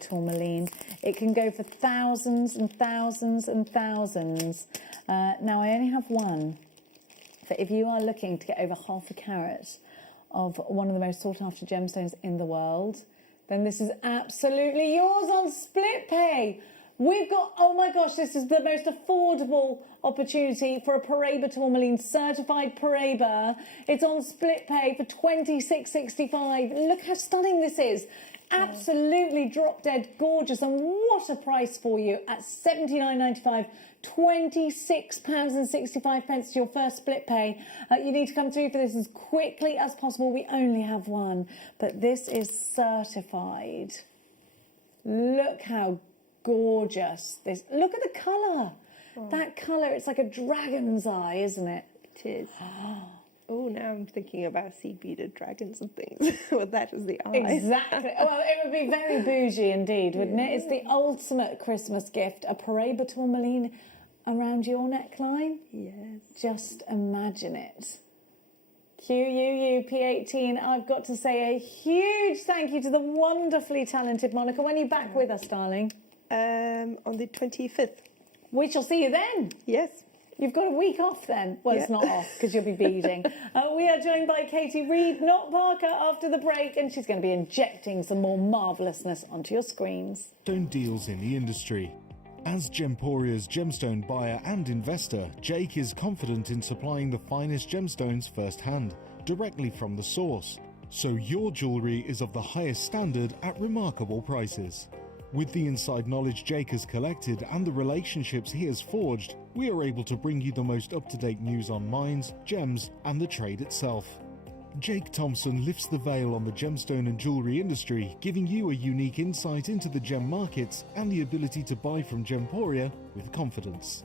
tourmaline. It can go for thousands and thousands and thousands. Now I only have one, but if you are looking to get over half a carat of one of the most sought after gemstones in the world, then this is absolutely yours on split pay. We've got, oh my gosh, this is the most affordable opportunity for a Paraiba tourmaline, certified Paraiba. It's on split pay for $26.65. Look how stunning this is. Absolutely drop dead gorgeous, and what a price for you at $79.95. £26.65 your first split pay. You need to come through for this as quickly as possible. We only have one, but this is certified. Look how gorgeous this. Look at the colour. Oh. That colour, it's like a dragon's eye, isn't it? It is. Oh, now I'm thinking about sea-beaded dragons and things with that as the eye. Exactly. Well, it would be very bougie indeed, wouldn't it? It's the ultimate Christmas gift, a Paraiba tourmaline around your neckline. Yes. Just imagine it. QUUP18, I've got to say a huge thank you to the wonderfully talented Monica. When are you back with us, darling? On the 25th. We shall see you then. Yes. You've got a week off then. Well, it's not off because you'll be beading. We are joined by Katie Reed, not Parker, after the break, and she's going to be injecting some more marvellousness onto your screens. Gemstone deals in the industry. As Gemporia's gemstone buyer and investor, Jake is confident in supplying the finest gemstones firsthand, directly from the source. So your jewellery is of the highest standard at remarkable prices. With the inside knowledge Jake has collected and the relationships he has forged, we are able to bring you the most up-to-date news on mines, gems, and the trade itself. Jake Thompson lifts the veil on the gemstone and jewellery industry, giving you a unique insight into the gem markets and the ability to buy from Gemporia with confidence.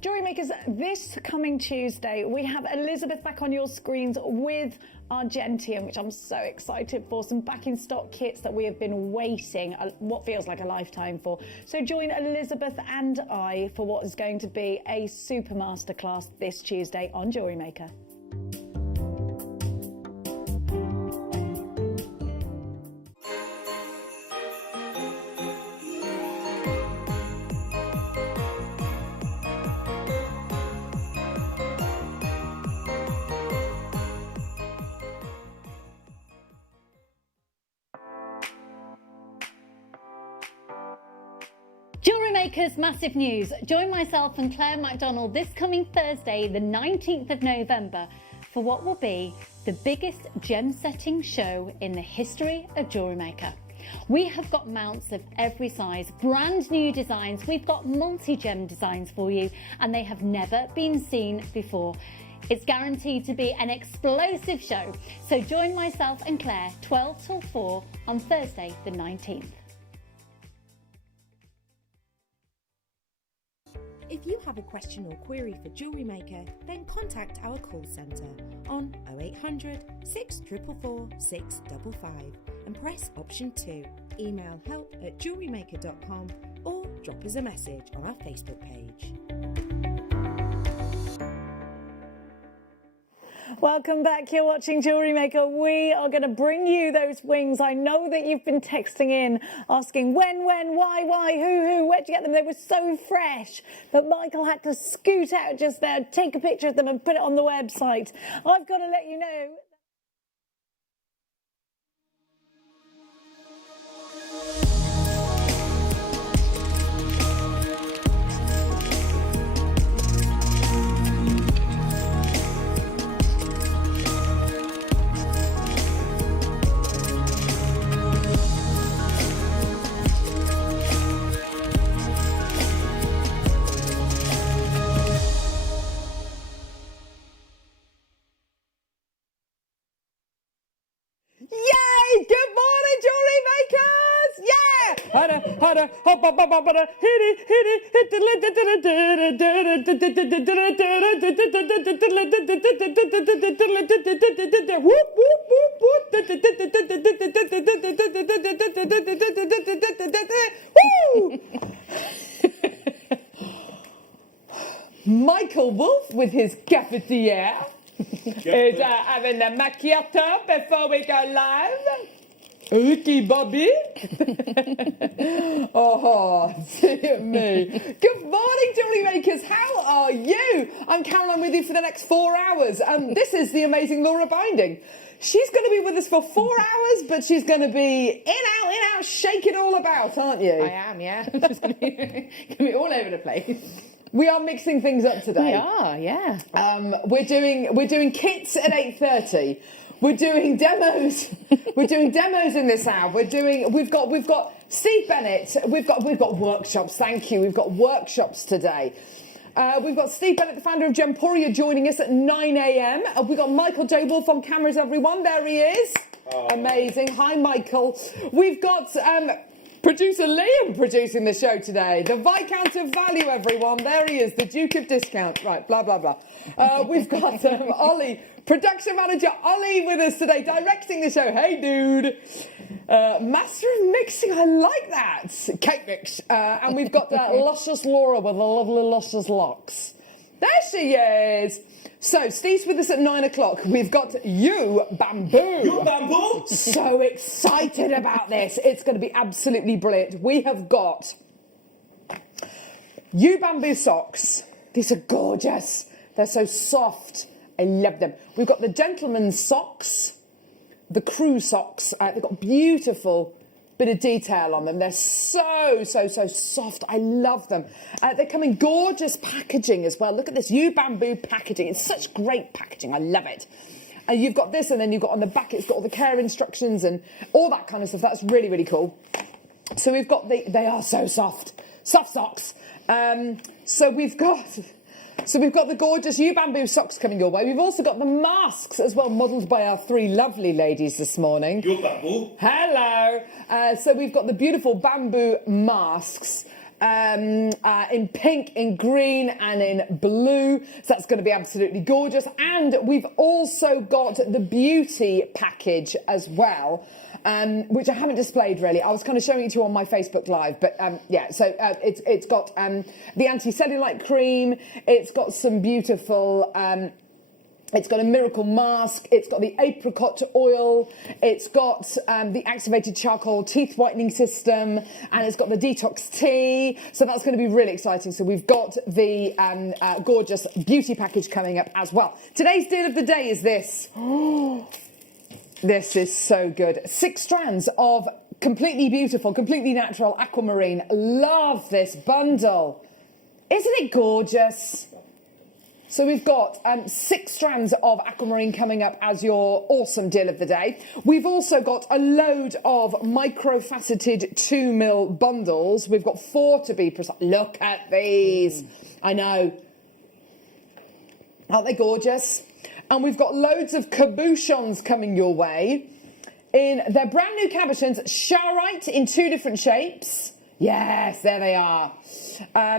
Jewellery makers, this coming Tuesday, we have Elizabeth back on your screens with Argentium, which I'm so excited for. Some back in stock kits that we have been waiting what feels like a lifetime for. So join Elizabeth and I for what is going to be a super masterclass this Tuesday on Jewellery Maker. Jewellery Makers, massive news. Join myself and Claire MacDonald this coming Thursday, the 19th of November, for what will be the biggest gem setting show in the history of Jewellery Maker. We have got mounts of every size, brand new designs. We've got multi-gem designs for you, and they have never been seen before. It's guaranteed to be an explosive show. So join myself and Claire 12 till 4 on Thursday the 19th. If you have a question or query for Jewellery Maker, then contact our call centre on 0800 644 655 and press option 2. Email help@jewellerymaker.com or drop us a message on our Facebook page. Welcome back. You're watching Jewellery Maker. We are going to bring you those wings. I know that you've been texting in asking when, why, who, where'd you get them? They were so fresh. But Michael had to scoot out just there, take a picture of them and put it on the website. I've got to let you know. hop, hop, hop, hop, hit it, whoop, whoop, whoop, whoop. Woo! Michael Wolf with his cafetiere is having a macchiato before we go live. Ricky Bobby. Oh, dear me. Good morning, JewelleryMakers. How are you? I'm Caroline with you for the next 4 hours. This is the amazing Laura Binding. She's going to be with us for 4 hours, but she's going to be in, out, shake it all about, aren't you? I am, yeah. It's going to be all over the place. We are mixing things up today. We are, yeah. We're doing kits at 8:30. We're doing demos. We're doing demos in this hour. We've got Steve Bennett. We've got workshops. Thank you. We've got workshops today. We've got Steve Bennett, the founder of Gemporia, joining us at 9 a.m. We've got Michael J. Wolf on cameras, everyone. There he is. Oh. Amazing. Hi, Michael. We've got producer Liam producing the show today. The Viscount of Value, everyone. There he is, the Duke of Discount. Right, blah, blah, blah. We've got Ollie, production manager Ollie with us today, directing the show. Hey, dude. Master of mixing, I like that. Cake mix. And we've got luscious Laura with the lovely luscious locks. There she is. So, Steve's with us at 9 o'clock. We've got You Bamboo. You Bamboo? So excited about this. It's going to be absolutely brilliant. We have got You Bamboo socks. These are gorgeous. They're so soft. I love them. We've got the gentleman's socks, the crew socks. They've got beautiful bit of detail on them. They're so soft. I love them. They come in gorgeous packaging as well. Look at this You Bamboo packaging. It's such great packaging. I love it. You've got this, and then you've got on the back, it's got all the care instructions and all that kind of stuff. That's really, really cool. So we've got they are so soft socks. So we've got the gorgeous You Bamboo socks coming your way. We've also got the masks as well, modelled by our three lovely ladies this morning. You Bamboo. Hello. So we've got the beautiful bamboo masks in pink, in green and in blue. So that's going to be absolutely gorgeous. And we've also got the beauty package as well. Which I haven't displayed really. I was kind of showing it to you on my Facebook Live, but yeah. So it's got the anti-cellulite cream. It's got some beautiful. It's got a miracle mask. It's got the apricot oil. It's got the activated charcoal teeth whitening system, and it's got the detox tea. So that's going to be really exciting. So we've got the gorgeous beauty package coming up as well. Today's deal of the day is this. This is so good. 6 strands of completely beautiful, completely natural aquamarine. Love this bundle. Isn't it gorgeous? So we've got 6 strands of aquamarine coming up as your awesome deal of the day. We've also got a load of micro-faceted 2mm bundles. We've got 4 to be precise. Look at these. I know. Aren't they gorgeous? And we've got loads of cabochons coming your way. They're brand new cabochons, Charite in 2 different shapes. Yes, there they are.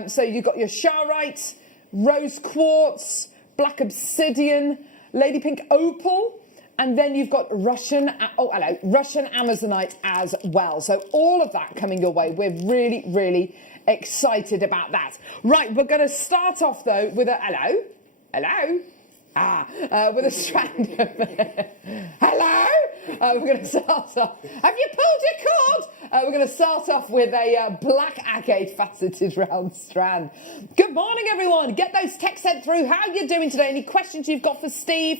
So you've got your Charite, rose quartz, black obsidian, lady pink opal, and then you've got Russian Amazonite as well. So all of that coming your way. We're really, really excited about that. Right, we're going to start off though with a hello. With a strand of... Hello? We're going to start off... Have you pulled your cord? We're going to start off with a black agate faceted round strand. Good morning, everyone. Get those texts sent through. How are you doing today? Any questions you've got for Steve?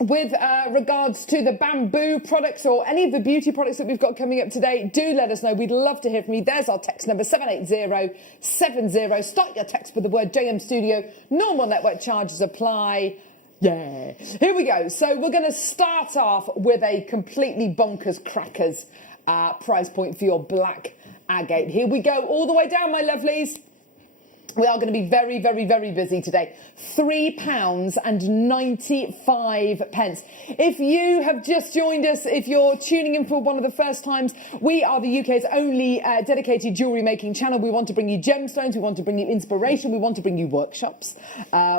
With regards to the bamboo products or any of the beauty products that we've got coming up today, do let us know. We'd love to hear from you. There's our text number, 78070. Start your text with the word JM Studio. Normal network charges apply. Yeah. Here we go. So we're going to start off with a completely bonkers crackers price point for your black agate. Here we go all the way down, my lovelies. We are going to be very, very, very busy today. £3.95. If you have just joined us, if you're tuning in for one of the first times, we are the UK's only dedicated jewellery making channel. We want to bring you gemstones, we want to bring you inspiration, we want to bring you workshops,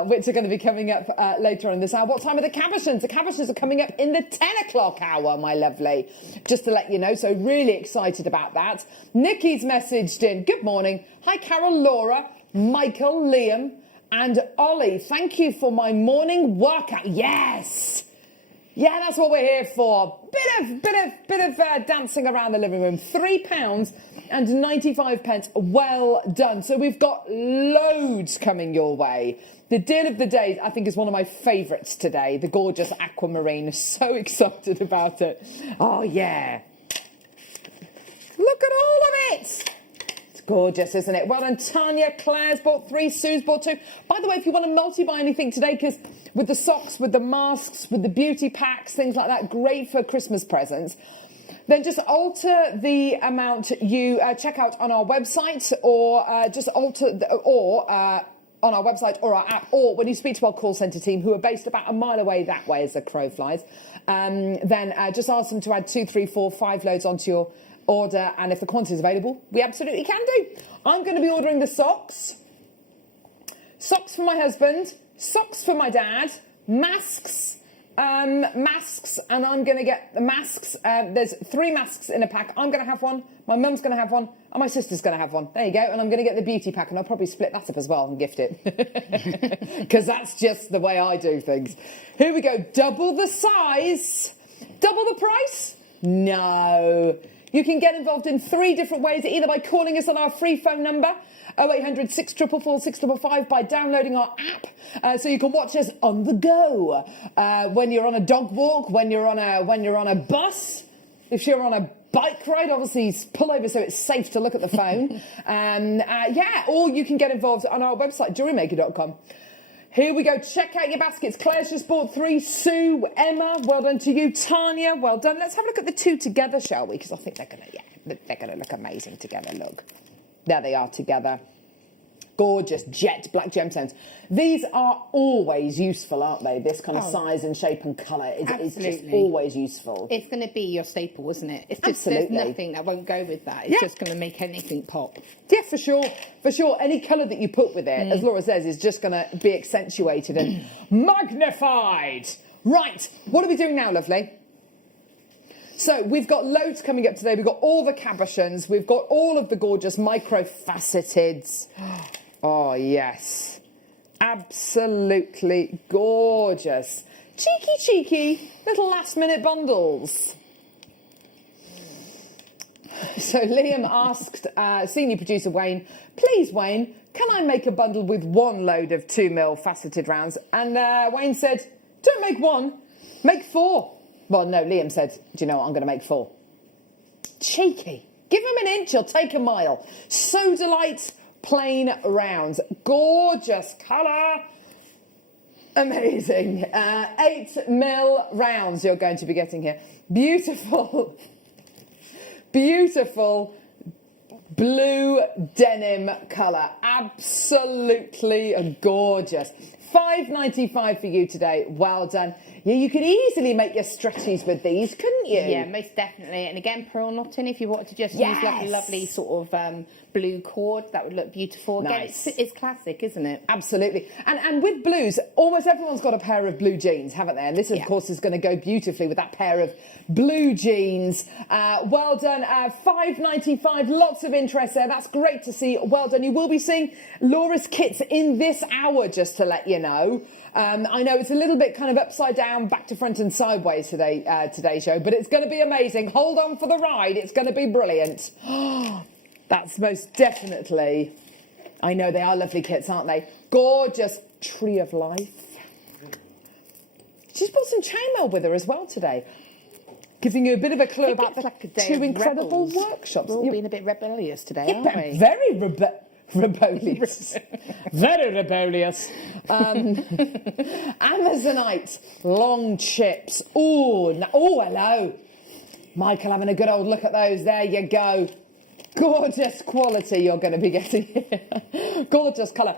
which are going to be coming up later on in this hour. What time are the cabochons? The cabochons are coming up in the 10 o'clock hour, my lovely. Just to let you know, so really excited about that. Nikki's messaged in, good morning. Hi, Carol, Laura, Michael, Liam and Ollie. Thank you for my morning workout. Yes. Yeah, that's what we're here for. Bit of dancing around the living room. £3.95. Well done. So we've got loads coming your way. The deal of the day, I think, is one of my favourites today. The gorgeous aquamarine. So excited about it. Oh, yeah. Look at all of it. Gorgeous, isn't it? Well done, Tanya. Claire's bought 3, Sue's bought 2. By the way, if you want to multi-buy anything today, because with the socks, with the masks, with the beauty packs, things like that, great for Christmas presents, then just alter the amount you check out on our website, or just alter, on our website or our app, or when you speak to our call centre team, who are based about a mile away that way as the crow flies, then just ask them to add 2, 3, 4, 5 loads onto your order, and if the quantity is available, we absolutely can do. I'm going to be ordering the socks for my husband, socks for my dad, masks, and I'm going to get the masks. There's 3 masks in a pack. I'm going to have one, my mum's going to have one, and my sister's going to have one. There you go. And I'm going to get the beauty pack, and I'll probably split that up as well and gift it, because that's just the way I do things. Here we go. Double the size, double the price. No. You can get involved in 3 different ways, either by calling us on our free phone number, 0800 644 655, by downloading our app, so you can watch us on the go, when you're on a dog walk, when you're on a bus, if you're on a bike ride, obviously pull over so it's safe to look at the phone, yeah, or you can get involved on our website, JewelleryMaker.com. Here we go. Check out your baskets. Claire's just bought 3. Sue, Emma, well done to you. Tanya, well done. Let's have a look at the 2 together, shall we? Because I think they're gonna look amazing together. Look, there they are together. Gorgeous jet black gemstones. These are always useful, aren't they? This kind of size and shape and colour is just always useful. It's going to be your staple, isn't it? It's just, there's nothing that won't go with that. It's just going to make anything pop. Yeah, for sure. For sure. Any colour that you put with it, as Laura says, is just going to be accentuated and magnified. Right, what are we doing now, lovely? So we've got loads coming up today. We've got all the cabochons. We've got all of the gorgeous micro-faceteds. Oh, yes. Absolutely gorgeous. Cheeky little last-minute bundles. So Liam asked senior producer Wayne, please, Wayne, can I make a bundle with 1 load of 2mm faceted rounds? And Wayne said, don't make 1, make 4. Well, no, Liam said, do you know what, I'm going to make 4. Cheeky. Give him an inch, he'll take a mile. So Delight plain rounds. Gorgeous colour. Amazing. 8mm rounds you're going to be getting here. Beautiful, beautiful blue denim colour. Absolutely gorgeous. £5.95 for you today. Well done. Yeah, you could easily make your stretchies with these, couldn't you? Yeah, most definitely. And again, pearl knotting, if you wanted to just use lovely sort of blue cord, that would look beautiful. Nice. Again, it's classic, isn't it? Absolutely. And with blues, almost everyone's got a pair of blue jeans, haven't they? And this, of course, is going to go beautifully with that pair of blue jeans. Well done. £5.95. Lots of interest there. That's great to see. Well done. You will be seeing Laura's kits in this hour, just to let you know. I know it's a little bit kind of upside down, back to front and sideways today, today's show, but it's going to be amazing. Hold on for the ride. It's going to be brilliant. That's most definitely... I know they are lovely kits, aren't they? Gorgeous Tree of Life. She's brought some chainmail with her as well today, giving you a bit of a clue about the like 2 incredible workshops. We're all being a bit rebellious today, aren't we? Very rebellious. Very rebellious. Amazonite long chips. Oh, hello. Michael having a good old look at those. There you go. Gorgeous quality you're going to be getting here. Gorgeous colour.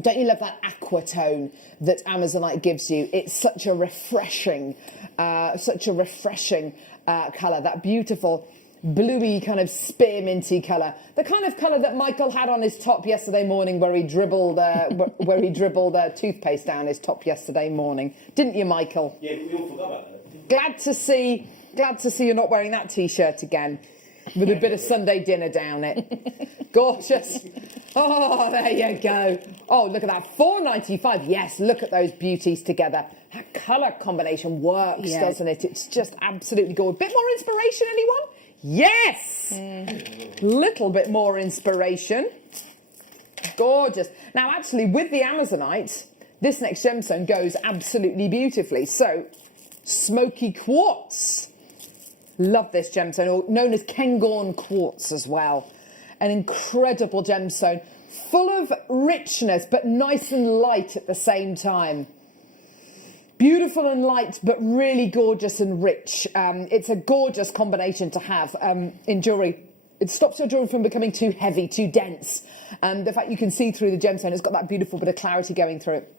Don't you love that aqua tone that Amazonite gives you? It's such a refreshing colour. That beautiful bluey kind of spearminty colour. The kind of colour that Michael had on his top yesterday morning, where he dribbled toothpaste down his top yesterday morning, didn't you, Michael? Yeah, we all forgot about that. Glad to see you're not wearing that t-shirt again, with a bit of Sunday dinner down it. Gorgeous. Oh, there you go. Oh, look at that. £4.95. Yes, look at those beauties together. That colour combination works, doesn't it? It's just absolutely gorgeous. Bit more inspiration, anyone? Yes! Little bit more inspiration. Gorgeous. Now, actually, with the Amazonite, this next gemstone goes absolutely beautifully. So, smoky quartz. Love this gemstone, or known as Cairngorm quartz as well. An incredible gemstone, full of richness, but nice and light at the same time. Beautiful and light, but really gorgeous and rich. It's a gorgeous combination to have in jewellery. It stops your jewellery from becoming too heavy, too dense. The fact you can see through the gemstone, it's got that beautiful bit of clarity going through it.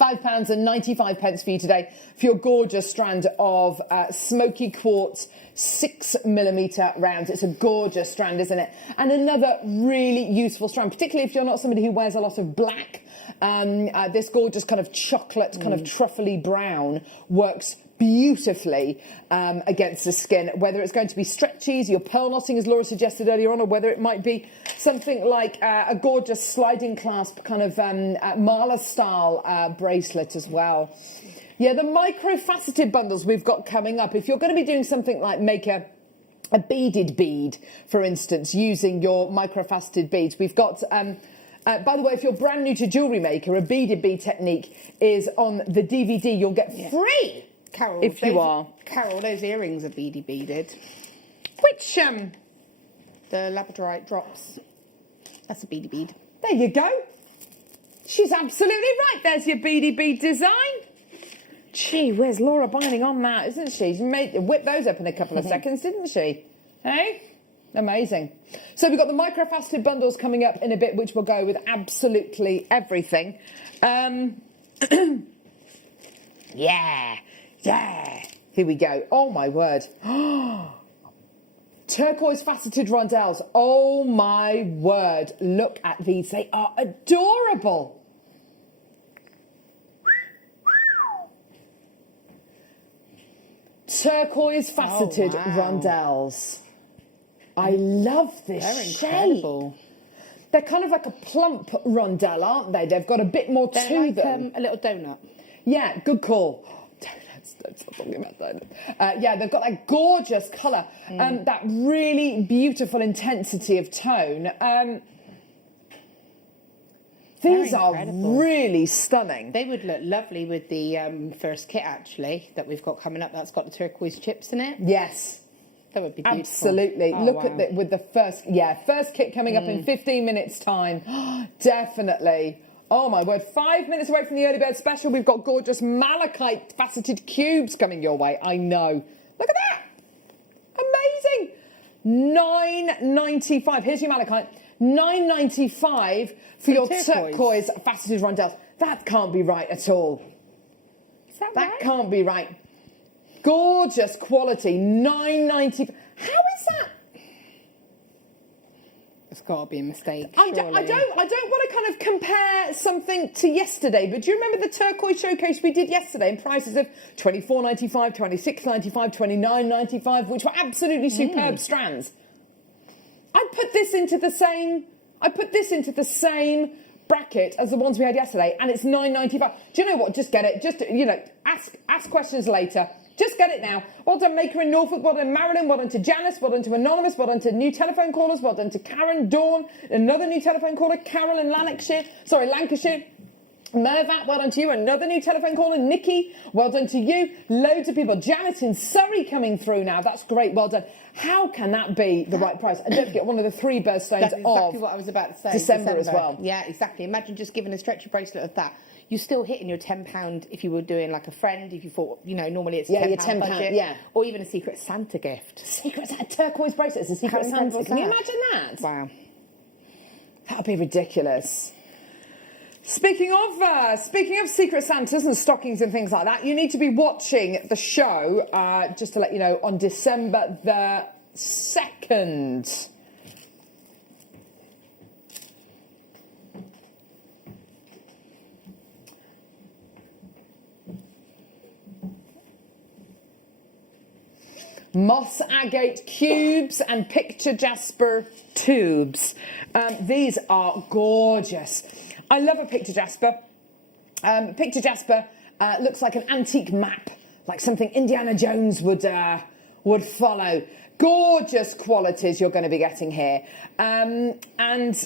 £5.95 for you today for your gorgeous strand of smoky quartz 6mm rounds. It's a gorgeous strand, isn't it? And another really useful strand, particularly if you're not somebody who wears a lot of black. This gorgeous kind of chocolate, kind of truffly brown works beautifully against the skin, whether it's going to be stretchies, your pearl knotting, as Laura suggested earlier on, or whether it might be something like a gorgeous sliding clasp kind of mala style bracelet as well. Yeah, the micro-faceted bundles we've got coming up. If you're going to be doing something like make a beaded bead, for instance, using your micro-faceted beads, we've got... by the way, if you're brand new to JewelleryMaker, a beaded bead technique is on the DVD. You'll get free, Carol, if you are. Carol, those earrings are beaded. Which, The labradorite drops. That's a bead. there you go. She's absolutely right. There's your beady bead design. Gee, where's Laura Binding on that, isn't she? She whipped those up in a couple of seconds, didn't she? Hey? Amazing. So we've got the microfaceted bundles coming up in a bit, which will go with absolutely everything. Yeah. Here we go. Oh, my word. Turquoise faceted rondelles. Oh, my word. Look at these. They are adorable. Turquoise faceted rondelles. I love this shape. Incredible. They're kind of like a plump rondelle, aren't they? They've got a bit more They're like, them. a little donut. Yeah, good call. Donuts, don't stop talking about donuts. Yeah, they've got that gorgeous colour, that really beautiful intensity of tone. These are really stunning. They would look lovely with the first kit, actually, that we've got coming up. That's got the turquoise chips in it. Yes. That would be beautiful. Absolutely. Oh, Look at with the first kit coming up in 15 minutes time. Definitely. Oh my word, 5 minutes away from the early bird special. We've got gorgeous malachite faceted cubes coming your way. I know. Look at that. Amazing. £9.95. Here's your malachite. £9.95 for your turquoise faceted rondelles. That can't be right at all. Is that right? That can't be right. Gorgeous quality, £9.95. How is that? It's got to be a mistake. I don't want to kind of compare something to yesterday, but do you remember the turquoise showcase we did yesterday in prices of £24.95, £26.95, £29.95, which were absolutely superb strands? I put this into the same bracket as the ones we had yesterday, and it's £9.95. Do you know what? Just get it. Just, ask questions later. Just get it now. Well done, Maker in Norfolk. Well done, Marilyn. Well done to Janice. Well done to Anonymous. Well done to new telephone callers. Well done to Karen, Dawn, another new telephone caller, Carol in Lancashire. Mervat, well done to you. Another new telephone caller, Nikki. Well done to you. Loads of people. Janet in Surrey coming through now. That's great. Well done. How can that be the right price? And don't forget, one of the 3 birthstones That's exactly of what I was about to say. December as well. Yeah, exactly. Imagine just giving a stretchy bracelet of that. you're still hitting your £10 if you were doing like a friend, if you thought, you know, normally it's Yeah, £10 your £10, budget, yeah. or even a Secret Santa gift. Secret Santa, turquoise bracelet is a Secret How incredible Santa. is Can you that? imagine that? Wow. That would be ridiculous. Speaking of Secret Santas and stockings and things like that, you need to be watching the show, just to let you know, on December the 2nd. Moss agate cubes and picture jasper tubes. These are gorgeous. I love a picture jasper. Picture jasper looks like an antique map, like something Indiana Jones would follow. Gorgeous qualities you're going to be getting here, and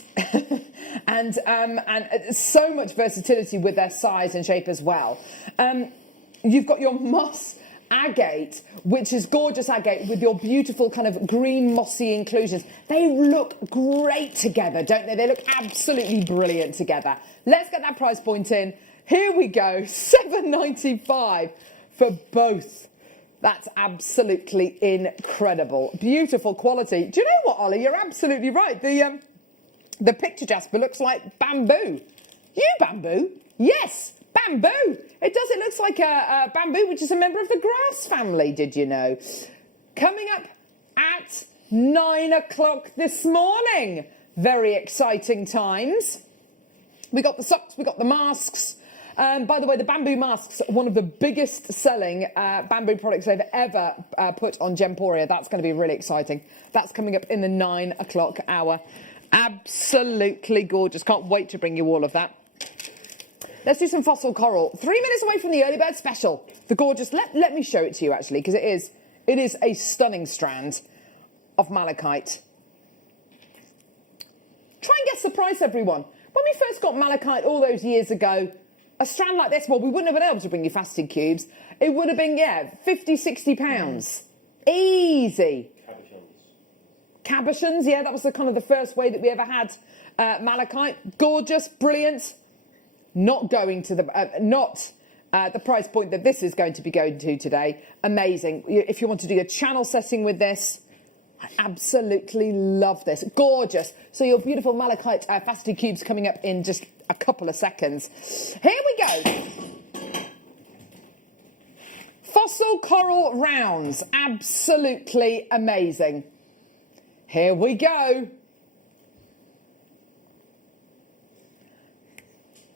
so much versatility with their size and shape as well. You've got your moss agate, which is gorgeous agate with your beautiful kind of green mossy inclusions. They look great together, don't they? They look absolutely brilliant together. Let's get that price point in. Here we go, $7.95 for both. That's absolutely incredible. Beautiful quality. Do you know what, Ollie? You're absolutely right. The picture jasper looks like bamboo. You bamboo? Yes, bamboo. It does. It looks like a bamboo, which is a member of the grass family, did you know? Coming up at 9 o'clock this morning. Very exciting times. We got the socks, we got the masks. By the way, the bamboo masks are one of the biggest selling bamboo products they've ever put on Gemporia. That's going to be really exciting. That's coming up in the 9 o'clock hour. Absolutely gorgeous. Can't wait to bring you all of that. Let's do some fossil coral. 3 minutes away from the early bird special. The gorgeous, let me show it to you actually, because it is a stunning strand of malachite. Try and guess the price, everyone. When we first got malachite all those years ago, a strand like this, well, we wouldn't have been able to bring you faceted cubes. It would have been, yeah, 50, 60 pounds. Easy. Cabochons, yeah, that was the kind of the first way that we ever had malachite. Gorgeous, brilliant. Not going to the price point that this is going to be going to today. Amazing. If you want to do a channel setting with this, I absolutely love this. Gorgeous. So your beautiful malachite faceted cubes coming up in just a couple of seconds. Here we go. Fossil coral rounds. Absolutely amazing. Here we go.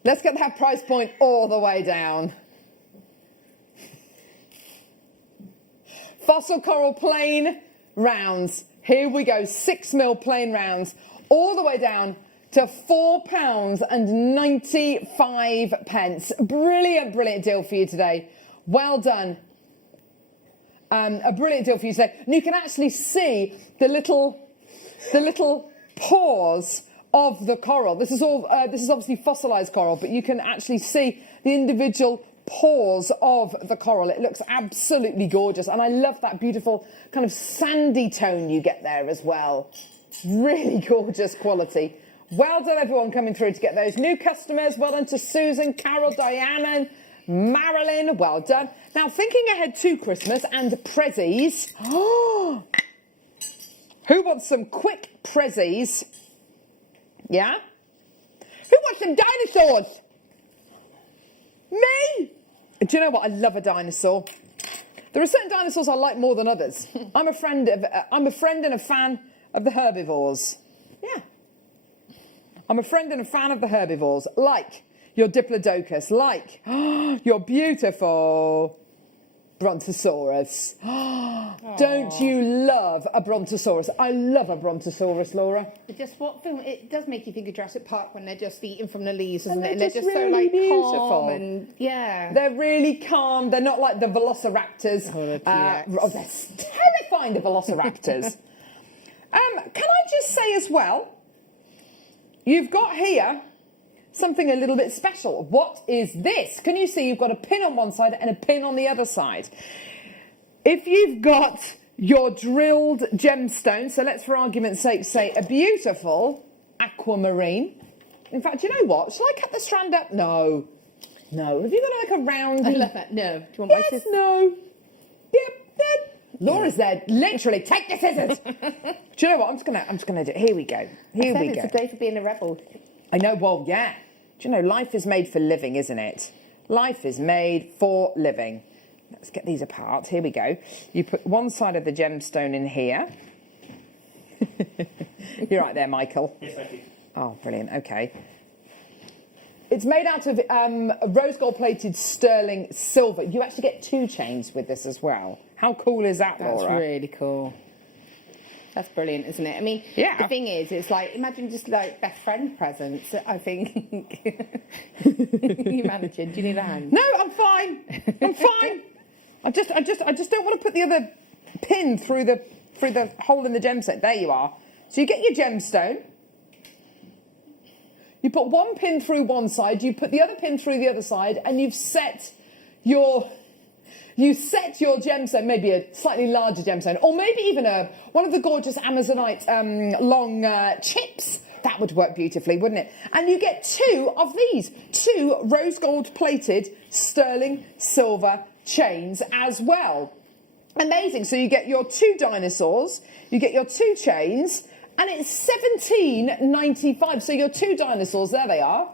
Let's get that price point all the way down. Fossil coral plain rounds. Here we go. 6mm plain rounds. All the way down to £4.95. Brilliant, brilliant deal for you today. Well done. A brilliant deal for you today. And you can actually see the little pores of the coral. This is obviously fossilized coral, but you can actually see the individual pores of the coral. It looks absolutely gorgeous, and I love that beautiful kind of sandy tone you get there as well. Really gorgeous quality. Well done, everyone coming through to get those new customers. Well done to Susan, Carol, Diana, Marilyn. Well done. Now, thinking ahead to Christmas and prezzies. Who wants some quick prezzies? Yeah? Who wants some dinosaurs? Me? Do you know what? I love a dinosaur. There are certain dinosaurs I like more than others. I'm a friend and a fan of the herbivores. Yeah. I'm a friend and a fan of the herbivores, like your Diplodocus, like your beautiful Brontosaurus. Don't you love a Brontosaurus? I love a Brontosaurus, Laura. It does make you think of Jurassic Park when they're just eating from the leaves, isn't it? And They're just really so like beautiful. calm and yeah. They're really calm. They're not like the Velociraptors. They're they're terrifying, the Velociraptors. Can I just say as well, you've got here something a little bit special. What is this? Can you see you've got a pin on one side and a pin on the other side? If you've got your drilled gemstone, so let's for argument's sake say a beautiful aquamarine. In fact, you know what? Shall I cut the strand up? No. No. Have you got like a round? I love that. No. Do you want my Yes, scissors? no. Yep. Laura's there. Literally, take the scissors. Do you know what? I'm just gonna do. Here we go. Here we go. It's a day for being a rebel. I know. Well, yeah. Do you know life is made for living, isn't it? Life is made for living. Let's get these apart. Here we go. You put one side of the gemstone in here. You're right there, Michael. Yes, thank you. Oh, brilliant. Okay. It's made out of rose gold plated sterling silver. You actually get 2 chains with this as well. How cool is that, That's Laura? really cool. That's brilliant, isn't it? I mean, Yeah. the thing is, it's like, imagine just like best friend presents, I think. You managing? Do you need a hand? No, I'm fine. I'm fine. I just don't want to put the other pin through the hole in the gemstone. There you are. So you get your gemstone. You put one pin through one side, you put the other pin through the other side, and you set your gemstone, maybe a slightly larger gemstone, or maybe even one of the gorgeous Amazonite long chips. That would work beautifully, wouldn't it? And you get 2 of these, 2 rose gold plated sterling silver chains as well. Amazing. So you get your 2 dinosaurs, you get your 2 chains, and it's $17.95. So your 2 dinosaurs, there they are,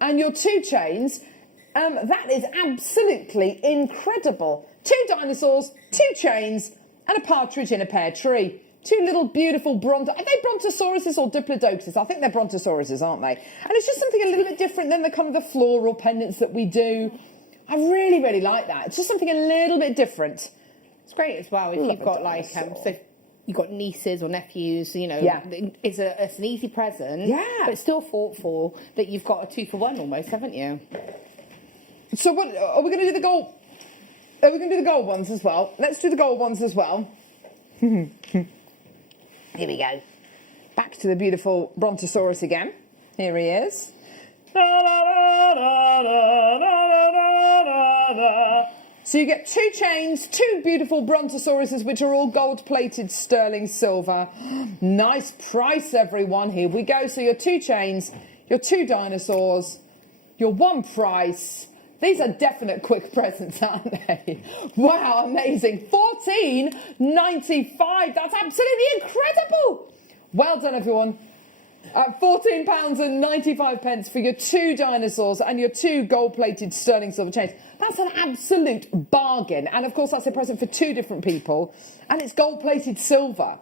and your 2 chains. That is absolutely incredible. 2 dinosaurs, 2 chains, and a partridge in a pear tree. 2 little beautiful are they brontosauruses or diplodocuses? I think they're brontosauruses, aren't they? And it's just something a little bit different than the kind of the floral pendants that we do. I really, really like that. It's just something a little bit different. It's great as well if you've got like, so you've got nieces or nephews, you know, it's an easy present, but it's still thoughtful that you've got a 2-for-1 almost, haven't you? So what are we going to do the gold? Are we going to do the gold ones as well? Let's do the gold ones as well. Here we go. Back to the beautiful Brontosaurus again. Here he is. So you get 2 chains, 2 beautiful Brontosauruses, which are all gold-plated sterling silver. Nice price, everyone. Here we go. So your 2 chains, your 2 dinosaurs, your 1 price. These are definite quick presents, aren't they? Wow, amazing. $14.95. That's absolutely incredible. Well done, everyone. At £14.95 for your 2 dinosaurs and your 2 gold-plated sterling silver chains. That's an absolute bargain. And, of course, that's a present for 2 different people. And it's gold-plated silver.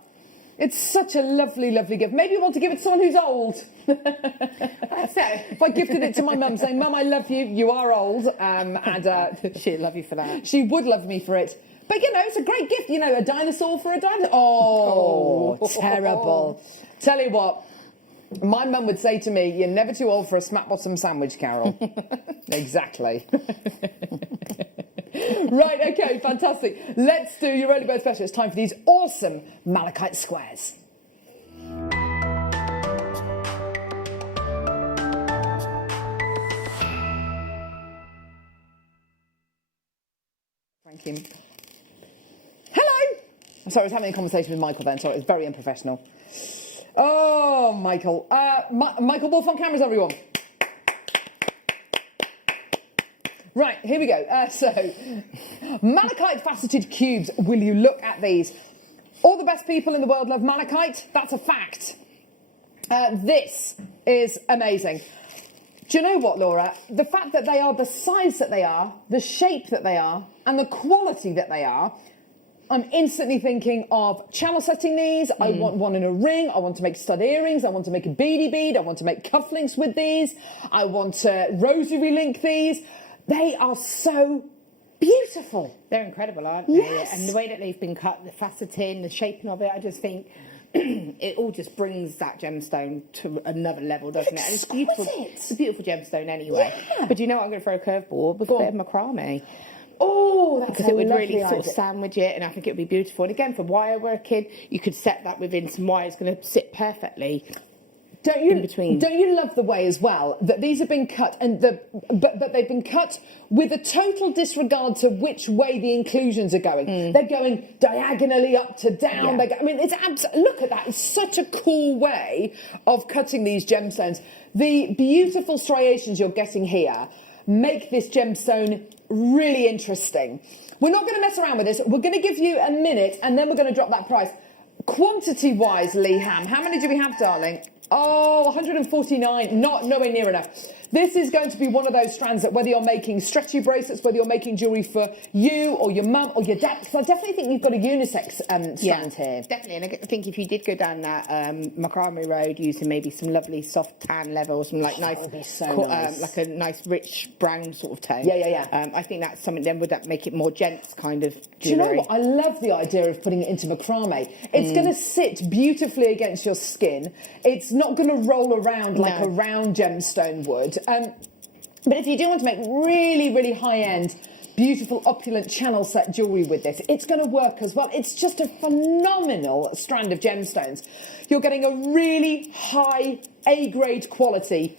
It's such a lovely, lovely gift. Maybe you want to give it to someone who's old. If I gifted it to my mum saying, Mum, I love you, you are old, and She'd love you for that. She would love me for it. But, you know, it's a great gift, you know, a dinosaur for a dinosaur. Oh, terrible. Tell you what, my mum would say to me, you're never too old for a smack bottom sandwich, Carol. Exactly. Right, okay, fantastic. Let's do your early bird special. It's time for these awesome malachite squares. Thank you. Hello. Sorry, I was having a conversation with Michael then. Sorry, it was very unprofessional. Oh, Michael. Michael Wolf on cameras, everyone. Right, here we go. So, malachite faceted cubes. Will you look at these? All the best people in the world love malachite. That's a fact. This is amazing. Do you know what, Laura? The fact that they are the size that they are, the shape that they are, and the quality that they are, I'm instantly thinking of channel setting these. I want one in a ring. I want to make stud earrings. I want to make a beady bead. I want to make cufflinks with these. I want to rosary link these. They are so beautiful. They're incredible, aren't they? Yes. And the way that they've been cut, the faceting, the shaping of it, I just think it all just brings that gemstone to another level, doesn't it? And it's beautiful. It's a beautiful gemstone anyway. Yeah. But do you know what, I'm going to throw a curveball with a bit of macrame. Oh, that's Because it would really sort of sandwich it, and I think it would be beautiful. And again, for wire working, you could set that within some wire. It's going to sit perfectly. In between. Don't you love the way as well that these have been cut and but they've been cut with a total disregard to which way the inclusions are going. They're going diagonally up to down. Yeah. I mean, it's look at that. It's such a cool way of cutting these gemstones. The beautiful striations you're getting here. make this gemstone really interesting. We're not going to mess around with this. We're going to give you a minute and then we're going to drop that price. Quantity-wise, Leeham, how many do we have, darling? Oh, 149, not nowhere near enough. This is going to be one of those strands that whether you're making stretchy bracelets, whether you're making jewellery for you or your mum or your dad, because I definitely think you've got a unisex strand here. Definitely, and I think if you did go down that macrame road using maybe some lovely soft tan leather or some like nice, that would be so nice. like a nice rich brown sort of tone. Yeah. I think that's something then would that make it more gents kind of jewellery. Do you know what? I love the idea of putting it into macrame. It's going to sit beautifully against your skin. It's not going to roll around like a round gemstone would. But if you do want to make really, really high-end, beautiful, opulent channel set jewellery with this, it's going to work as well. It's just a phenomenal strand of gemstones. You're getting a really high A-grade quality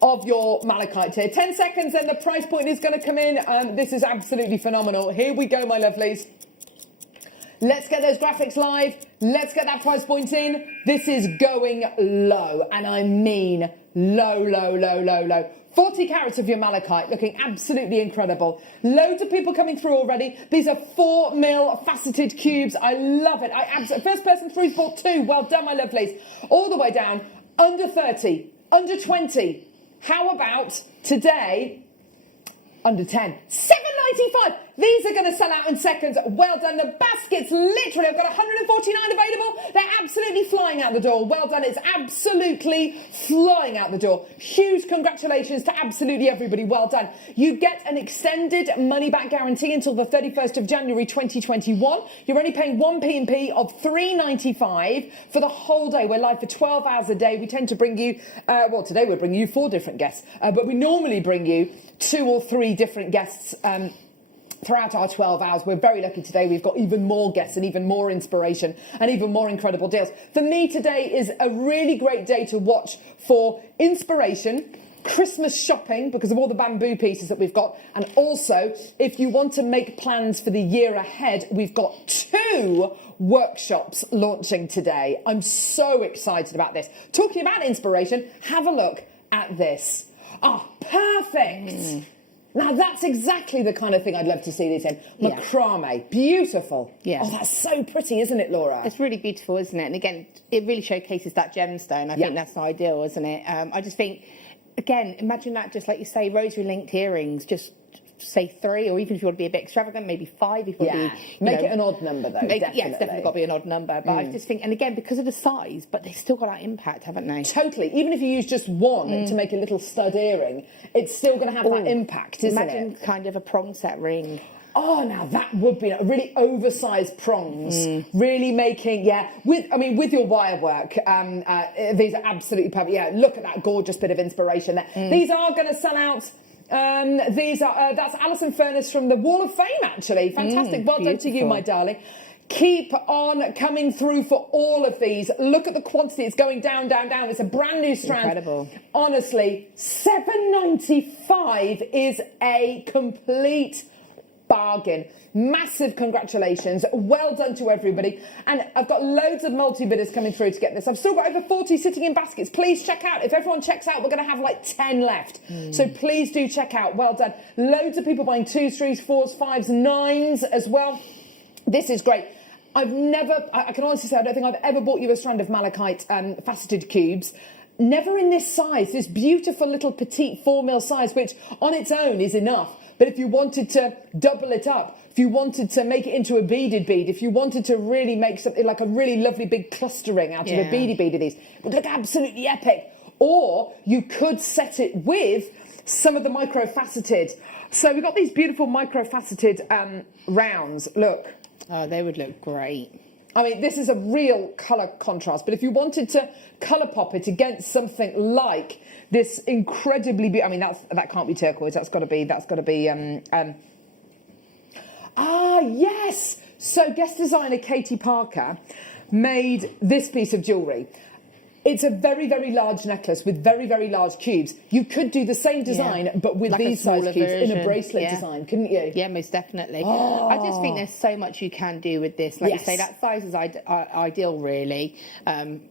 of your malachite here. 10 seconds and the price point is going to come in. This is absolutely phenomenal. Here we go, my lovelies. Let's get those graphics live. Let's get that price point in. This is going low, and I mean low, low, low, low, low. 40 carats of your malachite, looking absolutely incredible. Loads of people coming through already. These are 4mm faceted cubes. I love it. First person through's bought 2. Well done, my lovelies. All the way down, under 30, under 20. How about today, under 10? $7.95. These are going to sell out in seconds. Well done. The baskets, literally, I've got 149 available. They're absolutely flying out the door. Well done. It's absolutely flying out the door. Huge congratulations to absolutely everybody. Well done. You get an extended money-back guarantee until the 31st of January 2021. You're only paying 1 P&P of $3.95 for the whole day. We're live for 12 hours a day. We tend to bring you, well, today we're bringing you 4 different guests, but we normally bring you 2 or 3 different guests throughout our 12 hours. We're very lucky today. We've got even more guests and even more inspiration and even more incredible deals. For me, today is a really great day to watch for inspiration, Christmas shopping because of all the bamboo pieces that we've got, and also if you want to make plans for the year ahead, we've got 2 workshops launching today. I'm so excited about this. Talking about inspiration, have a look at this. Oh, perfect. Now, that's exactly the kind of thing I'd love to see these in. Macrame. Beautiful. Yeah. Oh, that's so pretty, isn't it, Laura? It's really beautiful, isn't it? And again, it really showcases that gemstone. I think that's ideal, isn't it? I just think, again, imagine that, just like you say, rosary-linked earrings, just say 3, or even if you want to be a bit extravagant, maybe 5. If you want to be, make it an odd number, though. Yeah, it's definitely got to be an odd number. But I just think, and again, because of the size, but they've still got that impact, haven't they? Totally. Even if you use just one to make a little stud earring, it's still going to have that impact, isn't it? Imagine kind of a prong set ring. Oh, now that would be really oversized prongs. Really making, with your wire work, these are absolutely perfect. Yeah, look at that gorgeous bit of inspiration there. These are going to sell out. These are that's Alison Furness from the Wall of Fame, actually. Fantastic. Well done to you, my darling. Keep on coming through for all of these. Look at the quantity. It's going down, down, down. It's a brand new strand. Incredible. Honestly, $7.95 is a complete bargain. Massive congratulations. Well done to everybody. And I've got loads of multi-bidders coming through to get this. I've still got over 40 sitting in baskets. Please check out. If everyone checks out, we're going to have like 10 left. So please do check out. Well done. Loads of people buying 2s, 3s, 4s, 5s, 9s as well. This is great. I can honestly say I don't think I've ever bought you a strand of malachite faceted cubes. Never in this size, this beautiful little petite 4mm size, which on its own is enough. But if you wanted to double it up, if you wanted to make it into a beaded bead, if you wanted to really make something like a really lovely big clustering out of a beady bead of these, it would look absolutely epic. Or you could set it with some of the micro-faceted. So we've got these beautiful micro-faceted rounds. Look. Oh, they would look great. I mean, this is a real colour contrast, but if you wanted to colour pop it against something like this incredibly I mean, that can't be turquoise. That's got to be. Yes. So guest designer Katie Parker made this piece of jewellery. It's a very, very large necklace with very, very large cubes. You could do the same design, but with like these size cubes in a bracelet design, couldn't you? Yeah, most definitely. Oh. I just think there's so much you can do with this. Like you say, that size is ideal, really.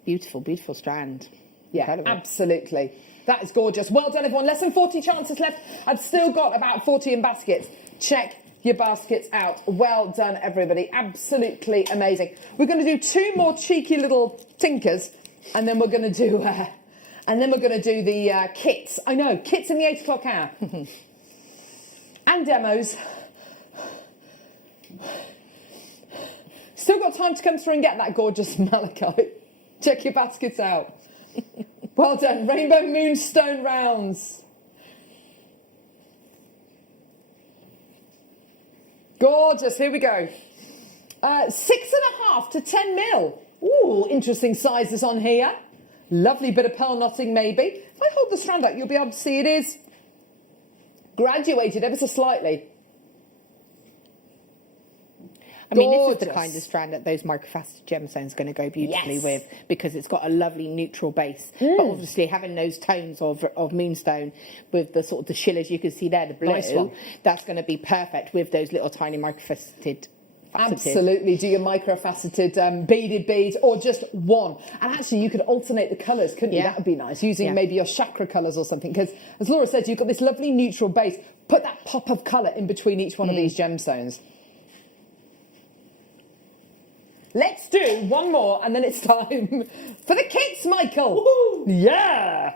Beautiful, beautiful strand. Yeah, incredible. Absolutely. That is gorgeous. Well done, everyone. Less than 40 chances left. I've still got about 40 in baskets. Check your baskets out. Well done, everybody. Absolutely amazing. We're going to do 2 more cheeky little tinkers, and then we're going to do the kits. I know, kits in the 8 o'clock hour. And demos. Still got time to come through and get that gorgeous malachite. Check your baskets out. Well done. Rainbow Moonstone rounds. Gorgeous. Here we go. 6.5 to 10 mil. Ooh, interesting sizes on here. Lovely bit of pearl knotting, maybe. If I hold the strand out, you'll be able to see it is graduated ever so slightly. I mean, this is the Gorgeous. kind of strand that those microfaceted gemstones going to go beautifully Yes. with, because it's got a lovely neutral base. But obviously having those tones of moonstone with the sort of the shillers you can see there, the blue, Nice one. that's going to be perfect with those little tiny microfaceted. Absolutely. Do your microfaceted beaded beads, or just one. And actually, you could alternate the colours, couldn't you? Yeah. That would be nice. Using Yeah. maybe your chakra colours or something. Because, as Laura said, you've got this lovely neutral base. Put that pop of colour in between each one of these gemstones. Let's do one more, and then it's time for the kits, Michael. Woo-hoo. Yeah.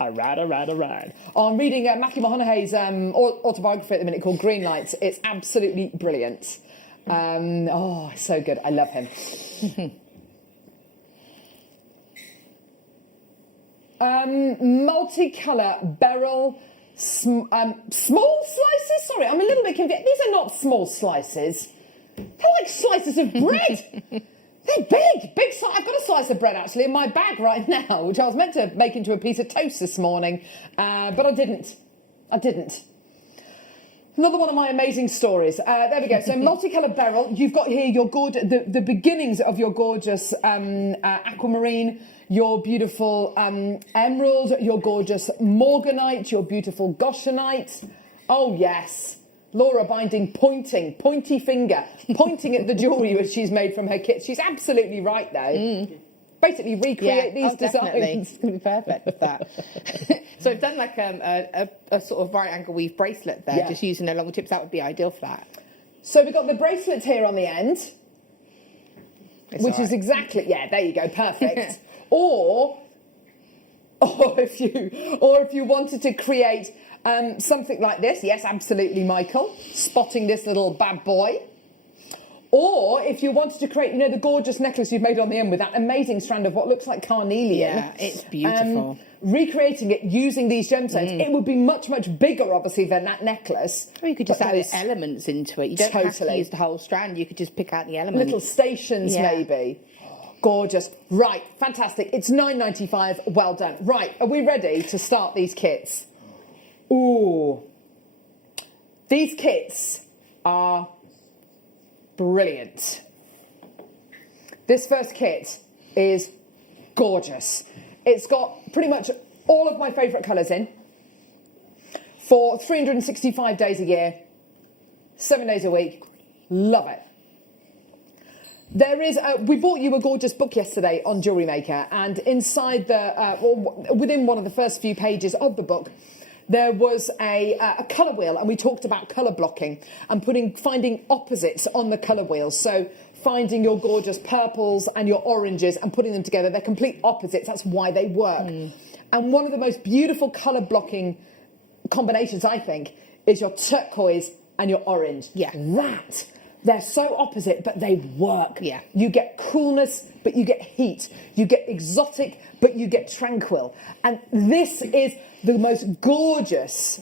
All right. I'm reading Matthew McConaughey's autobiography at the minute called Green Lights. It's absolutely brilliant. So good. I love him. Multicolour beryl, small slices. Sorry, I'm a little bit confused. These are not small slices. They're like slices of bread. They're big. I've got a slice of bread actually in my bag right now, which I was meant to make into a piece of toast this morning, but I didn't. Another one of my amazing stories. There we go. So multicolour beryl. You've got here your the beginnings of your gorgeous aquamarine, your beautiful emerald, your gorgeous morganite, your beautiful goshenite. Oh yes. Laura binding, pointy finger, pointing at the jewellery which she's made from her kit. She's absolutely right though. Basically recreate these definitely. designs. It's going to be perfect with that. So I've done like a sort of right angle weave bracelet there, just using the longer tips. That would be ideal for that. So we've got the bracelets here on the end, It's which all is right. exactly, there you go, perfect. or if you wanted to create something like this, yes, absolutely, Michael, spotting this little bad boy. Or if you wanted to create, the gorgeous necklace you've made on the end with that amazing strand of what looks like carnelian. Yeah, it's beautiful. Recreating it using these gemstones, it would be much, much bigger, obviously, than that necklace. Or you could just But add those elements into it. You don't have to Totally. use the whole strand. You could just pick out the elements. Little stations, Yeah. maybe. Gorgeous. Right, fantastic. It's £9.95. Well done. Right, are we ready to start these kits? Ooh. These kits are brilliant. This first kit is gorgeous. It's got pretty much all of my favourite colours in for 365 days a year, 7 days a week. Love it. There is, we bought you a gorgeous book yesterday on JewelleryMaker, and inside within one of the first few pages of the book, there was a colour wheel, and we talked about colour blocking and finding opposites on the colour wheel. So finding your gorgeous purples and your oranges and putting them together. They're complete opposites. That's why they work. And one of the most beautiful colour blocking combinations, I think, is your turquoise and your orange. Yeah. They're so opposite, but they work. Yeah. You get coolness, but you get heat. You get exotic, but you get tranquil. And this is the most gorgeous,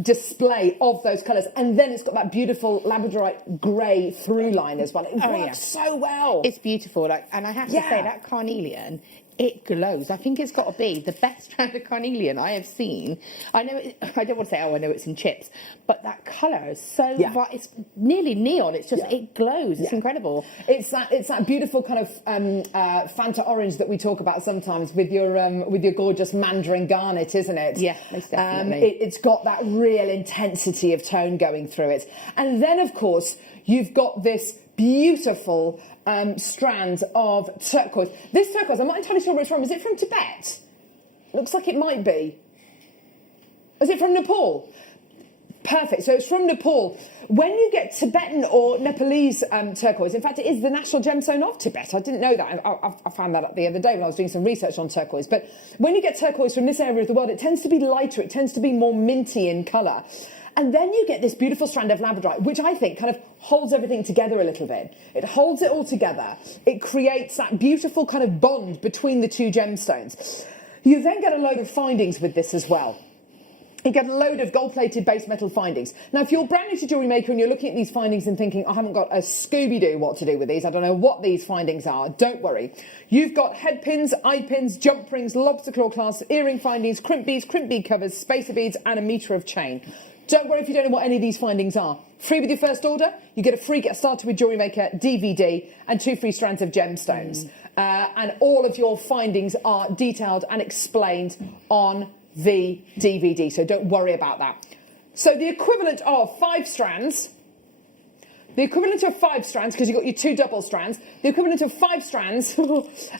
display of those colours. And then it's got that beautiful labradorite grey through line as well. It works so well. It's beautiful. And I have to say, that carnelian, it glows. I think it's got to be the best strand of carnelian I have seen. I know, I don't want to say, I know it's in chips, but that colour is so, it's nearly neon. It's just, it glows. It's incredible. It's that beautiful kind of Fanta orange that we talk about sometimes with your gorgeous mandarin garnet, isn't it? Yeah, most definitely. It's got that real intensity of tone going through it. And then, of course, you've got this beautiful strands of turquoise. This turquoise, I'm not entirely sure where it's from. Is it from Tibet? Looks like it might be. Is it from Nepal? Perfect. So it's from Nepal. When you get Tibetan or Nepalese turquoise, in fact, it is the national gemstone of Tibet. I didn't know that. I found that out the other day when I was doing some research on turquoise. But when you get turquoise from this area of the world, it tends to be lighter. It tends to be more minty in colour. And then you get this beautiful strand of labradorite, which I think kind of holds everything together a little bit. It holds it all together. It creates that beautiful kind of bond between the two gemstones. You then get a load of findings with this as well. You get a load of gold-plated base metal findings. Now, if you're brand new to Jewellery Maker and you're looking at these findings and thinking, I haven't got a Scooby-Doo what to do with these, I don't know what these findings are, don't worry. You've got head pins, eye pins, jump rings, lobster claw clasps, earring findings, crimp bead covers, spacer beads, and a metre of chain. Don't worry if you don't know what any of these findings are. Free with your first order, you get a free Get Started with Jewellery Maker DVD and 2 free strands of gemstones. And all of your findings are detailed and explained on the DVD, so don't worry about that. So the equivalent of 5 strands, because you've got your 2 double strands, the equivalent of 5 strands,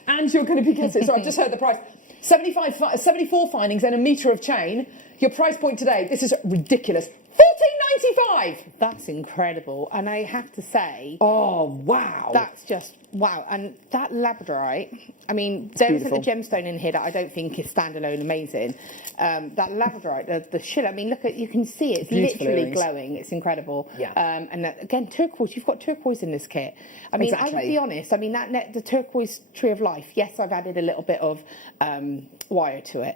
and you're going to be getting, so I've just heard the price, 74 findings and a metre of chain. Your price point today, this is ridiculous, $14.95. That's incredible. And I have to say... Oh, wow. That's just, wow. And that labradorite, I mean, there isn't a gemstone in here that I don't think is standalone amazing. That labradorite, the shiller, I mean, look at, you can see it's literally glowing. It's incredible. Yeah. And again, turquoise, you've got turquoise in this kit. I mean, I would be honest, I mean, the turquoise Tree of Life, yes, I've added a little bit of wire to it.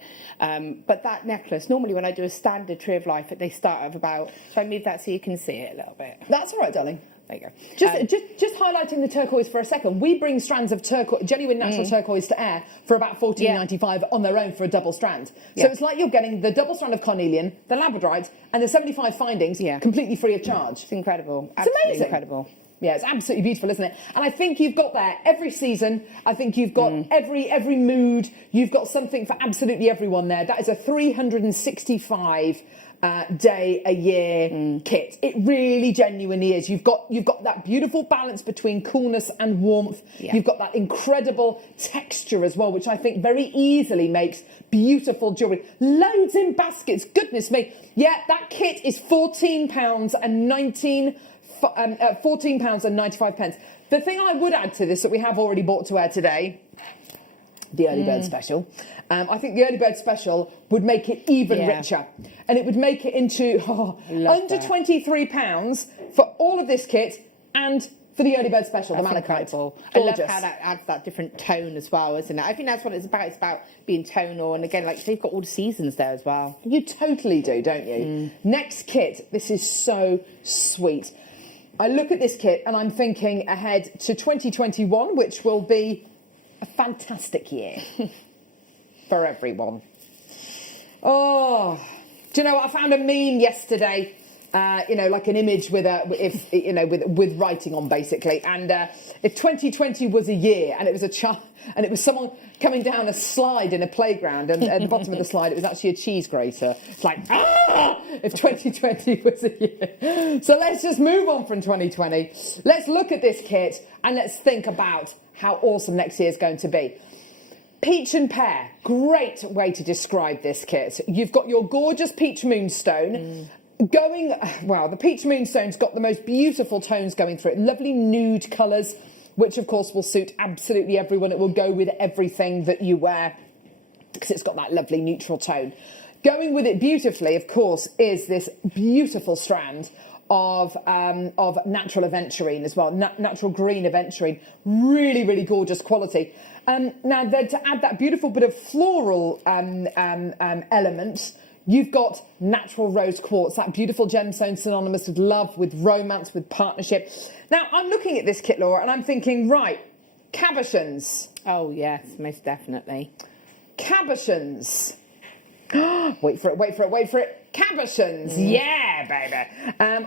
But that necklace, normally when I do a standard Tree of Life, they start at about, so I move that so you can see it a little bit. That's all right, darling. There you go. Just highlighting the turquoise for a second. We bring strands of turquoise, genuine natural turquoise to air for about $14.95 on their own for a double strand. So it's like you're getting the double strand of carnelian, the labradorite, and the 75 findings completely free of charge. It's incredible. It's amazing. Incredible. Yeah, it's absolutely beautiful, isn't it? And I think you've got there every season. I think you've got every mood. You've got something for absolutely everyone there. That is a 365 day a year kit. It really genuinely is. You've got that beautiful balance between coolness and warmth. You've got that incredible texture as well, which I think very easily makes beautiful jewellery. Loads in baskets. Goodness me. Yeah, that kit is £14.95. The thing I would add to this that we have already bought to air today, the early bird special. I think the early bird special would make it even richer, and it would make it into under £23 for all of this kit and for the early bird special, the malachite. Incredible. I love how that adds that different tone as well, isn't it? I think that's what it's about. It's about being tonal, and again, like they've got all the seasons there as well. You totally do, don't you? Next kit, this is so sweet. I look at this kit and I'm thinking ahead to 2021, which will be a fantastic year for everyone. Oh, do you know what? I found a meme yesterday, like an image with with writing on basically. And if 2020 was a year and it was a child and it was someone coming down a slide in a playground, and at the bottom of the slide it was actually a cheese grater. It's like, if 2020 was a year. So let's just move on from 2020. Let's look at this kit and let's think about how awesome next year is going to be. Peach and pear, great way to describe this kit. You've got your gorgeous peach moonstone. The peach moonstone's got the most beautiful tones going through it. Lovely nude colours, which of course will suit absolutely everyone. It will go with everything that you wear because it's got that lovely neutral tone. Going with it beautifully, of course, is this beautiful strand of natural aventurine as well, natural green aventurine. Really, really gorgeous quality. Now, then to add that beautiful bit of floral element, you've got natural rose quartz, that beautiful gemstone synonymous with love, with romance, with partnership. Now, I'm looking at this kit, Laura, and I'm thinking, right, cabochons. Oh, yes, most definitely. Cabochons. Wait for it. Cabochons. Yeah, baby.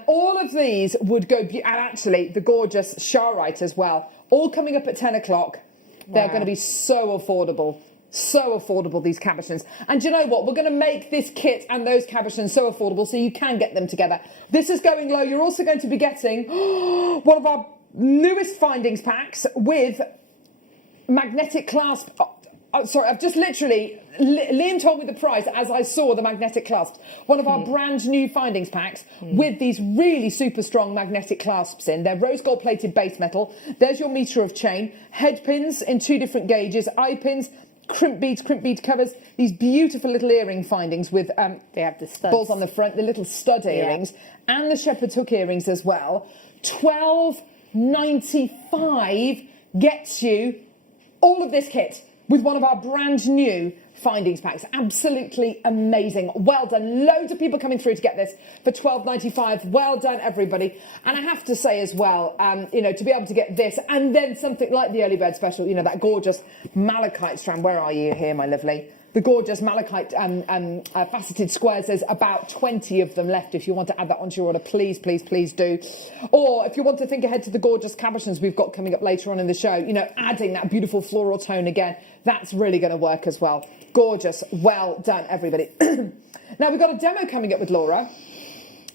All of these would go, and actually the gorgeous Sharite as well, all coming up at 10 o'clock. They're going to be so affordable. So affordable, these cabochons. And do you know what? We're going to make this kit and those cabochons so affordable so you can get them together. This is going low. You're also going to be getting one of our newest findings packs with magnetic clasp. Sorry, I've just literally, Liam told me the price as I saw the magnetic clasps. One of our brand new findings packs with these really super strong magnetic clasps in. They're rose gold plated base metal. There's your metre of chain. Head pins in 2 different gauges. Eye pins, crimp bead covers. These beautiful little earring findings with They have the studs. balls on the front, the little stud earrings, and the shepherd's hook earrings as well. $12.95 gets you all of this kit with one of our brand new findings packs. Absolutely amazing. Well done. Loads of people coming through to get this for $12.95. Well done, everybody. And I have to say as well, you know, to be able to get this and then something like the early bird special, you know, that gorgeous malachite strand. Where are you here, my lovely? The gorgeous malachite faceted squares. There's about 20 of them left. If you want to add that onto your order, please, please, please do. Or if you want to think ahead to the gorgeous cabochons we've got coming up later on in the show, you know, adding that beautiful floral tone again, that's really going to work as well. Gorgeous. Well done, everybody. Now, we've got a demo coming up with Laura.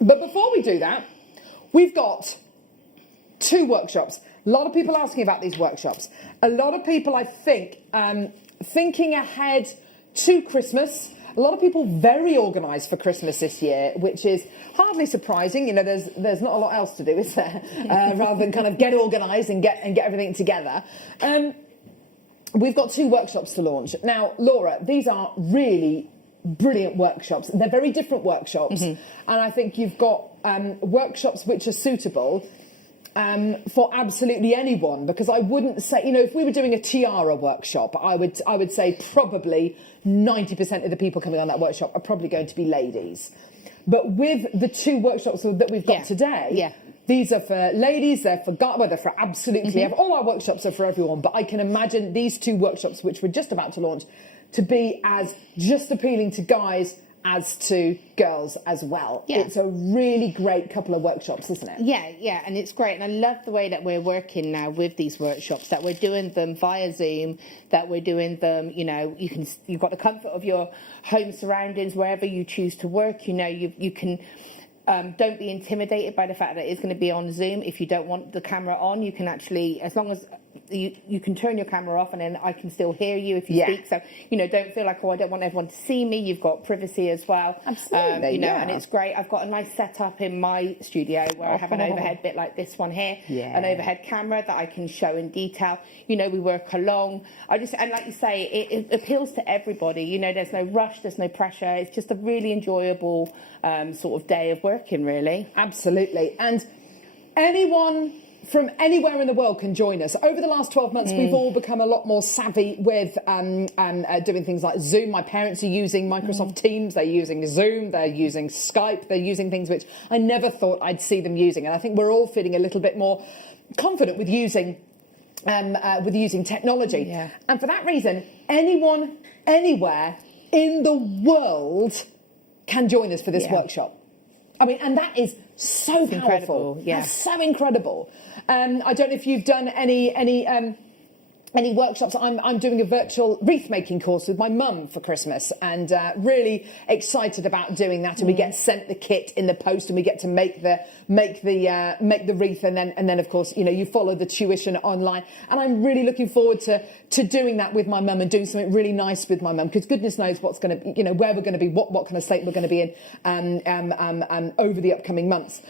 But before we do that, we've got 2 workshops. A lot of people asking about these workshops. A lot of people, I think, thinking ahead to Christmas. A lot of people very organised for Christmas this year, which is hardly surprising. You know, there's not a lot else to do, is there? Rather than kind of get organised and get everything together. We've got 2 workshops to launch. Now, Laura, these are really brilliant workshops. They're very different workshops. And I think you've got workshops which are suitable for absolutely anyone, because I wouldn't say, you know, if we were doing a tiara workshop, I would say probably 90% of the people coming on that workshop are probably going to be ladies. But with the 2 workshops that we've got today, these are for ladies, they're for guys, well, they're for absolutely all our workshops are for everyone, but I can imagine these 2 workshops, which we're just about to launch, to be as just appealing to guys as to girls as well. It's a really great couple of workshops, isn't it? Yeah, and it's great. And I love the way that we're working now with these workshops, that we're doing them via Zoom, that we're doing them, you know, you've got the comfort of your home surroundings, wherever you choose to work, you know, you can... don't be intimidated by the fact that it's going to be on Zoom. If you don't want the camera on, you can actually, as long as you can turn your camera off and then I can still hear you if you speak. So, you know, don't feel like, oh, I don't want everyone to see me. You've got privacy as well. Absolutely, you know, and it's great. I've got a nice setup in my studio where I have an overhead bit like this one here, an overhead camera that I can show in detail. You know, we work along. And like you say, it appeals to everybody. You know, there's no rush, there's no pressure. It's just a really enjoyable sort of day of working, really. Absolutely. And anyone from anywhere in the world can join us. Over the last 12 months, we've all become a lot more savvy with doing things like Zoom. My parents are using Microsoft Teams, they're using Zoom, they're using Skype, they're using things which I never thought I'd see them using. And I think we're all feeling a little bit more confident with using technology. And for that reason, anyone, anywhere in the world can join us for this workshop. I mean, and that is so powerful. Incredible, That's so incredible. I don't know if you've done any workshops. I'm doing a virtual wreath making course with my mum for Christmas, and really excited about doing that. And we get sent the kit in the post, and we get to make the wreath, and then of course, you know, you follow the tuition online. And I'm really looking forward to doing that with my mum and doing something really nice with my mum, because goodness knows what's going to, you know, where we're going to be, what kind of state we're going to be in over the upcoming months.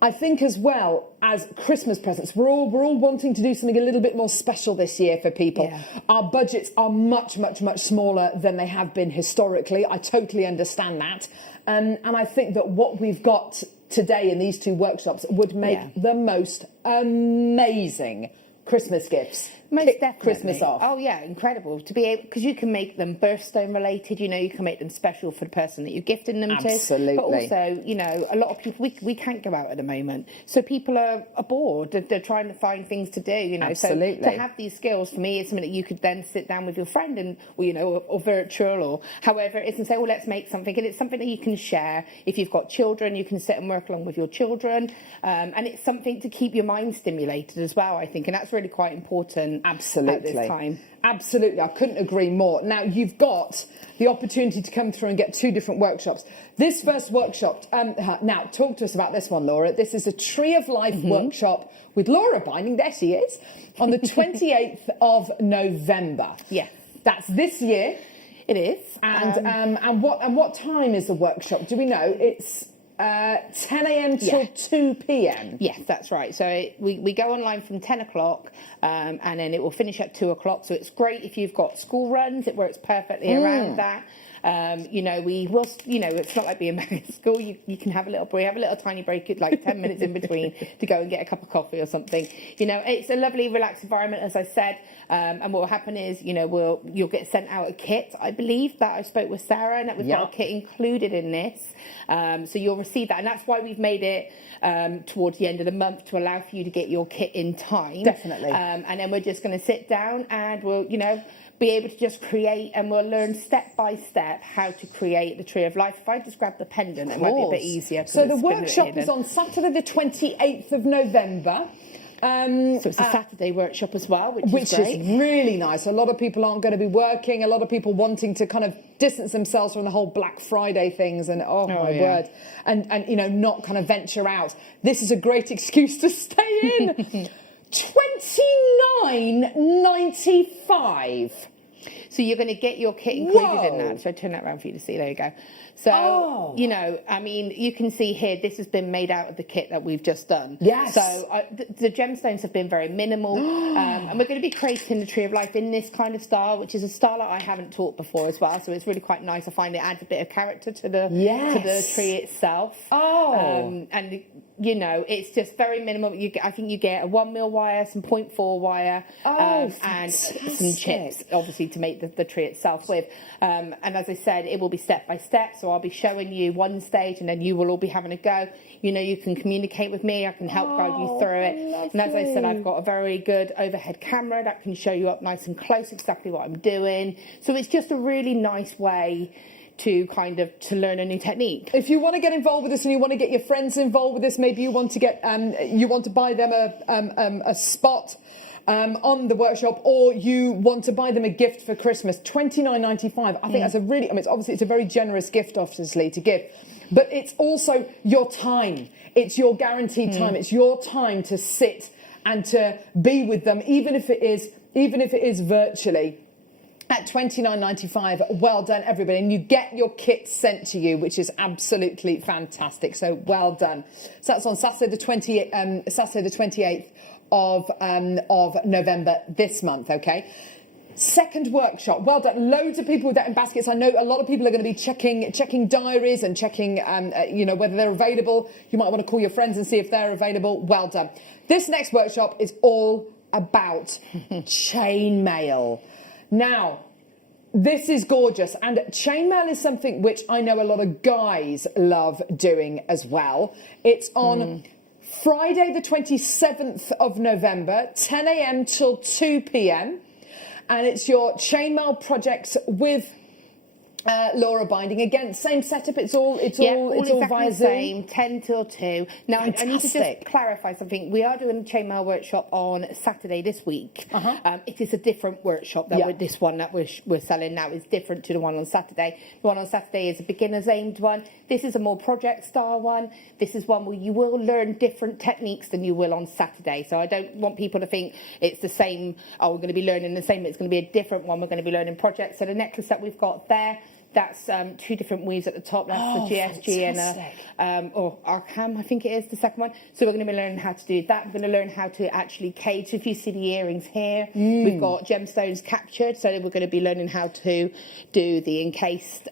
I think as well as Christmas presents, we're all wanting to do something a little bit more special this year for people. Our budgets are much, much, much smaller than they have been historically. I totally understand that. And I think that what we've got today in these 2 workshops would make the most amazing Christmas gifts. Most definitely. Christmas off. Oh yeah, incredible to be able, because you can make them birthstone related. You know, you can make them special for the person that you're gifting them to. Absolutely. But also, you know, a lot of people we can't go out at the moment, so people are bored. They're trying to find things to do. You know, Absolutely. So to have these skills for me is something that you could then sit down with your friend and, you know, or virtual or however it is, and say, well, let's make something. And it's something that you can share. If you've got children, you can sit and work along with your children, and it's something to keep your mind stimulated as well, I think, and that's really quite important. Absolutely. at this time. Absolutely, I couldn't agree more. Now, you've got the opportunity to come through and get 2 different workshops. This first workshop, now talk to us about this one, Laura. This is a Tree of Life workshop with Laura Binding, there she is, on the 28th of November. Yeah. That's this year. It is. And what time is the workshop? Do we know? It's 10 a.m. till 2 p.m. Yes, that's right. So we go online from 10 o'clock and then it will finish at 2 o'clock. So it's great if you've got school runs. It works perfectly around that. We will, it's not like being back at school. You can have a little break, have a little tiny break, like 10 minutes in between to go and get a cup of coffee or something. It's a lovely, relaxed environment, as I said. And what will happen is, you'll get sent out a kit, I believe, that I spoke with Sarah, and that we've got a kit included in this. So you'll receive that. And that's why we've made it towards the end of the month to allow for you to get your kit in time. Definitely. And then we're just going to sit down and we'll, be able to just create, and we'll learn step by step how to create the Tree of Life. If I just grab the pendant, it might be a bit easier. So the workshop is on Saturday the 28th of November. So it's a Saturday workshop as well, which is great. Is really nice. A lot of people aren't going to be working. A lot of people wanting to kind of distance themselves from the whole Black Friday things, and my word, and not kind of venture out. This is a great excuse to stay in. $29.95. So you're going to get your kit included in that. So I turn that around for you to see. There you go. So, you can see here, this has been made out of the kit that we've just done. Yes. So the gemstones have been very minimal. And we're going to be creating the Tree of Life in this kind of style, which is a style that I haven't taught before as well. So it's really quite nice. I find it adds a bit of character to the tree itself. It's just very minimal. I think you get a 1mm wire, some 0.4 wire, and some chips, obviously, to make the tree itself with. And as I said, it will be step by step. So I'll be showing you one stage, and then you will all be having a go. You can communicate with me. I can help guide you through it. Lovely. And as I said, I've got a very good overhead camera that can show you up nice and close exactly what I'm doing. So it's just a really nice way to learn a new technique. If you want to get involved with this and you want to get your friends involved with this, maybe you want to buy them a spot on the workshop, or you want to buy them a gift for Christmas, $29.95. I think that's it's a very generous gift, obviously, to give, but it's also your time. It's your guaranteed time. It's your time to sit and to be with them, even if it is virtually. At $29.95, well done, everybody. And you get your kit sent to you, which is absolutely fantastic. So well done. So that's on Saturday the 28th of November this month, okay? Second workshop, well done. Loads of people with that in baskets. I know a lot of people are going to be checking diaries and checking, whether they're available. You might want to call your friends and see if they're available. Well done. This next workshop is all about chainmail. Now, this is gorgeous, and chainmail is something which I know a lot of guys love doing as well. It's on Friday the 27th of November, 10 a.m. till 2 p.m. And it's your chainmail projects with Laura Binding. Again, same setup. It's all exactly via the Zoom. same, 10 till 2. Now, I need to just clarify something. We are doing a chainmail workshop on Saturday this week. It is a different workshop. This one that we're selling now is different to the one on Saturday. The one on Saturday is a beginner's aimed one. This is a more project style one. This is one where you will learn different techniques than you will on Saturday. So I don't want people to think it's the same, we're going to be learning the same. It's going to be a different one. We're going to be learning projects. So the necklace that we've got there, that's 2 different weaves at the top. That's the GSG and or Arkham, I think it is, the second one. So we're going to be learning how to do that. We're going to learn how to actually cage. If you see the earrings here, we've got gemstones captured. So we're going to be learning how to do the encased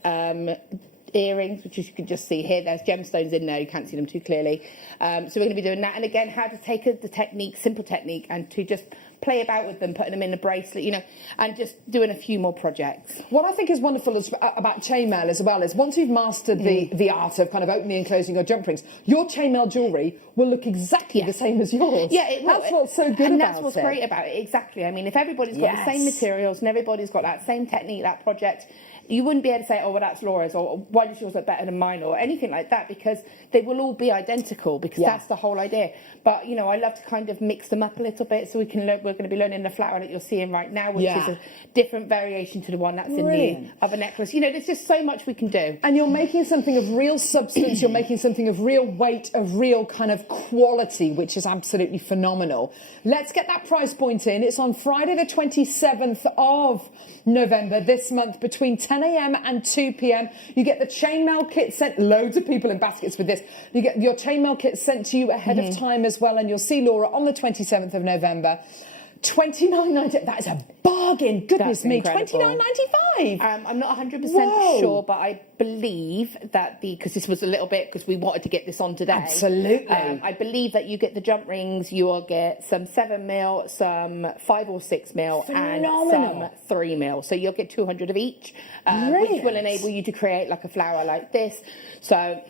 earrings, which you can just see here. There's gemstones in there. You can't see them too clearly. So we're going to be doing that. And again, how to take the technique, simple technique, and to just play about with them, putting them in a bracelet, and just doing a few more projects. What I think is wonderful about chainmail as well is once you've mastered the art of kind of opening and closing your jump rings, your chainmail jewellery will look exactly the same as yours. Yeah, it will. That's what's so good and about it. that's what's great about it, exactly. I mean, if everybody's got the same materials and everybody's got that same technique, that project, you wouldn't be able to say, oh, well, that's Laura's, or why does yours look better than mine, or anything like that, because they will all be identical, because that's the whole idea. But, you know, I love to kind of mix them up a little bit, so we can learn. We're going to be learning the flower that you're seeing right now, which is a different variation to the one that's in the other necklace. You know, there's just so much we can do. And you're making something of real substance, you're making something of real weight, of real kind of quality, which is absolutely phenomenal. Let's get that price point in. It's on Friday the 27th of November this month between 10 a.m. and 2 p.m. You get the chainmail kit sent, loads of people in baskets with this. You get your chainmail kit sent to you ahead of time as well, and you'll see Laura on the 27th of November. $29.90. That is a bargain. Goodness me, $29.95. I'm not 100% sure, but I believe that because this was a little bit, because we wanted to get this on today. Absolutely. I believe that you get the jump rings, you will get some 7mm, some 5 or 6mm, and some 3mm. So you'll get 200 of each, which will enable you to create like a flower like this. So.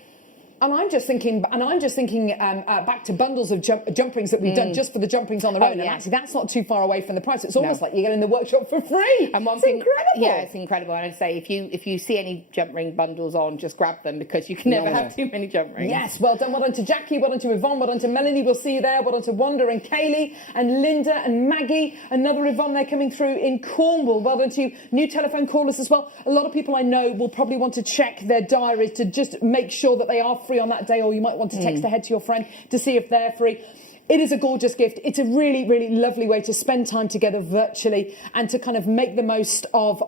And I'm just thinking back to bundles of jump rings that we've done just for the jump rings on their own. And actually, that's not too far away from the price. It's almost like you get in the workshop for free. And it's incredible. Yeah, it's incredible. And I'd say if you see any jump ring bundles on, just grab them, because you can never have too many jump rings. Yes, well done. Well done to Jackie, well done to Yvonne, well done to Melanie. We'll see you there. Well done to Wanda and Kaylee and Linda and Maggie. Another Yvonne there coming through in Cornwall. Well done to you. New telephone callers as well. A lot of people I know will probably want to check their diaries to just make sure that they are free on that day, or you might want to text ahead to your friend to see if they're free. It is a gorgeous gift. It's a really, really lovely way to spend time together virtually and to kind of make the most of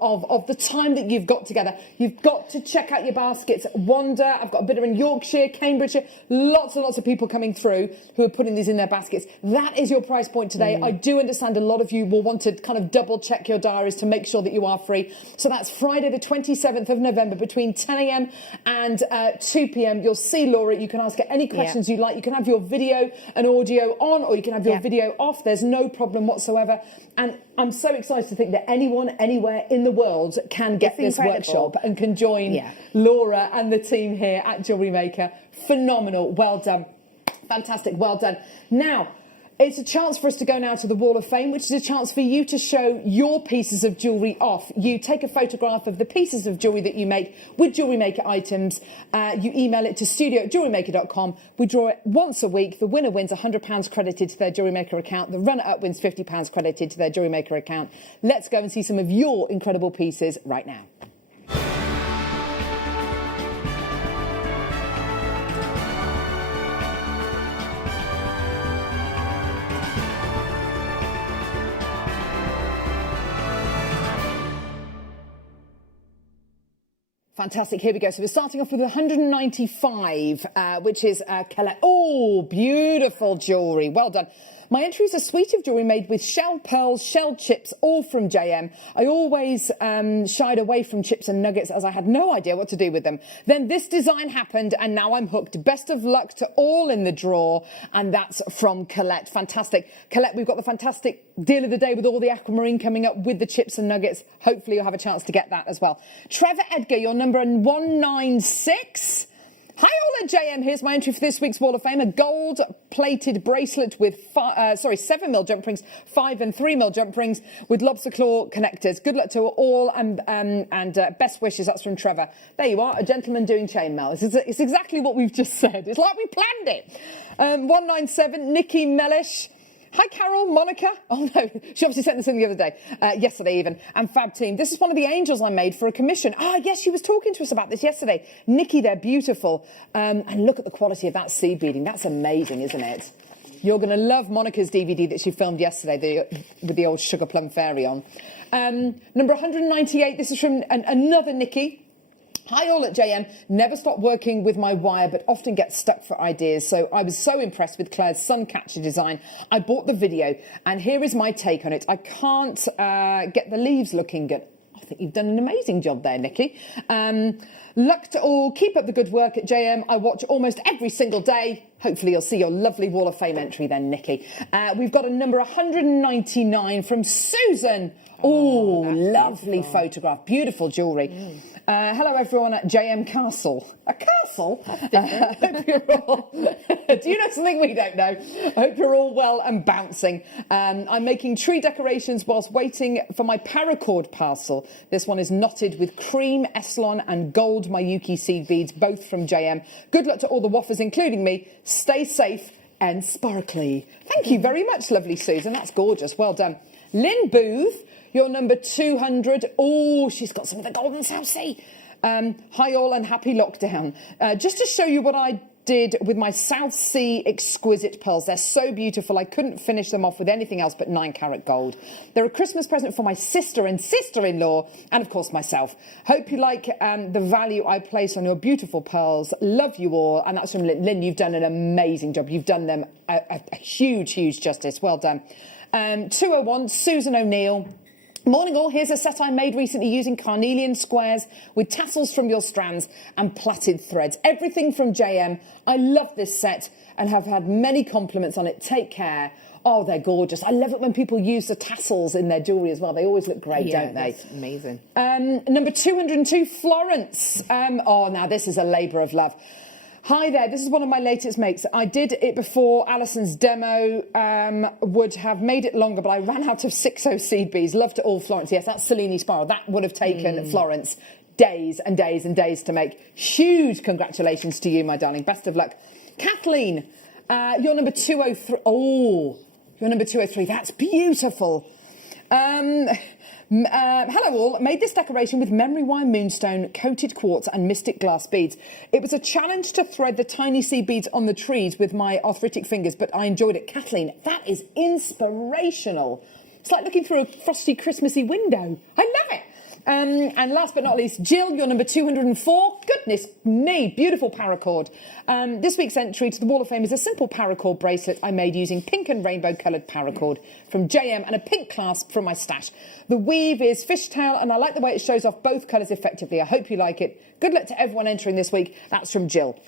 the time that you've got together. You've got to check out your baskets. Wanda, I've got a bit in Yorkshire, Cambridgeshire, lots and lots of people coming through who are putting these in their baskets. That is your price point today. I do understand a lot of you will want to kind of double check your diaries to make sure that you are free. So that's Friday the 27th of November between 10 a.m. and 2 p.m. You'll see Laura. You can ask her any questions you like. You can have your video and audio on, or you can have your video off. There's no problem whatsoever. And I'm so excited to think that anyone, anywhere in the world can get this workshop and can join Laura and the team here at Jewellery Maker. Phenomenal. Well done. Fantastic. Well done. Now, it's a chance for us to go now to the Wall of Fame, which is a chance for you to show your pieces of jewellery off. You take a photograph of the pieces of jewellery that you make with Jewellery Maker items. You email it to studio@jewellerymaker.com. We draw it once a week. The winner wins £100 credited to their Jewellery Maker account. The runner-up wins £50 credited to their Jewellery Maker account. Let's go and see some of your incredible pieces right now. Fantastic. Here we go. So we're starting off with 195, which is Colette. Oh, beautiful jewellery. Well done. My entry is a suite of jewellery made with shell pearls, shell chips, all from JM. I always shied away from chips and nuggets as I had no idea what to do with them. Then this design happened and now I'm hooked. Best of luck to all in the draw. And that's from Colette. Fantastic. Colette, we've got the fantastic deal of the day with all the aquamarine coming up with the chips and nuggets. Hopefully you'll have a chance to get that as well. Trevor Edgar, your number 196. Hi all at JM, here's my entry for this week's Wall of Fame. A gold-plated bracelet with 7mm jump rings, 5 and 3mm jump rings with lobster claw connectors. Good luck to all and best wishes. That's from Trevor. There you are, a gentleman doing chainmail. It's exactly what we've just said. It's like we planned it. 197, Nikki Mellish. Hi, Carol, Monica. Oh, no, she obviously sent this in the other day, yesterday even. And Fab Team. This is one of the angels I made for a commission. Ah, yes, she was talking to us about this yesterday. Nikki, they're beautiful. And look at the quality of that seed beading. That's amazing, isn't it? You're going to love Monica's DVD that she filmed yesterday with the old Sugar Plum Fairy on. Number 198, this is from another Nikki. Hi all at JM, never stop working with my wire but often get stuck for ideas, so I was so impressed with Claire's Suncatcher design. I bought the video and here is my take on it. I can't get the leaves looking good. I think you've done an amazing job there, Nikki. Luck to all. Keep up the good work at JM. I watch almost every single day. Hopefully you'll see your lovely Wall of Fame entry then, Nikki. We've got a number 199 from Susan. Oh, lovely photograph. Beautiful jewellery. Hello, everyone at JM Castle. A castle? Hope you're all... Do you know something we don't know? I hope you're all well and bouncing. I'm making tree decorations whilst waiting for my paracord parcel. This one is knotted with cream, Eslon and gold Mayuki seed beads, both from JM. Good luck to all the waffers, including me. Stay safe and sparkly. Thank you very much, lovely Susan. That's gorgeous. Well done. Lynn Booth, you're number 200. Oh, she's got some of the golden South Sea. Hi all and happy lockdown. Just to show you what I did with my South Sea exquisite pearls. They're so beautiful. I couldn't finish them off with anything else but 9-carat gold. They're a Christmas present for my sister and sister-in-law and of course myself. Hope you like the value I place on your beautiful pearls. Love you all. And that's from Lynn. Lynn, you've done an amazing job. You've done them a huge justice. Well done. 201, Susan O'Neill. Morning all, here's a set I made recently using carnelian squares with tassels from your strands and plaited threads. Everything from JM. I love this set and have had many compliments on it. Take care. Oh, they're gorgeous. I love it when people use the tassels in their jewellery as well. They always look great, don't they? That's amazing. Number 202, Florence. Oh, now this is a labour of love. Hi there, this is one of my latest makes. I did it before Alison's demo, would have made it longer, but I ran out of 60 seed beads. Love to all, Florence. Yes, that's Cellini Spiral. That would have taken Florence days and days and days to make. Huge congratulations to you, my darling. Best of luck. Kathleen, you're number 203. Oh, you're number 203. That's beautiful. Hello all, made this decoration with memory wire moonstone, coated quartz and mystic glass beads. It was a challenge to thread the tiny seed beads on the trees with my arthritic fingers, but I enjoyed it. Kathleen, that is inspirational. It's like looking through a frosty Christmassy window. I love it. And last but not least, Jill, you're number 204. Goodness me, beautiful paracord. This week's entry to the Wall of Fame is a simple paracord bracelet I made using pink and rainbow coloured paracord from JM and a pink clasp from my stash. The weave is fishtail and I like the way it shows off both colours effectively. I hope you like it. Good luck to everyone entering this week. That's from Jill.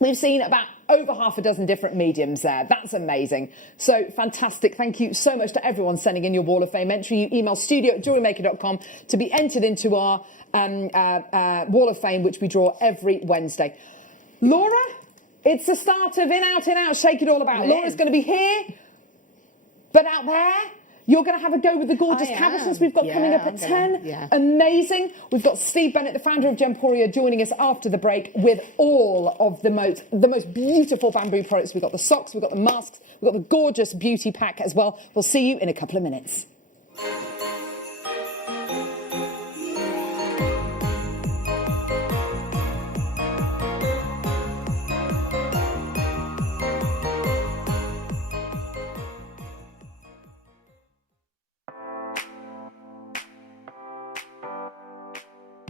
We've seen about over half a dozen different mediums there. That's amazing. So fantastic. Thank you so much to everyone sending in your Wall of Fame entry. You email studio@jewellerymaker.com to be entered into our Wall of Fame, which we draw every Wednesday. Laura, it's the start of In, Out, Shake It All About. Laura's going to be here, but out there. You're going to have a go with the gorgeous cabbages we've got coming up at 10. Amazing. We've got Steve Bennett, the founder of Gemporia, joining us after the break with all of the most beautiful bamboo products. We've got the socks, we've got the masks, we've got the gorgeous beauty pack as well. We'll see you in a couple of minutes.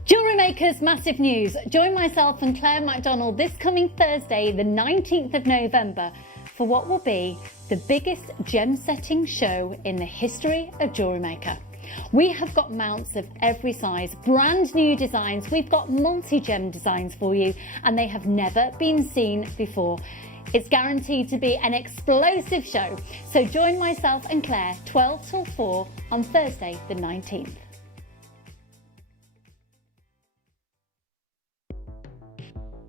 Jewellery Makers massive news. Join myself and Claire MacDonald this coming Thursday, the 19th of November, for what will be the biggest gem setting show in the history of Jewellery Maker. We have got mounts of every size, brand new designs. We've got multi-gem designs for you and they have never been seen before. It's guaranteed to be an explosive show. So join myself and Claire 12 till 4 on Thursday the 19th.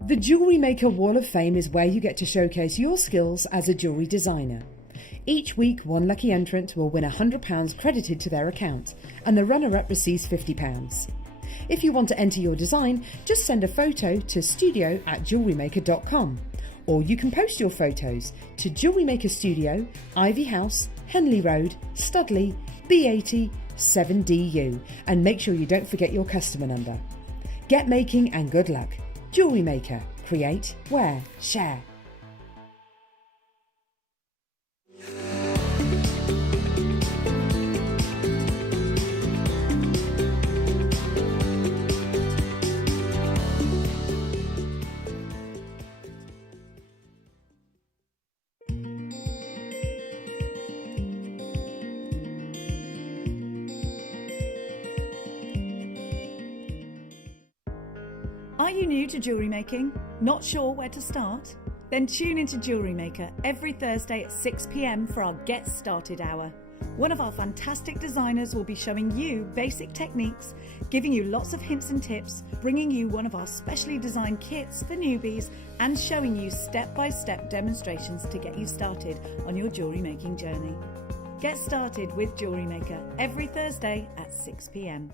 The Jewellery Maker Wall of Fame is where you get to showcase your skills as a jewellery designer. Each week, one lucky entrant will win £100 credited to their account, and the runner-up receives £50. If you want to enter your design, just send a photo to studio@jewellerymaker.com, or you can post your photos to Jewellery Maker Studio, Ivy House, Henley Road, Studley, B80 7DU, and make sure you don't forget your customer number. Get making and good luck. Jewellery Maker. Create, wear, share. Are you new to jewellery making? Not sure where to start? Then tune into JewelleryMaker every Thursday at 6 p.m. for our Get Started Hour. One of our fantastic designers will be showing you basic techniques, giving you lots of hints and tips, bringing you one of our specially designed kits for newbies, and showing you step-by-step demonstrations to get you started on your jewellery making journey. Get started with JewelleryMaker every Thursday at 6 p.m.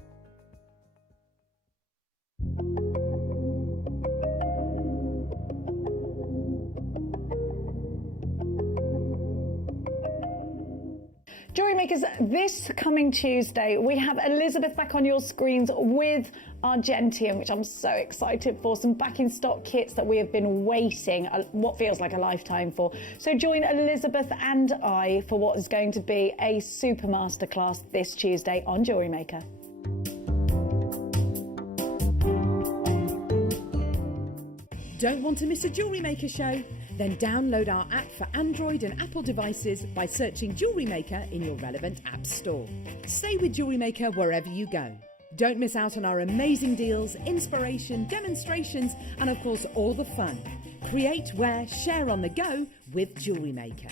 Jewellery Makers, this coming Tuesday, we have Elizabeth back on your screens with our Gentian, which I'm so excited for. Some back in stock kits that we have been waiting what feels like a lifetime for. So join Elizabeth and I for what is going to be a super masterclass this Tuesday on Jewellery Maker. Don't want to miss a Jewellery Maker show? Then download our app for Android and Apple devices by searching Jewellery Maker in your relevant app store. Stay with Jewellery Maker wherever you go. Don't miss out on our amazing deals, inspiration, demonstrations, and of course all the fun. Create, wear, share on the go with Jewellery Maker.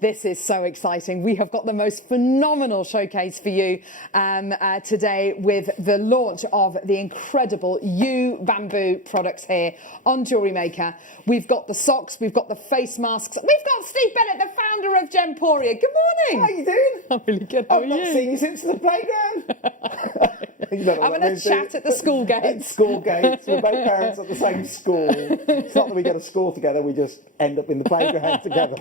This is so exciting. We have got the most phenomenal showcase for you today with the launch of the incredible U Bamboo products here on Jewellery Maker. We've got the socks, we've got the face masks. We've got Steve Bennett, the founder of Gemporia. Good morning. How are you doing? I'm really good. How are I've not you? seen you since the playground. You know what Having that a means, chat do you? at the school gates. At school gates. We're both parents at the same school. It's not that we go to school together, we just end up in the playground together.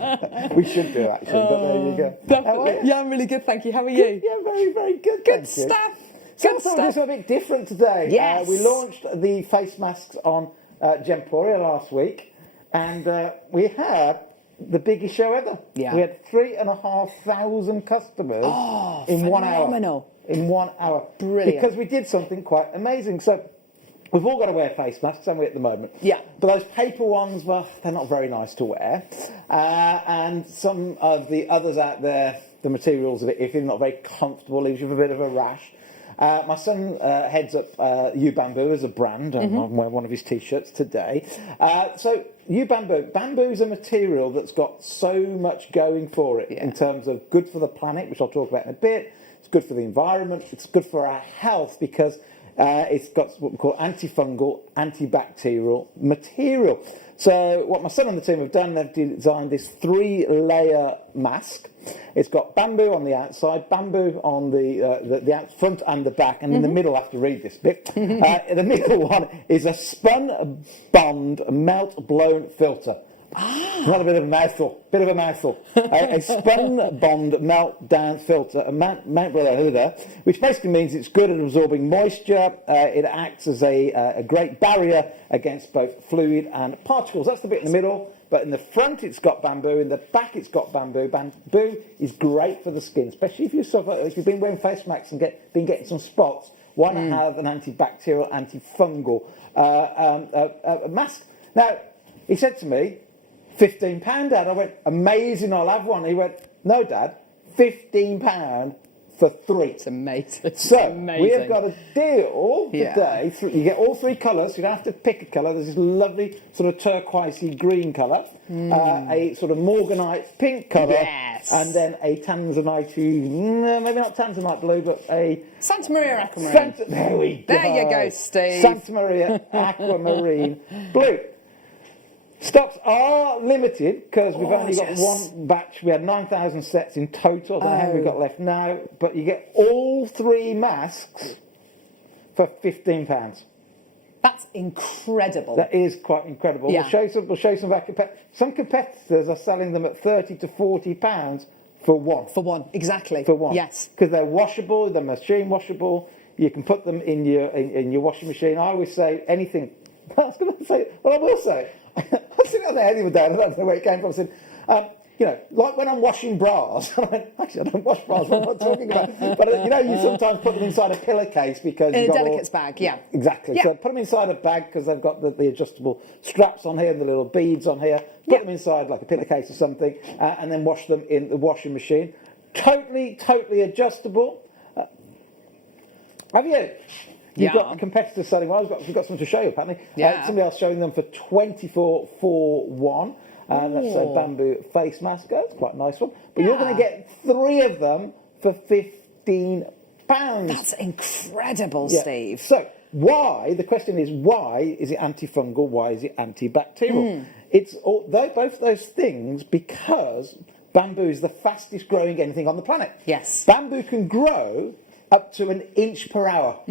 We should do, actually, but there you go. How are you? Yeah, I'm really good, thank you. How are you? Yeah, very, very good. Good thank you. stuff. So Good I thought stuff. we'd do something a bit different today. Yes. We launched the face masks on Gemporia last week, and we had the biggest show ever. Yeah. We had 3,500 customers in 1 hour. phenomenal. In 1 hour. Brilliant. Because we did something quite amazing. So we've all got to wear face masks, haven't we, at the moment? Yeah. But those paper ones, well, they're not very nice to wear. And some of the others out there, the materials of it, if you're not very comfortable, leaves you with a bit of a rash. My son heads up U Bamboo as a brand, and I'm wearing one of his T-shirts today. So U Bamboo, bamboo is a material that's got so much going for it in terms of good for the planet, which I'll talk about in a bit. It's good for the environment. It's good for our health because it's got what we call antifungal, antibacterial material. So what my son and the team have done, they've designed this 3-layer mask. It's got bamboo on the outside, bamboo on the front and the back, and in the middle, I have to read this bit. The middle one is a spun bond melt blown filter. Not a bit of a mouthful. A spun bond melt down filter, which basically means it's good at absorbing moisture. It acts as a great barrier against both fluid and particles. That's the bit in the middle. But in the front, it's got bamboo. In the back, it's got bamboo. Bamboo is great for the skin, especially if you've been wearing face masks and been getting some spots. Why not have an antibacterial, antifungal mask? Now, he said to me, £15, Dad. I went, amazing, I'll have one. He went, no, Dad, £15 for 3. It's amazing. So we have got a deal today. You get all 3 colours. You don't have to pick a colour. There's this lovely sort of turquoisey green colour, a sort of morganite pink colour, and then a tanzanite, maybe not tanzanite blue, but a Santa Maria Aquamarine. There we go. There you go, Steve. Santa Maria Aquamarine blue. Stocks are limited because we've only got one batch. We had 9,000 sets in total. I don't know how many we've got left now. But you get all 3 masks for £15. That's incredible. That is quite incredible. Yeah. We'll show some of our competitors. Some competitors are selling them at £30 to £40 for one. For one, exactly. For one. Yes. Because they're washable, they're machine washable. You can put them in your washing machine. I always say anything. I was going to say, well, I will say. I was sitting on the head the other day, and I don't know where it came from. I said, you know, like when I'm washing bras, I went, actually, I don't wash bras, what am I talking about? But, you know, you sometimes put them inside a pillowcase because... In a delicates bag, yeah. Exactly. Yeah. So put them inside a bag because they've got the adjustable straps on here, the little beads on here. Put them inside like a pillowcase or something, and then wash them in the washing machine. Totally adjustable. Have you? You've got a competitor selling one. We've got something to show you, apparently. Yeah. Somebody else showing them for 24.41. And that's a bamboo face mask. It's quite a nice one. But you're going to get 3 of them for £15. That's incredible, Steve. So why? The question is, why is it antifungal? Why is it antibacterial? It's both those things because bamboo is the fastest growing anything on the planet. Yes. Bamboo can grow up to 1 inch per hour,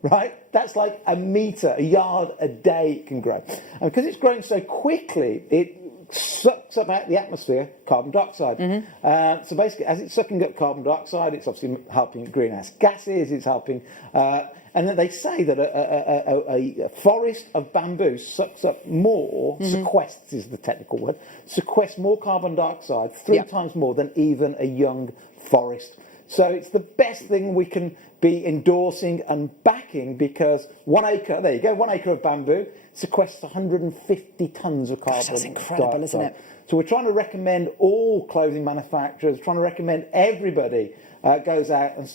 right? That's like a metre, a yard a day it can grow. And because it's growing so quickly, it sucks up out the atmosphere carbon dioxide. So basically, as it's sucking up carbon dioxide, it's obviously helping greenhouse gases, it's helping... and then they say that a forest of bamboo sucks up more, sequests is the technical word, sequests more carbon dioxide 3 times more than even a young forest. So it's the best thing we can be endorsing and backing because 1 acre, there you go, 1 acre of bamboo sequesters 150 tonnes of carbon. That's incredible, dioxide. isn't it? So we're trying to recommend all clothing manufacturers, trying to recommend everybody goes out and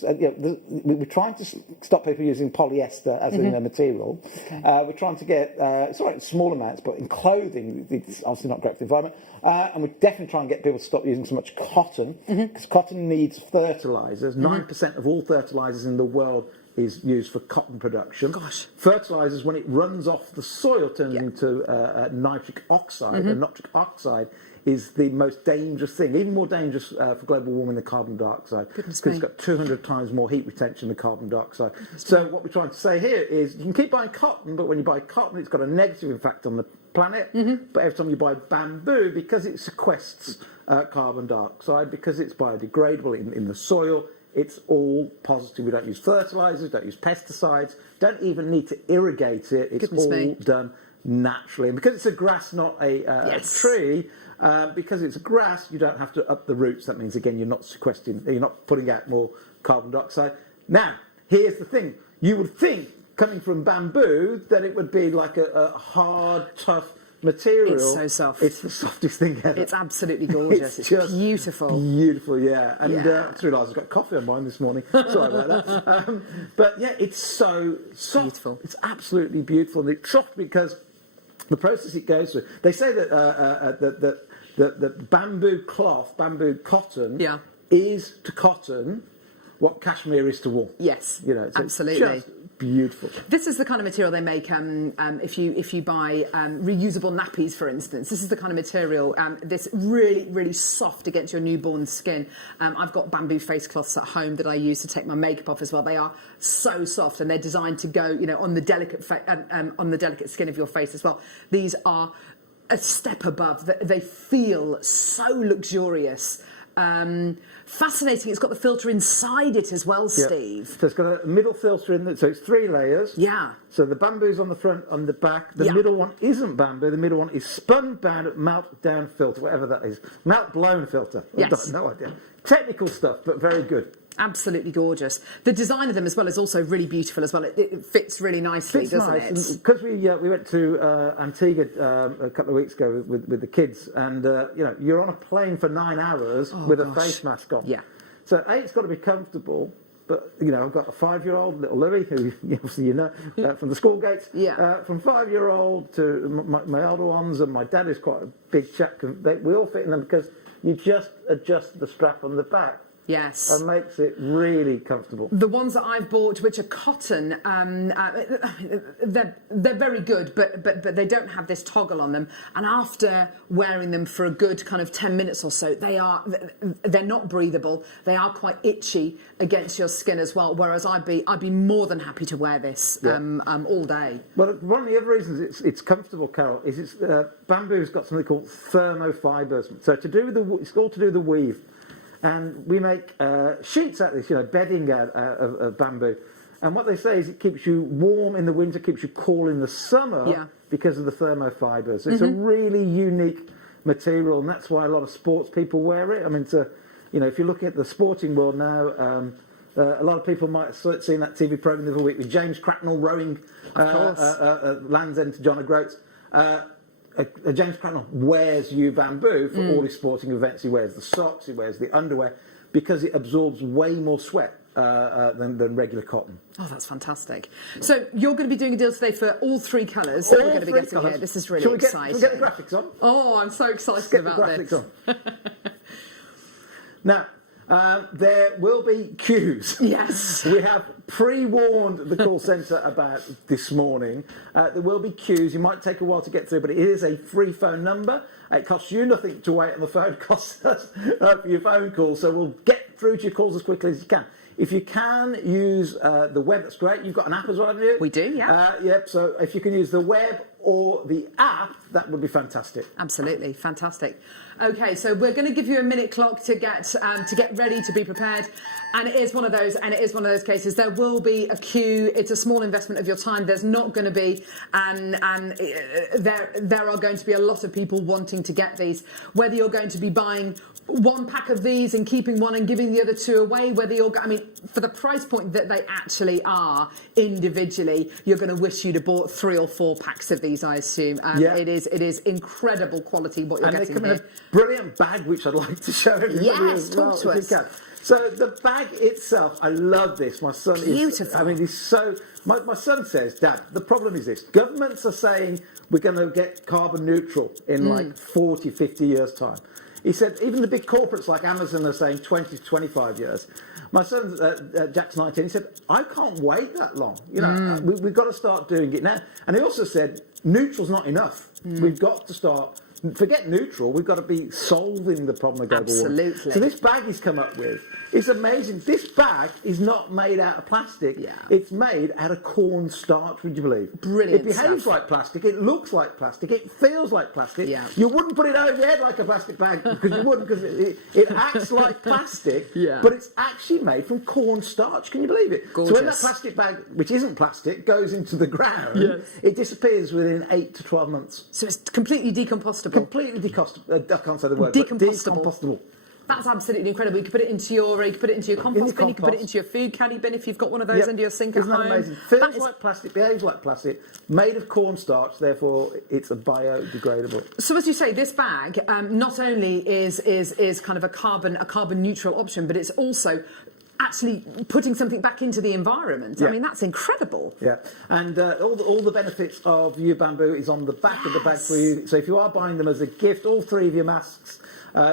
we're trying to stop people using polyester as in a material. We're trying to get it's all right in small amounts, but in clothing it's obviously not great for the environment. And we're definitely trying to get people to stop using so much cotton because cotton needs fertilisers. 9% of all fertilisers in the world is used for cotton production. Gosh. Fertilisers, when it runs off the soil, turns into nitric oxide, and nitric oxide is the most dangerous thing, even more dangerous for global warming than carbon dioxide, because it's got 200 times more heat retention than carbon dioxide. So what we're trying to say here is you can keep buying cotton, but when you buy cotton, it's got a negative impact on the planet. But every time you buy bamboo, because it sequests carbon dioxide, because it's biodegradable in the soil, it's all positive. We don't use fertilisers, don't use pesticides, don't even need to irrigate it. It's all done naturally. And because it's a grass, not a tree, because it's grass, you don't have to up the roots. That means, again, you're not sequestering, you're not putting out more carbon dioxide. Now, here's the thing. You would think, coming from bamboo, that it would be like a hard, tough material. It's so soft. It's the softest thing ever. It's absolutely gorgeous. It's just beautiful. Beautiful, yeah. And I just realised I've got coffee on mine this morning. Sorry about that. But yeah, it's so soft. Beautiful. It's absolutely beautiful. And it's soft because the process it goes through. They say that that bamboo cloth, bamboo cotton, is to cotton what cashmere is to wool. Yes, you know, so absolutely. It's just beautiful. This is the kind of material they make if you buy reusable nappies, for instance. This is the kind of material that's really soft against your newborn skin. I've got bamboo face cloths at home that I use to take my makeup off as well. They are so soft, and they're designed to go, on the delicate skin of your face as well. These are a step above. They feel so luxurious. Fascinating. It's got the filter inside it as well, Steve. So it's got a middle filter in there, so it's 3 layers. Yeah. So the bamboo's on the front, on the back. The middle one isn't bamboo. The middle one is spun bound melt down filter, whatever that is. Melt blown filter. Yes. I've got no idea. Technical stuff, but very good. Absolutely gorgeous. The design of them as well is also really beautiful as well. It fits really nicely, doesn't it? Because we went to Antigua a couple of weeks ago with the kids, and you're on a plane for 9 hours with a face mask on. Yeah. So it's got to be comfortable. But I've got a 5-year-old, little Louis, who obviously from the school gates. Yeah. From 5-year-old to my older ones, and my dad is quite a big chap. We all fit in them because you just adjust the strap on the back. Yes. And makes it really comfortable. The ones that I've bought, which are cotton, they're very good, but they don't have this toggle on them. And after wearing them for a good kind of 10 minutes or so, they're not breathable. They are quite itchy against your skin as well. Whereas I'd be more than happy to wear this all day. Well, one of the other reasons it's comfortable, Carol, is bamboo's got something called thermofibers. So it's all to do with the weave. And we make sheets out of this, bedding out of bamboo. And what they say is it keeps you warm in the winter, keeps you cool in the summer because of the thermofibers. It's a really unique material, and that's why a lot of sports people wear it. I mean, if you look at the sporting world now, a lot of people might have seen that TV programme the other week with James Cracknell rowing Land's End to John O'Groats. James Cracknell wears U Bamboo for all his sporting events. He wears the socks, he wears the underwear, because it absorbs way more sweat than regular cotton. Oh, that's fantastic. So you're going to be doing a deal today for all 3 colours that we're going to be getting here. This is really exciting. Shall we get the graphics on? Oh, I'm so excited about this. On. Now, there will be queues. Yes. We have pre-warned the call centre about this morning. There will be queues. It might take a while to get through, but it is a free phone number. It costs you nothing to wait on the phone. It costs us for your phone call. So we'll get through to your calls as quickly as you can. If you can use the web, that's great. You've got an app as well, haven't you? We do, yeah. Yep, so if you can use the web or the app, that would be fantastic. Absolutely, fantastic. Okay, so we're going to give you a minute clock to get ready, to be prepared. And it is one of those cases. There will be a queue. It's a small investment of your time. There's not going to be, and there are going to be a lot of people wanting to get these. Whether you're going to be buying 1 pack of these and keeping 1 and giving the other 2 away, for the price point that they actually are individually, you're going to wish you'd have bought 3 or 4 packs of these, I assume. It is incredible quality what you're getting here. In a brilliant bag, which I'd like to show everybody. Yes, as well, talk to us. So the bag itself, I love this. My son Beautiful. He's so... My son says, Dad, the problem is this. Governments are saying we're going to get carbon neutral in like 40, 50 years' time. He said, even the big corporates like Amazon are saying 20 to 25 years. My son, Jack's 19, he said, I can't wait that long. We've got to start doing it now. And he also said, neutral's not enough. We've got to start... Forget neutral, we've got to be solving the problem of global warming. Absolutely. So this bag he's come up with is amazing. This bag is not made out of plastic. Yeah. It's made out of corn starch, would you believe? Brilliant. It behaves stuff. like plastic, it looks like plastic, it feels like plastic. Yeah. You wouldn't put it over your head like a plastic bag, because you wouldn't, because it acts like plastic, but it's actually made from corn starch. Can you believe it? Gorgeous. So when that plastic bag, which isn't plastic, goes into the ground, it disappears within 8 to 12 months. So it's completely decompostable. Completely decompostable. I can't say the word. Decompostable. That's absolutely incredible. You could put it into your compost bin. You could put it into your food caddy bin if you've got one of those under your sink at home. Isn't that amazing? Feels like plastic, behaves like plastic, made of cornstarch. Therefore, it's a biodegradable. So as you say, this bag not only is kind of a carbon neutral option, but it's also actually putting something back into the environment. I mean, that's incredible. Yeah, and all the benefits of U Bamboo is on the back of the bag for you. So if you are buying them as a gift, all 3 of your masks,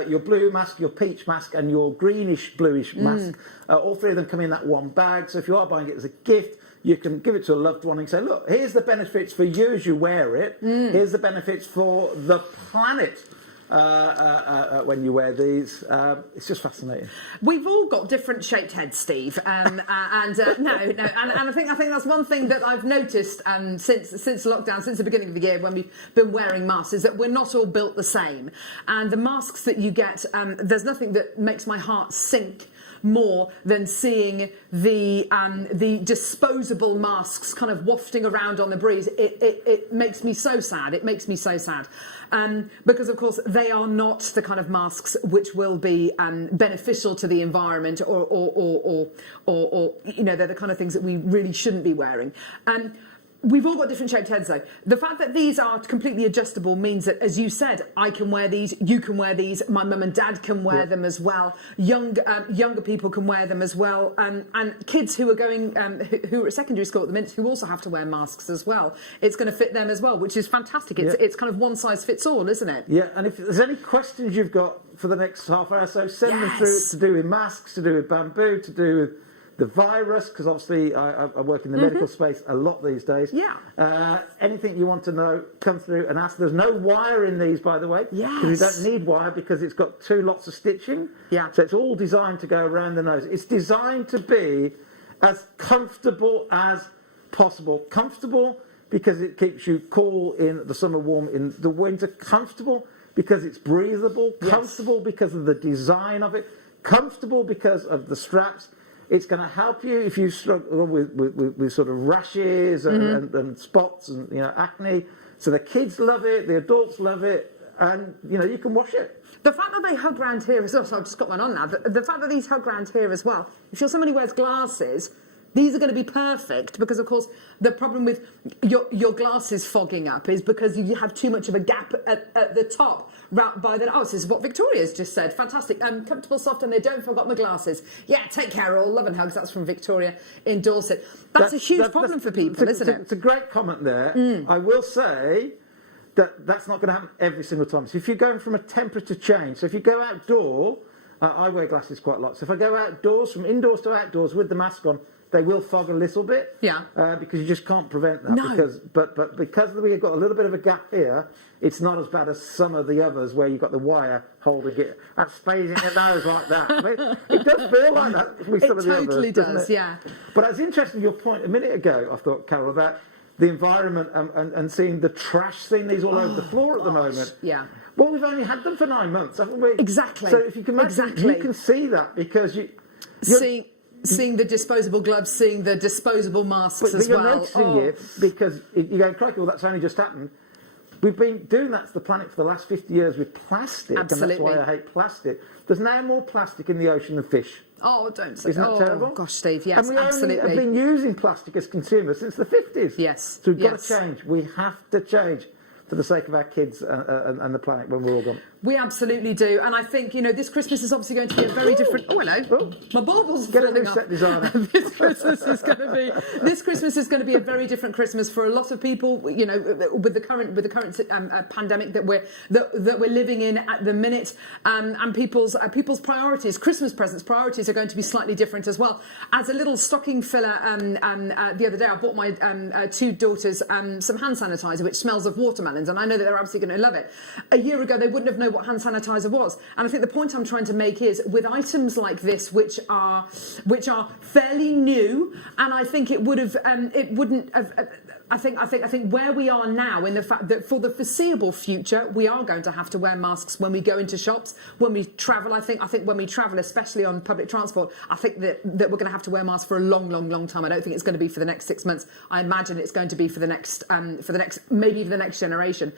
your blue mask, your peach mask, and your greenish bluish mask, all 3 of them come in that 1 bag. So if you are buying it as a gift, you can give it to a loved one and say, look, here's the benefits for you as you wear it. Here's the benefits for the planet. When you wear these, it's just fascinating. We've all got different shaped heads, Steve, and I think that's one thing that I've noticed since lockdown, since the beginning of the year, when we've been wearing masks, is that we're not all built the same. And the masks that you get, there's nothing that makes my heart sink more than seeing the disposable masks kind of wafting around on the breeze. It makes me so sad. It makes me so sad. Because, of course, they are not the kind of masks which will be beneficial to the environment or they're the kind of things that we really shouldn't be wearing. We've all got different shaped heads, though. The fact that these are completely adjustable means that, as you said, I can wear these, you can wear these, my mum and dad can wear them as well, younger people can wear them as well, and kids who are going, who are at secondary school at the minute, who also have to wear masks as well. It's going to fit them as well, which is fantastic. It's kind of one size fits all, isn't it? Yeah, and if there's any questions you've got for the next half hour or so, send them through, to do with masks, to do with bamboo, to do with the virus, because obviously I work in the medical space a lot these days. Yeah. Anything you want to know, come through and ask. There's no wire in these, by the way. Yes. Because you don't need wire, because it's got 2 lots of stitching. Yeah. So it's all designed to go around the nose. It's designed to be as comfortable as possible. Comfortable because it keeps you cool in the summer, warm in the winter. Comfortable because it's breathable. Yes. Comfortable because of the design of it. Comfortable because of the straps. It's going to help you if you struggle with sort of rashes and spots and acne. So the kids love it, the adults love it. and you can wash it. The fact that they hug round here as well, so I've just got one on now, the fact that these hug round here as well, if you're somebody who wears glasses, these are going to be perfect because, of course, the problem with your glasses fogging up is because you have too much of a gap at the top. Right by the... Oh, this is what Victoria's just said. Fantastic. Comfortable, soft, and they don't fog up my glasses. Yeah, take care all. Love and hugs. That's from Victoria in Dorset. That's a huge problem for people, isn't it? It's a great comment there. I will say that's not going to happen every single time. So if you're going from a temperature change, so if you go outdoor, I wear glasses quite a lot. So if I go outdoors, from indoors to outdoors with the mask on, they will fog a little bit. Yeah. Because you just can't prevent that. No. Because we've got a little bit of a gap here, it's not as bad as some of the others where you've got the wire holding it. That's phasing your nose like that. I mean, it does feel like that with some of the others. It totally does, doesn't it? yeah. But it's interesting, your point a minute ago, I thought, Carol, about the environment and seeing the trash, seeing these all over the floor at the moment. Yeah. Well, we've only had them for 9 months, haven't we? Exactly. So if you can imagine, you can see that because seeing the disposable gloves, seeing the disposable masks but as you're well. noticing it because you go, crikey, well, that's only just happened. We've been doing that to the planet for the last 50 years with plastic, Absolutely. and that's why I hate plastic. There's now more plastic in the ocean than fish. Oh, don't say Isn't that terrible? Gosh, Steve, yes, and we absolutely. only have been using plastic as consumers since the 50s. Yes. So we've got to change. We have to change for the sake of our kids and the planet when we're all gone. We absolutely do, and I think this Christmas is obviously going to be a very different. Oh, hello! Oh. My baubles Get a falling new off. set designer. This Christmas is going to be a very different Christmas for a lot of people. With the current pandemic that we're living in at the minute, and people's priorities, Christmas presents priorities are going to be slightly different as well. As a little stocking filler, the other day I bought my two daughters some hand sanitizer which smells of watermelons, and I know that they're absolutely going to love it. A year ago they wouldn't have known what hand sanitizer was, and I think the point I'm trying to make is with items like this which are fairly new, and I think it wouldn't have. I think where we are now in the fact that for the foreseeable future we are going to have to wear masks when we go into shops, when we travel. I think when we travel, especially on public transport, I think that we're going to have to wear masks for a long time. I don't think it's going to be for the next 6 months. I imagine it's going to be for the next maybe even the next generation.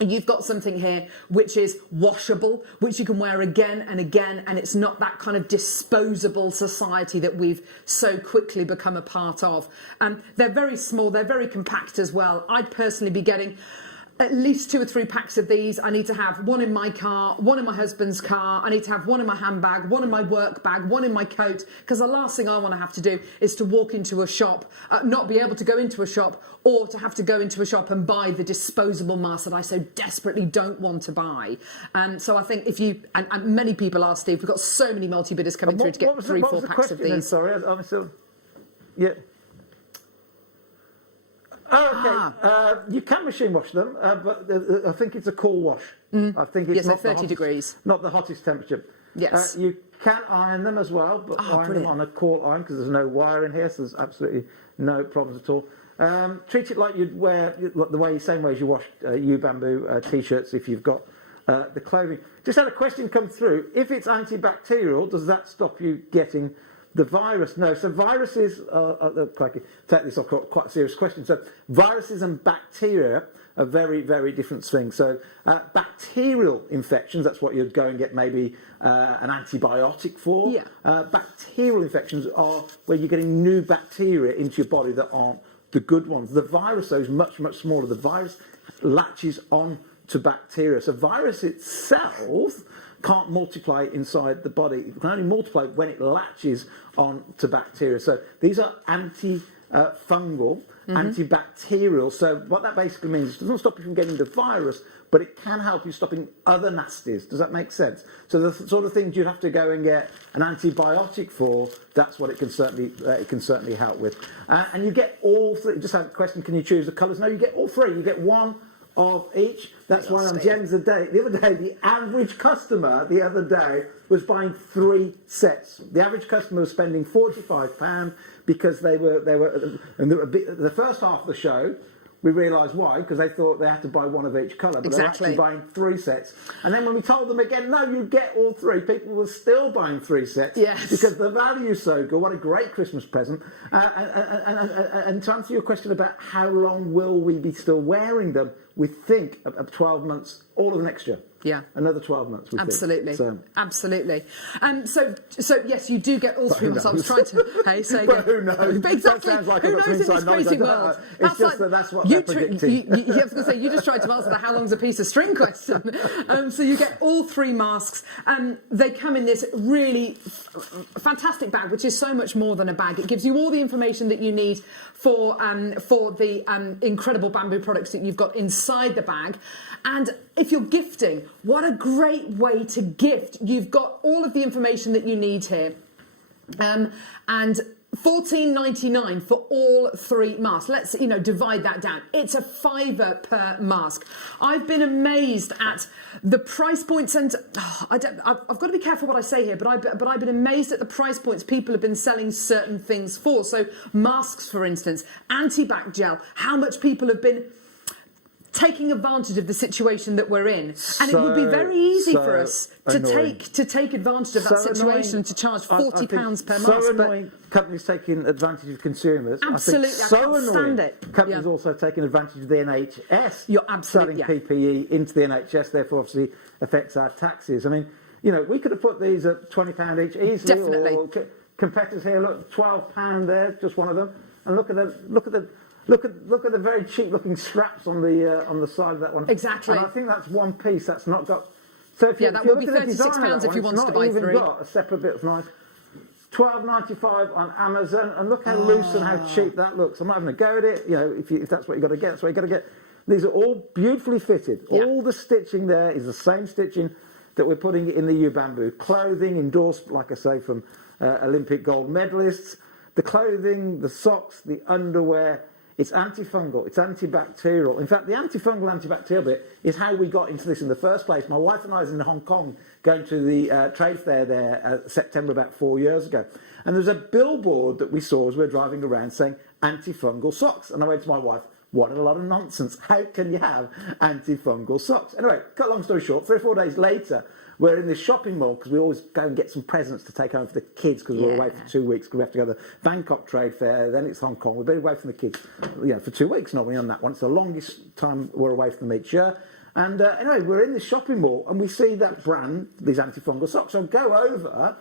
You've got something here which is washable, which you can wear again and again, and it's not that kind of disposable society that we've so quickly become a part of. They're very small, they're very compact as well. I'd personally be getting at least 2 or 3 packs of these. I need to have one in my car, one in my husband's car. I need to have one in my handbag, one in my work bag, one in my coat, because the last thing I want to have to do is to walk into a shop, not be able to go into a shop, or to have to go into a shop and buy the disposable mask that I so desperately don't want to buy. So I think if you, and many people are, Steve, we've got so many multi-bidders coming through to get 3-4 packs of these. Then? Sorry, I'm still... Yeah. Oh, okay. You can machine wash them, but I think it's a cool wash. I think it's not 30 degrees. Not the hottest temperature. Yes. You can iron them as well, but iron them on a cool iron because there's no wire in here, so there's absolutely no problems at all. Treat it like you'd wear same way as you wash bamboo t-shirts if you've got the clothing. Just had a question come through. If it's antibacterial, does that stop you getting the virus? No. So viruses, take this off, quite a serious question. So viruses and bacteria are very, very different things. So bacterial infections, that's what you'd go and get maybe an antibiotic for. Yeah. Bacterial infections are where you're getting new bacteria into your body that aren't the good ones. The virus, though, is much, much smaller. The virus latches on to bacteria. So virus itself can't multiply inside the body. It can only multiply when it latches on to bacteria. So these are anti-fungal, antibacterial. So what that basically means is it doesn't stop you from getting the virus, but it can help you stopping other nasties. Does that make sense? So the sort of things you'd have to go and get an antibiotic for, that's what it can certainly help with. And you get all 3. Just had a question, can you choose the colours? No, you get all 3. You get one of each. That's why on Gems the other day, the average customer the other day was buying 3 sets. The average customer was spending £45 because they were the first half of the show. We realised why, because they thought they had to buy one of each colour, but they're actually buying 3 sets. And then when we told them again, no, you get all 3, people were still buying 3 sets. Yes. Because the value is so good. What a great Christmas present. And to answer your question about how long will we be still wearing them, we think of 12 months, all of next year. Yeah. Another 12 months, we Absolutely. think. Absolutely. So yes, you do get all three months. I was trying to, say But again. who knows? But exactly. That sounds like who I've got knows in some this inside crazy knowledge. world? It's just that that's what they're predicting. I was going to say, you just tried to answer the how long's a piece of string question. So you get all three masks. They come in this really fantastic bag, which is so much more than a bag. It gives you all the information that you need for the incredible bamboo products that you've got inside the bag. And if you're gifting, what a great way to gift. You've got all of the information that you need here. And $14.99 for all three masks. Let's divide that down. It's £5 per mask. I've been amazed at the price points, and I've got to be careful what I say here. But I've been amazed at the price points people have been selling certain things for. So masks, for instance, anti-bac gel. How much people have been taking advantage of the situation that we're in, and it would be very easy for us to take advantage of that situation and to charge £40 per mask. So annoying, companies taking advantage of consumers. Absolutely, I can't stand it. Companies also taking advantage of the NHS. You're absolutely selling PPE into the NHS, therefore obviously affects our taxes. I mean, we could have put these at £20 each easily. Definitely. Or competitors here, look, £12 there, just one of them, and look at the very cheap looking straps on the side of that one. Exactly. And I think that's one piece that's not got. So if that would be £36 if you wanted to buy three. It's not even got a separate bit of knife. £12.95 on Amazon, and look how loose and how cheap that looks. I'm not having a go at it. If that's what you got to get, that's what you got to get. These are all beautifully fitted. Yeah. All the stitching there is the same stitching that we're putting in the U-Bamboo. Clothing endorsed, like I say, from Olympic gold medalists. The clothing, the socks, the underwear. It's antifungal, it's antibacterial. In fact, the antifungal, antibacterial bit is how we got into this in the first place. My wife and I was in Hong Kong going to the trade fair there September about 4 years ago. And there was a billboard that we saw as we were driving around saying antifungal socks. And I went to my wife, what a lot of nonsense. How can you have antifungal socks? Anyway, cut a long story short, 3 or 4 days later, we're in this shopping mall because we always go and get some presents to take home for the kids because we're away for 2 weeks because we have to go to the Bangkok trade fair, then it's Hong Kong. We've been away from the kids for 2 weeks normally on that one. It's the longest time we're away from them each year. And anyway, we're in this shopping mall and we see that brand, these antifungal socks. So I go over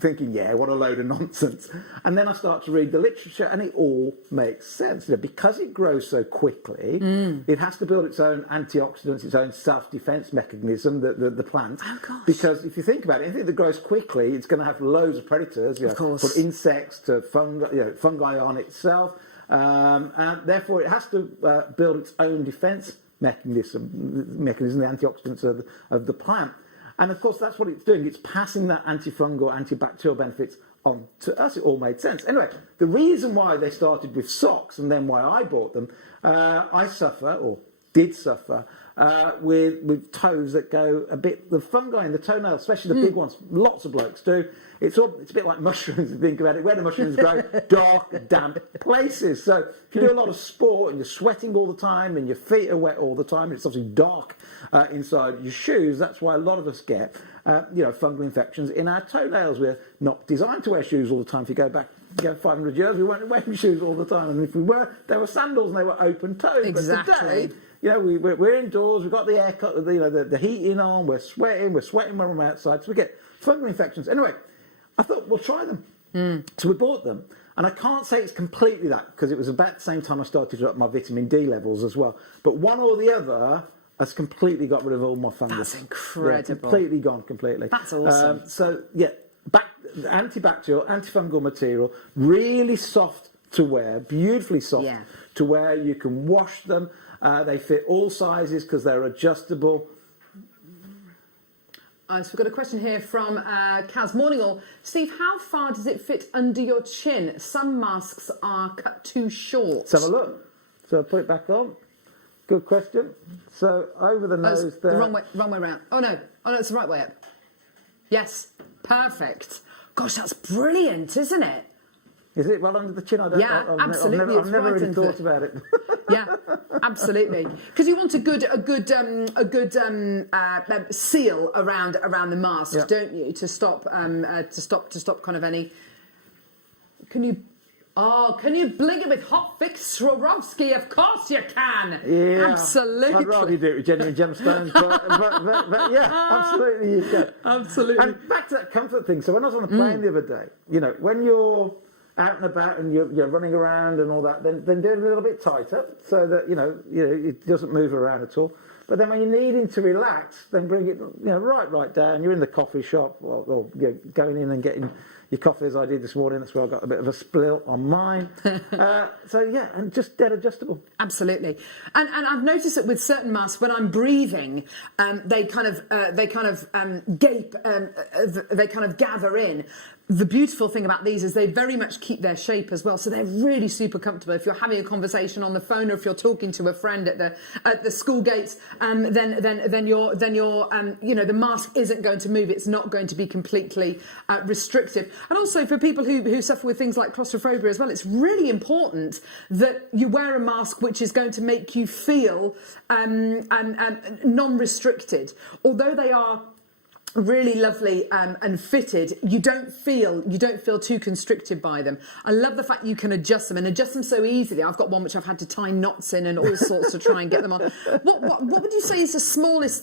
thinking, what a load of nonsense. And then I start to read the literature and it all makes sense. Because it grows so quickly, it has to build its own antioxidants, its own self-defense mechanism, the plant. Oh, gosh. Because if you think about it, anything that grows quickly, it's going to have loads of predators, from insects to fungi on itself. And therefore it has to build its own defense mechanism, the antioxidants of the plant. And of course, that's what it's doing. It's passing that antifungal, antibacterial benefits on to us. It all made sense. Anyway, the reason why they started with socks and then why I bought them, I suffer, or did suffer, with toes that go a bit, the fungi in the toenails, especially the big ones, lots of blokes do. It's a bit like mushrooms, if you think about it. Where do mushrooms grow? Dark, damp places. So if you do a lot of sport and you're sweating all the time and your feet are wet all the time, and it's obviously dark inside your shoes, that's why a lot of us get fungal infections in our toenails. We're not designed to wear shoes all the time. If you go back 500 years, we weren't wearing shoes all the time. And if we were, they were sandals and they were open toed. Exactly. But today, we're indoors, we've got the air, the heating on, we're sweating when we're outside, so we get fungal infections. Anyway, I thought, we'll try them. So we bought them. And I can't say it's completely that, because it was about the same time I started to up my vitamin D levels as well. But one or the other has completely got rid of all my fungus. That's incredible. Yeah, completely gone, completely. That's awesome. Antibacterial, antifungal material, really soft to wear, beautifully soft to wear. You can wash them. They fit all sizes because they're adjustable. So we've got a question here from Kaz. Morning all. Steve, how far does it fit under your chin? Some masks are cut too short. Let's have a look. So I'll put it back on. Good question. So over the nose there. The wrong way round. Oh no, it's the right way up. Yes, perfect. Gosh, that's brilliant, isn't it? Is it well under the chin? Absolutely. I've never really thought about it. Yeah, absolutely. Because you want a good seal around the mask, don't you, to stop kind of any. Can you Oh, can you bling it with hot fix Swarovski? Of course you can. Yeah, Absolutely. I'd rather you do it with genuine gemstones, but yeah, absolutely you can. Absolutely. And back to that comfort thing. So when I was on the plane the other day, you know, when you're out and about and you're running around and all that, then do it a little bit tighter so that you know it doesn't move around at all. But then when you're needing to relax, then bring it right down. You're in the coffee shop or you're going in and getting your coffee as I did this morning. That's where I got a bit of a spill on mine. So yeah, and just dead adjustable. Absolutely, and I've noticed that with certain masks, when I'm breathing, they kind of gape, they kind of gather in. The beautiful thing about these is they very much keep their shape as well, so they're really super comfortable. If you're having a conversation on the phone, or if you're talking to a friend at the school gates, then you're the mask isn't going to move. It's not going to be completely restrictive. And also for people who suffer with things like claustrophobia as well, it's really important that you wear a mask which is going to make you feel non-restricted. Although they are really lovely and fitted, you don't feel too constricted by them. I love the fact you can adjust them so easily. I've got one which I've had to tie knots in and all sorts to try and get them on. What would you say is the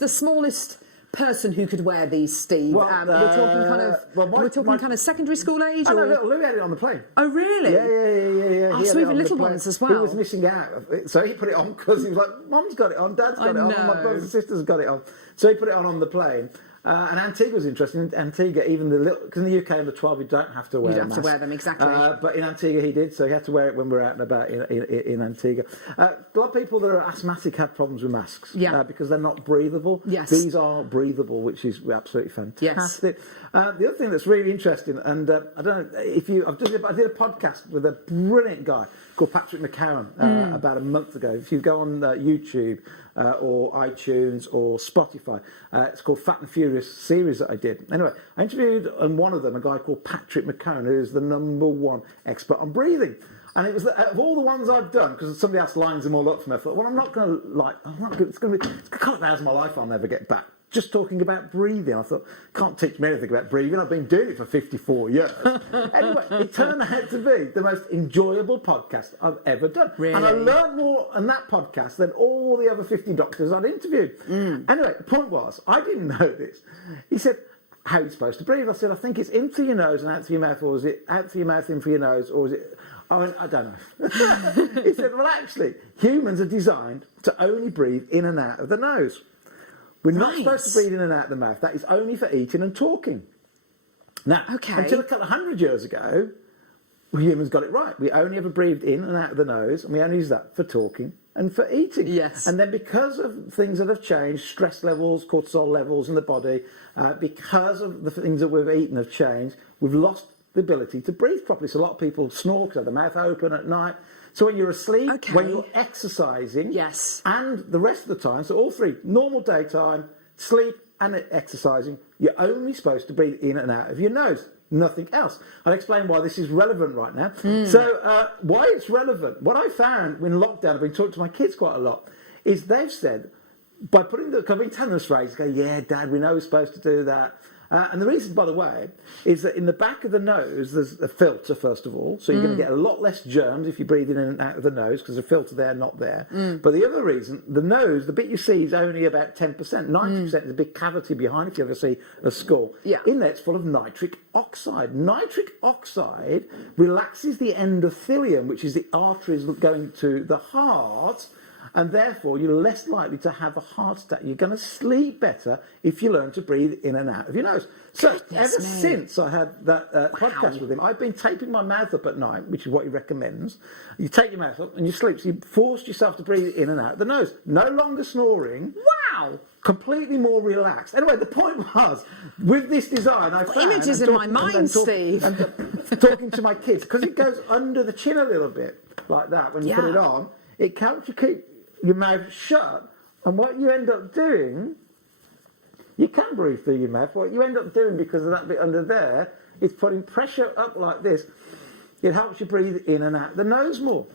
smallest person who could wear these, Steve? Well, we're talking kind of secondary school age? I know, little Lou had it on the plane. Oh, really? Yeah. Oh, so even little ones as well. He was missing out. So he put it on because he was like, Mum's got it on, Dad's got it on, and my brothers and sisters got it on. So he put it on the plane. And Antigua was interesting. Antigua, even because in the UK under 12 you don't have to wear. You don't a have mask. to wear them, exactly. But in Antigua he did, so he had to wear it when we were out and about in Antigua. A lot of people that are asthmatic have problems with masks, because they're not breathable. Yes, these are breathable, which is absolutely fantastic. Yes. The other thing that's really interesting, and I don't know if you, I did a podcast with a brilliant guy called Patrick McCowan about a month ago. If you go on YouTube or iTunes or Spotify, it's called Fat and Furious series that I did. Anyway, I interviewed on one of them a guy called Patrick McCowan, who is the #1 expert on breathing. And it was of all the ones I've done, because somebody else lines them all up for me. I thought, well, I'm not going to it's going to be a couple of hours of my life I'll never get back. Just talking about breathing. I thought, can't teach me anything about breathing. I've been doing it for 54 years. Anyway, it turned out to be the most enjoyable podcast I've ever done. Really? And I learned more on that podcast than all the other 50 doctors I'd interviewed. Anyway, the point was, I didn't know this. He said, how are you supposed to breathe? I said, I think it's in through your nose and out through your mouth, or is it out through your mouth, in through your nose, or is it... I went, I don't know. He said, well, actually, humans are designed to only breathe in and out of the nose. We're not supposed to breathe in and out of the mouth. That is only for eating and talking. Now, until a couple of 100 years ago, humans got it right. We only ever breathed in and out of the nose, and we only use that for talking and for eating. Yes. And then because of things that have changed, stress levels, cortisol levels in the body, because of the things that we've eaten have changed, we've lost the ability to breathe properly. So a lot of people snore because they have the mouth open at night. So when you're asleep, when you're exercising, and the rest of the time, so all three, normal daytime, sleep and exercising, you're only supposed to breathe in and out of your nose, nothing else. I'll explain why this is relevant right now. So why it's relevant, what I found in lockdown, I've been talking to my kids quite a lot, is they've said, by putting I've been telling this phrase, go, yeah, Dad, we know we're supposed to do that. And the reason, by the way, is that in the back of the nose, there's a filter, first of all. So you're going to get a lot less germs if you breathe in and out of the nose, because the filter there, not there. But the other reason, the nose, the bit you see is only about 10%. 90% is a big cavity behind, if you ever see a skull. In there, it's full of nitric oxide. Nitric oxide relaxes the endothelium, which is the arteries going to the heart, and therefore you're less likely to have a heart attack. You're going to sleep better if you learn to breathe in and out of your nose. So ever since I had that podcast with him, I've been taping my mouth up at night, which is what he recommends. You take your mouth up and you sleep. So you forced yourself to breathe in and out of the nose. No longer snoring. Wow. Completely more relaxed. Anyway, the point was, with this design, I found... Images in my mind, Steve. And talking to my kids, because it goes under the chin a little bit, like that, when you put it on, it helps you keep your mouth shut, and what you end up doing, you can breathe through your mouth. What you end up doing, because of that bit under there, is putting pressure up like this. It helps you breathe in and out the nose more.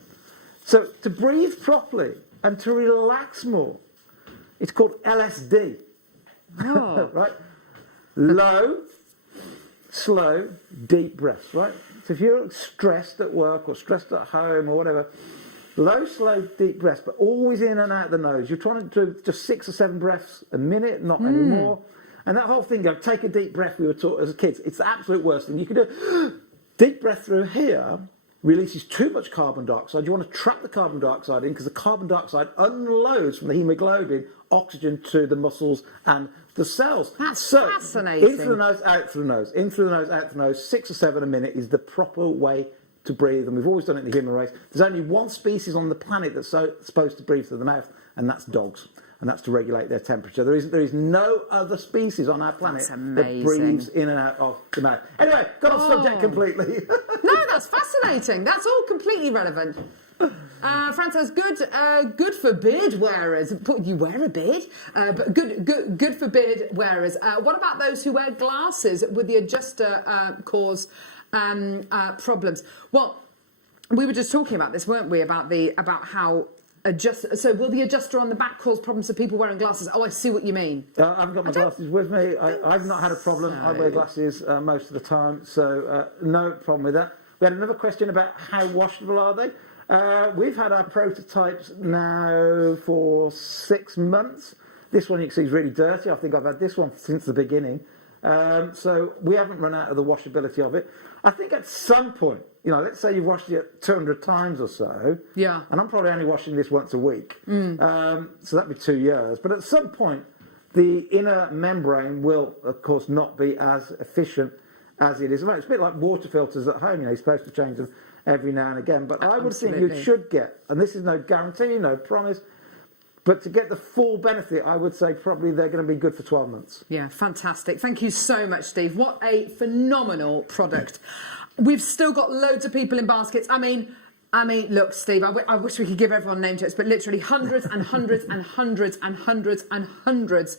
So to breathe properly and to relax more, it's called LSD. Right? Low, slow, deep breaths, right? So if you're stressed at work or stressed at home or whatever, low, slow, deep breaths, but always in and out the nose. You're trying to do just 6 or 7 breaths a minute, not any more. And that whole thing, take a deep breath, we were taught as kids. It's the absolute worst thing you can do. Deep breath through here releases too much carbon dioxide. You want to trap the carbon dioxide in because the carbon dioxide unloads from the hemoglobin oxygen to the muscles and the cells. That's fascinating. In through the nose, out through the nose. In through the nose, out through the nose. 6 or 7 a minute is the proper way to breathe, and we've always done it in the human race. There's only one species on the planet that's supposed to breathe through the mouth, and that's dogs. And that's to regulate their temperature. There is no other species on our planet that breathes in and out of the mouth. Anyway, got off subject completely. No, that's fascinating. That's all completely relevant. Fran says, good for beard wearers. You wear a beard? But good for beard wearers. What about those who wear glasses? Would the adjuster cause problems? Well, we were just talking about this, weren't we? About how so will the adjuster on the back cause problems for people wearing glasses? Oh, I see what you mean. I haven't got my glasses with me. I've not had a problem. I wear glasses most of the time, so no problem with that. We had another question about how washable are they? We've had our prototypes now for 6 months. This one you can see is really dirty. I think I've had this one since the beginning. So we haven't run out of the washability of it. I think at some point, let's say you've washed it 200 times or so. Yeah. And I'm probably only washing this once a week. So that'd be 2 years. But at some point, the inner membrane will, of course, not be as efficient as it is. It's a bit like water filters at home. You're supposed to change them every now and again. But I would think you should get, and this is no guarantee, no promise, but to get the full benefit, I would say probably they're going to be good for 12 months. Yeah, fantastic. Thank you so much, Steve. What a phenomenal product. We've still got loads of people in baskets. I mean, look, Steve, I wish we could give everyone name checks, but literally hundreds and hundreds and hundreds and hundreds and hundreds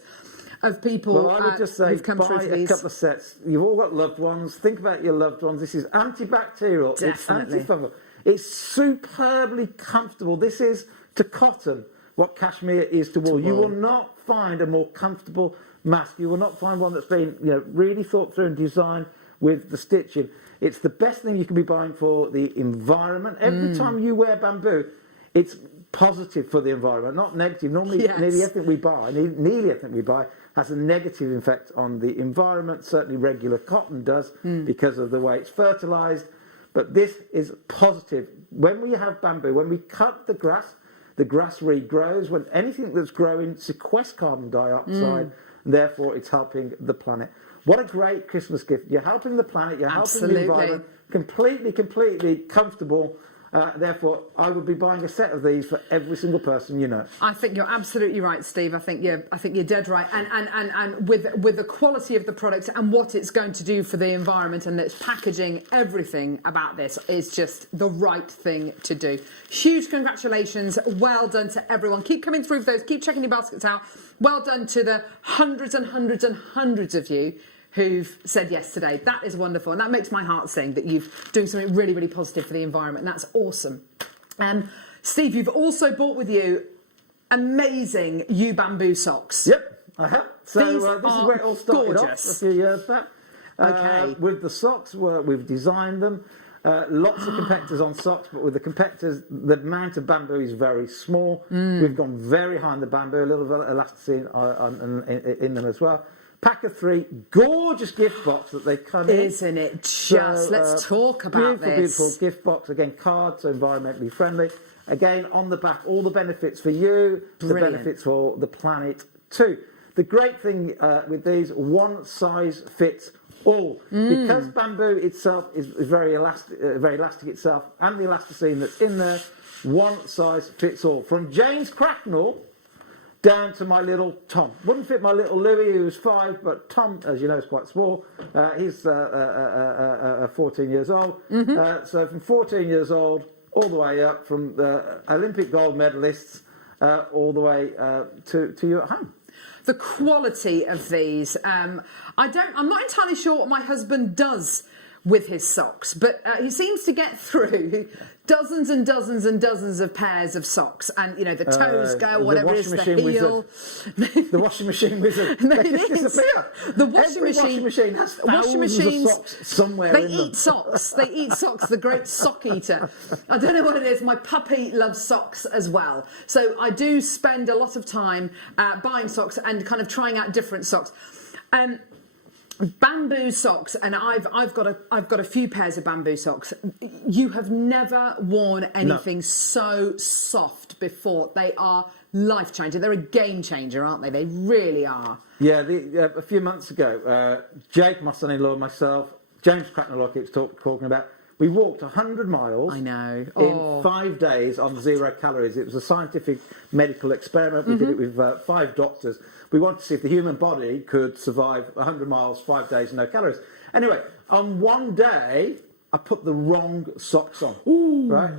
of people. Well, I would just say come buy through a couple of sets. You've all got loved ones. Think about your loved ones. This is antibacterial. Definitely. It's antifungal. It's superbly comfortable. This is to cotton what cashmere is to wool. You will not find a more comfortable mask. You will not find one that's been really thought through and designed with the stitching. It's the best thing you can be buying for the environment. Every time you wear bamboo, it's positive for the environment, not negative. Normally, nearly everything we buy has a negative effect on the environment. Certainly regular cotton does because of the way it's fertilised. But this is positive. When we have bamboo, when we cut the grass regrows. When anything that's growing sequests carbon dioxide, and therefore it's helping the planet. What a great Christmas gift. You're helping the planet, you're helping the environment. Completely comfortable. Therefore, I would be buying a set of these for every single person you know. I think you're absolutely right, Steve. I think you're dead right. And with the quality of the product and what it's going to do for the environment and its packaging, everything about this is just the right thing to do. Huge congratulations. Well done to everyone. Keep coming through with those. Keep checking your baskets out. Well done to the hundreds and hundreds and hundreds of you who've said yes today. That is wonderful, and that makes my heart sing that you're doing something really, really positive for the environment, and that's awesome. Steve, you've also brought with you amazing bamboo socks. Yep, I have. So this is where it all started off a few years back. Okay. With the socks, we've designed them. Lots of competitors on socks, but with the competitors, the amount of bamboo is very small. We've gone very high on the bamboo, a little bit of elasticine in them as well. Pack of 3, gorgeous gift box that they come in. Isn't it just? Let's talk about this. Beautiful gift box. Again, cards, so environmentally friendly. Again, on the back, all the benefits for you, the benefits for the planet too. The great thing with these, one size fits all. Because bamboo itself is very elastic itself, and the elasticine that's in there, one size fits all. From James Cracknell down to my little Tom. Wouldn't fit my little Louis, who's 5, but Tom, as you know, is quite small. He's 14 years old. So from 14 years old all the way up, from the Olympic gold medalists all the way to you at home. The quality of these, I'm not entirely sure what my husband does with his socks, but he seems to get through dozens and dozens and dozens of pairs of socks, and you know the toes go, whatever it is, the heel. The washing machine wizard. They just disappear. The washing machine has thousands of socks somewhere They in them. eat socks. They eat socks. The great sock eater. I don't know what it is. My puppy loves socks as well, so I do spend a lot of time buying socks and kind of trying out different socks. Bamboo socks, and I've got a few pairs of bamboo socks. You have never worn anything so soft before. They are life changing. They're a game changer, aren't they? They really are. Yeah, a few months ago, Jake, my son-in-law, myself, James Cracknell, keeps talking about. We walked 100 miles. I know. In 5 days on 0 calories. It was a scientific medical experiment. We did it with 5 doctors. We wanted to see if the human body could survive 100 miles, 5 days, no calories. Anyway, on one day, I put the wrong socks on. Ooh. Right?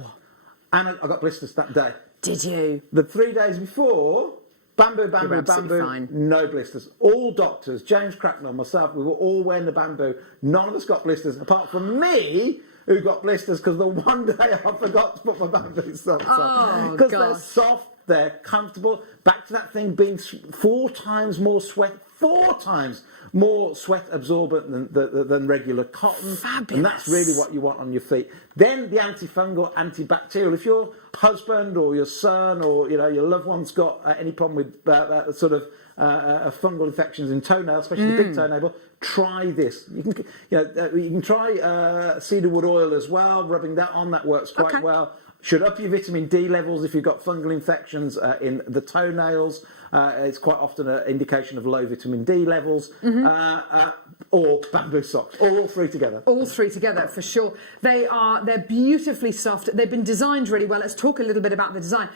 And I got blisters that day. Did you? The 3 days before, bamboo, fine. no blisters. All doctors, James Cracknell, myself, we were all wearing the bamboo. None of us got blisters, apart from me, who got blisters because the one day I forgot to put my bamboo socks on. Because they're soft, they're comfortable. Back to that thing being 4 times more sweat, 4 times more sweat absorbent than regular cotton. Fabulous. And that's really what you want on your feet. Then the antifungal, antibacterial. If your husband or your son or your loved one's got any problem with fungal infections in toenails, especially the big toenail, try this. You can try cedarwood oil as well. Rubbing that on, that works quite well. Should up your vitamin D levels if you've got fungal infections in the toenails. It's quite often an indication of low vitamin D levels. Or bamboo socks, or all 3 together. All 3 together, for sure. They're beautifully soft. They've been designed really well. Let's talk a little bit about the design.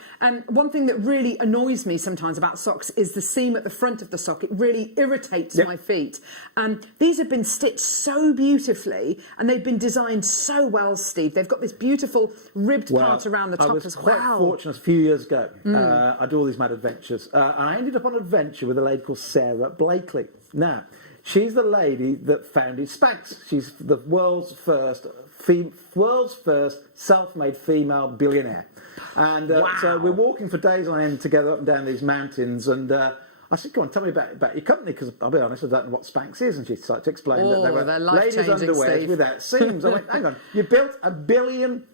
One thing that really annoys me sometimes about socks is the seam at the front of the sock. It really irritates my feet. These have been stitched so beautifully, and they've been designed so well, Steve. They've got this beautiful ribbed part around the top as well. I was quite fortunate a few years ago. I do all these mad adventures. I ended up on an adventure with a lady called Sarah Blakely. Now, she's the lady that founded Spanx. She's the world's first self-made female billionaire. And so we're walking for days on end together up and down these mountains. And I said, "Go on, tell me about your company, because I'll be honest, I don't know what Spanx is." And she started to explain that they were ladies' underwear without seams. I went, "Hang on, you built $1 billion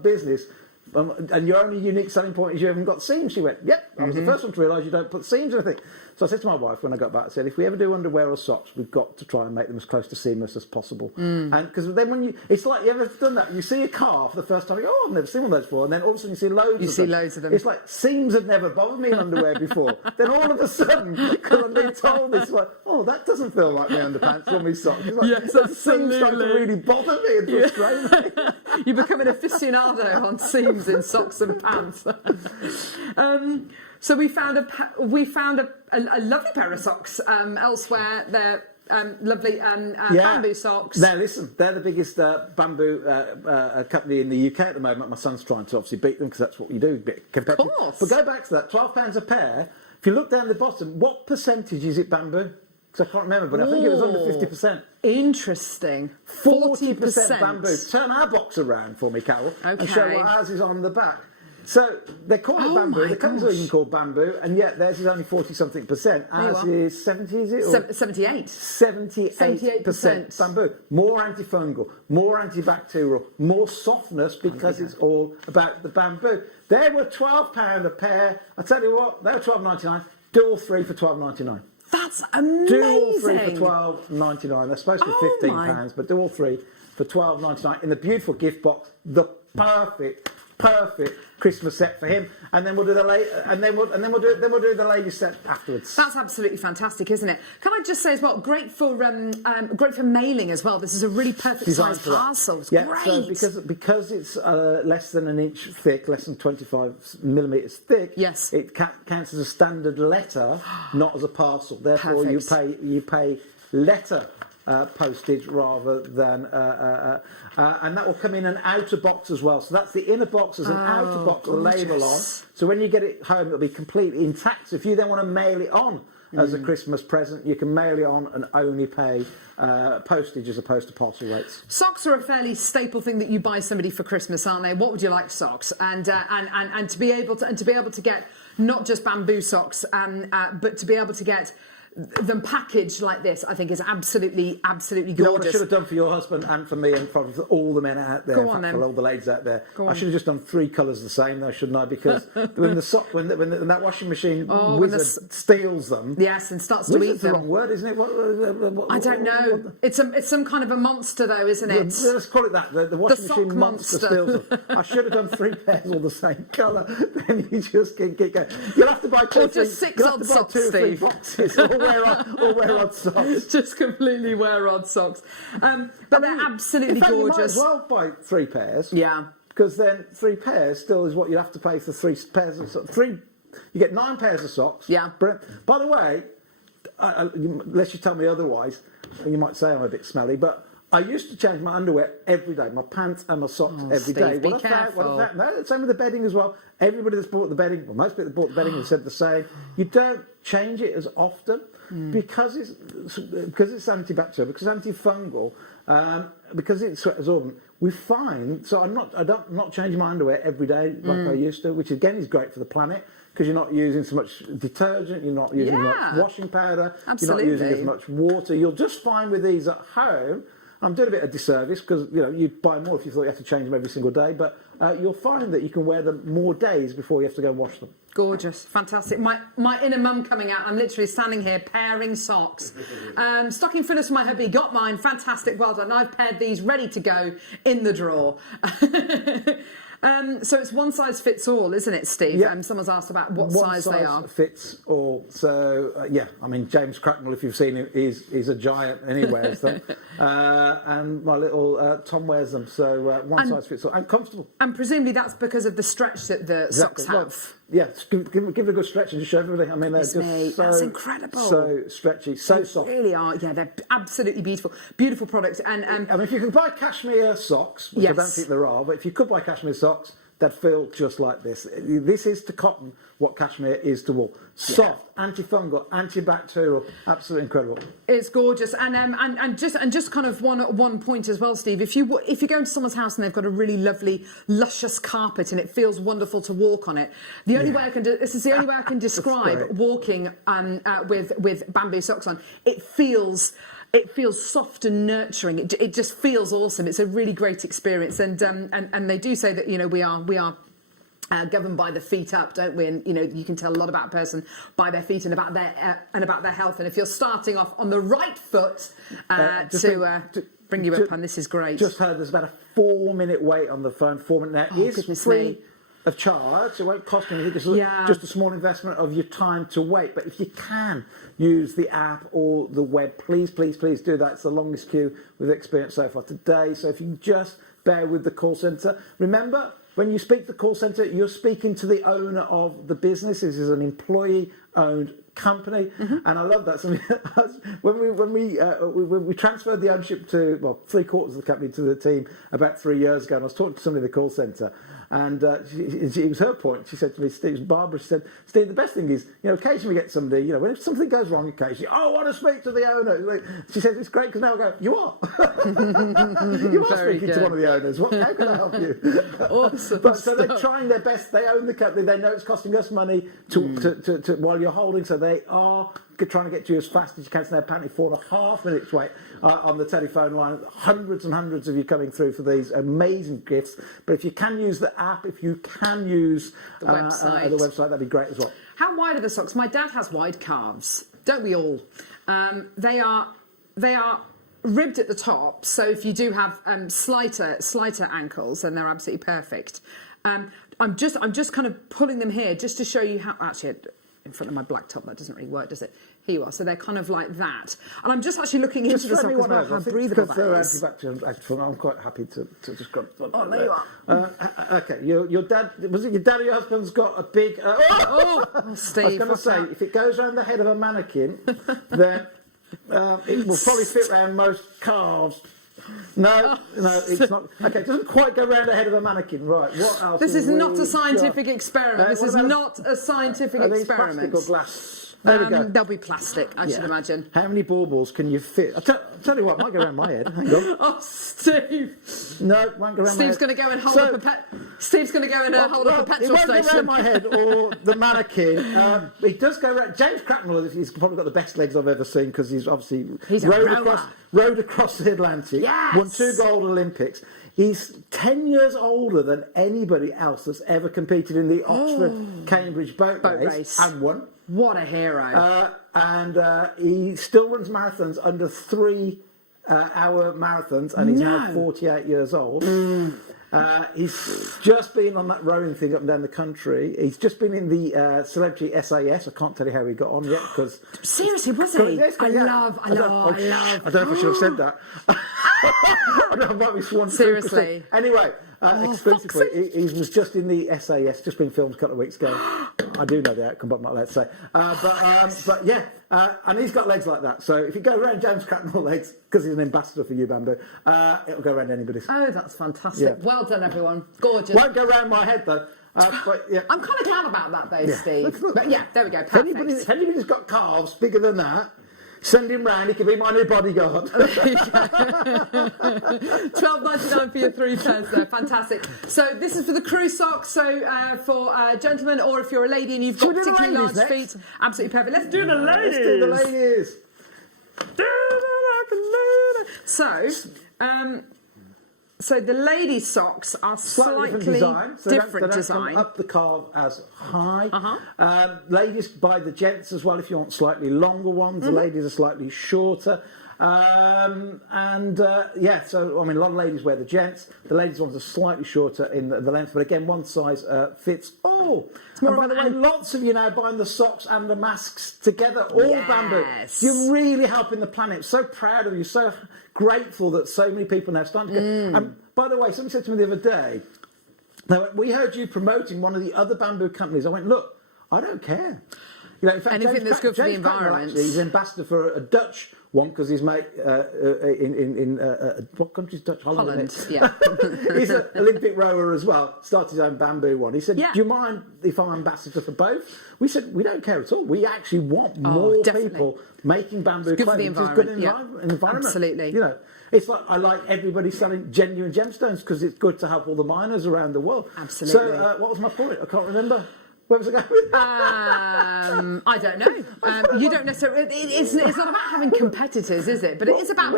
business. And your only unique selling point is you haven't got seams." She went, "Yep, I was the first one to realise you don't put seams in anything." So I said to my wife when I got back, I said, "If we ever do underwear or socks, we've got to try and make them as close to seamless as possible." And because then it's like, you ever done that? You see a car for the first time, you go, "Oh, I've never seen one of those before," and then all of a sudden you see loads of them. It's like seams had never bothered me in underwear before. Then all of a sudden, because I'm being told this, like, "Oh, that doesn't feel like my underpants or my socks." It's like, yes, the seams start to really bother me and frustrate me. You become an aficionado on seams in socks and pants. So we found a lovely pair of socks elsewhere. They're lovely bamboo socks. Now listen, they're the biggest bamboo company in the UK at the moment. My son's trying to obviously beat them because that's what you do, a bit competitive. Of course. But go back to that, £12 a pair. If you look down the bottom, what percentage is it bamboo? Because I can't remember, but I think it was under 50%. Interesting. 40% bamboo. Turn our box around for me, Carol, and show what ours is on the back. So they call it bamboo. The company's even called bamboo, and yet theirs is only 40-something%. Ours is 70, is it? Or 78. 78% bamboo. More antifungal, more antibacterial, more softness, because it's all about the bamboo. They were £12 a pair. I tell you what, they were $12.99. Do all 3 for $12.99. That's amazing. Do all 3 for $12.99. They're supposed to be £15, but do all 3 for $12.99 in the beautiful gift box. The perfect Christmas set for him, and then we'll do the the ladies set afterwards. That's absolutely fantastic, isn't it? Can I just say as well, great for mailing as well. This is a really perfect size parcel. It's great. So because it's less than an inch thick, less than 25 millimetres thick. Yes. It counts as a standard letter, not as a parcel. Therefore, you pay letter postage rather than and that will come in an outer box as well. So that's the inner box as an outer box with a label on. So when you get it home, it'll be completely intact. So if you then want to mail it on as a Christmas present. You can mail it on and only pay postage as opposed to parcel rates. Socks are a fairly staple thing that you buy somebody for Christmas, aren't they? What would you like socks? And to be able to get not just bamboo socks, but to be able to get them packaged like this, I think is absolutely gorgeous. You know what I should have done for your husband and for me and for all the men out there, Go on, then. for all the ladies out there. Go I on. should have just done 3 colours the same, though, shouldn't I? Because when that washing machine wizard steals them, yes, and starts to eat wizard's the them. wrong word, isn't it? What, I don't know. It's some kind of a monster, though, isn't it? Let's call it that. The washing sock machine monster steals them. I should have done 3 pairs all the same colour. Then you just get going. You'll have to buy 2 Or or 3, just 6 you'll have odd to buy socks, 2 or 3 Steve. boxes, or wear odd socks. Just completely wear odd socks. But they're absolutely in fact, gorgeous. You might as well buy 3 pairs. Yeah. Because then 3 pairs still is what you have to pay for 3 pairs of socks. You get 9 pairs of socks. Yeah. By the way, unless you tell me otherwise, you might say I'm a bit smelly, but I used to change my underwear every day, my pants and my socks every day. Steve, be careful. No, same with the bedding as well. Everybody that's bought the bedding, well, most people that bought the bedding have said the same. You don't change it as often because it's antibacterial, because it's antifungal, because it's sweat absorbent. We find, so I'm not changing my underwear every day like I used to, which again is great for the planet. Because you're not using so much detergent, you're not using much washing powder, Absolutely. you're not using as much water. You'll just find with these at home, I'm doing a bit of disservice because you'd buy more if you thought you had to change them every single day, but you'll find that you can wear them more days before you have to go and wash them. Gorgeous, fantastic. My inner mum coming out. I'm literally standing here pairing socks. Stocking fillers for my hubby, got mine, fantastic, well done. I've paired these ready to go in the drawer. So it's one size fits all, isn't it, Steve? Yeah. Someone's asked about what One size they are. fits all. So, I mean, James Cracknell, if you've seen him, is a giant and he wears them. And my little Tom wears them. So one size fits all. And comfortable. And presumably that's because of the stretch that the socks have. Well, yeah, give it a good stretch and just show everybody. I mean, they're just that's incredible. So stretchy, so soft. They really are. Yeah, they're absolutely beautiful. Beautiful products. And I mean, if you can buy cashmere socks, which I don't think there are, but if you could buy cashmere socks, they'd feel just like this. This is to cotton what cashmere is to wool. Soft, antifungal, antibacterial, absolutely incredible. It's gorgeous, and just kind of one point as well, Steve. If you go into someone's house and they've got a really lovely, luscious carpet and it feels wonderful to walk on it, the only way I can this is the only way I can describe walking with bamboo socks on. It feels soft and nurturing. It just feels awesome. It's a really great experience, and they do say that we are governed by the feet up, don't we? And you can tell a lot about a person by their feet and about their health. And if you're starting off on the right foot bring you up, and this is great. Just heard there's about a 4-minute wait on the phone. 4 minutes. Now, it is free of charge. It won't cost anything. It's just a small investment of your time to wait. But if you can use the app or the web, please do that. It's the longest queue we've experienced so far today. So if you just bear with the call centre. Remember, when you speak to the call centre, you're speaking to the owner of the business. This is an employee-owned company, and I love that. So when we transferred the ownership to 3/4 of the company to the team about 3 years ago, and I was talking to somebody in the call centre, and it was her point. She said to me, Steve, Barbara, she said, Steve, the best thing is, occasionally we get somebody, when if something goes wrong occasionally, I want to speak to the owner. She said, it's great because now I go, you are. You are speaking to one of the owners. How can I help you? Awesome. But so they're trying their best. They own the company. They know it's costing us money to while you're holding. So they are trying to get to you as fast as you can. So they're apparently 4.5 minutes wait on the telephone line. Hundreds and hundreds of you coming through for these amazing gifts. But if you can use the app, if you can use the website, that'd be great as well. How wide are the socks? My dad has wide calves. Don't we all? They are ribbed at the top, so if you do have slighter ankles, then they're absolutely perfect. I'm just kind of pulling them here just to show you how. Actually, in front of my black top, that doesn't really work, does it? Here you are. So they're kind of like that, and I'm just actually looking into the sock as well. How breathable that is. I'm quite happy to just grab. Oh, there you are. Okay, your dad, was it your dad or your husband's got a big... Steve, I was going to say, if it goes around the head of a mannequin, then it will probably fit around most calves. No, it's not. Okay, it doesn't quite go around the head of a mannequin. Right, what else? This is not a scientific experiment. This is not a scientific are these experiment. plastic or glass? There we go. They'll be plastic, I should imagine. How many baubles can you fit? I'll tell you what, might go around my head. Hang on. Oh, Steve! No, won't go around Steve's my going to go and hold So- up a Steve's going to go and hold up a It petrol won't go station. around my head or the mannequin. It does go around. James Cracknell, he's probably got the best legs I've ever seen because he's obviously He's a rower. rode across the Atlantic, Yes. won 2 gold Olympics. He's 10 years older than anybody else that's ever competed in the Oxford-Cambridge boat race and won. What a hero. And he still runs marathons under 3-hour marathons, and he's now 48 years old. He's just been on that rowing thing up and down the country. He's just been in the Celebrity SAS. I can't tell you how he got on yet because Seriously, was he? I love. I don't know if I should have said that. I don't know, I might be sworn. Seriously. Anyway, exclusively, he was just in the SAS, just been filmed a couple of weeks ago. I do know the outcome, but I'm not allowed to say. But yeah, and he's got legs like that. So if you go around James Cracknell legs, because he's an ambassador for you, Bamboo, it'll go around anybody's. Oh, that's fantastic. Yeah. Well done, everyone. Gorgeous. Won't go round my head though. But yeah. I'm kind of glad about that, though, Steve. But yeah, there we go. If Perfect. anybody's got calves bigger than that, send him round. He can be my new bodyguard. $12.99 for your 3 pairs there. Fantastic. So this is for the crew socks. So for gentlemen, or if you're a lady and you've got Should we do the particularly large ladies feet, absolutely perfect. Let's do the ladies. Let's do the ladies. So the lady socks are slightly different design. So they don't come up the calf as high. Ladies buy the gents as well if you want slightly longer ones. The ladies are slightly shorter. Yeah, so I mean, a lot of ladies wear the gents. The ladies' ones are slightly shorter in the length, but again, one size fits all. And by the way, lots of you now buying the socks and the masks together, all Bamboo. You're really helping the planet. So proud of you. So grateful that so many people now starting to go. And by the way, somebody said to me the other day, now we heard you promoting one of the other Bamboo companies. I went, look, I don't care. You know, in fact, anything that's good for the environment. He's ambassador for a Dutch one because he's made in what country's Dutch? Holland. Yeah. He's an Olympic rower as well. Started his own Bamboo one. He said, "Do you mind if I'm ambassador for both?" We said, "We don't care at all. We actually want more people making bamboo clothing. It's good for the environment. Absolutely. You know." It's like I like everybody selling genuine gemstones because it's good to help all the miners around the world. Absolutely. So, what was my point? I can't remember. Where was I going with that? I don't know. You don't necessarily. It's not about having competitors, is it? But it is about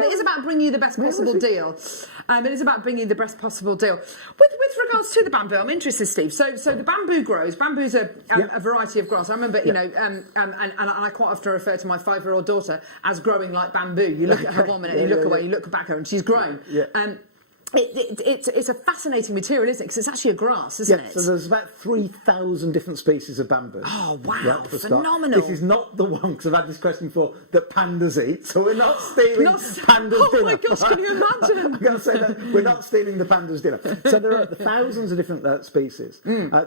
bringing you the best possible deal. It is about bringing you the best possible deal. With regards to the bamboo, I'm interested, Steve. So the bamboo grows. Bamboo's a variety of grass. I remember, you know, and I quite often refer to my 5-year-old daughter as growing like bamboo. You look at her 1 minute, and you look away, you look back at her, and she's grown. It's a fascinating material, isn't it? Because it's actually a grass, isn't it? So there's about 3,000 different species of bamboo. Oh, wow. Right, Phenomenal. This is not the one, because I've had this question before, that pandas eat. So we're not stealing pandas' dinner. Oh, my gosh, can you imagine? I'm going to say that. We're not stealing the pandas' dinner. So there are thousands of different species.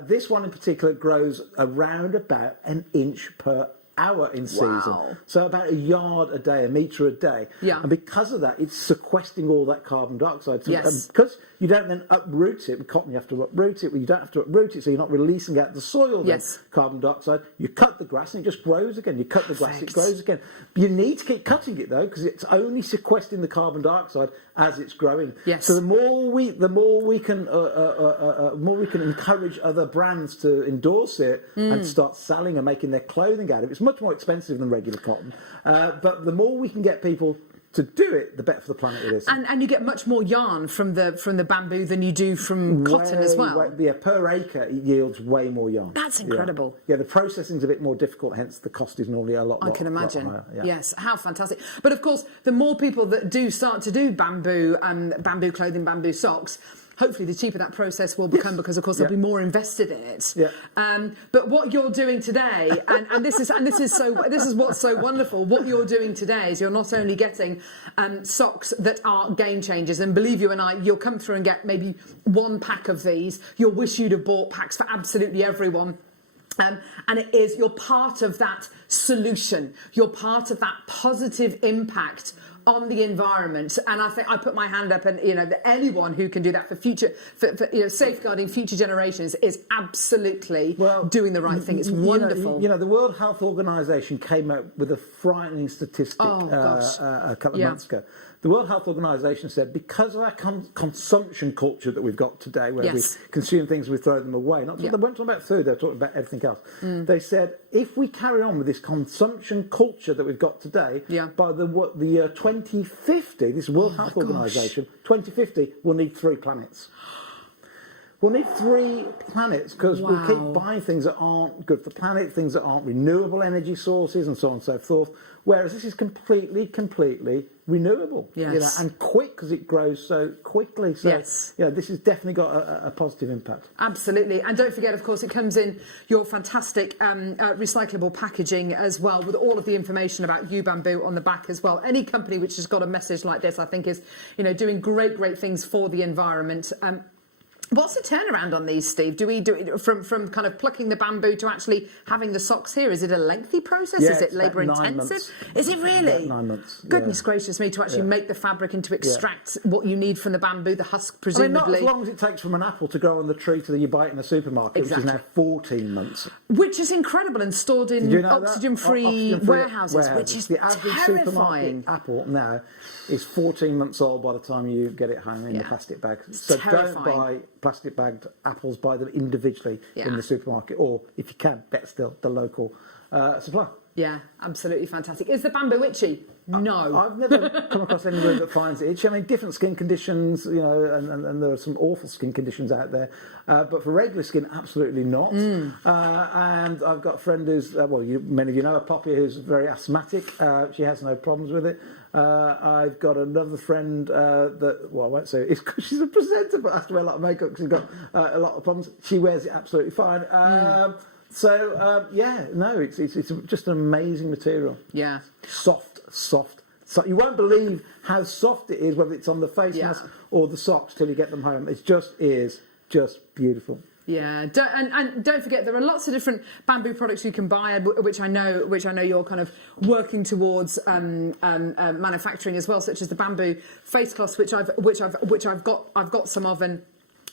This one in particular grows around about 1 inch per hour in season. So about 1 yard a day, 1 metre a day. Yeah. And because of that, it's sequestering all that carbon dioxide. So, Yes. because you don't then uproot it, with cotton you have to uproot it, well, you don't have to uproot it, so you're not releasing out the soil then, carbon dioxide. You cut the grass and it just grows again. You cut the grass, it grows again. You need to keep cutting it though, because it's only sequestering the carbon dioxide as it's growing. Yes. So the more we can encourage other brands to endorse it and start selling and making their clothing out of it. It's much more expensive than regular cotton, but the more we can get people to do it, the better for the planet it is. And you get much more yarn from the bamboo than you do from cotton as well. Per acre, it yields way more yarn. That's incredible. Yeah, the processing's a bit more difficult, hence the cost is normally a lot. I can imagine. Lot higher, Yes, how fantastic! But of course, the more people that do start to do bamboo clothing, bamboo socks, hopefully the cheaper that process will become, because of course they'll be more invested in it. But what you're doing today, and this is what's so wonderful. What you're doing today is you're not only getting socks that are game changers, and believe you and I, you'll come through and get maybe 1 pack of these. You'll wish you'd have bought packs for absolutely everyone. And you're part of that solution. You're part of that positive impact on the environment. And I think I put my hand up, and that anyone who can do that for future, for safeguarding future generations is absolutely doing the right thing. It's wonderful. The World Health Organization came out with a frightening statistic a couple of months ago. The World Health Organization said because of our consumption culture that we've got today, where we consume things and we throw them away, they weren't talking about food, they were talking about everything else. They said if we carry on with this consumption culture that we've got today, by the year 2050, this World Health Organization, 2050, we'll need 3 planets. We'll need 3 planets because we keep buying things that aren't good for the planet, things that aren't renewable energy sources, and so on and so forth. Whereas this is completely renewable, and quick because it grows so quickly. So, this has definitely got a positive impact. Absolutely. And don't forget, of course, it comes in your fantastic recyclable packaging as well, with all of the information about You Bamboo on the back as well. Any company which has got a message like this, I think, is doing great things for the environment. What's the turnaround on these, Steve? Do we do it from kind of plucking the bamboo to actually having the socks here? Is it a lengthy process? Is it labour intensive? Is it really? About 9 months. Goodness gracious me, to actually make the fabric and to extract what you need from the bamboo, the husk presumably. I mean, not as long as it takes from an apple to grow on the tree to you buy it in the supermarket, which is now 14 months. Which is incredible, and stored in oxygen-free warehouses, which is the average terrifying. supermarket apple now is 14 months old by the time you get it home in the plastic bag. So don't buy plastic bagged apples, buy them individually in the supermarket, or if you can, better still, the local supplier. Yeah, absolutely fantastic. Is the bamboo itchy? No. I've never come across anyone that finds it itchy. I mean, different skin conditions, and there are some awful skin conditions out there. But for regular skin, absolutely not. And I've got a friend who's, many of you know, Poppy, who's very asthmatic. She has no problems with it. I've got another friend that, I won't say it's because she's a presenter, but has to wear a lot of makeup because she's got a lot of problems. She wears it absolutely fine. It's just an amazing material. Yeah. Soft. So you won't believe how soft it is, whether it's on the face mask or the socks, till you get them home. It just is beautiful. Yeah, and don't forget there are lots of different bamboo products you can buy, which I know you're kind of working towards manufacturing as well, such as the bamboo face cloths, which I've got some of, and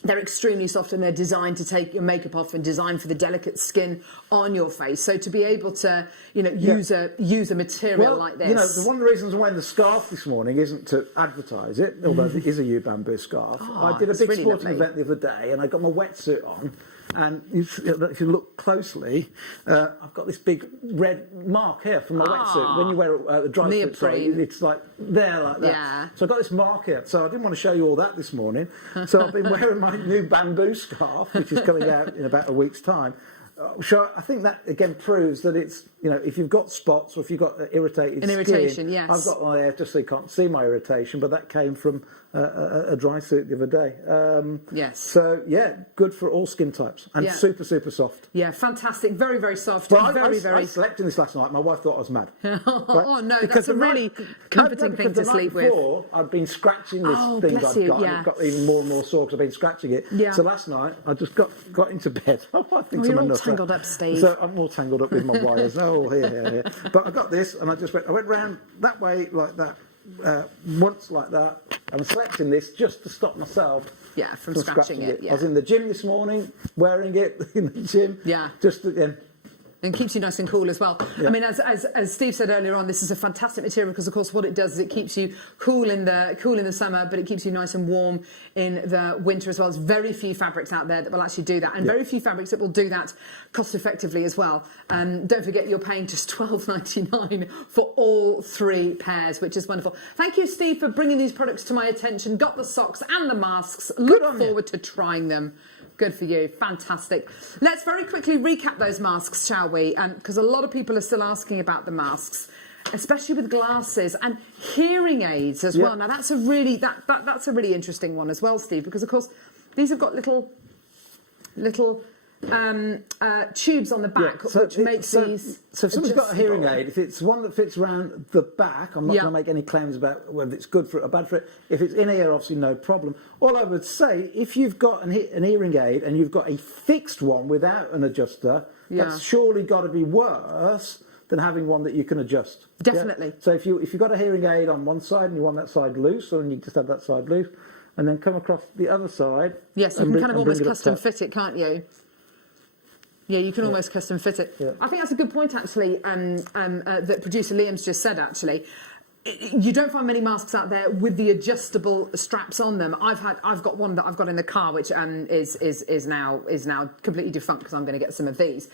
they're extremely soft and they're designed to take your makeup off and designed for the delicate skin on your face. So to be able to, use a material like this. One of the reasons I'm wearing the scarf this morning isn't to advertise it, although it is a You Bamboo scarf. I did a big sporting event the other day, and I got my wetsuit on. And if you look closely, I've got this big red mark here from my wetsuit. When you wear a dry suit, it's like there, like that. Yeah. So I've got this mark here. So I didn't want to show you all that this morning. So I've been wearing my new bamboo scarf, which is coming out in about a week's time. So I think that again proves that it's, if you've got spots or if you've got irritated irritation, skin, I've got my hair just so you can't see my irritation, but that came from a dry suit the other day. Yes. So good for all skin types and super soft. Yeah, fantastic, very very soft. Well, very. I slept in this last night. My wife thought I was mad. Oh no, that's a really comforting thing to sleep with. Before, I'd been scratching this thing I've got, and it got even more and more sore because I've been scratching it. Yeah. So last night I just got into bed. I think you're all tangled up, Steve. So I'm all tangled up with my wires. Here. But I got this, and I went round that way like that. Once like that, and I slept in this just to stop myself from scratching it. I was in the gym this morning wearing it in the gym. Just again. And keeps you nice and cool as well. Yeah. I mean, as Steve said earlier on, this is a fantastic material because, of course, what it does is it keeps you cool in the summer, but it keeps you nice and warm in the winter as well. There's very few fabrics out there that will actually do that, and very few fabrics that will do that cost effectively as well. Don't forget, you're paying just $12.99 for all 3 pairs, which is wonderful. Thank you, Steve, for bringing these products to my attention. Got the socks and the masks. Look forward to trying them. Good for you. Fantastic. Let's very quickly recap those masks, shall we? Because a lot of people are still asking about the masks, especially with glasses and hearing aids as well. Now, that's a really that's a really interesting one as well, Steve, because, of course, these have got little tubes on the back, which makes these. So if someone's got a hearing aid, if it's one that fits around the back, I'm not going to make any claims about whether it's good for it or bad for it. If it's in ear, obviously no problem. All I would say, if you've got an hearing aid and you've got a fixed one without an adjuster, that's surely got to be worse than having one that you can adjust. Definitely. Yeah? So if you've got a hearing aid on one side and you want that side loose, or you just have that side loose, and then come across the other side. Yes, you can kind of almost custom fit. fit it, can't you? Yeah, you can almost custom fit it. Yeah. I think that's a good point, actually, that producer Liam's just said, actually. You don't find many masks out there with the adjustable straps on them. I've got one that I've got in the car, which is now completely defunct because I'm going to get some of these.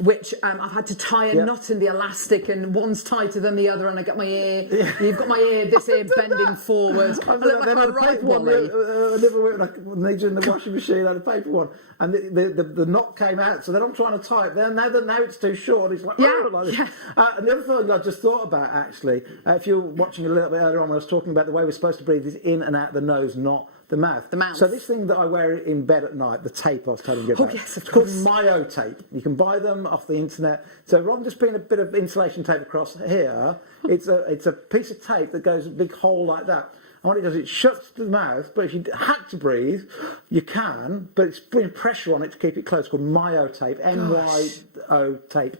Which I've had to tie a knot in the elastic, and one's tighter than the other, and I get my ear. You've got my ear, this ear bending forward. I look like a right Wally. I never went when they do in the washing machine. I had a paper one, and the knot came out. So then I'm trying to tie it. Then now it's too short. It's like like this. And the other thing I just thought about actually. If you're watching a little bit earlier on, when I was talking about the way we're supposed to breathe is in and out the nose, not the mouth. The mouth. So this thing that I wear in bed at night, the tape I was telling you about, oh, yes, of it's called course. Myo tape. You can buy them off the internet. So rather than just putting a bit of insulation tape across here, it's a piece of tape that goes a big hole like that. And what it does, it shuts the mouth, but if you had to breathe, you can, but it's putting pressure on it to keep it closed. It's called Myo tape, M-Y-O tape.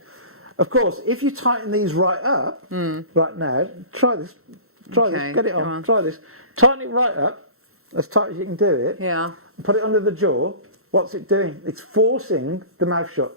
Of course, if you tighten these right up, right now, try this, get it on, try this. Tighten it right up, as tight as you can do it. Yeah. And put it under the jaw. What's it doing? It's forcing the mouth shut.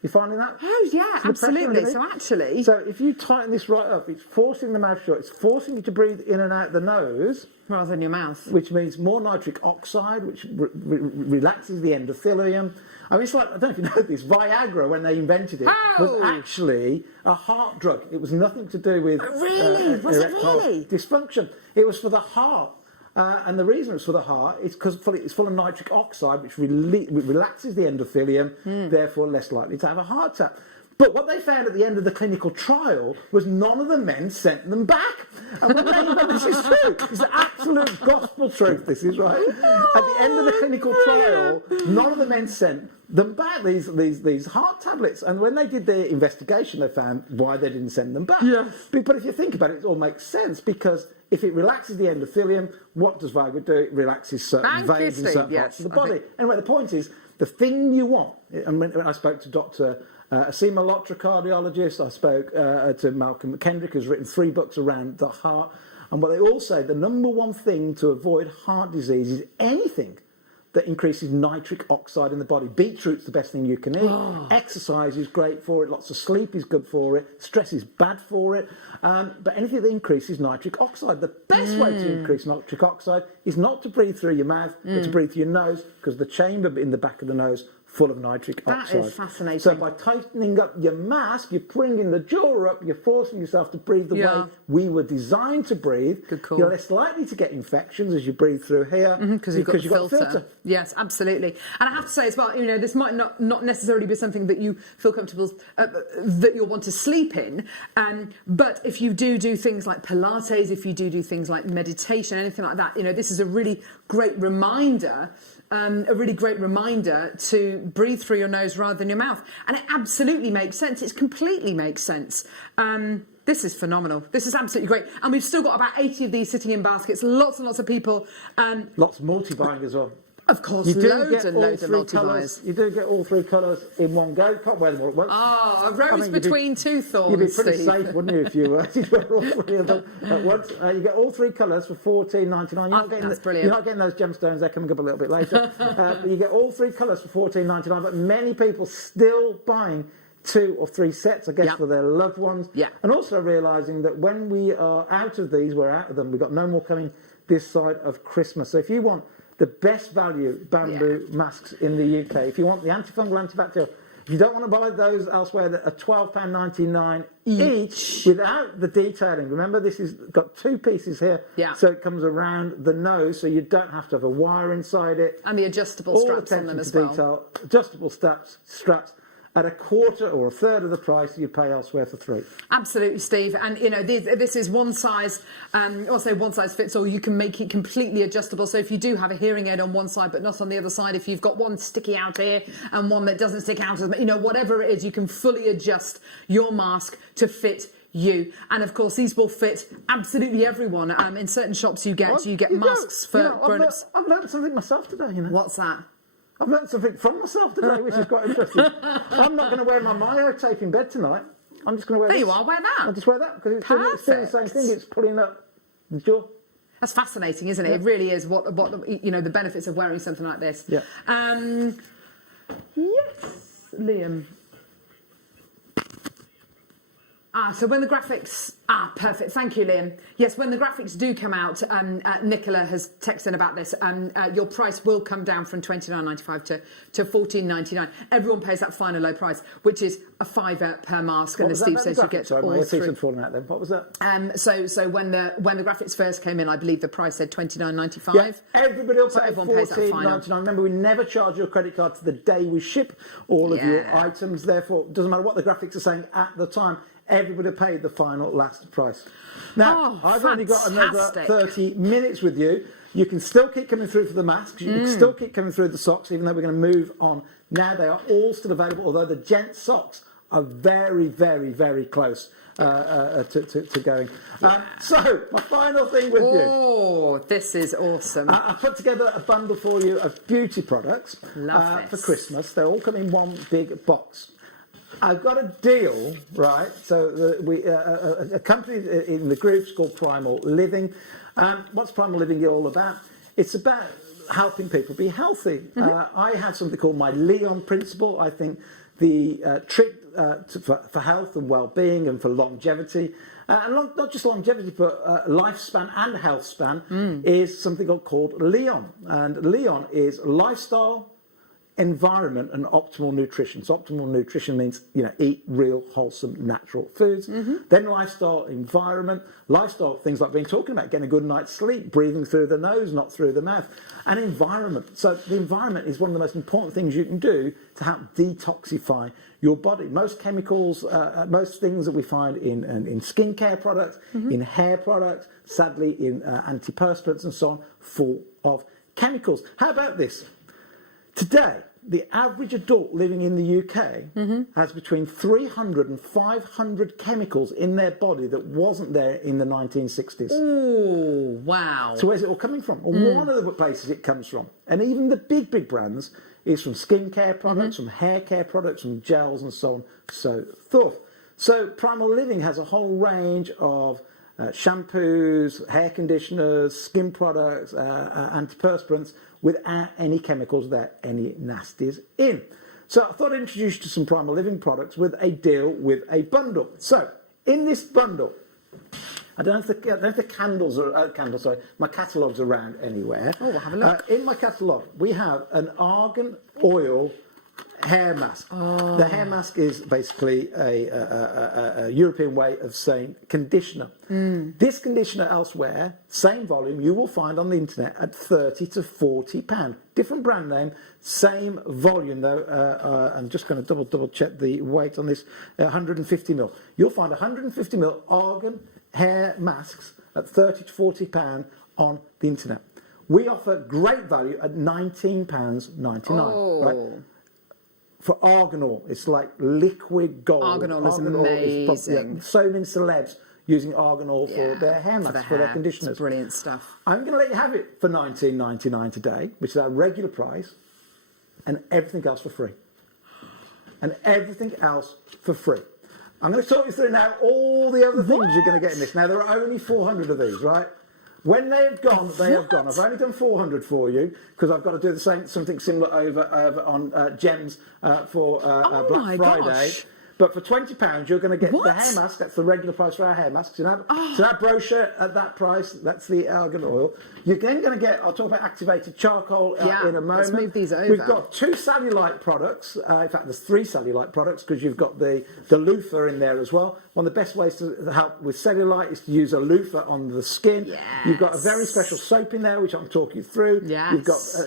You finding that? Oh, yeah, So the pressure absolutely. underneath. So actually... So if you tighten this right up, it's forcing the mouth shut. It's forcing you to breathe in and out the nose. rather than your mouth. Which means more nitric oxide, which relaxes the endothelium. I mean, it's like, I don't know if you know this, Viagra, when they invented it, was actually a heart drug. It was nothing to do with Was it really? dysfunction. It was for the heart. And the reason it's for the heart is because it's full of nitric oxide, which relaxes the endothelium, therefore less likely to have a heart attack. But what they found at the end of the clinical trial was none of the men sent them back. And when this is true. It's the absolute gospel truth, this is right. At the end of the clinical trial, none of the men sent them back, these heart tablets. And when they did their investigation, they found why they didn't send them back. Yes. But if you think about it, it all makes sense, because if it relaxes the endothelium, what does Viagra do? It relaxes certain veins in certain parts of the body. Anyway, the point is, the thing you want, and when I spoke to Dr. Asima Lotra, cardiologist, I spoke to Malcolm McKendrick, who's written 3 books around the heart, and what they all say, the number one thing to avoid heart disease is anything that increases nitric oxide in the body. Beetroot's the best thing you can eat. Exercise is great for it. Lots of sleep is good for it. Stress is bad for it. But anything that increases nitric oxide, the best way to increase nitric oxide is not to breathe through your mouth, but to breathe through your nose, because the chamber in the back of the nose full of nitric oxide. That is fascinating. So by tightening up your mask, you're bringing the jaw up, you're forcing yourself to breathe the way we were designed to breathe. Good call. You're less likely to get infections as you breathe through here. Because you've got the filter. Yes, absolutely. And I have to say as well, you know, this might not necessarily be something that you feel comfortable, that you'll want to sleep in. But if you do things like Pilates, if you do things like meditation, anything like that, you know, this is a really great reminder to breathe through your nose rather than your mouth. And it absolutely makes sense. It completely makes sense. This is phenomenal. This is absolutely great. And we've still got about 80 of these sitting in baskets. Lots and lots of people. Lots of multi-buying as well. Of course, you do loads and loads of multi-buyers. You do get all 3 colours in one go. Can't wear them all at once. Oh, a rose between 2 thorns, You'd be pretty Steve. safe, wouldn't you, if you wear all 3 of them at once. You get all 3 colours for $14.99. That's brilliant. You're not getting those gemstones. They're coming up a little bit later. But you get all 3 colours for $14.99. But many people still buying 2 or 3 sets, I guess, for their loved ones. Yeah. And also realising that when we are out of these, we're out of them. We've got no more coming this side of Christmas. So if you want the best value bamboo masks in the UK, if you want the antifungal, antibacterial, if you don't want to buy those elsewhere that are £12.99 each without the detailing. Remember, this has got 2 pieces here, so it comes around the nose, so you don't have to have a wire inside it. And the adjustable straps on them as well. Detail, adjustable straps at a quarter or a third of the price you pay elsewhere for 3. Absolutely, Steve. And, you know, this is one size, also one size fits all. You can make it completely adjustable. So if you do have a hearing aid on one side but not on the other side, if you've got one sticky out here and one that doesn't stick out, you know, whatever it is, you can fully adjust your mask to fit you. And of course, these will fit absolutely everyone. In certain shops you get masks for grown-ups. I've learned something myself today, you know. What's that? I've learned something from myself today, which is quite interesting. I'm not going to wear my Myo tape in bed tonight. I'm just going to wear There this. you are, wear that. I'll just wear that because it's doing the same Perfect. thing. It's pulling up the jaw. That's fascinating, isn't it? It really is. What the benefits of wearing something like this. Yeah. Yes, Liam. So when the graphics... perfect. Thank you, Liam. Yes, when the graphics do come out, Nicola has texted in about this, your price will come down from $29.95 to $14.99. Everyone pays that final low price, which is a £5 per mask, and as Steve says, you get all three. Falling out then. What was that? So when the graphics first came in, I believe the price said $29.95. Yeah, everybody will So pay everyone pays that final. $14.99. Remember, we never charge your credit card to the day we ship all of your items. Therefore, it doesn't matter what the graphics are saying at the time. Everybody paid the final last price. Now, I've only got another 30 minutes with you. You can still keep coming through for the masks. You can still keep coming through the socks, even though we're going to move on. Now they are all still available, although the gent socks are very, very, very close to going. So, my final thing with you. Oh, this is awesome. I put together a bundle for you of beauty products for Christmas. They all come in one big box. I've got a deal, right? So a company in the group's called Primal Living. What's Primal Living all about? It's about helping people be healthy. I have something called my Leon principle. I think the trick for health and well-being and for longevity, and not just longevity, but lifespan and health span, is something called Leon. And Leon is lifestyle, environment and optimal nutrition. So optimal nutrition means, eat real, wholesome, natural foods. Then lifestyle, environment. Lifestyle, things like we've been talking about, getting a good night's sleep, breathing through the nose, not through the mouth. And environment. So the environment is one of the most important things you can do to help detoxify your body. Most chemicals, most things that we find in skincare products, in hair products, sadly in antiperspirants and so on, full of chemicals. How about this? Today, the average adult living in the UK has between 300 and 500 chemicals in their body that wasn't there in the 1960s. Oh, wow. So where's it all coming from? Well, one of the places it comes from, and even the big brands, is from skincare products, from hair care products, from gels and so on, so forth. So Primal Living has a whole range of shampoos, hair conditioners, skin products, antiperspirants, without any chemicals, without any nasties in. So I thought I'd introduce you to some Primal Living products with a deal with a bundle. So in this bundle, I don't know if the my catalogue's around anywhere. Oh, we'll have a look. In my catalogue, we have an argan oil hair mask. The hair mask is basically a European way of saying conditioner. This conditioner elsewhere, same volume, you will find on the internet at £30 to £40. Different brand name, same volume though. I'm just going to double check the weight on this. 150 ml. You'll find 150 ml argan hair masks at £30 to £40 on the internet. We offer great value at £19.99. Right? For argan oil, it's like liquid gold. Argan oil is amazing. So many celebs using argan oil for their hair masks, for their conditioners. It's brilliant stuff. I'm going to let you have it for $19.99 today, which is our regular price, and everything else for free. And everything else for free. I'm going to talk you through now all the other things you're going to get in this. Now, there are only 400 of these, right? When they have gone, they have gone. I've only done 400 for you because I've got to do something similar over on Gems for Black Friday. Gosh. But for £20, you're going to get the hair mask. That's the regular price for our hair masks. So that brochure at that price, that's the argan oil. You're then going to get, I'll talk about activated charcoal in a moment. Let's move these over. We've got 2 cellulite products. In fact, there's 3 cellulite products because you've got the loofah in there as well. One of the best ways to help with cellulite is to use a loofah on the skin. Yes. You've got a very special soap in there, which I'm talking you through. Yes.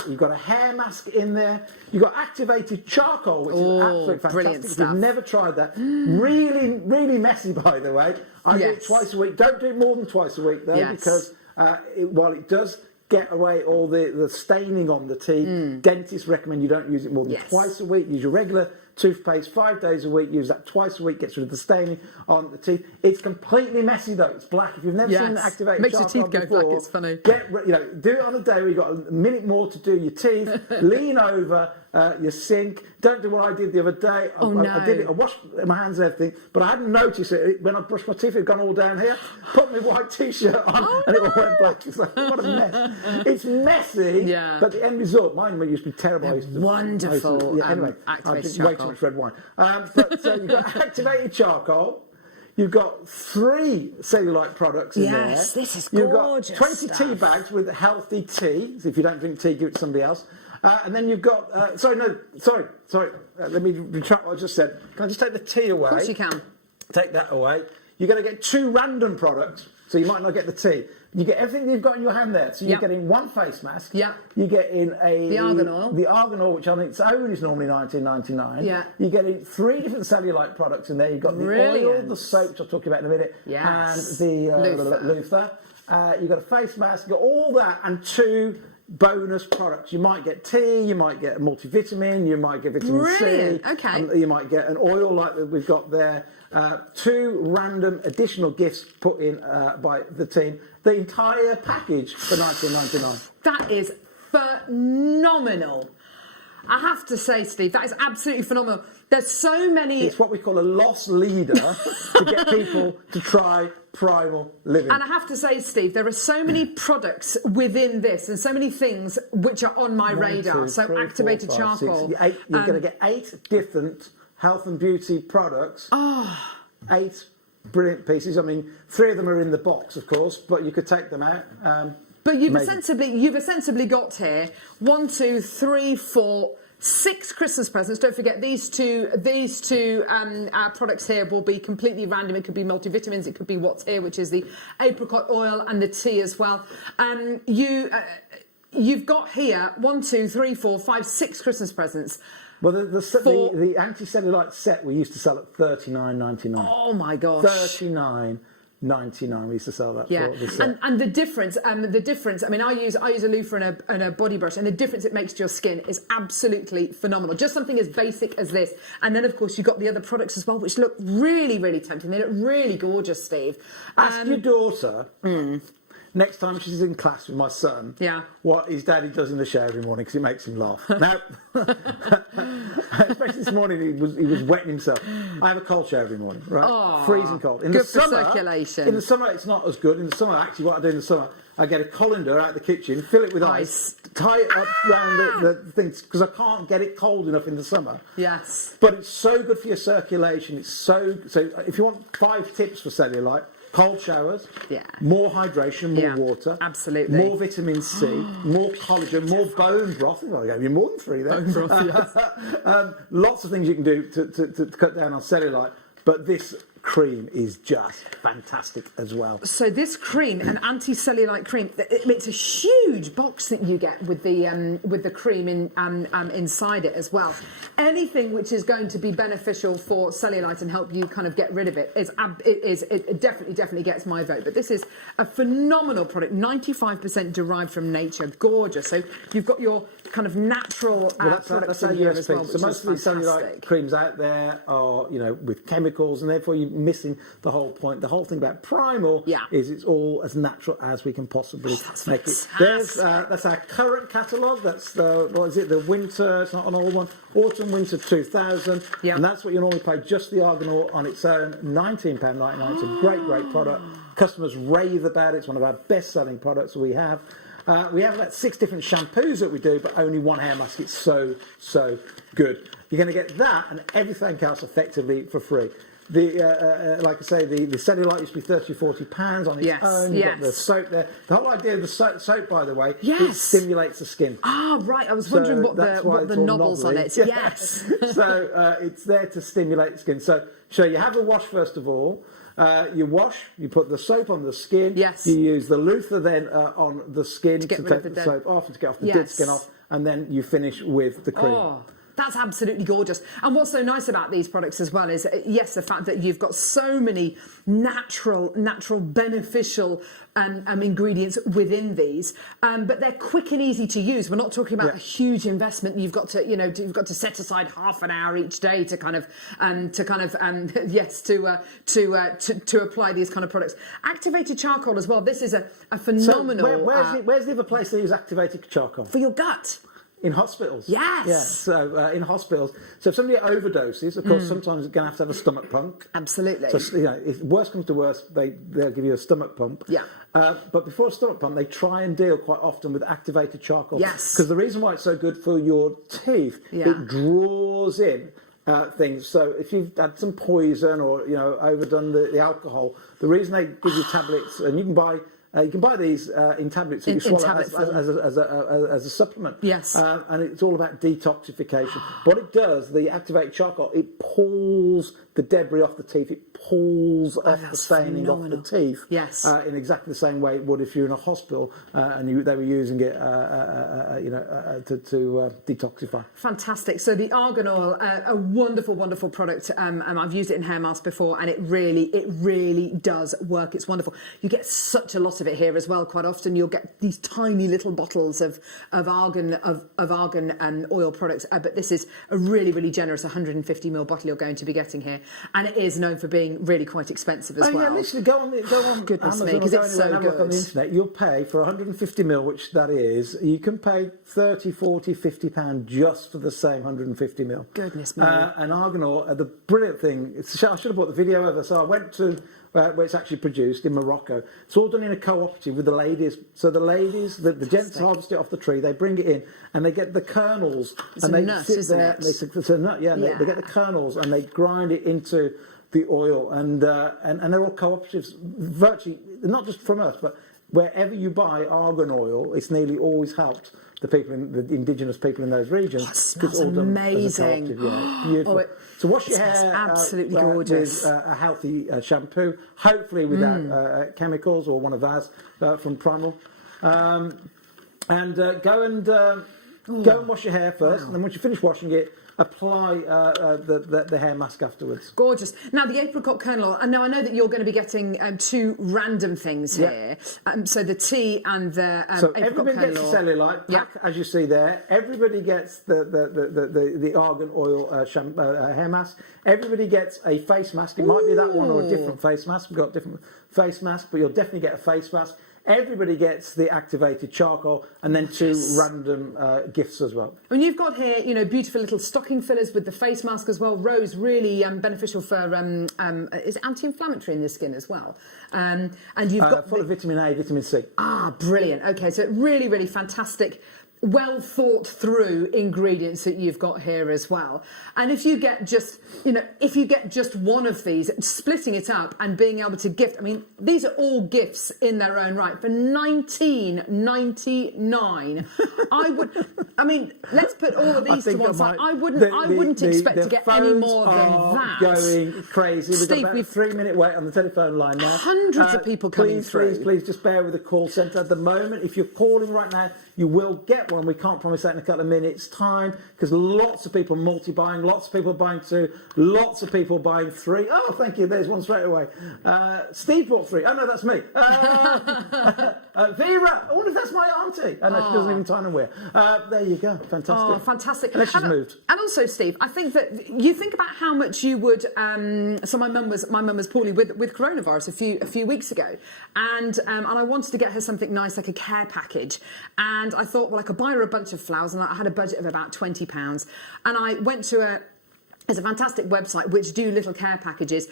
You've got a hair mask in there. You've got activated charcoal, which is absolutely fantastic. Brilliant If stuff. you've never tried that, really, really messy, by the way. I do it twice a week. Don't do it more than twice a week, though, because while it does get away all the staining on the teeth, dentists recommend you don't use it more than twice a week. Use your regular toothpaste 5 days a week, use that twice a week, gets rid of the staining on the teeth. It's completely messy though, it's black. If you've never seen the activated Makes your charcoal teeth go before, black, it's funny. Do it on a day where you've got a minute more to do your teeth, lean over your sink. Don't do what I did the other day. I did it, I washed my hands and everything, but I hadn't noticed it. When I brushed my teeth, it had gone all down here. Put my white t-shirt on and it all went black. It's like, what a mess. It's messy, but the end result, mine used to be terrible. Wonderful. Anyway, I activated drink way too charcoal. much red wine. So you've got activated charcoal. You've got 3 cellulite products in there. Yes, this is You've gorgeous got 20 stuff. tea bags with healthy tea. So if you don't drink tea, give it to somebody else. And then you've got... sorry. Let me retract what I just said. Can I just take the tea away? Of course you can. Take that away. You're going to get 2 random products, so you might not get the tea. You get everything you've got in your hand there. So you're getting 1 face mask. Yeah. You're getting The argan oil. The argan oil, which on its own is normally $19.99. Yeah. You're getting 3 different cellulite products in there. You've got the oil, Brilliant. the soap, which I'll talk about in a minute, Yes. and the Loofah. loofah. You've got a face mask. You've got all that and 2 bonus products. You might get tea, you might get a multivitamin, you might get vitamin Brilliant. C. Okay. You might get an oil like we've got there. 2 random additional gifts put in by the team. The entire package for $19.99. That is phenomenal. I have to say, Steve, that is absolutely phenomenal. There's so many... It's what we call a loss leader to get people to try primal living. And I have to say, Steve, there are so many products within this and so many things which are on my 1, radar. 2, So 3, 4, activated 5, charcoal. 6. You're going to get 8 different health and beauty products. 8 brilliant pieces. I mean, 3 of them are in the box, of course, but you could take them out. But you've amazing. essentially got here 1, 2, 3, 4, 6 Christmas presents. Don't forget these two products here will be completely random. It could be multivitamins. It could be what's here, which is the apricot oil and the tea as well. You've got here 1, 2, 3, 4, 5, 6 Christmas presents. Well, the anti-cellulite set we used to sell at $39.99. Oh my gosh! $39.99 we used to sell that for. The set. And the difference. I mean, I use a loofah and a body brush, and the difference it makes to your skin is absolutely phenomenal. Just something as basic as this, and then of course you've got the other products as well, which look really, really tempting. They look really gorgeous, Steve. Ask your daughter. Next time she's in class with my son, what his daddy does in the shower every morning, because it makes him laugh. Now, especially this morning, he was wetting himself. I have a cold shower every morning, right? Oh, freezing cold. In good the summer, for circulation. In the summer, it's not as good. In the summer, actually, what I do in the summer, I get a colander out of the kitchen, fill it with ice, tie it up around the things, because I can't get it cold enough in the summer. Yes. But it's so good for your circulation. It's so if you want 5 tips for cellulite. Cold showers, more hydration, more water, absolutely, more vitamin C, more collagen, more bone broth. Well, I gave you more than 3 there. Bone broth, yes. Lots of things you can do to cut down on cellulite, but this cream is just fantastic as well. So this cream, an anti-cellulite cream, it's a huge box that you get with the cream inside it as well. Anything which is going to be beneficial for cellulite and help you kind of get rid of it it definitely gets my vote. But this is a phenomenal product, 95% derived from nature, gorgeous. So you've got your kind of natural products in here as well. So most of these cellulite creams out there are, with chemicals, and therefore you're missing the whole point. The whole thing about primal is it's all as natural as we can possibly make it. That's our current catalogue. That's the winter, it's not an old one, autumn winter 2000, and that's what you normally pay just the argan oil on its own, £19.99. It's a great product. Customers rave about it. It's one of our best selling products we have. We have about 6 different shampoos that we do, but only 1 hair mask. It's so good. You're going to get that and everything else effectively for free. Like I say, the cellulite used to be £30-40 on its own. You've got the soap there. The whole idea of the soap, by the way, it stimulates the skin. Right. I was wondering what the novel's on it. Yes. So it's there to stimulate the skin. So you have a wash first of all. You wash, you put the soap on the skin. Yes. You use the loofah then on the skin to get take rid of the soap off, to get off the dead skin off, and then you finish with the cream. That's absolutely gorgeous. And what's so nice about these products as well is, yes, the fact that you've got so many natural, beneficial ingredients within these, but they're quick and easy to use. We're not talking about a huge investment. You've got to, you've got to set aside half an hour each day to kind of, to apply these kind of products. Activated charcoal as well. This is a phenomenal. So where's the other place they use activated charcoal? For your gut. In hospitals. Yes. Yeah. So in hospitals. So if somebody overdoses, of course, sometimes you're going to have a stomach pump. Absolutely. So if worst comes to worst, they'll give you a stomach pump. Yeah. But before a stomach pump, they try and deal quite often with activated charcoal. Yes. Because the reason why it's so good for your teeth, it draws in things. So if you've had some poison or overdone the alcohol, the reason they give you tablets, and you can buy these in tablets that you swallow as a supplement. Yes. And it's all about detoxification. What it does, the activated charcoal, it pulls the debris off the teeth. It pulls off the staining off the teeth. Yes. In exactly the same way it would if you're in a hospital and they were using it, to detoxify. Fantastic. So the argan oil, a wonderful, wonderful product. I've used it in hair masks before, and it really does work. It's wonderful. You get such a lot of it here as well. Quite often, you'll get these tiny little bottles of argan oil products. But this is a really generous 150ml bottle you're going to be getting here, and it is known for being really quite expensive as well. Yeah, literally go on Goodness Amazon me, because it's so and have a look on the internet. You'll pay for 150ml, which that is. You can pay 30, 40, 50 pound just for the same 150ml. Goodness me. And argan oil, the brilliant thing. I should have brought the video over. So I went to where it's actually produced in Morocco. It's all done in a cooperative with the ladies. So the ladies, the gents harvest it off the tree, they bring it in, and they get the kernels. It's and a they nut, sit isn't there. it? It's a nut, yeah. They get the kernels and they grind it into the oil, and they're all cooperatives. Virtually, not just from us, but wherever you buy argan oil, it's nearly always helped the indigenous people in those regions. It smells amazing. Yeah, beautiful. So wash your hair absolutely gorgeous. with a healthy shampoo, hopefully without chemicals, or one of ours from Primal. Go and wash your hair first, and then once you finish washing it, apply the hair mask afterwards. Gorgeous. Now, the apricot kernel oil, and now I know that you're going to be getting two random things here. So the tea and the so apricot everybody kernel gets oil. the cellulite pack, as you see there. Everybody gets the argan oil hair mask. Everybody gets a face mask. It might be that one or a different face mask. We've got different face masks, but you'll definitely get a face mask. Everybody gets the activated charcoal, and then two random gifts as well. And you've got here, beautiful little stocking fillers with the face mask as well. Rose, really beneficial for, is anti-inflammatory in the skin as well. And you've got full of vitamin A, vitamin C. Ah, brilliant. Okay, so really fantastic, well thought through ingredients that you've got here as well. And if you get just one of these, splitting it up and being able to gift, I mean, these are all gifts in their own right for $19.99. Let's put all of these to one side. I wouldn't expect to get any more than that. Going crazy. We've Steve, got about a 3-minute wait on the telephone line now. Hundreds of people coming through. Please just bear with the call centre at the moment. If you're calling right now, you will get one. We can't promise that in a couple of minutes' time, because lots of people multi-buying, lots of people buying 2, lots of people buying 3. Oh, thank you. There's one straight away. Steve bought 3. Oh, no, that's me. Vera. I wonder if that's my auntie. Oh, no, she doesn't even time and wear. There you go. Fantastic. Oh, fantastic. Unless she's moved. And also, Steve, I think that you think about how much you would... so my mum was poorly with coronavirus a few weeks ago, and I wanted to get her something nice, like a care package. And I thought, well, I could buy her a bunch of flowers, and I had a budget of about £20. And I went to there's a fantastic website which do little care packages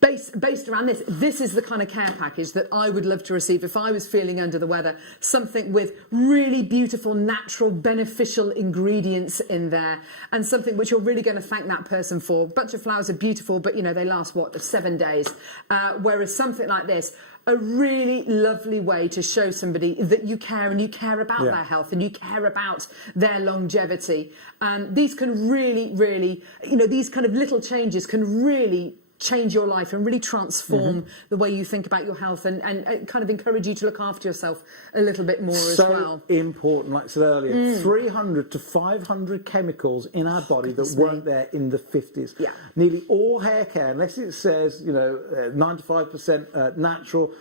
based around this. This is the kind of care package that I would love to receive if I was feeling under the weather. Something with really beautiful, natural, beneficial ingredients in there, and something which you're really going to thank that person for. A bunch of flowers are beautiful, but they last 7 days. Whereas something like this, a really lovely way to show somebody that you care, and you care about their health, and you care about their longevity. These can really, these kind of little changes can really change your life and really transform the way you think about your health and kind of encourage you to look after yourself a little bit more as well. So important, like I said earlier, 300 to 500 chemicals in our body that weren't there in the 50s. Yeah. Nearly all hair care, unless it says, 95% natural,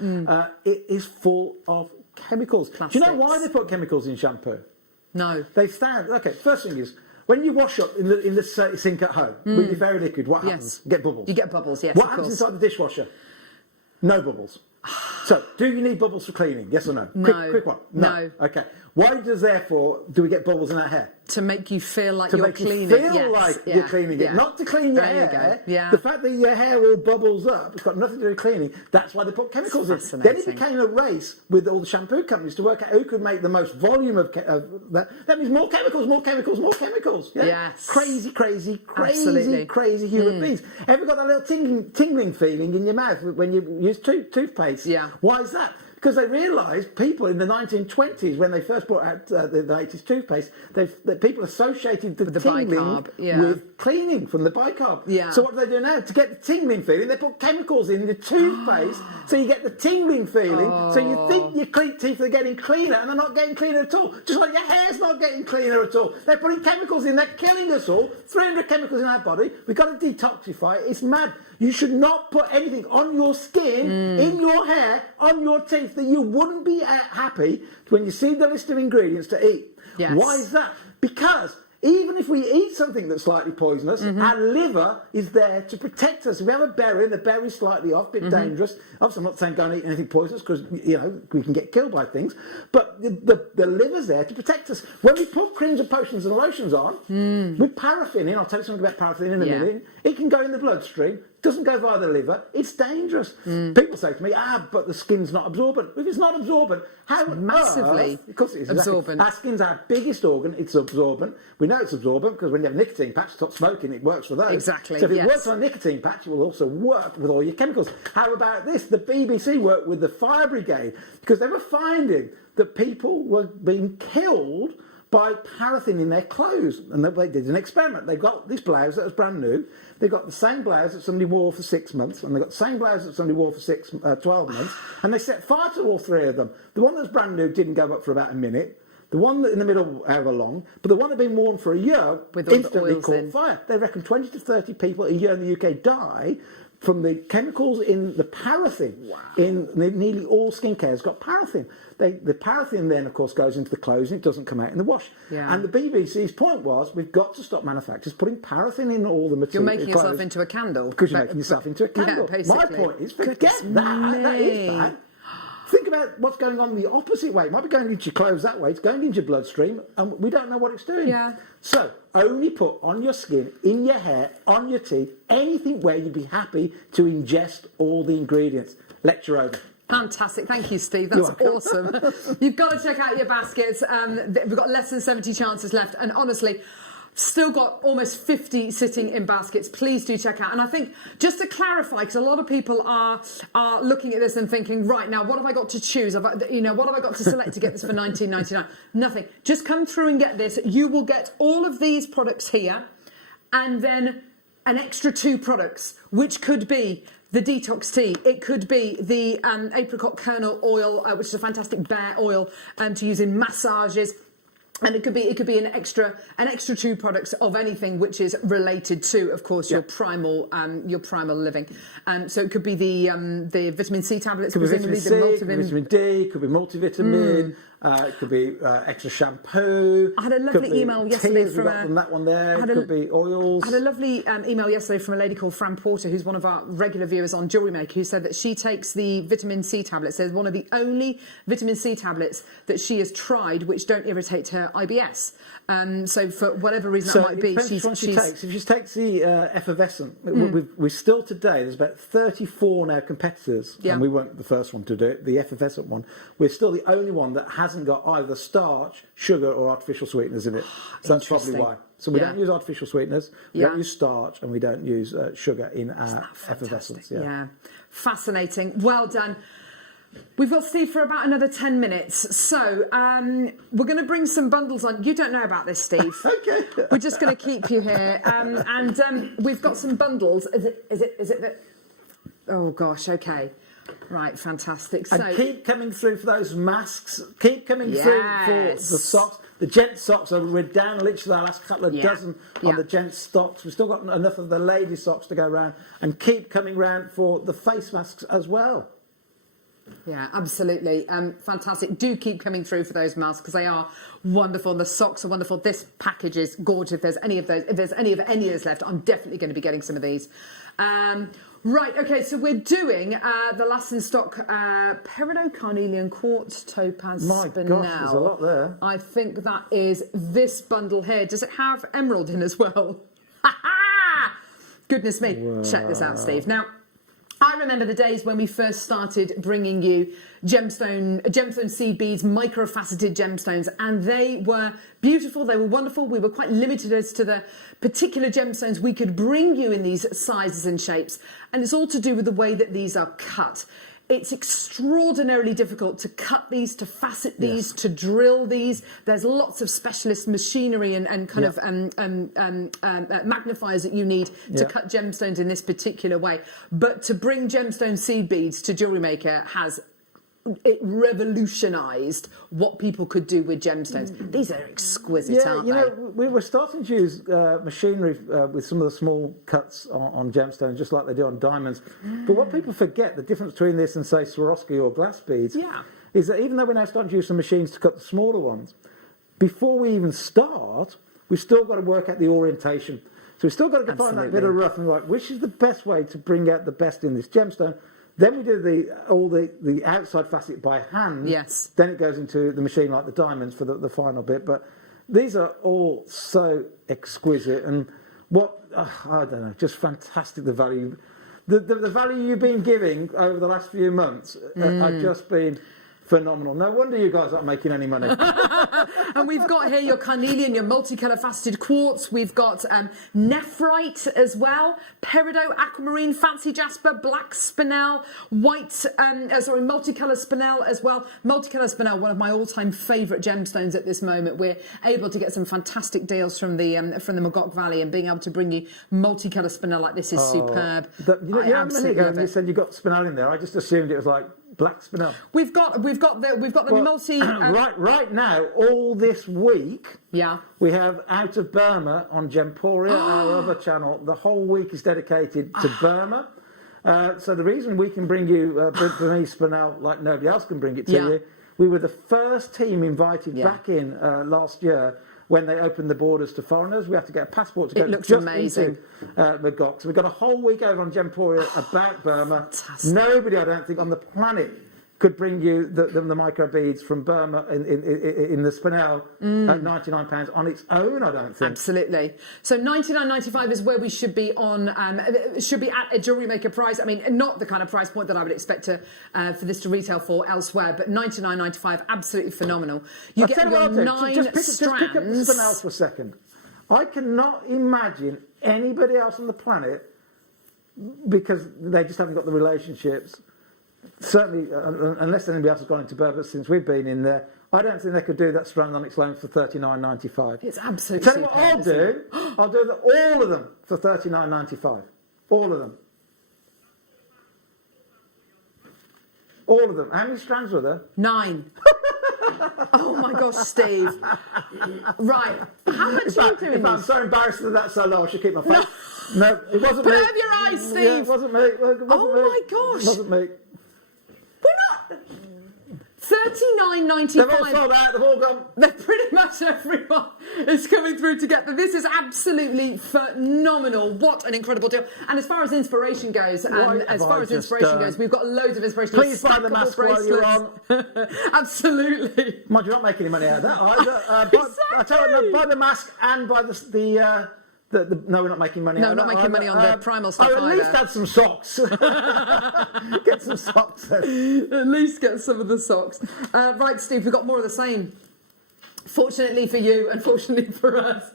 it is full of chemicals. Plastics. Do you know why they put chemicals in shampoo? No. They found, okay, first thing is, when you wash up in the sink at home with your fairy liquid, what happens? You get bubbles. You get bubbles, yes, What of happens course. inside the dishwasher? No bubbles. So, do you need bubbles for cleaning? Yes or no? No. Quick one. No. Okay. Why do we get bubbles in our hair? To make you feel like To you're make cleaning. you feel Yes, like yeah, you're cleaning yeah. it, not to clean your There you hair. go, yeah. The fact that your hair all bubbles up, it's got nothing to do with cleaning. That's why they put chemicals in. Then it Fascinating. became a race with all the shampoo companies to work out who could make the most volume of that. That means more chemicals, more chemicals, more chemicals. Yeah? Yes. Crazy Absolutely. human beings. Ever got that little tingling feeling in your mouth when you use toothpaste? Yeah. Why is that? Because they realised people in the 1920s, when they first brought out the 80s toothpaste, that people associated the tingling bicarb, yeah. with cleaning from the bicarb. Yeah. So what do they do now? To get the tingling feeling, they put chemicals in the toothpaste so you get the tingling feeling. So you think your teeth are getting cleaner and they're not getting cleaner at all. Just like your hair's not getting cleaner at all. They're putting chemicals in, they're killing us all. 300 chemicals in our body. We've got to detoxify it. It's mad. You should not put anything on your skin, in your hair, on your teeth that you wouldn't be happy when you see the list of ingredients to eat. Yes. Why is that? Because even if we eat something that's slightly poisonous, our liver is there to protect us. If we have a berry and the berry's slightly off, a bit dangerous. Obviously, I'm not saying go and eat anything poisonous because, we can get killed by things. But the liver's there to protect us. When we put creams and potions and lotions on, with paraffin in, I'll tell you something about paraffin in a minute, it can go in the bloodstream. Doesn't go via the liver, it's dangerous. People say to me, but the skin's not absorbent. If it's not absorbent, how on massively earth? Because it's absorbent. Our skin's our biggest organ, it's absorbent. We know it's absorbent because when you have a nicotine patch, stop smoking, it works for those. Exactly, So if it yes. works on a nicotine patch, it will also work with all your chemicals. How about this? The BBC worked with the fire brigade because they were finding that people were being killed by paraffin in their clothes. And they did an experiment. They got this blouse that was brand new. They got the same blouse that somebody wore for 6 months. And they got the same blouse that somebody wore for 12 months. And they set fire to all three of them. The one that was brand new didn't go up for about a minute. The one that in the middle, however long. But the one that had been worn for a year With all the instantly oils caught in. fire. They reckon 20 to 30 people a year in the UK die from the chemicals in the paraffin. Wow. In nearly all skincare has got paraffin. The paraffin then, of course, goes into the clothes and it doesn't come out in the wash. Yeah. And the BBC's point was, we've got to stop manufacturers putting paraffin in all the material. You're making yourself into a candle. Because you're making yourself into a candle. Yeah, My basically. point is, forget that. That is bad. Think about what's going on the opposite way. It might be going into your clothes that way. It's going into your bloodstream, and we don't know what it's doing. Yeah. So only put on your skin, in your hair, on your teeth, anything where you'd be happy to ingest all the ingredients. Lecture over. Fantastic. Thank you, Steve. That's awesome. You've got to check out your baskets. We've got less than 70 chances left. And honestly, still got almost 50 sitting in baskets. Please do check out. And I think, just to clarify, because a lot of people are looking at this and thinking, right, now, what have I got to choose? What have I got to select to get this for $19.99? Nothing. Just come through and get this. You will get all of these products here and then an extra 2 products, which could be the detox tea. It could be the apricot kernel oil, which is a fantastic bear oil to use in massages. And it could be an extra 2 products of anything which is related to, of course, your primal living. So it could be the vitamin C tablets, Could be presumably vitamin C, could be vitamin D, could be multivitamin. It could be extra shampoo. I had a lovely email yesterday from that one there. It could be oils. I had a lovely email yesterday from a lady called Fran Porter, who's one of our regular viewers on JewelleryMaker, who said that she takes the vitamin C tablets. There's one of the only vitamin C tablets that she has tried which don't irritate her IBS. So for whatever reason that might be, she takes. If she takes the effervescent, we still today, there's about 34 now competitors, and we weren't the first one to do it, the effervescent one. We're still the only one that hasn't got either starch, sugar or artificial sweeteners in it. So that's probably why. So we don't use artificial sweeteners, we don't use starch, and we don't use sugar in our effervescence. Yeah, fascinating. Well done. We've got Steve for about another 10 minutes. So we're going to bring some bundles on. You don't know about this, Steve. Okay. We're just going to keep you here. And we've got some bundles. Is it Oh gosh, okay. Right, fantastic. And So keep coming through for those masks. Keep coming through for the socks. The gent socks, we're down literally our last couple of dozen on the gent socks. We've still got enough of the lady socks to go round. And keep coming round for the face masks as well. yeah, absolutely. Fantastic. Do keep coming through for those masks because they are wonderful. The socks are wonderful. This package is gorgeous. If there's any of those, if there's any of those left, I'm definitely going to be getting some of these. Right, okay, so we're doing the last in stock Peridot Carnelian Quartz Topaz My Spinel. gosh, there's a lot there. I think that is this bundle here. Does it have emerald in as well? Goodness me. Wow. Check this out, Steve. Now, I remember the days when we first started bringing you gemstone seed beads, microfaceted gemstones, and they were beautiful, they were wonderful. We were quite limited as to the particular gemstones we could bring you in these sizes and shapes, and it's all to do with the way that these are cut. It's extraordinarily difficult to cut these, to facet these, to drill these. There's lots of specialist machinery and kind of magnifiers that you need to cut gemstones in this particular way. But to bring gemstone seed beads to JewelleryMaker has revolutionised what people could do with gemstones. These are exquisite, aren't they? We were starting to use machinery with some of the small cuts on gemstones, just like they do on diamonds. But what people forget, the difference between this and, say, Swarovski or glass beads, is that even though we're now starting to use some machines to cut the smaller ones, before we even start, we've still got to work out the orientation. So we've still got to find that bit of rough and like, which is the best way to bring out the best in this gemstone. Then we do all the outside facet by hand. Yes. Then it goes into the machine like the diamonds for the final bit. But these are all so exquisite and I don't know, just fantastic. The value, the value you've been giving over the last few months have just been phenomenal. No wonder you guys aren't making any money. And we've got here your carnelian, your multicolour faceted quartz. We've got nephrite as well, peridot, aquamarine, fancy jasper, black spinel, white, multicolour spinel as well. Multicolour spinel, one of my all-time favourite gemstones at this moment. We're able to get some fantastic deals from the Magog Valley, and being able to bring you multicolour spinel like this is superb. I absolutely love it. You said you got spinel in there. I just assumed it was like black spinel. We've got the multi. Right now, all this week, we have Out of Burma on Gemporia, our other channel. The whole week is dedicated to Burma. So the reason we can bring you Burmese spinel like nobody else can bring it to you, we were the first team invited back in last year. When they opened the borders to foreigners, we had to get a passport to go into Magog. So we've got a whole week over on Gemporia about Burma. Fantastic. Nobody, I don't think, on the planet could bring you the micro beads from Burma in the spinel at £99 on its own, I don't think. Absolutely. So $99.95 is where we should be on, should be at a JewelleryMaker price. I mean, not the kind of price point that I would expect for this to retail for elsewhere, but $99.95, absolutely phenomenal. You get your 9 just pick strands. Up the spinel for a second. I cannot imagine anybody else on the planet, because they just haven't got the relationships. Certainly, unless anybody else has gone into Burma since we've been in there, I don't think they could do that strand on its own for $39.95. It's absolutely. Tell you what I'll do. I'll do all of them for $39.95. All of them. All of them. How many strands were there? 9. Oh my gosh, Steve. Right. How much are you doing? I'm so embarrassed that that's so low. I should keep my face. No, it wasn't me. Put over your eyes, Steve. Yeah, it wasn't me. My gosh. It wasn't me. We're not. $39.95. They've all sold out. They've all gone. They're pretty much everyone is coming through to get them. This is absolutely phenomenal. What an incredible deal. And as far as inspiration goes, we've got loads of inspiration. Please buy the mask while you're on. Absolutely. Mind you, not making any money out of that either. I tell you, buy the mask and buy no, we're not making money. No, on not making money on the primal stuff at least add some socks. Get some socks. At least get some of the socks. Right, Steve, we've got more of the same. Fortunately for you, unfortunately for us.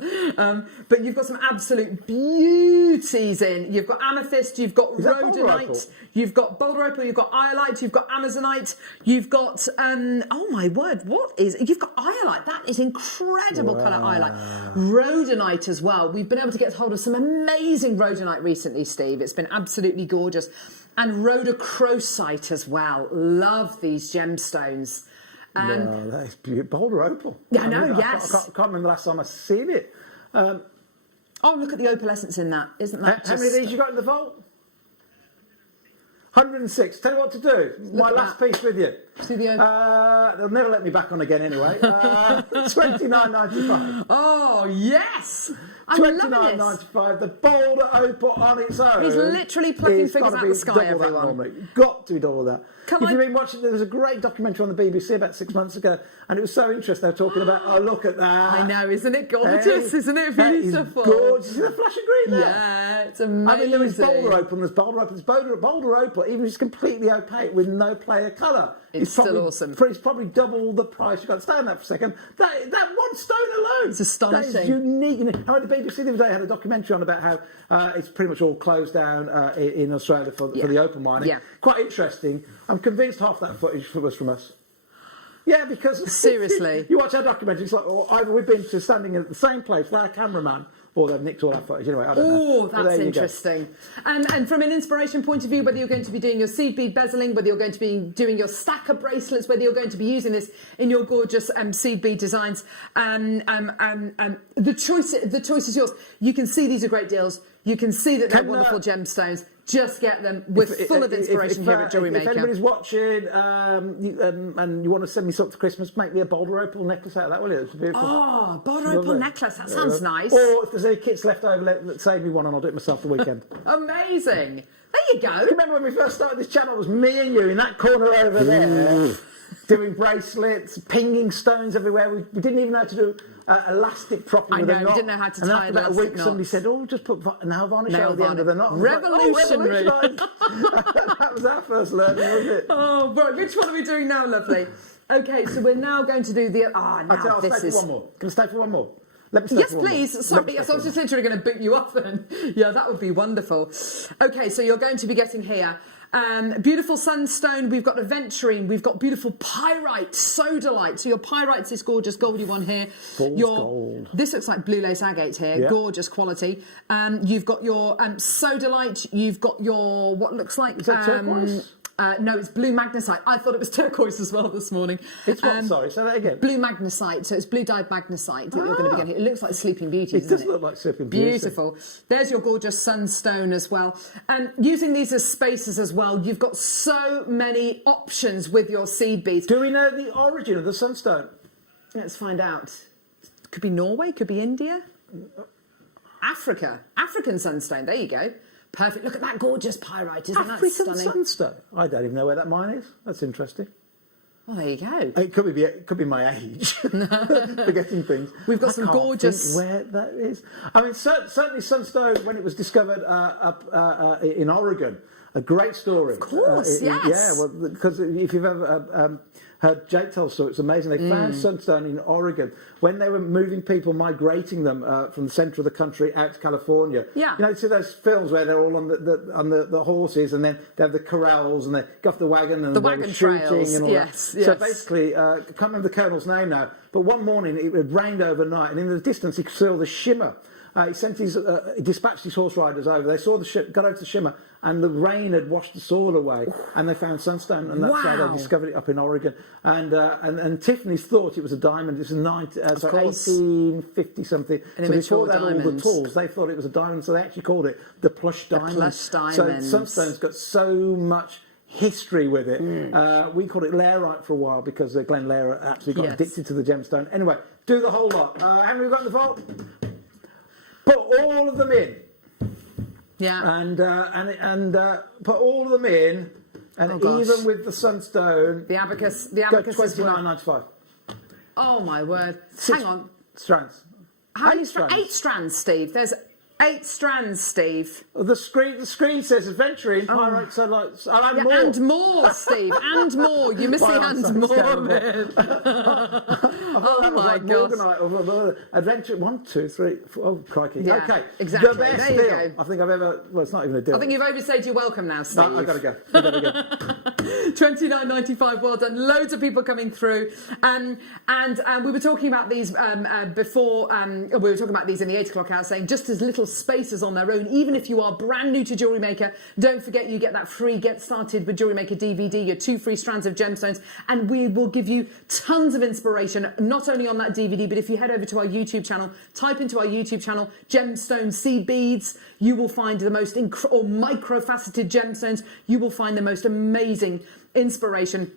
But you've got some absolute beauties in. You've got amethyst, you've got rhodonite, you've got boulder opal, you've got iolite, you've got amazonite, you've got, oh my word, you've got iolite. That is incredible colour iolite. Rhodonite as well. We've been able to get hold of some amazing rhodonite recently, Steve. It's been absolutely gorgeous. and rhodochrosite as well. Love these gemstones. No, that is beautiful. Boulder opal. Yeah, I know, yes. I can't remember the last time I've seen it. Oh, look at the opalescence in that. Isn't that How many of these you got in the vault? 106. Tell you what to do. My last piece with you. See the they'll never let me back on again anyway. $29.95. Oh, yes. I'm loving this. $29.95. The Boulder opal on its own. He's literally plucking is figures gotta out be the sky, double everyone. That normally. Got to be double that. Come if on. you've been watching, there was a great documentary on the BBC about 6 months ago, and it was so interesting. They were talking about, oh, look at that. I know, isn't it gorgeous? Isn't it beautiful? Gorgeous. See the flash of green there? Yeah, it's amazing. I mean, there is Boulder opal, and there's Boulder opal. There's Boulder opal, even if it's completely opaque with no play of colour. It's still awesome. It's probably double the price. You've got to stay on that for a second. That one stone alone. It's astonishing. That is unique. I mean, the BBC the other day had a documentary on about how it's pretty much all closed down in Australia for the opal mining. Yeah. Quite interesting. I'm convinced half that footage was from us. Yeah, because seriously, you watch our documentary, it's like either we've been to standing at the same place with our cameraman, or they've nicked all our footage. Anyway, I don't know. Oh, that's interesting. And from an inspiration point of view, whether you're going to be doing your seed bead bezeling, whether you're going to be doing your stacker bracelets, whether you're going to be using this in your gorgeous seed bead designs, the choice is yours. You can see these are great deals. You can see that they're wonderful gemstones. Just get them. We're full of inspiration here at JewelleryMaker. If anybody's watching and you want to send me something for Christmas, make me a Boulder opal necklace out of that, will you? It's beautiful. Oh, Boulder opal necklace. That sounds nice. Or if there's any kits left over, save me one and I'll do it myself the weekend. Amazing. There you go. Remember when we first started this channel, it was me and you in that corner over there, doing bracelets, pinging stones everywhere. We didn't even know how to do elastic properly. I with a know, knot. we didn't know how to and tie after about a elastic week, somebody knots. said, "Oh, just put nail varnish Nail over the end of the knot." Revolutionary. That was our first learning, wasn't it? Oh, right. Which one are we doing now, lovely? Okay, so we're now going to do the. I'll stay for one more. Can I stay for one more? Let me stay Yes, for one please. more. Sorry, yes, I was just literally going to boot you off then. Yeah, that would be wonderful. Okay, so you're going to be getting here. Beautiful sunstone, we've got aventurine, we've got beautiful pyrite, sodalite. So your pyrite's this gorgeous goldy one here. Gold. This looks like blue lace agate here, Yeah. gorgeous quality. You've got your sodalite, you've got your what looks like... Is that turquoise? No, it's blue magnesite. I thought it was turquoise as well this morning. It's what? Sorry, say that again. Blue magnesite, so it's blue dyed magnesite that you're going to be getting. It looks like Sleeping Beauty, It doesn't does it? look like Sleeping Beauty. Beautiful. There's your gorgeous sunstone as well. And using these as spacers as well, you've got so many options with your seed beads. Do we know the origin of the sunstone? Let's find out. Could be Norway, could be India. Africa. African sunstone, there you go. Perfect. Look at that gorgeous pyrite. Isn't that African stunning? sunstone. I don't even know where that mine is. That's interesting. Well, there you go. It could be my age, forgetting things. We've got I some can't gorgeous- think where that is. I mean, certainly sunstone when it was discovered up in Oregon. A great story. Of course, yes. Yeah, well, because if you've ever heard Jake tell the story, it's amazing. They found sunstone in Oregon when they were moving people, migrating them from the centre of the country out to California. Yeah. You know, you see those films where they're all on the horses and then they have the corrals and they go off the wagon and The they're wagon shooting trails, and all yes, that. So yes. basically, I can't remember the colonel's name now, but one morning it had rained overnight and in the distance he could see all the shimmer. He sent his, dispatched his horse riders over. They saw the ship, got over to the shimmer, and the rain had washed the soil away, and they found sunstone, and that's how Wow. they discovered it up in Oregon. And Tiffany's thought it was a diamond. This is 1850 something. An So immature before they had all the diamond. tools, they thought it was a diamond, so they actually called it the plush diamond. plush diamond. So sunstone's got so much history with it. We called it lairite for a while because Glenn Lehrer actually got Yes. addicted to the gemstone. Anyway, do the whole lot. How many have we got in the vault? Put all of them in, Yeah. and put all of them in, and Oh, gosh. even with the sunstone, The abacus go as well. $29.95. Oh, my word. Six Hang on. strands. How many 8 strands. 8 strands, Steve. There's 8 strands, Steve. The screen says adventuring, pyrite, so like, and Yeah, more. and more, Steve, and more. You're missing Well, I'm and sorry, it's more, terrible. man. thought that was my like gosh. Morganite or Adventure 1, 2, 3, 4. Oh, crikey. Yeah, Okay. exactly. The best There you deal go. I think I've ever... Well, it's not even a deal. I think you've overstayed your welcome now, Steve. No, I've got to go. I've got to go. $29.95. Well done. Loads of people coming through. And we were talking about these before. We were talking about these in the 8 o'clock hour, saying just as little spaces on their own. Even if you are brand new to Jewellery Maker, don't forget you get that free Get Started with Jewellery Maker DVD, your 2 free strands of gemstones, and we will give you tons of inspiration, not only on that DVD, but if you head over to our YouTube channel, type into our YouTube channel, Gemstone Sea Beads, you will find the most or micro-faceted gemstones, you will find the most amazing inspiration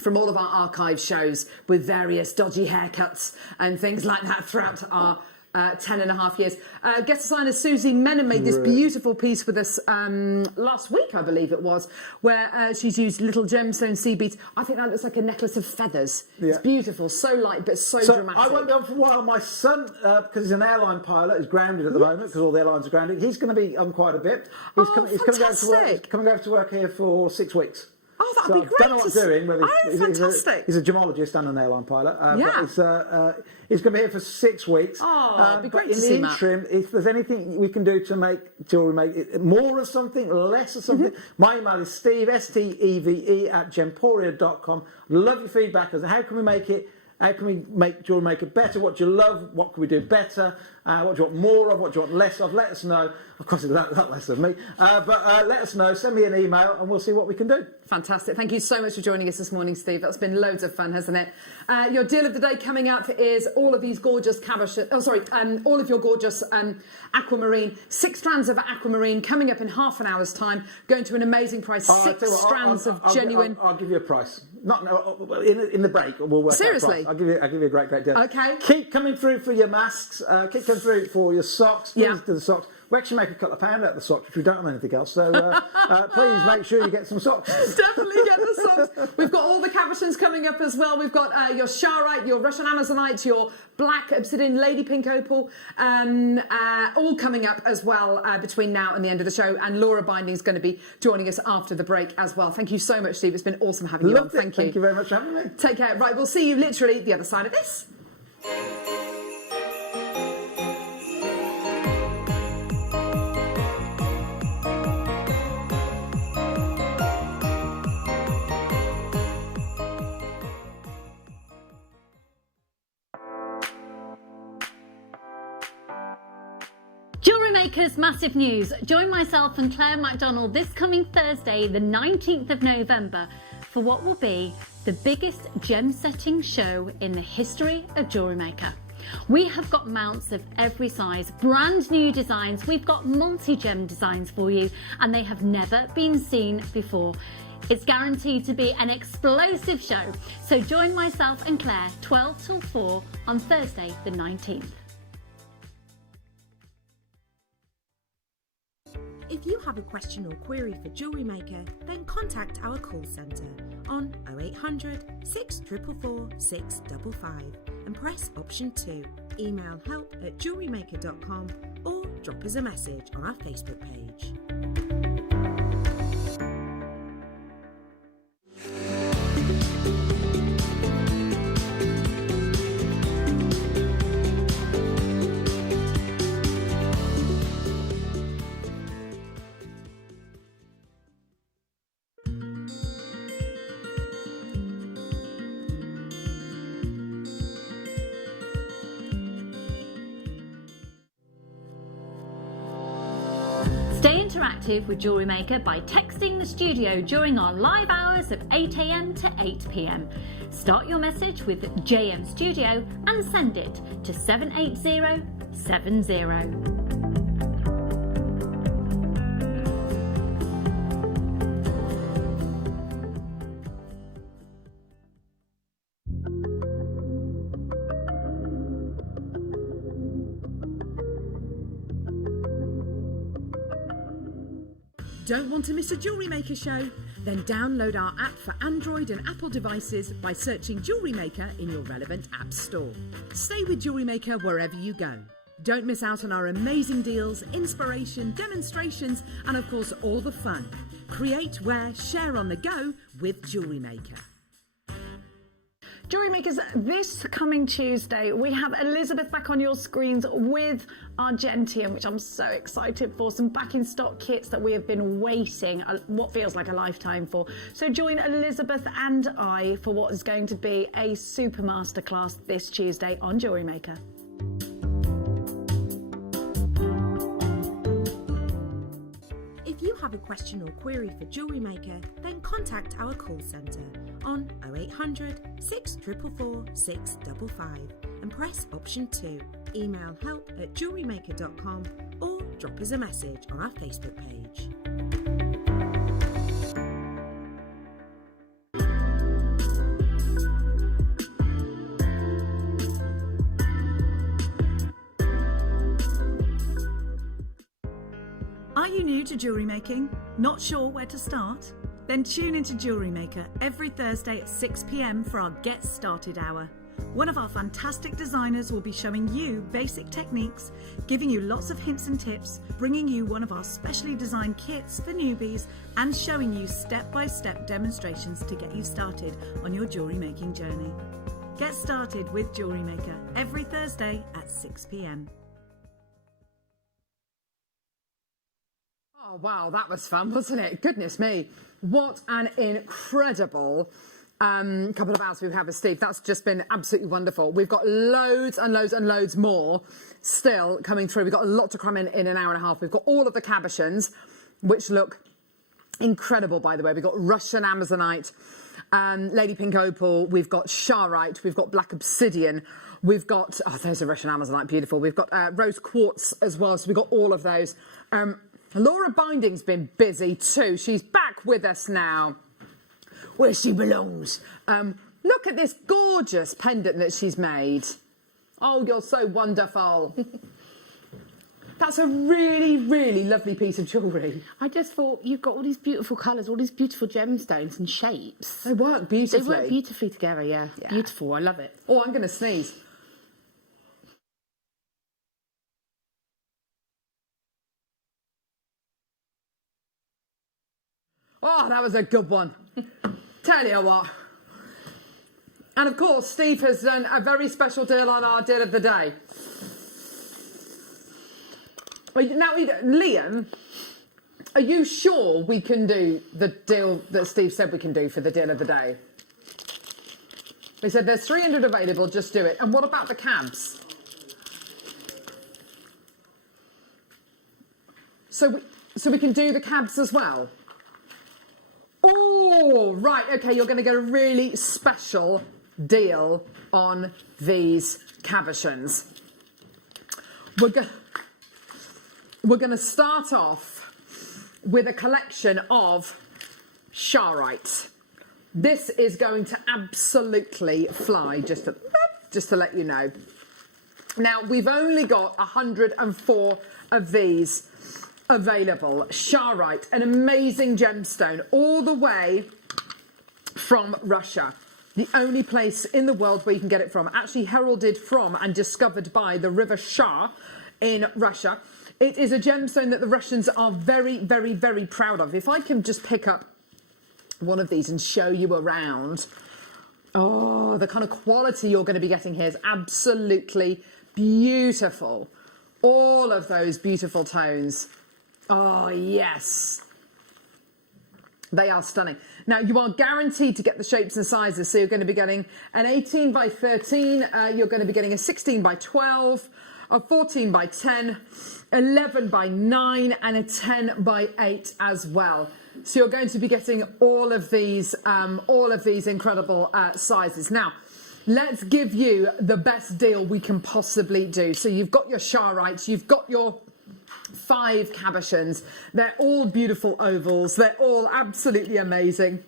from all of our archive shows with various dodgy haircuts and things like that throughout our 10.5 years. Guest designer Susie Menon made this beautiful piece with us last week, I believe it was, where she's used little gemstone sea beads. I think that looks like a necklace of feathers. Yeah. It's beautiful, so light but so dramatic. I won't be on for a while. My son, because he's an airline pilot, is grounded at the moment because all the airlines are grounded. He's going to be on quite a bit. He's coming over to work here for 6 weeks. Oh, that'd be great. I don't know what he's doing. Fantastic. He's a gemologist and an airline pilot. Yeah. But he's going to be here for 6 weeks. Oh, it'd be great to see Matt. In the interim, if there's anything we can do to make Jewellery Maker more of something, less of something, my email is steve, steve, @gemporia.com. Love your feedback as to how can we make it. How can we make Jewellery Maker better? What do you love? What can we do better? What do you want more of? What do you want less of? Let us know. Of course, it's not less of me. But let us know. Send me an email and we'll see what we can do. Fantastic. Thank you so much for joining us this morning, Steve. That's been loads of fun, hasn't it? Your deal of the day coming up is all of these gorgeous all of your gorgeous aquamarine. 6 strands of aquamarine coming up in half an hour's time. Going to an amazing price. 6 strands of genuine. I'll give you a price. Not in the break. We'll work Seriously? out a price. I'll give you a great deal. Okay. Keep coming through for your masks. Keep coming through for your socks. Please do the socks. We actually make a couple of pound out of the socks if we don't have anything else. So please make sure you get some socks. Definitely get the socks. We've got all the cabochons coming up as well. We've got your Charite, your Russian Amazonite, your Black Obsidian, Lady Pink Opal, all coming up as well between now and the end of the show. And Laura Binding's going to be joining us after the break as well. Thank you so much, Steve. It's been awesome having you on. Thank you. Thank you very much for having me. Take care. Right, we'll see you literally the other side of this. Jewellery Maker's massive news. Join myself and Claire MacDonald this coming Thursday, the 19th of November, for what will be the biggest gem setting show in the history of Jewellery Maker. We have got mounts of every size, brand new designs. We've got multi-gem designs for you, and they have never been seen before. It's guaranteed to be an explosive show. So join myself and Claire 12 till 4 on Thursday the 19th. If you have a question or query for Jewellery Maker, then contact our call centre on 0800 644 655 and press option 2. Email help@jewellerymaker.com or drop us a message on our Facebook page. Stay interactive with Jewellery Maker by texting the studio during our live hours of 8 AM to 8 PM. Start your message with JM Studio and send it to 78070. Don't want to miss a Jewellery Maker show? Then download our app for Android and Apple devices by searching Jewellery Maker in your relevant app store. Stay with Jewellery Maker wherever you go. Don't miss out on our amazing deals, inspiration, demonstrations, and of course all the fun. Create, wear, share on the go with Jewellery Maker. Jewellery Makers, this coming Tuesday, we have Elizabeth back on your screens with our Gentian, which I'm so excited for. Some back in stock kits that we have been waiting what feels like a lifetime for. So join Elizabeth and I for what is going to be a super masterclass this Tuesday on Jewellery Maker. If you have a question or query for Jewellery Maker, then contact our call centre on 0800 644 655 and press option 2. Email help@jewellerymaker.com or drop us a message on our Facebook page. Are you new to jewellery making? Not sure where to start? Then tune into Jewellery Maker every Thursday at 6 p.m. for our Get Started Hour. One of our fantastic designers will be showing you basic techniques, giving you lots of hints and tips, bringing you one of our specially designed kits for newbies, and showing you step-by-step demonstrations to get you started on your jewellery making journey. Get started with Jewellery Maker every Thursday at 6 p.m. Oh, wow, that was fun, wasn't it? Goodness me. What an incredible couple of hours we've had with Steve. That's just been absolutely wonderful. We've got loads and loads and loads more still coming through. We've got a lot to cram in an hour and a half. We've got all of the cabochons, which look incredible, by the way. We've got Russian Amazonite, Lady Pink Opal. We've got Charite. We've got Black Obsidian. We've got, oh, there's a Russian Amazonite, beautiful. We've got Rose Quartz as well, so we've got all of those. Laura Binding's been busy too. She's back with us now, where she belongs. Look at this gorgeous pendant that she's made. Oh, you're so wonderful. That's a really, really lovely piece of jewellery. I just thought, you've got all these beautiful colours, all these beautiful gemstones and shapes. They work beautifully. They work beautifully together, yeah. Beautiful, I love it. Oh, I'm going to sneeze. Oh, that was a good one. Tell you what. And of course, Steve has done a very special deal on our deal of the day. Now, Liam, are you sure we can do the deal that Steve said we can do for the deal of the day? He said there's 300 available, just do it. And what about the cabs? So we can do the cabs as well? Oh, right, okay, you're going to get a really special deal on these cabochons. We're going to start off with a collection of Charite. This is going to absolutely fly, just to let you know. Now, we've only got 104 of these available. Charite, an amazing gemstone, all the way from Russia. The only place in the world where you can get it from. Actually heralded from and discovered by the River Shah in Russia. It is a gemstone that the Russians are very, very, very proud of. If I can just pick up one of these and show you around. Oh, the kind of quality you're going to be getting here is absolutely beautiful. All of those beautiful tones. Oh, yes. They are stunning. Now, you are guaranteed to get the shapes and sizes. So you're going to be getting an 18 by 13. You're going to be getting a 16 by 12, a 14 by 10, 11 by 9, and a 10 by 8 as well. So you're going to be getting all of these incredible sizes. Now, let's give you the best deal we can possibly do. So you've got your Charites, you've got your 5 cabochons. They're all beautiful ovals. They're all absolutely amazing.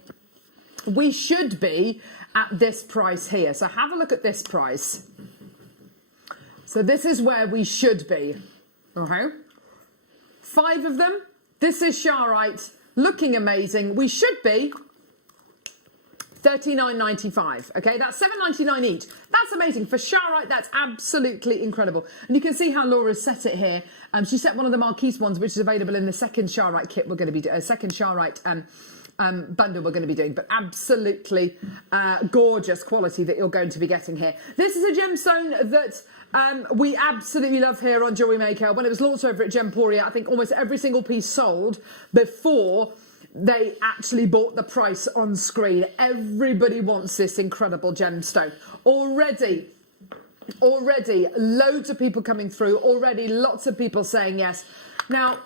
We should be at this price here. So have a look at this price. So this is where we should be. Okay. 5 of them. This is Charite. Looking amazing. We should be $39.95. Okay, that's $7.99 each. That's amazing. For Charite, that's absolutely incredible. And you can see how Laura's set it here. She set one of the Marquise ones, which is available in the second Charite kit. We're going to be doing a second Charite bundle we're going to be doing, but absolutely gorgeous quality that you're going to be getting here. This is a gemstone that we absolutely love here on Jewellery Maker. When it was launched over at Gemporia, I think almost every single piece sold before they actually bought the price on screen. Everybody wants this incredible gemstone. Already loads of people coming through, already lots of people saying yes. Now,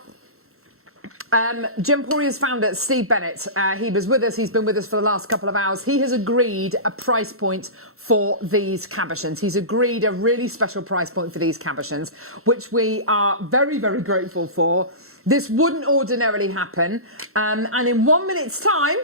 Gemporia's founder, Steve Bennett, he was with us, he's been with us for the last couple of hours. He has agreed a price point for these cabochons. He's agreed a really special price point for these cabochons, which we are very, very grateful for. This wouldn't ordinarily happen, and in 1 minute's time,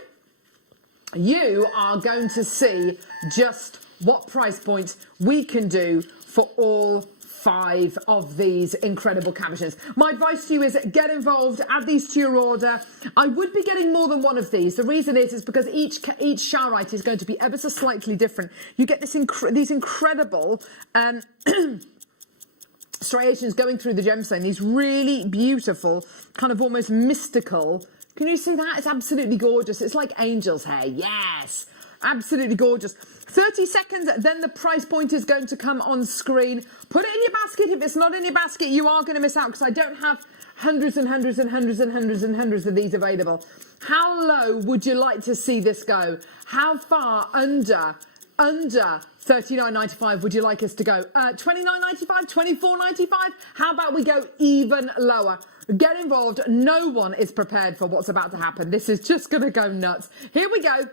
you are going to see just what price point we can do for all 5 of these incredible cabochons. My advice to you is get involved, add these to your order. I would be getting more than one of these. The reason is because each Charoite is going to be ever so slightly different. You get this these incredible striations going through the gemstone, these really beautiful, kind of almost mystical. Can you see that? It's absolutely gorgeous. It's like angel's hair. Yes, absolutely gorgeous. 30 seconds, then the price point is going to come on screen. Put it in your basket. If it's not in your basket, you are going to miss out because I don't have hundreds and hundreds and hundreds and hundreds and hundreds of these available. How low would you like to see this go? How far under $39.95 would you like us to go? $29.95, $24.95? How about we go even lower? Get involved. No one is prepared for what's about to happen. This is just going to go nuts. Here we go.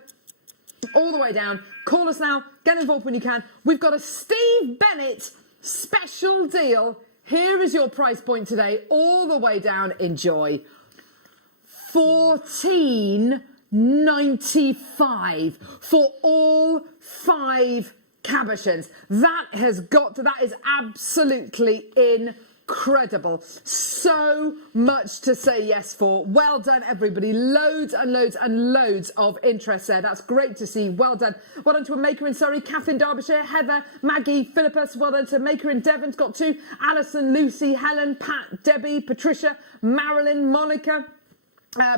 All the way down. Call us now. Get involved when you can. We've got a Steve Bennett special deal. Here is your price point today. All the way down. Enjoy. $14.95 for all 5 cabochons. That is absolutely incredible. So much to say yes for. Well done, everybody. Loads and loads and loads of interest there. That's great to see. Well done. Well done to a maker in Surrey, Kath in Derbyshire, Heather, Maggie, Philippus. Well done to a maker in Devon's got 2. Alison, Lucy, Helen, Pat, Debbie, Patricia, Marilyn, Monica,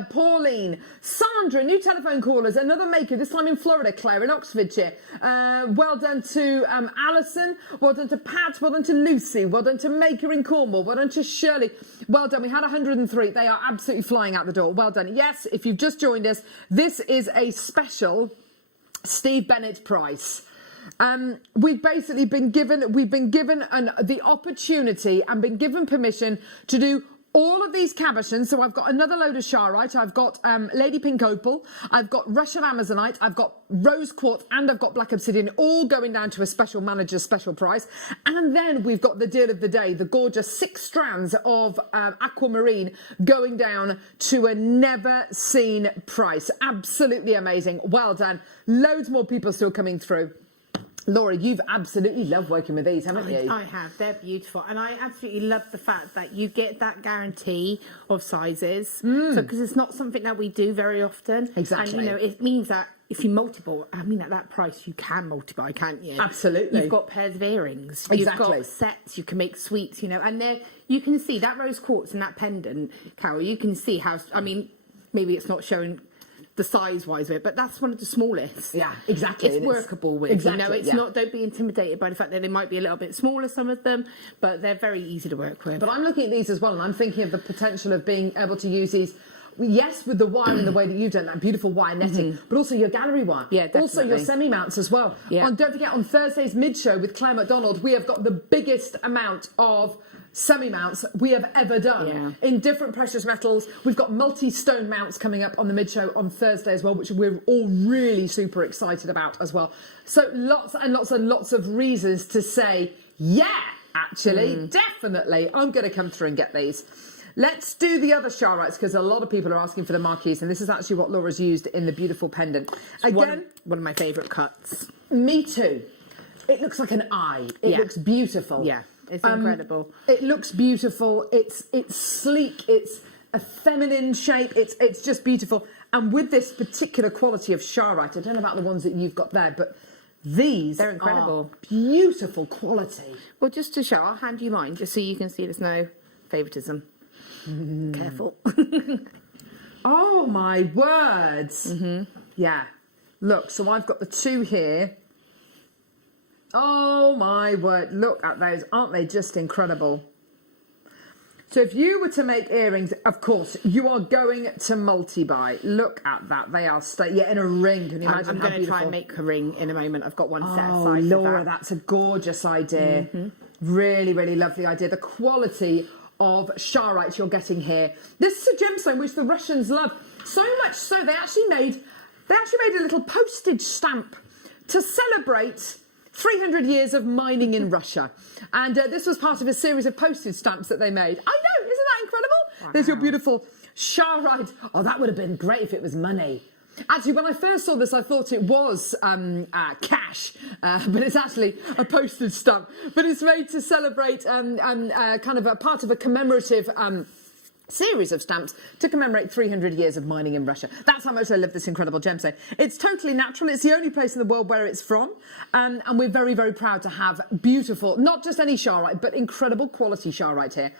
Pauline, Sandra, new telephone callers, another maker, this time in Florida, Claire in Oxfordshire. Well done to Alison, well done to Pat, well done to Lucy, well done to Maker in Cornwall, well done to Shirley. Well done, we had 103, they are absolutely flying out the door. Well done. Yes, if you've just joined us, this is a special Steve Bennett price. We've basically been given the opportunity and been given permission to do all of these cabochons. So I've got another load of Charoite, I've got Lady Pink Opal, I've got Russian Amazonite, I've got Rose Quartz, and I've got Black Obsidian, all going down to a special manager's special price. And then we've got the deal of the day, the gorgeous 6 strands of aquamarine going down to a never seen price. Absolutely amazing. Well done. Loads more people still coming through. Laura, you've absolutely loved working with these, haven't you? I have. They're beautiful. And I absolutely love the fact that you get that guarantee of sizes. So, because it's not something that we do very often. Exactly. And, it means that if you multiple, at that price, you can multiply, can't you? Absolutely. You've got pairs of earrings. Exactly. You've got sets. You can make sweets, and there you can see that rose quartz and that pendant, Carol, you can see how, maybe it's not showing the size-wise of it, but that's one of the smallest. Yeah, exactly. It's workable with. Exactly, It's not. Don't be intimidated by the fact that they might be a little bit smaller, some of them, but they're very easy to work with. But I'm looking at these as well, and I'm thinking of the potential of being able to use these. Yes, with the wire in the way that you've done that beautiful wire netting, but also your gallery wire. Yeah, definitely. Also your semi-mounts as well. Yeah. And don't forget, on Thursday's mid-show with Claire McDonald, we have got the biggest amount of semi-mounts we have ever done in different precious metals. We've got multi-stone mounts coming up on the mid-show on Thursday as well, which we're all really super excited about as well. So lots and lots and lots of reasons to say, yeah, actually, definitely, I'm going to come through and get these. Let's do the other Charoites, because a lot of people are asking for the marquise, and this is actually what Laura's used in the beautiful pendant. Again, one of my favourite cuts. Me too. It looks like an eye. It looks beautiful. Yeah, it's incredible. It looks beautiful. It's sleek. It's a feminine shape. It's just beautiful. And with this particular quality of Charoite, I don't know about the ones that you've got there, but they're incredible. Beautiful quality. Well, just to show, I'll hand you mine, just so you can see there's no favouritism. Careful. Oh my words. Yeah. Look, so I've got the 2 here. Oh my word. Look at those. Aren't they just incredible? So if you were to make earrings, of course, you are going to multi-buy. Look at that. They are in a ring. Can you imagine I'm how going to try and make a ring in a moment. I've got one set Oh, aside. Laura, that's a gorgeous idea. Really, really lovely idea. The quality of Charite you're getting here. This is a gemstone which the Russians love. So much so they actually made a little postage stamp to celebrate 300 years of mining in Russia. And this was part of a series of postage stamps that they made. I know, isn't that incredible? Wow. There's your beautiful Charite. Oh, that would have been great if it was money. Actually, when I first saw this, I thought it was cash, but it's actually a postage stamp. But it's made to celebrate kind of a part of a commemorative series of stamps to commemorate 300 years of mining in Russia. That's how much I love this incredible gemstone. It's totally natural. It's the only place in the world where it's from. And we're very, very proud to have beautiful, not just any Charite, but incredible quality Charite here.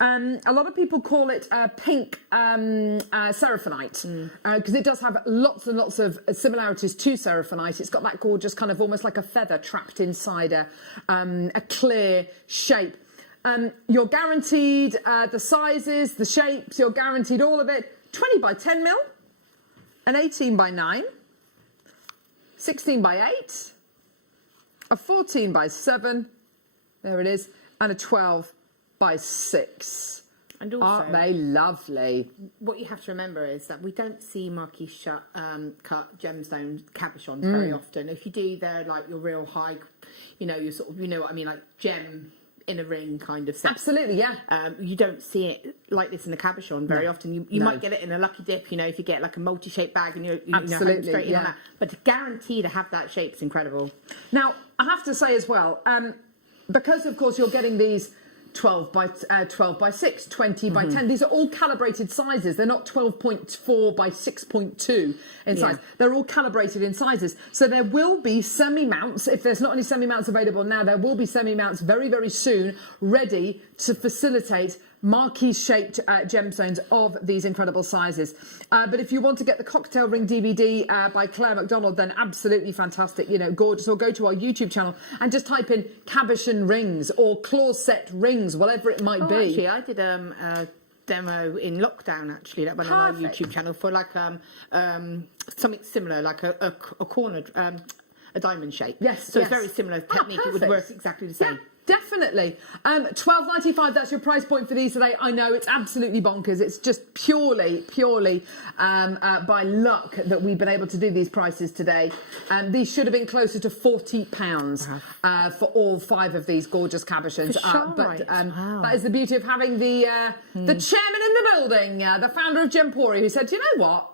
A lot of people call it pink seraphinite because it does have lots and lots of similarities to seraphinite. It's got that gorgeous kind of almost like a feather trapped inside a clear shape. You're guaranteed the sizes, the shapes, you're guaranteed all of it. 20 by 10 mil, an 18 by 9, 16 by 8, a 14 by 7, there it is, and a 12 by 6. And also, aren't they lovely? What you have to remember is that we don't see marquee cut gemstone cabochons very often. If you do, they're like your real high, your sort of, what I mean, like gem in a ring kind of set. Absolutely, yeah. You don't see it like this in a cabochon very often. You might get it in a lucky dip, if you get like a multi-shaped bag and you're Absolutely, straight in on yeah. that. But to guarantee to have that shape is incredible. Now, I have to say as well, because of course you're getting these 12 by 6, 20 by 10. These are all calibrated sizes. They're not 12.4 by 6.2 in size. They're all calibrated in sizes. So there will be semi-mounts. If there's not any semi-mounts available now, there will be semi-mounts very, very soon ready to facilitate marquee-shaped gemstones of these incredible sizes. But if you want to get the Cocktail Ring DVD by Claire MacDonald, then absolutely fantastic, gorgeous. Or go to our YouTube channel and just type in cabochon rings or claw set rings, whatever it might be. Actually, I did a demo in lockdown, actually, that went on our YouTube channel for like something similar, like a cornered, a diamond shape. Yes, so it's very similar technique. It would work exactly the same. Yeah. Definitely. $12.95, that's your price point for these today. I know it's absolutely bonkers. It's just purely by luck that we've been able to do these prices today. These should have been closer to £40 for all 5 of these gorgeous cabochons. But that is the beauty of having the chairman in the building, the founder of Gemporia, who said, you know what?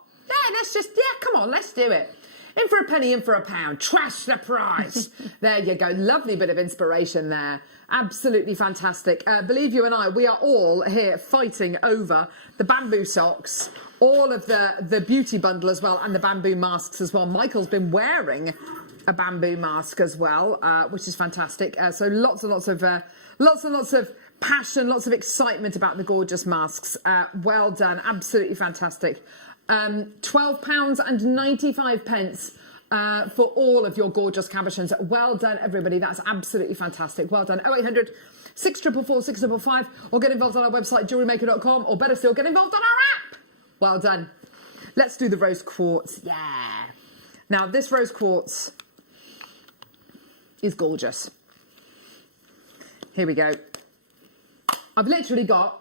Come on, let's do it. In for a penny, in for a pound. Trash the price. There you go. Lovely bit of inspiration there. Absolutely fantastic. Believe you and I, we are all here fighting over the bamboo socks, all of the beauty bundle as well, and the bamboo masks as well. Michael's been wearing a bamboo mask as well, which is fantastic. So lots and lots of passion, lots of excitement about the gorgeous masks. Well done. Absolutely fantastic. £12.95 for all of your gorgeous cabochons. Well done, everybody. That's absolutely fantastic. Well done. 0800 644 655 or get involved on our website, JewelleryMaker.com, or better still, get involved on our app. Well done. Let's do the rose quartz. Yeah. Now, this rose quartz is gorgeous. Here we go. I've literally got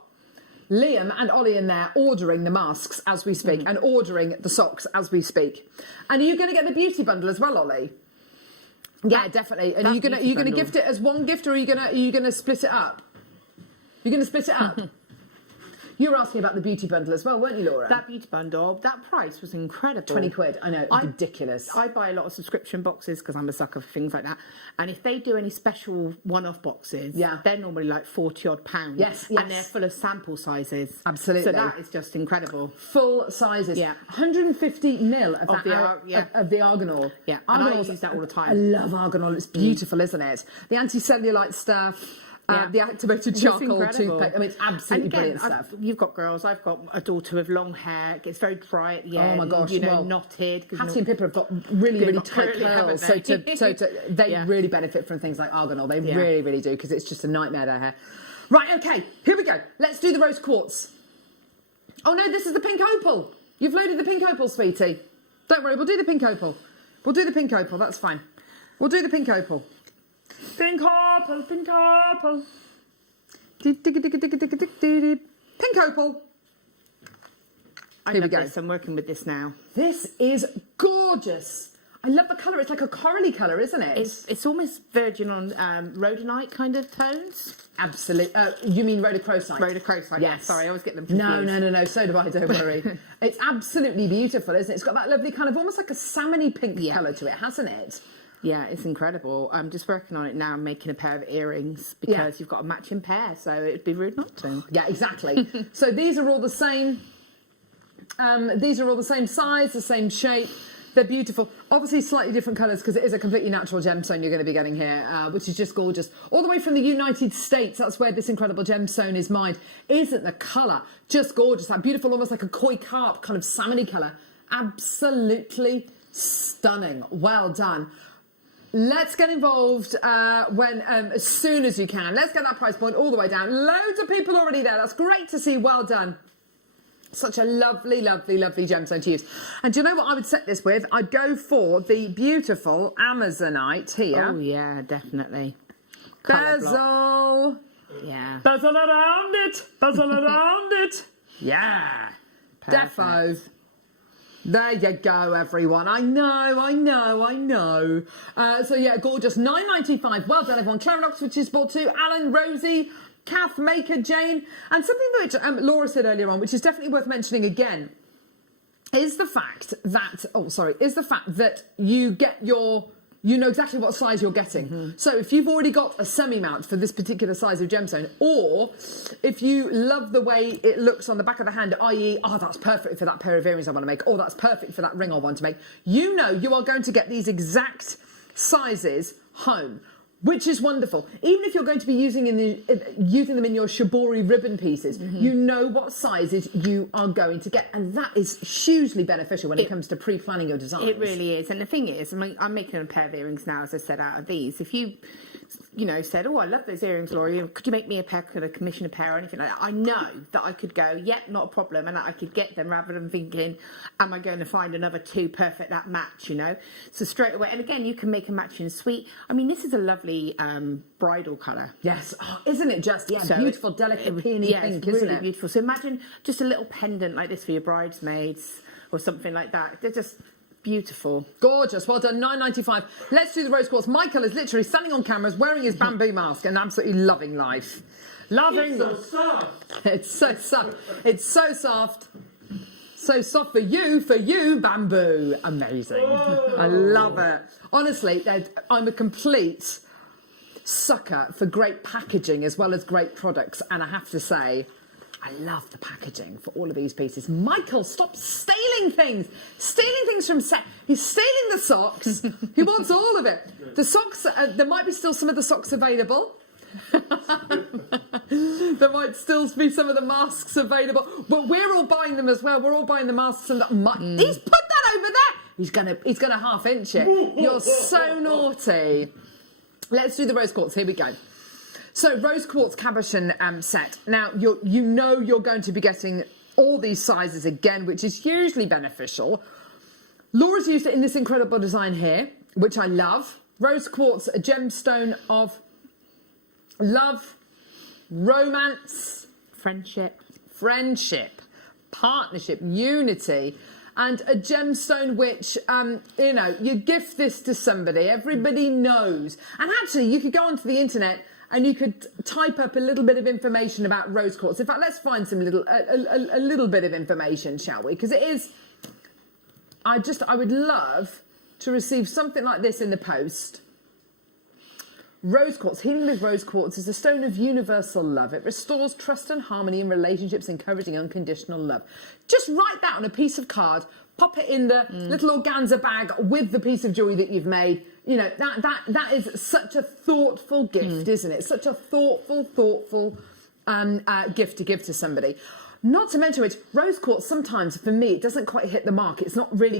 Liam and Ollie in there ordering the masks as we speak and ordering the socks as we speak. And are you going to get the beauty bundle as well, Ollie? Yeah, definitely. And are you going to gift it as one gift, or are you going to split it up? You're going to split it up. You were asking about the beauty bundle as well, weren't you, Laura? That beauty bundle, that price was incredible. 20 quid, I know, ridiculous. I buy a lot of subscription boxes because I'm a sucker for things like that. And if they do any special one-off boxes, they're normally like £40 odd. Yes. And they're full of sample sizes. Absolutely. So that is just incredible. Full sizes. Yeah. 150 mil of the arganol. Yeah. And I use that all the time. I love arganol. It's beautiful, isn't it? The anti-cellulite stuff. The activated It's charcoal incredible. toothpaste. I mean, it's absolutely and again, brilliant stuff. You've got girls. I've got a daughter with long hair. It gets very dry at the end. Oh my gosh! You know, well, knotted. 'cause Hattie and Pippa have got really, they've really got tight curly, haven't curls, they? they really benefit from things like argan oil. They Yeah. really, really do, because it's just a nightmare, their hair. Right, okay, here we go. Let's do the rose quartz. Oh no, this is the pink opal. You've loaded the pink opal, sweetie. Don't worry, we'll do the pink opal. We'll do the pink opal, that's fine. We'll do the pink opal. Pink opal, pink opal. Pink opal. I Here we love go. this. I'm working with this now. This is gorgeous. I love the colour. It's like a corally colour, isn't it? It's almost virgin on rhodonite kind of tones. Absolutely. You mean rhodochrosite? Rhodochrosite. Yes. Sorry, I always get them confused. No. So do I. Don't worry. It's absolutely beautiful, isn't it? It's got that lovely kind of almost like a salmony pink colour to it, hasn't it? Yeah, it's incredible. I'm just working on it now. I'm making a pair of earrings because you've got a matching pair, so it'd be rude not to. Yeah, exactly. So these are all the same. These are all the same size, the same shape. They're beautiful. Obviously slightly different colours because it is a completely natural gemstone you're going to be getting here, which is just gorgeous. All the way from the United States, that's where this incredible gemstone is mined. Isn't the colour just gorgeous? That beautiful, almost like a koi carp kind of salmony colour. Absolutely stunning. Well done. Let's get involved as soon as you can. Let's get that price point all the way down. Loads of people already there. That's great to see. Well done. Such a lovely, lovely, lovely gemstone to use. And do you know what I would set this with? I'd go for the beautiful Amazonite here. Oh, yeah, definitely. Bezel. Yeah. Bezel around it. Bezel around it. Yeah. Perfect. Defo. There you go, everyone. I know. So, yeah, gorgeous. $9.95. Well done, everyone. Claire in Oxford, she's bought two. Alan, Rosie, Kath, Maker, Jane. And something which Laura said earlier on, which is definitely worth mentioning again, is the fact that you get you know exactly what size you're getting. So if you've already got a semi-mount for this particular size of gemstone, or if you love the way it looks on the back of the hand, i.e., oh, that's perfect for that pair of earrings I want to make, or that's perfect for that ring I want to make, you know you are going to get these exact sizes home, which is wonderful. Even if you're going to be using them in your shibori ribbon pieces, you know what sizes you are going to get, and that is hugely beneficial when it comes to pre-planning your designs. It really is. And the thing is, I'm making a pair of earrings now, as I said, out of these. If you said, oh, I love those earrings, Laura, could you make me a pair, could I commission a pair or anything like that? I know that I could go, not a problem, and I could get them rather than thinking, am I going to find another two perfect that match, So straight away, and again, you can make a matching suite. I mean, this is a lovely bridal colour. Yes, isn't it just? Yeah, so beautiful, delicate, peony pink, it's isn't really it? Beautiful. So imagine just a little pendant like this for your bridesmaids or something like that. They're just beautiful. Gorgeous. Well done. $9.95. Let's do the rose quartz. Michael is literally standing on cameras wearing his bamboo mask and absolutely loving life. Loving. It's so soft. It's so soft. It's so soft. So soft for you, bamboo. Amazing. I love it. Honestly, I'm a complete sucker for great packaging as well as great products, and I have to say, I love the packaging for all of these pieces. Michael, stop stealing things. Stealing things from set. He's stealing the socks. He wants all of it. The socks, there might be still some of the socks available. There might still be some of the masks available, but we're all buying them as well. We're all buying the masks, and he's put that over there. He's gonna half inch it. You're so naughty. Let's do the rose quartz. Here we go. So rose quartz cabochon set. Now you know you're going to be getting all these sizes again, which is hugely beneficial. Laura's used it in this incredible design here, which I love. Rose quartz, a gemstone of love, romance, friendship, partnership, unity, and a gemstone which, you gift this to somebody, everybody knows. And actually, you could go onto the internet and you could type up a little bit of information about rose quartz. In fact, let's find some a little bit of information, shall we? Because it is, I would love to receive something like this in the post. Rose quartz, healing with rose quartz is a stone of universal love. It restores trust and harmony in relationships, encouraging unconditional love. Just write that on a piece of card, pop it in the little organza bag with the piece of jewellery that you've made. You know, that is such a thoughtful gift, isn't it? Such a thoughtful gift to give to somebody. Not to mention which, rose quartz sometimes, for me, it doesn't quite hit the mark. It's not really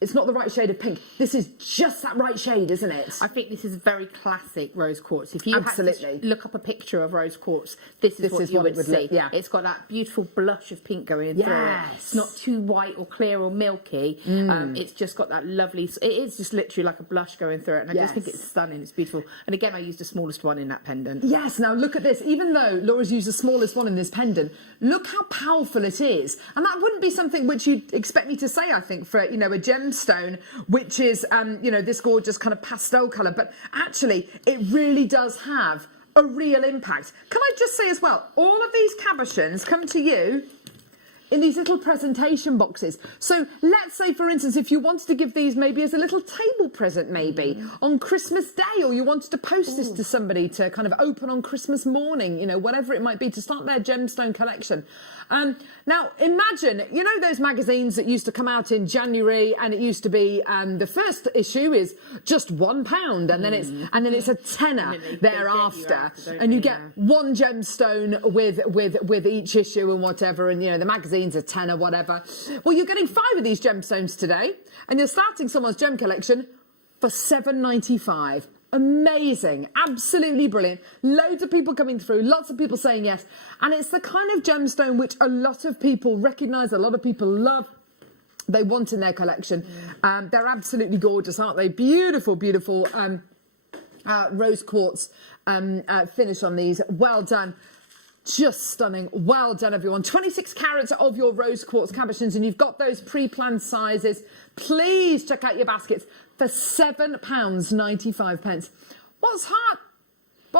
it's not the right shade of pink. This is just that right shade, isn't it? I think this is very classic rose quartz. If you had to look up a picture of rose quartz, this is what you would see. Yeah. It's got that beautiful blush of pink going through it. It's not too white or clear or milky. It's just got that lovely, it is just literally like a blush going through it. And I just think it's stunning. It's beautiful. And again, I used the smallest one in that pendant. Yes, now look at this. Even though Laura's used the smallest one in this pendant, look how powerful it is. And that wouldn't be something which you'd expect me to say, I think, for, you know, a gemstone, which is, you know, this gorgeous kind of pastel colour. But actually, it really does have a real impact. Can I just say as well, all of these cabochons come to you in these little presentation boxes. So let's say, for instance, if you wanted to give these maybe as a little table present, maybe on Christmas Day, or you wanted to post this to somebody to kind of open on Christmas morning, you know, whatever it might be, to start their gemstone collection. Now, imagine, you know, those magazines that used to come out in January, and it used to be the first issue is just £1, and then it's a tenner thereafter, and you get one gemstone with each issue and whatever, and you know the magazine's a tenner, whatever. Well, you're getting 5 of these gemstones today, and you're starting someone's gem collection for £7.95. Amazing, absolutely brilliant. Loads of people coming through, lots of people saying yes, and it's the kind of gemstone which a lot of people recognise, a lot of people love, they want in their collection. They're absolutely gorgeous, aren't they? Beautiful, beautiful rose quartz finish on these. Well done. Just stunning. Well done, everyone. 26 carats of your rose quartz cabochons, and you've got those pre-planned sizes. Please check out your baskets for £7.95. What's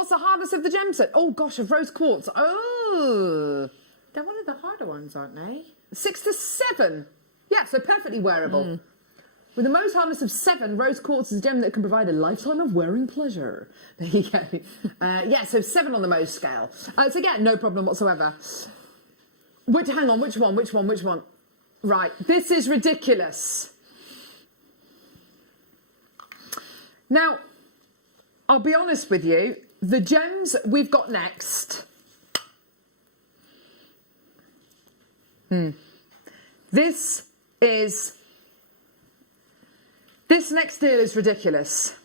the hardest of the gemstone? Oh gosh, of rose quartz. Oh, they're one of the harder ones, aren't they? 6 to 7. Yeah, so perfectly wearable. With the most hardness of 7, rose quartz is a gem that can provide a lifetime of wearing pleasure. There you go. Yeah, so 7 on the most scale. So again, no problem whatsoever. Hang on, which one? Right, this is ridiculous. Now, I'll be honest with you, the gems we've got next. This next deal is ridiculous.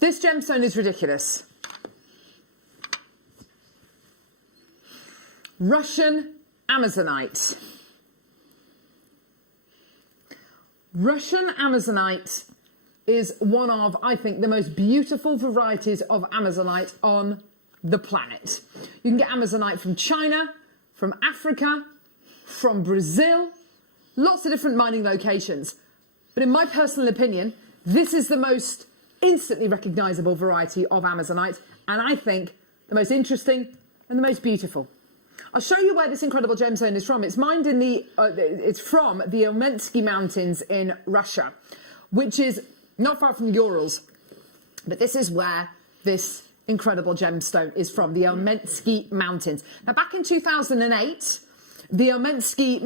This gemstone is ridiculous. Russian Amazonite. Russian Amazonite is one of, I think, the most beautiful varieties of Amazonite on the planet. You can get Amazonite from China, from Africa, from Brazil, lots of different mining locations. But in my personal opinion, this is the most instantly recognisable variety of Amazonite, and I think the most interesting and the most beautiful. I'll show you where this incredible gemstone is from. It's mined in it's from the Elmensky Mountains in Russia, which is not far from the Urals. But this is where this incredible gemstone is from, the Elmensky Mountains. Now, back in 2008, the Elmensky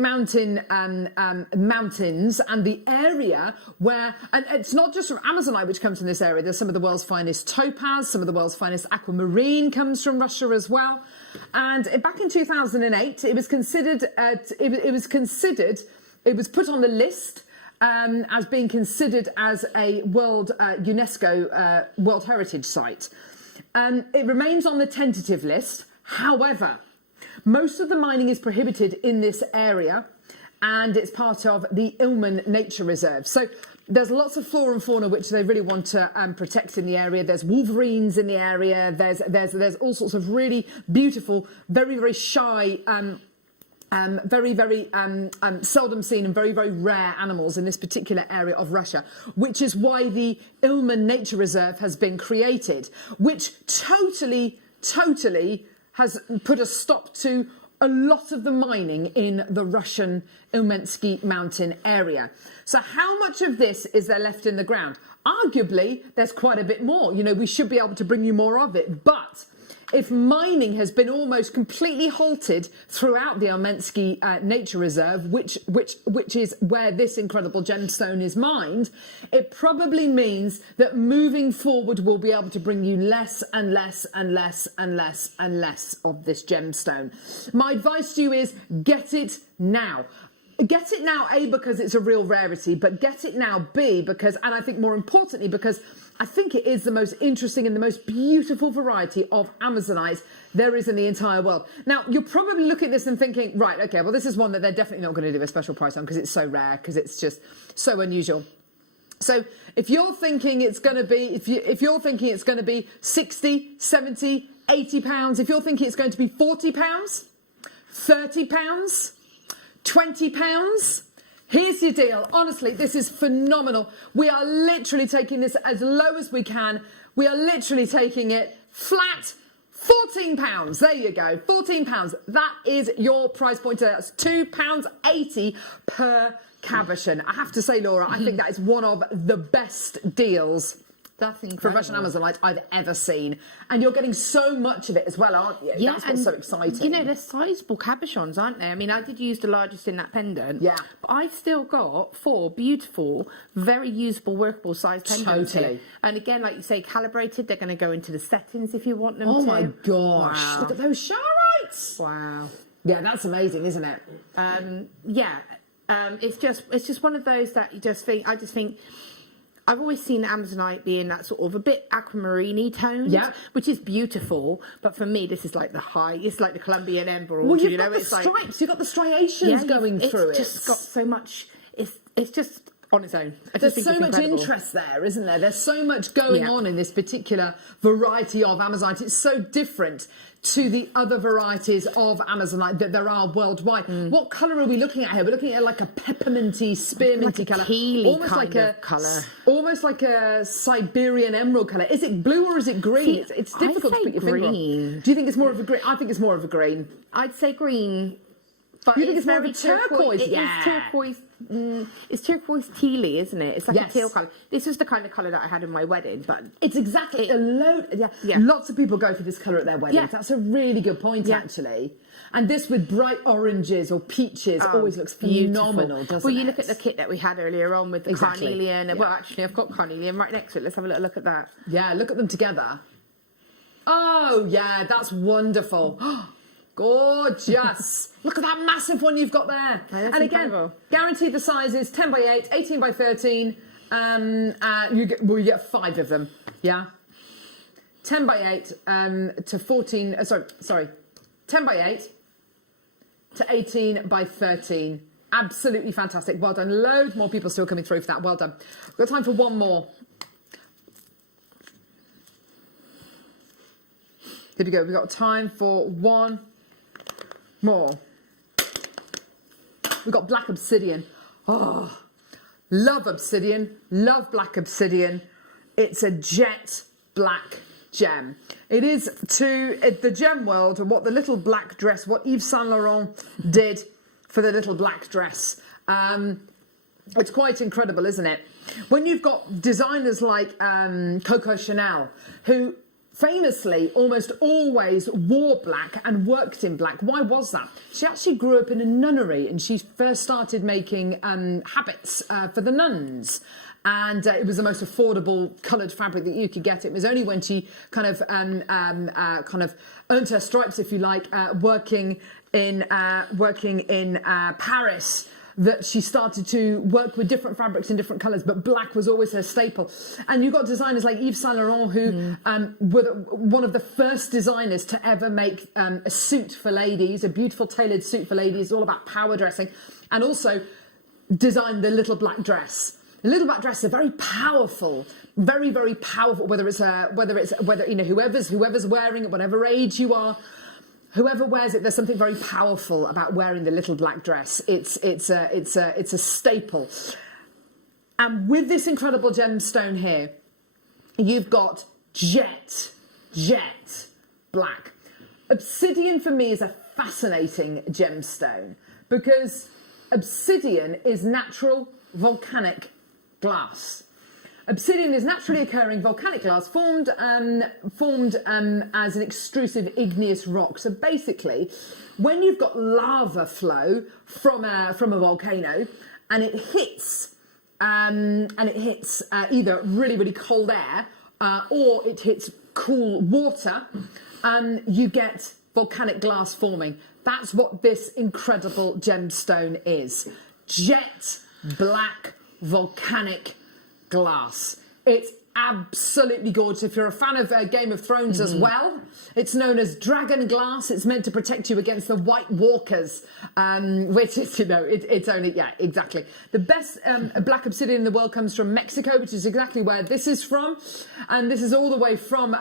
mountains and the area where, and it's not just from Amazonite which comes from this area, there's some of the world's finest topaz, some of the world's finest aquamarine comes from Russia as well. And back in 2008, it was put on the list as being considered as a UNESCO World Heritage Site. It remains on the tentative list. However, most of the mining is prohibited in this area, and it's part of the Ilmen Nature Reserve. So there's lots of flora and fauna which they really want to protect in the area. There's wolverines in the area. There's all sorts of really beautiful, very, very shy, very, very seldom seen and very, very rare animals in this particular area of Russia, which is why the Ilmen Nature Reserve has been created, which totally has put a stop to a lot of the mining in the Russian Ilmensky mountain area. So how much of this is there left in the ground? Arguably, there's quite a bit more. You know, we should be able to bring you more of it. But if mining has been almost completely halted throughout the Armensky Nature Reserve, which is where this incredible gemstone is mined, it probably means that moving forward we'll be able to bring you less and less and less and less and less of this gemstone. My advice to you is get it now. Get it now, A, because it's a real rarity, but get it now, B, because, and I think more importantly, because I think it is the most interesting and the most beautiful variety of Amazonite there is in the entire world. Now, you're probably looking at this and thinking, right, okay, well, this is one that they're definitely not going to do a special price on because it's so rare, because it's just so unusual. So if you're thinking it's going to be, if you're thinking it's going to be 60, 70, 80 pounds, if you're thinking it's going to be 40 pounds, 30 pounds, 20 pounds, here's your deal. Honestly, this is phenomenal. We are literally taking this as low as we can. We are literally taking it flat, 14 pounds. There you go, 14 pounds. That is your price point today. That's £2.80 per cabochon. I have to say, Laura, I think that is one of the best deals That's incredible. for Russian Amazonite I've ever seen. And you're getting so much of it as well, aren't you? Yeah, that's what's so exciting. You know, they're sizable cabochons, aren't they? I mean, I did use the largest in that pendant. Yeah. But I've still got 4 beautiful, very usable, workable size pendants. Totally. Here. And again, like you say, calibrated, they're going to go into the settings if you want them to. Oh my gosh. Wow. Look at those showrites. Wow. Yeah, that's amazing, isn't it? It's just one of those that you just think, I've always seen Amazonite being that sort of a bit aquamarine-y tone, Yeah. which is beautiful. But for me, this is like it's like the Colombian emerald. Well, you've you know, got the it's stripes, like, you've got the striations going through it. It's just got so much. It's just on its own. I There's just think so it's much incredible. interest there, isn't there? There's so much going Yeah. on in this particular variety of Amazonite. It's so different to the other varieties of Amazonite that there are worldwide. What colour are we looking at here? We're looking at like a pepperminty, spearminty Like a colour. tealy Almost kind like a of colour. Almost like a Siberian emerald colour. Is it blue or is it green? See, It's difficult to I'd put your say finger on. green. Do you think it's more of a green? I think it's more of a green. I'd say green. But You think it's more of a very turquoise? It Yeah. is turquoise. It's turquoise tealy, isn't it? It's like Yes. a teal colour. This is the kind of colour that I had in my wedding, but It's exactly a load. Yeah. Yeah. Lots of people go for this colour at their weddings. Yeah. That's a really good point, Yeah. actually. And this with bright oranges or peaches always looks phenomenal, doesn't it? Well, you look at the kit that we had earlier on with the Exactly. carnelian. Yeah. Well, actually, I've got carnelian right next to it. Let's have a little look at that. Yeah, look at them together. Oh, yeah, that's wonderful. Gorgeous. Look at that massive one you've got there. Oh, that's and again, incredible. guaranteed the sizes 10 by 8, 18 by 13. You get 5 of them. Yeah. 10 by 8 to 14. Sorry. 10 by 8 to 18 by 13. Absolutely fantastic. Well done. Loads more people still coming through for that. Well done. We've got time for one more. Here we go. We've got time for one more. We've got black obsidian. Oh, love obsidian. Love black obsidian. It's a jet black gem. It is to the gem world what the little black dress, what Yves Saint Laurent did for the little black dress. It's quite incredible, isn't it? When you've got designers like Coco Chanel, who famously almost always wore black and worked in black. Why was that? She actually grew up in a nunnery and she first started making habits for the nuns. And it was the most affordable coloured fabric that you could get. It was only when she kind of earned her stripes, if you like, working in Paris, that she started to work with different fabrics in different colours, but black was always her staple. And you've got designers like Yves Saint Laurent, who were one of the first designers to ever make a suit for ladies, a beautiful tailored suit for ladies, all about power dressing, and also designed the little black dress. The little black dress is very powerful, very, very powerful. Whether you know whoever's wearing it, whatever age you are. Whoever wears it, there's something very powerful about wearing the little black dress. It's a staple. And with this incredible gemstone here, you've got jet black. Obsidian for me is a fascinating gemstone because obsidian is natural volcanic glass. Obsidian is naturally occurring volcanic glass formed as an extrusive igneous rock. So basically, when you've got lava flow from a volcano and it hits either really, really cold air or it hits cool water, you get volcanic glass forming. That's what this incredible gemstone is. Jet black volcanic glass. It's absolutely gorgeous. If you're a fan of Game of Thrones as well, it's known as dragon glass. It's meant to protect you against the White Walkers, which is, it's only, yeah, exactly. The best black obsidian in the world comes from Mexico, which is exactly where this is from. And this is all the way from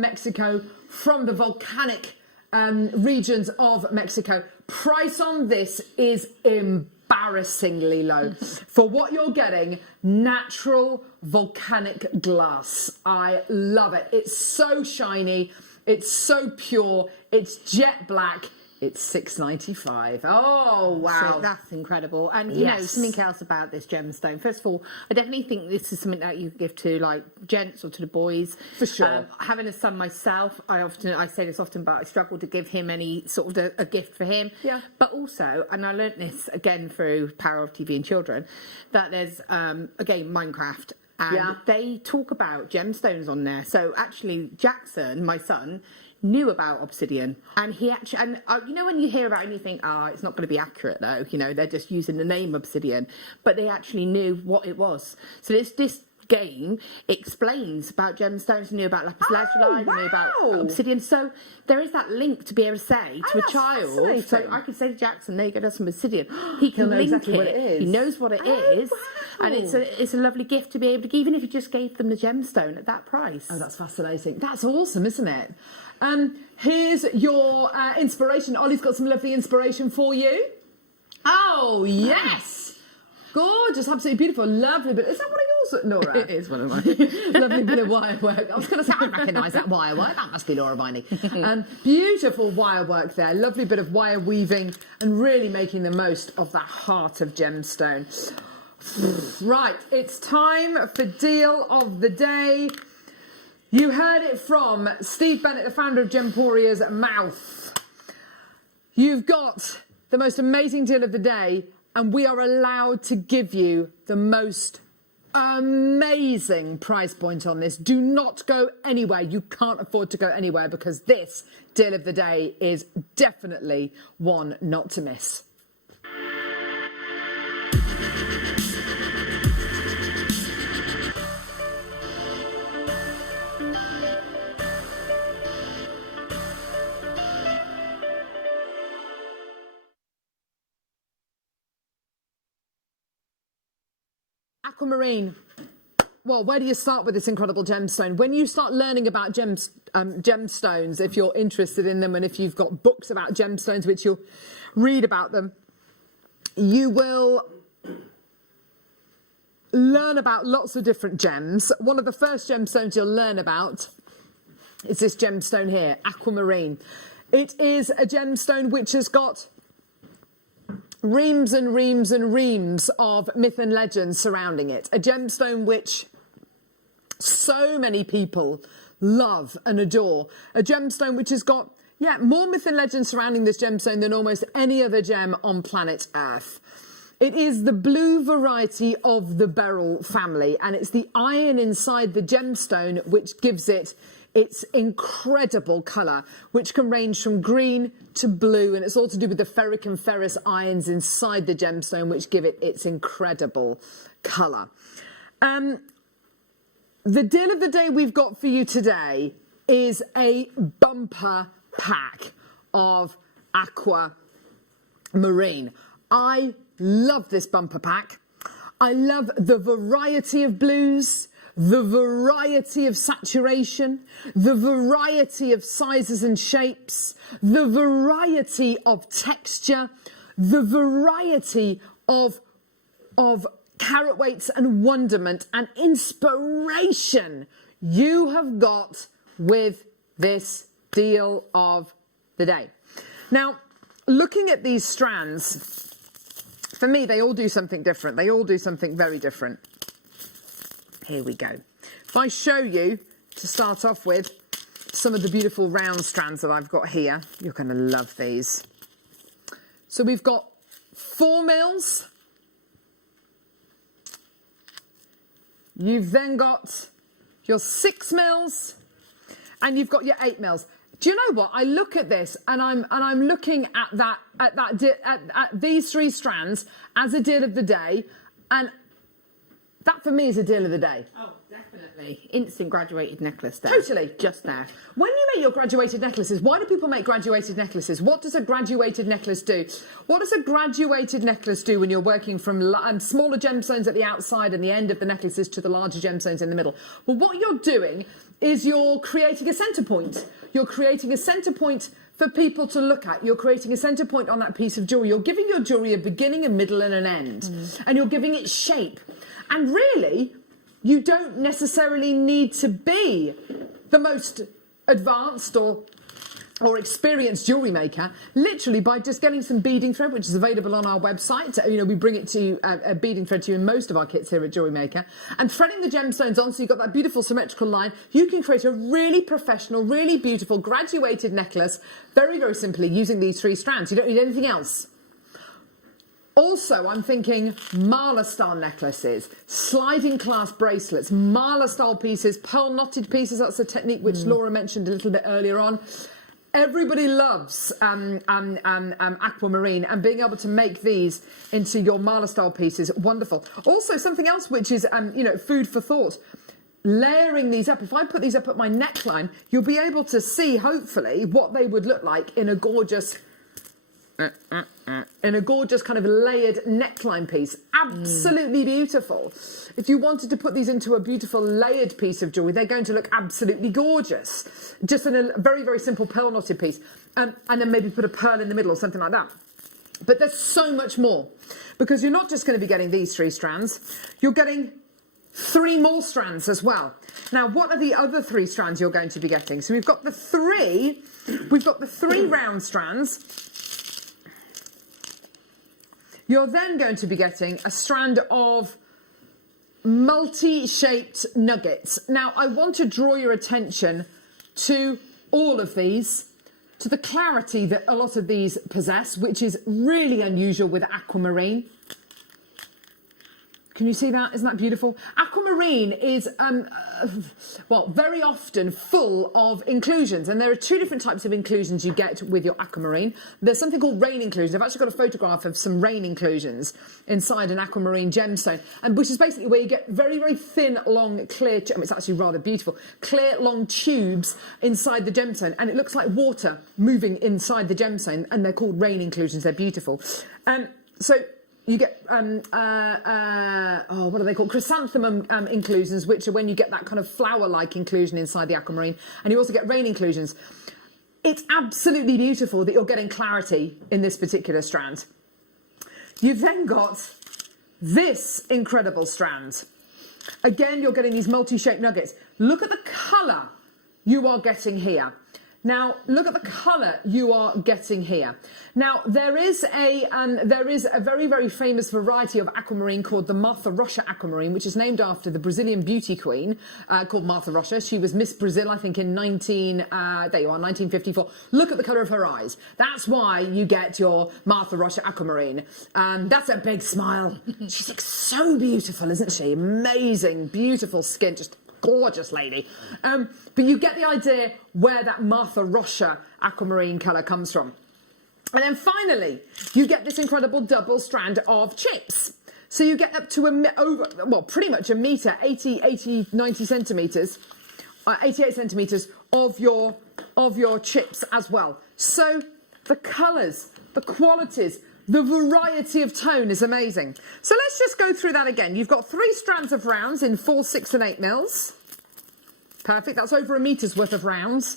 Mexico, from the volcanic regions of Mexico. Price on this is embarrassingly low. For what you're getting, natural volcanic glass. I love it. It's so shiny. It's so pure. It's jet black. It's $6.95. Oh, wow. So that's incredible. And, you know, something else about this gemstone. First of all, I definitely think this is something that you give to, like, gents or to the boys. For sure. Having a son myself, I say this often, but I struggle to give him any sort of a gift for him. Yeah. But also, and I learnt this, again, through Power of TV and Children, that there's, again, Minecraft. And they talk about gemstones on there. So, actually, Jackson, my son, knew about obsidian, and he actually, and you know, when you hear about it and you think, it's not going to be accurate though, you know, they're just using the name obsidian, but they actually knew what it was. So this game explains about gemstones, knew about lapis lazuli, knew about obsidian. So there is that link to be able to say to a child. So I could say to Jackson, there you go, that's some obsidian. He can link exactly what it is. He knows what it is. Wow. And it's a lovely gift to be able to give, even if you just gave them the gemstone at that price. Oh, that's fascinating. That's awesome, isn't it? Here's your inspiration. Ollie's got some lovely inspiration for you. Oh, yes. Gorgeous, absolutely beautiful, lovely bit. Is that one of yours, Laura? It is one of mine. Lovely bit of wire work. I was going to say, I recognise that wire work. That must be Laura Viney. Beautiful wire work there. Lovely bit of wire weaving and really making the most of that heart of gemstone. Right, it's time for Deal of the Day. You heard it from Steve Bennett, the founder of Gemporia's mouth. You've got the most amazing deal of the day, and we are allowed to give you the most amazing price point on this. Do not go anywhere. You can't afford to go anywhere, because this deal of the day is definitely one not to miss. Aquamarine. Well, where do you start with this incredible gemstone? When you start learning about gemstones, if you're interested in them, and if you've got books about gemstones, which you'll read about them, you will learn about lots of different gems. One of the first gemstones you'll learn about is this gemstone here, aquamarine. It is a gemstone which has got reams and reams and reams of myth and legend surrounding it. A gemstone which so many people love and adore. A gemstone which has got, more myth and legend surrounding this gemstone than almost any other gem on planet Earth. It is the blue variety of the beryl family, and it's the iron inside the gemstone which gives it its incredible colour, which can range from green to blue, and it's all to do with the ferric and ferrous ions inside the gemstone which give it its incredible colour. The deal of the day we've got for you today is a bumper pack of aquamarine. I love this bumper pack. I love the variety of blues, the variety of saturation, the variety of sizes and shapes, the variety of texture, the variety of carat weights and wonderment and inspiration you have got with this deal of the day. Now, looking at these strands, for me, they all do something different. They all do something very different. Here we go. If I show you, to start off with, some of the beautiful round strands that I've got here, you're going to love these. So we've got 4 mils. You've then got your 6 mils, and you've got your 8 mils. Do you know what? I look at this and I'm looking at these 3 strands as a deal of the day, and that for me is a deal of the day. Oh, definitely. Instant graduated necklace there. Totally. Just there. When you make your graduated necklaces, why do people make graduated necklaces? What does a graduated necklace do? What does a graduated necklace do when you're working from smaller gemstones at the outside and the end of the necklaces to the larger gemstones in the middle? Well, what you're doing is you're creating a centre point. You're creating a centre point for people to look at. You're creating a centre point on that piece of jewellery. You're giving your jewellery a beginning, a middle and an end. And you're giving it shape. And really, you don't necessarily need to be the most advanced or experienced jewellery maker. Literally, by just getting some beading thread, which is available on our website. You know, we bring it to you, a beading thread to you in most of our kits here at JewelleryMaker. And threading the gemstones on, so you've got that beautiful symmetrical line, you can create a really professional, really beautiful graduated necklace very, very simply using these 3 strands. You don't need anything else. Also, I'm thinking mala-style necklaces, sliding clasp bracelets, mala-style pieces, pearl knotted pieces. That's a technique which Laura mentioned a little bit earlier on. Everybody loves aquamarine, and being able to make these into your mala-style pieces, wonderful. Also, something else which is, you know, food for thought. Layering these up. If I put these up at my neckline, you'll be able to see, hopefully, what they would look like in a gorgeous kind of layered neckline piece. Absolutely beautiful. If you wanted to put these into a beautiful layered piece of jewellery, they're going to look absolutely gorgeous. Just in a very, very simple pearl knotted piece. And then maybe put a pearl in the middle or something like that. But there's so much more. Because you're not just going to be getting these 3 strands. You're getting 3 more strands as well. Now, what are the other 3 strands you're going to be getting? So we've got the 3 round strands. You're then going to be getting a strand of multi-shaped nuggets. Now, I want to draw your attention to all of these, to the clarity that a lot of these possess, which is really unusual with aquamarine. Can you see that? Isn't that beautiful? Aquamarine is, well, very often full of inclusions. And there are 2 different types of inclusions you get with your aquamarine. There's something called rain inclusions. I've actually got a photograph of some rain inclusions inside an aquamarine gemstone, and which is basically where you get very, very thin, long, clear, I mean, it's actually rather beautiful, clear, long tubes inside the gemstone. And it looks like water moving inside the gemstone. And they're called rain inclusions. They're beautiful. So you get, what are they called? Chrysanthemum inclusions, which are when you get that kind of flower-like inclusion inside the aquamarine. And you also get rain inclusions. It's absolutely beautiful that you're getting clarity in this particular strand. You've then got this incredible strand. Again, you're getting these multi-shaped nuggets. Look at the colour you are getting here. Now, look at the colour you are getting here. Now, there is a very, very famous variety of aquamarine called the Martha Rocha aquamarine, which is named after the Brazilian beauty queen called Martha Rocha. She was Miss Brazil, I think, in 1954. Look at the colour of her eyes. That's why you get your Martha Rocha aquamarine. That's a big smile. She's like so beautiful, isn't she? Amazing, beautiful skin, just gorgeous lady. But you get the idea where that Martha Rocha aquamarine colour comes from. And then finally, you get this incredible double strand of chips. So you get up to pretty much a metre, 90 centimetres, 88 centimetres of your chips as well. So the colours, the qualities, the variety of tone is amazing. So let's just go through that again. You've got 3 strands of rounds in 4, 6 and 8 mils. Perfect, that's over a metre's worth of rounds.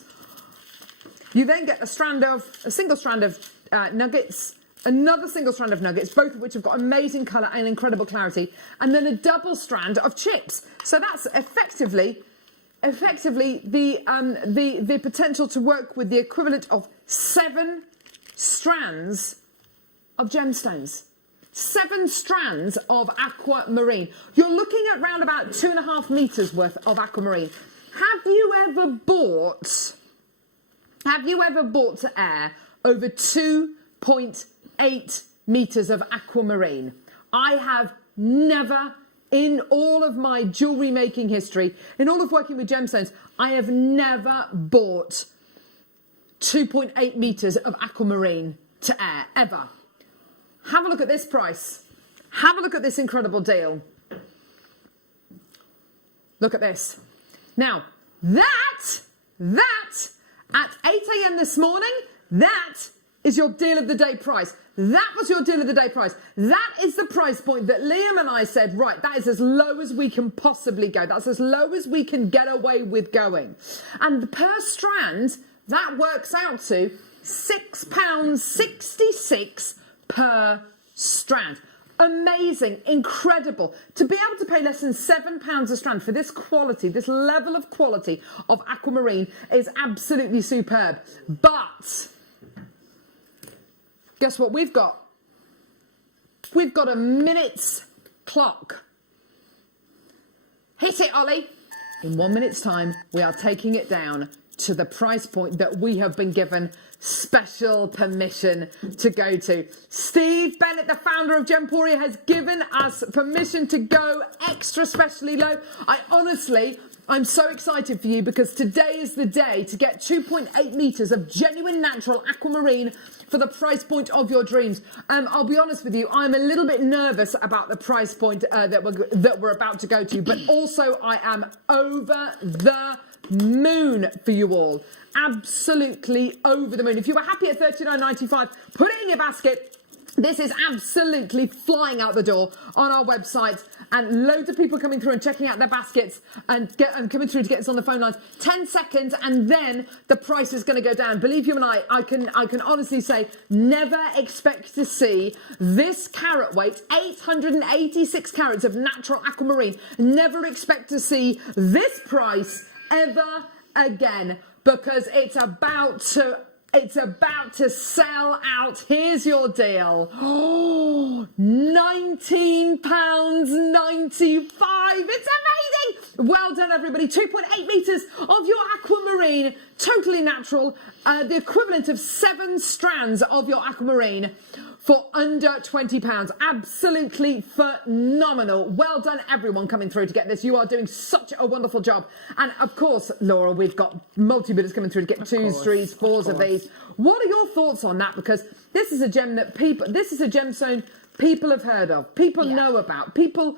You then get a single strand of nuggets, another single strand of nuggets, both of which have got amazing colour and incredible clarity, and then a double strand of chips. So that's effectively the potential to work with the equivalent of 7 strands of gemstones. 7 strands of aquamarine. You're looking at round about 2.5 meters worth of aquamarine. Have you ever bought to air over 2.8 meters of aquamarine? I have never, in all of my jewellery making history, in all of working with gemstones, I have never bought 2.8 meters of aquamarine to air, ever. Have a look at this price. Have a look at this incredible deal. Look at this. Now, that at 8 a.m. this morning, that is your deal of the day price. That was your deal of the day price. That is the price point that Liam and I said, right, that is as low as we can possibly go. That's as low as we can get away with going. And per strand, that works out to £6.66 per strand. Amazing, incredible. To be able to pay less than £7 a strand for this quality, this level of quality of aquamarine is absolutely superb. But guess what we've got? We've got a minute's clock. Hit it, Ollie. In 1 minute's time, we are taking it down to the price point that we have been given special permission to go to. Steve Bennett, the founder of Gemporia, has given us permission to go extra specially low. I'm so excited for you because today is the day to get 2.8 meters of genuine natural aquamarine for the price point of your dreams. I'll be honest with you, I'm a little bit nervous about the price point that we're about to go to, but also I am over the moon for you all. Absolutely over the moon. If you were happy at $39.95, put it in your basket. This is absolutely flying out the door on our website, and loads of people coming through and checking out their baskets and coming through to get us on the phone lines. 10 seconds and then the price is going to go down. Believe you and I can honestly say, never expect to see this carat weight, 886 carats of natural aquamarine. Never expect to see this price ever again, because it's about to sell out. Here's your deal. Oh, £19.95. It's amazing. Well done, everybody. 2.8 meters of your aquamarine, totally natural. The equivalent of 7 strands of your aquamarine for under £20. Absolutely phenomenal. Well done, everyone coming through to get this. You are doing such a wonderful job. And of course, Laura, we've got multi-bidders coming through to get 2s, 3s, 4s of these. What are your thoughts on that? Because this is a gem that this is a gemstone people have heard of, people know about, people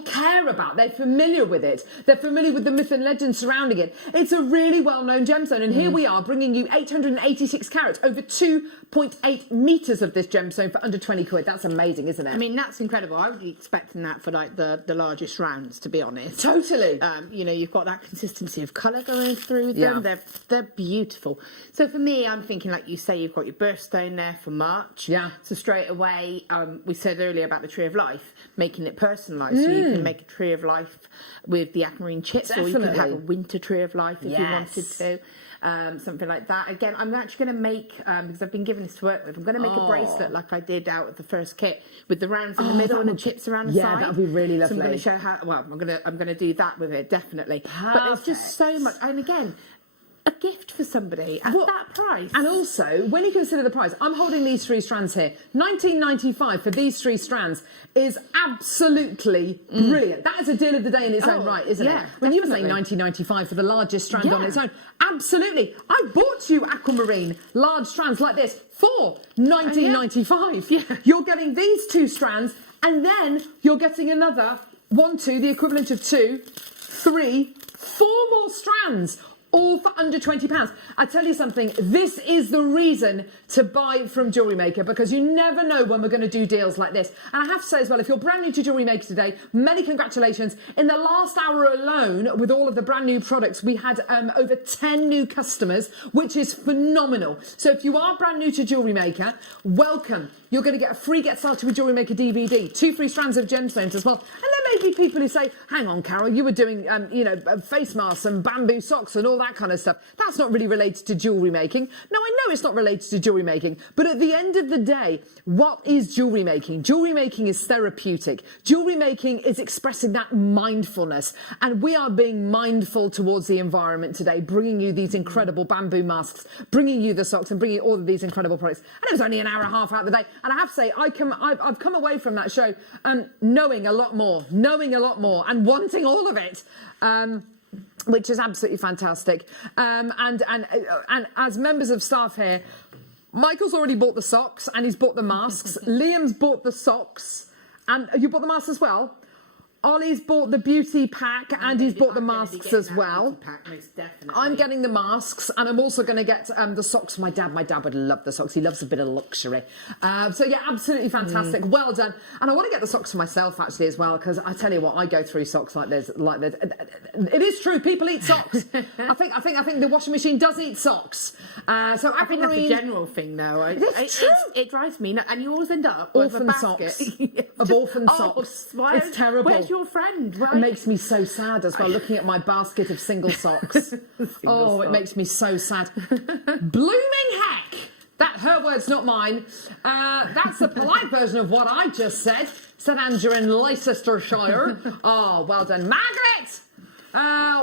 care about, they're familiar with it, they're familiar with the myth and legend surrounding it. It's a really well-known gemstone, and here we are bringing you 886 carats, over 2.8 meters of this gemstone for under 20 quid. That's amazing, isn't it? I mean, that's incredible. I would be expecting that for like the largest rounds, to be honest. Totally. You know, you've got that consistency of colour going through them. They're beautiful. So for me, I'm thinking, like you say, you've got your birthstone there for March. Yeah. So straight away, we said earlier about the Tree of Life, making it personalised. So you can make a Tree of Life with the aquamarine chips, or you could have a winter Tree of Life if you wanted to. Something like that. Again, I'm actually going to make, because I've been given this to work with, I'm going to make a bracelet like I did out of the first kit with the rounds in the middle and the chips around the side. Yeah, that would be really lovely. So I'm going to show how, well, I'm going to do that with it, definitely. Perfect. But there's just so much, and again, a gift for somebody at that price. And also, when you consider the price, I'm holding these 3 strands here. $19.95 for these 3 strands is absolutely brilliant. That is a deal of the day in its own right, isn't it? When you were saying $19.95 for the largest strand on its own, absolutely. I bought you aquamarine large strands like this for $19.95. Yeah. You're getting these 2 strands, and then you're getting another 1, 2, the equivalent of 2, 3, 4 more strands, all for under £20. I tell you something, this is the reason to buy from Jewellery Maker, because you never know when we're going to do deals like this. And I have to say as well, if you're brand new to Jewellery Maker today, many congratulations. In the last hour alone, with all of the brand new products, we had over 10 new customers, which is phenomenal. So if you are brand new to Jewellery Maker, welcome. You're going to get a free Get Started with Jewellery Maker DVD, 2 free strands of gemstones as well. And then may be people who say, hang on, Carol, you were doing, face masks and bamboo socks and all that kind of stuff. That's not really related to jewellery making. No, I know it's not related to jewellery making, but at the end of the day, what is jewellery making? Jewellery making is therapeutic. Jewellery making is expressing that mindfulness, and we are being mindful towards the environment today, bringing you these incredible bamboo masks, bringing you the socks and bringing you all of these incredible products. And it was only an hour and a half out of the day, and I have to say, I've come away from that show knowing a lot more, and wanting all of it. Which is absolutely fantastic. And as members of staff here, Michael's already bought the socks and he's bought the masks. Liam's bought the socks, and you bought the masks as well. Ollie's bought the beauty pack and he's bought the masks as well. I'm getting the masks, and I'm also going to get the socks for my dad. My dad would love the socks. He loves a bit of luxury. So yeah, absolutely fantastic. Well done. And I want to get the socks for myself actually as well, because I tell you what, I go through socks like this. It is true. People eat socks. I think the washing machine does eat socks. So I think that's a general thing though. It's true. It drives me nuts, and you always end up with orphan a basket socks. Of orphan socks. It's terrible. Where's your friend? Right? It makes me so sad as well, looking at my basket of single socks. It makes me so sad. Blooming heck! Her word's not mine. That's a polite version of what I just said Andrew in Leicestershire. Oh, well done. Margaret!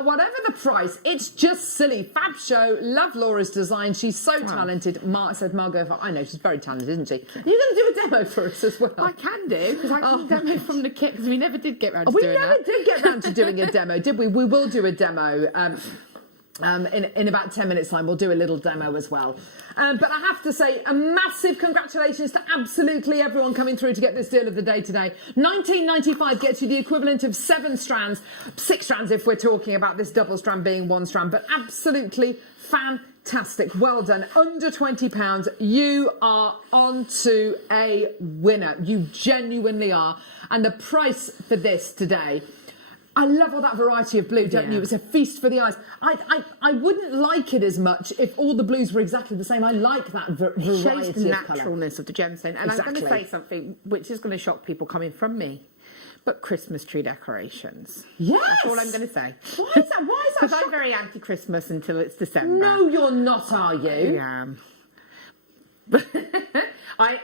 Whatever the price, it's just silly. Fab show. Love Laura's design. She's so talented. Said Margot. I know, she's very talented, isn't she? Are you going to do a demo for us as well? I can do, because I can demo from the kit, because we never did get round to doing that. We never did get round to doing a demo, did we? We will do a demo. In about 10 minutes' time, we'll do a little demo as well. But I have to say, a massive congratulations to absolutely everyone coming through to get this deal of the day today. £19.95 gets you the equivalent of 7 strands, 6 strands if we're talking about this double strand being 1 strand, but absolutely fantastic. Well done. Under £20, you are onto a winner. You genuinely are. And the price for this today, I love all that variety of blue, don't you? It's a feast for the eyes. I wouldn't like it as much if all the blues were exactly the same. I like that variety it shows the of colour. naturalness of the gemstone. And Exactly. I'm going to say something which is going to shock people coming from me, but Christmas tree decorations. Yes! That's all I'm going to say. Why is that? Because I'm very anti-Christmas until it's December. No, you're not, are you? Yeah. I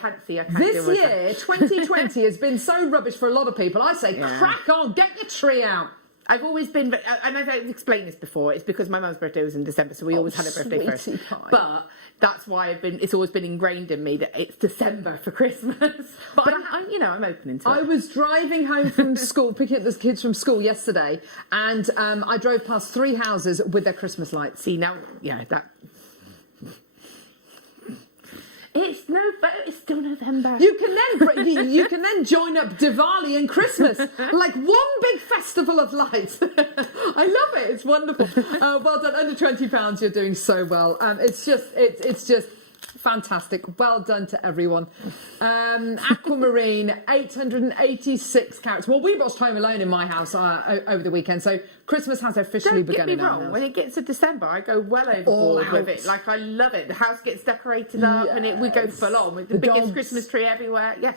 can't see. I can't This year, 2020 has been so rubbish for a lot of people. I say, crack on, get your tree out. I've always been, and I've explained this before, it's because my mum's birthday was in December, so we always had a birthday first. Pie. But that's why it's always been ingrained in me that it's December for Christmas. But I'm open to it. I was driving home from school, picking up the kids from school yesterday, and I drove past 3 houses with their Christmas lights. See, now, that... It's still November. You can then join up Diwali and Christmas like one big festival of lights. I love it. It's wonderful. Well done. Under £20, you're doing so well. It's just fantastic. Well done to everyone. Aquamarine, 886 carats. Well, we watched Home Alone in my house over the weekend, so Christmas has officially begun in our house. Don't get me wrong, when it gets to December, I go well overboard with it. Like, I love it. The house gets decorated up, and we go full on with the biggest dogs. Christmas tree everywhere. Yeah.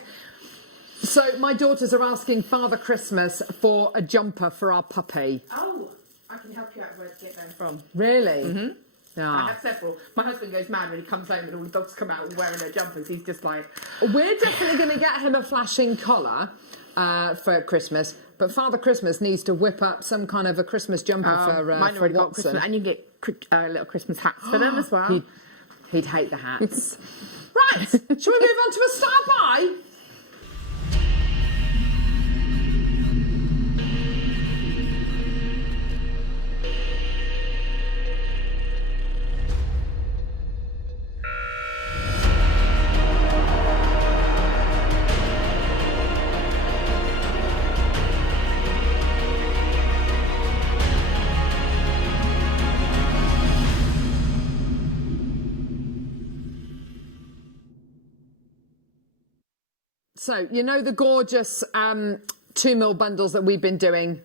So my daughters are asking Father Christmas for a jumper for our puppy. Oh, I can help you out where to get them from. Really? Mm-hmm. Yeah. I have several. My husband goes mad when he comes home and all the dogs come out wearing their jumpers. He's just like... We're definitely going to get him a flashing collar for Christmas, but Father Christmas needs to whip up some kind of a Christmas jumper mine for already got Watson. Christmas, and you get little Christmas hats for them as well. He'd hate the hats. Right, shall we move on to a star buy? So, you know the gorgeous 2mm bundles that we've been doing?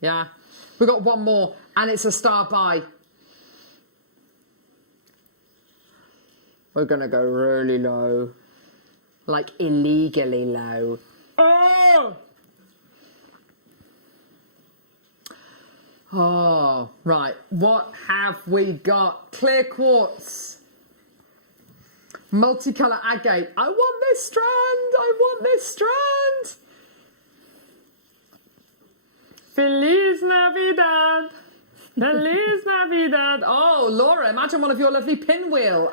Yeah. We've got one more, and it's a star buy. We're going to go really low. Like, illegally low. Oh! Oh, right. What have we got? Clear quartz. Multicolour agate. I want this strand. I want this strand. Feliz Navidad. Feliz Navidad. Oh, Laura, imagine one of your lovely pinwheel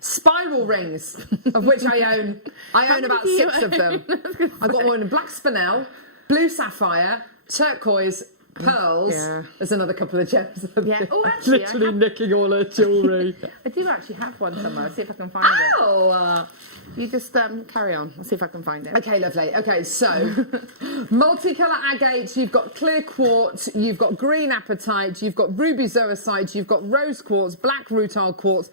spiral rings, of which I own. I own about 6 of them. I've got one in black spinel, blue sapphire, turquoise, pearls. Yeah. There's another couple of gems. Yeah. Oh, actually, literally nicking all her jewellery. I do actually have one somewhere. I'll see if I can find it. Oh! You just carry on. I'll see if I can find it. Okay, lovely. Okay, so multicolour agate, you've got clear quartz, you've got green apatite, you've got ruby zoisite, you've got rose quartz, black rutile quartz.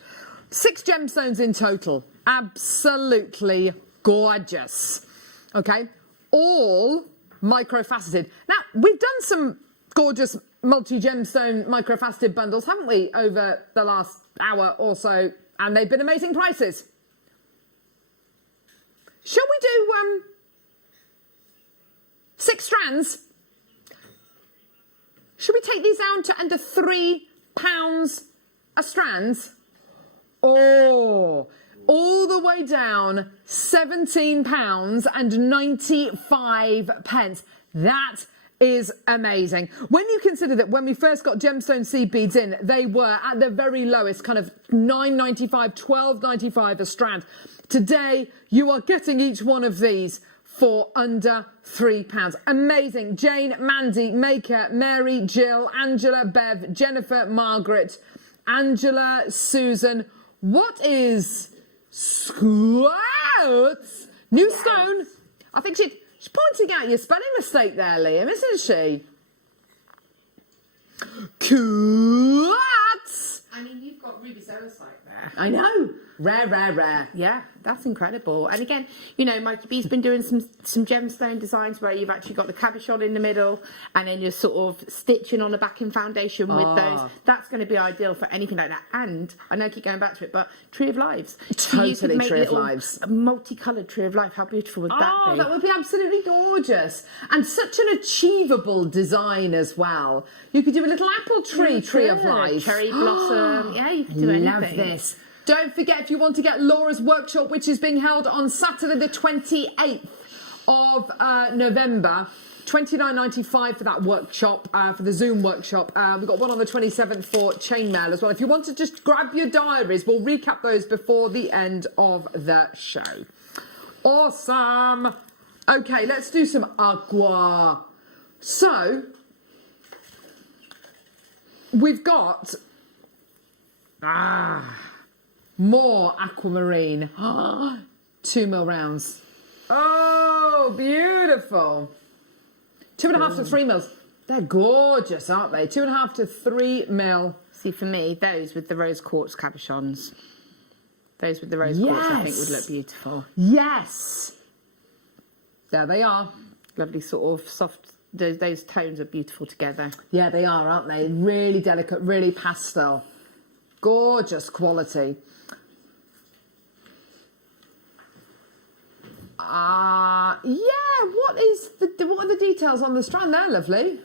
6 gemstones in total. Absolutely gorgeous. Okay, all microfaceted. Now, we've done some gorgeous multi-gemstone microfaceted bundles, haven't we, over the last hour or so? And they've been amazing prices. Shall we do 6 strands? Should we take these down to under £3 a strand? Oh, all the way down £17.95. That is amazing. When you consider that when we first got gemstone seed beads in, they were at the very lowest, kind of £9.95, £12.95 a strand. Today, you are getting each one of these for under £3. Amazing. Jane, Mandy, Maker, Mary, Jill, Angela, Bev, Jennifer, Margaret, Angela, Susan. What is Squats? New stone. I think she's pointing out your spelling mistake there, Liam, isn't she? Quats. I mean, you've got ruby zoisite there. I know. Rare, rare, rare. Yeah, that's incredible. And again, you know, Mikey B's been doing some gemstone designs where you've actually got the cabochon in the middle and then you're sort of stitching on a backing foundation with those. That's going to be ideal for anything like that. And I know I keep going back to it, but Tree of Lives. Totally, so you could make Tree of Lives. A multicoloured Tree of Life. How beautiful would that be? Oh, that would be absolutely gorgeous. And such an achievable design as well. You could do a little apple tree, Tree of Life. Cherry blossom. Yeah, you could do anything. Love this. Don't forget, if you want to get Laura's workshop, which is being held on Saturday the 28th of November, $29.95 for that workshop, for the Zoom workshop. We've got one on the 27th for chainmail as well. If you want to just grab your diaries, we'll recap those before the end of the show. Awesome. Okay, let's do some aqua. So, we've got... more aquamarine. 2mm rounds. Oh, beautiful. 2.5 to 3 mils. They're gorgeous, aren't they? 2.5 to 3 mil. See, for me, those with the rose quartz cabochons. Those with the rose quartz, I think, would look beautiful. Yes. There they are. Lovely sort of soft... Those tones are beautiful together. Yeah, they are, aren't they? Really delicate, really pastel. Gorgeous quality. Yeah, what are the details on the strand there, lovely?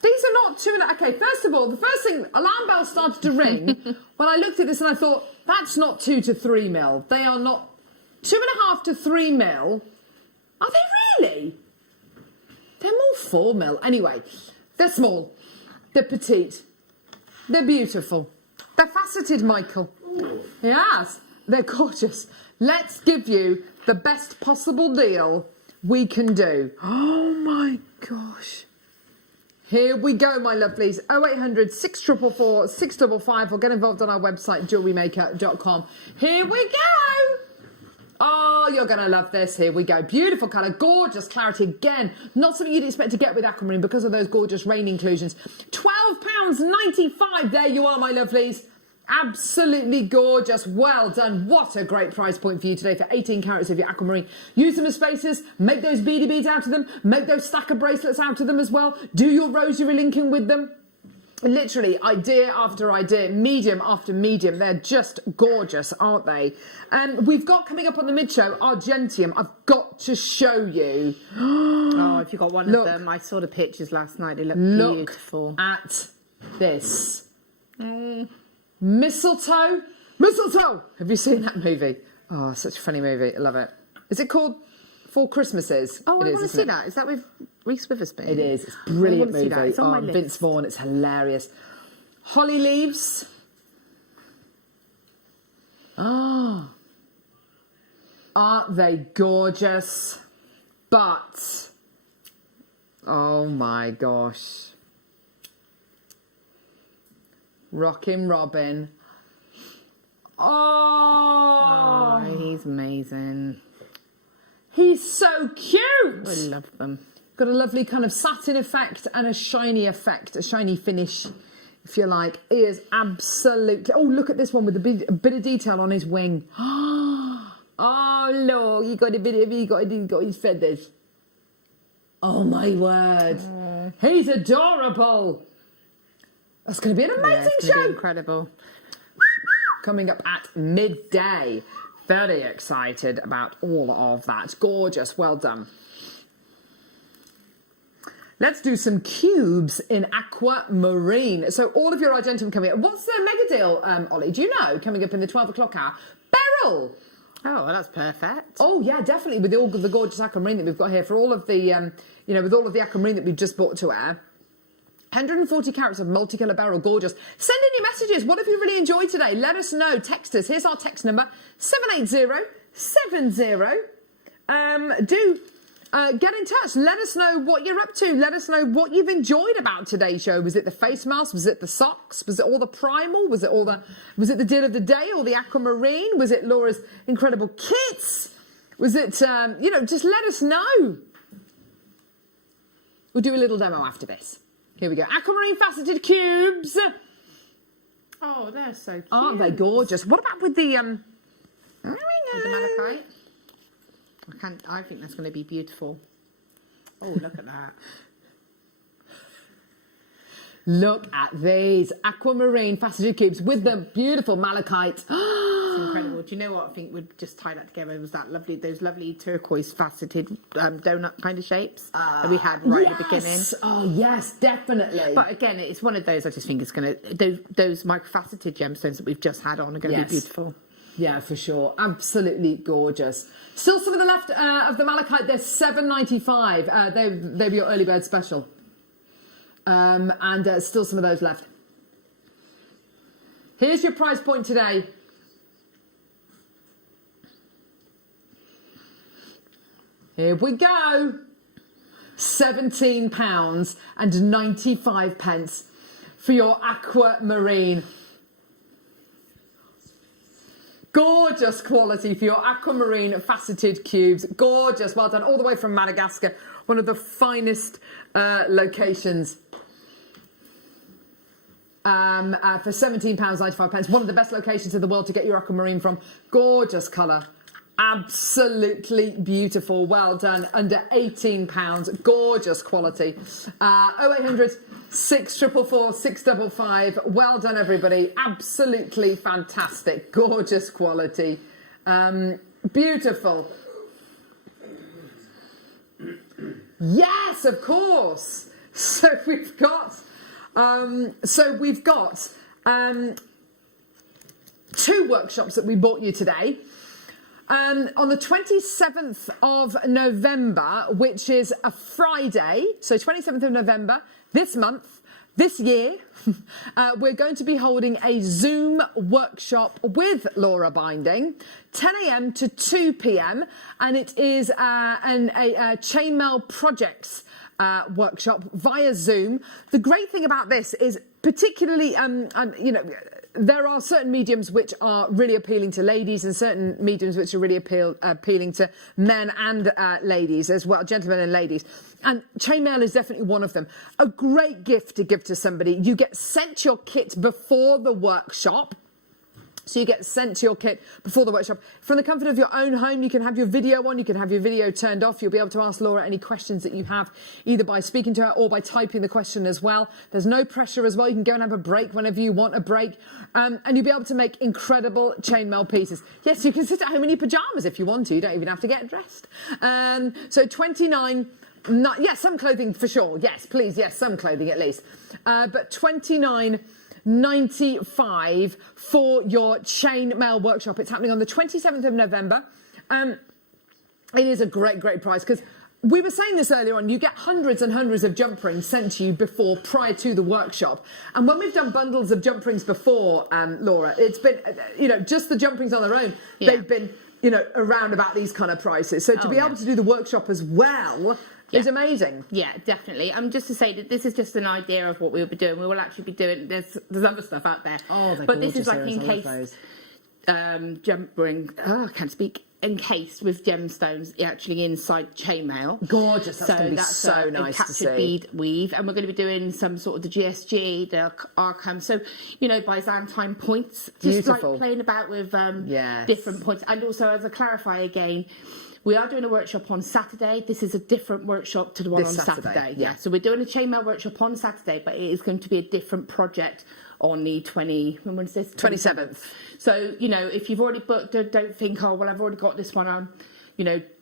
These are not 2.5. Okay, first of all, the first thing, alarm bell started to ring when I looked at this and I thought, that's not 2 to 3 mil. They are not 2.5 to 3 mil. Are they really? They're more 4 mil. Anyway, they're small. They're petite. They're beautiful. They're faceted, Michael. Yes, they're gorgeous. Let's give you the best possible deal we can do. Oh my gosh. Here we go, my lovelies. 0800 644 655 or get involved on our website, JewelleryMaker.com. Here we go. Oh, you're going to love this. Here we go. Beautiful colour, gorgeous clarity. Again, not something you'd expect to get with aquamarine because of those gorgeous rain inclusions. £12.95. There you are, my lovelies. Absolutely gorgeous. Well done. What a great price point for you today for 18 carats of your aquamarine. Use them as spacers. Make those beady beads out of them. Make those stacker bracelets out of them as well. Do your rosary linking with them. Literally, idea after idea, medium after medium. They're just gorgeous, aren't they? We've got coming up on the mid-show, Argentium. I've got to show you. Oh, if you got one Look. of them, I saw the pictures last night. They look beautiful. At this. Mistletoe. Mistletoe! Have you seen that movie? Oh, such a funny movie. I love it. Is it called Four Christmases? Oh, It I is, want to isn't see it? that. Is that with Reese Witherspoon? It is. It's a brilliant I want to see movie. that. It's on my Oh, list. Vince Vaughn. It's hilarious. Holly Leaves. Oh. Aren't they gorgeous? But, oh my gosh. Rockin' Robin. Oh, he's amazing. He's so cute. I love them. Got a lovely kind of satin effect and a shiny finish, if you like. He is absolutely... Oh, look at this one with a bit of detail on his wing. Oh, look, he got his feathers. Oh, my word. He's adorable. That's going to be an amazing it's gonna show. be incredible. Coming up at midday. Very excited about all of that. Gorgeous. Well done. Let's do some cubes in aquamarine. So all of your Argentum coming up. What's the mega deal, Ollie? Do you know? Coming up in the 12 o'clock hour. Beryl. Oh, well, that's perfect. Oh, yeah, definitely. With all the gorgeous aquamarine that we've got here for all of the, with all of the aquamarine that we've just brought to air. 140 carats of multicolour beryl, gorgeous. Send in your messages. What have you really enjoyed today? Let us know. Text us. Here's our text number, 78070. Get in touch. Let us know what you're up to. Let us know what you've enjoyed about today's show. Was it the face mask? Was it the socks? Was it all the primal? Was it the deal of the day or the aquamarine? Was it Laura's incredible kits? Was it, just let us know. We'll do a little demo after this. Here we go. Aquamarine faceted cubes. Oh, they're so cute. Aren't they gorgeous? What about with the With the malachite? I think that's going to be beautiful. Oh, look at that. Look at these aquamarine faceted cubes with the beautiful malachite. It's incredible. Do you know what I think would just tie that together was those lovely turquoise faceted donut kind of shapes that we had right at the beginning. Oh, yes, definitely. But again, it's one of those I just think it's going to, those microfaceted gemstones that we've just had on are going to be beautiful. Yeah, for sure. Absolutely gorgeous. Still some of the left of the malachite. They're $7.95. They're your early bird special. And still some of those left. Here's your price point today. Here we go. £17.95 for your aquamarine. Gorgeous quality for your aquamarine faceted cubes. Gorgeous. Well done. All the way from Madagascar. One of the finest locations. For £17.95. One of the best locations in the world to get your aquamarine from. Gorgeous colour. Absolutely beautiful. Well done. Under £18. Gorgeous quality. 0800 644 655. Well done, everybody. Absolutely fantastic. Gorgeous quality. Beautiful. Yes, of course. So we've got two workshops that we brought you today. On the 27th of November, which is a Friday, so 27th of November, this month, this year, we're going to be holding a Zoom workshop with Laura Binding, 10 a.m. to 2 p.m, and it is a chainmail projects workshop via Zoom. The great thing about this is particularly, there are certain mediums which are really appealing to ladies and certain mediums which are really appealing to men and ladies as well, gentlemen and ladies. And chainmail is definitely one of them. A great gift to give to somebody. You get sent your kit before the workshop. So you get sent your kit before the workshop. From the comfort of your own home, you can have your video on, you can have your video turned off. You'll be able to ask Laura any questions that you have, either by speaking to her or by typing the question as well. There's no pressure as well. You can go and have a break whenever you want a break. And you'll be able to make incredible chainmail pieces. Yes, you can sit at home in your pyjamas if you want to. You don't even have to get dressed. So 29... yes, some clothing for sure. Yes, please. Yes, some clothing at least. But 29.95 for your chainmail workshop. It's happening on the 27th of November. It is a great, great price because we were saying this earlier on. You get hundreds and hundreds of jump rings sent to you prior to the workshop. And when we've done bundles of jump rings before, Laura, it's been, just the jump rings on their own. Yeah. They've been, around about these kind of prices. So to be able to do the workshop as well... It's amazing. Yeah, definitely. Just to say that this is just an idea of what we will be doing. We will actually be doing. There's other stuff out there. Oh, they're but this is gorgeous, like in case jump ring. I can't speak. Encased with gemstones actually inside chainmail. Gorgeous. That's going to be so nice to see. Captured bead weave, and we're going to be doing some sort of the GSG, the Arkham. So Byzantine points. Just Beautiful. Like playing about with different points, and also as a clarify again. We are doing a workshop on Saturday. This is a different workshop to the one on Saturday. Yeah. So we're doing a chainmail workshop on Saturday, but it is going to be a different project on the 27th. So, if you've already booked, don't think, oh, well, I've already got this one on,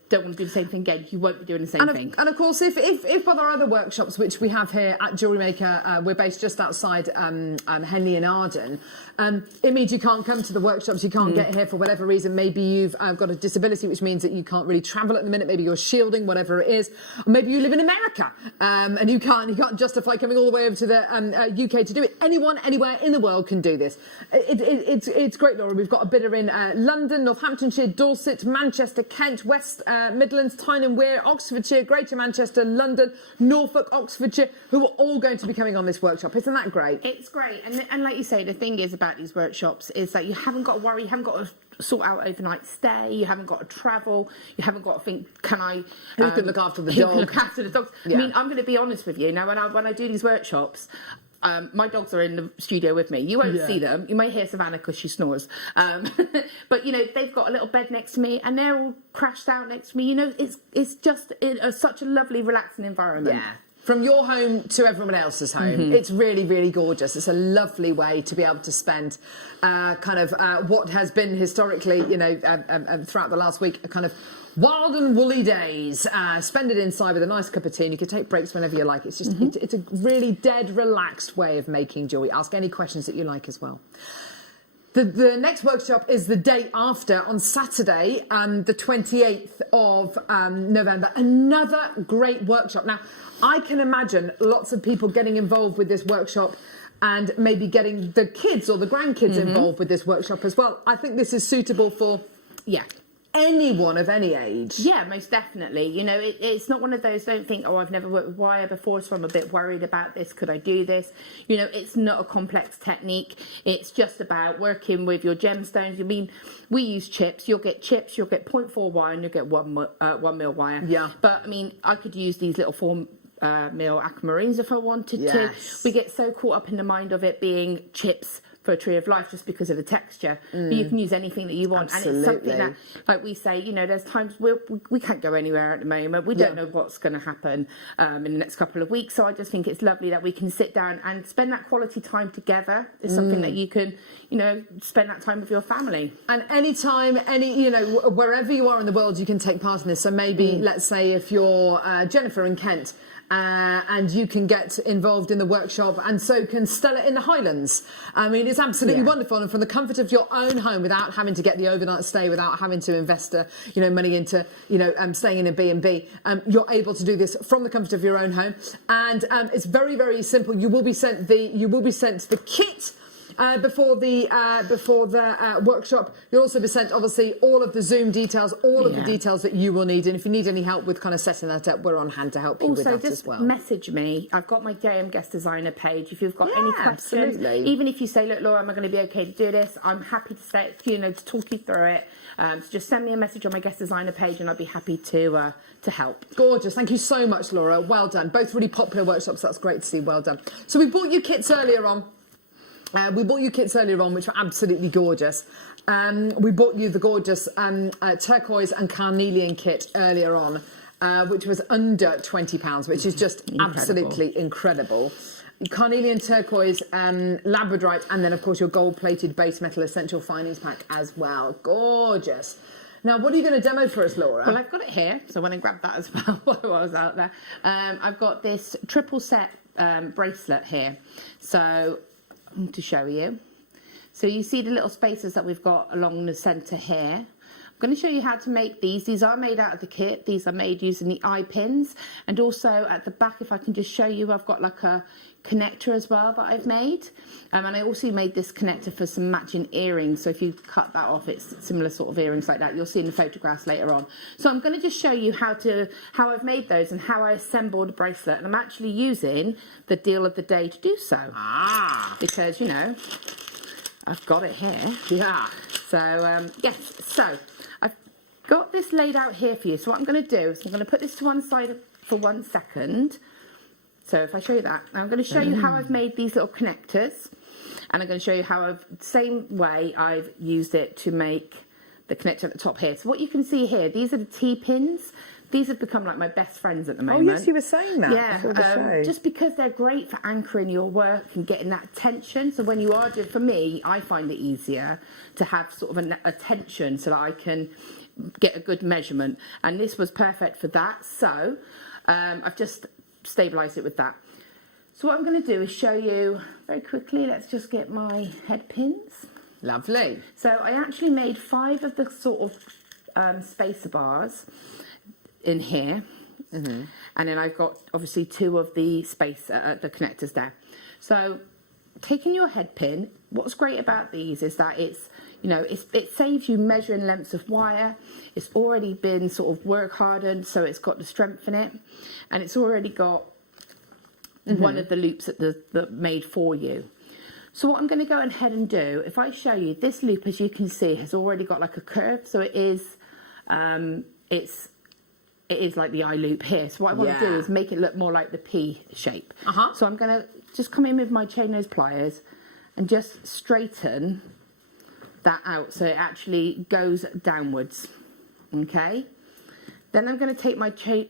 don't want to do the same thing again. You won't be doing the same thing. And of course, if by our other workshops, which we have here at JewelleryMaker, we're based just outside Henley in Arden, it means you can't come to the workshops, you can't get here for whatever reason. Maybe you've got a disability, which means that you can't really travel at the minute. Maybe you're shielding, whatever it is. Or maybe you live in America and you can't justify coming all the way over to the UK to do it. Anyone, anywhere in the world can do this. It's great, Laura. We've got a bidder in London, Northamptonshire, Dorset, Manchester, Kent, West Midlands, Tyne and Wear, Oxfordshire, Greater Manchester, London, Norfolk, Oxfordshire, who are all going to be coming on this workshop. Isn't that great? It's great. And like you say, the thing is about these workshops is that you haven't got to worry, you haven't got to sort out overnight stay, you haven't got to travel, you haven't got to think, who can look after the dog? Who can look after the dogs? Yeah. I'm going to be honest with you. Now, when I do these workshops, my dogs are in the studio with me. You won't see them. You may hear Savannah because she snores. But, they've got a little bed next to me and they're all crashed out next to me. It's just such a lovely, relaxing environment. Yeah. From your home to everyone else's home. It's really, really gorgeous. It's a lovely way to be able to spend what has been historically, throughout the last week, a kind of wild and woolly days. Spend it inside with a nice cup of tea, and you can take breaks whenever you like. It's just it's a really dead, relaxed way of making jewellery. Ask any questions that you like as well. The next workshop is the day after, on Saturday, the 28th of November. Another great workshop. Now, I can imagine lots of people getting involved with this workshop and maybe getting the kids or the grandkids involved with this workshop as well. I think this is suitable for anyone of any age. Yeah, most definitely. It's not one of those, don't think, oh, I've never worked with wire before, so I'm a bit worried about this. Could I do this? It's not a complex technique. It's just about working with your gemstones. We use chips. You'll get chips, you'll get 0.4 wire, and you'll get 1 mil wire. Yeah. But, I could use these little 4 mil aquamarines if I wanted to. We get so caught up in the mind of it being chips for a tree of life just because of the texture. But you can use anything that you want. Absolutely. And it's something that, like we say, there's times we can't go anywhere at the moment. We don't know what's going to happen in the next couple of weeks. So I just think it's lovely that we can sit down and spend that quality time together. It's something that you can, spend that time with your family. And anytime, wherever you are in the world, you can take part in this. So maybe, let's say if you're Jennifer in Kent, and you can get involved in the workshop, and so can Stella in the Highlands. It's absolutely wonderful, and from the comfort of your own home, without having to get the overnight stay, without having to invest money into staying in a B&B, you're able to do this from the comfort of your own home, and it's very, very simple. You will be sent the kit. Before the workshop. You'll also be sent, obviously, all of the Zoom details, all of the details that you will need. And if you need any help with kind of setting that up, we're on hand to help you with that as well. Also, just message me. I've got my JM Guest Designer page. If you've got any questions, even if you say, look, Laura, am I going to be okay to do this? I'm happy to say, to talk you through it. So just send me a message on my Guest Designer page and I'll be happy to help. Gorgeous. Thank you so much, Laura. Well done. Both really popular workshops. That's great to see. Well done. So we bought you kits earlier on. We bought you kits earlier on, which were absolutely gorgeous. We bought you the gorgeous turquoise and carnelian kit earlier on, which was under £20, which is just absolutely incredible. Carnelian, turquoise, labradorite, and then, of course, your gold-plated base metal essential finings pack as well. Gorgeous. Now, what are you going to demo for us, Laura? Well, I've got it here, so I went and grabbed that as well while I was out there. I've got this triple set bracelet here, so to show you. So you see the little spaces that we've got along the centre here. I'm going to show you how to make these. These are made out of the kit. These are made using the eye pins. And also at the back, if I can just show you, I've got like a connector as well that I've made. And I also made this connector for some matching earrings. So if you cut that off, it's similar sort of earrings like that. You'll see in the photographs later on. So I'm going to just show you how I've made those and how I assembled the bracelet. And I'm actually using the deal of the day to do so. Because, you know, I've got it here. Yeah. So, yes. So I've got this laid out here for you. So what I'm going to do is I'm going to put this to one side for 1 second. So if I show you that, I'm going to show you how I've made these little connectors. And I'm going to show you how same way I've used it to make the connector at the top here. So what you can see here, these are the T-pins. These have become like my best friends at the moment. Oh, yes, you were saying that before the show. Just because they're great for anchoring your work and getting that tension. So when you are doing, for me, I find it easier to have sort of a tension so that I can get a good measurement. And this was perfect for that. So I've just stabilised it with that. So what I'm going to do is show you very quickly. Let's just get my head pins. Lovely. So I actually made 5 of the sort of spacer bars in here, and then I've got obviously 2 of the the connectors there. So taking your head pin, what's great about these is that it's, you know, it saves you measuring lengths of wire. It's already been sort of work hardened, so it's got the strength in it, and it's already got one of the loops that made for you. So what I'm going to go ahead and do, if I show you, this loop, as you can see, has already got like a curve, so it is like the eye loop here. So what I want to do is make it look more like the P shape. So I'm going to just come in with my chain nose pliers and just straighten that out so it actually goes downwards. Okay. Then I'm going to take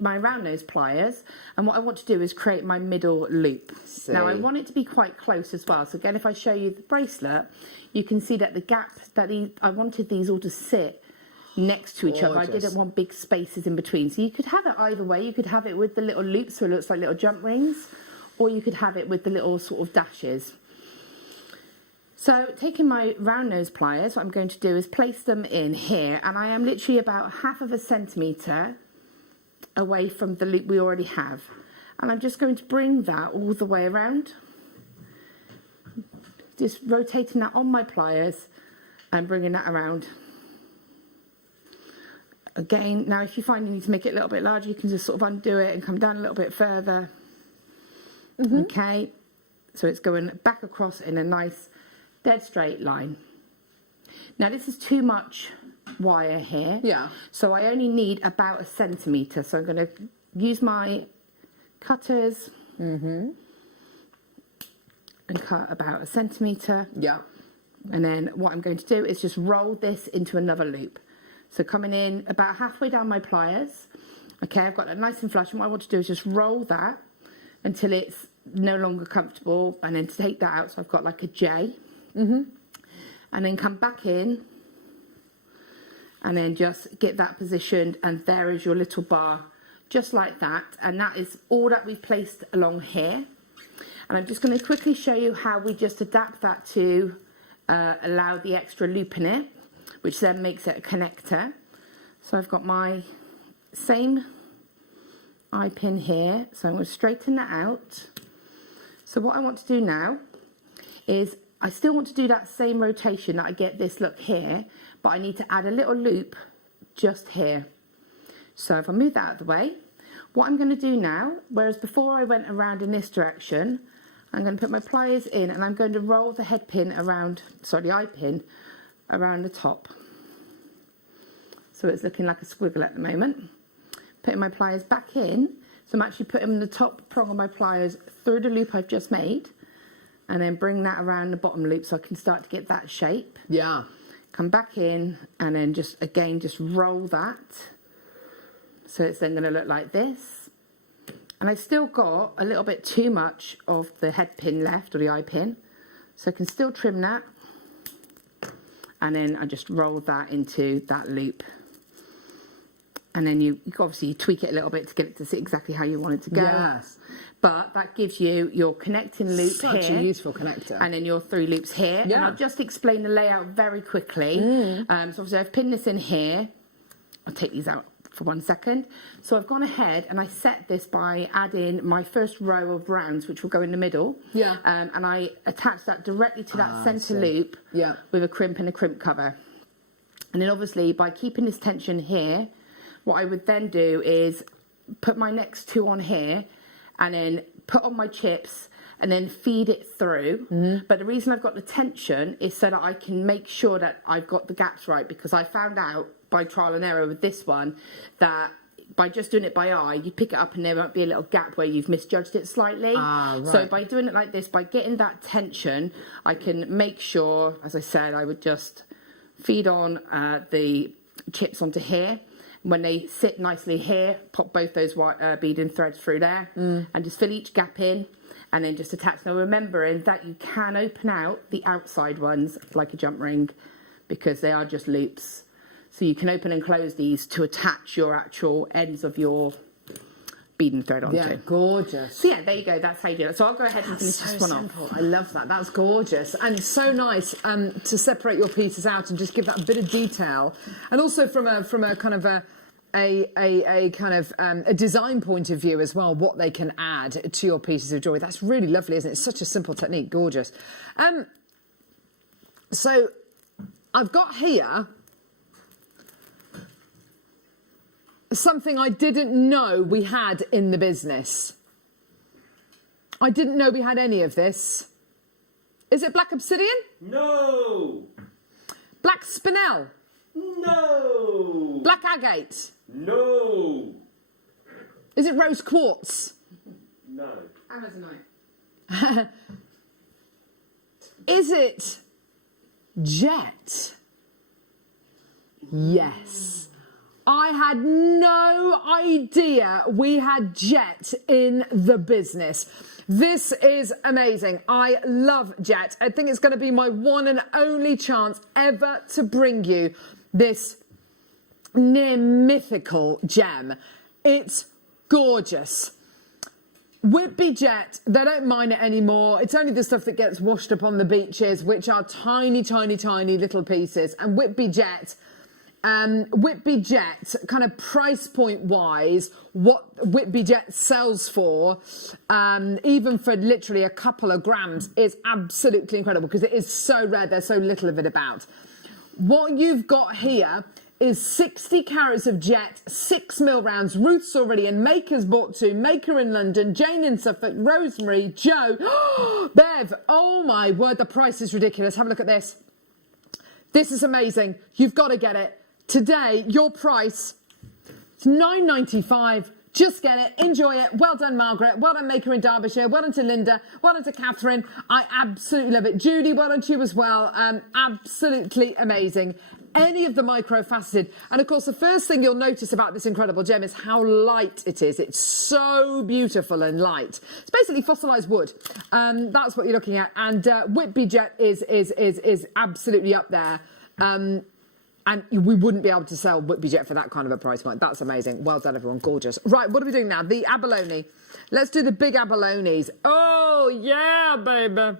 my round nose pliers, and what I want to do is create my middle loop. Now I want it to be quite close as well. So again, if I show you the bracelet, you can see that the gap that I wanted these all to sit next to each other. I didn't want big spaces in between. So you could have it either way. You could have it with the little loops so it looks like little jump rings, or you could have it with the little sort of dashes. So taking my round nose pliers, what I'm going to do is place them in here, and I am literally about 1/2 centimetre away from the loop we already have. And I'm just going to bring that all the way around. Just rotating that on my pliers and bringing that around. Again, now if you find you need to make it a little bit larger, you can just sort of undo it and come down a little bit further. Okay, so it's going back across in a nice dead straight line. Now this is too much wire here. Yeah. So I only need about 1 centimetre. So I'm going to use my cutters and cut about 1 centimetre. Yeah. And then what I'm going to do is just roll this into another loop. So coming in about halfway down my pliers. Okay, I've got that nice and flush, and what I want to do is just roll that until it's no longer comfortable, and then take that out so I've got like a J. And then come back in and then just get that positioned, and there is your little bar, just like that. And that is all that we've placed along here. And I'm just going to quickly show you how we just adapt that to allow the extra loop in it, which then makes it a connector. So I've got my same eye pin here, so I'm going to straighten that out. So what I want to do now is I still want to do that same rotation that I get this look here, but I need to add a little loop just here. So if I move that out of the way, what I'm going to do now, whereas before I went around in this direction, I'm going to put my pliers in and I'm going to roll the head pin around, sorry, the eye pin around the top. So it's looking like a squiggle at the moment. Putting my pliers back in, so I'm actually putting the top prong of my pliers through the loop I've just made, and then bring that around the bottom loop so I can start to get that shape. Yeah. Come back in and then just roll that. So it's then going to look like this. And I've still got a little bit too much of the head pin left, or the eye pin. So I can still trim that. And then I just roll that into that loop. And then you obviously tweak it a little bit to get it to see exactly how you want it to go. Yes. But that gives you your connecting loop here. Such a useful connector. And then your 3 loops here. Yeah. And I'll just explain the layout very quickly. So obviously I've pinned this in here. I'll take these out for 1 second. So I've gone ahead and I set this by adding my first row of rounds, which will go in the middle. Yeah. And I attach that directly to that centre loop with a crimp and a crimp cover. And then obviously by keeping this tension here, what I would then do is put my next 2 on here and then put on my chips and then feed it through. But the reason I've got the tension is so that I can make sure that I've got the gaps right, because I found out by trial and error with this one that by just doing it by eye, you pick it up and there might be a little gap where you've misjudged it slightly. Right. So by doing it like this, by getting that tension, I can make sure, as I said, I would just feed on the chips onto here. When they sit nicely here, pop both those white beading threads through there and just fill each gap in and then just attach. Now remembering that you can open out the outside ones like a jump ring because they are just loops. So you can open and close these to attach your actual ends of your beading thread onto. Yeah, gorgeous. So yeah, there you go. That's how you do it. So I'll go ahead and finish this one off. I love that. That's gorgeous and so nice to separate your pieces out and just give that bit of detail, and also from a kind of a design point of view as well, what they can add to your pieces of jewellery. That's really lovely, isn't it? It's such a simple technique. Gorgeous. So I've got here something I didn't know we had in the business. I didn't know we had any of this. Is it black obsidian? No. Black spinel? No. Black agate? No. Is it rose quartz? No. Amazonite. Is it jet? Yes. I had no idea we had jet in the business. This is amazing. I love jet. I think it's going to be my one and only chance ever to bring you this near mythical gem. It's gorgeous. Whitby jet, they don't mine it anymore. It's only the stuff that gets washed up on the beaches, which are tiny, tiny, tiny little pieces. And Whitby jet, kind of price point wise, what Whitby jet sells for, even for literally a couple of grams, is absolutely incredible because it is so rare. There's so little of it about. What you've got here is 60 carats of jet, 6 mil rounds. Ruth's already in. Maker's bought 2. Maker in London. Jane in Suffolk. Rosemary. Joe. Bev. Oh my word, the price is ridiculous. Have a look at this. This is amazing. You've got to get it. Today, your price is £9.95. Just get it. Enjoy it. Well done, Margaret. Well done, Maker in Derbyshire. Well done to Linda. Well done to Catherine. I absolutely love it. Judy, well done to you as well. Absolutely amazing. Any of the micro-faceted. And of course, the first thing you'll notice about this incredible gem is how light it is. It's so beautiful and light. It's basically fossilised wood. That's what you're looking at. And Whitby jet is absolutely up there. And we wouldn't be able to sell Whitby jet for that kind of a price point. That's amazing. Well done, everyone. Gorgeous. Right, what are we doing now? The abalone. Let's do the big abalones. Oh, yeah, baby.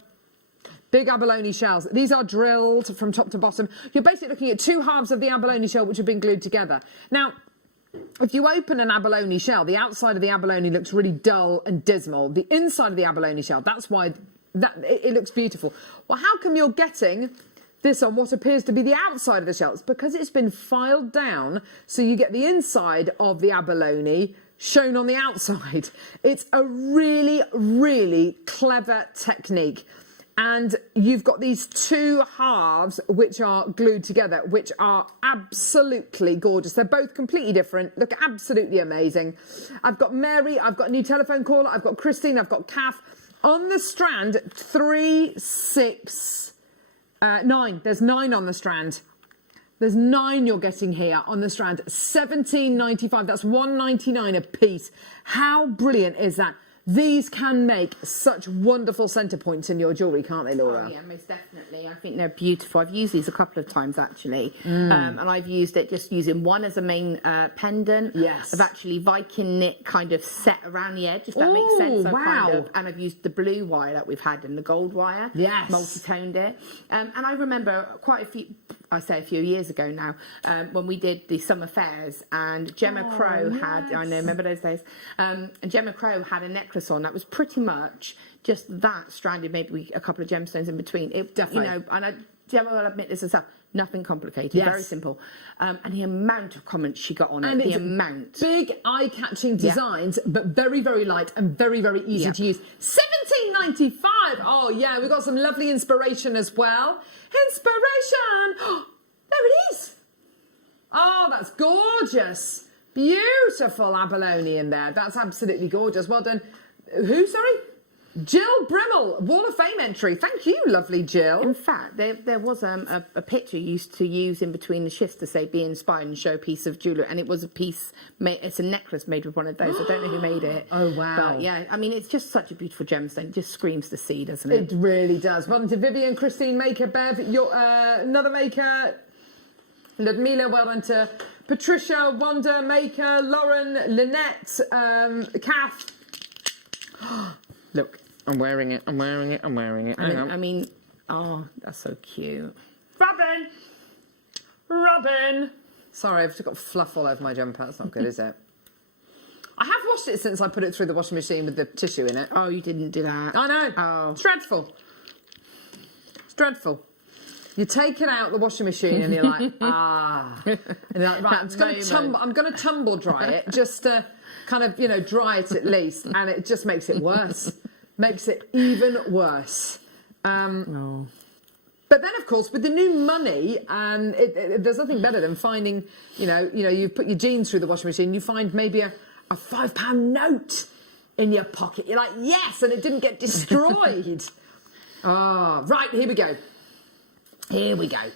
Big abalone shells. These are drilled from top to bottom. You're basically looking at 2 halves of the abalone shell which have been glued together. Now, if you open an abalone shell, the outside of the abalone looks really dull and dismal. The inside of the abalone shell, that's why it looks beautiful. Well, how come you're getting this on what appears to be the outside of the shell? It's because it's been filed down, so you get the inside of the abalone shown on the outside. It's a really, really clever technique. And you've got these 2 halves which are glued together, which are absolutely gorgeous. They're both completely different, look absolutely amazing. I've got Mary, I've got a new telephone caller, I've got Christine, I've got Kath On the strand, 3, 6, 9. There's 9 on the strand. There's 9 you're getting here on the strand. £17.95. That's £1.99 a piece. How brilliant is that? These can make such wonderful centre points in your jewellery, can't they, Laura? Oh, yeah, most definitely. I think they're beautiful. I've used these a couple of times, actually. And I've used it just using one as a main pendant. Yes. I've actually Viking knit kind of set around the edge, if that makes sense. So wow. And I've used the blue wire that we've had and the gold wire. Yes. Multi-toned it. And I remember quite a few, I say a few years ago now, when we did the summer fairs, and Gemma Crow had, I know, remember those days? And Gemma Crow had a necklace on that was pretty much just that stranded, maybe a couple of gemstones in between. It definitely, you know, and Gemma will admit this herself. Nothing complicated, very simple. And the amount of comments she got on it, the amount. Big eye-catching designs, but very, very light and very, very easy to use. £17.95. Oh, yeah, we've got some lovely inspiration as well. Inspiration! Oh, there it is. Oh, that's gorgeous. Beautiful abalone in there. That's absolutely gorgeous. Well done. Who, sorry? Jill Brimmel, Wall of Fame entry. Thank you, lovely Jill. In fact, there was a picture used to use in between the shifts to say be inspired and show a piece of jewellery, and it was a piece made, it's a necklace made with one of those. I don't know who made it. Oh, wow. But yeah, I mean, it's just such a beautiful gemstone. It just screams the sea, doesn't it? It really does. Well done to Vivian, Christine, Maker, Bev, your, another Maker, Ludmila, well done to Patricia, Wanda, Maker, Lauren, Lynette, Kath. Look. I'm wearing it, I'm wearing it, I'm wearing it. I mean, oh, that's so cute. Robin! Robin! Sorry, I've just got fluff all over my jumper. That's not good, is it? I have washed it since I put it through the washing machine with the tissue in it. Oh, you didn't do that. I know. Oh. It's dreadful. It's dreadful. You take it out the washing machine and you're like, ah. And you're like, right, I'm going to tumble dry it just to kind of, you know, dry it at least. And it just makes it worse. Makes it even worse. But then, of course, with the new money, there's nothing better than finding, you know, you put your jeans through the washing machine, you find maybe a £5 note in your pocket. You're like, yes, and it didn't get destroyed. Right, here we go. Here we go.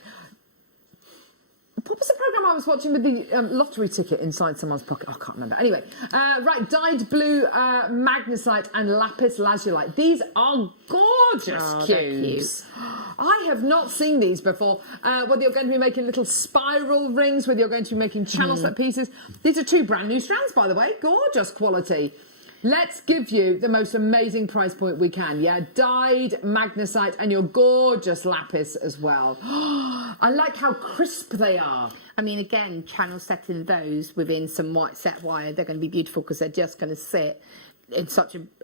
What was the programme I was watching with the lottery ticket inside someone's pocket? Oh, I can't remember. Anyway, right, dyed blue magnesite and lapis lazulite. These are gorgeous cubes. I have not seen these before. Whether you're going to be making little spiral rings, whether you're going to be making channel set pieces. These are 2 brand new strands, by the way. Gorgeous quality. Let's give you the most amazing price point we can, yeah? Dyed magnesite and your gorgeous lapis as well. I like how crisp they are. I mean, again, channel setting those within some white set wire, they're going to be beautiful because they're just going to sit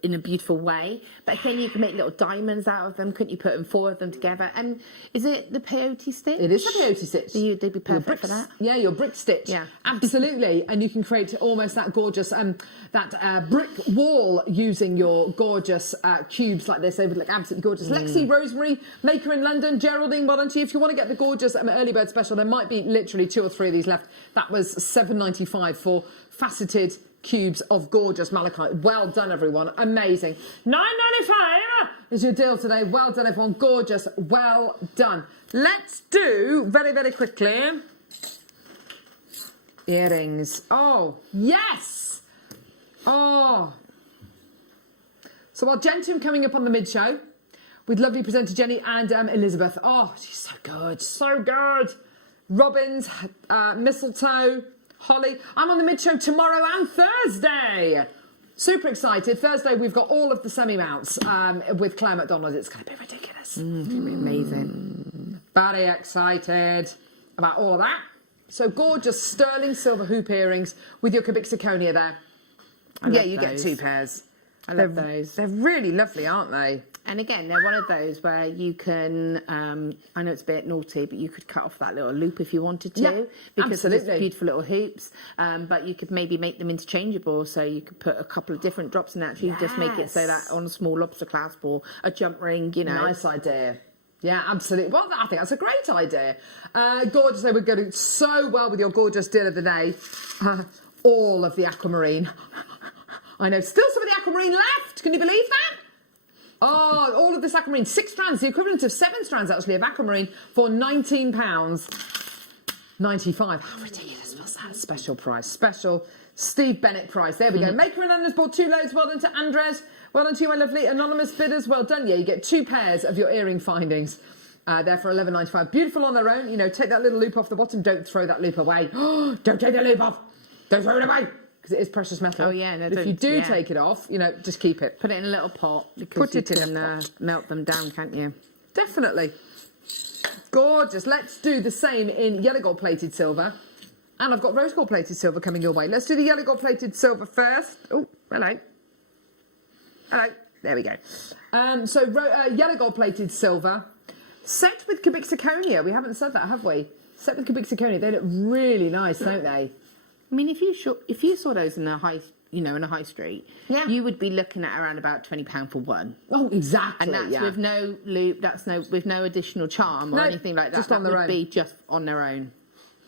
in a beautiful way. But again, you can make little diamonds out of them. Couldn't you put them 4 of them together? And is it the peyote stitch? It is the peyote stitch. They'd be perfect for that. Yeah, your brick stitch. Yeah, absolutely. And you can create almost that gorgeous brick wall using your gorgeous cubes like this. They would look absolutely gorgeous. Lexi, Rosemary, Maker in London, Geraldine, well done to you. If you want to get the gorgeous early bird special, there might be literally 2 or 3 of these left. That was £7.95 for faceted cubes of gorgeous malachite. Well done, everyone. Amazing. £9.95 is your deal today. Well done, everyone. Gorgeous. Well done. Let's do, very, very quickly, earrings. Oh, yes. Oh. So our Gentum coming up on the mid-show with lovely presenter Jenny and Elizabeth. Oh, she's so good. So good. Robins, mistletoe, Holly. I'm on the mid-show tomorrow and Thursday. Super excited. Thursday, we've got all of the semi-mounts with Claire McDonald. It's going to be ridiculous. It's going to be amazing. Very excited about all of that. So gorgeous sterling silver hoop earrings with your cubic zirconia there. Yeah, you get 2 pairs. I love those. They're really lovely, aren't they? And again, they're one of those where you can, I know it's a bit naughty, but you could cut off that little loop if you wanted to. Yeah, because absolutely. It's beautiful little hoops. But you could maybe make them interchangeable. So you could put a couple of different drops and actually just make it so that on a small lobster clasp or a jump ring, you know. Nice idea. Yeah, absolutely. Well, I think that's a great idea. Gorgeous. They would go so well with your gorgeous deal of the day. All of the aquamarine. I know, still some of the aquamarine left. Can you believe that? Oh, all of this aquamarine, 6 strands, the equivalent of 7 strands actually of aquamarine for £19.95. How ridiculous was that? Special price, special Steve Bennett price. There we go. Maker and Anna's bought 2 loads. Well done to Andres. Well done to you, my lovely anonymous bidders. Well done. Yeah, you get 2 pairs of your earring findings. There for £11.95. Beautiful on their own. You know, take that little loop off the bottom. Don't throw that loop away. Don't take the loop off. Don't throw it away. Because it is precious metal. Oh, yeah. No, but if you do take it off, you know, just keep it. Put it in a little pot. Because Put you it in can melt them down, can't you? Definitely. Gorgeous. Let's do the same in yellow gold plated silver. And I've got rose gold plated silver coming your way. Let's do the yellow gold plated silver first. Oh, hello. Hello. There we go. Yellow gold plated silver. Set with cubic zirconia. We haven't said that, have we? Set with cubic zirconia. They look really nice, don't they? I mean, if you saw those in the high street, you would be looking at around about £20 for one. Oh, exactly. And that's with no loop. With no additional charm or anything like that. Just on their own. Be just on their own.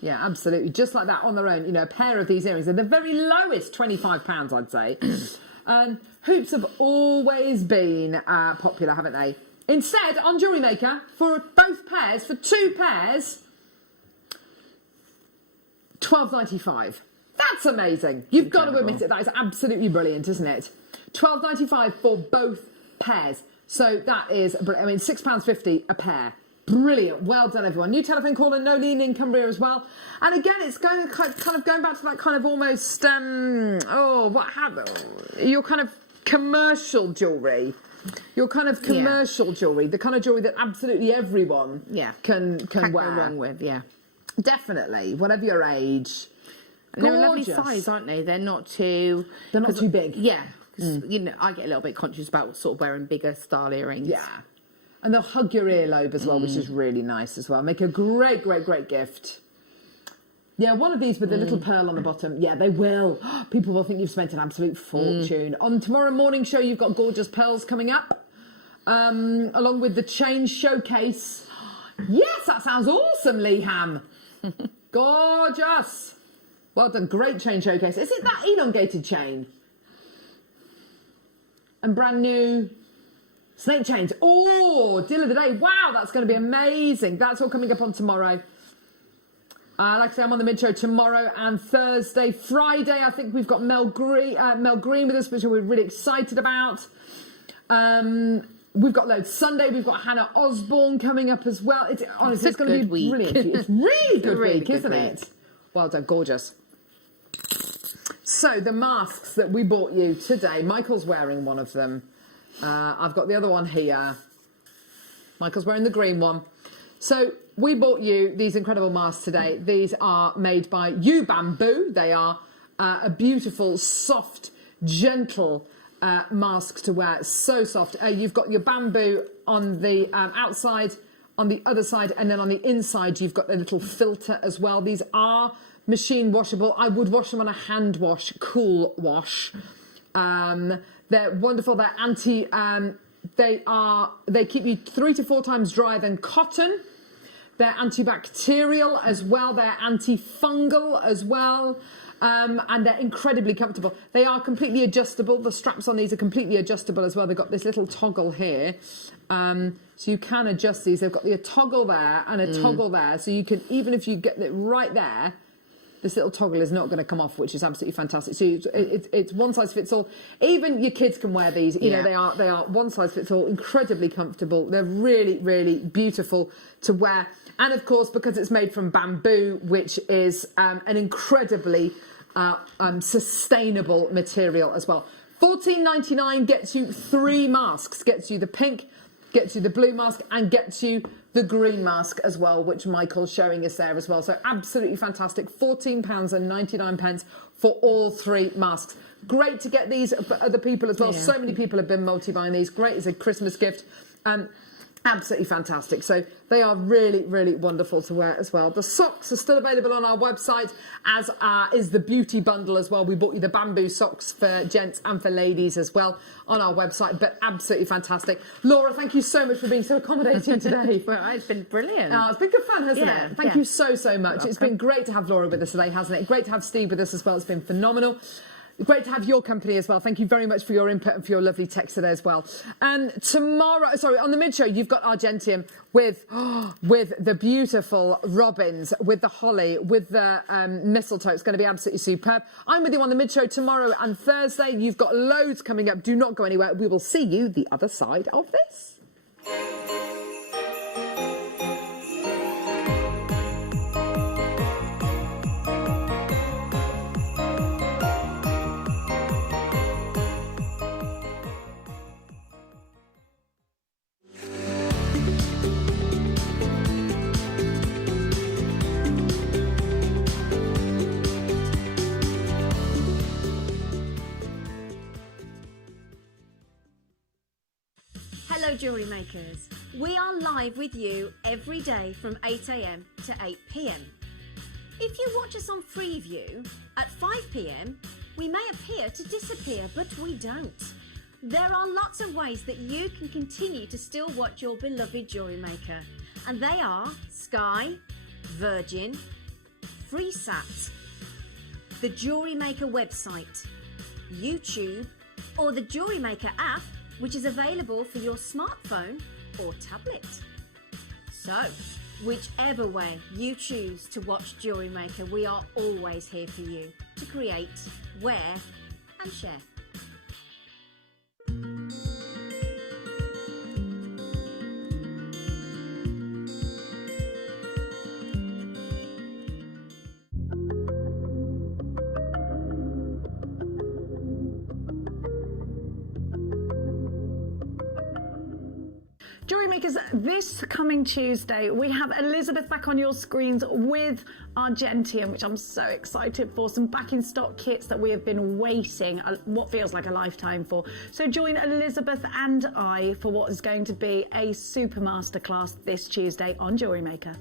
Yeah, absolutely. Just like that on their own. You know, a pair of these earrings. They're the very lowest, £25, I'd say. Hoops have always been popular, haven't they? Instead, on JewelleryMaker, for both pairs, for 2 pairs, £12.95. That's amazing. You've got to admit it. That is absolutely brilliant, isn't it? £12.95 for both pairs. So that is, I mean, £6.50 a pair. Brilliant. Well done, everyone. New telephone call and Nolene in Cumbria as well. And again, it's going kind of going back to that kind of almost, your kind of commercial jewellery. Your kind of commercial jewellery. The kind of jewellery that absolutely everyone can Can't wear. go wrong with, Definitely. Whatever your age. And they're a lovely size, aren't they? They're not too... They're not too big. Yeah. You know, I get a little bit conscious about sort of wearing bigger style earrings. Yeah. And they'll hug your earlobe as well, which is really nice as well. Make a great, great, great gift. Yeah, one of these with a little pearl on the bottom. Yeah, they will. People will think you've spent an absolute fortune. On tomorrow morning show, you've got gorgeous pearls coming up, along with the chain showcase. Yes, that sounds awesome, Leham. Gorgeous. Well done. Great chain showcase. Is it that elongated chain? And brand new snake chains. Oh, deal of the day. Wow, that's going to be amazing. That's all coming up on tomorrow. Like I say, I'm on the mid-show tomorrow and Thursday. Friday, I think we've got Mel Green with us, which we're really excited about. We've got loads. Sunday, we've got Hannah Osborne coming up as well. It's going to be brilliant. It's really good week, isn't it? Well done, gorgeous. So the masks that we bought you today, Michael's wearing one of them. I've got the other one here. Michael's wearing the green one. So we bought you these incredible masks today. These are made by U Bamboo. They are a beautiful, soft, gentle mask to wear. So soft. You've got your bamboo on the outside, on the other side, and then on the inside you've got the little filter as well. These are machine washable. I would wash them on a hand wash, cool wash. They're wonderful. They're they keep you 3 to 4 times drier than cotton. They're antibacterial as well. They're antifungal as well. And they're incredibly comfortable. They are completely adjustable. The straps on these are completely adjustable as well. They've got this little toggle here. So you can adjust these. They've got a toggle there and a toggle there. So you can, even if you get it right there, this little toggle is not going to come off, which is absolutely fantastic. So it's one size fits all. Even your kids can wear these. You know, they are one size fits all, incredibly comfortable. They're really, really beautiful to wear. And of course, because it's made from bamboo, which is an incredibly sustainable material as well. $14.99 gets you 3 masks. Gets you the pink, gets you the blue mask, and gets you the green mask as well, which Michael's showing us there as well. So absolutely fantastic. £14.99 for all 3 masks. Great to get these for other people as well. Yeah. So many people have been multi-buying these. Great as a Christmas gift. Absolutely fantastic. So they are really, really wonderful to wear as well. The socks are still available on our website, as is the beauty bundle as well. We bought you the bamboo socks for gents and for ladies as well on our website, but absolutely fantastic. Laura, thank you so much for being so accommodating today. Well, it's been brilliant. It's been good fun, hasn't it? Thank you so, so much. It's been great to have Laura with us today, hasn't it? Great to have Steve with us as well. It's been phenomenal. Great to have your company as well. Thank you very much for your input and for your lovely text today as well. Tomorrow, sorry, on the mid show, you've got Argentium with the beautiful robins, with the holly, with the mistletoe. It's going to be absolutely superb. I'm with you on the mid show tomorrow and Thursday. You've got loads coming up. Do not go anywhere. We will see you the other side of this. Hello jewellery makers, we are live with you every day from 8 AM to 8 PM. If you watch us on Freeview at 5 PM, we may appear to disappear, but we don't. There are lots of ways that you can continue to still watch your beloved jewellery maker, and they are Sky, Virgin, FreeSat, the Jewellery Maker website, YouTube, or the Jewellery Maker app, which is available for your smartphone or tablet. So, whichever way you choose to watch Jewellery Maker, we are always here for you to create, wear and share. Jewellery makers, this coming Tuesday, we have Elizabeth back on your screens with Argentium, which I'm so excited for. Some back in stock kits that we have been waiting what feels like a lifetime for. So join Elizabeth and I for what is going to be a super masterclass this Tuesday on Jewellery Maker.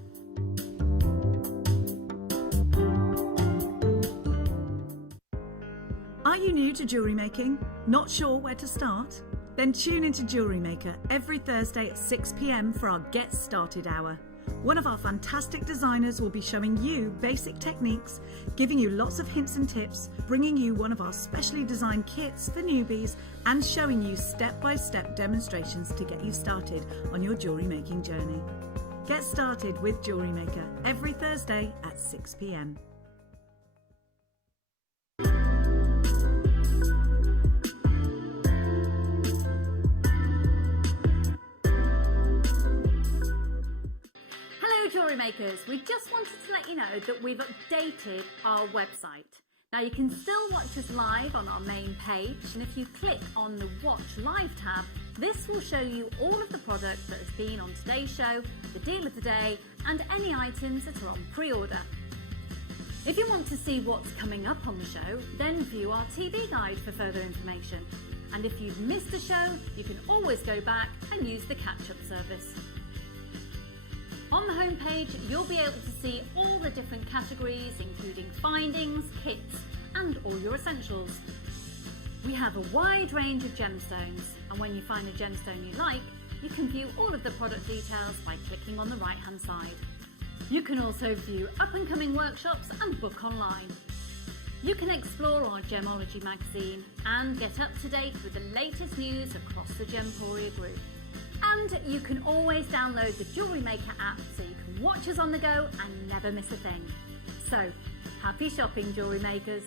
Are you new to jewellery making? Not sure where to start? Then tune into Jewellery Maker every Thursday at 6 PM for our Get Started Hour. One of our fantastic designers will be showing you basic techniques, giving you lots of hints and tips, bringing you one of our specially designed kits for newbies, and showing you step-by-step demonstrations to get you started on your jewellery making journey. Get started with Jewellery Maker every Thursday at 6 PM. Jewellery makers, we just wanted to let you know that we've updated our website. Now you can still watch us live on our main page, and if you click on the Watch Live tab, this will show you all of the products that has been on today's show, the deal of the day, and any items that are on pre-order. If you want to see what's coming up on the show, then view our TV guide for further information. And if you've missed a show, you can always go back and use the catch-up service. On the homepage, you'll be able to see all the different categories, including findings, kits, and all your essentials. We have a wide range of gemstones, and when you find a gemstone you like, you can view all of the product details by clicking on the right-hand side. You can also view up-and-coming workshops and book online. You can explore our Gemology magazine and get up to date with the latest news across the Gemporia group. And you can always download the Jewellery Maker app so you can watch us on the go and never miss a thing. So, happy shopping, Jewellery Makers.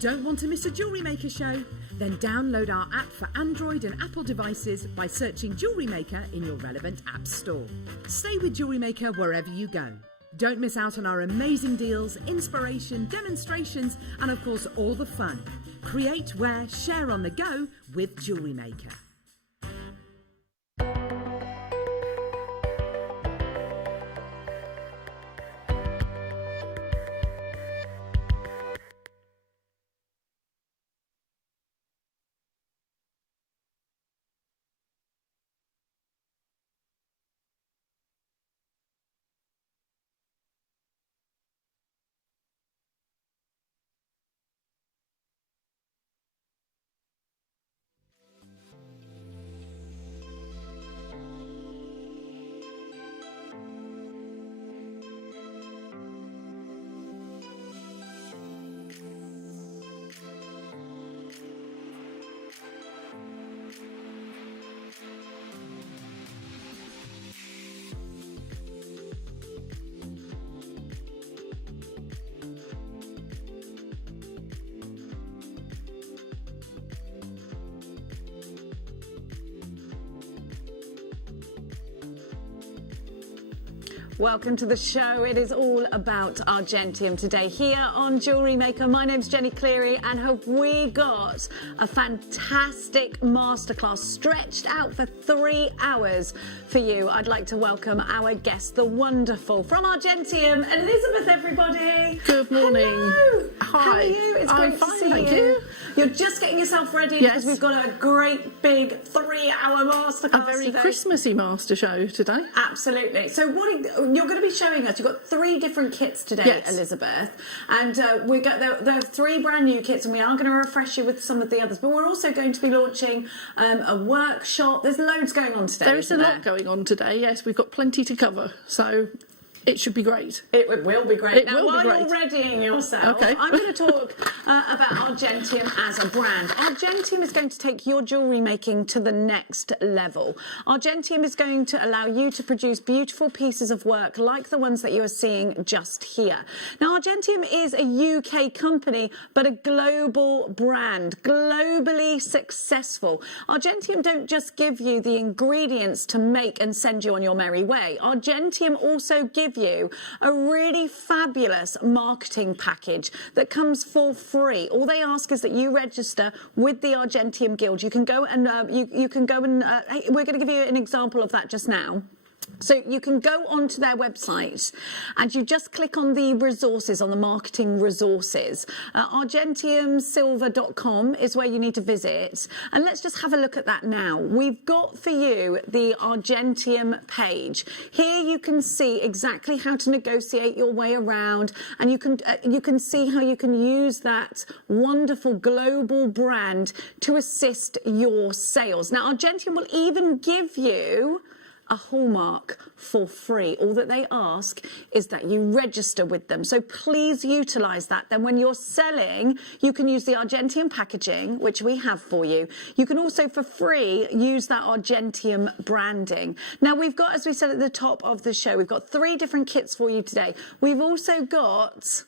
Don't want to miss a Jewellery Maker show? Then download our app for Android and Apple devices by searching Jewellery Maker in your relevant app store. Stay with Jewellery Maker wherever you go. Don't miss out on our amazing deals, inspiration, demonstrations, and of course all the fun. Create, wear, share on the go with Jewellery Maker. Welcome to the show. It is all about Argentium today here on Jewellery Maker. My name's Jenny Cleary, and have we got a fantastic masterclass stretched out for 3 hours for you. I'd like to welcome our guest, the wonderful, from Argentium, Elizabeth, everybody. Good morning. Hello. Hi. How are you? It's I'm great fine, to see thank you. you. You're just getting yourself ready Yes. because we've got a great big 3-hour masterclass A very today. Christmassy master show today. Absolutely. So you're going to be showing us, you've got 3 different kits today, Yes. Elizabeth, and there are 3 brand new kits, and we are going to refresh you with some of the others, but we're also going to be launching a workshop. There's loads going on today. There is a lot going on today, yes, we've got plenty to cover, so it should be great. It will be great. It Now, will be while great. you're readying yourself, Okay. I'm going to talk about Argentium as a brand. Argentium is going to take your jewellery making to the next level. Argentium is going to allow you to produce beautiful pieces of work like the ones that you are seeing just here. Now, Argentium is a UK company, but a global brand, globally successful. Argentium don't just give you the ingredients to make and send you on your merry way. Argentium also give you a really fabulous marketing package that comes for free. All they ask is that you register with the Argentium Guild. You can go and you can go and we're going to give you an example of that just now. So you can go onto their website and you just click on the resources, on the marketing resources. Argentiumsilver.com is where you need to visit. And let's just have a look at that now. We've got for you the Argentium page. Here you can see exactly how to negotiate your way around, and you can see how you can use that wonderful global brand to assist your sales. Now, Argentium will even give you a hallmark for free. All that they ask is that you register with them. So please utilise that. Then when you're selling, you can use the Argentium packaging, which we have for you. You can also, for free, use that Argentium branding. Now, we've got, as we said at the top of the show, we've got 3 different kits for you today. We've also got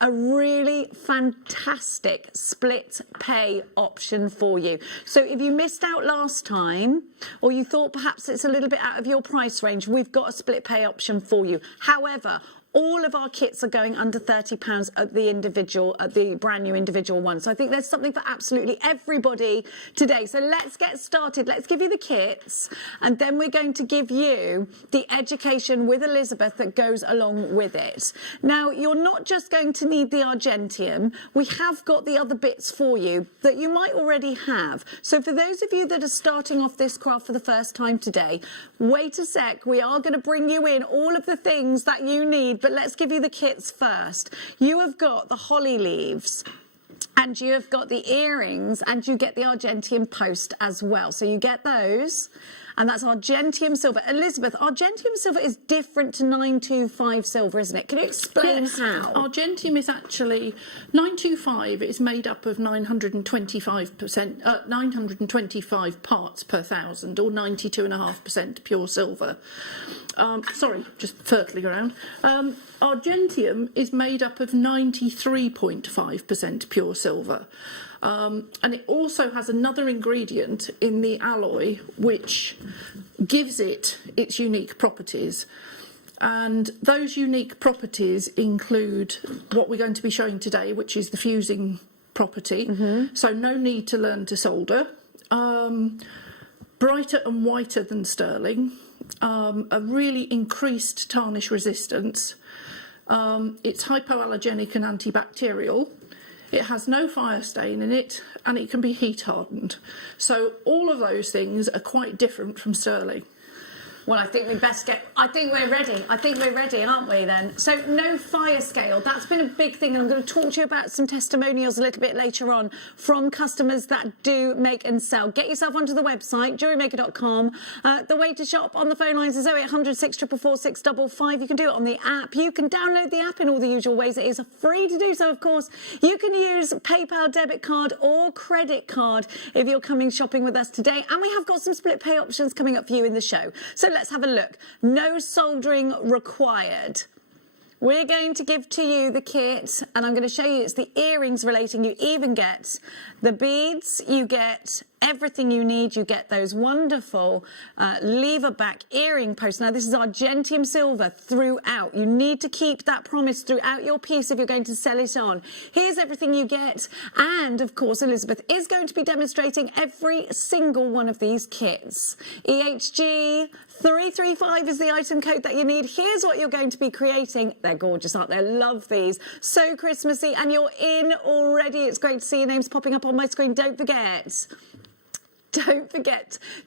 a really fantastic split pay option for you. So if you missed out last time, or you thought perhaps it's a little bit out of your price range, we've got a split pay option for you. However, all of our kits are going under £30 at the brand new individual one. So I think there's something for absolutely everybody today. So let's get started. Let's give you the kits, and then we're going to give you the education with Elizabeth that goes along with it. Now, you're not just going to need the Argentium. We have got the other bits for you that you might already have. So for those of you that are starting off this craft for the first time today, wait a sec. We are going to bring you in all of the things that you need, but let's give you the kits first. You have got the holly leaves, and you have got the earrings, and you get the Argentium post as well. So you get those, and that's Argentium silver. Elizabeth, Argentium silver is different to 925 silver, isn't it? Can you explain how? Argentium is actually 925. It's made up of 925 parts per thousand, or 92.5% pure silver. Sorry, just fertling around. Argentium is made up of 93.5% pure silver. And it also has another ingredient in the alloy which gives it its unique properties. And those unique properties include what we're going to be showing today, which is the fusing property. So no need to learn to solder. Brighter and whiter than sterling. A really increased tarnish resistance. It's hypoallergenic and antibacterial. It has no fire stain in it, and it can be heat hardened. So all of those things are quite different from sterling. Well, I think we best get... I think we're ready. I think we're ready, aren't we, then? So, no fire scale. That's been a big thing, and I'm going to talk to you about some testimonials a little bit later on from customers that do make and sell. Get yourself onto the website, JewelleryMaker.com. The way to shop on the phone lines is 0800 644 655. You can do it on the app. You can download the app in all the usual ways. It is free to do so, of course. You can use PayPal debit card or credit card if you're coming shopping with us today. And we have got some split pay options coming up for you in the show. So let's have a look. No soldering required. We're going to give to you the kit, and I'm going to show you it's the earrings relating. You even get the beads, you get everything you need. You get those wonderful lever back earring posts. Now, this is argentium silver throughout. You need to keep that promise throughout your piece if you're going to sell it on. Here's everything you get. And, of course, Elizabeth is going to be demonstrating every single one of these kits. EHG 335 is the item code that you need. Here's what you're going to be creating. They're gorgeous, aren't they? Love these. So Christmassy, and you're in already. It's great to see your names popping up on my screen. Don't forget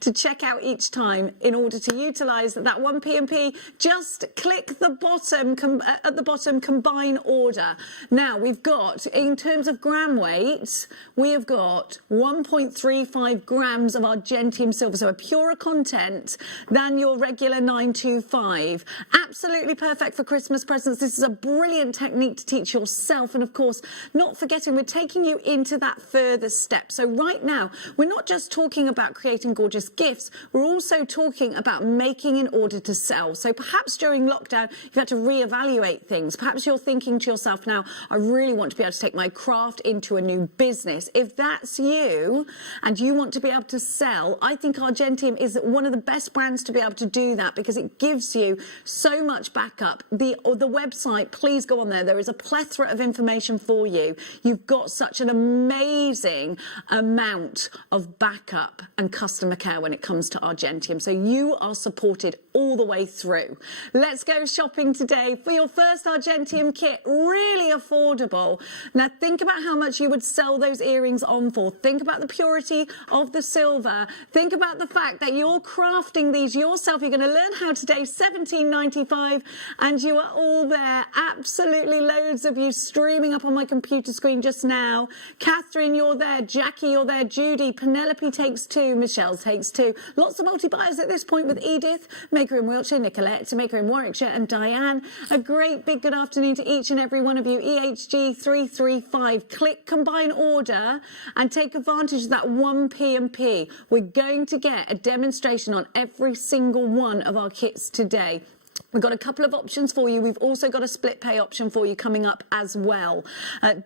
to check out each time in order to utilise that 1 P&P. Just click the bottom, at the bottom, combine order. Now, we've got, in terms of gram weight, we have got 1.35 grams of argentium silver, so a purer content than your regular 925. Absolutely perfect for Christmas presents. This is a brilliant technique to teach yourself, and of course, not forgetting, we're taking you into that further step. So right now, we're not just talking about creating gorgeous gifts, we're also talking about making in order to sell. So perhaps during lockdown you've had to reevaluate things. Perhaps you're thinking to yourself now, I really want to be able to take my craft into a new business. If that's you and you want to be able to sell, I think Argentium is one of the best brands to be able to do that, because it gives you so much backup. The website, please go on there. There is a plethora of information for you. You've got such an amazing amount of backup and customer care when it comes to Argentium. So you are supported all the way through. Let's go shopping today for your first Argentium kit. Really affordable. Now think about how much you would sell those earrings on for. Think about the purity of the silver. Think about the fact that you're crafting these yourself. You're going to learn how today, $17.95, and you are all there. Absolutely loads of you streaming up on my computer screen just now. Catherine, you're there. Jackie, you're there. Judy, Penelope takes 2, Michelle takes 2. Lots of multi-buyers at this point with Edith, Maker in Wiltshire, Nicolette, Maker in Warwickshire, and Diane. A great big good afternoon to each and every one of you. EHG 335. Click combine order and take advantage of that 1 P&P. We're going to get a demonstration on every single one of our kits today. We've got a couple of options for you. We've also got a split pay option for you coming up as well.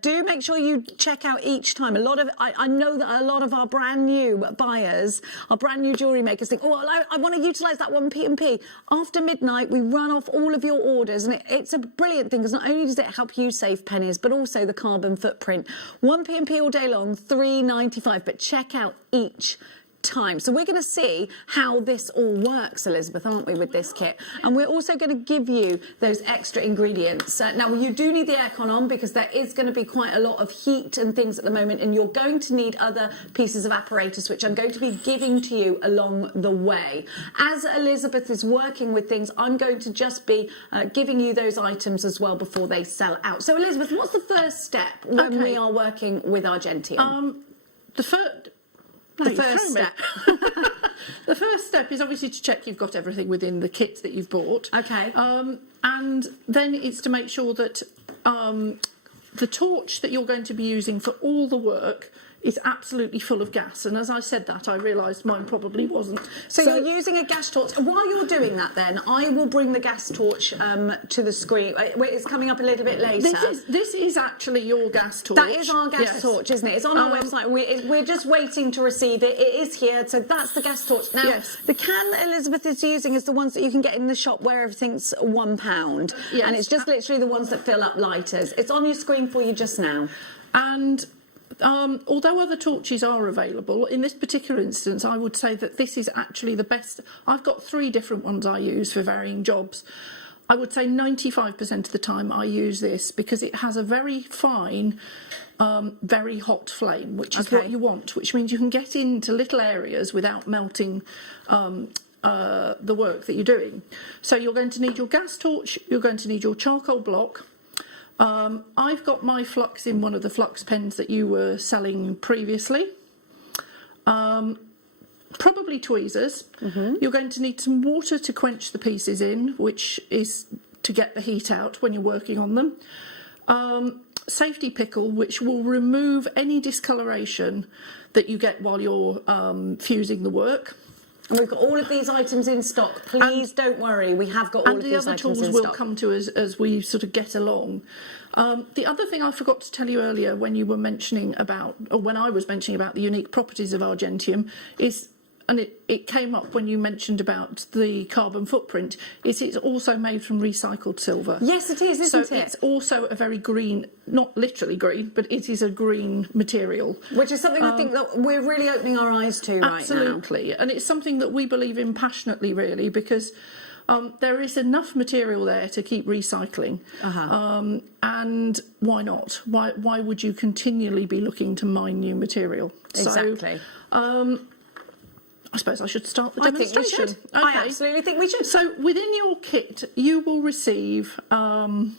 Do make sure you check out each time. I know that a lot of our brand new buyers, our brand new jewellery makers think, oh, I want to utilise that 1 P&P. After midnight, we run off all of your orders, and it's a brilliant thing, because not only does it help you save pennies, but also the carbon footprint. 1 P&P all day long, $3.95, but check out each time. So we're going to see how this all works, Elizabeth, aren't we, with this kit? And we're also going to give you those extra ingredients. Now, you do need the aircon on, because there is going to be quite a lot of heat and things at the moment, and you're going to need other pieces of apparatus, which I'm going to be giving to you along the way. As Elizabeth is working with things, I'm going to just be giving you those items as well before they sell out. So, Elizabeth, what's the first step when we are working with Argentium? The first step is obviously to check you've got everything within the kits that you've bought. Okay. And then it's to make sure that the torch that you're going to be using for all the work is absolutely full of gas. And as I said that, I realised mine probably wasn't. So you're using a gas torch. While you're doing that then, I will bring the gas torch to the screen. It's coming up a little bit later. This is actually your gas torch. That is our gas torch, isn't it? It's on our website. We're just waiting to receive it. It is here, so that's the gas torch. Now, the can that Elizabeth is using is the ones that you can get in the shop where everything's £1. Yes. And it's just literally the ones that fill up lighters. It's on your screen for you just now. And although other torches are available, in this particular instance, I would say that this is actually the best. I've got 3 different ones I use for varying jobs. I would say 95% of the time I use this, because it has a very fine, very hot flame, which is what you want, which means you can get into little areas without melting the work that you're doing. So you're going to need your gas torch, you're going to need your charcoal block. I've got my flux in one of the flux pens that you were selling previously. Probably tweezers. You're going to need some water to quench the pieces in, which is to get the heat out when you're working on them. Safety pickle, which will remove any discoloration that you get while you're fusing the work. And we've got all of these items in stock. Please don't worry, we have got all of these items in stock. And the other tools will come to us as we sort of get along. The other thing I forgot to tell you earlier when you were mentioning about, or when I was mentioning about the unique properties of Argentium is, and it came up when you mentioned about the carbon footprint, is it's also made from recycled silver. Yes, it is, isn't it? So it's also a very green, not literally green, but it is a green material. Which is something I think that we're really opening our eyes to right now. Absolutely, and it's something that we believe in passionately, really, because there is enough material there to keep recycling. And why not? Why would you continually be looking to mine new material? Exactly. So, I suppose I should start the demonstration. I think we should. I absolutely think we should. So within your kit, you will receive, now,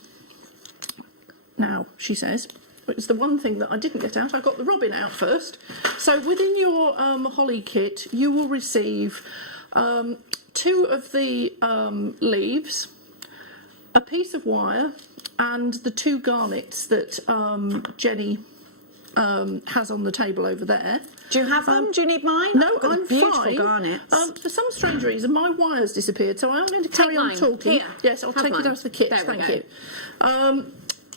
she says, it's the one thing that I didn't get out. I got the robin out first. So within your holly kit, you will receive 2 of the leaves, a piece of wire, and the 2 garnets that Jenny has on the table over there. Do you have them? Do you need mine? No, got I'm beautiful fine. garnets. For some strange reason, my wire's disappeared, so I'm going to carry on talking. Here. Yes, I'll take it out of the kit. There we Thank go. you.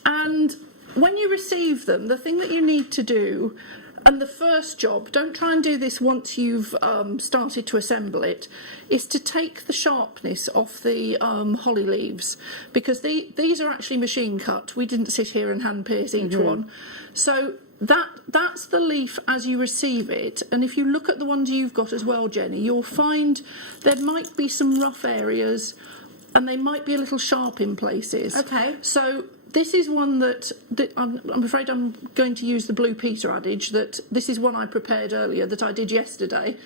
And when you receive them, the thing that you need to do, and the first job, don't try and do this once you've started to assemble it, is to take the sharpness off the holly leaves, because these are actually machine cut. We didn't sit here and hand pierce each one. So that's the leaf as you receive it, and if you look at the ones you've got as well, Jenny, you'll find there might be some rough areas and they might be a little sharp in places. Okay. So this is one that I'm afraid I'm going to use the Blue Peter adage, that this is one I prepared earlier that I did yesterday.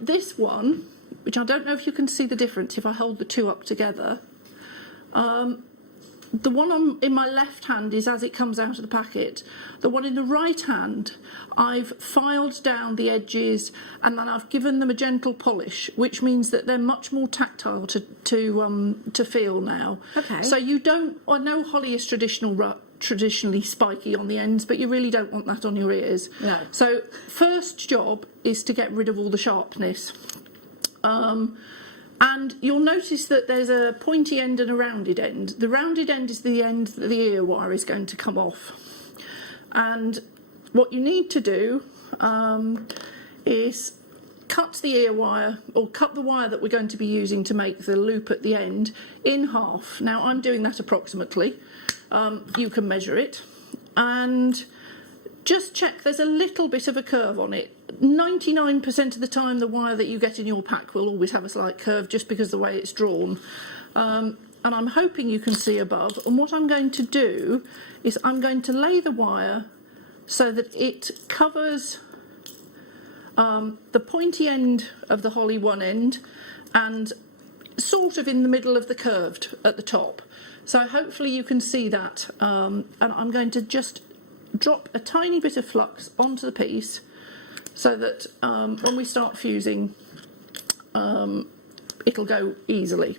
This one, which I don't know if you can see the difference if I hold the 2 up together, the one in my left hand is as it comes out of the packet. The one in the right hand, I've filed down the edges and then I've given them a gentle polish, which means that they're much more tactile to feel now. Okay. So you don't. I know holly is traditionally spiky on the ends, but you really don't want that on your ears. No. So first job is to get rid of all the sharpness. And you'll notice that there's a pointy end and a rounded end. The rounded end is the end that the ear wire is going to come off. And what you need to do is cut the ear wire, or cut the wire that we're going to be using to make the loop at the end, in half. Now, I'm doing that approximately. You can measure it. And just check there's a little bit of a curve on it. 99% of the time the wire that you get in your pack will always have a slight curve just because of the way it's drawn. And I'm hoping you can see above. And what I'm going to do is I'm going to lay the wire so that it covers the pointy end of the holly one end and sort of in the middle of the curved at the top. So hopefully you can see that. And I'm going to just drop a tiny bit of flux onto the piece so that when we start fusing, it'll go easily.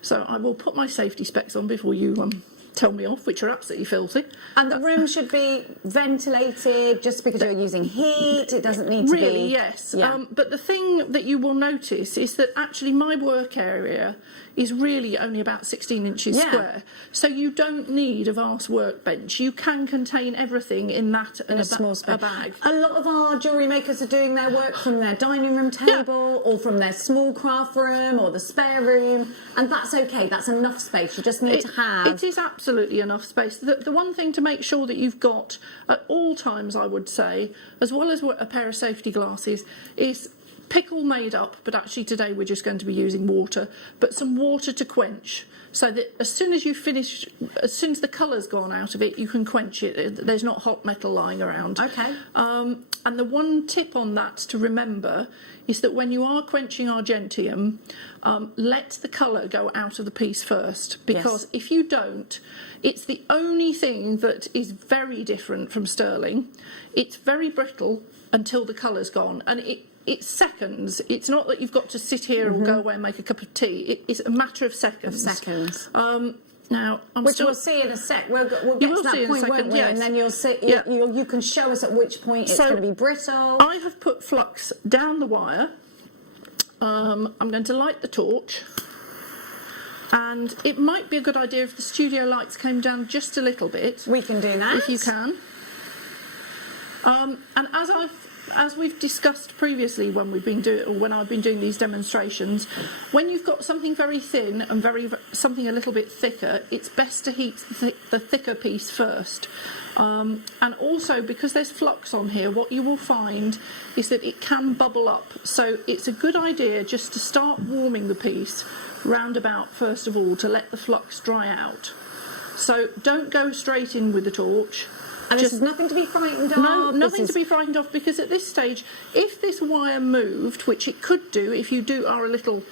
So I will put my safety specs on before you tell me off, which are absolutely filthy. And the room should be ventilated just because you're using heat. It doesn't need to be... Really, yes. Yeah. But the thing that you will notice is that actually my work area is really only about 16 inches square. So you don't need a vast workbench. You can contain everything in that and a small a bag. A lot of our jewellery makers are doing their work from their dining room table or from their small craft room or the spare room, and that's okay. That's enough space. You just need to have... It is absolutely enough space. The one thing to make sure that you've got at all times, I would say, as well as a pair of safety glasses, is pickle made up, but actually today we're just going to be using water, but some water to quench, so that as soon as you finish, as soon as the colour's gone out of it, you can quench it. There's not hot metal lying around. Okay. And the one tip on that to remember is that when you are quenching Argentium, let the colour go out of the piece first, because if you don't, it's the only thing that is very different from sterling. It's very brittle until the colour's gone, and it's seconds. It's not that you've got to sit here and go away and make a cup of tea. It's a matter of seconds. Now, which we'll see in a sec. We'll get to that point, won't we? And then you'll see. You can show us at which point it's going to be brittle. I have put flux down the wire. I'm going to light the torch, and it might be a good idea if the studio lights came down just a little bit. We can do that. If you can. And as we've discussed previously when I've been doing these demonstrations, when you've got something very thin and something a little bit thicker, it's best to heat the thicker piece first. And also, because there's flux on here, what you will find is that it can bubble up. So it's a good idea just to start warming the piece round about first of all to let the flux dry out. So don't go straight in with the torch. And this is nothing to be frightened of? No, nothing to be frightened of, because at this stage, if this wire moved, which it could do if you are a little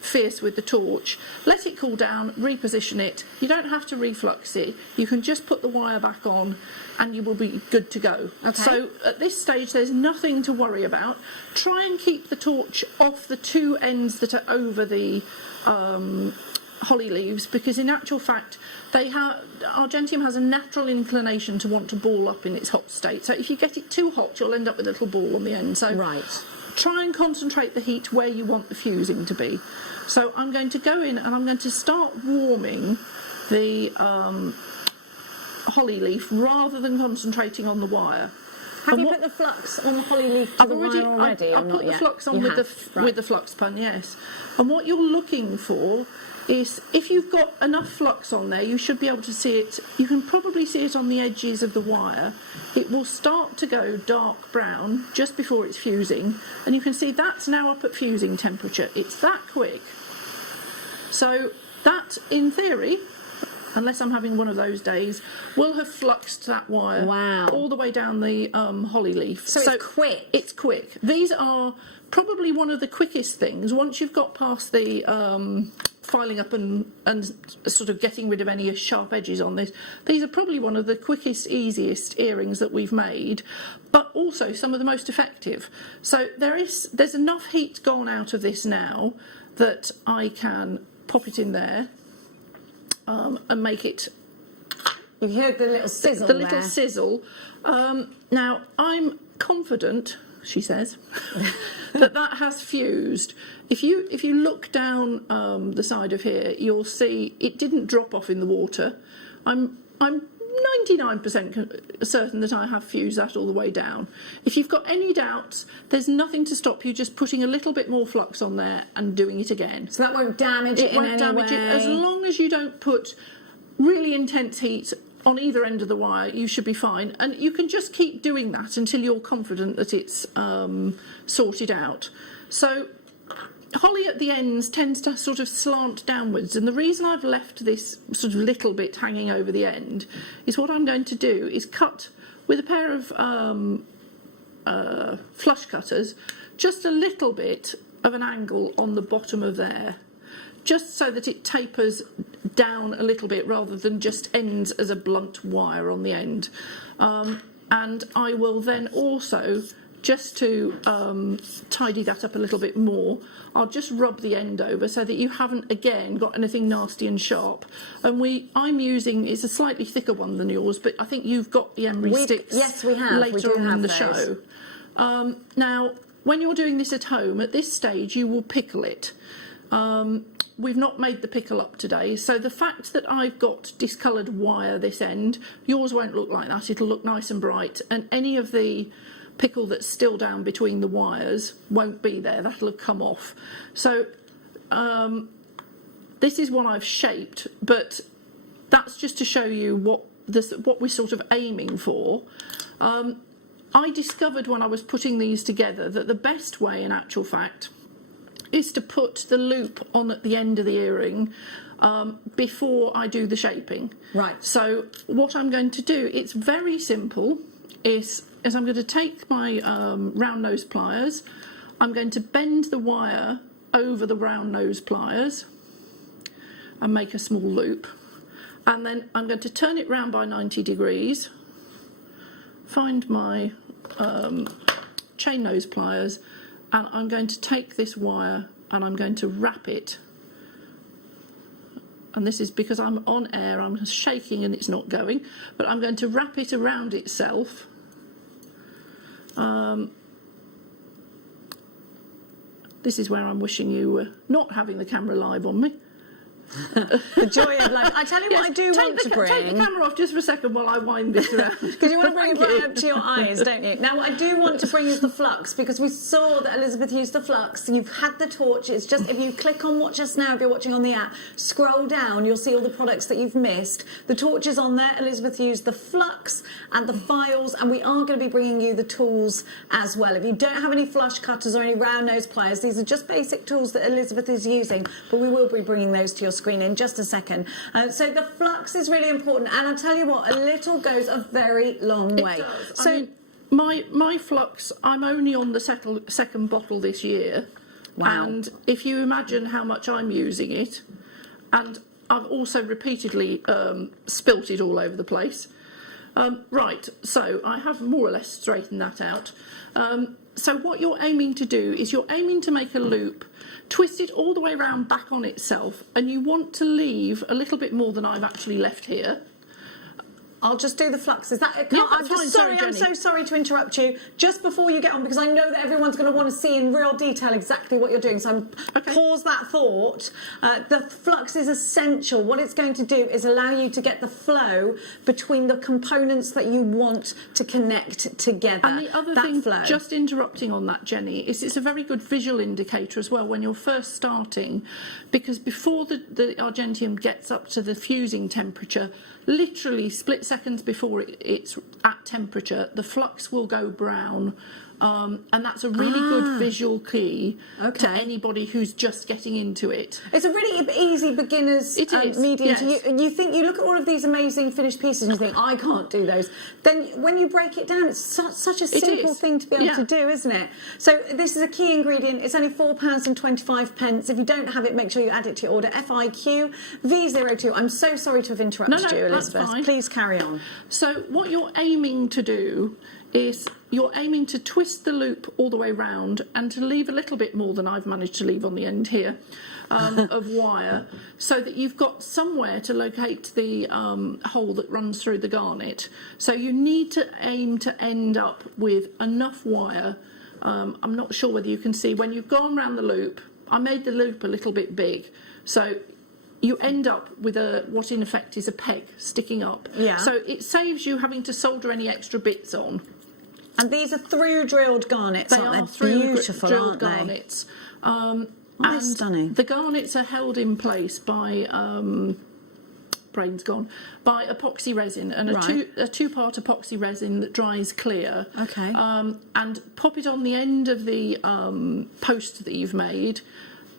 fierce with the torch, let it cool down, reposition it. You don't have to reflux it. You can just put the wire back on and you will be good to go. Okay. So at this stage, there's nothing to worry about. Try and keep the torch off the two ends that are over the holly leaves, because in actual fact Argentium has a natural inclination to want to ball up in its hot state. So if you get it too hot, you'll end up with a little ball on the end. So try and concentrate the heat where you want the fusing to be. So I'm going to go in and I'm going to start warming the holly leaf rather than concentrating on the wire. Have you put the flux on the holly leaf to the wire already? I've put the flux on with the flux pun, yes. And what you're looking for is, if you've got enough flux on there, you should be able to see it. You can probably see it on the edges of the wire. It will start to go dark brown just before it's fusing, and you can see that's now up at fusing temperature. It's that quick. So that, in theory, unless I'm having one of those days, will have fluxed that wire all the way down the holly leaf. So it's quick. It's quick. These are probably one of the quickest things. Once you've got past the filing up and sort of getting rid of any sharp edges on this, these are probably one of the quickest, easiest earrings that we've made, but also some of the most effective. So there's enough heat gone out of this now that I can pop it in there and make it. You heard the little sizzle. The little sizzle. Now I'm confident, she says, that has fused. If you look down the side of here, you'll see it didn't drop off in the water. I'm 99% certain that I have fused that all the way down. If you've got any doubts, there's nothing to stop you just putting a little bit more flux on there and doing it again. So that won't damage it in any way? It won't damage it. As long as you don't put really intense heat on either end of the wire, you should be fine. And you can just keep doing that until you're confident that it's sorted out. So holly at the ends tends to sort of slant downwards, and the reason I've left this sort of little bit hanging over the end is what I'm going to do is cut with a pair of flush cutters just a little bit of an angle on the bottom of there, just so that it tapers down a little bit rather than just ends as a blunt wire on the end. And I will then also, just to tidy that up a little bit more, I'll just rub the end over so that you haven't again got anything nasty and sharp. And I'm using, it's a slightly thicker one than yours, but I think you've got the emery sticks. Yes, we have. Later on in the show. Now, when you're doing this at home, at this stage you will pickle it. We've not made the pickle up today, so the fact that I've got discoloured wire this end, yours won't look like that. It'll look nice and bright, and any of the pickle that's still down between the wires won't be there. That'll have come off. So this is what I've shaped, but that's just to show you what we're sort of aiming for. I discovered when I was putting these together that the best way, in actual fact, is to put the loop on at the end of the earring before I do the shaping. Right. So what I'm going to do, it's very simple, is I'm going to take my round nose pliers, I'm going to bend the wire over the round nose pliers and make a small loop, and then I'm going to turn it round by 90 degrees, find my chain nose pliers, and I'm going to take this wire and I'm going to wrap it, and this is because I'm on air, I'm shaking and it's not going, but I'm going to wrap it around itself. this is where I'm wishing you were not having the camera live on me. The joy of life. I tell you what I do want to bring. Take the camera off just for a second while I wind this around. Because you want to bring it right up to your eyes, don't you? Now, what I do want to bring is the flux, because we saw that Elizabeth used the flux. You've had the torch. It's just, if you click on Watch Us Now, if you're watching on the app, scroll down, you'll see all the products that you've missed. The torch is on there. Elizabeth used the flux and the files, and we are going to be bringing you the tools as well. If you don't have any flush cutters or any round nose pliers, these are just basic tools that Elizabeth is using, but we will be bringing those to your screen in just a second. So the flux is really important, and I'll tell you what, a little goes a very long way. It does. So I mean, my flux, I'm only on the second bottle this year. Wow. And if you imagine how much I'm using it, and I've also repeatedly spilt it all over the place. Right, so I have more or less straightened that out. So what you're aiming to do is you're aiming to make a loop, twist it all the way around back on itself, and you want to leave a little bit more than I've actually left here. I'll just do the flux. Is that? Yeah, I'm that's just fine. sorry. I'm so sorry to interrupt you. Just before you get on, because I know that everyone's going to want to see in real detail exactly what you're doing. So pause that thought. The flux is essential. What it's going to do is allow you to get the flow between the components that you want to connect together. And the other thing, just interrupting on that, Jenny, is it's a very good visual indicator as well when you're first starting, because before the argentium gets up to the fusing temperature, literally split seconds before it's at temperature, the flux will go brown. And that's a really good visual key to anybody who's just getting into it. It's a really easy beginner's medium. Yes. You think, you look at all of these amazing finished pieces and you think, I can't do those. Then when you break it down, it's such a simple thing to be able to do, isn't it? So this is a key ingredient. It's only £4.25. If you don't have it, make sure you add it to your order. FIQ V02. I'm so sorry to have interrupted you, Elizabeth. That's fine. Please carry on. So what you're aiming to do is you're aiming to twist the loop all the way round and to leave a little bit more than I've managed to leave on the end here of wire, so that you've got somewhere to locate the hole that runs through the garnet. So you need to aim to end up with enough wire. I'm not sure whether you can see, when you've gone round the loop, I made the loop a little bit big, so you end up with what in effect is a peg sticking up. Yeah. So it saves you having to solder any extra bits on. And these are through drilled garnets, aren't they? Beautiful, drilled aren't they? garnets. They're stunning. The garnets are held in place by brain's gone, by epoxy resin, and a two-part epoxy resin that dries clear. Okay. And pop it on the end of the post that you've made,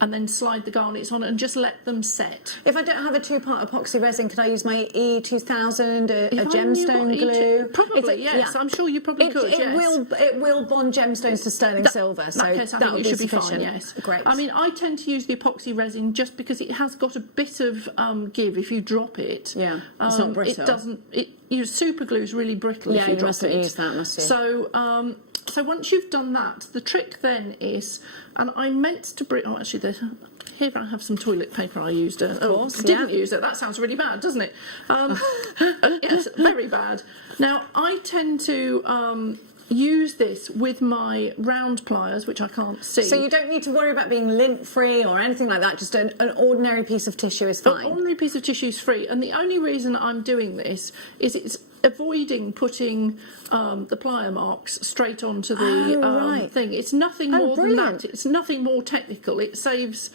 and then slide the garnets on and just let them set. If I don't have a two-part epoxy resin, could I use my E2000, a gemstone glue? Probably, yes. I'm sure you probably could, yes. It will bond gemstones to sterling silver, so that case, I that think would it be should be sufficient. fine, yes. Great. I mean, I tend to use the epoxy resin just because it has got a bit of give if you drop it. Yeah, it's not brittle. It doesn't... Your super glue is really brittle if you drop it. Yeah, you must have used that, must you? So... So once you've done that, the trick then is, and I meant to bring, oh actually here I have some toilet paper I used. Didn't use it. That sounds really bad, doesn't it? Yes, very bad. Now I tend to use this with my round pliers, which I can't see. So you don't need to worry about being lint free or anything like that. Just an ordinary piece of tissue is fine. An ordinary piece of tissue is free, and the only reason I'm doing this is it's avoiding putting the plier marks straight onto the thing. It's nothing more than that. It's nothing more technical. It saves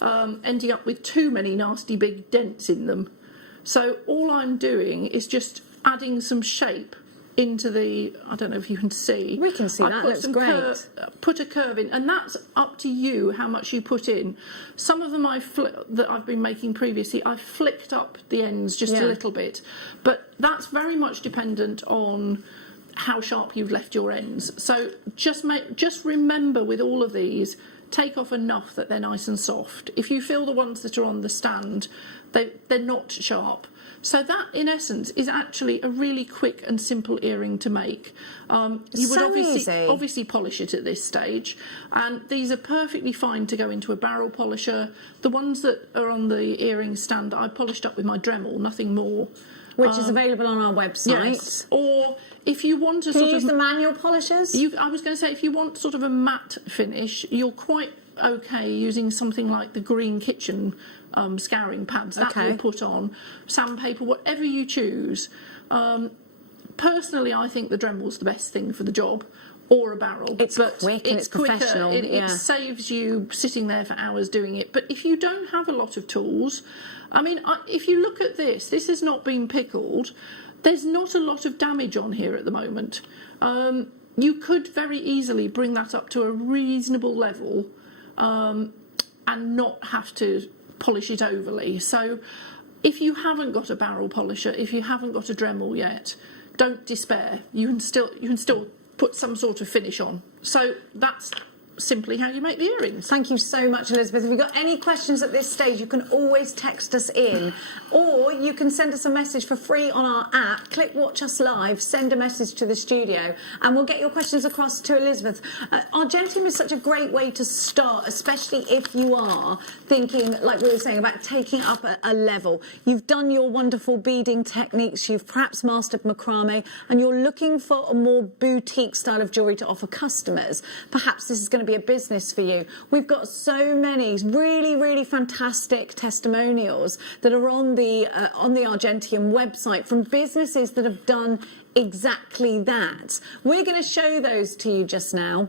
ending up with too many nasty big dents in them. So all I'm doing is just adding some shape into the, I don't know if you can see. We can see that, looks great. Put a curve in, and that's up to you how much you put in. Some of them that I've been making previously, I've flicked up the ends just a little bit, but that's very much dependent on how sharp you've left your ends. So just remember with all of these, take off enough that they're nice and soft. If you feel the ones that are on the stand, they're not sharp. So that, in essence, is actually a really quick and simple earring to make. You would obviously polish it at this stage, and these are perfectly fine to go into a barrel polisher. The ones that are on the earring stand, I polished up with my Dremel, nothing more. Which is available on our website. Yes. Or if you want to use the manual polishers? I was going to say, if you want sort of a matte finish, you're quite okay using something like the green kitchen scouring pads that Okay. will put on, sandpaper, whatever you choose. Personally, I think the Dremel's the best thing for the job, or a barrel. It's quick and it's quicker. professional, It yeah. saves you sitting there for hours doing it. But if you don't have a lot of tools, I mean, if you look at this has not been pickled. There's not a lot of damage on here at the moment. You could very easily bring that up to a reasonable level and not have to polish it overly. So if you haven't got a barrel polisher, if you haven't got a Dremel yet, don't despair. You can still put some sort of finish on. So that's simply how you make the earrings. Thank you so much, Elizabeth. If you've got any questions at this stage, you can always text us in, or you can send us a message for free on our app. Click Watch Us Live, send a message to the studio, and we'll get your questions across to Elizabeth. Argentium is such a great way to start, especially if you are thinking, like we were saying, about taking up a level. You've done your wonderful beading techniques, you've perhaps mastered macrame, and you're looking for a more boutique style of jewellery to offer customers. Perhaps this is going to be a business for you. We've got so many really, really fantastic testimonials that are on the Argentium website from businesses that have done exactly that. We're going to show those to you just now.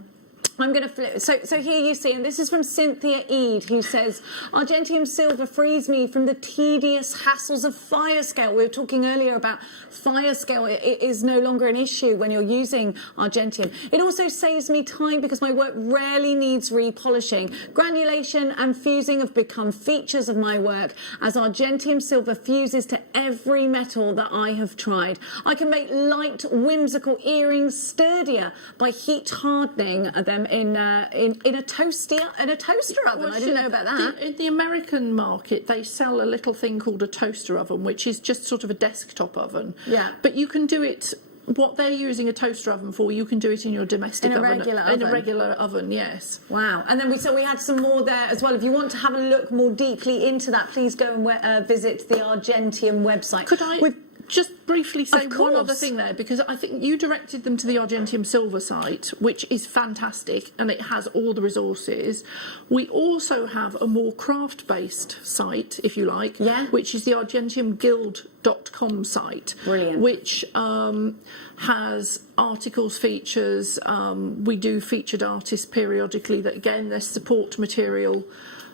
I'm going to flip. So here you see, and this is from Cynthia Eade, who says, Argentium silver frees me from the tedious hassles of fire scale. We were talking earlier about fire scale. It is no longer an issue when you're using Argentium. It also saves me time because my work rarely needs repolishing. Granulation and fusing have become features of my work as Argentium silver fuses to every metal that I have tried. I can make light, whimsical earrings sturdier by heat hardening them in a toaster oven. I didn't know about that. In the American market, they sell a little thing called a toaster oven, which is just sort of a desktop oven. Yeah. But you can do it. What they're using a toaster oven for, you can do it in your domestic oven. In a regular oven, yes. Wow. And then we had some more there as well. If you want to have a look more deeply into that, please go and visit the Argentium website. Could I just briefly say one other thing there, because I think you directed them to the Argentium Silver site, which is fantastic, and it has all the resources. We also have a more craft-based site, if you like, which is the argentiumguild.com site. Brilliant. Which has articles, features. We do featured artists periodically that, again, there's support material.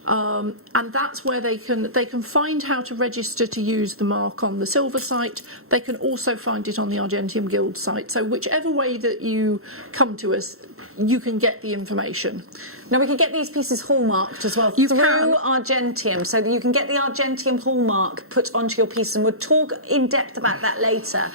And that's where they can find how to register to use the mark on the silver site. They can also find it on the Argentium Guild site. So whichever way that you come to us, you can get the information. Now we can get these pieces hallmarked as well through Argentium, so that you can get the Argentium hallmark put onto your piece, and we'll talk in depth about that later,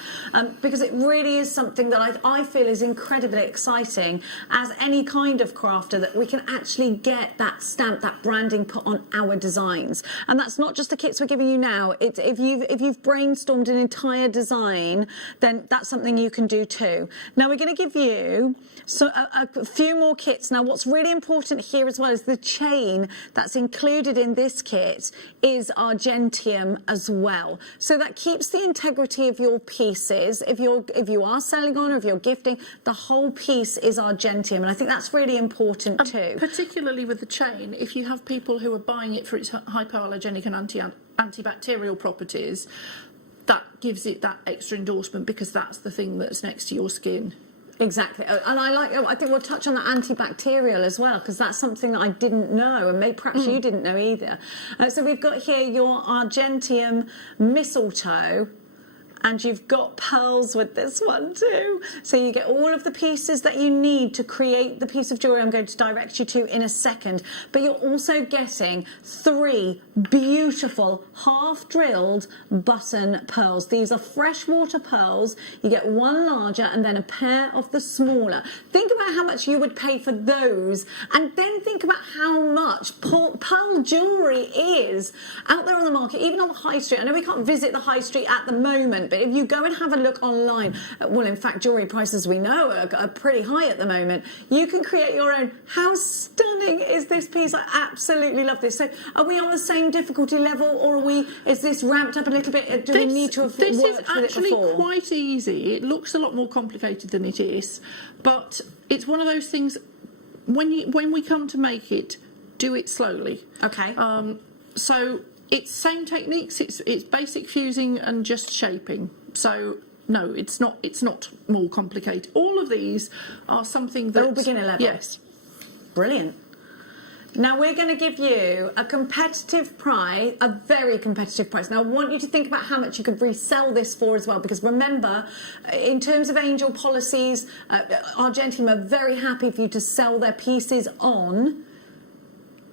because it really is something that I feel is incredibly exciting as any kind of crafter, that we can actually get that stamp, that branding put on our designs. And that's not just the kits we're giving you now. It's if you've brainstormed an entire design, then that's something you can do too. Now we're going to give you a few more kits. Now what's really important here as well is the chain that's included in this kit is Argentium as well. So that keeps the integrity of your pieces. If you are selling on, or if you're gifting, the whole piece is Argentium, and I think that's really important too. Particularly with the chain, if you have people who are buying it for its hypoallergenic and antibacterial properties, that gives it that extra endorsement, because that's the thing that's next to your skin. Exactly, and I think we'll touch on the antibacterial as well, because that's something that I didn't know, and maybe perhaps you didn't know either. So we've got here your Argentium mistletoe, and you've got pearls with this one too. So you get all of the pieces that you need to create the piece of jewellery I'm going to direct you to in a second. But you're also getting 3 beautiful half-drilled button pearls. These are freshwater pearls. You get 1 larger and then a pair of the smaller. Think about how much you would pay for those, and then think about how much pearl jewellery is out there on the market, even on the high street. I know we can't visit the high street at the moment, but if you go and have a look online, well, in fact, jewellery prices we know are pretty high at the moment. You can create your own. How stunning is this piece? I absolutely love this. So are we on the same difficulty level, or is this ramped up a little bit? Do we need to have worked with it before? This is actually quite easy. It looks a lot more complicated than it is, but it's one of those things, when we come to make it, do it slowly. Okay. So it's same techniques. It's basic fusing and just shaping. So no, it's not more complicated. All of these are something that... They're all beginner level? Yes. Brilliant. Now we're going to give you a competitive price, a very competitive price. Now I want you to think about how much you could resell this for as well, because remember, in terms of angel policies, Argentium are very happy for you to sell their pieces on.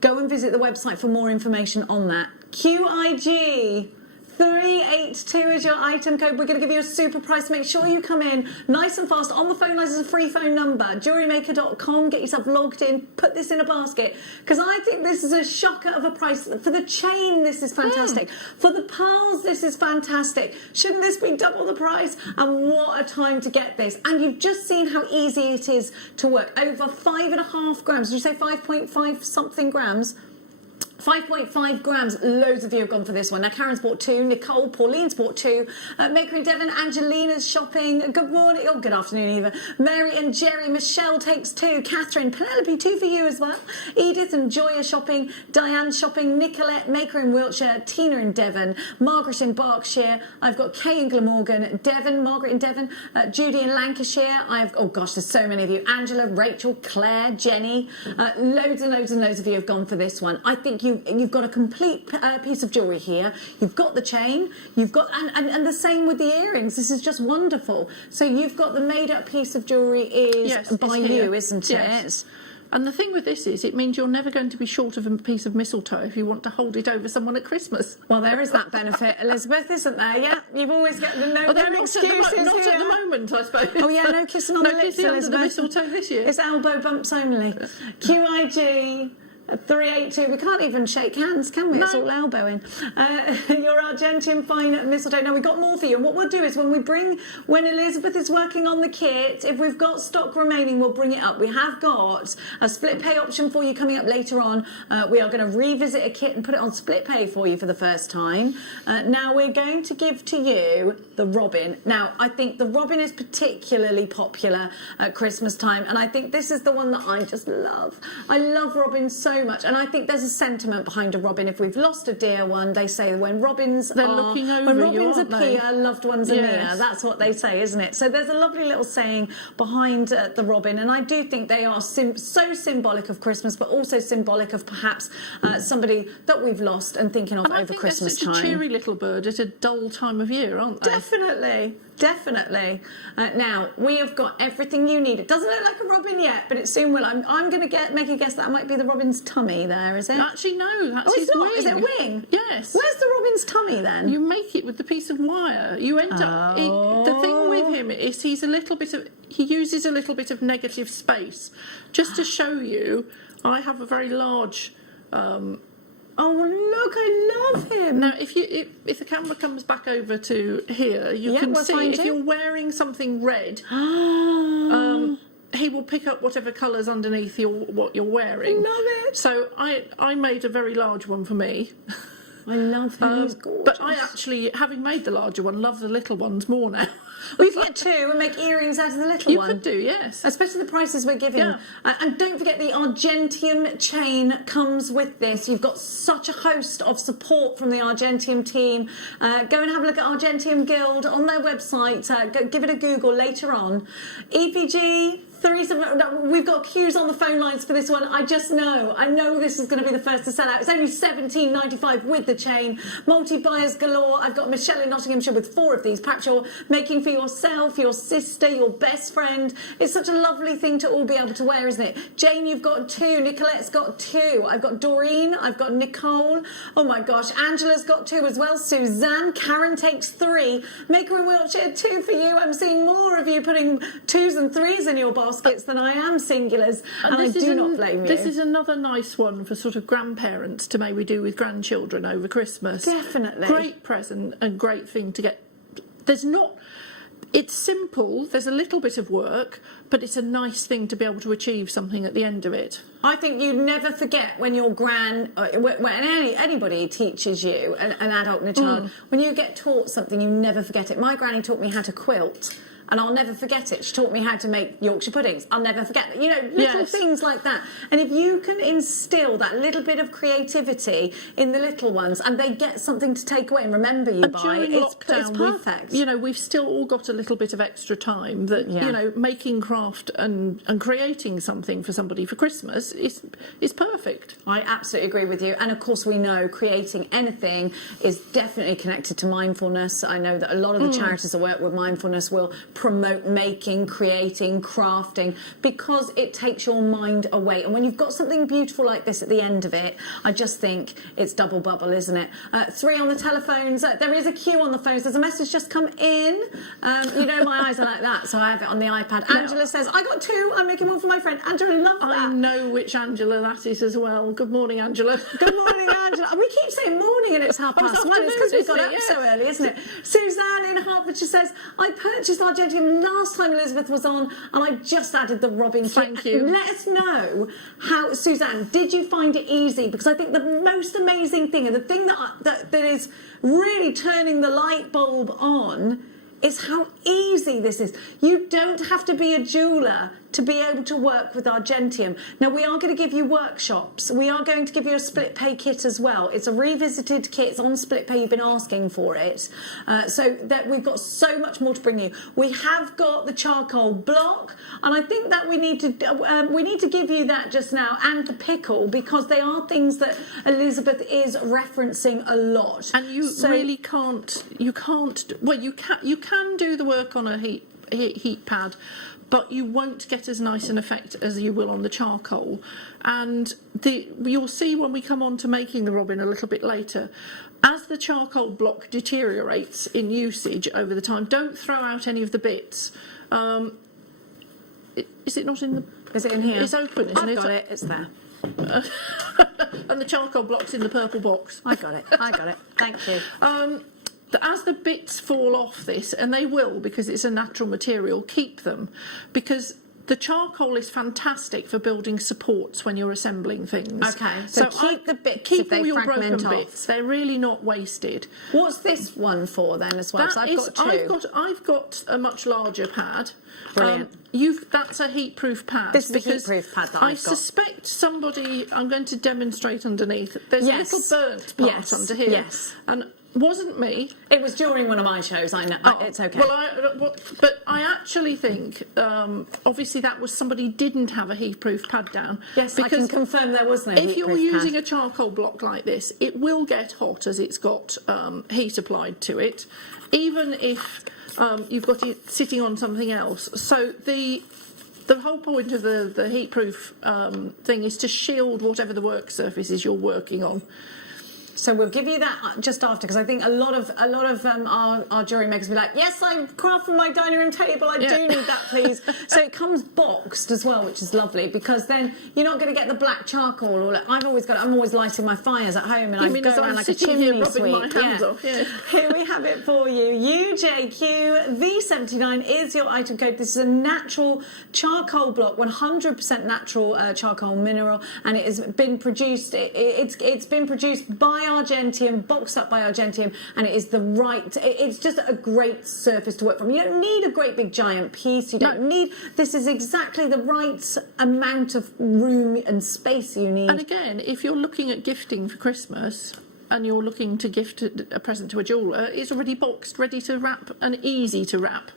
Go and visit the website for more information on that. QIG 382 is your item code. We're going to give you a super price. Make sure you come in nice and fast. On the phone lines is a free phone number. JewelleryMaker.com. Get yourself logged in. Put this in a basket. Because I think this is a shocker of a price. For the chain, this is fantastic. For the pearls, this is fantastic. Shouldn't this be double the price? And what a time to get this. And you've just seen how easy it is to work. Over 5.5 grams. Did you say 5.5 something grams? 5.5 grams. Loads of you have gone for this one. Now Karen's bought 2, Nicole, Pauline's bought 2, Maker in Devon, Angelina's shopping. Good morning, oh good afternoon Eva. Mary and Jerry, Michelle takes 2, Catherine, Penelope 2 for you as well. Edith and Joy are shopping, Diane's shopping, Nicolette, Maker in Wiltshire, Tina in Devon, Margaret in Berkshire. I've got Kay in Glamorgan, Devon, Margaret in Devon, Judy in Lancashire. Oh gosh, there's so many of you. Angela, Rachel, Claire, Jenny. Loads and loads and loads of you have gone for this one. I think you've got a complete piece of jewellery here. You've got the chain, you've got, and the same with the earrings. This is just wonderful. So you've got the made-up piece of jewellery is by you, isn't it? And the thing with this is, it means you're never going to be short of a piece of mistletoe if you want to hold it over someone at Christmas. Well, there is that benefit, Elizabeth, isn't there? Yeah, you've always got the no excuses here. Not at the moment, I suppose. Oh yeah, no kissing on the lips, kissing Elizabeth. under the mistletoe this year. It's elbow bumps only. QIG 382. We can't even shake hands, can we? No. It's all elbowing. Your Argentium fine mistletoe. Now, we've got more for you. And what we'll do is when Elizabeth is working on the kit, if we've got stock remaining, we'll bring it up. We have got a split pay option for you coming up later on. We are going to revisit a kit and put it on split pay for you for the first time. Now, we're going to give to you the robin. Now, I think the robin is particularly popular at Christmas time. And I think this is the one that I just love. I love robins so much, and I think there's a sentiment behind a robin. If we've lost a dear one, they say when robins looking over when robins you, aren't appear, they? loved ones are near. That's what they say, isn't it? So there's a lovely little saying behind the robin, and I do think they are so symbolic of Christmas, but also symbolic of perhaps somebody that we've lost and thinking of and over Christmas time. It's a cheery little bird at a dull time of year, aren't they? Definitely. Definitely. Now, we have got everything you need. It doesn't look like a robin yet, but it soon will. I'm going to make a guess that might be the robin's tummy there, is it? Actually, no, that's his not. wing. Is it a wing? Yes. Where's the robin's tummy then? You make it with the piece of wire. You end up... the thing with him is he uses a little bit of negative space. Just to show you, I have a very large... Oh, look, I love him. Now, if the camera comes back over to here, you can see if you're wearing something red, he will pick up whatever colours underneath what you're wearing. Love it. So I made a very large one for me. I love him, he's gorgeous. But I actually, having made the larger one, love the little ones more now. We could get 2 and make earrings out of the little one. You could do, yes. Especially the prices we're giving. Yeah. And don't forget the Argentium chain comes with this. You've got such a host of support from the Argentium team. Go and have a look at Argentium Guild on their website. Give it a Google later on. EPG... We've got queues on the phone lines for this one. I know this is going to be the first to sell out. It's only $17.95 with the chain. Multi-buyers galore. I've got Michelle in Nottinghamshire with 4 of these. Perhaps you're making for yourself, your sister, your best friend. It's such a lovely thing to all be able to wear, isn't it? Jane, you've got 2. Nicolette's got 2. I've got Doreen. I've got Nicole. Oh my gosh, Angela's got 2 as well. Suzanne. Karen takes 3. Maker in Wiltshire, 2 for you. I'm seeing more of you putting 2s and 3s in your baskets than I am singulars, and I do not blame you. This is another nice one for sort of grandparents to maybe do with grandchildren over Christmas. Definitely. Great present and great thing to get. It's simple, there's a little bit of work, but it's a nice thing to be able to achieve something at the end of it. I think you'd never forget when your when anybody teaches you, an adult and a child, when you get taught something, you never forget it. My granny taught me how to quilt. and I'll never forget it. She taught me how to make Yorkshire puddings. I'll never forget it. You know, little things like that. And if you can instill that little bit of creativity in the little ones, and they get something to take away and remember you by, during it's lockdown, perfect. We've still all got a little bit of extra time that, making craft and creating something for somebody for Christmas is perfect. I absolutely agree with you. And of course, we know creating anything is definitely connected to mindfulness. I know that a lot of the charities that work with mindfulness will promote making, creating, crafting, because it takes your mind away. And when you've got something beautiful like this at the end of it, I just think it's double bubble, isn't it? 3 on the telephones. There is a queue on the phones. There's a message just come in. My eyes are like that, so I have it on the iPad. Angela says, I got 2. I'm making one for my friend. Angela, love that. I know which Angela that is as well. Good morning, Angela. Good morning, Angela. We keep saying morning and it's 1:30. It's because we got up so early, isn't it? Suzanne in Hertfordshire says, I purchased our gentium last time Elizabeth was on, and I just added the Robin kit. Thank you. Let us know how, Suzanne, did you find it easy? Because I think the most amazing thing, and the thing that is really turning the light bulb on, is how easy this is. You don't have to be a jeweller to be able to work with Argentium. Now, we are going to give you workshops. We are going to give you a split pay kit as well. It's a revisited kit. It's on split pay. You've been asking for it. So that we've got so much more to bring you. We have got the charcoal block, and I think that we need to give you that just now, and the pickle, because they are things that Elizabeth is referencing a lot. And you really can't. You can do the work on a heat pad, but you won't get as nice an effect as you will on the charcoal. And you'll see when we come on to making the robin a little bit later, as the charcoal block deteriorates in usage over the time, don't throw out any of the bits. Is it not in the... Is it in here? It's open, isn't it? I've got it. It's there. And the charcoal block's in the purple box. I got it. Thank you. As the bits fall off this, and they will because it's a natural material, keep them, because the charcoal is fantastic for building supports when you're assembling things. Okay, so keep the bits. Keep all your broken bits. They're really not wasted. What's this one for then as well? I've got 2. I've got a much larger pad. Brilliant. That's a heat-proof pad. This is a heat-proof pad that I've got. I suspect somebody. I'm going to demonstrate underneath. There's a little burnt part under here. Yes. And wasn't me. It was during one of my shows. I know. It's okay. But I actually think, obviously, that was somebody didn't have a heat-proof pad down. Yes, because I can confirm there wasn't a if heat-proof you're using pad. a charcoal block like this, it will get hot as it's got heat applied to it, even if you've got it sitting on something else. So the whole point of the heat-proof thing is to shield whatever the work surface is you're working on. So we'll give you that just after, because I think a lot of our jewellery makers will be like, yes, I'm crafting my dining room table, I do need that, please. So it comes boxed as well, which is lovely, because then you're not going to get the black charcoal. Or I'm always lighting my fires at home, and I go around like a chimney sweep. Here we have it for you. UJQ V79 is your item code. This is a natural charcoal block, 100% natural charcoal mineral, and it has been produced. It's been produced by Argentium, boxed up by Argentium, and it is it's just a great surface to work from. You don't need a great big giant piece. You don't need, this is exactly the right amount of room and space you need. And again, if you're looking at gifting for Christmas and you're looking to gift a present to a jeweller, it's already boxed, ready to wrap and easy to wrap.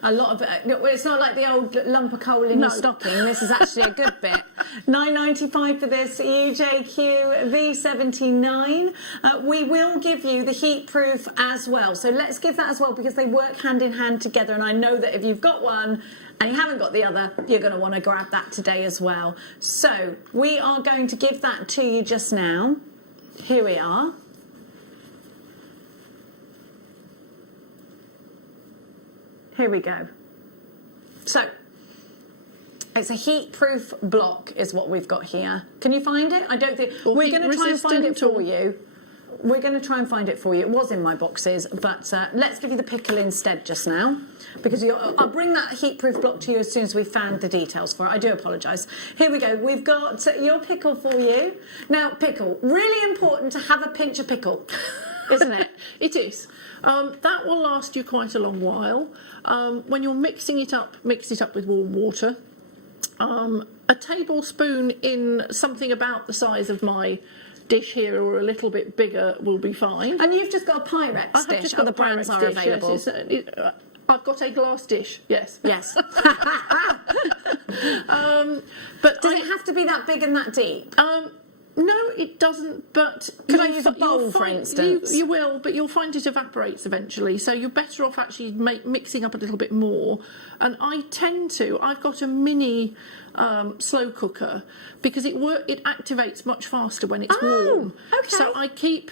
A lot of it. It's not like the old lump of coal in your stocking. This is actually a good bit. £9.95 for this UJQ V79. We will give you the heat proof as well. So let's give that as well, because they work hand in hand together. And I know that if you've got one and you haven't got the other, you're going to want to grab that today as well. So we are going to give that to you just now. Here we are. Here we go. So, it's a heat-proof block is what we've got here. Can you find it? I don't think... We're going to try and find it for you. We're going to try and find it for you. It was in my boxes, but let's give you the pickle instead just now, because I'll bring that heat-proof block to you as soon as we've found the details for it. I do apologise. Here we go. We've got your pickle for you. Now, pickle. Really important to have a pinch of pickle. isn't it? It is. That will last you quite a long while. When you're mixing it up, mix it up with warm water. A tablespoon in something about the size of my dish here or a little bit bigger will be fine. And you've just got a Pyrex I've dish, just or got the a brands Pyrex are dish, available. Yes, I've got a glass dish, yes. Yes. But does it have to be that big and that deep? No, it doesn't, but... Could I use a bowl, for instance? You will, but you'll find it evaporates eventually, so you're better off actually mixing up a little bit more. And I've got a mini slow cooker, because it activates much faster when it's warm. Okay. So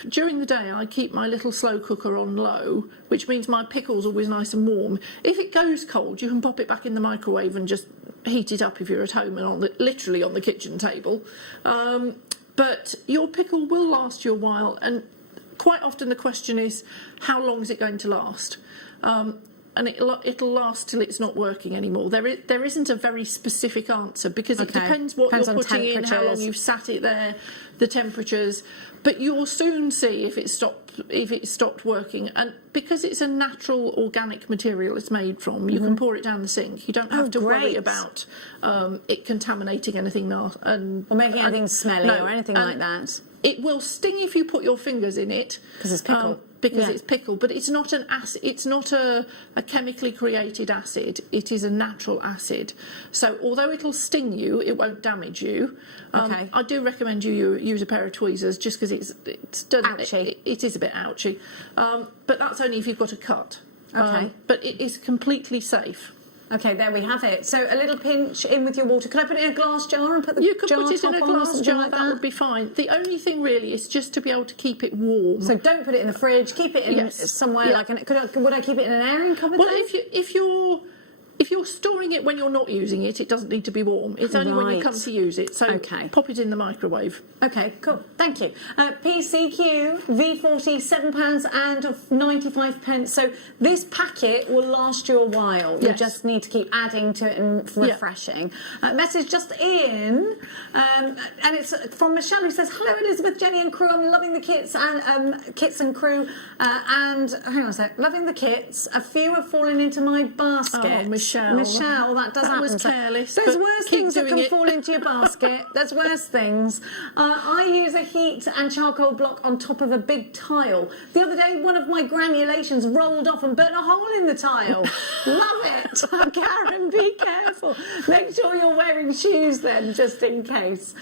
during the day, I keep my little slow cooker on low, which means my pickle's always nice and warm. If it goes cold, you can pop it back in the microwave and just heat it up if you're at home and literally on the kitchen table. But your pickle will last you a while, and quite often the question is, how long is it going to last? And it'll last till it's not working anymore. There isn't a very specific answer, because it depends what you're putting in, how long you've sat it there, the temperatures. But you'll soon see if it stopped working. And because it's a natural organic material it's made from, you can pour it down the sink. You don't have to worry about it contaminating anything or making anything smelly or anything like that. It will sting if you put your fingers in it. Because it's pickle. It's pickle, but it's not an acid. It's not a chemically created acid. It is a natural acid. So although it'll sting you, it won't damage you. Okay. I do recommend you use a pair of tweezers, just because ouchy. It is a bit ouchy. But that's only if you've got a cut. Okay. But it is completely safe. Okay, there we have it. So a little pinch in with your water. Can I put it in a glass jar and put the You could jar put it in a top on or glass something jar, like that would be fine. The only thing really is just to be able to keep it warm. So don't put it in the fridge. Keep it in somewhere like would I keep it in an airing cupboard? Well, if you're storing it when you're not using it, it doesn't need to be warm. It's only when you come to use it. So pop it in the microwave. Okay, cool. Thank you. PCQ V40 £7.95. So this packet will last you a while. You just need to keep adding to it and refreshing. Message just in, and it's from Michelle, who says, "Hello Elizabeth, Jenny and crew. I'm loving the kits and crew. And hang on a sec, loving the kits. A few have fallen into my basket." Oh, Michelle, that does happen. was careless. There's but worse keep things that doing can it. fall into your basket. There's worse things. I use a heat and charcoal block on top of a big tile. The other day, one of my granulations rolled off and burnt a hole in the tile. Love it. Karen, be careful. Make sure you're wearing shoes then, just in case.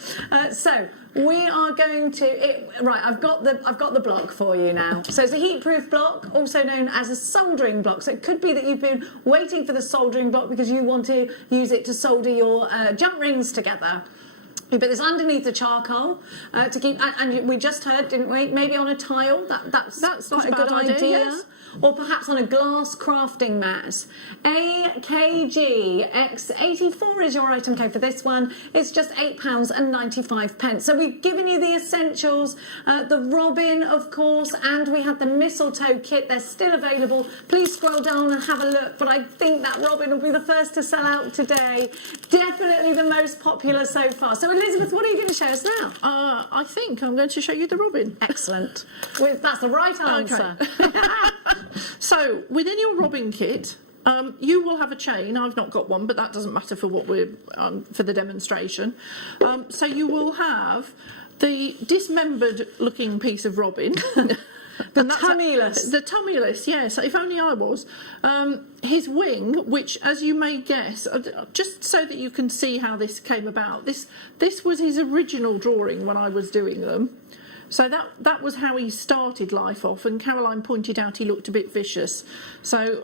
So we are going to I've got the block for you now. So it's a heat-proof block, also known as a soldering block. So it could be that you've been waiting for the soldering block because you want to use it to solder your jump rings together. You put this underneath the charcoal to keep, and we just heard, didn't we? Maybe on a tile. That's quite a good idea. Yes. Or perhaps on a glass crafting mat. AKG X84 is your item code for this one. It's just £8.95. So we've given you the essentials, the robin, of course, and we have the mistletoe kit. They're still available. Please scroll down and have a look, but I think that robin will be the first to sell out today. Definitely the most popular so far. So Elizabeth, what are you going to show us now? I think I'm going to show you the robin. Excellent. That's the right answer. Okay. So within your robin kit, you will have a chain. I've not got one, but that doesn't matter for what we're for the demonstration. So you will have the dismembered-looking piece of robin. The tummyless. The tummyless, yes. If only I was. His wing, which, as you may guess, just so that you can see how this came about, this was his original drawing when I was doing them. So that was how he started life off, and Caroline pointed out he looked a bit vicious. So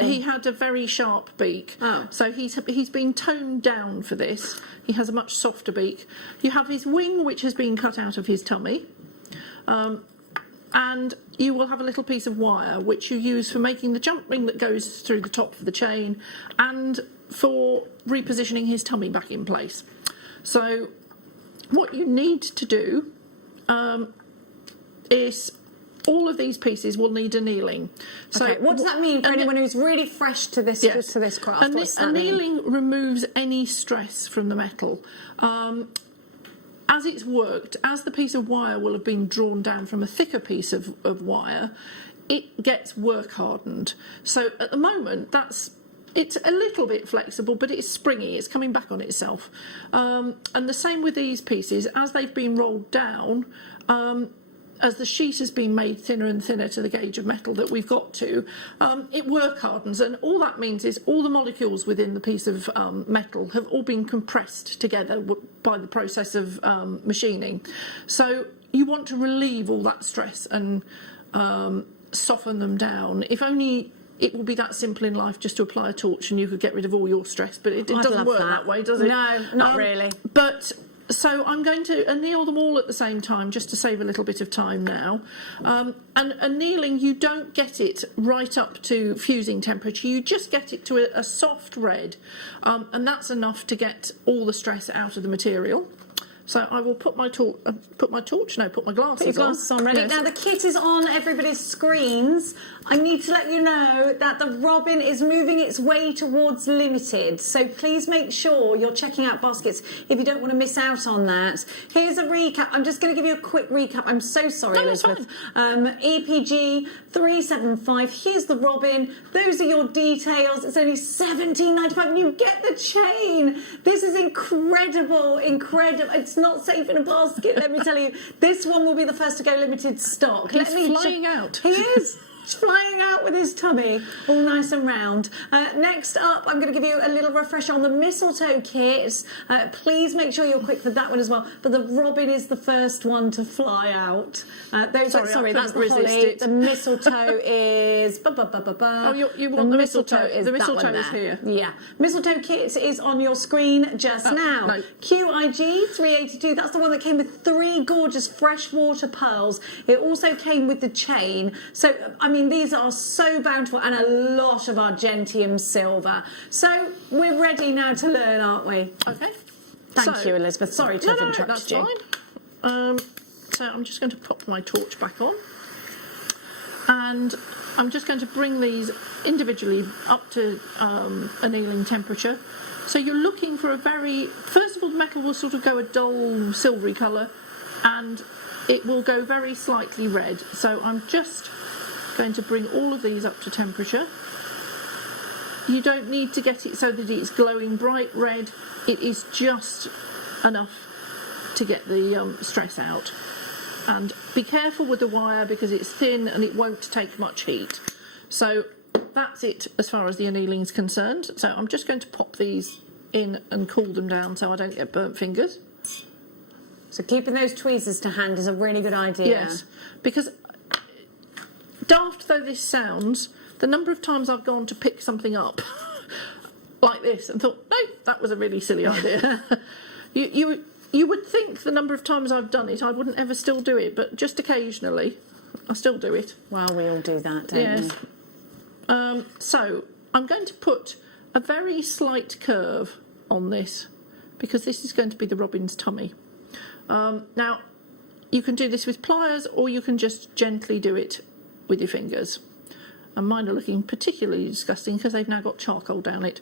he had a very sharp beak. So he's been toned down for this. He has a much softer beak. You have his wing, which has been cut out of his tummy. And you will have a little piece of wire which you use for making the jump ring that goes through the top of the chain and for repositioning his tummy back in place. So what you need to do is all of these pieces will need annealing. So okay. What does that mean for anyone who's really fresh to this craft? What's that mean? Annealing removes any stress from the metal. as it's worked, as the piece of wire will have been drawn down from a thicker piece of wire, it gets work hardened. So at the moment, it's a little bit flexible, but it's springy, it's coming back on itself. And the same with these pieces, as they've been rolled down, as the sheet has been made thinner and thinner to the gauge of metal that we've got to, it work hardens, and all that means is all the molecules within the piece of metal have all been compressed together by the process of machining. So you want to relieve all that stress and soften them down. If only it will be that simple in life just to apply a torch and you could get rid of all your stress, but it doesn't work that way, does it? No, not really. But so I'm going to anneal them all at the same time just to save a little bit of time now. And annealing, you don't get it right up to fusing temperature, you just get it to a soft red, and that's enough to get all the stress out of the material. So I will put my glasses on. Put your glasses on, ready? Yes. Now the kit is on everybody's screens. I need to let you know that the robin is moving its way towards limited. So please make sure you're checking out baskets if you don't want to miss out on that. Here's a recap. I'm just going to give you a quick recap. I'm so sorry, Elizabeth. EPG 375. Here's the robin. Those are your details. It's only £17.95 and you get the chain. This is incredible, incredible. It's not safe in a basket, let me tell you. This one will be the first to go limited stock. He's flying out. He is. He's flying out with his tummy, all nice and round. Next up, I'm going to give you a little refresher on the mistletoe kit. Please make sure you're quick for that one as well. But the robin is the first one to fly out. Sorry, that's the holly. The mistletoe is... Oh, you want the mistletoe? The mistletoe is here. Yeah. Mistletoe kit is on your screen just now. No. QIG 382, that's the one that came with 3 gorgeous freshwater pearls. It also came with the chain. So, I mean, these are so bountiful, and a lot of argentium silver. So we're ready now to learn, aren't we? Okay. Thank you, Elizabeth. Sorry to have interrupted that's you. Fine. So I'm just going to pop my torch back on, and I'm just going to bring these individually up to annealing temperature. So you're looking for first of all, the metal will sort of go a dull silvery colour, and it will go very slightly red. So I'm just going to bring all of these up to temperature. You don't need to get it so that it's glowing bright red. It is just enough to get the stress out. And be careful with the wire because it's thin and it won't take much heat. So that's it as far as the annealing is concerned. So I'm just going to pop these in and cool them down so I don't get burnt fingers. So keeping those tweezers to hand is a really good idea. Yes, because daft though this sounds, the number of times I've gone to pick something up like this and thought, no, that was a really silly idea. You would think the number of times I've done it, I wouldn't ever still do it, but just occasionally, I still do it. Well, we all do that, don't we? So I'm going to put a very slight curve on this because this is going to be the robin's tummy. Now, you can do this with pliers or you can just gently do it with your fingers. And mine are looking particularly disgusting because they've now got charcoal down it.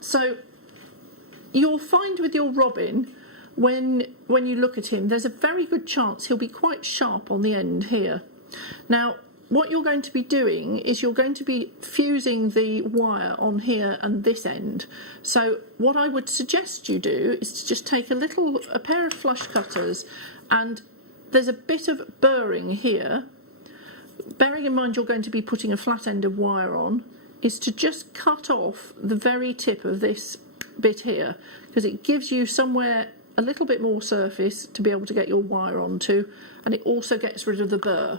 So you'll find with your robin, when you look at him, there's a very good chance he'll be quite sharp on the end here. Now, what you're going to be doing is you're going to be fusing the wire on here and this end. So what I would suggest you do is to just take a pair of flush cutters, and there's a bit of burring here. Bearing in mind you're going to be putting a flat end of wire on, is to just cut off the very tip of this bit here, because it gives you somewhere a little bit more surface to be able to get your wire onto, and it also gets rid of the burr.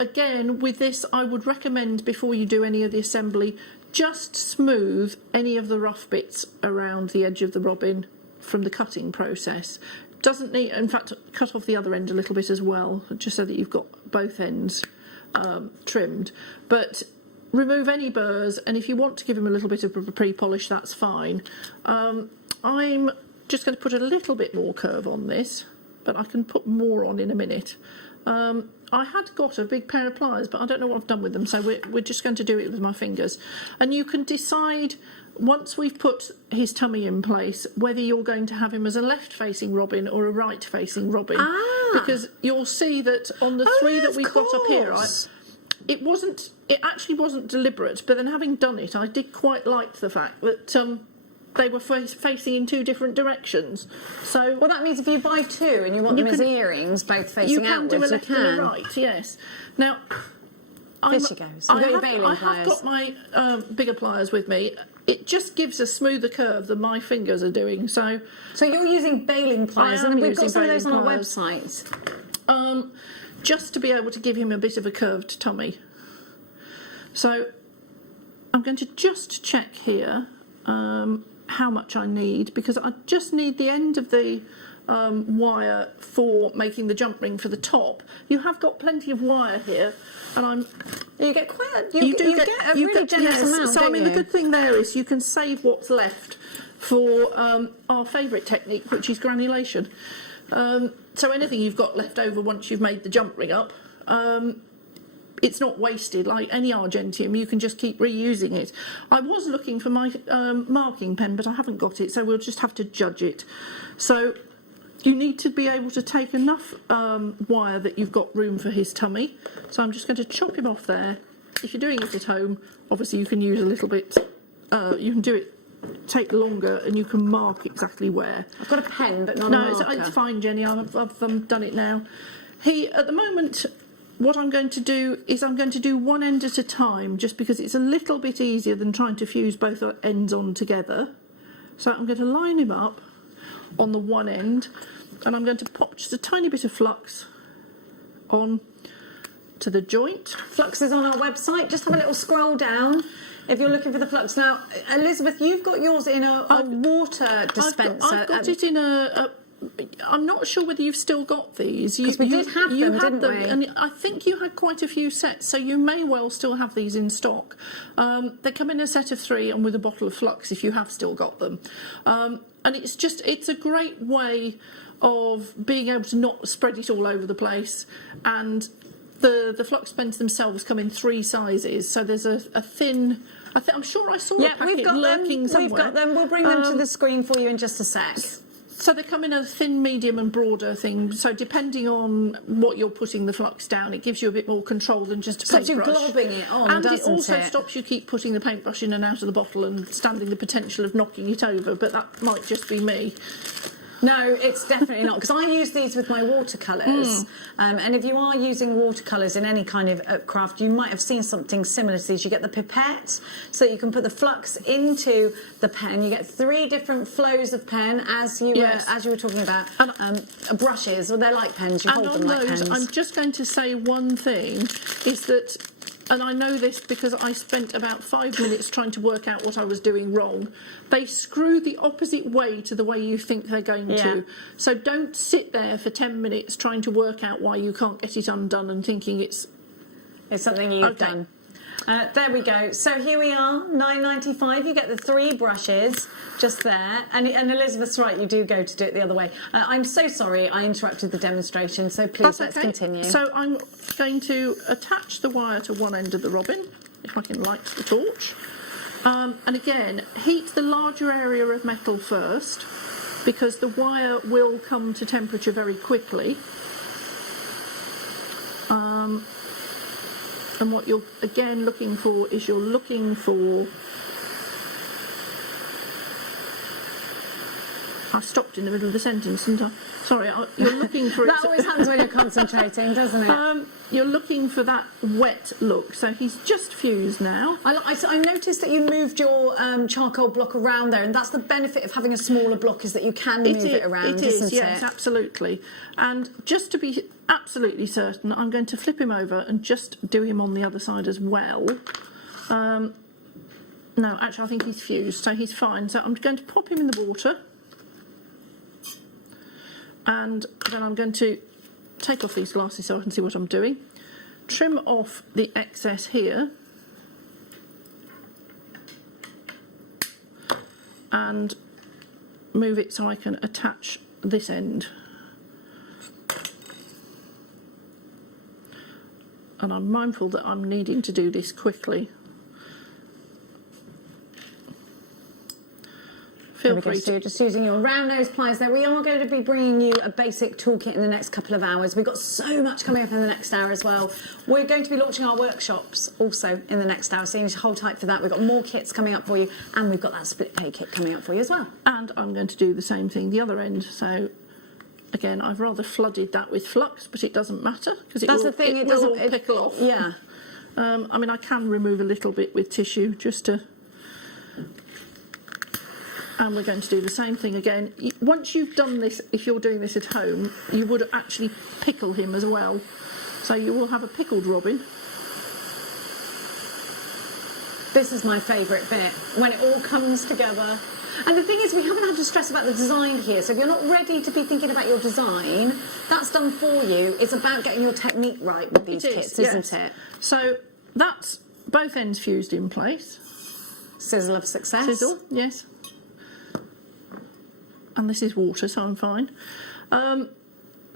Again, with this, I would recommend before you do any of the assembly, just smooth any of the rough bits around the edge of the robin from the cutting process. Doesn't need, in fact, cut off the other end a little bit as well, just so that you've got both ends trimmed. But remove any burrs, and if you want to give them a little bit of a pre-polish, that's fine. I'm just going to put a little bit more curve on this, but I can put more on in a minute. I had got a big pair of pliers, but I don't know what I've done with them, so we're just going to do it with my fingers. And you can decide once we've put his tummy in place, whether you're going to have him as a left-facing robin or a right-facing robin. Because you'll see that on the three that we've got up here, it actually wasn't deliberate, but then having done it, I did quite like the fact that they were facing in two different directions. So, well, that means if you buy two and you want them as earrings, both facing outwards, you can do a left and a right, yes. Now, there she goes. I have got my bigger pliers with me. It just gives a smoother curve than my fingers are doing. So you're using baling pliers, and we've got some of those on our website. Just to be able to give him a bit of a curved tummy. So I'm going to just check here how much I need, because I just need the end of the wire for making the jump ring for the top. You have got plenty of wire here, and you get quite a really generous amount. So I mean, the good thing there is you can save what's left for our favourite technique, which is granulation. So anything you've got left over once you've made the jump ring up, it's not wasted. Like any Argentium, you can just keep reusing it. I was looking for my marking pen, but I haven't got it, so we'll just have to judge it. So you need to be able to take enough wire that you've got room for his tummy. So I'm just going to chop him off there. If you're doing it at home, obviously you can use a little bit. You can do it, take longer, and you can mark exactly where. I've got a pen, but not a marker. No, it's fine, Jenny. I've done it now. At the moment, what I'm going to do is I'm going to do one end at a time, just because it's a little bit easier than trying to fuse both ends on together. So I'm going to line him up on the one end, and I'm going to pop just a tiny bit of flux on to the joint. Flux is on our website. Just have a little scroll down if you're looking for the flux. Now, Elizabeth, you've got yours in a water dispenser. I've got it in a I'm not sure whether you've still got these. Because we did have them, didn't we? And I think you had quite a few sets, so you may well still have these in stock. They come in a set of 3 and with a bottle of flux if you have still got them. And it's a great way of being able to not spread it all over the place. And the flux pens themselves come in 3 sizes, so there's a thin. I'm sure I saw a packet lurking somewhere. We've got them. We'll bring them to the screen for you in just a sec. So they come in a thin, medium and broader thing. So depending on what you're putting the flux down, it gives you a bit more control than just a paintbrush. Stops you globbing it on, and doesn't it also it? stops you keep putting the paintbrush in and out of the bottle and standing the potential of knocking it over, but that might just be me. No, it's definitely not, because I use these with my watercolours. And if you are using watercolours in any kind of craft, you might have seen something similar to these. You get the pipette, so you can put the flux into the pen. You get 3 different flows of pen, as you were talking about. Brushes, well, they're like pens. You hold them like pens. I'm just going to say one thing, is that, and I know this because I spent about 5 minutes trying to work out what I was doing wrong. They screw the opposite way to the way you think they're going to. So don't sit there for 10 minutes trying to work out why you can't get it undone and thinking it's something you've done. There we go. So here we are, £9.95. You get the 3 brushes just there. And Elizabeth's right, you do go to do it the other way. I'm so sorry I interrupted the demonstration, so please let's continue. So I'm going to attach the wire to one end of the robin, if I can light the torch. And again, heat the larger area of metal first, because the wire will come to temperature very quickly. And what you're again looking for is I stopped in the middle of the sentence, didn't I? Sorry, you're looking for that always happens when you're concentrating, doesn't it? You're looking for that wet look. So he's just fused now. I noticed that you moved your charcoal block around there, and that's the benefit of having a smaller block, is that you can move it around, isn't it? Yes, absolutely. And just to be absolutely certain, I'm going to flip him over and just do him on the other side as well. No, actually, I think he's fused, so he's fine. So I'm going to pop him in the water. And then I'm going to take off these glasses so I can see what I'm doing. Trim off the excess here. And move it so I can attach this end. And I'm mindful that I'm needing to do this quickly. Feel free So you're just using your round nose pliers there. We are going to be bringing you a basic toolkit in the next couple of hours. We've got so much coming up in the next hour as well. We're going to be launching our workshops also in the next hour, so you need to hold tight for that. We've got more kits coming up for you, and we've got that split pay kit coming up for you as well. And I'm going to do the same thing the other end. So again, I've rather flooded that with flux, but it doesn't matter because it will all pickle off. Yeah. I mean, I can remove a little bit with tissue just to... And we're going to do the same thing again. Once you've done this, if you're doing this at home, you would actually pickle him as well. So you will have a pickled robin. This is my favourite bit, when it all comes together. And the thing is, we haven't had to stress about the design here, so if you're not ready to be thinking about your design, that's done for you. It's about getting your technique right with these kits, isn't it? So that's both ends fused in place. Sizzle of success. Sizzle, yes. And this is water, so I'm fine.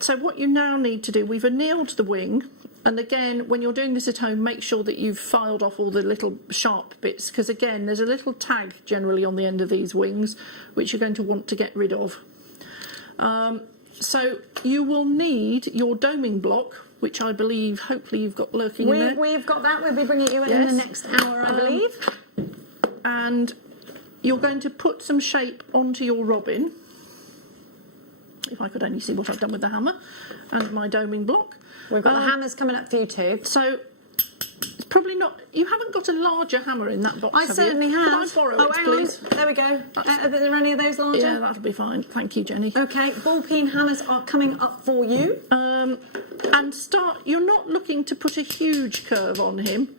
So what you now need to do, we've annealed the wing, and again, when you're doing this at home, make sure that you've filed off all the little sharp bits, because again, there's a little tag generally on the end of these wings, which you're going to want to get rid of. So you will need your doming block, which I believe, hopefully you've got lurking in there. We've got that, we'll be bringing you in the next hour, I believe. And you're going to put some shape onto your robin. If I could only see what I've done with the hammer and my doming block. We've got the hammers coming up for you too. So it's probably not. You haven't got a larger hammer in that box. I certainly have. Can I borrow it, please? There we go. Are there any of those larger? Yeah, that'll be fine. Thank you, Jenny. Okay, ball peen hammers are coming up for you. And start. You're not looking to put a huge curve on him.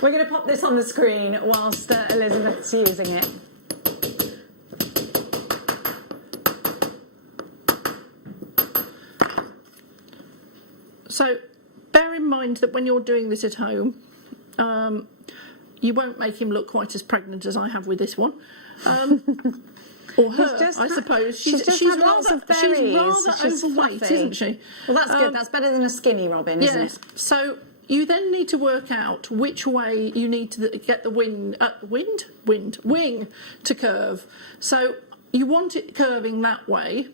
We're going to pop this on the screen whilst Elizabeth's using it. So bear in mind that when you're doing this at home, you won't make him look quite as pregnant as I have with this one. Or her, I suppose. She's rather overweight, isn't she? Well, that's good. That's better than a skinny robin, isn't it? So you then need to work out which way you need to get the wing to curve. So you want it curving that way.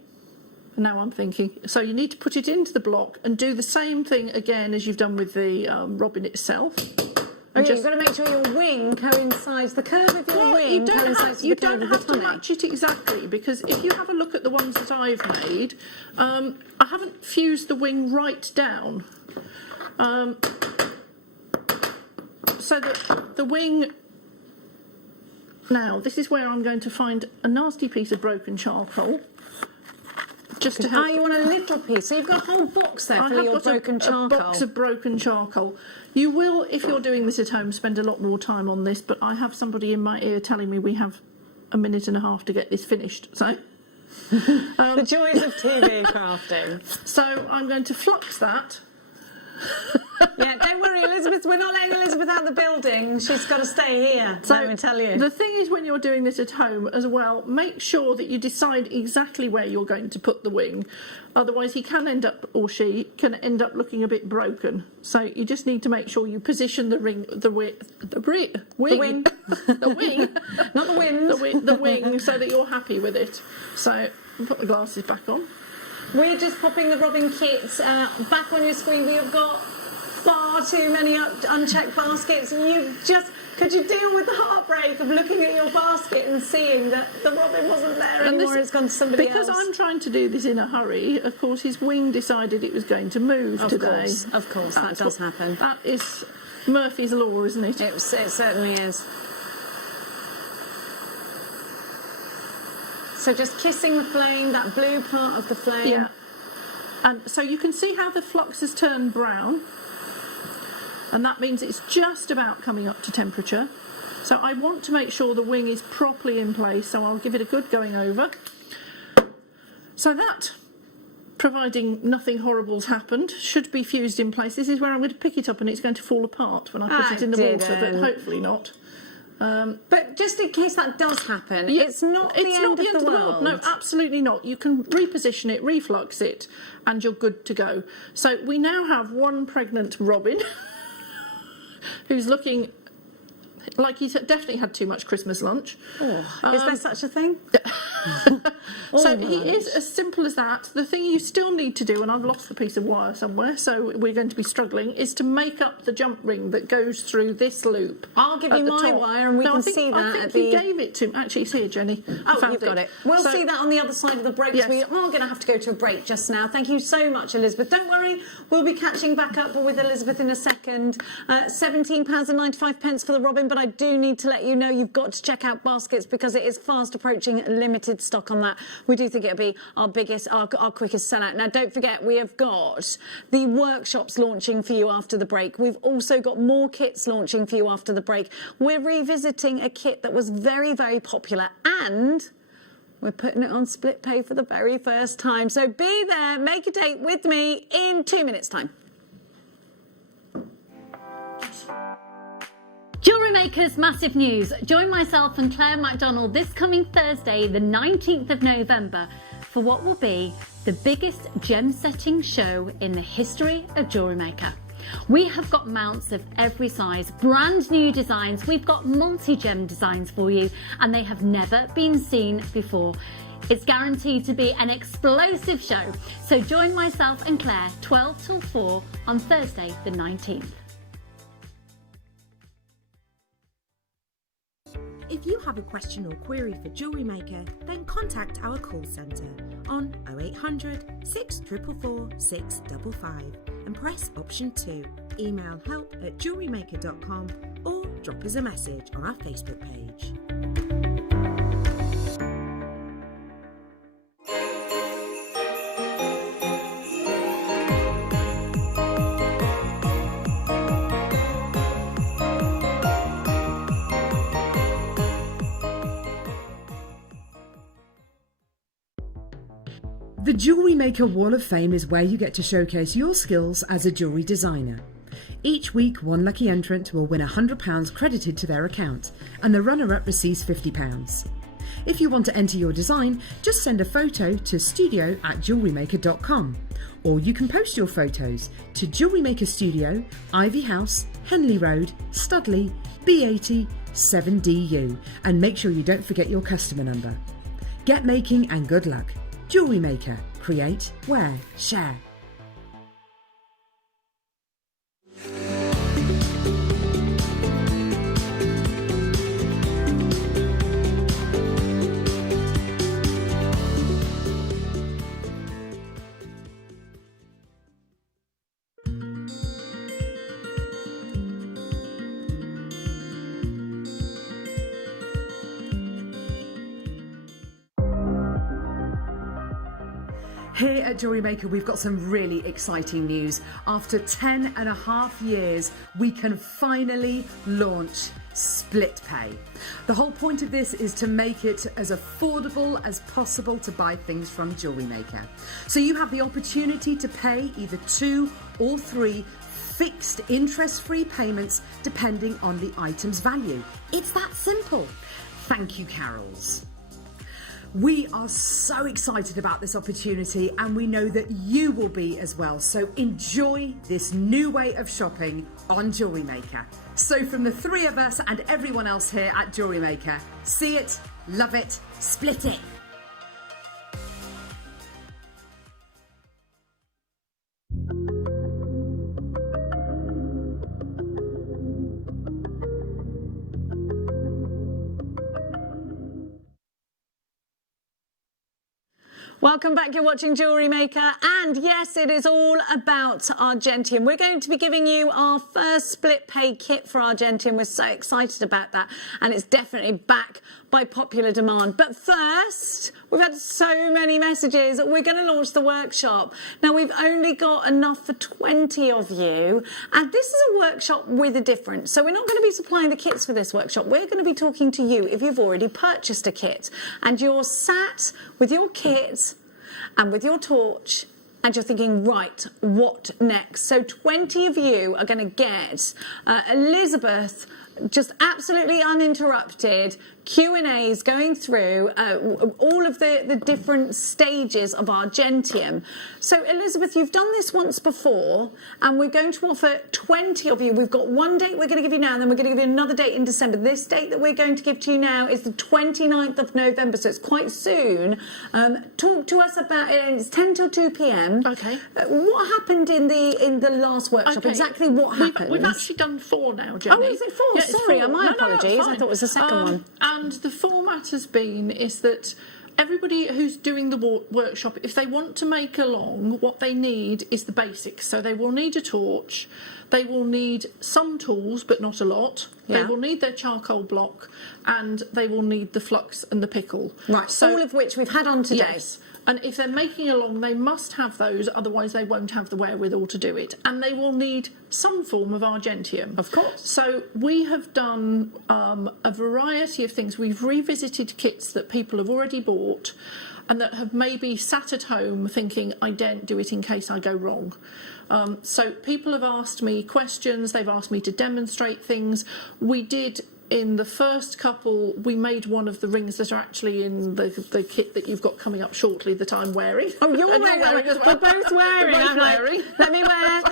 Now I'm thinking. So you need to put it into the block and do the same thing again as you've done with the robin itself. Okay, you've got to make sure your wing coincides, the curve of your wing coincides with the curve of the tummy. You don't have to match it exactly, because if you have a look at the ones that I've made, I haven't fused the wing right down. So that the wing... Now, this is where I'm going to find a nasty piece of broken charcoal. Just to help. You want a little piece. So you've got a whole box there for your broken charcoal. A box of broken charcoal. You will, if you're doing this at home, spend a lot more time on this, but I have somebody in my ear telling me we have a minute and a half to get this finished. So the joys of TV crafting. So I'm going to flux that. Yeah, don't worry, Elizabeth. We're not letting Elizabeth out of the building. She's got to stay here. So let me tell you. The thing is, when you're doing this at home as well, make sure that you decide exactly where you're going to put the wing. Otherwise, he can end up, or she can end up looking a bit broken. So you just need to make sure you position the wing, not the wind, the wing, so that you're happy with it. So put the glasses back on. We're just popping the robin kits back on your screen. We've got far too many unchecked baskets. Could you deal with the heartbreak of looking at your basket and seeing that the robin wasn't there anymore, it's gone to somebody else? Because I'm trying to do this in a hurry, of course his wing decided it was going to move today. Of course, that does happen. That is Murphy's Law, isn't it? It certainly is. So just kissing the flame, that blue part of the flame. Yeah. And so you can see how the flux has turned brown. And that means it's just about coming up to temperature. So I want to make sure the wing is properly in place, so I'll give it a good going over. So that, providing nothing horrible's happened, should be fused in place. This is where I'm going to pick it up and it's going to fall apart when I put it in the water, but hopefully not. But just in case that does happen, it's not the end of the world. No, absolutely not. You can reposition it, reflux it, and you're good to go. So we now have one pregnant robin who's looking like you said, definitely had too much Christmas lunch. Is there such a thing? So he is as simple as that. The thing you still need to do, and I've lost the piece of wire somewhere, so we're going to be struggling, is to make up the jump ring that goes through this loop. I'll give you my wire and we can see that. I think you gave it to... Actually, it's here, Jenny. Oh, you've got it. We'll see that on the other side of the break. Yes. We are going to have to go to a break just now. Thank you so much, Elizabeth. Don't worry, we'll be catching back up with Elizabeth in a second. £17.95 for the robin, but I do need to let you know you've got to check out baskets because it is fast approaching limited stock on that. We do think it'll be our quickest sellout. Now, don't forget, we have got the workshops launching for you after the break. We've also got more kits launching for you after the break. We're revisiting a kit that was very, very popular, and we're putting it on split pay for the very first time. So be there, make a date with me in 2 minutes' time. Jewellery Maker's massive news. Join myself and Claire MacDonald this coming Thursday, the 19th of November, for what will be the biggest gem setting show in the history of Jewellery Maker. We have got mounts of every size, brand new designs. We've got multi-gem designs for you, and they have never been seen before. It's guaranteed to be an explosive show. So join myself and Claire 12 till 4 on Thursday the 19th. If you have a question or query for Jewellery Maker, then contact our call centre on 0800 644 655 and press option 2. Email help@jewellerymaker.com or drop us a message on our Facebook page. The Jewellery Maker Wall of Fame is where you get to showcase your skills as a jewellery designer. Each week, one lucky entrant will win £100 credited to their account, and the runner-up receives £50. If you want to enter your design, just send a photo to studio@jewellerymaker.com, or you can post your photos to Jewellery Maker Studio, Ivy House, Henley Road, Studley, B80 7DU, and make sure you don't forget your customer number. Get making and good luck. Jewellery Maker. Create, wear, share. Here at Jewellery Maker, we've got some really exciting news. After 10.5 years, we can finally launch split pay. The whole point of this is to make it as affordable as possible to buy things from Jewellery Maker. So you have the opportunity to pay either 2 or 3 fixed interest-free payments depending on the item's value. It's that simple. Thank you, Carols. We are so excited about this opportunity, and we know that you will be as well. So enjoy this new way of shopping on Jewellery Maker. So from the 3 of us and everyone else here at Jewellery Maker, see it, love it, split it. Welcome back, you're watching Jewellery Maker, and yes, it is all about Argentium. We're going to be giving you our first split pay kit for Argentium. We're so excited about that, and it's definitely back by popular demand. But first, we've had so many messages. We're going to launch the workshop. Now, we've only got enough for 20 of you, and this is a workshop with a difference. So we're not going to be supplying the kits for this workshop. We're going to be talking to you if you've already purchased a kit, and you're sat with your kit and with your torch, and you're thinking, right, what next? So 20 of you are going to get Elizabeth just absolutely uninterrupted Q&As going through all of the different stages of our Gentium. So Elizabeth, you've done this once before, and we're going to offer 20 of you. We've got one date we're going to give you now, and then we're going to give you another date in December. This date that we're going to give to you now is the 29th of November, so it's quite soon. Talk to us about it. It's 10 till 2 p.m. Okay. What happened in the last workshop? Okay. Exactly what happened? We've actually done 4 now, Jenny. Oh, is it 4? Yeah, it's Sorry, 4. my No, apologies. it's I fine. thought it was the second one. And the format has been is that everybody who's doing the workshop, if they want to make along, what they need is the basics. So they will need a torch, they will need some tools, but not a lot. Yeah. They will need their charcoal block, and they will need the flux and the pickle. Right, so, all of which we've had on today. Yes. And if they're making along, they must have those, otherwise they won't have the wherewithal to do it. And they will need some form of argentium. Of course. So we have done a variety of things. We've revisited kits that people have already bought and that have maybe sat at home thinking, I daren't do it in case I go wrong. So people have asked me questions, they've asked me to demonstrate things. We did... In the first couple, we made one of the rings that are actually in the kit that you've got coming up shortly that I'm wearing. Oh, you're wearing as well. We're both wearing. We're both I'm wearing. Like, let me wear.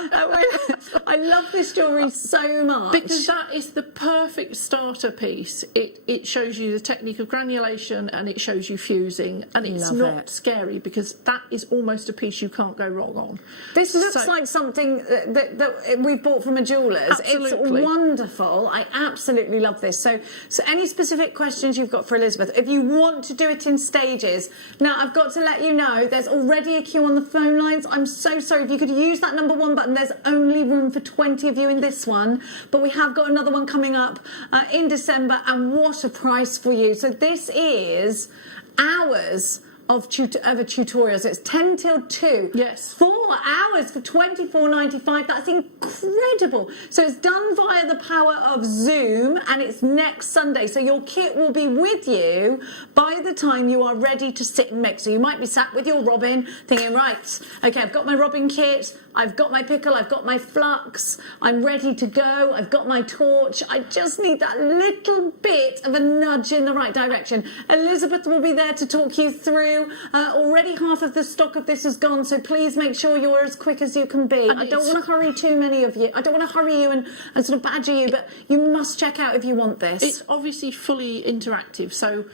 I love this jewellery so much. Because that is the perfect starter piece. It shows you the technique of granulation and it shows you fusing. And it's not scary because that is almost a piece you can't go wrong on. This looks like something that we've bought from a jeweller's. Absolutely. It's wonderful. I absolutely love this. So any specific questions you've got for Elizabeth, if you want to do it in stages. Now, I've got to let you know, there's already a queue on the phone lines. I'm so sorry. If you could use that number 1 button, there's only room for 20 of you in this one. But we have got another one coming up in December, and what a price for you. So this is hours of a tutorial. So it's 10 till 2. Yes. 4 hours for $24.95. That's incredible. So it's done via the power of Zoom, and it's next Sunday. So your kit will be with you by the time you are ready to sit and make. So you might be sat with your robin thinking, right, okay, I've got my robin kit, I've got my pickle, I've got my flux, I'm ready to go, I've got my torch. I just need that little bit of a nudge in the right direction. Elizabeth will be there to talk you through. Already half of the stock of this is gone, so please make sure you're as quick as you can be. I don't want to hurry too many of you. I don't want to hurry you and sort of badger you, but you must check out if you want this. It's obviously fully interactive, so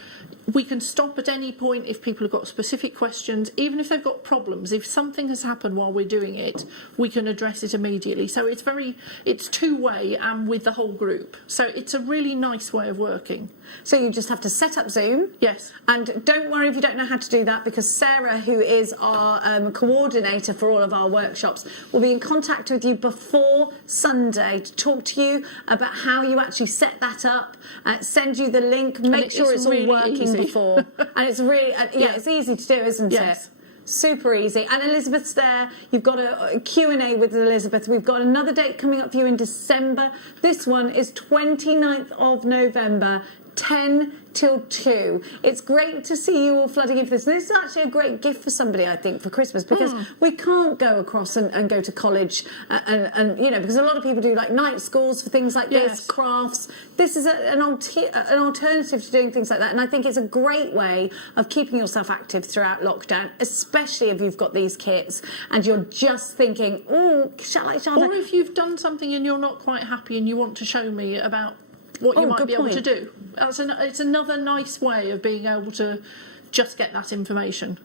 we can stop at any point if people have got specific questions, even if they've got problems. If something has happened while we're doing it, we can address it immediately. So it's two-way and with the whole group. So it's a really nice way of working. So you just have to set up Zoom. Yes. And don't worry if you don't know how to do that, because Sarah, who is our coordinator for all of our workshops, will be in contact with you before Sunday to talk to you about how you actually set that up, send you the link, make sure it's all working before. And it's really, it's easy to do, isn't it? Super easy. And Elizabeth's there. You've got a Q&A with Elizabeth. We've got another date coming up for you in December. This one is 29th of November. 10 till 2. It's great to see you all flooding in for this. This is actually a great gift for somebody, I think, for Christmas, because we can't go across and go to college and you know, because a lot of people do like night schools for things like this, crafts. This is an alternative to doing things like that, and I think it's a great way of keeping yourself active throughout lockdown, especially if you've got these kits and you're just thinking, oh, shall I? Or if you've done something and you're not quite happy and you want to show me about what you might be able to do. It's another nice way of being able to just get that information.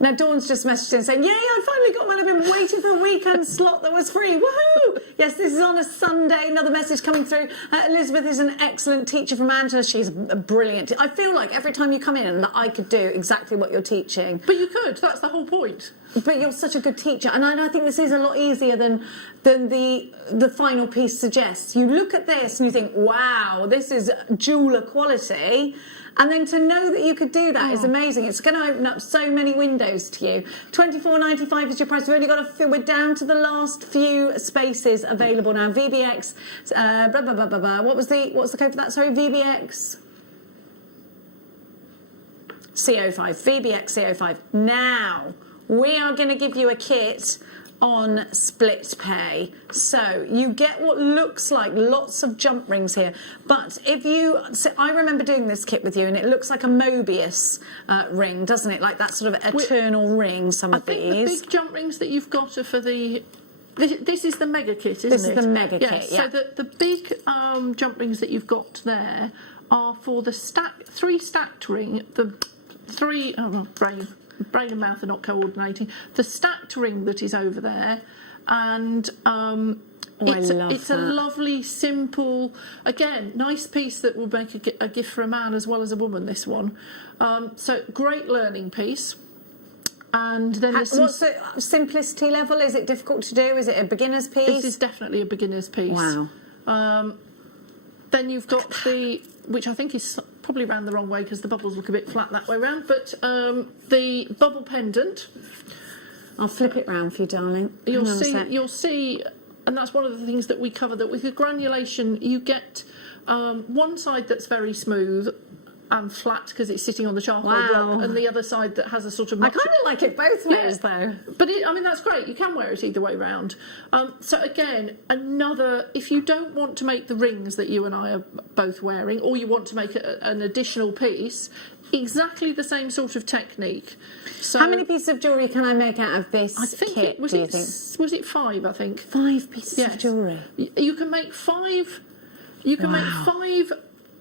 Now, Dawn's just messaged in saying, yay, I finally got one. I've been waiting for a weekend slot that was free. Woohoo! Yes, this is on a Sunday. Another message coming through. Elizabeth is an excellent teacher from Angela. She's a brilliant. I feel like every time you come in that I could do exactly what you're teaching. But you could. That's the whole point. But you're such a good teacher. And I think this is a lot easier than the final piece suggests. You look at this and you think, wow, this is jeweller quality. And then to know that you could do that is amazing. It's going to open up so many windows to you. $24.95 is your price. We've only got we're down to the last few spaces available now. VBX, blah, blah, blah, blah, blah. What's the code for that? Sorry, VBX CO5. VBX CO5. Now, we are going to give you a kit on split pay. So you get what looks like lots of jump rings here. But if you, so I remember doing this kit with you, and it looks like a Mobius ring, doesn't it? Like that sort of eternal ring, some of these. The big jump rings that you've got are for the... This is the mega kit, isn't it? This is the mega kit, yeah. So the big jump rings that you've got there are for the three stacked ring, the three... Oh, well, brain and mouth are not coordinating. The stacked ring that is over there, and it's a lovely, simple, again, nice piece that will make a gift for a man as well as a woman, this one. So great learning piece. And then there's what's the simplicity level? Is it difficult to do? Is it a beginner's piece? This is definitely a beginner's piece. Wow. Then you've got the, which I think is probably round the wrong way because the bubbles look a bit flat that way round, but the bubble pendant. I'll flip it round for you, darling. You'll see, and that's one of the things that we cover, that with the granulation you get one side that's very smooth and flat because it's sitting on the charcoal block, and the other side that has a sort of... I kind of like it both ways, though. But, I mean, that's great. You can wear it either way round. So, again, if you don't want to make the rings that you and I are both wearing, or you want to make an additional piece, exactly the same sort of technique. So, how many pieces of jewellery can I make out of this kit, was it 5, I think? 5 pieces of jewellery? You can make 5... You can make 5...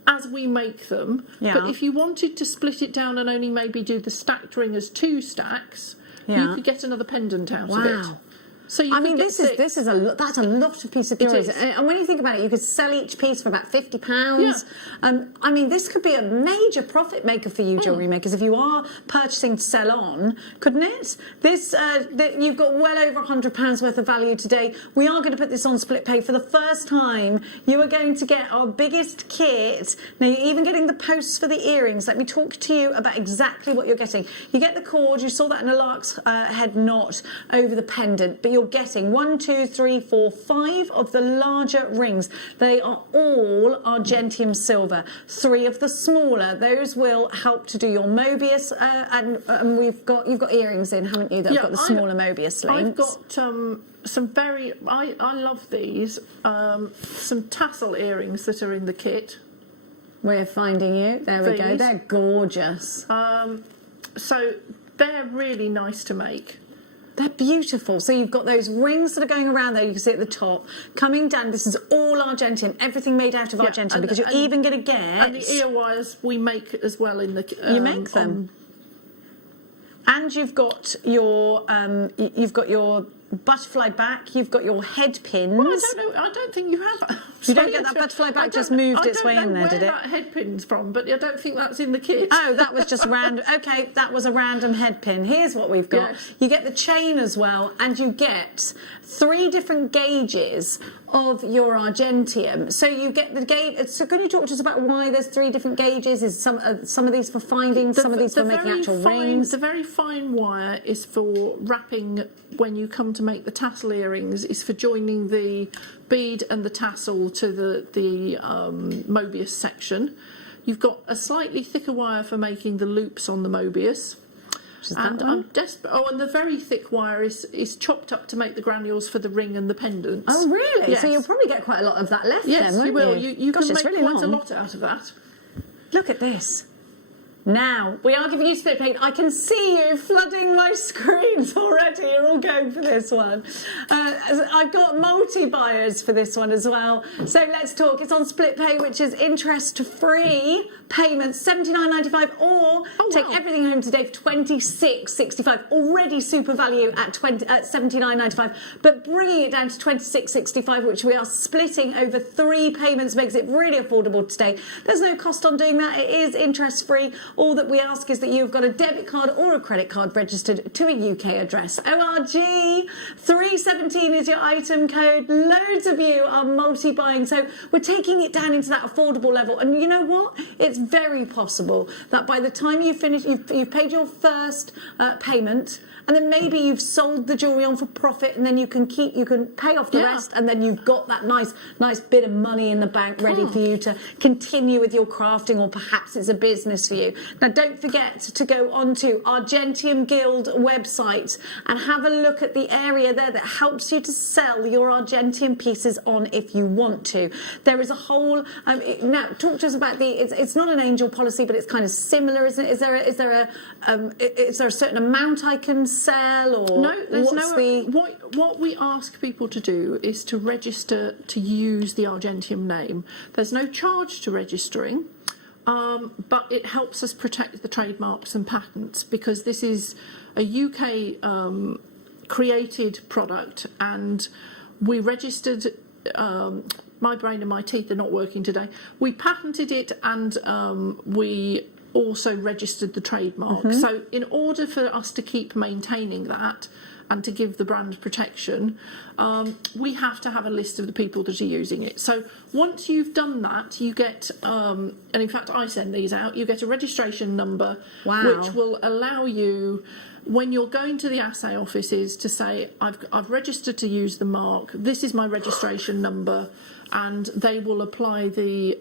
as we make them, but if you wanted to split it down and only maybe do the stacked ring as 2 stacks, you could get another pendant out of it. So you that's a lot of pieces of jewellery. And when you think about it, you could sell each piece for about £50. I mean, this could be a major profit maker for you, jewellery makers, if you are purchasing to sell on, couldn't it? This you've got well over £100 worth of value today. We are going to put this on split pay for the first time. You are going to get our biggest kit. Now, you're even getting the posts for the earrings. Let me talk to you about exactly what you're getting. You get the cord. You saw that in a lark's head knot over the pendant, but you're getting 1, 2, 3, 4, 5 of the larger rings. They are all argentium silver. 3 of the smaller. Those will help to do your Mobius, and you've got earrings in, haven't you? That have got the smaller Mobius links. I've got some very... I love these. Some tassel earrings that are in the kit. We're finding you. There we go. They're gorgeous. So they're really nice to make. They're beautiful. So you've got those rings that are going around there, you can see at the top, coming down. This is all argentium, everything made out of argentium, because you're even going to get... And the ear wires we make as well in the... you make them. And you've got your butterfly back, you've got your head pins. Well, I don't think you have... You don't get that butterfly back, just moved its way in there, did it? I don't know where that head pin's from, but I don't think that's in the kit. Oh, that was just random. Okay, that was a random head pin. Here's what we've got. Yes. You get the chain as well, and you get 3 different gauges of your argentium. So you get the gauge... So can you talk to us about why there's 3 different gauges? Is some of these for finding, some of these for making actual rings? The very fine wire is for wrapping when you come to make the tassel earrings, is for joining the bead and the tassel to the Mobius section. You've got a slightly thicker wire for making the loops on the Mobius. And I'm desperate. Oh, and the very thick wire is chopped up to make the granules for the ring and the pendants. Oh, really? Yes. So you'll probably get quite a lot of that left then, won't you? will. You can make quite a lot out of that. Look at this. Now, we are giving you split pay. I can see you flooding my screens already. You're all going for this one. I've got multi-buyers for this one as well. So let's talk. It's on split pay, which is interest-free payments, $79.95, or take everything home today for $26.65. Already super value at $79.95, but bringing it down to $26.65, which we are splitting over 3 payments, makes it really affordable today. There's no cost on doing that. It is interest-free. All that we ask is that you've got a debit card or a credit card registered to a UK address. ORG 317 is your item code. Loads of you are multi-buying, so we're taking it down into that affordable level. And you know what? It's very possible that by the time you finish, you've paid your first payment, and then maybe you've sold the jewellery on for profit, and then you can pay off the rest, and then you've got that nice bit of money in the bank ready for you to continue with your crafting, or perhaps it's a business for you. Now, don't forget to go onto Argentium Guild website and have a look at the area there that helps you to sell your Argentium pieces on if you want to. There is a whole now talk to us about it's not an angel policy, but it's kind of similar, isn't it? Is there a certain amount I can sell, or no? There's what we ask people to do is to register to use the Argentium name. There's no charge to registering, but it helps us protect the trademarks and patents, because this is a UK created product, and we registered. My brain and my teeth are not working today. We patented it, and we also registered the trademark. So in order for us to keep maintaining that and to give the brand protection, we have to have a list of the people that are using it. So once you've done that, you get, and in fact I send these out, you get a registration number, which will allow you, when you're going to the assay offices, to say, I've registered to use the mark, this is my registration number, and they will apply the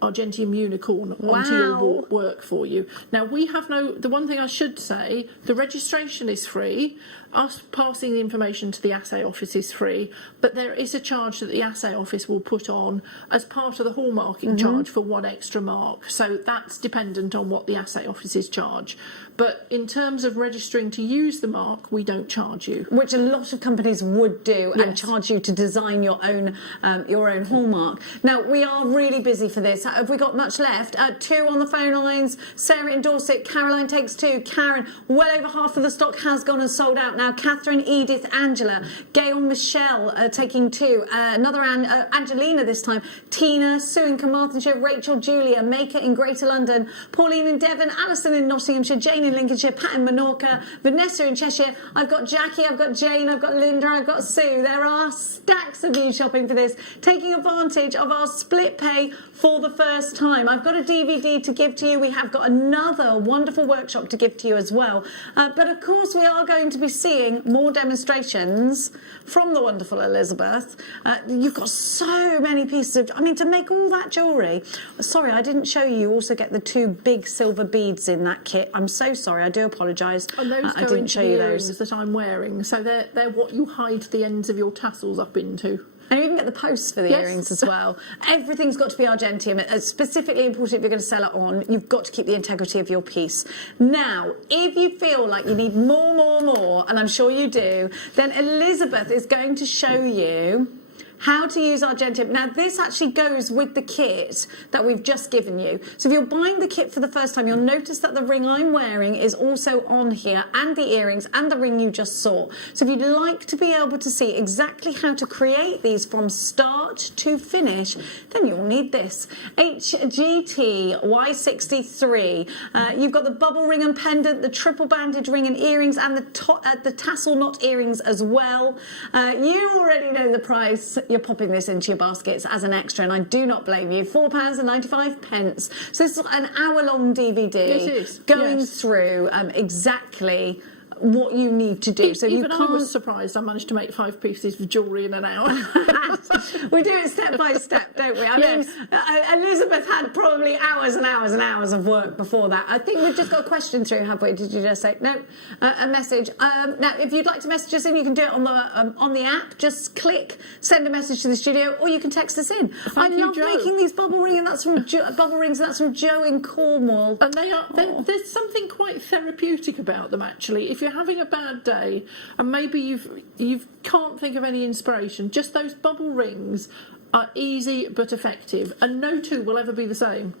Argentium unicorn onto your work for you. Now, we have the one thing I should say, the registration is free. Us passing the information to the assay office is free, but there is a charge that the assay office will put on as part of the hallmarking charge for one extra mark. So that's dependent on what the assay offices charge. But in terms of registering to use the mark, we don't charge you. Which a lot of companies would do, and charge you to design your own hallmark. Now, we are really busy for this. Have we got much left? 2 on the phone lines. Sarah in Dorset, Caroline takes 2. Karen, well over half of the stock has gone and sold out now. Catherine, Edith, Angela, Gail, Michelle taking 2. Another Angelina this time. Tina, Sue in Carmarthenshire, Rachel, Julia, Maker in Greater London, Pauline in Devon, Alison in Nottinghamshire, Jane in Lincolnshire, Pat in Menorca, Vanessa in Cheshire. I've got Jackie, I've got Jane, I've got Linda, I've got Sue. There are stacks of you shopping for this, taking advantage of our split pay for the first time. I've got a DVD to give to you. We have got another wonderful workshop to give to you as well. But of course, we are going to be seeing more demonstrations from the wonderful Elizabeth. You've got so many pieces of, to make all that jewellery. Sorry, I didn't show you. You also get the 2 big silver beads in that kit. I'm so sorry. I do apologise. And those I didn't show you those. That I'm wearing. So they're what you hide the ends of your tassels up into. And you can get the posts for the earrings as well. Everything's got to be Argentium. It's specifically important if you're going to sell it on. You've got to keep the integrity of your piece. Now, if you feel like you need more, and I'm sure you do, then Elizabeth is going to show you how to use Argentium. Now, this actually goes with the kit that we've just given you. So if you're buying the kit for the first time, you'll notice that the ring I'm wearing is also on here, and the earrings, and the ring you just saw. So if you'd like to be able to see exactly how to create these from start to finish, then you'll need this. HGT Y63. You've got the bubble ring and pendant, the triple bandage ring and earrings, and the tassel knot earrings as well. You already know the price. You're popping this into your baskets as an extra, and I do not blame you. £4.95. So this is an hour-long DVD going through exactly what you need to do. So even I was surprised I managed to make 5 pieces of jewellery in an hour. We do it step by step, don't we? I mean, Elizabeth had probably hours and hours and hours of work before that. I think we've just got a question through, have we? Did you just say no? A message. Now, if you'd like to message us in, you can do it on the app. Just click, send a message to the studio, or you can text us in. I love making these bubble rings, and that's from Joe in Cornwall. And there's something quite therapeutic about them, actually. If you're having a bad day and maybe you can't think of any inspiration, just those bubble rings are easy but effective, and no 2 will ever be the same.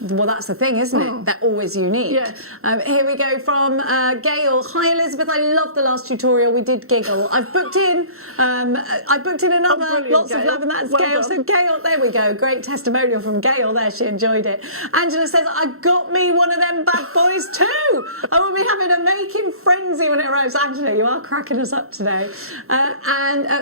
Well, that's the thing, isn't it? They're always unique. Yes. Here we go from Gail. Hi, Elizabeth. I love the last tutorial. We did giggle. I've booked in. I booked in another. Lots of love, and that's Well Gail. done. So Gail, there we go. Great testimonial from Gail. There, she enjoyed it. Angela says, "I got me one of them bad boys too. I will be having a making frenzy when it arrives." Angela, you are cracking us up today.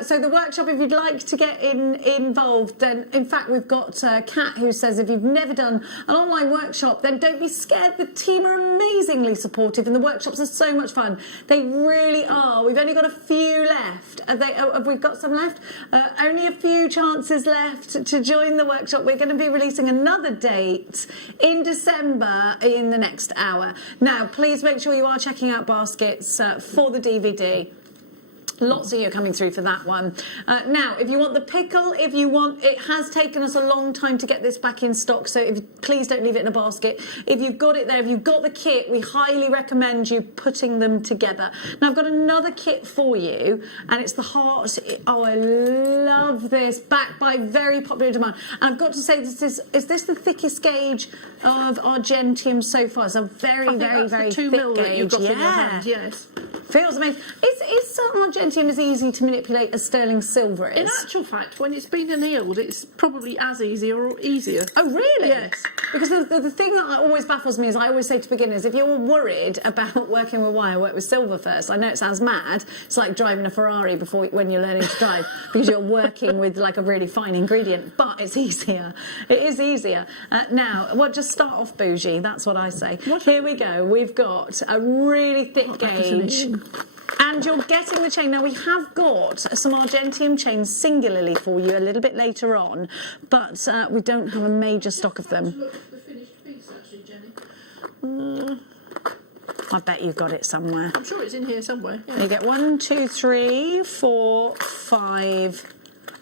So the workshop, if you'd like to get involved, then in fact we've got Kat who says if you've never done an online workshop, then don't be scared. The team are amazingly supportive and the workshops are so much fun. They really are. We've only got a few left. Have we got some left? Only a few chances left to join the workshop. We're going to be releasing another date in December in the next hour. Now, please make sure you are checking out baskets for the DVD. Lots of you are coming through for that one. Now, if you want the pickle, it has taken us a long time to get this back in stock, so please don't leave it in a basket. If you've got it there, if you've got the kit, we highly recommend you putting them together. Now, I've got another kit for you, and it's the heart. Oh, I love this, backed by very popular demand. And I've got to say, is this the thickest gauge of Argentium so far? It's a very, very, very thick 2 mil gauge. that you've got in your hand, yes. Feels amazing. Is Argentium as easy to manipulate as sterling silver is? In actual fact, when it's been annealed, it's probably as easy or easier. Oh, really? Yes. Because the thing that always baffles me is I always say to beginners, if you're worried about working with wire, work with silver first. I know it sounds mad. It's like driving a Ferrari when you're learning to drive because you're working with like a really fine ingredient, but it's easier. It is easier. Just start off bougie. That's what I say. Here we go. We've got a really thick gauge. And you're getting the chain. Now, we have got some Argentium chains singularly for you a little bit later on, but we don't have a major stock of them. The finished piece, actually, Jenny. I bet you've got it somewhere. I'm sure it's in here somewhere. Yeah. You get 1, 2, 3, 4, 5,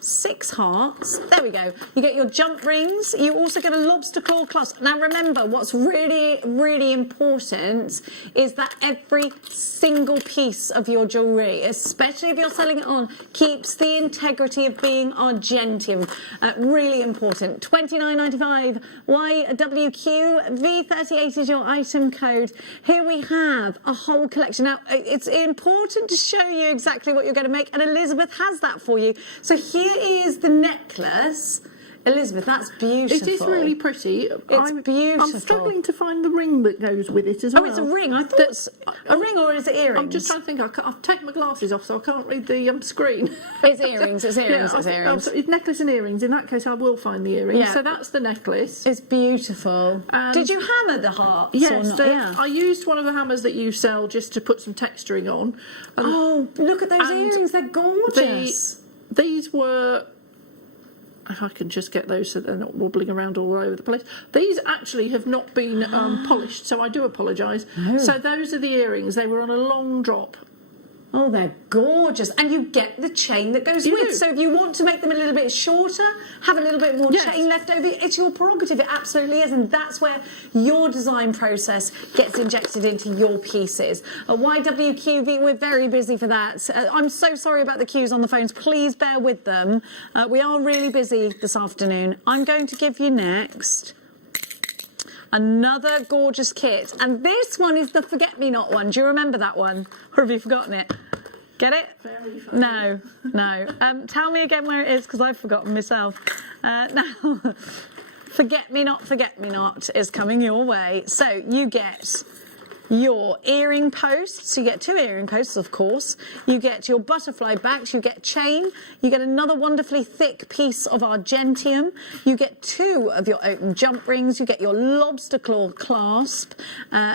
6 hearts. There we go. You get your jump rings. You also get a lobster claw clasp. Now remember, what's really, really important is that every single piece of your jewellery, especially if you're selling it on, keeps the integrity of being Argentium. Really important. $29.95 YWQ V38 is your item code. Here we have a whole collection. Now it's important to show you exactly what you're going to make, and Elizabeth has that for you. So here is the necklace. Elizabeth, that's beautiful. It is really pretty. It's beautiful. I'm struggling to find the ring that goes with it as well. Oh, it's a ring. I thought it's a ring, or is it earrings? I'm just trying to think. I've taken my glasses off, so I can't read the screen. It's earrings. It's earrings. Yeah, it's earrings. It's necklace and earrings. In that case, I will find the earrings. Yeah. So that's the necklace. It's beautiful. Did you hammer the hearts? Yes. Or not? I used one of the hammers that you sell just to put some texturing on. Oh, look at those earrings. They're gorgeous. These were... If I can just get those so they're not wobbling around all over the place. These actually have not been polished, so I do apologise. Oh. So those are the earrings. They were on a long drop. Oh, they're gorgeous. And you get the chain that goes with. So if you want to make them a little bit shorter, have a little bit more chain left over, it's your prerogative. It absolutely is. And that's where your design process gets injected into your pieces. YWQV, we're very busy for that. I'm so sorry about the queues on the phones. Please bear with them. We are really busy this afternoon. I'm going to give you next another gorgeous kit, and this one is the forget-me-not one. Do you remember that one, or have you forgotten it? Get it? Very funny. No. Tell me again where it is, because I've forgotten myself. Now, forget-me-not is coming your way. So you get your earring posts. You get 2 earring posts, of course. You get your butterfly backs. You get chain. You get another wonderfully thick piece of Argentium. You get 2 of your open jump rings. You get your lobster claw clasp.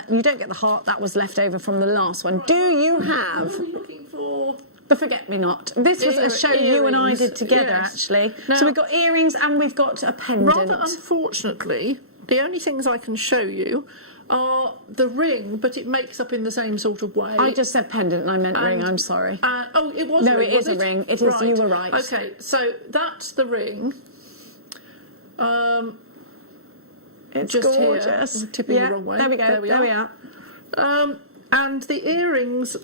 You don't get the heart. That was left over from the last one. Do you have... What are we looking for? The forget-me-not. This was a show you and I did together, actually. Now, so we've got earrings and we've got a pendant. Rather unfortunately, the only things I can show you are the ring, but it makes up in the same sort of way. I just said pendant and I meant ring, I'm sorry. Oh, it was no, a ring, it is a ring. It is, you were right. Okay, so that's the ring. It's just gorgeous. Here. I'm tipping the wrong way. There we go. There we are. And the earrings,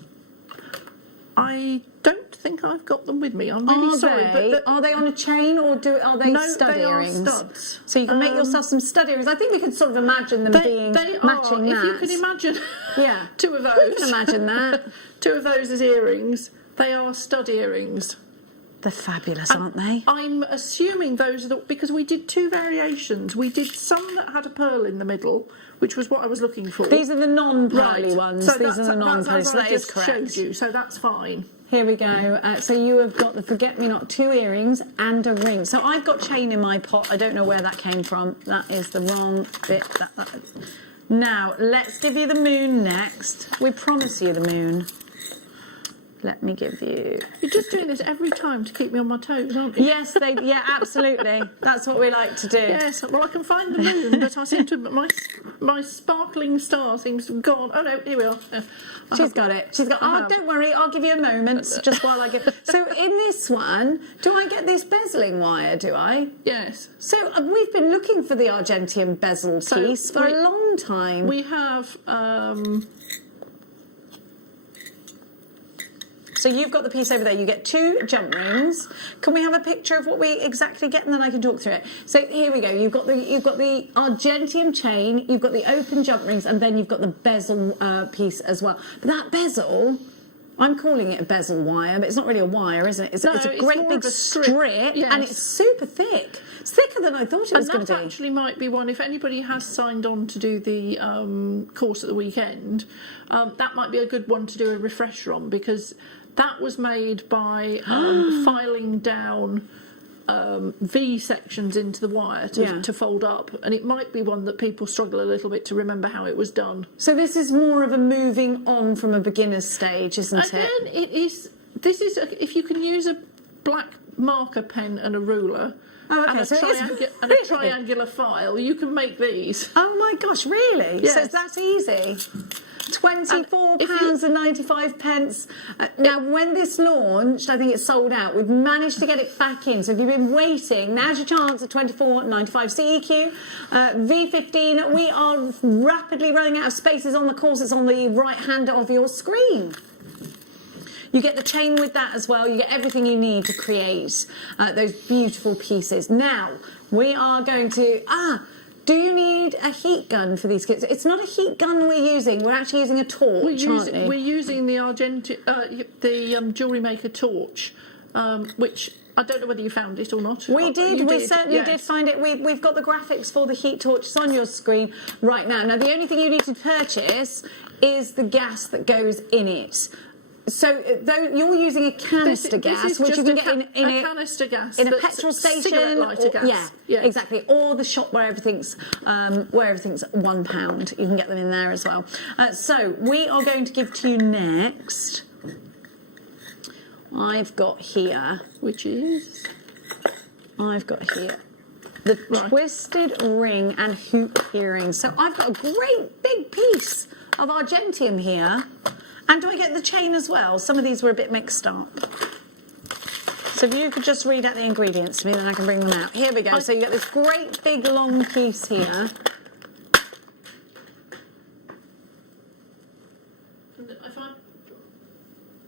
I don't think I've got them with me. I'm really sorry. But are they on a chain or are they stud earrings? They are studs. So you can make yourself some stud earrings. I think we could sort of imagine them being matching that. If you can imagine two of those. We can imagine that. Two of those as earrings. They are stud earrings. They're fabulous, aren't they? I'm assuming those are because we did two variations. We did some that had a pearl in the middle, which was what I was looking for. These are the non-pearly ones. So These are the non-pearly. So that is correct. Showed you, so that's fine. Here we go. So you have got the forget-me-not 2 earrings and a ring. So I've got chain in my pot. I don't know where that came from. That is the wrong bit. Now, let's give you the moon next. We promise you the moon. Let me give you... You're just doing this every time to keep me on my toes, aren't you? Yes, yeah, absolutely. That's what we like to do. Yes, well, I can find the moon, but I seem to... My sparkling star seems to have gone. Oh, no, here we are. She's got it. She's got... Oh, don't worry, I'll give you a moment just while I get... So in this one, do I get this bezeling wire, do I? Yes. So we've been looking for the Argentium bezel piece for a long time. We have... So you've got the piece over there. You get 2 jump rings. Can we have a picture of what we exactly get, and then I can talk through it? So here we go. You've got the Argentium chain. You've got the open jump rings, and then you've got the bezel piece as well. But that bezel, I'm calling it a bezel wire, but it's not really a wire, isn't it? It's a great big strip, yes. And it's super thick. It's thicker than I thought it was going to be. And that actually might be one, if anybody has signed on to do the course at the weekend, that might be a good one to do a refresher on, because that was made by filing down V sections into the wire to fold up, and it might be one that people struggle a little bit to remember how it was done. So this is more of a moving on from a beginner's stage, isn't it? Again, it is. This is if you can use a black marker pen and a ruler. Oh, okay. And a triangular file, you can make these. Oh my gosh, really? Yes. So it's that easy? £24.95. Now, when this launched, I think it's sold out. We've managed to get it back in. So if you've been waiting, now's your chance at £24.95. CEQ, V15. We are rapidly running out of spaces on the course. It's on the right hand of your screen. You get the chain with that as well. You get everything you need to create those beautiful pieces. Now, we are going to... do you need a heat gun for these kits? It's not a heat gun we're using. We're actually using a torch, We're using the JewelleryMaker torch, which I don't know whether you found it or not. We did. We certainly did find it. We've got the graphics for the heat torches on your screen right now. Now, the only thing you need to purchase is the gas that goes in it. So, though you're using a canister gas, which you can get in a canister gas in a petrol station, cigarette lighter gas. Yeah, exactly. Or the shop where everything's £1. You can get them in there as well. So we are going to give to you next. I've got here the twisted ring and hoop earrings. So I've got a great big piece of Argentium here. And do I get the chain as well? Some of these were a bit mixed up. So if you could just read out the ingredients to me, then I can bring them out. Here we go. So you get this great big long piece here.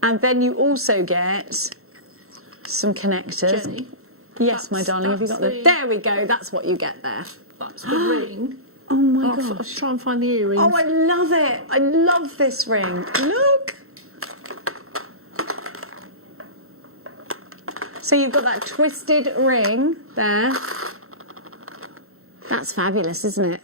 And then you also get some connectors. Jenny, yes, my darling, have you got them? There we go. That's what you get there. That's the ring. Oh my gosh. I'll try and find the earrings. Oh, I love it. I love this ring. Look. So you've got that twisted ring there. That's fabulous, isn't it?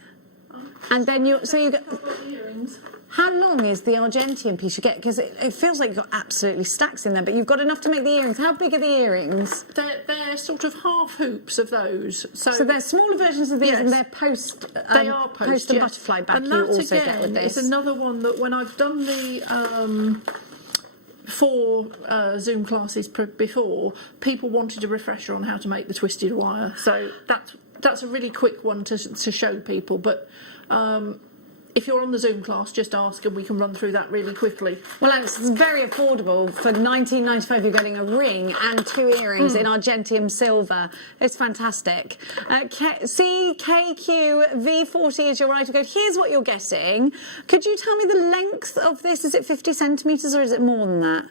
And then you get... earrings. How long is the Argentium piece you get? Because it feels like you've got absolutely stacks in there, but you've got enough to make the earrings. How big are the earrings? They're sort of half hoops of those. So they're smaller versions of these, and they're post. They are post and butterfly back. And you that also again get with this. is another one that when I've done the 4 Zoom classes before, people wanted a refresher on how to make the twisted wire. So that's a really quick one to show people, but. If you're on the Zoom class, just ask and we can run through that really quickly. Well, it's very affordable. For £19.95, you're getting a ring and 2 earrings in Argentium silver. It's fantastic. CKQ V40 is your right to go. Here's what you're getting. Could you tell me the length of this? Is it 50 centimetres or is it more than that?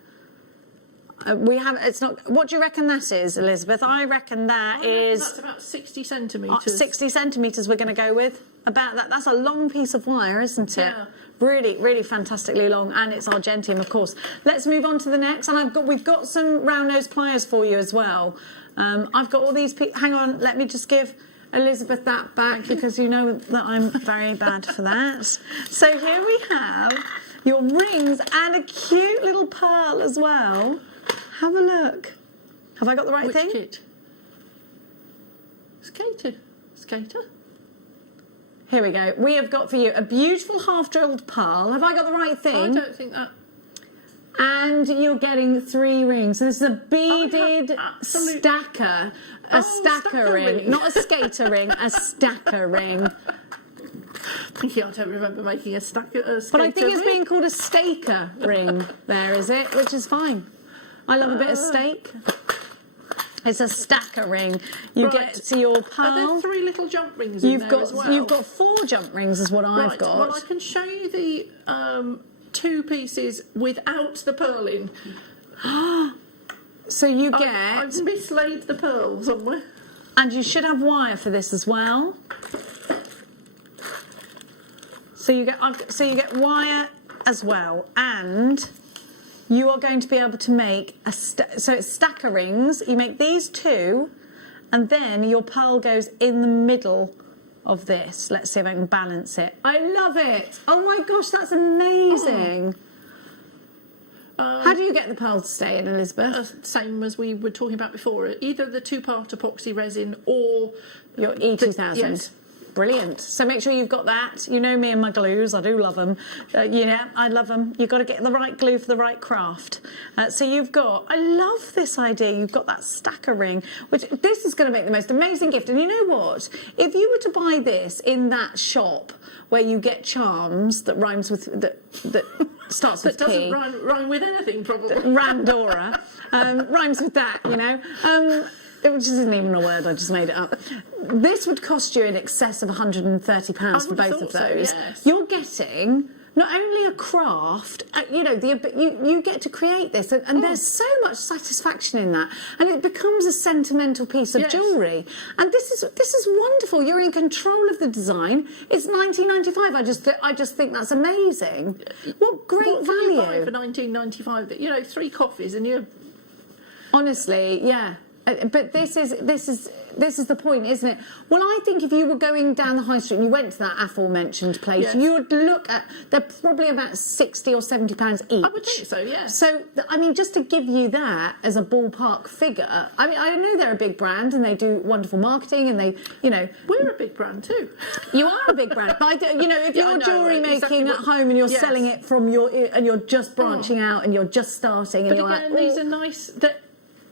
We have. It's not. What do you reckon that is, Elizabeth? I reckon that's about 60 centimetres. 60 centimetres. We're going to go with about that. That's a long piece of wire, isn't it? Yeah. Really, really fantastically long, and it's Argentium, of course. Let's move on to the next, and we've got some round nose pliers for you as well. I've got all these. Hang on, let me just give Elizabeth that back because you know that I'm very bad for that. So here we have your rings and a cute little pearl as well. Have a look. Have I got the right thing? Which kit? Skater. Here we go. We have got for you a beautiful half-drilled pearl. Have I got the right thing? I don't think that. And you're getting 3 rings. So this is a beaded stacker. A stacker ring. Not a skater ring, a stacker ring. Yeah, I don't remember making a skater But I think it's ring. being called a staker ring there, is it? Which is fine. I love a bit of steak. It's a stacker ring. You get to your pearl. Are there 3 little jump rings in there as well? You've got 4 jump rings is what I've got. Well, I can show you the 2 pieces without the pearl in. So you get... I've mislaid the pearl somewhere. And you should have wire for this as well. So you get wire as well, and you are going to be able to make so it's stacker rings. You make these 2, and then your pearl goes in the middle of this. Let's see if I can balance it. I love it. Oh my gosh, that's amazing. How do you get the pearl to stay in, Elizabeth? Same as we were talking about before. Either the 2-part epoxy resin or your E2000. Yes. Brilliant. So make sure you've got that. You know me and my glues. I do love them. Yeah, I love them. You've got to get the right glue for the right craft. So you've got... I love this idea. You've got that stacker ring, which this is going to make the most amazing gift. And you know what? If you were to buy this in that shop where you get charms that rhymes with... that starts with That P. doesn't rhyme with anything, probably. Randora. Rhymes with that, you know. Which isn't even a word, I just made it up. This would cost you in excess of £130 for both of those. So, yes. You're getting not only a craft, you know, you get to create this, and there's so much satisfaction in that, and it becomes a sentimental piece of jewellery. And this is wonderful. You're in control of the design. It's £19.95. I just think that's amazing. What great value! Do you buy for £19.95? You know, 3 coffees, and you're honestly, yeah. But this is the point, isn't it? Well, I think if you were going down the high street and you went to that aforementioned place, you would look at... They're probably about £60 or £70 each. I would think so, yeah. So, I mean, just to give you that as a ballpark figure... I mean, I know they're a big brand and they do wonderful marketing and they, you know... We're a big brand too. You are a big brand. But, you know, if you're jewellery making at home and you're selling it from and you're just branching out and you're just starting... But and you're again, like, these are nice...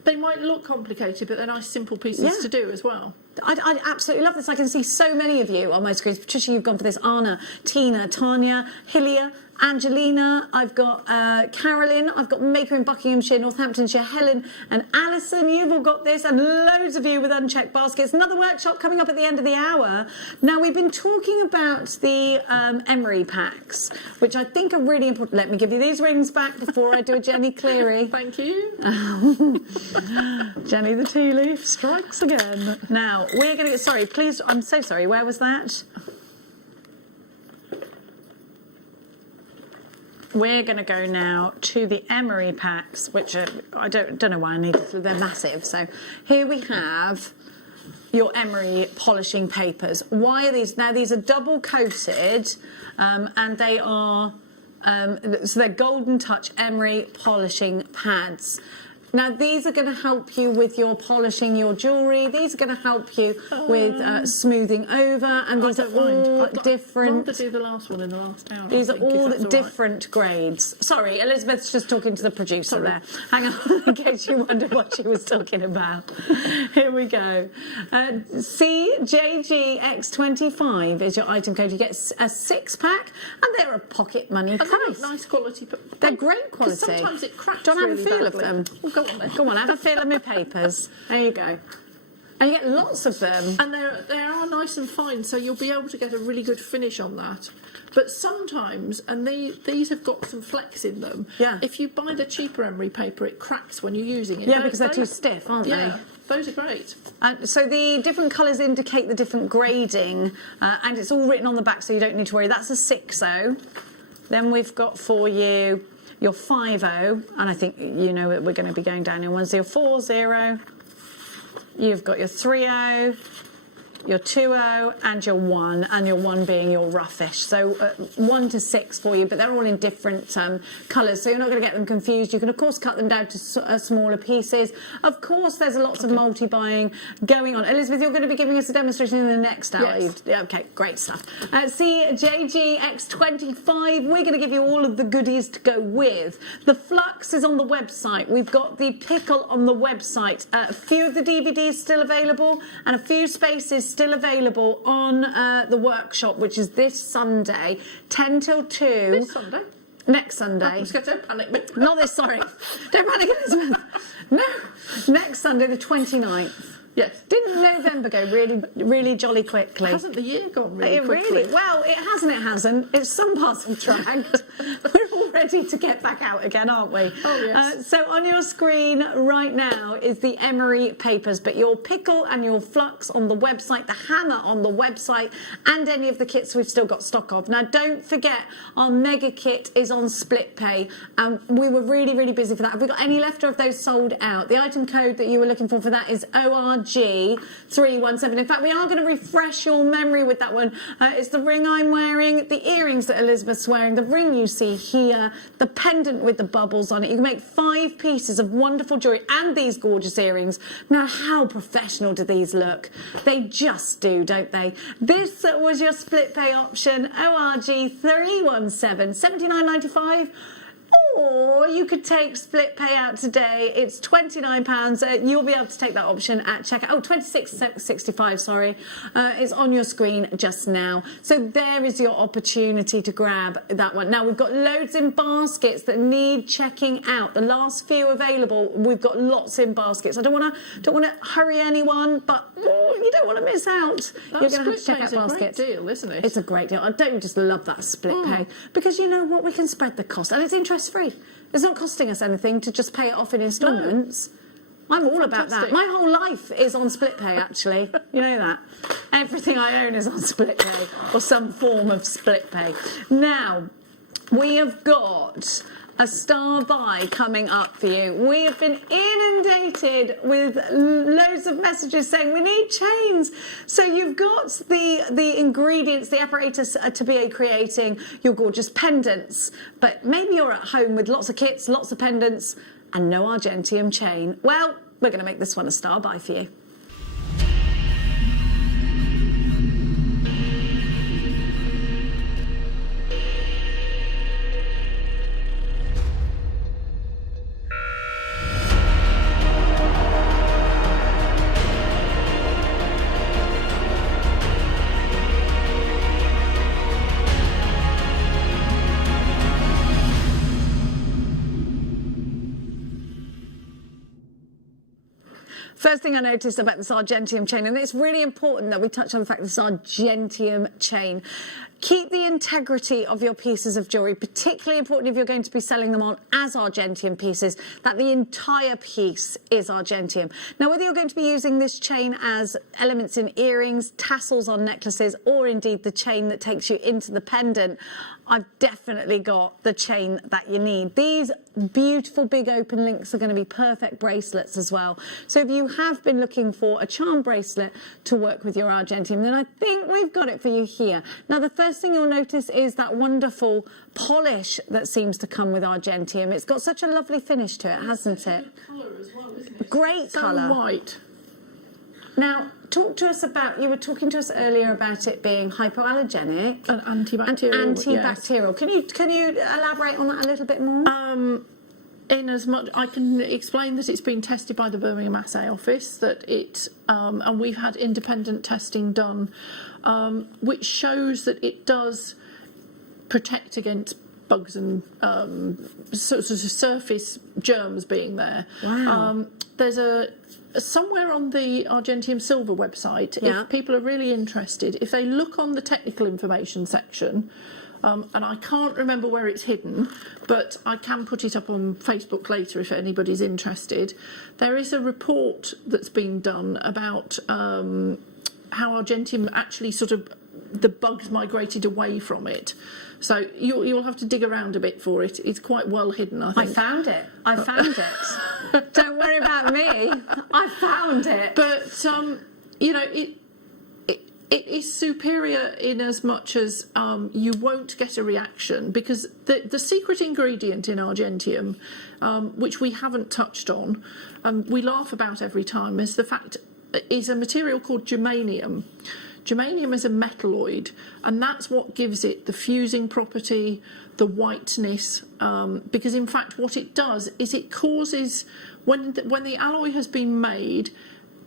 They might look complicated, but they're nice, simple pieces to do as well. I absolutely love this. I can see so many of you on my screens. Patricia, you've gone for this. Anna, Tina, Tanya, Hilia, Angelina. I've got Carolyn. I've got Maker in Buckinghamshire, Northamptonshire. Helen and Alison. You've all got this, and loads of you with unchecked baskets. Another workshop coming up at the end of the hour. Now, we've been talking about the emery packs, which I think are really important. Let me give you these rings back before I do a Jenny Cleary. Thank you. Jenny the tea leaf strikes again. Now, we're going to get... Sorry, please. I'm so sorry. Where was that? We're going to go now to the emery packs, which are, I don't know why I need to, they're massive. So here we have your emery polishing papers. Why are these? Now, these are double coated and they are, so they're Golden Touch emery polishing pads. Now, these are going to help you with your polishing your jewellery. These are going to help you with smoothing over. And these are all different. I'd rather do the last one in the last hour. These are all different grades. Sorry, Elizabeth's just talking to the producer there. Hang on, in case you wondered what she was talking about. Here we go. CJGX25 is your item code. You get a 6-pack, and they're a pocket money price. They're nice quality. They're great quality. Sometimes it cracks. Do you want to have a really feel badly. of them? Well, go on then. Go on, have a feel of my papers. There you go. And you get lots of them. And they are nice and fine, so you'll be able to get a really good finish on that. But sometimes, and these have got some flex in them, if you buy the cheaper emery paper, it cracks when you're using it. Yeah, because they're too stiff, aren't they? Yeah, those are great. So the different colours indicate the different grading, and it's all written on the back, so you don't need to worry. That's a 6.0. Then we've got for you your 5.0, and I think you know we're going to be going down in ones. So your 4.0. You've got your 3.0, your 2.0 and your 1, and your 1 being your roughish. So 1 to 6 for you, but they're all in different colours, so you're not going to get them confused. You can, of course, cut them down to smaller pieces. Of course, there's lots of multi-buying going on. Elizabeth, you're going to be giving us a demonstration in the next hour. Yes. Okay, great stuff. CJGX25, we're going to give you all of the goodies to go with. The flux is on the website. We've got the pickle on the website. A few of the DVDs still available, and a few spaces still available on the workshop, which is this Sunday, 10 till 2. This Sunday? Next Sunday. Don't panic me. Not this, sorry. Don't panic, Elizabeth. No, next Sunday, the 29th. Yes. Didn't November go really jolly quickly? Hasn't the year gone really quickly? Really? Well, it hasn't. It's some parts have dragged. We're all ready to get back out again, aren't we? Oh, yes. So on your screen right now is the emery papers, but your pickle and your flux on the website, the hammer on the website, and any of the kits we've still got stock of. Now, don't forget, our mega kit is on split pay, and we were really busy for that. Have we got any left, or have those sold out? The item code that you were looking for that is ORG317. In fact, we are going to refresh your memory with that one. It's the ring I'm wearing, the earrings that Elizabeth's wearing, the ring you see here, the pendant with the bubbles on it. You can make 5 pieces of wonderful jewellery and these gorgeous earrings. Now, how professional do these look? They just do, don't they? This was your split pay option, ORG317, $79.95. Or you could take split payout today. It's £29. You'll be able to take that option at checkout. Oh, £26.65, sorry. It's on your screen just now. So there is your opportunity to grab that one. Now, we've got loads in baskets that need checking out. The last few available, we've got lots in baskets. I don't want to hurry anyone, but you don't want to miss out. You're going to have to check out baskets. It's a great deal, isn't it? It's a great deal. I don't just love that split pay, because you know what? We can spread the cost, and it's interest-free. It's not costing us anything to just pay it off in instalments. No. I'm all about that. My whole life is on split pay, actually. You know that. Everything I own is on split pay, or some form of split pay. Now, we have got a star buy coming up for you. We have been inundated with loads of messages saying we need chains. So you've got the ingredients, the apparatus to be creating your gorgeous pendants. But maybe you're at home with lots of kits, lots of pendants, and no Argentium chain. Well, we're going to make this one a star buy for you. First thing I noticed about this Argentium chain, and it's really important that we touch on the fact that this Argentium chain. Keep the integrity of your pieces of jewellery, particularly important if you're going to be selling them on as Argentium pieces, that the entire piece is Argentium. Now, whether you're going to be using this chain as elements in earrings, tassels on necklaces, or indeed the chain that takes you into the pendant, I've definitely got the chain that you need. These beautiful big open links are going to be perfect bracelets as well. So if you have been looking for a charm bracelet to work with your Argentium, then I think we've got it for you here. Now, the first thing you'll notice is that wonderful polish that seems to come with Argentium. It's got such a lovely finish to it, hasn't it? Colour as well, isn't it? Great colour. So white. Now, talk to us about, you were talking to us earlier about it being hypoallergenic and antibacterial. And antibacterial. Yes. Can you elaborate on that a little bit more? In as much, I can explain that it's been tested by the Birmingham Assay Office, that it, and we've had independent testing done, which shows that it does protect against bugs and sort of surface germs being there. Wow. There's somewhere on the Argentium Silver website, if people are really interested, if they look on the technical information section, and I can't remember where it's hidden, but I can put it up on Facebook later if anybody's interested. There is a report that's been done about how Argentium actually sort of, the bugs migrated away from it. So you'll have to dig around a bit for it. It's quite well hidden, I think. I found it. Don't worry about me. I found it. But, you know, it is superior in as much as you won't get a reaction, because the secret ingredient in Argentium, which we haven't touched on, we laugh about every time, is a material called germanium. Germanium is a metalloid, and that's what gives it the fusing property, the whiteness, because in fact what it does is it causes, when the alloy has been made,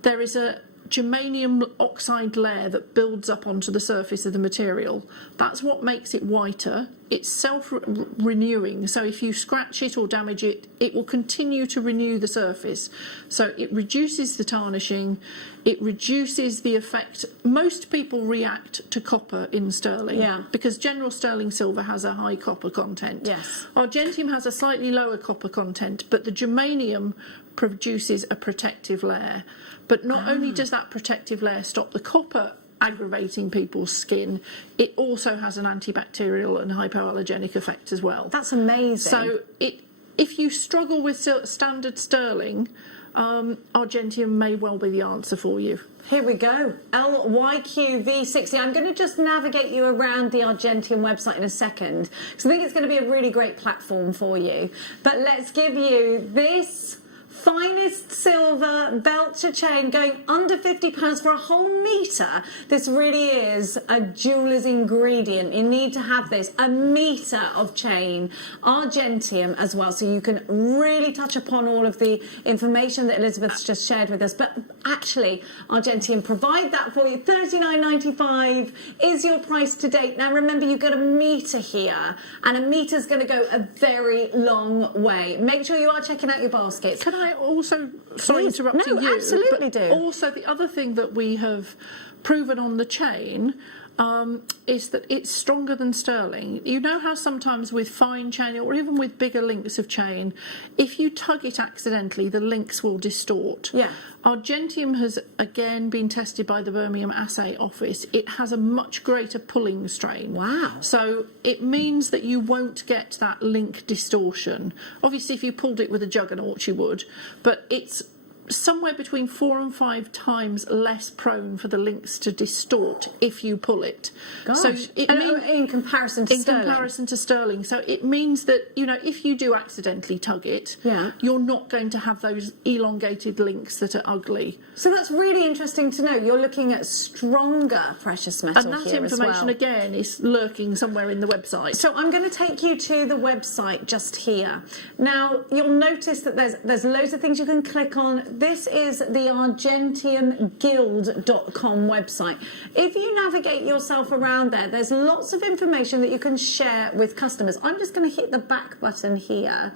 there is a germanium oxide layer that builds up onto the surface of the material. That's what makes it whiter. It's self-renewing, so if you scratch it or damage it, it will continue to renew the surface. So it reduces the tarnishing, it reduces the effect. Most people react to copper in sterling, because general sterling silver has a high copper content. Yes. Argentium has a slightly lower copper content, but the germanium produces a protective layer. But not only does that protective layer stop the copper aggravating people's skin, it also has an antibacterial and hypoallergenic effect as well. That's amazing. So if you struggle with standard sterling, Argentium may well be the answer for you. Here we go. LYQV60. I'm going to just navigate you around the Argentium website in a second, because I think it's going to be a really great platform for you. But let's give you this finest silver belt to chain going under £50 for a whole metre. This really is a jeweller's ingredient. You need to have this, a metre of chain, Argentium as well, so you can really touch upon all of the information that Elizabeth's just shared with us. But actually, Argentium provide that for you. $39.95 is your price to date. Now remember, you've got a metre here, and a metre's going to go a very long way. Make sure you are checking out your baskets. Can I also, sorry interrupting you, absolutely but also the other thing that we have proven on the chain is that it's stronger than sterling. You know how sometimes with fine chain or even with bigger links of chain, if you tug it accidentally, the links will distort. Yeah. Argentium has again been tested by the Birmingham Assay Office. It has a much greater pulling strain. Wow. So it means that you won't get that link distortion. Obviously, if you pulled it with a juggernaut, you would, but it's somewhere between 4 and 5 times less prone for the links to distort if you pull it. Gosh. So in comparison to sterling. In comparison to sterling. So it means that, you know, if you do accidentally tug it, you're not going to have those elongated links that are ugly. So that's really interesting to know. You're looking at stronger precious metal and that here information as well. Again is lurking somewhere in the website. So I'm going to take you to the website just here. Now you'll notice that there's loads of things you can click on. This is the ArgentiumGuild.com website. If you navigate yourself around there, there's lots of information that you can share with customers. I'm just going to hit the back button here.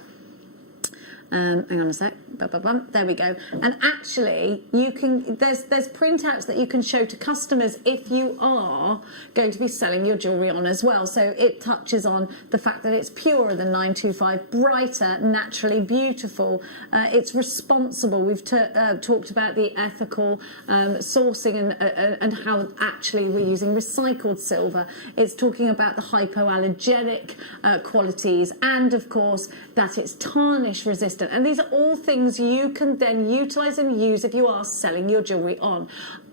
Hang on a sec. There we go. And actually, you can. There's printouts that you can show to customers if you are going to be selling your jewellery on as well. So it touches on the fact that it's purer than 925, brighter, naturally beautiful. It's responsible. We've talked about the ethical sourcing and how actually we're using recycled silver. It's talking about the hypoallergenic qualities, and of course that it's tarnish resistant. And these are all things you can then utilise and use if you are selling your jewellery on.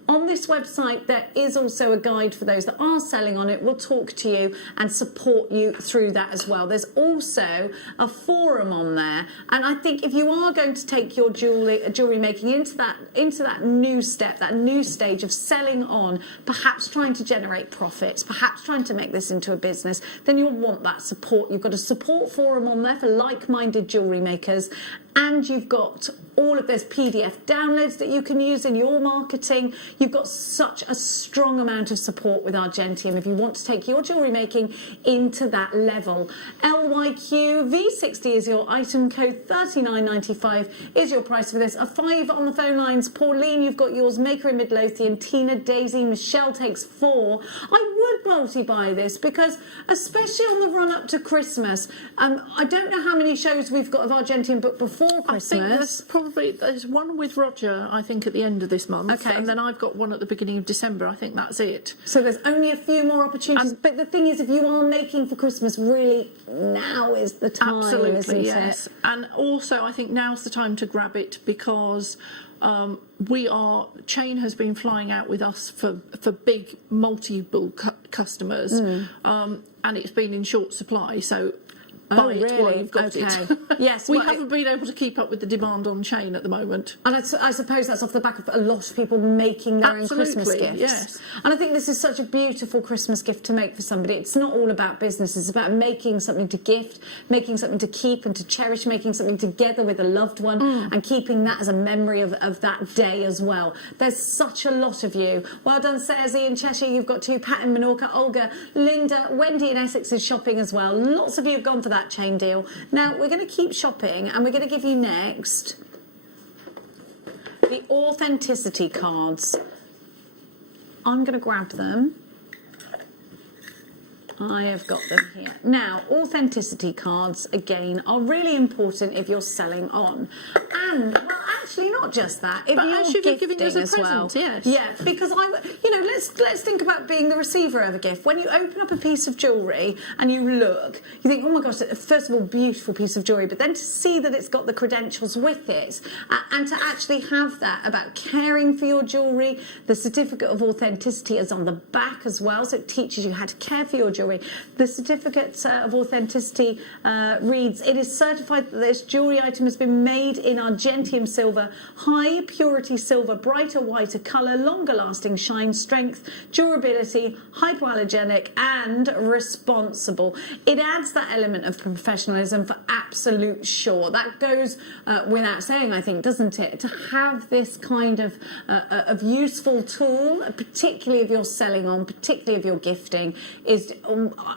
On this website, there is also a guide for those that are selling on it. We'll talk to you and support you through that as well. There's also a forum on there. And I think if you are going to take your jewellery making into that new step, that new stage of selling on, perhaps trying to generate profits, perhaps trying to make this into a business, then you'll want that support. You've got a support forum on there for like-minded jewellery makers. And you've got all of those PDF downloads that you can use in your marketing. You've got such a strong amount of support with Argentium if you want to take your jewellery making into that level. LYQ V60 is your item code, £39.95 is your price for this. A 5 on the phone lines. Pauline, you've got yours. Maker in Midlothian. Tina, Daisy, Michelle takes 4. I would multi-buy this because, especially on the run-up to Christmas, I don't know how many shows we've got of Argentium booked before Christmas. I think there's one with Roger, I think, at the end of this month. Okay. And then I've got one at the beginning of December. I think that's it. So there's only a few more opportunities. But the thing is, if you are making for Christmas, really, now is the time, Absolutely, isn't yes. it? And also, I think now's the time to grab it because Chain has been flying out with us for big multiple customers, and it's been in short supply. So buy it while you've got it. Yes, we haven't been able to keep up with the demand on Chain at the moment. And I suppose that's off the back of a lot of people making their own Christmas gifts. Yes. And I think this is such a beautiful Christmas gift to make for somebody. It's not all about business. It's about making something to gift, making something to keep and to cherish, making something together with a loved one and keeping that as a memory of that day as well. There's such a lot of you. Well done, Sarah in Cheshire. You've got 2. Pat in Minorca, Olga, Linda, Wendy in Essex is shopping as well. Lots of you have gone for that Chain deal. Now, we're going to keep shopping and we're going to give you next the authenticity cards. I'm going to grab them. I have got them here. Now, authenticity cards, again, are really important if you're selling on. And, well, actually, not just that. If you're giving us a as well. present, yes. Yeah, because let's think about being the receiver of a gift. When you open up a piece of jewellery and you look, you think, oh my gosh, first of all, beautiful piece of jewellery, but then to see that it's got the credentials with it, and to actually have that about caring for your jewellery, the certificate of authenticity is on the back as well, so it teaches you how to care for your jewellery. The certificate of authenticity reads, it is certified that this jewellery item has been made in Argentium silver, high purity silver, brighter, whiter colour, longer lasting shine, strength, durability, hypoallergenic and responsible. It adds that element of professionalism for absolute sure. That goes without saying, I think, doesn't it? To have this kind of useful tool, particularly if you're selling on, particularly if you're gifting, is,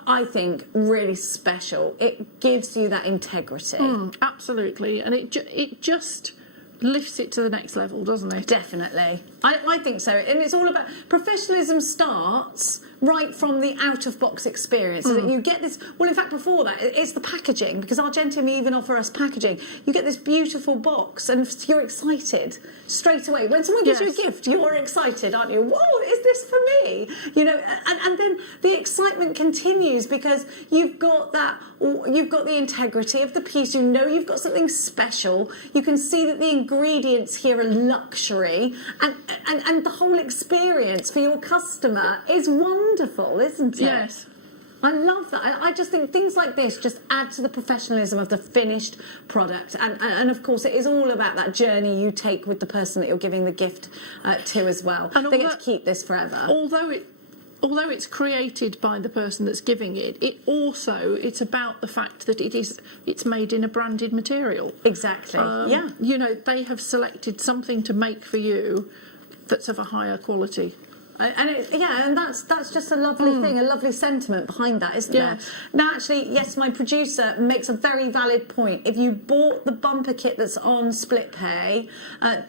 I think, really special. It gives you that integrity. Absolutely. And it just lifts it to the next level, doesn't it? Definitely. I think so. And it's all about professionalism starts right from the out-of-box experience. So that you get this, well, in fact, before that, it's the packaging, because Argentium even offer us packaging. You get this beautiful box and you're excited straight away. When someone gives you a gift, you're excited, aren't you? Whoa, is this for me? You know, and then the excitement continues because you've got the integrity of the piece. You know you've got something special. You can see that the ingredients here are luxury, and the whole experience for your customer is wonderful, isn't it? Yes. I love that. I just think things like this just add to the professionalism of the finished product. And of course, it is all about that journey you take with the person that you're giving the gift to as well. And they get to keep this forever. Although it's created by the person that's giving it, it's about the fact that it's made in a branded material. Exactly. Yeah. You know, they have selected something to make for you that's of a higher quality. And that's just a lovely thing, a lovely sentiment behind that, isn't there? Now, actually, yes, my producer makes a very valid point. If you bought the bumper kit that's on split pay,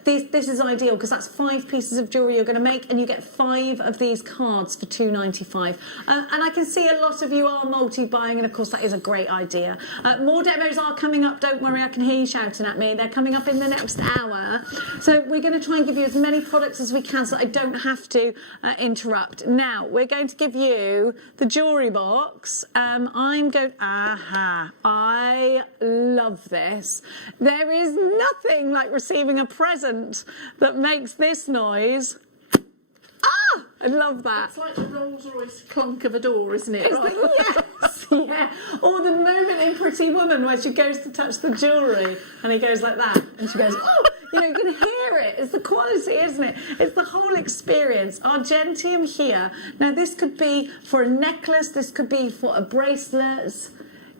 this is ideal because that's 5 pieces of jewellery you're going to make, and you get 5 of these cards for £2.95. And I can see a lot of you are multi-buying, and of course that is a great idea. More demos are coming up. Don't worry, I can hear you shouting at me. They're coming up in the next hour. So we're going to try and give you as many products as we can so that I don't have to interrupt. Now, we're going to give you the jewellery box. I love this. There is nothing like receiving a present that makes this noise. Ah! I love that. It's like the Rolls-Royce clunk of a door, isn't it? Yes, yeah. Or the moment in Pretty Woman where she goes to touch the jewellery and he goes like that and she goes, oh! You know, you can hear it. It's the quality, isn't it? It's the whole experience. Argentium here. Now, this could be for a necklace. This could be for a bracelet.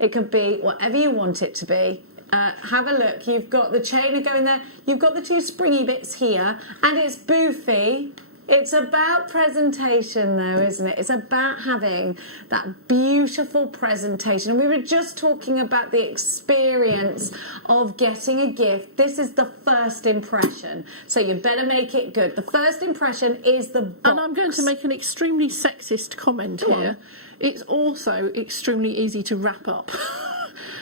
It could be whatever you want it to be. Have a look. You've got the chainer going there. You've got the 2 springy bits here. And it's boofy. It's about presentation, though, isn't it? It's about having that beautiful presentation. We were just talking about the experience of getting a gift. This is the first impression, so you better make it good. The first impression is the box. And I'm going to make an extremely sexist comment here. It's also extremely easy to wrap up.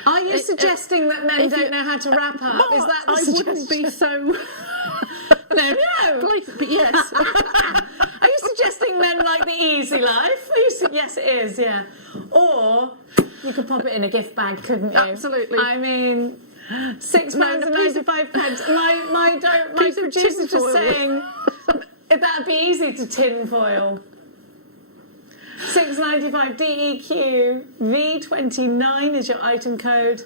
Are you suggesting that men don't know how to wrap up? Is that the I wouldn't be so... No. But yes. Are you suggesting men like the easy life? Yes, it is, yeah. Or you could pop it in a gift bag, couldn't you? Absolutely. I mean, £6.95. My producer's just saying that'd be easy to tin foil. £6.95 DEQ V29 is your item code.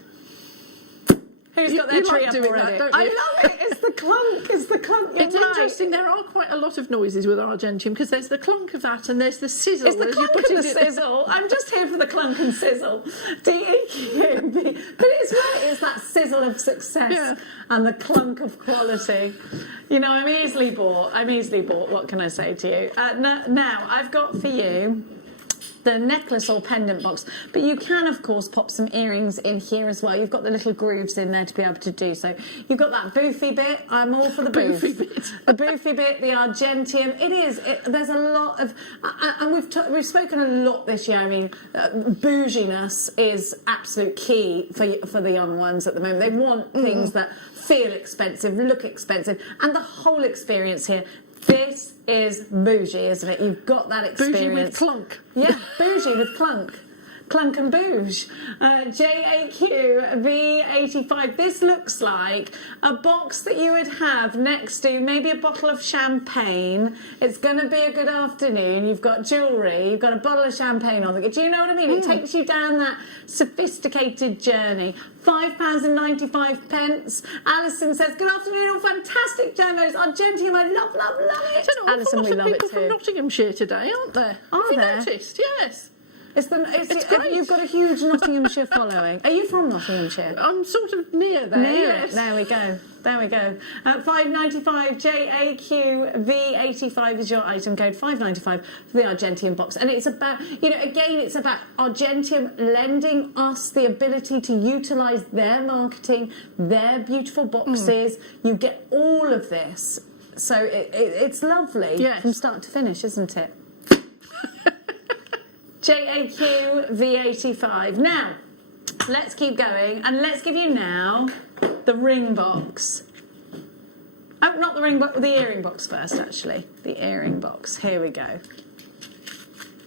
Who's got their tree up already? I love it. It's the clunk. It's the clunk. You're It's right. interesting. There are quite a lot of noises with Argentium because there's the clunk of that and there's the sizzle. It's the clunk and the sizzle. I'm just here for the clunk and sizzle. DEQ. But it's right. It's that sizzle of success and the clunk of quality. You know, I'm easily bought. What can I say to you? Now, I've got for you the necklace or pendant box, but you can of course pop some earrings in here as well. You've got the little grooves in there to be able to do so. You've got that boofy bit. I'm all for the boof. The boofy bit, the Argentium. There's a lot of, and we've spoken a lot this year. I mean, bouginess is absolute key for the young ones at the moment. They want things that feel expensive, look expensive, and the whole experience here. This is bougie, isn't it? You've got that experience. Bougie with clunk. Yeah, bougie with clunk. Clunk and bouge. JAQ V85. This looks like a box that you would have next to maybe a bottle of champagne. It's going to be a good afternoon. You've got jewellery. You've got a bottle of champagne on the go. Do you know what I mean? It takes you down that sophisticated journey. £5.95. Alison says, good afternoon, all fantastic demos. Argentium, I love it. Alison, we love it too. From Nottinghamshire today, aren't there? Have you noticed? Yes. It's great. You've got a huge Nottinghamshire following. Are you from Nottinghamshire? I'm sort of near there. Yes. There we go. £5.95 JAQ V85 is your item code. £5.95 for the Argentium box, and it's about it's about Argentium lending us the ability to utilise their marketing, their beautiful boxes. You get all of this, so it's lovely from start to finish, isn't it? JAQ V85. Now, let's keep going, and let's give you now the ring box. Oh, not the ring box, the earring box first, actually. The earring box. Here we go.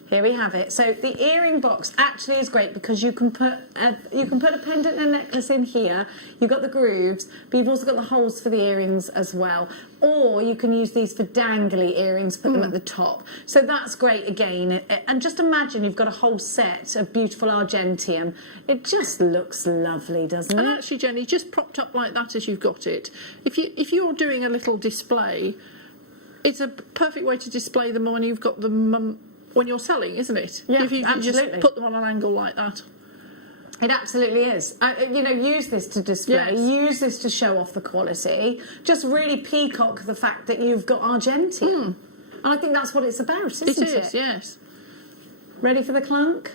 Here we have it. So the earring box actually is great because you can put a pendant and a necklace in here. You've got the grooves, but you've also got the holes for the earrings as well. Or you can use these for dangly earrings, put them at the top. So that's great again. And just imagine you've got a whole set of beautiful Argentium. It just looks lovely, doesn't it? And actually, Jenny, just propped up like that as you've got it. If you're doing a little display, it's a perfect way to display them when you've got them when you're selling, isn't it? Yeah, if you absolutely. Just put them on an angle like that. It absolutely is. Use this to display. Yes. Use this to show off the quality. Just really peacock the fact that you've got Argentium. And I think that's what it's about, isn't it? It is, yes. Ready for the clunk?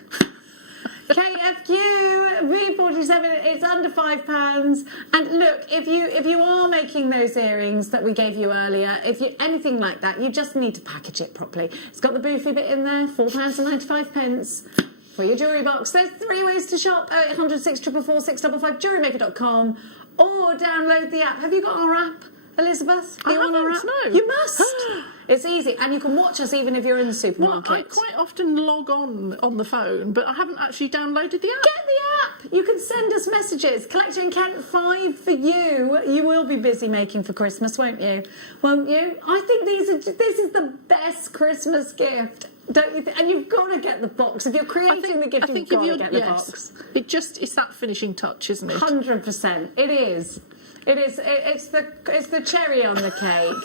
KFQ V47, it's under £5. And look, if you are making those earrings that we gave you earlier, if you anything like that, you just need to package it properly. It's got the boofy bit in there, £4.95 for your jewellery box. There's 3 ways to shop: 0800 644 655, JewelleryMaker.com, or download the app. Have you got our app, Elizabeth? I haven't, no. You must. It's easy, and you can watch us even if you're in the supermarket. Well, I quite often log on the phone, but I haven't actually downloaded the app. Get the app! You can send us messages. Collector in Kent, 5 for you. You will be busy making for Christmas, won't you? Won't you? I think this is the best Christmas gift. Don't you think? And you've got to get the box. If you're creating the gift, you've got to get the box. It's that finishing touch, isn't it? 100%. It is. It is. It's the cherry on the cake.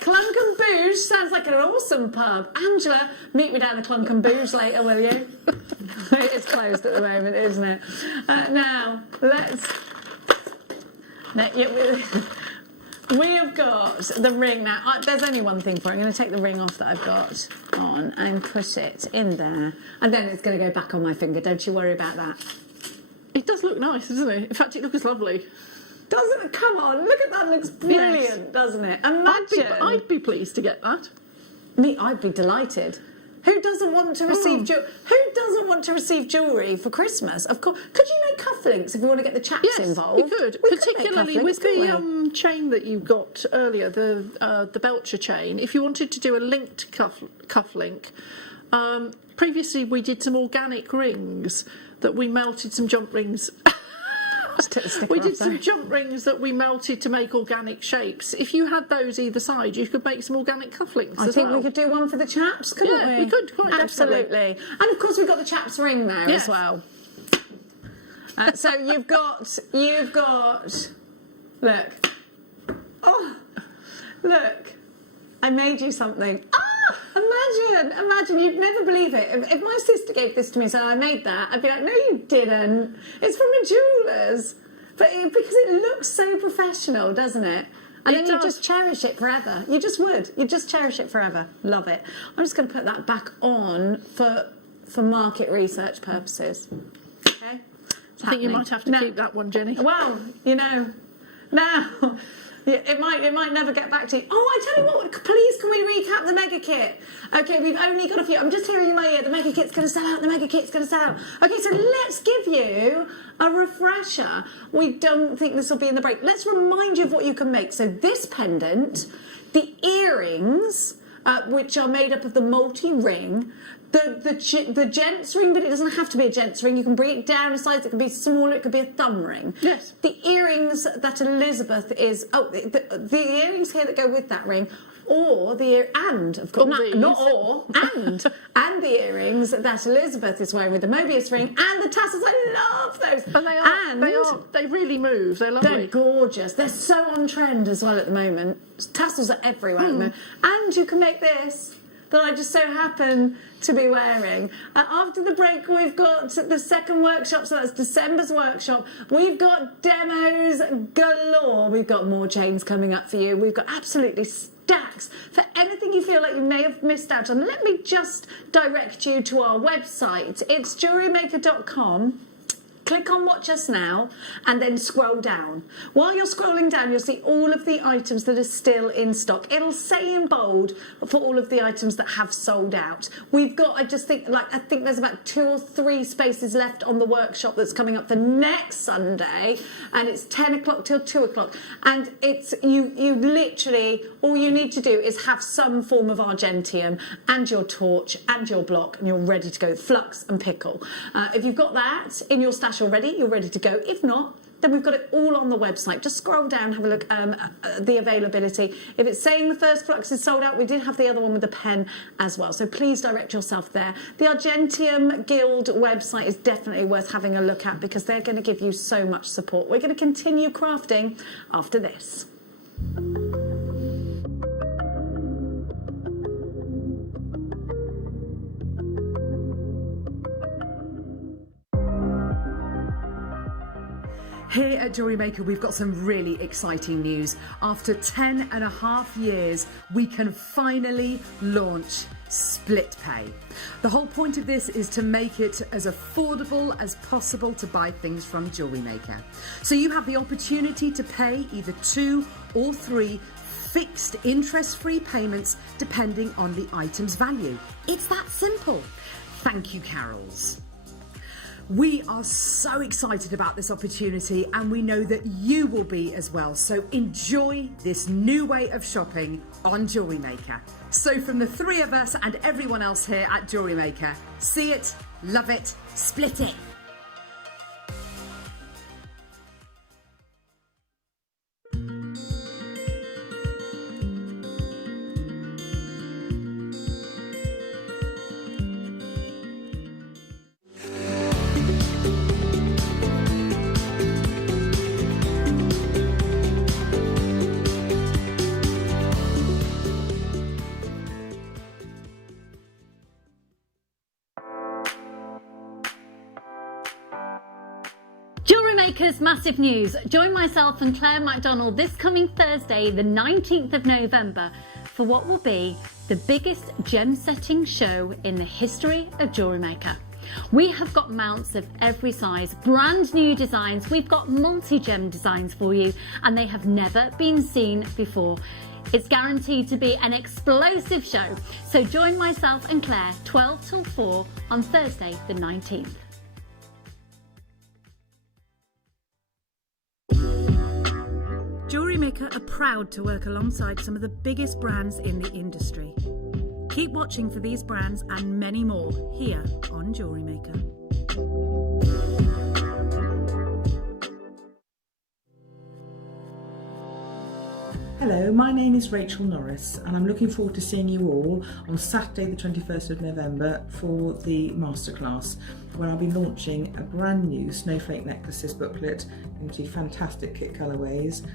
Clunk and Bouge sounds like an awesome pub. Angela, meet me down the Clunk and Bouge later, will you? It is closed at the moment, isn't it? Now let's. We've got the ring now. There's only one thing for it. I'm going to take the ring off that I've got on and put it in there. And then it's going to go back on my finger. Don't you worry about that. It does look nice, doesn't it? In fact, it looks lovely. Doesn't it? Come on, look at that. Looks brilliant, doesn't it? Imagine. I'd be pleased to get that. Me, I'd be delighted. Who doesn't want to receive jewellery for Christmas? Of course. Could you make cufflinks if you want to get the chaps involved? You could, particularly with the chain that you got earlier, the Belcher chain. If you wanted to do a linked cufflink, previously we did some organic rings that we melted some jump rings. We did some jump rings that we melted to make organic shapes. If you had those either side, you could make some organic cufflinks I think we could do one for the chaps, couldn't we? We could, quite absolutely. Definitely. And of course we've got the chaps ring there as well. So you've got, look. Oh, look. I made you something. Imagine, you'd never believe it. If my sister gave this to me and said, I made that, I'd be like, no, you didn't. It's from a jeweller's. But because it looks so professional, doesn't it? And then you just cherish it forever. You just would. You just cherish it forever. Love it. I'm just going to put that back on for market research purposes. Okay? I think you might have to keep that one, Jenny. Well, now... It might never get back to you. Oh, I tell you what, please can we recap the mega kit? Okay, we've only got a few. I'm just hearing in my ear, the mega kit's going to sell out, the mega kit's going to sell out. Okay, so let's give you a refresher. We don't think this will be in the break. Let's remind you of what you can make. So this pendant, the earrings, which are made up of the multi-ring, the gents ring, but it doesn't have to be a gents ring. You can bring it down a size. It can be smaller. It could be a thumb ring. Yes. The earrings that Elizabeth is... Oh, the earrings here that go with that ring... Or and of course, and the earrings that Elizabeth is wearing with the Mobius ring and the tassels. I love those. And they really move. They're lovely. They're gorgeous. They're so on trend as well at the moment. Tassels are everywhere at the moment. And you can make this that I just so happen to be wearing. After the break, we've got the second workshop, so that's December's workshop. We've got demos galore. We've got more chains coming up for you. We've got absolutely stacks for anything you feel like you may have missed out on. Let me just direct you to our website. It's JewelleryMaker.com. Click on Watch Us Now and then scroll down. While you're scrolling down, you'll see all of the items that are still in stock. It'll say in bold for all of the items that have sold out. We've got, I think there's about 2 or 3 spaces left on the workshop that's coming up for next Sunday, and it's 10 o'clock till 2 o'clock. And it's, you literally, all you need to do is have some form of argentium and your torch and your block, and you're ready to go. Flux and pickle. If you've got that in your stash already, you're ready to go. If not, then we've got it all on the website. Just scroll down, have a look at the availability. If it's saying the first flux is sold out, we did have the other one with the pen as well. So please direct yourself there. The Argentium Guild website is definitely worth having a look at because they're going to give you so much support. We're going to continue crafting after this. Here at JewelleryMaker, we've got some really exciting news. After 10.5 years, we can finally launch split pay. The whole point of this is to make it as affordable as possible to buy things from JewelleryMaker. So you have the opportunity to pay either 2 or 3 fixed interest-free payments depending on the item's value. It's that simple. Thank you, Carols. We are so excited about this opportunity and we know that you will be as well. So enjoy this new way of shopping on JewelleryMaker. So from the 3 of us and everyone else here at JewelleryMaker, see it, love it, split it. Makers, massive news. Join myself and Claire MacDonald this coming Thursday, the 19th of November, for what will be the biggest gem setting show in the history of Jewellery Maker. We have got mounts of every size, brand new designs. We've got multi-gem designs for you, and they have never been seen before. It's guaranteed to be an explosive show. So join myself and Claire 12 till 4 on Thursday the 19th. Jewellery Maker are proud to work alongside some of the biggest brands in the industry. Keep watching for these brands and many more here on Jewellery Maker. Hello, my name is Rachel Norris and I'm looking forward to seeing you all on Saturday the 21st of November for the masterclass, where I'll be launching a brand new Snowflake Necklaces booklet into fantastic kit colourways.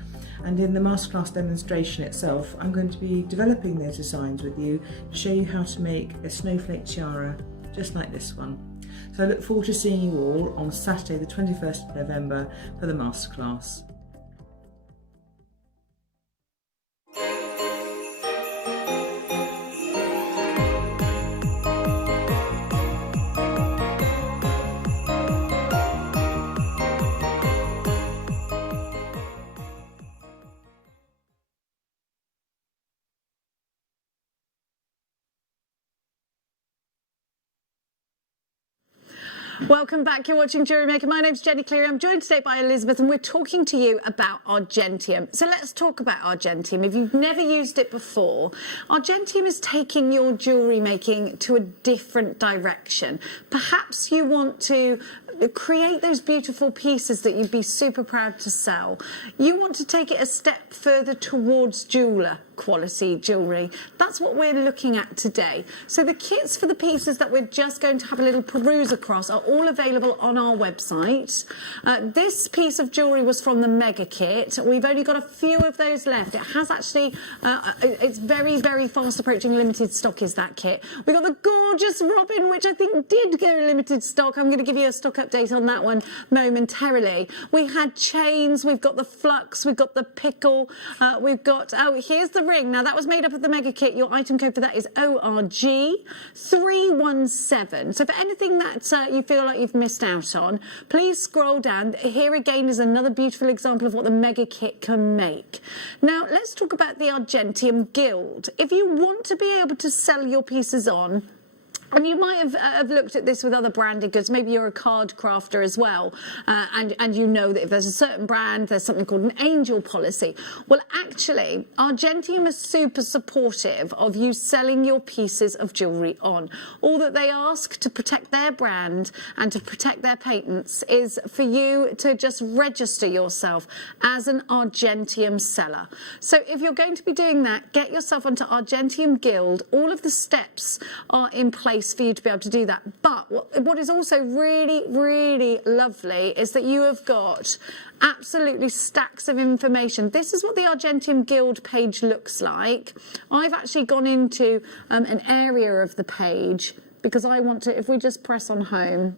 And in the masterclass demonstration itself, I'm going to be developing those designs with you to show you how to make a snowflake tiara just like this one. So I look forward to seeing you all on Saturday the 21st of November for the masterclass. Welcome back. You're watching Jewellery Maker. My name's Jenny Cleary. I'm joined today by Elizabeth, and we're talking to you about Argentium. So let's talk about Argentium. If you've never used it before, Argentium is taking your jewellery making to a different direction. Perhaps you want to create those beautiful pieces that you'd be super proud to sell. You want to take it a step further towards jeweller quality jewellery. That's what we're looking at today. So the kits for the pieces that we're just going to have a little peruse across are all available on our website. This piece of jewellery was from the mega kit. We've only got a few of those left. It has actually, it's very, very fast approaching limited stock is that kit. We got the gorgeous robin, which I think did go limited stock. I'm going to give you a stock update on that one momentarily. We had chains, we've got the flux, we've got the pickle, we've got, oh, here's the ring. Now that was made up of the mega kit. Your item code for that is ORG317. So for anything that you feel like you've missed out on, please scroll down. Here again is another beautiful example of what the mega kit can make. Now let's talk about the Argentium Guild. If you want to be able to sell your pieces on, and you might have looked at this with other branded goods. Maybe you're a card crafter as well, and you know that if there's a certain brand, there's something called an angel policy. Well, actually, Argentium is super supportive of you selling your pieces of jewellery on. All that they ask to protect their brand and to protect their patents is for you to just register yourself as an Argentium seller. So if you're going to be doing that, get yourself onto Argentium Guild. All of the steps are in place for you to be able to do that. But what is also really, really lovely is that you have got absolutely stacks of information. This is what the Argentium Guild page looks like. I've actually gone into an area of the page because I want to, if we just press on home,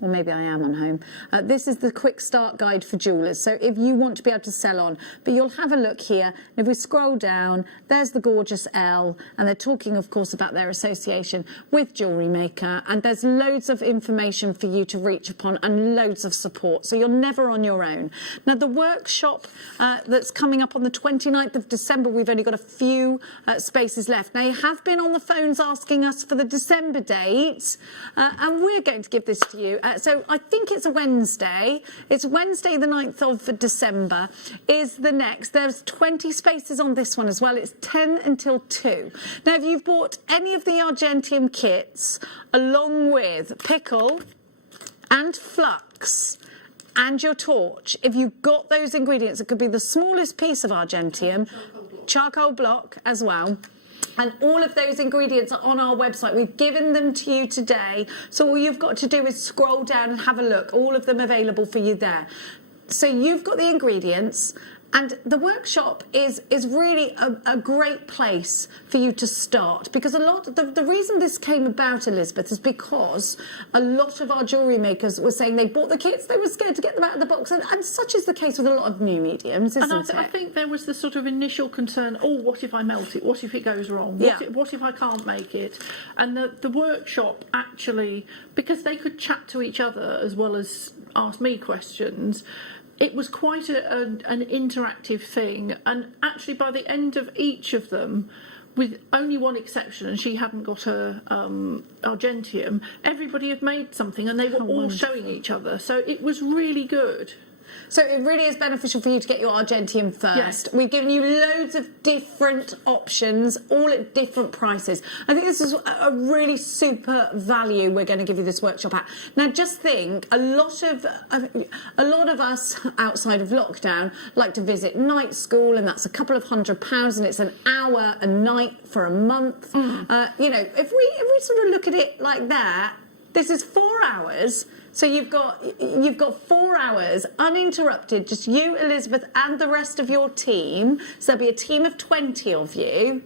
or maybe I am on home. This is the quick start guide for jewellers. So if you want to be able to sell on, but you'll have a look here. And if we scroll down, there's the gorgeous L, and they're talking, of course, about their association with Jewellery Maker. And there's loads of information for you to reach upon and loads of support. So you're never on your own. Now, the workshop that's coming up on the 29th of December, we've only got a few spaces left. Now, you have been on the phones asking us for the December date, and we're going to give this to you. So I think it's a Wednesday. It's Wednesday the 9th of December is the next. There's 20 spaces on this one as well. It's 10 until 2. Now, if you've bought any of the Argentium kits along with pickle and flux and your torch, if you've got those ingredients, it could be the smallest piece of Argentium, charcoal block as well. And all of those ingredients are on our website. We've given them to you today. So all you've got to do is scroll down and have a look. All of them available for you there. So you've got the ingredients. And the workshop is really a great place for you to start, because the reason this came about, Elizabeth, is because a lot of our jewellery makers were saying they bought the kits, they were scared to get them out of the box, and such is the case with a lot of new mediums, isn't it? I think there was the sort of initial concern, oh, what if I melt it? What if it goes wrong? What if I can't make it? And the workshop actually, because they could chat to each other as well as ask me questions, it was quite an interactive thing. And actually, by the end of each of them, with only one exception, and she hadn't got her Argentium, everybody had made something and they were all showing each other. So it was really good. So it really is beneficial for you to get your Argentium first. Yes. We've given you loads of different options, all at different prices. I think this is a really super value we're going to give you this workshop at. Now, just think, a lot of us outside of lockdown like to visit night school, and that's a couple of £100, and it's an hour a night for a month. You know, if we sort of look at it like that, this is 4 hours. So you've got 4 hours uninterrupted, just you, Elizabeth, and the rest of your team. So there'll be a team of 20 of you.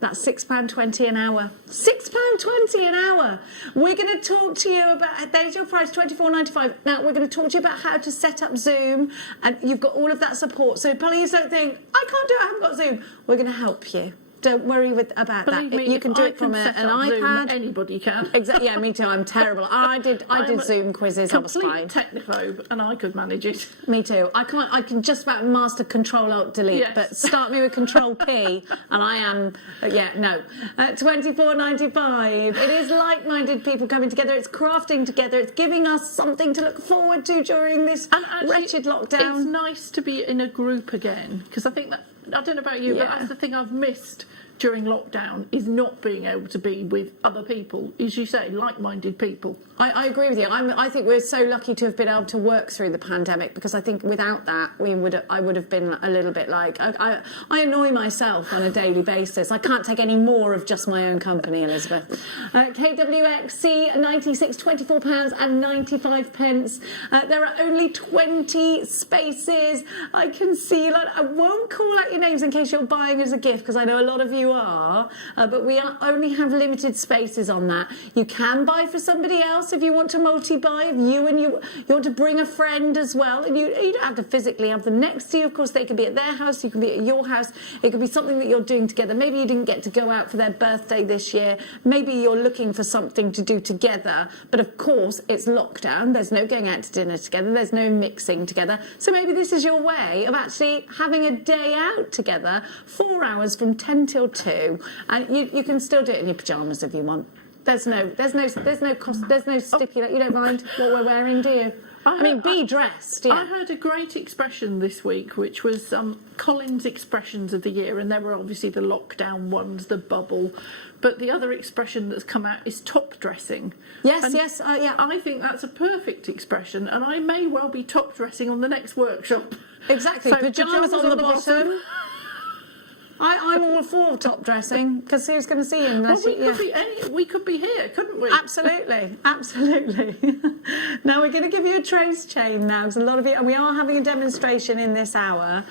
That's £6.20 an hour. £6.20 an hour. We're going to talk to you about, there's your price, $24.95. Now, we're going to talk to you about how to set up Zoom, and you've got all of that support. So please don't think, I can't do it, I haven't got Zoom. We're going to help you. Don't worry about Believe that. Me, you can do it from an iPad. Zoom, anybody can. Exactly. Yeah, me too. I'm terrible. I did Zoom quizzes. I was fine. Technophobe, and I could manage it. Me too. I can just about master Control Alt Delete, yes. But start me with Control P, and I am. No. $24.95. It is like-minded people coming together. It's crafting together. It's giving us something to look forward to during this wretched lockdown. It's nice to be in a group again, because I think that. I don't know about you, but that's the thing I've missed during lockdown, is not being able to be with other people, as you say, like-minded people. I agree with you. I think we're so lucky to have been able to work through the pandemic, because I think without that I would have been a little bit like I annoy myself on a daily basis. I can't take any more of just my own company, Elizabeth. KWXC 96, £24.95. There are only 20 spaces. I can see, I won't call out your names in case you're buying as a gift, because I know a lot of you are, but we only have limited spaces on that. You can buy for somebody else if you want to multi-buy, if you want to bring a friend as well, and you don't have to physically have them next to you. Of course, they could be at their house, you can be at your house, it could be something that you're doing together. Maybe you didn't get to go out for their birthday this year, maybe you're looking for something to do together, but of course it's lockdown, there's no going out to dinner together, there's no mixing together, so maybe this is your way of actually having a day out together, 4 hours from 10 till 2, and you can still do it in your pyjamas if you want. There's no stipulate. You don't mind what we're wearing, do you? Be dressed. Yeah. I heard a great expression this week, which was Colin's expressions of the year, and there were obviously the lockdown ones, the bubble, but the other expression that's come out is top dressing. Yes, and yes, yeah. I think that's a perfect expression, and I may well be top dressing on the next workshop. Exactly. So pyjamas on the bottom. I'm all for top dressing, because who's going to see him? We could be here, couldn't we? Absolutely, absolutely. Now we're going to give you a trace chain now, because a lot of you, and we are having a demonstration in this hour,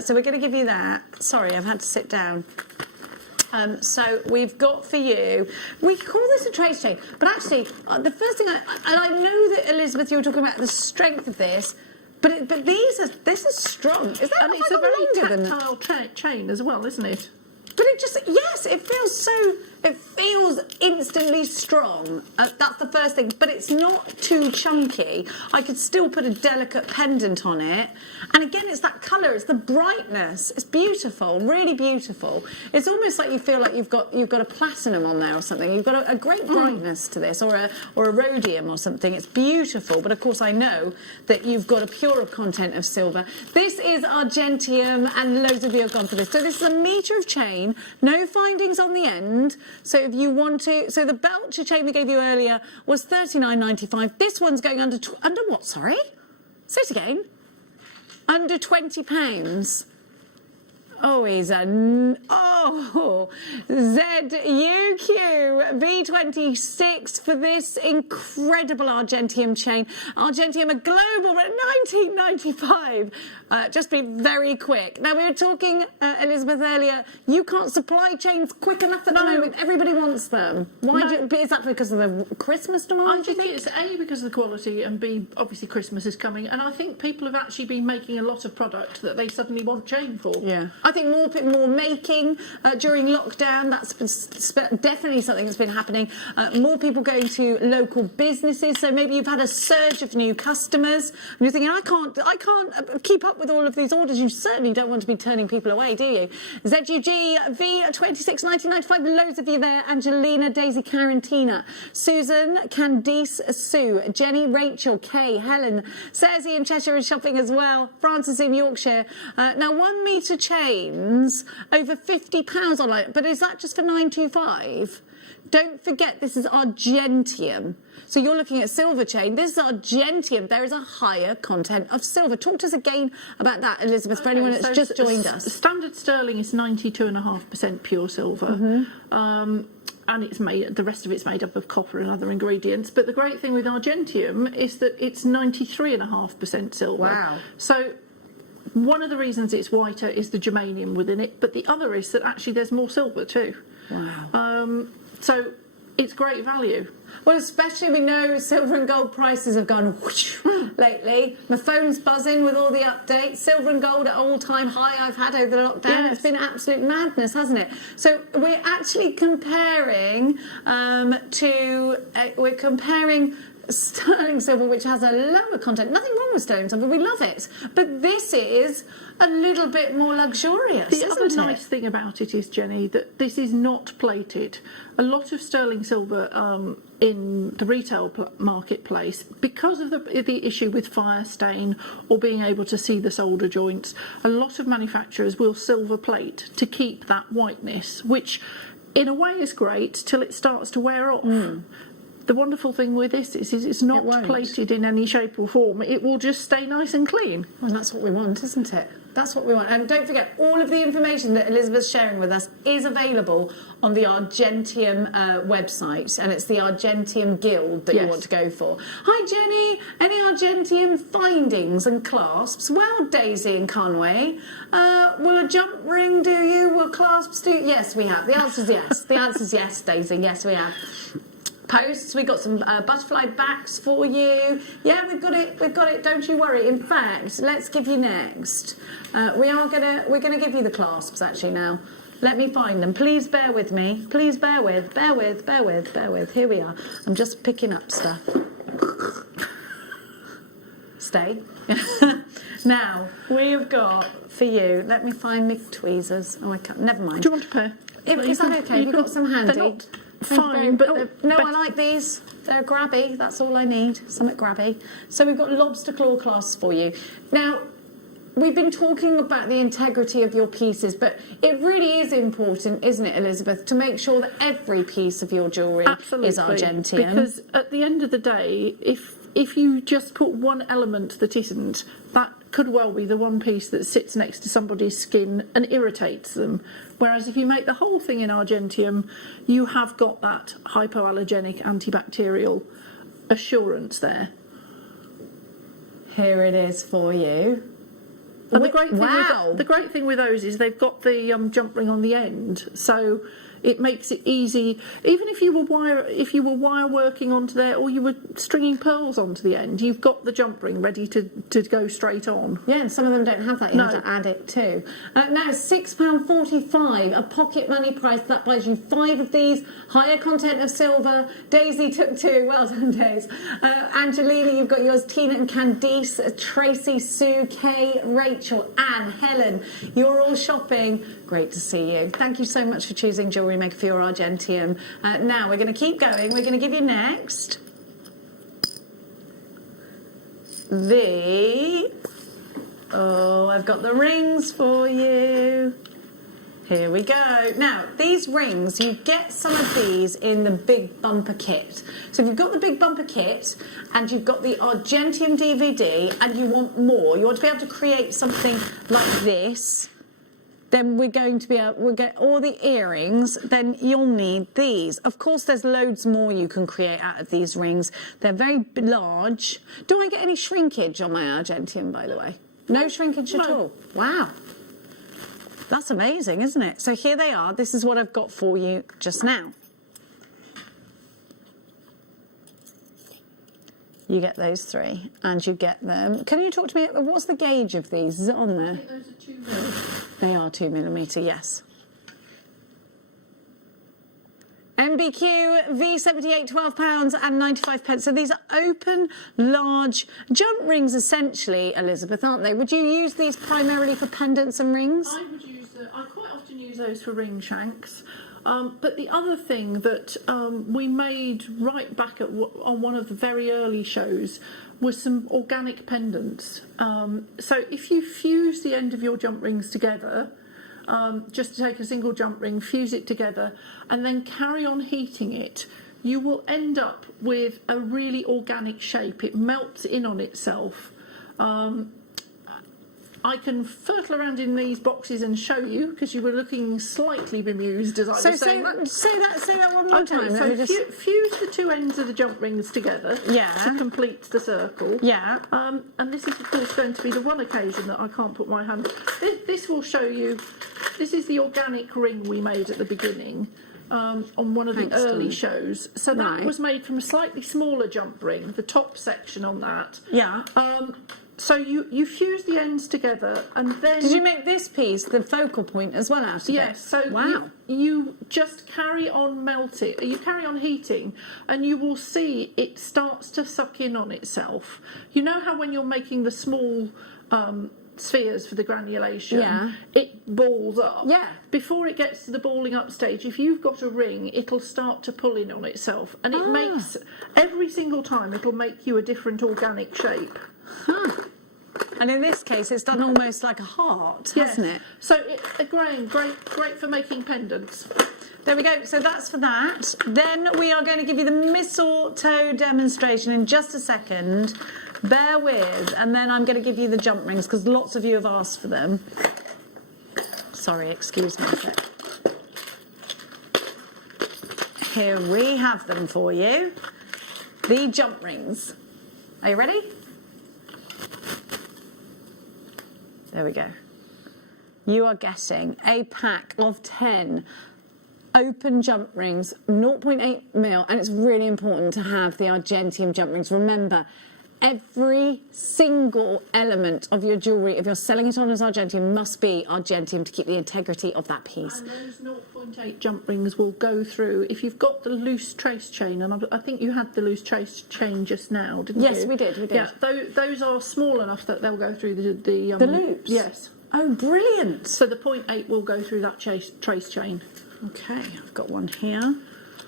so we're going to give you that. Sorry, I've had to sit down. So we've got for you, we call this a trace chain, but actually the first thing, and I know that Elizabeth, you were talking about the strength of this. But this is strong. Is that? And it's a very tactile chain as well, isn't it? But it feels instantly strong. That's the first thing. But it's not too chunky. I could still put a delicate pendant on it. And again, it's that colour. It's the brightness. It's beautiful, really beautiful. It's almost like you feel like you've got a platinum on there or something. You've got a great brightness to this, or a rhodium or something. It's beautiful. But of course, I know that you've got a purer content of silver. This is Argentium, and loads of you have gone for this. So this is a metre of chain, no findings on the end. So if you want to, so the Belcher chain we gave you earlier was $39.95. This one's going under what? Sorry, say it again. Under £20. Oh, he's a... Oh, ZUQ V26 for this incredible Argentium chain. Argentium, a global at 1995. Just be very quick. Now, we were talking, Elizabeth, earlier, you can't supply chains quick enough at the moment. Everybody wants them. Why is that because of the Christmas demand, do you think? It's A, because of the quality, and B, obviously Christmas is coming. And I think people have actually been making a lot of product that they suddenly want chain for. Yeah. I think more making during lockdown. That's definitely something that's been happening. More people going to local businesses. So maybe you've had a surge of new customers. And you're thinking, I can't keep up with all of these orders. You certainly don't want to be turning people away, do you? ZUG V26 1995. Loads of you there. Angelina, Daisy, Carantina, Susan, Candice, Sue, Jenny, Rachel, Kay, Helen, Serzi in Cheshire is shopping as well. Francis in Yorkshire. Now, 1 metre chains over £50 online, but is that just for 925? Don't forget, this is Argentium. So you're looking at silver chain. This is Argentium. There is a higher content of silver. Talk to us again about that, Elizabeth, for anyone that's just joined us. Standard sterling is 92.5% pure silver. And it's made, the rest of it's made up of copper and other ingredients. But the great thing with Argentium is that it's 93.5% silver. Wow. So one of the reasons it's whiter is the germanium within it, but the other is that actually there's more silver too. Wow. So it's great value. Well, especially we know silver and gold prices have gone whoosh lately. My phone's buzzing with all the updates. Silver and gold at all-time high I've had over the lockdown. Yes. It's been absolute madness, hasn't it? So we're actually comparing we're comparing sterling silver, which has a lower content. Nothing wrong with sterling silver, we love it. But this is a little bit more luxurious, The other nice thing about it is, Jenny, that this is not plated. A lot of sterling silver in the retail marketplace, because of the issue with fire stain or being able to see the solder joints, a lot of manufacturers will silver plate to keep that whiteness, which in a way is great till it starts to wear off. The wonderful thing with this is it's not plated in any shape or form. It will just stay nice and clean. Well, that's what we want, isn't it? That's what we want. And don't forget, all of the information that Elizabeth's sharing with us is available on the Argentium website, and it's the Argentium Guild that you want to go for. Hi, Jenny. Any Argentium findings and clasps? Well, Daisy in Conway. Will a jump ring do you? Will clasps do you? Yes, we have. The answer's yes. The answer's yes, Daisy. Yes, we have. Posts, we got some butterfly backs for you. Yeah, we've got it, don't you worry. In fact, let's give you next. We're gonna give you the clasps actually now. Let me find them. Please bear with me. Please bear with. Here we are. I'm just picking up stuff. Stay. Now, we've got for you, let me find my tweezers. Oh, I can't, never mind. Do you want a pair? Is that okay? You've got some handy. They're not fine, but no, I like these. They're grabby. That's all I need. Something grabby. So we've got lobster claw clasps for you. Now, we've been talking about the integrity of your pieces, but it really is important, isn't it, Elizabeth, to make sure that every piece of your jewellery is Argentium. Because at the end of the day, if you just put one element that isn't, that could well be the one piece that sits next to somebody's skin and irritates them. Whereas if you make the whole thing in Argentium, you have got that hypoallergenic antibacterial assurance there. Here it is for you. And the great thing with those is they've got the jump ring on the end, so it makes it easy. Even if you were wire working onto there, or you were stringing pearls onto the end, you've got the jump ring ready to go straight on. Yeah, and some of them don't have that. You have to add it too. Now, £6.45, a pocket money price. That buys you 5 of these. Higher content of silver. Daisy took 2. Well done, Daisy. Angelina, you've got yours. Tina and Candice, Tracy, Sue, Kay, Rachel, Anne, Helen. You're all shopping. Great to see you. Thank you so much for choosing JewelleryMaker for your Argentium. Now, we're going to keep going. We're going to give you next I've got the rings for you. Here we go. Now, these rings, you get some of these in the big bumper kit. So if you've got the big bumper kit and you've got the Argentium DVD and you want more, you want to be able to create something like this. then we're going to we'll get all the earrings, then you'll need these. Of course, there's loads more you can create out of these rings. They're very large. Do I get any shrinkage on my Argentium, by the way? No shrinkage at all? Wow. That's amazing, isn't it? So here they are. This is what I've got for you just now. You get those three, and you get them. Can you talk to me? What's the gauge of these? Is it on there? Those are 2mm. They are 2mm, yes. MBQ V78, £12.95. So these are open, large jump rings, essentially, Elizabeth, aren't they? Would you use these primarily for pendants and rings? I quite often use those for ring shanks. But the other thing that we made right back on one of the very early shows was some organic pendants. So if you fuse the end of your jump rings together, just to take a single jump ring, fuse it together, and then carry on heating it, you will end up with a really organic shape. It melts in on itself. I can fertle around in these boxes and show you, because you were looking slightly bemused as I was saying that. Say that one more time. So fuse the two ends of the jump rings together to complete the circle. Yeah. And this is, of course, going to be the one occasion that I can't put my hand... This will show you... This is the organic ring we made at the beginning on one of the early shows. So that was made from a slightly smaller jump ring, the top section on that. Yeah. So you fuse the ends together, and then... Did you make this piece the focal point as well out of it? Yes, so wow. You just carry on melting, you carry on heating, and you will see it starts to suck in on itself. You know how when you're making the small spheres for the granulation, it balls up? Yeah. Before it gets to the balling up stage, if you've got a ring, it'll start to pull in on itself, and it makes, every single time, it'll make you a different organic shape. Huh. And in this case, it's done almost like a heart, hasn't it? So great for making pendants. There we go. So that's for that. Then we are going to give you the mistletoe demonstration in just a second. Bear with. And then I'm going to give you the jump rings, because lots of you have asked for them. Sorry, excuse me a sec. Here we have them for you. The jump rings. Are you ready? There we go. You are getting a pack of 10 open jump rings, 0.8mm, and it's really important to have the Argentium jump rings. Remember, every single element of your jewellery, if you're selling it on as Argentium, must be Argentium to keep the integrity of that piece. And those 0.8 jump rings will go through, if you've got the loose trace chain, and I think you had the loose trace chain just now, didn't you? Yes, we did. Yeah, those are small enough that they'll go through the loops? Yes. Oh, brilliant. So the 0.8 will go through that trace chain. Okay, I've got one here.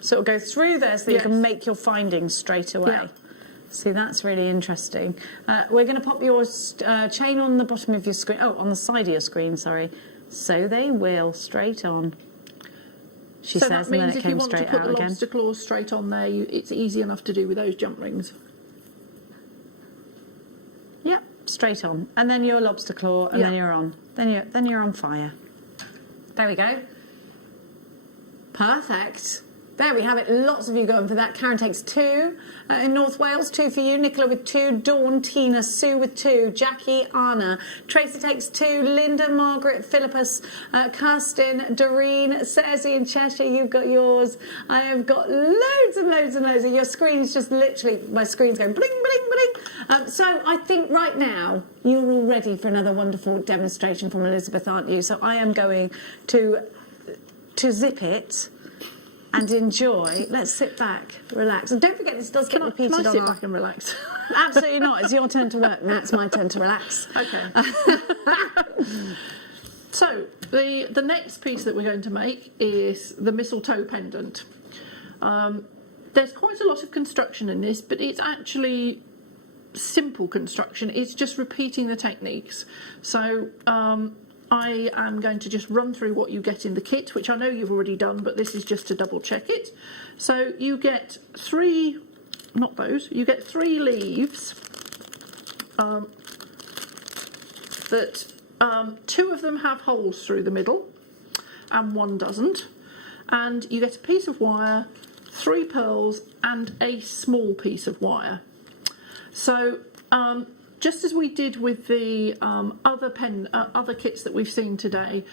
So it'll go through there so that you can make your findings straight away. Yeah. See, that's really interesting. We're going to pop your chain on the bottom of your screen. Oh, on the side of your screen, sorry. So they will, straight on. She so says, that means and then it if came you want straight to put out the again. lobster claws straight on there, it's easy enough to do with those jump rings. Yep, straight on. And then your lobster claw, and then you're on. Then you're on fire. There we go. Perfect. There we have it. Lots of you going for that. Karen takes 2 in North Wales. 2 for you. Nicola with 2. Dawn, Tina, Sue with 2. Jackie, Anna. Tracy takes 2. Linda, Margaret, Philippus, Kirsten, Doreen, Cersei in Cheshire. You've got yours. I have got loads and loads and loads of your screens. Just literally, my screen's going bling, bling, bling. So I think right now you're all ready for another wonderful demonstration from Elizabeth, aren't you? So I am going to zip it and enjoy. Let's sit back, relax. And don't forget, this does get repeated on Can I sit back and relax? Absolutely not. It's your turn to work, and it's my turn to relax. Okay. So, the next piece that we're going to make is the mistletoe pendant. There's quite a lot of construction in this, but it's actually simple construction. It's just repeating the techniques. So, I am going to just run through what you get in the kit, which I know you've already done, but this is just to double check it. So you get 3, not those, you get 3 leaves that 2 of them have holes through the middle and 1 doesn't. And you get a piece of wire, 3 pearls and a small piece of wire. So just as we did with the other kits that we've seen today,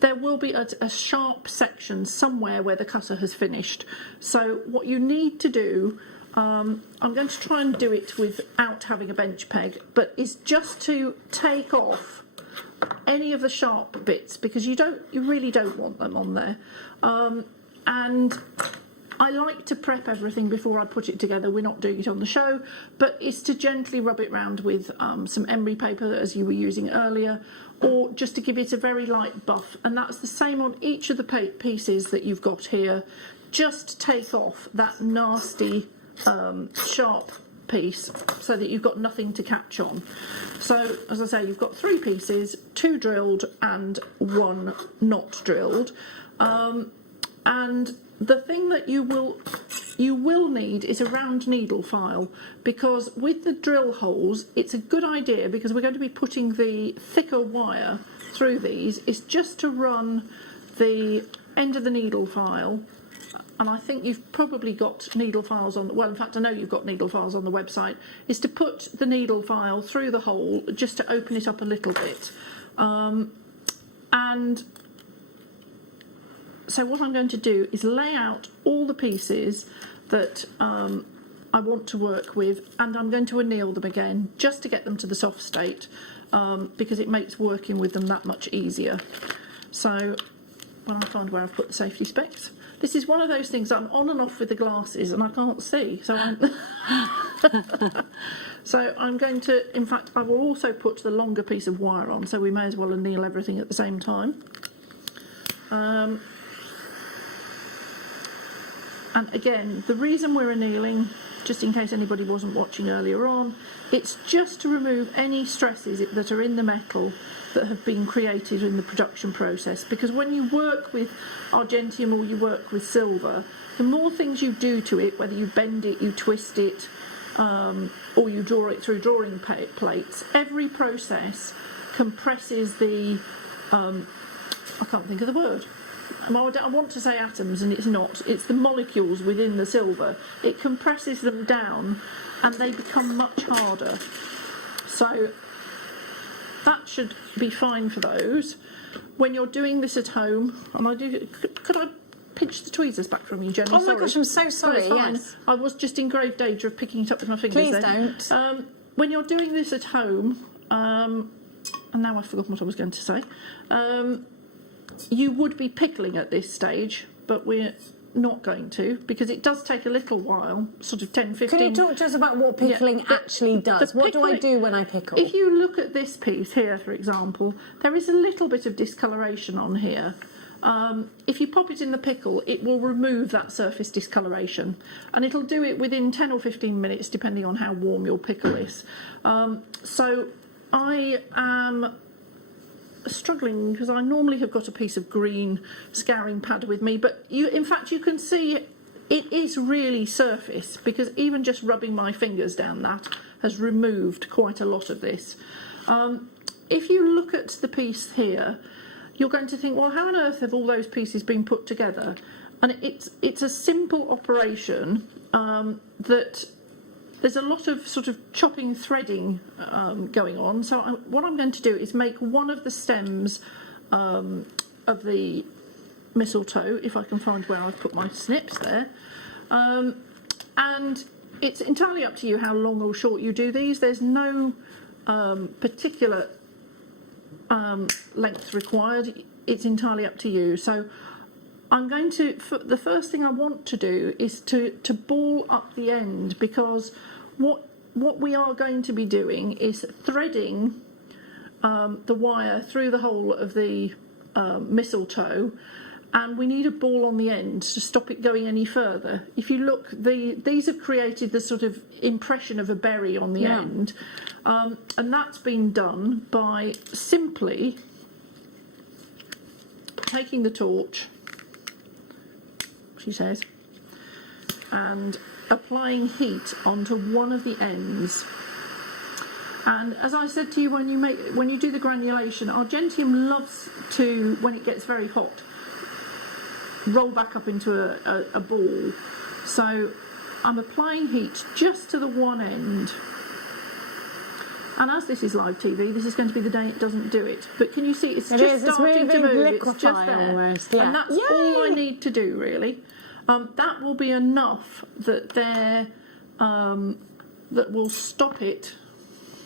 there will be a sharp section somewhere where the cutter has finished. So what you need to do, I'm going to try and do it without having a bench peg, but is just to take off any of the sharp bits, because you really don't want them on there. And I like to prep everything before I put it together. We're not doing it on the show, but it's to gently rub it round with some emery paper, as you were using earlier, or just to give it a very light buff. And that's the same on each of the pieces that you've got here. Just take off that nasty sharp piece so that you've got nothing to catch on. So, as I say, you've got 3 pieces, 2 drilled and 1 not drilled. And the thing that you will need is a round needle file, because with the drill holes, it's a good idea, because we're going to be putting the thicker wire through these, is just to run the end of the needle file. And I think you've probably got needle files on, well, in fact, I know you've got needle files on the website, is to put the needle file through the hole just to open it up a little bit. And so what I'm going to do is lay out all the pieces that I want to work with, and I'm going to anneal them again just to get them to the soft state, because it makes working with them that much easier. So when I find where I've put the safety specs, this is one of those things I'm on and off with the glasses and I can't see, so so I'm going to, in fact, I will also put the longer piece of wire on, so we may as well anneal everything at the same time. And again, the reason we're annealing, just in case anybody wasn't watching earlier on, it's just to remove any stresses that are in the metal that have been created in the production process. Because when you work with argentium or you work with silver, the more things you do to it, whether you bend it, you twist it, or you draw it through drawing plates, every process compresses the, I can't think of the word. I want to say atoms, and it's not. It's the molecules within the silver. It compresses them down and they become much harder. So that should be fine for those. When you're doing this at home, and could I pinch the tweezers back from you, Jenny? Oh my gosh, I'm so sorry. No, fine. Yes. I was just in grave danger of picking it up with my fingers. Please then. don't. When you're doing this at home, and now I've forgotten what I was going to say. You would be pickling at this stage, but we're not going to, because it does take a little while, sort of 10, 15... Can you talk to us about what pickling actually does? What do I do when I pickle? If you look at this piece here, for example, there is a little bit of discoloration on here. If you pop it in the pickle, it will remove that surface discoloration, and it'll do it within 10 or 15 minutes, depending on how warm your pickle is. So I am struggling, because I normally have got a piece of green scouring pad with me, but in fact you can see it is really surface, because even just rubbing my fingers down that has removed quite a lot of this. If you look at the piece here, you're going to think, well, how on earth have all those pieces been put together? And it's a simple operation that there's a lot of sort of chopping, threading going on. So what I'm going to do is make one of the stems of the mistletoe, if I can find where I've put my snips there. And it's entirely up to you how long or short you do these. There's no particular length required. It's entirely up to you. So I'm going to, the first thing I want to do is to ball up the end, because what we are going to be doing is threading the wire through the hole of the mistletoe, and we need a ball on the end to stop it going any further. If you look, these have created the sort of impression of a berry on the end, and that's been done by simply taking the torch, she says, and applying heat onto one of the ends. And as I said to you, when you do the granulation, Argentium loves to, when it gets very hot, roll back up into a ball. So I'm applying heat just to the one end. And as this is live TV, this is going to be the day it doesn't do it. But can you see it's just starting to move? It's just there. Almost, yeah. And that's all I need to do, really. That will be enough that that will stop it.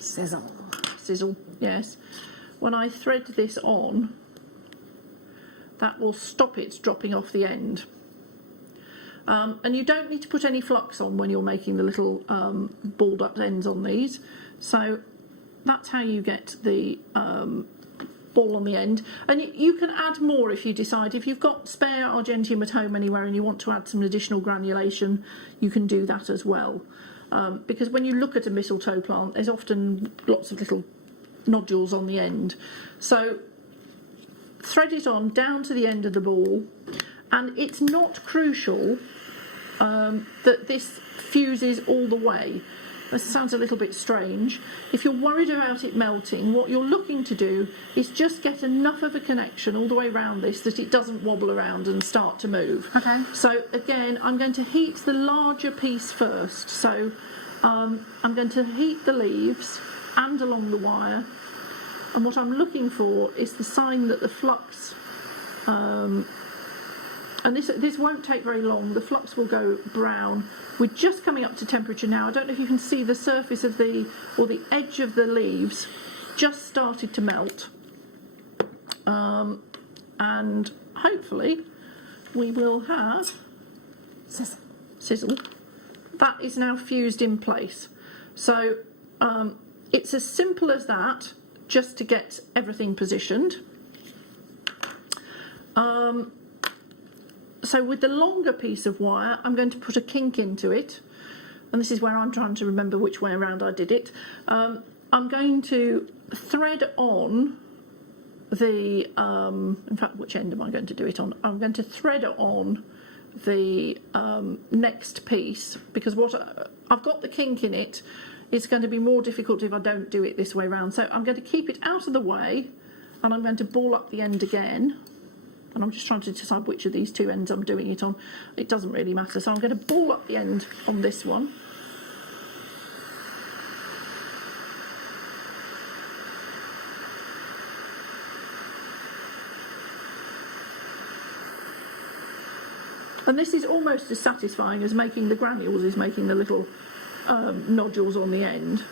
Sizzle, yes. When I thread this on, that will stop it dropping off the end. And you don't need to put any flux on when you're making the little balled up ends on these. So that's how you get the ball on the end. And you can add more if you decide. If you've got spare Argentium at home anywhere and you want to add some additional granulation, you can do that as well. Because when you look at a mistletoe plant, there's often lots of little nodules on the end. So thread it on down to the end of the ball, and it's not crucial that this fuses all the way. This sounds a little bit strange. If you're worried about it melting, what you're looking to do is just get enough of a connection all the way around this that it doesn't wobble around and start to move. Okay. So again, I'm going to heat the larger piece first. So I'm going to heat the leaves and along the wire. And what I'm looking for is the sign that the flux, and this won't take very long, the flux will go brown. We're just coming up to temperature now. I don't know if you can see the surface of the edge of the leaves just started to melt. And hopefully we will have sizzle. That is now fused in place. So it's as simple as that, just to get everything positioned. So with the longer piece of wire, I'm going to put a kink into it. And this is where I'm trying to remember which way around I did it. I'm going to thread on the, in fact, which end am I going to do it on? I'm going to thread on the next piece, because I've got the kink in it. It's going to be more difficult if I don't do it this way round. So I'm going to keep it out of the way, and I'm going to ball up the end again. And I'm just trying to decide which of these two ends I'm doing it on. It doesn't really matter. So I'm going to ball up the end on this one. And this is almost as satisfying as making the granules, is making the little nodules on the end.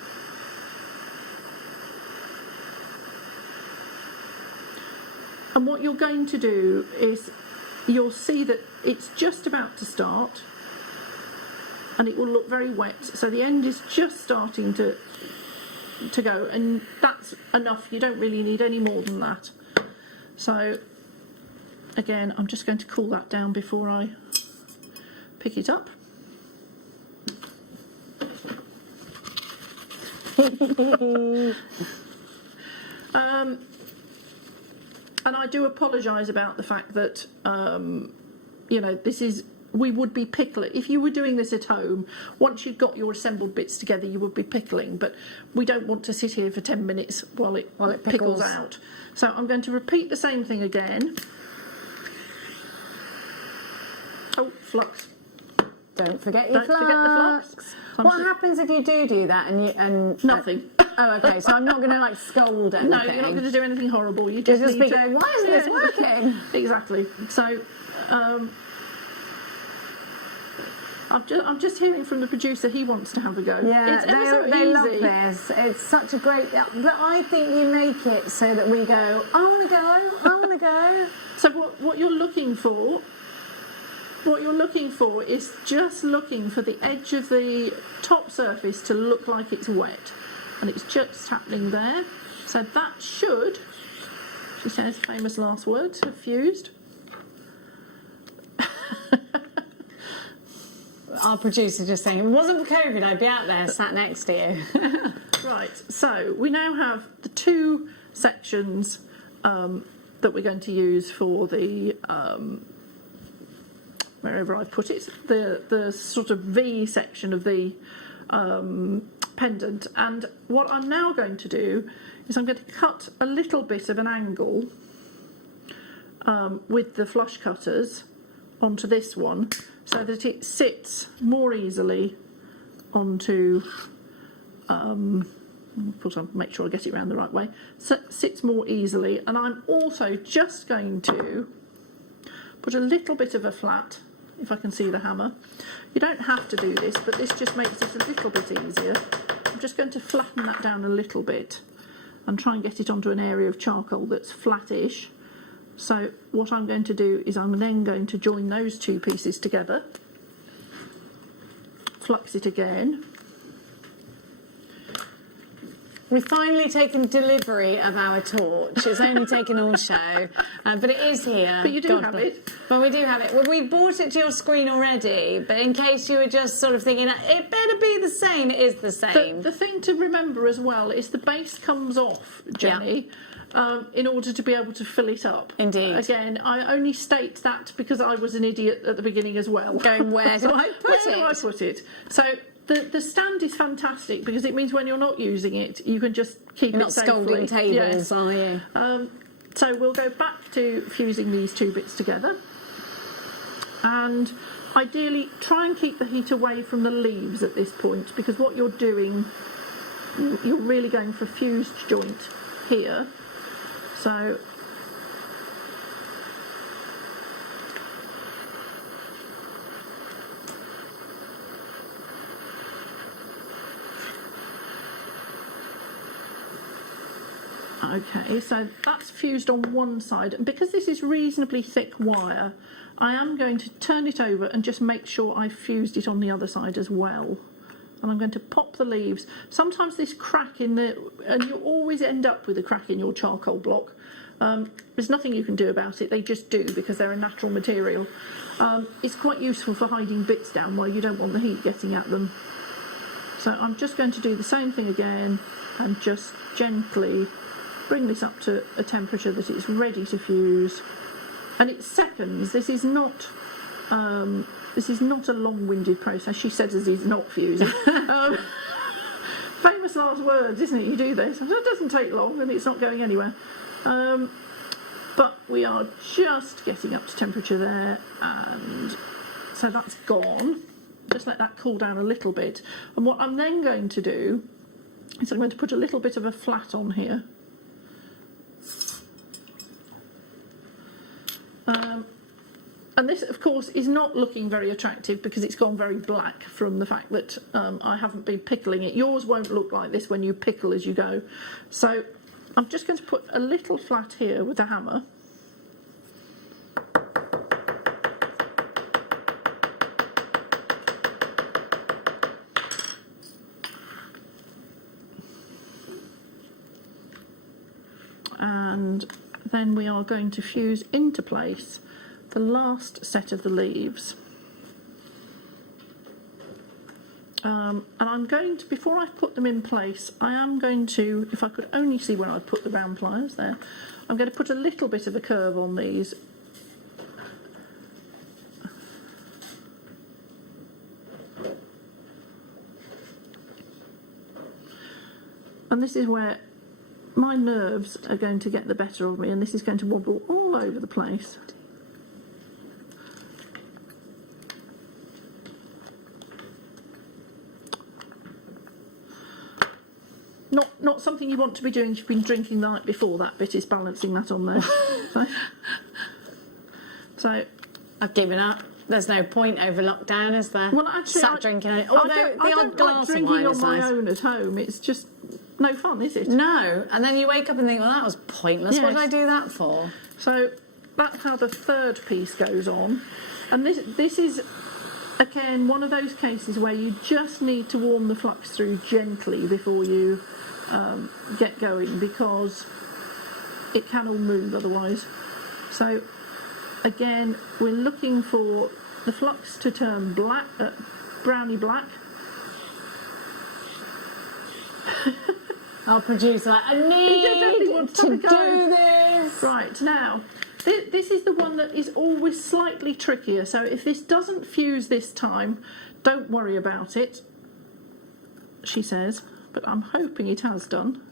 And what you're going to do is you'll see that it's just about to start, and it will look very wet. So the end is just starting to go, and that's enough. You don't really need any more than that. So again, I'm just going to cool that down before I pick it up. And I do apologise about the fact that, you know, we would be pickling. If you were doing this at home, once you'd got your assembled bits together, you would be pickling. But we don't want to sit here for 10 minutes while it pickles out. So I'm going to repeat the same thing again. Oh, flux. Don't forget your flux. Don't forget the flux. What happens if you do that and nothing? Oh, okay. So I'm not going to like scold anything. No, you're not going to do anything horrible. You You'll just be going, why isn't this working? Exactly. So I'm just hearing from the producer he wants to have a go. Yeah, it's ever so they easy. love this. It's such a great. But I think you make it so that we go, I want to go, I want to go. So what you're looking for? What you're looking for is just looking for the edge of the top surface to look like it's wet, and it's just happening there. So that should, she says, famous last words, have fused. Our producer just saying, if it wasn't for COVID, I'd be out there sat next to you. Right, so we now have the two sections that we're going to use for the wherever I put it, the sort of V section of the pendant. And what I'm now going to do is I'm going to cut a little bit of an angle with the flush cutters onto this one so that it sits more easily onto, make sure I get it around the right way, so it sits more easily. And I'm also just going to put a little bit of a flat, if I can see the hammer. You don't have to do this, but this just makes it a little bit easier. I'm just going to flatten that down a little bit and try and get it onto an area of charcoal that's flattish. So what I'm going to do is I'm then going to join those two pieces together, flux it again. We've finally taken delivery of our torch. It's only taken all show, but it is here. But you do have it. Well, we do have it. Well, we brought it to your screen already, but in case you were just sort of thinking, it better be the same, it is the same. The thing to remember as well is the base comes off, Jenny, in order to be able to fill it up. Indeed. Again, I only state that because I was an idiot at the beginning as well. Going, where do I put it? Where do I put it? So the stand is fantastic because it means when you're not using it, you can just keep You're it not safely. scolding tables, are you? So we'll go back to fusing these two bits together. And ideally, try and keep the heat away from the leaves at this point, because what you're doing, you're really going for a fused joint here. So okay, so that's fused on one side, and because this is reasonably thick wire, I am going to turn it over and just make sure I've fused it on the other side as well. And I'm going to pop the leaves. Sometimes this crack in the, and you always end up with a crack in your charcoal block. There's nothing you can do about it, they just do because they're a natural material. It's quite useful for hiding bits down while you don't want the heat getting at them. So I'm just going to do the same thing again and just gently bring this up to a temperature that it's ready to fuse. And it's seconds. This is not a long-winded process. She says as he's not fusing. Famous last words, isn't it? You do this. It doesn't take long and it's not going anywhere. But we are just getting up to temperature there, and so that's gone. Just let that cool down a little bit. And what I'm then going to do is I'm going to put a little bit of a flat on here. And this, of course, is not looking very attractive because it's gone very black from the fact that I haven't been pickling it. Yours won't look like this when you pickle as you go. So I'm just going to put a little flat here with a hammer. And then we are going to fuse into place the last set of the leaves. And I'm going to, before I put them in place, I am going to, if I could only see where I put the round pliers there, I'm going to put a little bit of a curve on these. And this is where my nerves are going to get the better of me, and this is going to wobble all over the place. Not something you want to be doing if you've been drinking the night before. That bit is balancing that on there. So I've given up. There's no point over lockdown, is there? Well, actually, drinking on it. Although I don't like drinking on my own at home. It's just no fun, is it? No. And then you wake up and think, well, that was pointless. Yes. What did I do that for? So that's how the third piece goes on. And this is, again, one of those cases where you just need to warm the flux through gently before you get going, because it can all move otherwise. So again, we're looking for the flux to turn black, browny black. Our producer, I need to do this. Right, now, this is the one that is always slightly trickier. So if this doesn't fuse this time, don't worry about it. she says, but I'm hoping it has done.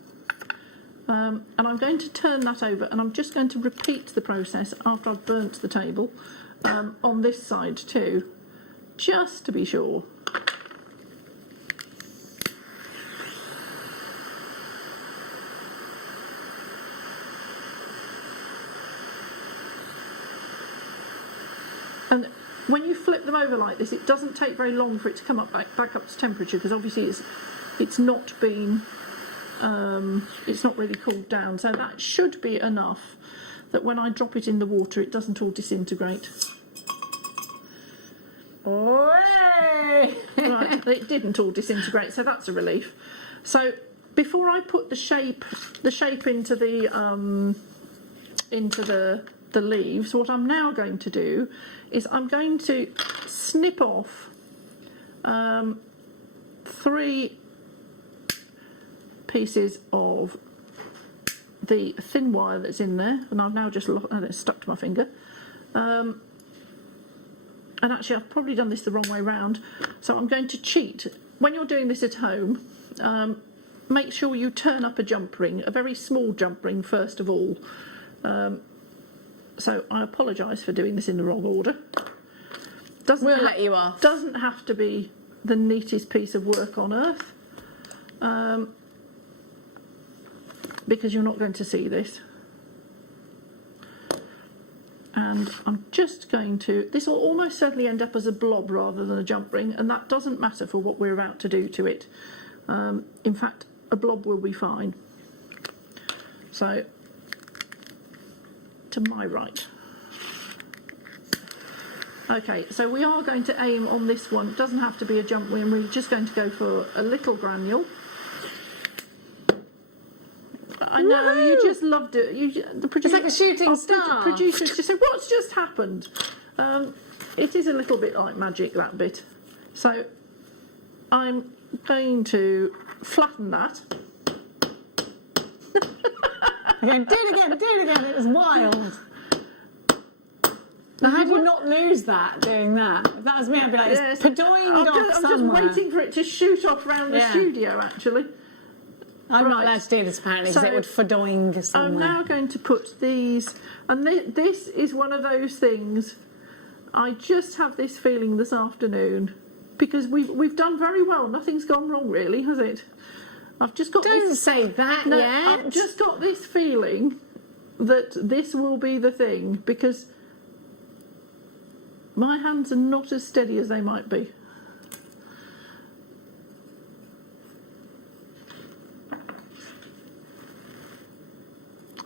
And I'm going to turn that over, and I'm just going to repeat the process after I've burnt the table on this side too, just to be sure. And when you flip them over like this, it doesn't take very long for it to come up back up to temperature, because obviously it's not been it's not really cooled down. So that should be enough that when I drop it in the water, it doesn't all disintegrate. Right, it didn't all disintegrate, so that's a relief. So before I put the shape into the leaves, what I'm now going to do is I'm going to snip off 3 pieces of the thin wire that's in there, and I've now just it's stuck to my finger. And actually I've probably done this the wrong way round, so I'm going to cheat. When you're doing this at home, make sure you turn up a jump ring, a very small jump ring first of all. So I apologise for doing this in the wrong order. We'll let you off. Doesn't have to be the neatest piece of work on earth, because you're not going to see this. And I'm just going to, this will almost certainly end up as a blob rather than a jump ring, and that doesn't matter for what we're about to do to it. In fact, a blob will be fine. So, to my right. Okay, so we are going to aim on this one. It doesn't have to be a jump ring, we're just going to go for a little granule. I know, you just loved it. It's like a shooting star. The producers just said, what's just happened? It is a little bit like magic, that bit. So I'm going to flatten that. Again, do it again, it was wild. Now, how do you not lose that doing that? If that was me, I'd be like, it's padoing off somewhere. I'm just waiting for it to shoot off around the studio, actually. I'm not allowed to do this apparently, because it would fadoing somewhere. I'm now going to put these, and this is one of those things. I just have this feeling this afternoon, because we've done very well. Nothing's gone wrong, really, has it? I've just got. Don't say that yet. I've just got this feeling that this will be the thing, because my hands are not as steady as they might be.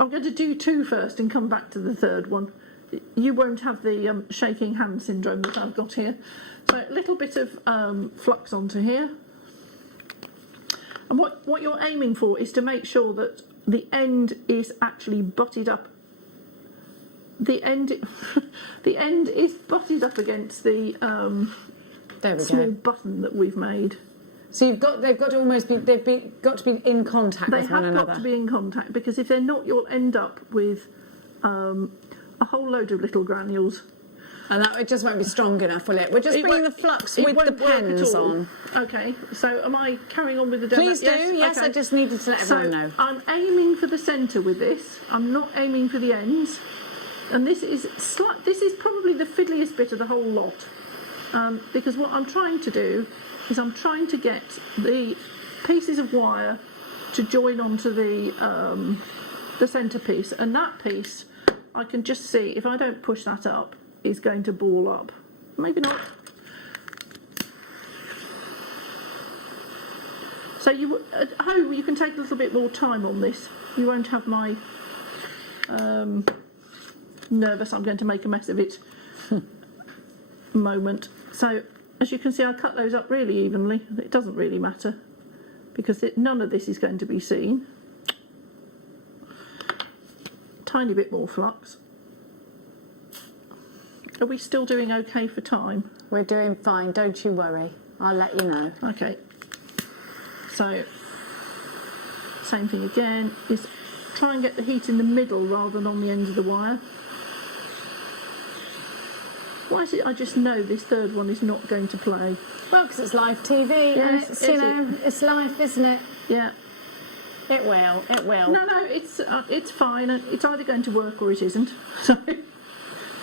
I'm going to do 2 first and come back to the third one. You won't have the shaking hand syndrome that I've got here. So a little bit of flux onto here. And what you're aiming for is to make sure that the end is actually butted up. The end is butted up against the small button that we've made. So they've got to be in contact with one another. They have got to be in contact, because if they're not, you'll end up with a whole load of little granules. And it just won't be strong enough, will it? We're just bringing the flux with the pens on. Okay, so am I carrying on with the demo? Please do, yes, okay. I just needed to let everyone know. I'm aiming for the centre with this. I'm not aiming for the ends. And this is probably the fiddliest bit of the whole lot. Because what I'm trying to do is I'm trying to get the pieces of wire to join onto the centrepiece, and that piece I can just see, if I don't push that up, is going to ball up. Maybe not. So at home you can take a little bit more time on this. You won't have my nervous, I'm going to make a mess of it moment. So as you can see, I cut those up really evenly. It doesn't really matter, because none of this is going to be seen. Tiny bit more flux. Are we still doing okay for time? We're doing fine, don't you worry. I'll let you know. Okay. So, same thing again, is try and get the heat in the middle rather than on the ends of the wire. Why is it I just know this third one is not going to play? Well, because it's live TV, Yeah, and it's, you know, it's live, isn't it? Yeah. It will, it will. No, it's fine. It's either going to work or it isn't. So.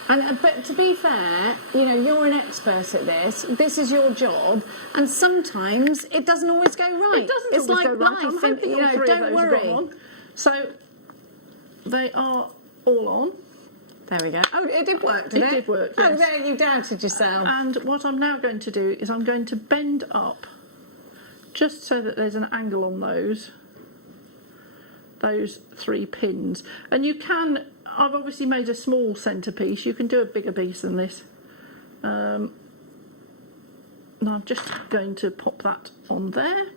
And but to be fair, you know, you're an expert at this. This is your job, and sometimes it doesn't always go right. It doesn't it's always like go right. life, I'm and hoping you all know, three of don't those worry. have gone on. So they are all on. There we go. Oh, it did work, didn't it? It did work, Oh, yes. there, you doubted yourself. And what I'm now going to do is I'm going to bend up just so that there's an angle on those 3 pins. And you can, I've obviously made a small centrepiece, you can do a bigger piece than this. And I'm just going to pop that on there.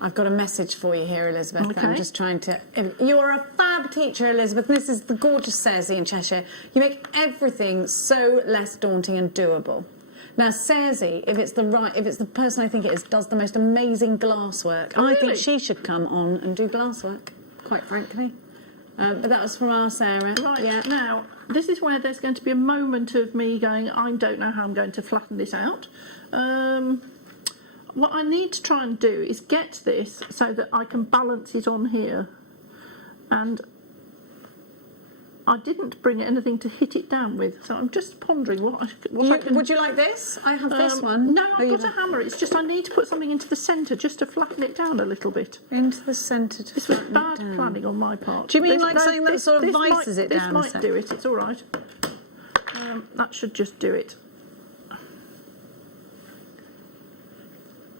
I've got a message for you here, Elizabeth. Okay. I'm just trying to... You're a fab teacher, Elizabeth. This is the gorgeous Cersei in Cheshire. You make everything so less daunting and doable. Now, Cersei, if it's the person I think it is, does the most amazing glasswork. Oh, I think really? she should come on and do glasswork, quite frankly. But that was from our Sarah. Right, yeah. now, this is where there's going to be a moment of me going, I don't know how I'm going to flatten this out. What I need to try and do is get this so that I can balance it on here. And I didn't bring anything to hit it down with, so I'm just pondering what I can... Would you like this? I have this one. No, I've got a hammer. It's just I need to put something into the centre just to flatten it down a little bit. Into the centre to This was flatten bad it down. planning on my part. Do you mean like something that sort of vices it down a This might sec? do it. It's all right. That should just do it.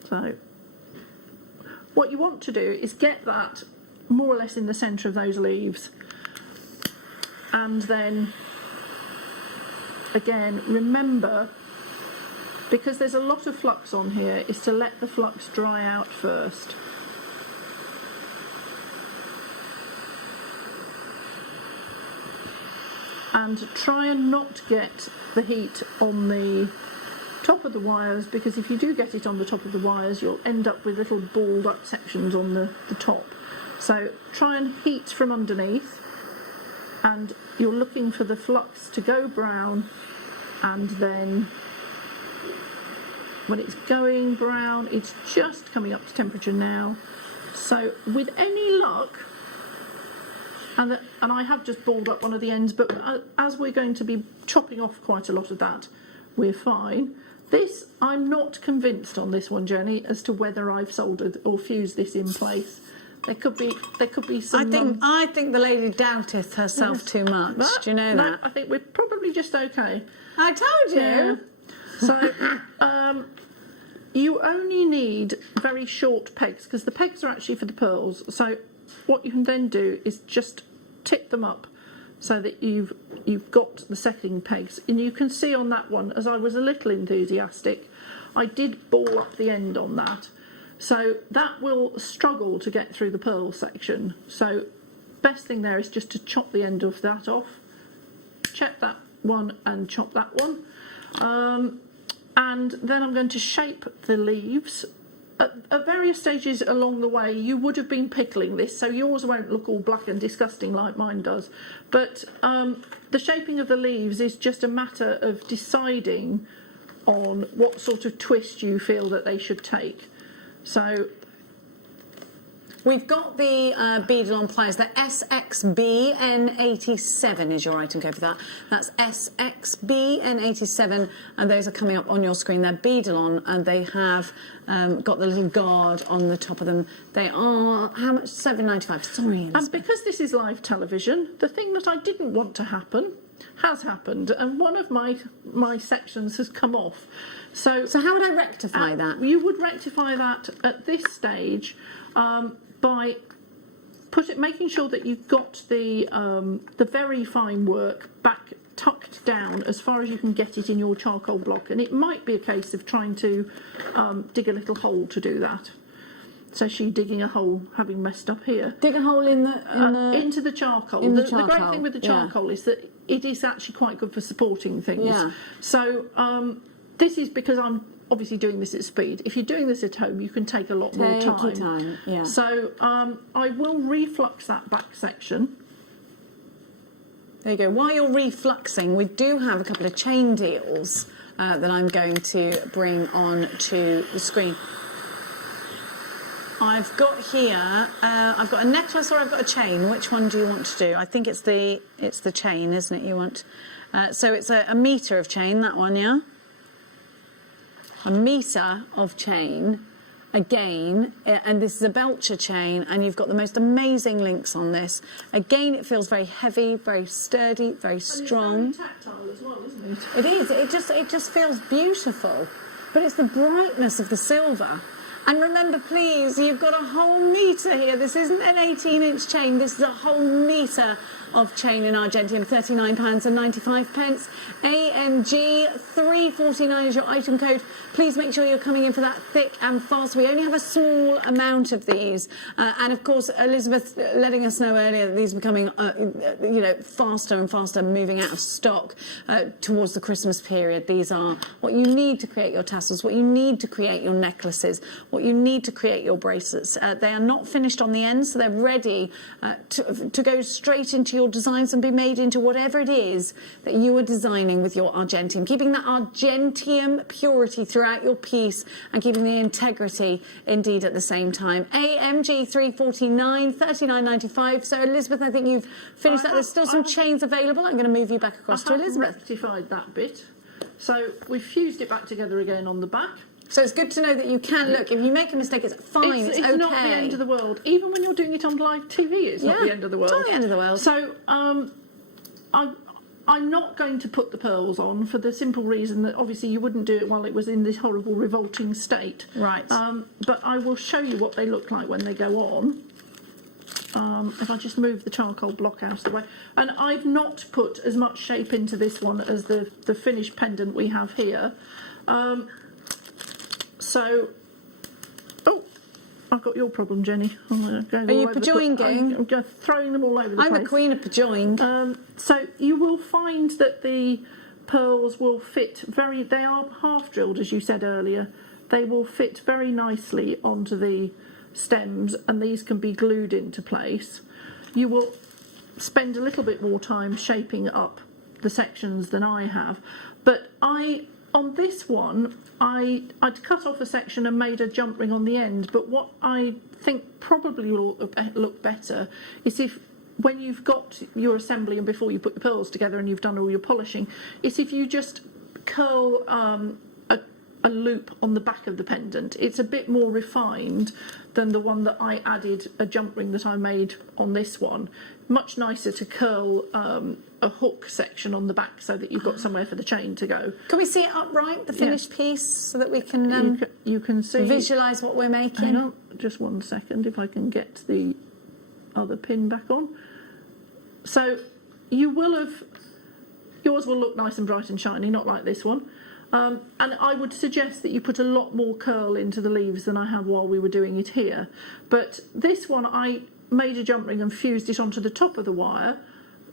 So, what you want to do is get that more or less in the centre of those leaves. And then, again, remember, because there's a lot of flux on here, is to let the flux dry out first. And try and not get the heat on the top of the wires, because if you do get it on the top of the wires, you'll end up with little balled up sections on the top. So try and heat from underneath, and you're looking for the flux to go brown, and then when it's going brown, it's just coming up to temperature now. So with any luck, and I have just balled up one of the ends, but as we're going to be chopping off quite a lot of that, we're fine. This, I'm not convinced on this one, Jenny, as to whether I've soldered or fused this in place. There could be some... I think the lady doubteth herself too much. Do you know that? I think we're probably just okay. I told you. Yeah. So, you only need very short pegs, because the pegs are actually for the pearls. So what you can then do is just tip them up so that you've got the second pegs. And you can see on that one, as I was a little enthusiastic, I did ball up the end on that. So that will struggle to get through the pearl section. So best thing there is just to chop the end of that off. Check that one and chop that one. And then I'm going to shape the leaves. At various stages along the way, you would have been pickling this, so yours won't look all black and disgusting like mine does. But the shaping of the leaves is just a matter of deciding on what sort of twist you feel that they should take. So we've got the beadle-on pliers. The SXBN87 is your item code for that. That's SXBN87, and those are coming up on your screen. They're beadle-on, and they have got the little guard on the top of them. They are, how much? £7.95. Sorry, Elizabeth. And because this is live television, the thing that I didn't want to happen has happened, and one of my sections has come off. So how would I rectify that? You would rectify that at this stage by making sure that you've got the very fine work back tucked down as far as you can get it in your charcoal block, and it might be a case of trying to dig a little hole to do that. So she's digging a hole, having messed up here. Dig a hole into the charcoal. In the The great charcoal, thing with the charcoal is that it is actually quite good for supporting things. Yeah. So this is because I'm obviously doing this at speed. If you're doing this at home, you can take a lot more Take your time. time, yeah. So I will reflux that back section. There you go. While you're refluxing, we do have a couple of chain deals that I'm going to bring on to the screen. I've got here, I've got a necklace or I've got a chain. Which one do you want to do? I think it's the chain, isn't it, you want? So it's a metre of chain, that one, yeah? A metre of chain, again, and this is a Belcher chain, and you've got the most amazing links on this. Again, it feels very heavy, very sturdy, very strong. And it's very tactile as well, isn't it? It is, it just feels beautiful, but it's the brightness of the silver. And remember, please, you've got a whole metre here. This isn't an 18-inch chain. This is a whole metre of chain in Argentium, £39.95. AMG 349 is your item code. Please make sure you're coming in for that thick and fast. We only have a small amount of these. And of course, Elizabeth letting us know earlier that these are becoming, faster and faster, moving out of stock towards the Christmas period. These are what you need to create your tassels, what you need to create your necklaces, what you need to create your bracelets. They are not finished on the end, so they're ready to go straight into your designs and be made into whatever it is that you are designing with your Argentium, keeping that Argentium purity throughout your piece and keeping the integrity indeed at the same time. AMG 349, £39.95. So Elizabeth, I think you've finished that. There's still some chains available. I'm going to move you back across to Elizabeth. I've rectified that bit. So we've fused it back together again on the back. So it's good to know that you can look. If you make a mistake, it's fine. It's okay. It's not the end of the world. Even when you're doing it on live TV, it's not the end of the world. It's not the end of the world. So I'm not going to put the pearls on for the simple reason that obviously you wouldn't do it while it was in this horrible revolting state. Right. But I will show you what they look like when they go on. If I just move the charcoal block out of the way. And I've not put as much shape into this one as the finished pendant we have here. So, I've got your problem, Jenny. Are you pajoinging? I'm just throwing them all over the place. I'm the queen of pajoing. So you will find that the pearls will fit they are half drilled, as you said earlier. They will fit very nicely onto the stems, and these can be glued into place. You will spend a little bit more time shaping up the sections than I have, but on this one, I'd cut off a section and made a jump ring on the end, but what I think probably will look better is if, when you've got your assembly and before you put your pearls together and you've done all your polishing, is if you just curl a loop on the back of the pendant. It's a bit more refined than the one that I added a jump ring that I made on this one. Much nicer to curl a hook section on the back so that you've got somewhere for the chain to go. Can we see it upright, the finished piece, so that we can, you can see, visualise what we're making? Hang on, just 1 second, if I can get the other pin back on. So yours will look nice and bright and shiny, not like this one. And I would suggest that you put a lot more curl into the leaves than I have while we were doing it here. But this one, I made a jump ring and fused it onto the top of the wire.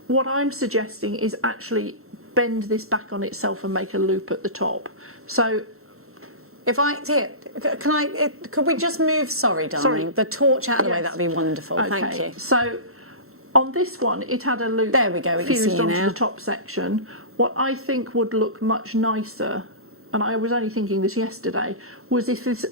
What I'm suggesting is actually bend this back on itself and make a loop at the top. So if could we just move, sorry darling, the torch out of the way? That'd be wonderful. Okay. Thank you. So on this one, it had a loop. There we go. We can fused see onto now. the top section. What I think would look much nicer, and I was only thinking this yesterday, was if this,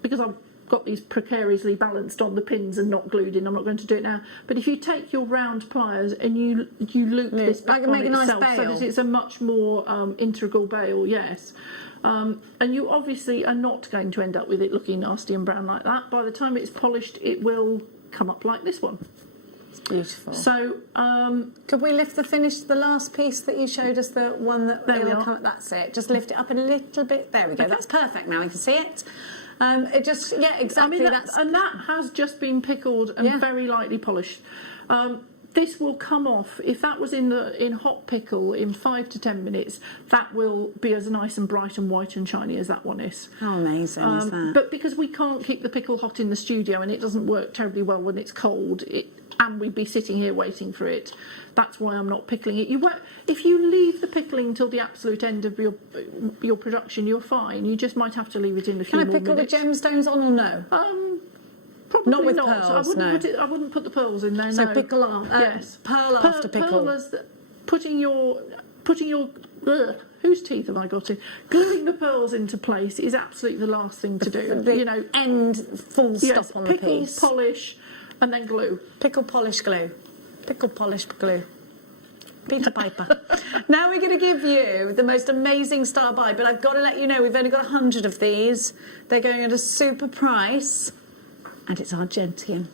because I've got these precariously balanced on the pins and not glued in, I'm not going to do it now, but if you take your round pliers and you loop this back on itself so that it's a much more integral bail, yes. And you obviously are not going to end up with it looking nasty and brown like that. By the time it's polished, it will come up like this one. Beautiful. So, could we lift the last piece that you showed us, the one that that's it. Just lift it up a little bit. There we go. Okay. That's perfect. Now we can see it. It just, yeah, exactly. I mean, that has just been pickled and very lightly polished. this will come off. If that was in hot pickle in 5 to 10 minutes, that will be as nice and bright and white and shiny as that one is. How amazing is that? But because we can't keep the pickle hot in the studio and it doesn't work terribly well when it's cold, and we'd be sitting here waiting for it, that's why I'm not pickling it. If you leave the pickling till the absolute end of your production, you're fine. You just might have to leave it in a few more minutes. Can I pickle the gemstones on or no? Probably not with not. pearls, I wouldn't put the pearls in there. So no. pickle on, yes. Pearl after pickle. Pearl as putting your whose teeth have I got in? Gluing the pearls into place is absolutely the last thing to do. The end full stop on the piece. Pickle, polish, and then glue. Pickle, polish, glue. Pickle, polish, glue. Peter Piper. Now we're going to give you the most amazing star buy, but I've got to let you know we've only got 100 of these. They're going at a super price, and it's Argentium.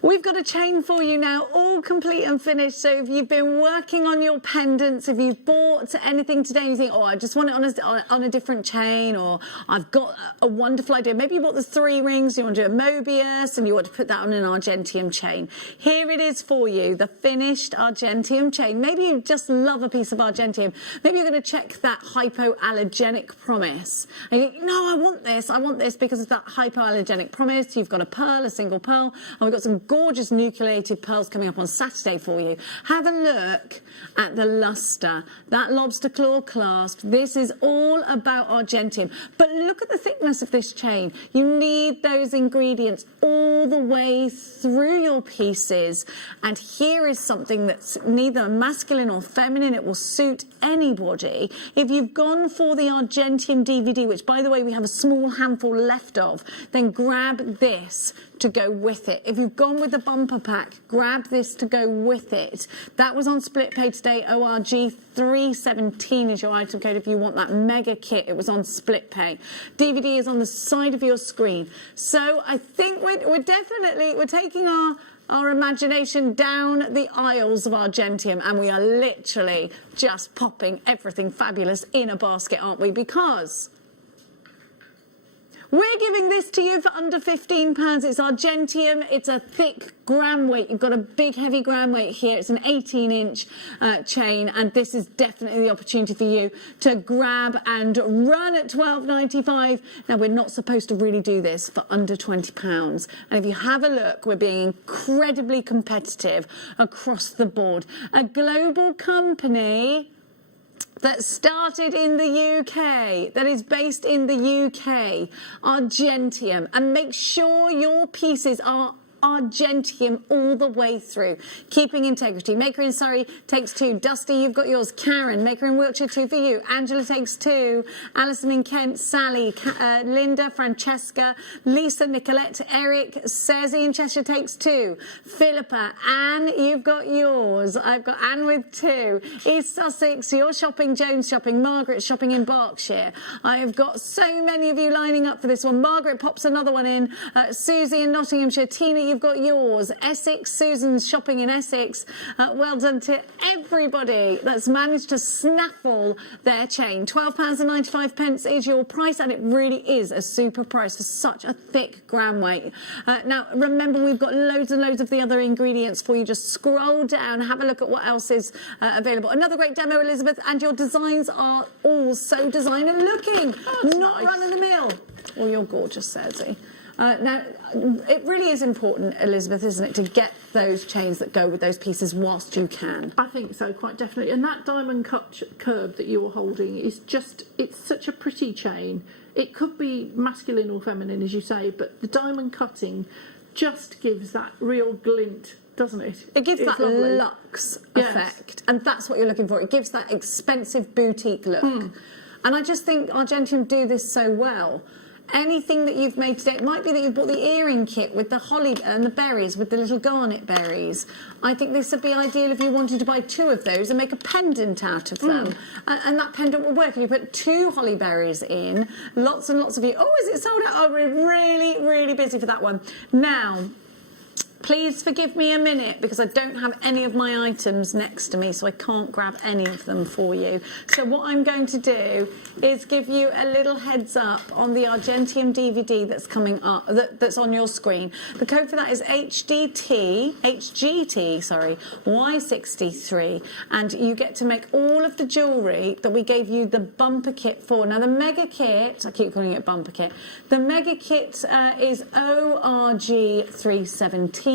We've got a chain for you now, all complete and finished. So if you've been working on your pendants, if you've bought anything today and you think, oh, I just want it on a different chain, or I've got a wonderful idea. Maybe you bought the 3 rings, you want to do a Mobius, and you want to put that on an Argentium chain. Here it is for you, the finished Argentium chain. Maybe you just love a piece of Argentium. Maybe you're going to check that hypoallergenic promise. And you think, no, I want this because of that hypoallergenic promise. You've got a pearl, a single pearl, and we've got some gorgeous nucleated pearls coming up on Saturday for you. Have a look at the luster, that lobster claw clasp. This is all about Argentium. But look at the thickness of this chain. You need those ingredients all the way through your pieces. And here is something that's neither masculine or feminine. It will suit anybody. If you've gone for the Argentium DVD, which by the way we have a small handful left of, then grab this to go with it. If you've gone with the bumper pack, grab this to go with it. That was on split pay today. ORG 317 is your item code if you want that mega kit. It was on split pay. DVD is on the side of your screen. So I think we're taking our imagination down the aisles of Argentium, and we are literally just popping everything fabulous in a basket, aren't we? Because we're giving this to you for under £15. It's Argentium. It's a thick gram weight. You've got a big, heavy gram weight here. It's an 18-inch chain, and this is definitely the opportunity for you to grab and run at £12.95. Now, we're not supposed to really do this for under £20. And if you have a look, we're being incredibly competitive across the board. A global company that started in the UK, that is based in the UK, Argentium, and make sure your pieces are Argentium all the way through, keeping integrity. Maker in Surrey takes 2. Dusty, you've got yours. Karen, Maker in Wiltshire, 2 for you. Angela takes 2. Alison in Kent, Sally, Linda, Francesca, Lisa, Nicolette, Eric, Serzi in Cheshire takes 2. Philippa, Anne, you've got yours. I've got Anne with 2. East Sussex, you're shopping. Jones shopping. Margaret shopping in Berkshire. I have got so many of you lining up for this one. Margaret pops another one in. Susie in Nottinghamshire. Tina, you've got yours. Essex, Susan's shopping in Essex. Well done to everybody that's managed to snaffle their chain. £12.95 is your price, and it really is a super price for such a thick gram weight. Now, remember, we've got loads and loads of the other ingredients for you. Just scroll down, have a look at what else is available. Another great demo, Elizabeth, and your designs are all so designer looking. Not run of the mill. Oh, you're gorgeous, Serzi. Now, it really is important, Elizabeth, isn't it, to get those chains that go with those pieces whilst you can? I think so, quite definitely. And that diamond cut curb that you're holding is just, it's such a pretty chain. It could be masculine or feminine, as you say, but the diamond cutting just gives that real glint, doesn't it? It gives that luxe effect, and that's what you're looking for. It gives that expensive boutique look. And I just think Argentium do this so well. anything that you've made today. It might be that you bought the earring kit with the holly and the berries, with the little garnet berries. I think this would be ideal if you wanted to buy 2 of those and make a pendant out of them. And that pendant will work if you put 2 holly berries in. Lots and lots of you. Oh, is it sold out? Oh, we're really, really busy for that one. Now, please forgive me a minute because I don't have any of my items next to me, so I can't grab any of them for you. So what I'm going to do is give you a little heads up on the Argentium DVD that's coming up, that's on your screen. The code for that is HGT, Y63, and you get to make all of the jewellery that we gave you the bumper kit for. Now the mega kit, I keep calling it bumper kit, the mega kit is ORG317.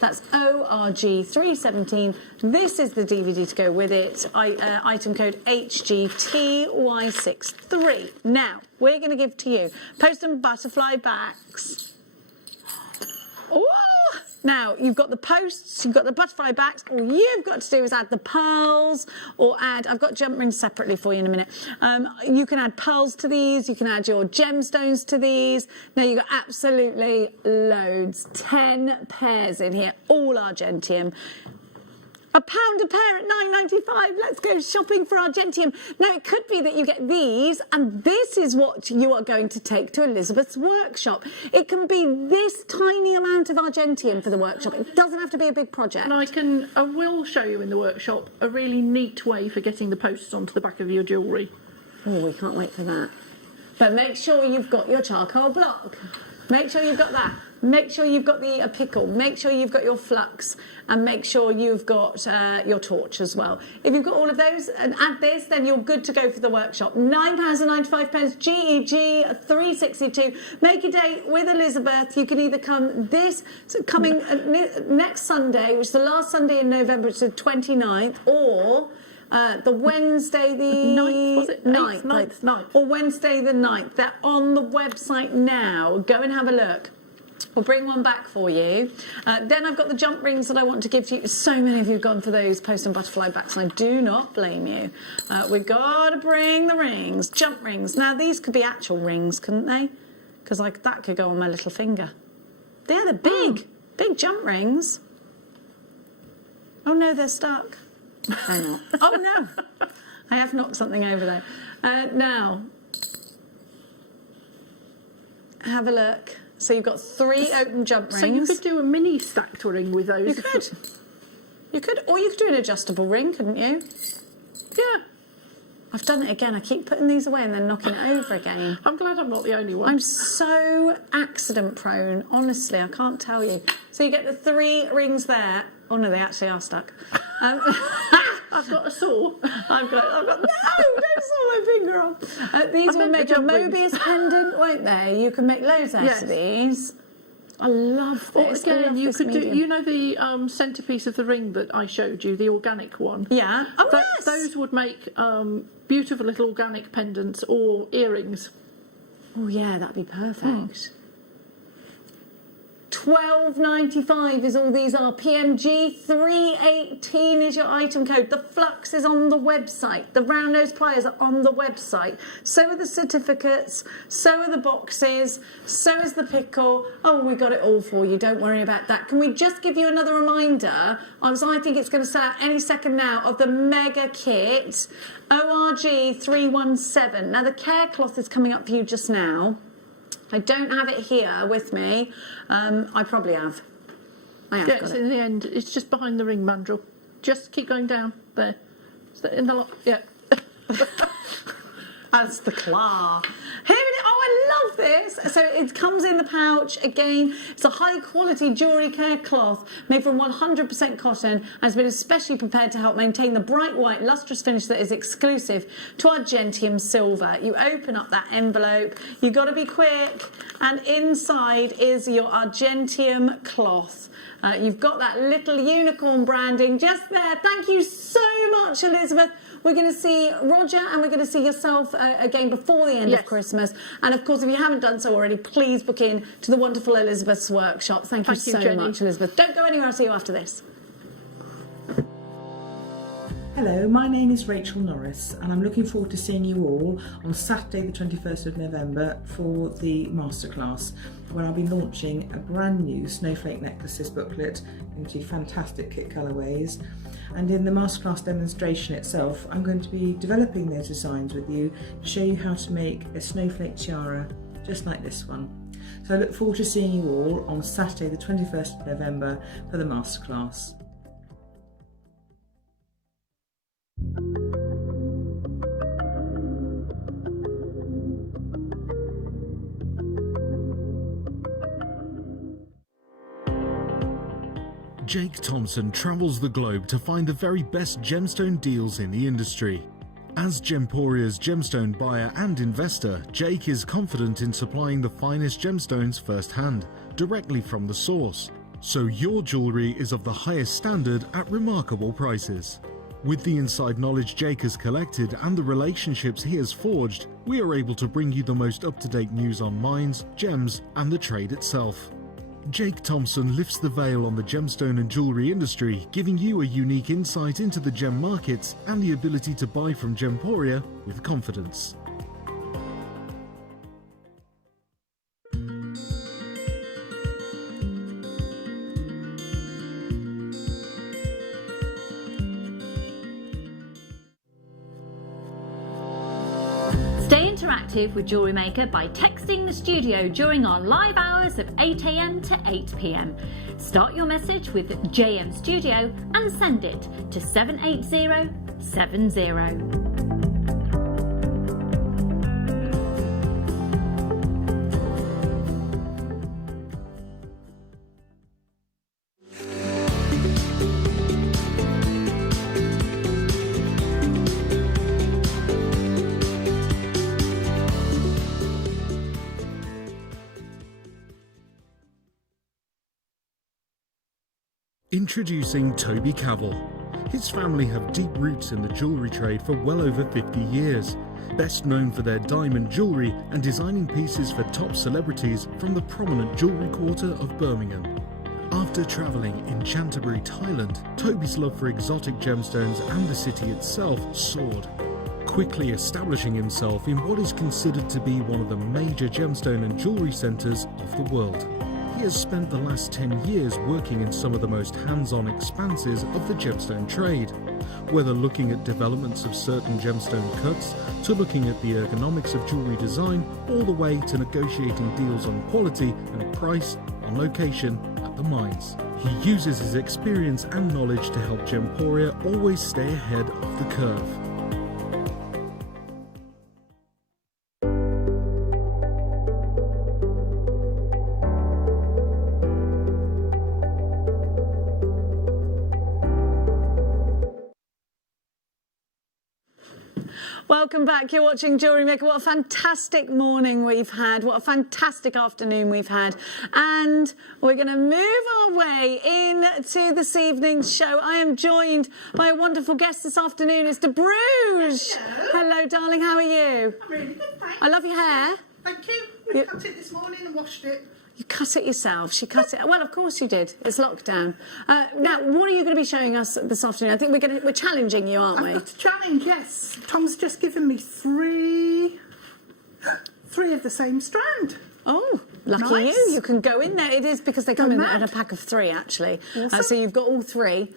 That's ORG317. This is the DVD to go with it. Item code HGTY63. Now, we're going to give to you post and butterfly backs. Ooh! Now, you've got the posts, you've got the butterfly backs. All you've got to do is add the pearls or add, I've got jump rings separately for you in a minute. You can add pearls to these, you can add your gemstones to these. Now, you've got absolutely loads, 10 pairs in here, all Argentium. £1 a pair at £9.95. Let's go shopping for Argentium. Now, it could be that you get these, and this is what you are going to take to Elizabeth's workshop. It can be this tiny amount of Argentium for the workshop. It doesn't have to be a big project. And I will show you in the workshop a really neat way for getting the posts onto the back of your jewellery. Oh, we can't wait for that. But make sure you've got your charcoal block. Make sure you've got that. Make sure you've got the pickle. Make sure you've got your flux. And make sure you've got your torch as well. If you've got all of those and add this, then you're good to go for the workshop. £9.95, GEG 362. Make a date with Elizabeth. You can either come next Sunday, which is the last Sunday in November, which is the 29th, or the Wednesday the 9th, was it? 9th. Or Wednesday the 9th. They're on the website now. Go and have a look. We'll bring one back for you. Then I've got the jump rings that I want to give to you. So many of you have gone for those post and butterfly backs, and I do not blame you. We've got to bring the rings, jump rings. Now, these could be actual rings, couldn't they? Because that could go on my little finger. They're big jump rings. Oh, no, they're stuck. They're not. Oh, no. I have knocked something over there. Now, have a look. So you've got 3 open jump rings. So you could do a mini stacked ring with those. You could. You could. Or you could do an adjustable ring, couldn't you? Yeah. I've done it again. I keep putting these away and then knocking it over again. I'm glad I'm not the only one. I'm so accident prone. Honestly, I can't tell you. So you get the 3 rings there. Oh, no, they actually are stuck. I've got a saw. I've got no, don't saw my finger off. These will make a Mobius pendant, won't they? You can make loads out of these. I love this. Well, again, you could do, you know the centrepiece of the ring that I showed you, the organic one? Yeah. Oh, yes. Those would make beautiful little organic pendants or earrings. Oh, yeah, that'd be perfect. £12.95 is all these are. PMG 318 is your item code. The flux is on the website. The round nose pliers are on the website. So are the certificates. So are the boxes. So is the pickle. Oh, we got it all for you. Don't worry about that. Can we just give you another reminder? Because I think it's going to sell out any second now, of the mega kit ORG 317. Now the care cloth is coming up for you just now. I don't have it here with me. I probably have. I have got it's it. In the end. It's just behind the ring mandrel. Just keep going down there. Is that in the lot? Yeah. That's the claw. Here it is. Oh, I love this. So it comes in the pouch. Again, it's a high quality jewellery care cloth made from 100% cotton and has been especially prepared to help maintain the bright white lustrous finish that is exclusive to Argentium silver. You open up that envelope. You've got to be quick. And inside is your Argentium cloth. You've got that little unicorn branding just there. Thank you so much, Elizabeth. We're going to see Roger and we're going to see yourself again before the end of Christmas. And of course, if you haven't done so already, please book in to the wonderful Elizabeth's workshop. Thank you so much, Elizabeth. Don't go anywhere. I'll see you after this. Hello, my name is Rachel Norris and I'm looking forward to seeing you all on Saturday the 21st of November for the masterclass where I'll be launching a brand new Snowflake Necklaces booklet into fantastic kit colourways. And in the masterclass demonstration itself, I'm going to be developing those designs with you to show you how to make a snowflake tiara just like this one. So I look forward to seeing you all on Saturday the 21st of November for the masterclass. Jake Thompson travels the globe to find the very best gemstone deals in the industry. As Gemporia's gemstone buyer and investor, Jake is confident in supplying the finest gemstones firsthand, directly from the source, so your jewellery is of the highest standard at remarkable prices. With the inside knowledge Jake has collected and the relationships he has forged, we are able to bring you the most up-to-date news on mines, gems, and the trade itself. Jake Thompson lifts the veil on the gemstone and jewellery industry, giving you a unique insight into the gem markets and the ability to buy from Gemporia with confidence. Stay interactive with Jewellery Maker by texting the studio during our live hours of 8 AM to 8 PM. Start your message with JM Studio and send it to 78070. Introducing Toby Cavell. His family have deep roots in the jewellery trade for well over 50 years, best known for their diamond jewellery and designing pieces for top celebrities from the prominent jewellery quarter of Birmingham. After travelling in Canterbury, Thailand, Toby's love for exotic gemstones and the city itself soared, quickly establishing himself in what is considered to be one of the major gemstone and jewellery centres of the world. He has spent the last 10 years working in some of the most hands-on expanses of the gemstone trade, whether looking at developments of certain gemstone cuts, to looking at the ergonomics of jewellery design, all the way to negotiating deals on quality and price, on location, at the mines. He uses his experience and knowledge to help Gemporia always stay ahead of the curve. Welcome back. You're watching Jewellery Maker. What a fantastic morning we've had. What a fantastic afternoon we've had. And we're going to move our way into this evening's show. I am joined by a wonderful guest this afternoon. It's De Bruges. Hello, darling. How are you? I'm really good, thanks. I love your hair. Thank you. I cut it this morning and washed it. You cut it yourself. She cut it. Well, of course you did. It's lockdown. Now, what are you going to be showing us this afternoon? I think we're challenging you, aren't we? I've got a challenge, yes. Tom's just given me three of the same strand. Oh, lucky Nice. you. You can go in there. It is because they come in at a pack of 3, actually. Awesome. So you've got all 3.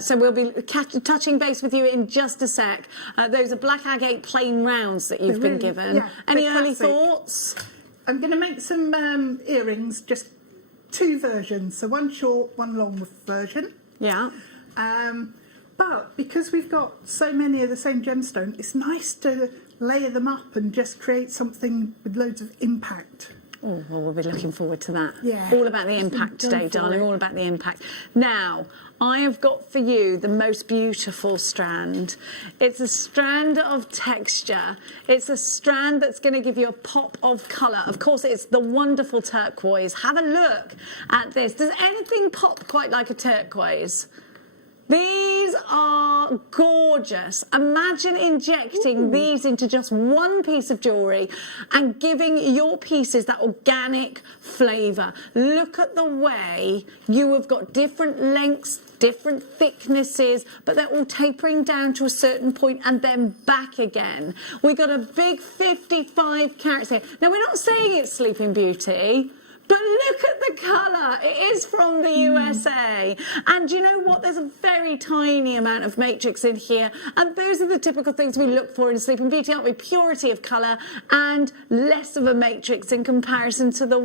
So we'll be touching base with you in just a sec. Those are black agate plain rounds that you've been given. Yeah, Any they're early classic. thoughts? I'm going to make some earrings, just 2 versions. So one short, one long version. Yeah. But because we've got so many of the same gemstone, it's nice to layer them up and just create something with loads of impact. Oh, well, we'll be looking forward to that. Yeah. All about the impact today, darling. All about the impact. Now, I have got for you the most beautiful strand. It's a strand of texture. It's a strand that's going to give you a pop of colour. Of course, it's the wonderful turquoise. Have a look at this. Does anything pop quite like a turquoise? These are gorgeous. Imagine injecting these into just one piece of jewellery and giving your pieces that organic flavour. Look at the way you have got different lengths, different thicknesses, but they're all tapering down to a certain point and then back again. We got a big 55 carats here. Now, we're not saying it's Sleeping Beauty, but look at the colour. It is from the USA. And you know what? There's a very tiny amount of matrix in here. And those are the typical things we look for in Sleeping Beauty, aren't we? Purity of colour and less of a matrix in comparison to the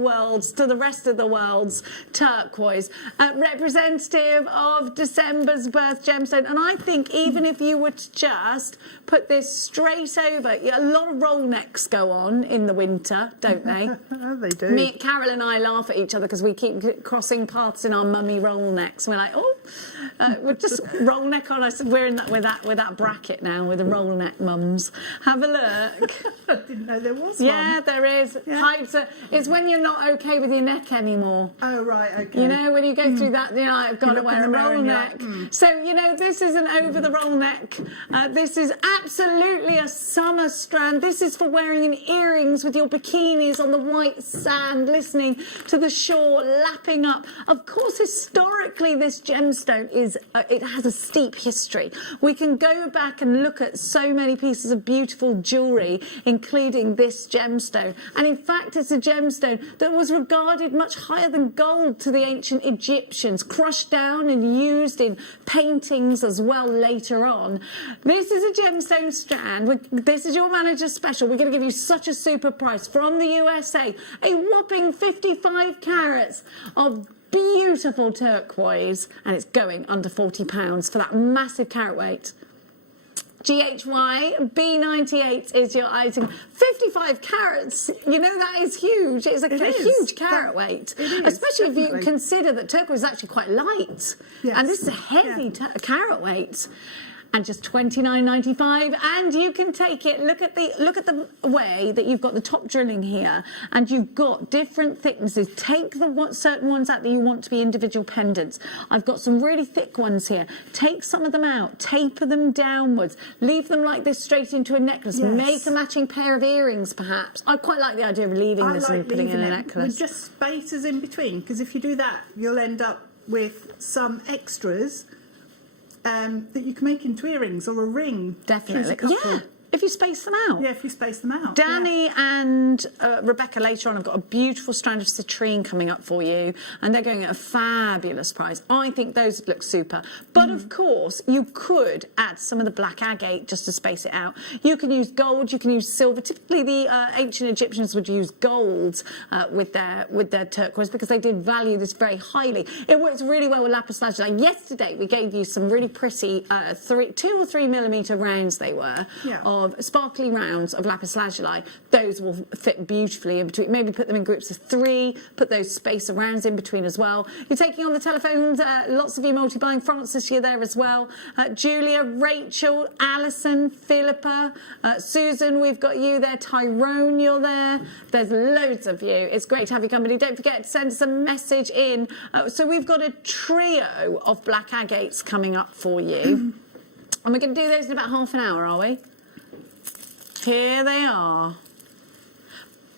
rest of the world's turquoise. Representative of December's birth gemstone. And I think even if you were to just put this straight over, a lot of roll necks go on in the winter, don't they? They do. Me, Carol and I laugh at each other because we keep crossing paths in our mummy roll necks. We're like, we're just roll neck on. I said, we're in that with that bracket now with the roll neck mums. Have a look. I didn't know there was Yeah, one. there is. Yeah. It's when you're not okay with your neck anymore. Oh, right, okay. You know, when you go through that, you know, I've got You to look in wear a the mirror roll and you're neck. like, So, you know, this isn't over the roll neck. This is absolutely a summer strand. This is for wearing in earrings with your bikinis on the white sand, listening to the shore lapping up. Of course, historically, this gemstone it has a steep history. We can go back and look at so many pieces of beautiful jewellery, including this gemstone. And in fact, it's a gemstone that was regarded much higher than gold to the ancient Egyptians, crushed down and used in paintings as well later on. This is a gemstone strand. This is your manager special. We're going to give you such a super price from the USA. A whopping 55 carats of beautiful turquoise, and it's going under £40 for that massive carat weight. GHY B98 is your item. 55 carats, you know, that is huge. It's a huge carat weight. It is, especially if you definitely. consider that turquoise is actually quite light. Yes. And this is a heavy carat weight. And just $29.95, and you can take it. Look at the way that you've got the top drilling here, and you've got different thicknesses. Take certain ones out that you want to be individual pendants. I've got some really thick ones here. Take some of them out, taper them downwards, leave them like this straight into a necklace. Yes. Make a matching pair of earrings, perhaps. I quite like the idea of leaving this and putting in a necklace. With just spaces in between, because if you do that, you'll end up with some extras that you can make into earrings or a ring. Definitely. Yeah, if you space them out. Yeah, if you space them out. Danny and Rebecca later on have got a beautiful strand of citrine coming up for you, and they're going at a fabulous price. I think those look super. But of course, you could add some of the black agate just to space it out. You can use gold, you can use silver. Typically, the ancient Egyptians would use gold with their turquoise because they did value this very highly. It works really well with lapis lazuli. Yesterday, we gave you some really pretty 2 or 3 millimetre rounds they were. Yeah. Of sparkly rounds of lapis lazuli. Those will fit beautifully in between. Maybe put them in groups of 3, put those spacer rounds in between as well. You're taking on the telephones, lots of you multi-buying. Francis, you're there as well. Julia, Rachel, Alison, Philippa, Susan, we've got you there. Tyrone, you're there. There's loads of you. It's great to have your company. Don't forget to send us a message in. So we've got a trio of black agates coming up for you. And we're going to do those in about half an hour, are we? Here they are.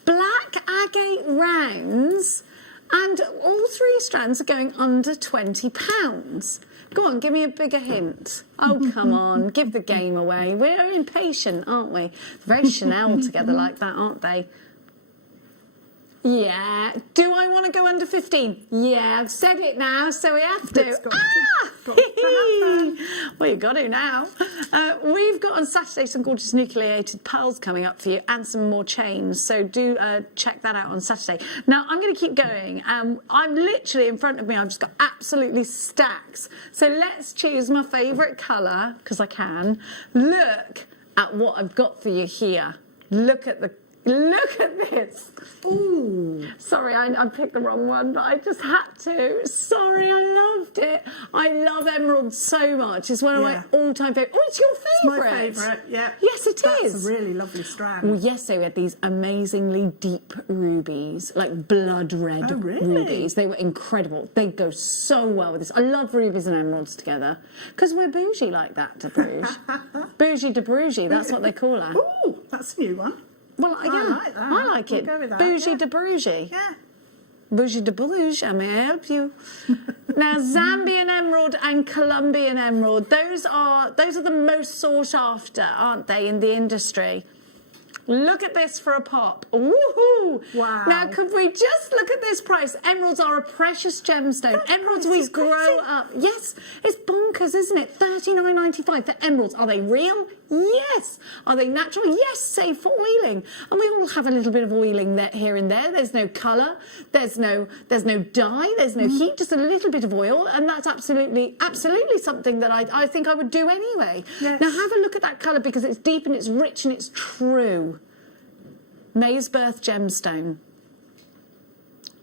Black agate rounds, and all 3 strands are going under £20. Go on, give me a bigger hint. Oh, come on, give the game away. We're impatient, aren't we? Very Chanel together like that, aren't they? Yeah. Do I want to go under 15? Yeah, I've said it now, so we have to. Well, you've got to now. We've got on Saturday some gorgeous nucleated pearls coming up for you and some more chains, so do check that out on Saturday. Now, I'm going to keep going. I'm literally in front of me, I've just got absolutely stacks. So let's choose my favourite colour, because I can. Look at what I've got for you here. Look at this. Ooh. Sorry, I picked the wrong one, but I just had to. Sorry, I loved it. I love emerald so much. It's one of my all-time favourites. Oh, it's your favourite. It's my favourite, yeah. Yes, it is. That's a really lovely strand. Well, yesterday we had these amazingly deep rubies, like blood red rubies. They were incredible. They go so well with this. I love rubies and emeralds together because we're bougie like that, de Bruges. Bougie de Bruges, that's what they call her. Ooh, that's a new one. Well, yeah, I like that. I like We'll it. go with that, Bougie yeah. de Bruges. Yeah. Bougie de bouge, I may help you. Now, Zambian emerald and Colombian emerald, those are the most sought after, aren't they, in the industry? Look at this for a pop. Woohoo! Wow. Now, could we just look at this price? Emeralds are a precious gemstone. Emeralds we grow up. Yes, it's bonkers, isn't it? $39.95 for emeralds. Are they real? Yes. Are they natural? Yes, save for oiling. And we all have a little bit of oiling there, here and there. There's no colour. There's no dye. There's no heat. Just a little bit of oil, and that's absolutely something that I think I would do anyway. Yes. Now have a look at that colour because it's deep and it's rich and it's true. May's birth gemstone.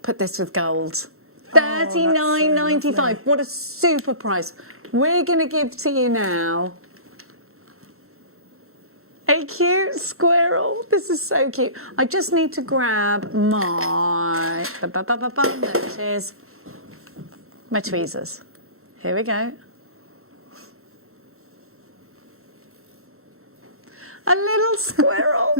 Put this with gold. $39.95. What a super price. We're going to give to you now a cute squirrel. This is so cute. I just need to grab my... There it is. My tweezers. Here we go. A little squirrel.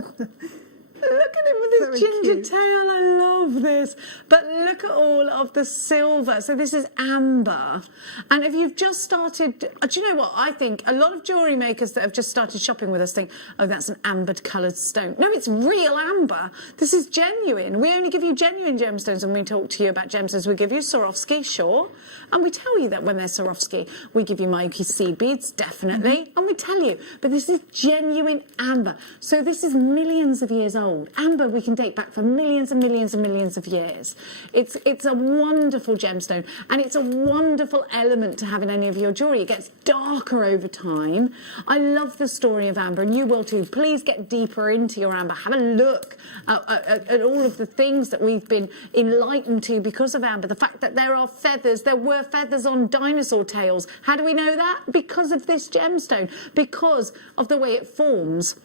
Look at him with his ginger tail. I love this. But look at all of the silver. So this is amber. And if you've just started... do you know what? I think a lot of jewellery makers that have just started shopping with us think, oh, that's an ambered coloured stone. No, it's real amber. This is genuine. We only give you genuine gemstones when we talk to you about gemstones. We give you Swarovski, sure. And we tell you that when they're Swarovski. We give you Miyuki seed beads, definitely. And we tell you. But this is genuine amber. So this is millions of years old. Amber we can date back for millions and millions and millions of years. It's a wonderful gemstone, and it's a wonderful element to have in any of your jewellery. It gets darker over time. I love the story of amber, and you will too. Please get deeper into your amber. Have a look at all of the things that we've been enlightened to because of amber. The fact that there were feathers on dinosaur tails. How do we know that? Because of this gemstone, because of the way it forms.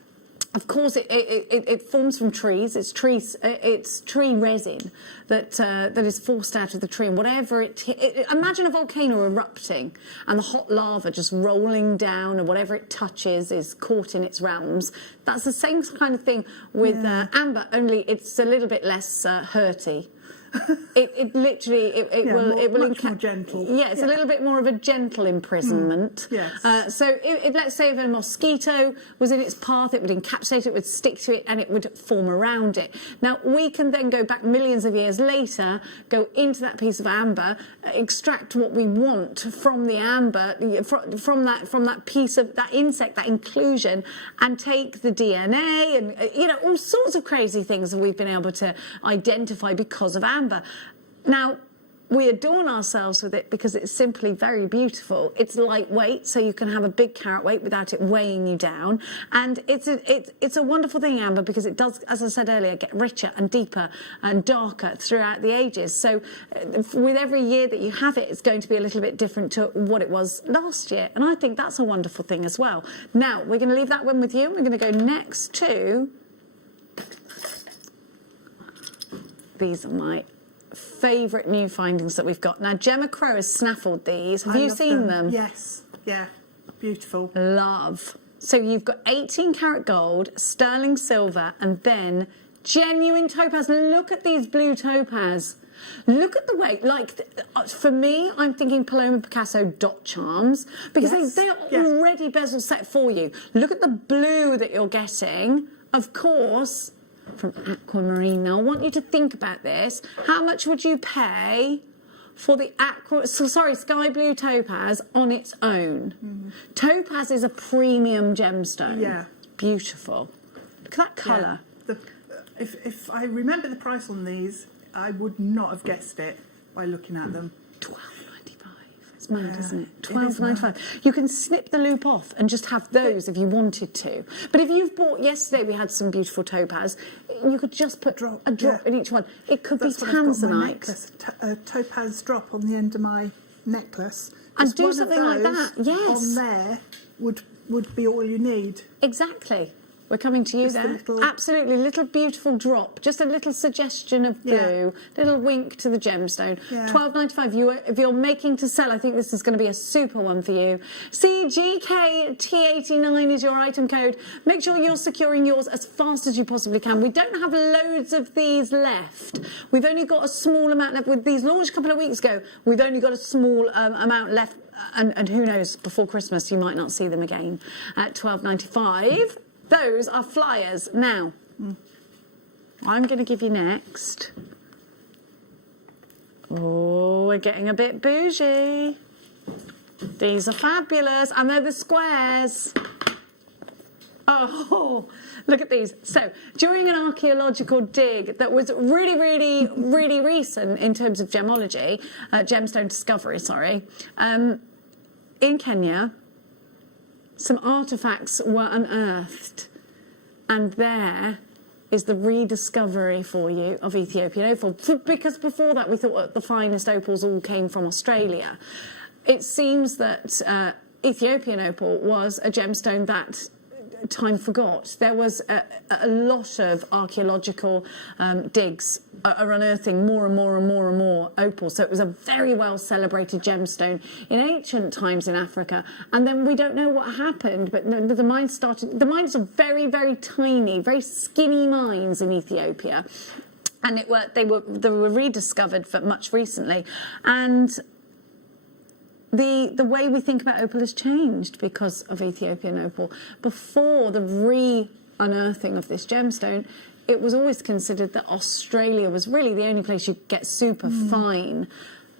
Of course, it forms from trees. It's tree resin that is forced out of the tree. And whatever imagine a volcano erupting and the hot lava just rolling down, and whatever it touches is caught in its realms. That's the same kind of thing with amber, only it's a little bit less hurty. It will much more gentle. Yeah, it's a little bit more of a gentle imprisonment. Yes. So let's say if a mosquito was in its path, it would encapsulate it, would stick to it, and it would form around it. Now we can then go back millions of years later, go into that piece of amber, extract what we want from the amber, from that piece of that insect, that inclusion, and take the DNA and all sorts of crazy things that we've been able to identify because of amber. Now, we adorn ourselves with it because it's simply very beautiful. It's lightweight, so you can have a big carat weight without it weighing you down. And it's a wonderful thing, amber, because it does, as I said earlier, get richer and deeper and darker throughout the ages. So with every year that you have it, it's going to be a little bit different to what it was last year. And I think that's a wonderful thing as well. Now, we're going to leave that one with you, and we're going to go next to... These are my favourite new findings that we've got. Now, Gemma Crow has snaffled these. Have you seen them? Yes. Yeah. Beautiful. Love. So you've got 18 karat gold, sterling silver, and then genuine topaz. Look at these blue topaz. Look at the way, for me, I'm thinking Paloma Picasso dot charms, because they're already bezel set for you. Look at the blue that you're getting. Of course... from aquamarine. Now, I want you to think about this. How much would you pay for the sky blue topaz on its own? Topaz is a premium gemstone. Yeah. Beautiful. Look at that colour. Yeah. If I remember the price on these, I would not have guessed it by looking at them. It's mad, isn't it? $12.95. You can snip the loop off and just have those if you wanted to. But if you've bought, yesterday we had some beautiful topaz, you could just put a drop in each one. It could be tanzanite. A topaz drop on the end of my necklace. And do something like that, yes. On there would be all you need. Exactly. We're coming to you Just a there. little- Absolutely, little beautiful drop, just a little suggestion of blue, little wink to the gemstone. Yeah. $12.95. If you're making to sell, I think this is going to be a super one for you. CGKT89 is your item code. Make sure you're securing yours as fast as you possibly can. We don't have loads of these left. We've only got a small amount left. With these launched a couple of weeks ago, we've only got a small amount left. And who knows, before Christmas you might not see them again at $12.95. Those are flyers. Now, I'm going to give you next. Oh, we're getting a bit bougie. These are fabulous, and they're the squares. Oh, look at these. So, during an archaeological dig that was really recent in terms of gemology, gemstone discovery, sorry, in Kenya, some artefacts were unearthed, and there is the rediscovery for you of Ethiopian opal. Because before that, we thought the finest opals all came from Australia. It seems that Ethiopian opal was a gemstone that time forgot. There was a lot of archaeological digs are unearthing more and more opal. So it was a very well celebrated gemstone in ancient times in Africa. And then we don't know what happened, but the mines started. The mines are very tiny, very skinny mines in Ethiopia, and they were rediscovered for much recently. And the way we think about opal has changed because of Ethiopian opal. Before the re-unearthing of this gemstone, it was always considered that Australia was really the only place you could get super fine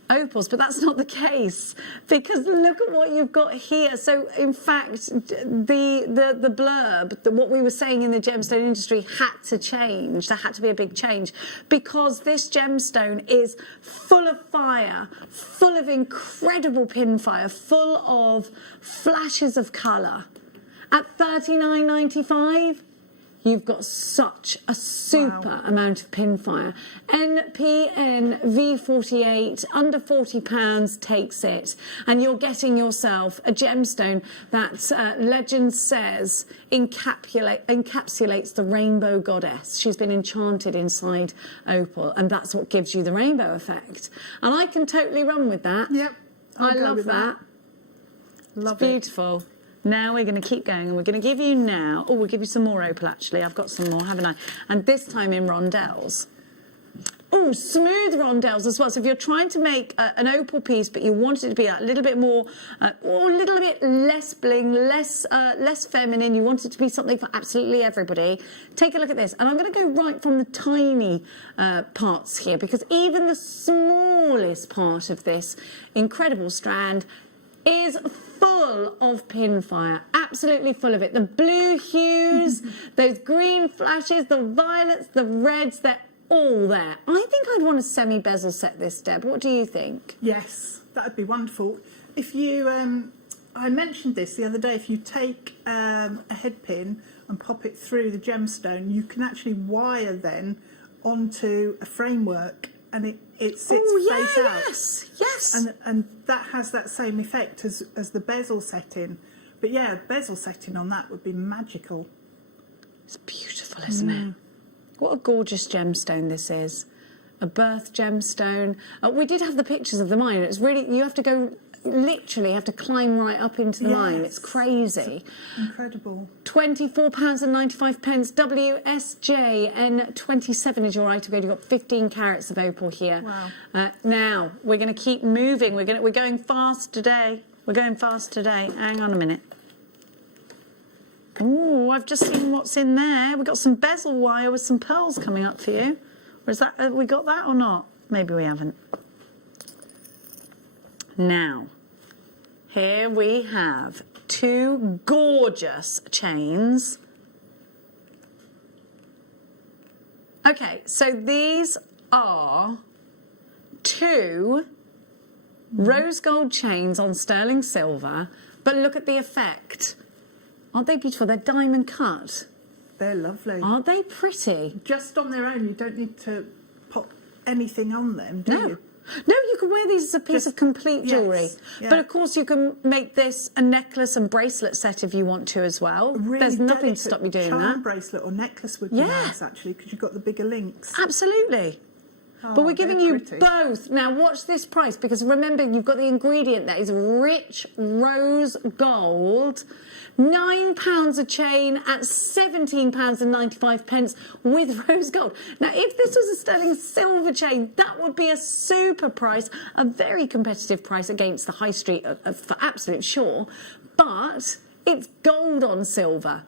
opals, but that's not the case, because look at what you've got here. So in fact, the blurb, what we were saying in the gemstone industry had to change. There had to be a big change, because this gemstone is full of fire, full of incredible pin fire, full of flashes of colour. At $39.95, you've got such a super amount of pin fire. NPN V48, under £40 takes it. And you're getting yourself a gemstone that legend says encapsulates the rainbow goddess. She's been enchanted inside opal, and that's what gives you the rainbow effect. And I can totally run with that. Yep. I love that. Love it's beautiful. Now we're going to keep going, and we're going to give you now... Oh, we'll give you some more opal, actually. I've got some more, haven't I? And this time in rondelles. Oh, smooth rondelles as well. So if you're trying to make an opal piece, but you want it to be a little bit more... or a little bit less bling, less feminine, you want it to be something for absolutely everybody, take a look at this. And I'm going to go right from the tiny parts here, because even the smallest part of this incredible strand is full of pin fire, absolutely full of it. The blue hues, those green flashes, the violets, the reds, they're all there. I think I'd want a semi-bezel set this, Deb. What do you think? Yes, that would be wonderful. If you, I mentioned this the other day, if you take a head pin and pop it through the gemstone, you can actually wire then onto a framework, and it sits face out. Yes. And that has that same effect as the bezel setting. But yeah, bezel setting on that would be magical. It's beautiful, isn't it? What a gorgeous gemstone this is. A birth gemstone. We did have the pictures of the mine. It's really, you have to go, literally have to climb right up into the mine. It's crazy. It's incredible. £24.95. WSJN27 is your item code. You've got 15 carats of opal here. Wow. Now, we're going to keep moving. We're going fast today. We're going fast today. Hang on a minute. Oh, I've just seen what's in there. We've got some bezel wire with some pearls coming up for you. Or is that, have we got that or not? Maybe we haven't. Now, here we have two gorgeous chains. Okay, so these are two rose gold chains on sterling silver, but look at the effect. Aren't they beautiful? They're diamond cut. They're lovely. Aren't they pretty? Just on their own, you don't need to pop anything on them, do you? No, you can wear these as a piece of complete jewellery. Yes, yeah. But of course, you can make this a necklace and bracelet set if you want to as well. Really There's nothing to delicate stop you doing charm that. bracelet or necklace would be Yeah. nice, actually, because you've got the bigger links. Absolutely. But we're giving you both. Now, watch this price, because remember, you've got the ingredient that is rich rose gold. £9 a chain at £17.95 with rose gold. Now, if this was a sterling silver chain, that would be a super price, a very competitive price against the high street for absolute sure. But it's gold on silver.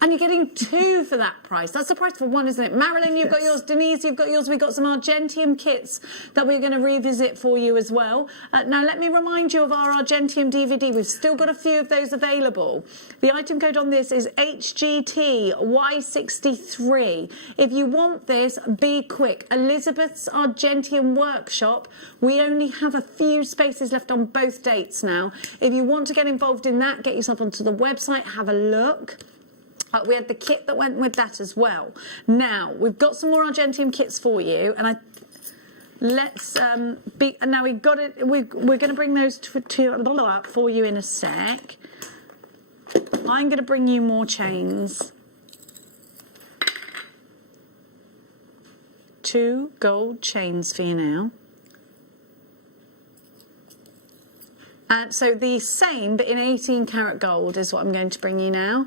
And you're getting two for that price. That's the price for one, isn't it? Marilyn, you've got yours. Denise, you've got yours. We've got some Argentium kits that we're going to revisit for you as well. Now, let me remind you of our Argentium DVD. We've still got a few of those available. The item code on this is HGTY63. If you want this, be quick. Elizabeth's Argentium workshop. We only have a few spaces left on both dates now. If you want to get involved in that, get yourself onto the website, have a look. We had the kit that went with that as well. Now, we've got some more Argentium kits for you, and now we've got it. We're going to bring those up for you in a sec. I'm going to bring you more chains. 2 gold chains for you now. And so the same, but in 18 karat gold is what I'm going to bring you now.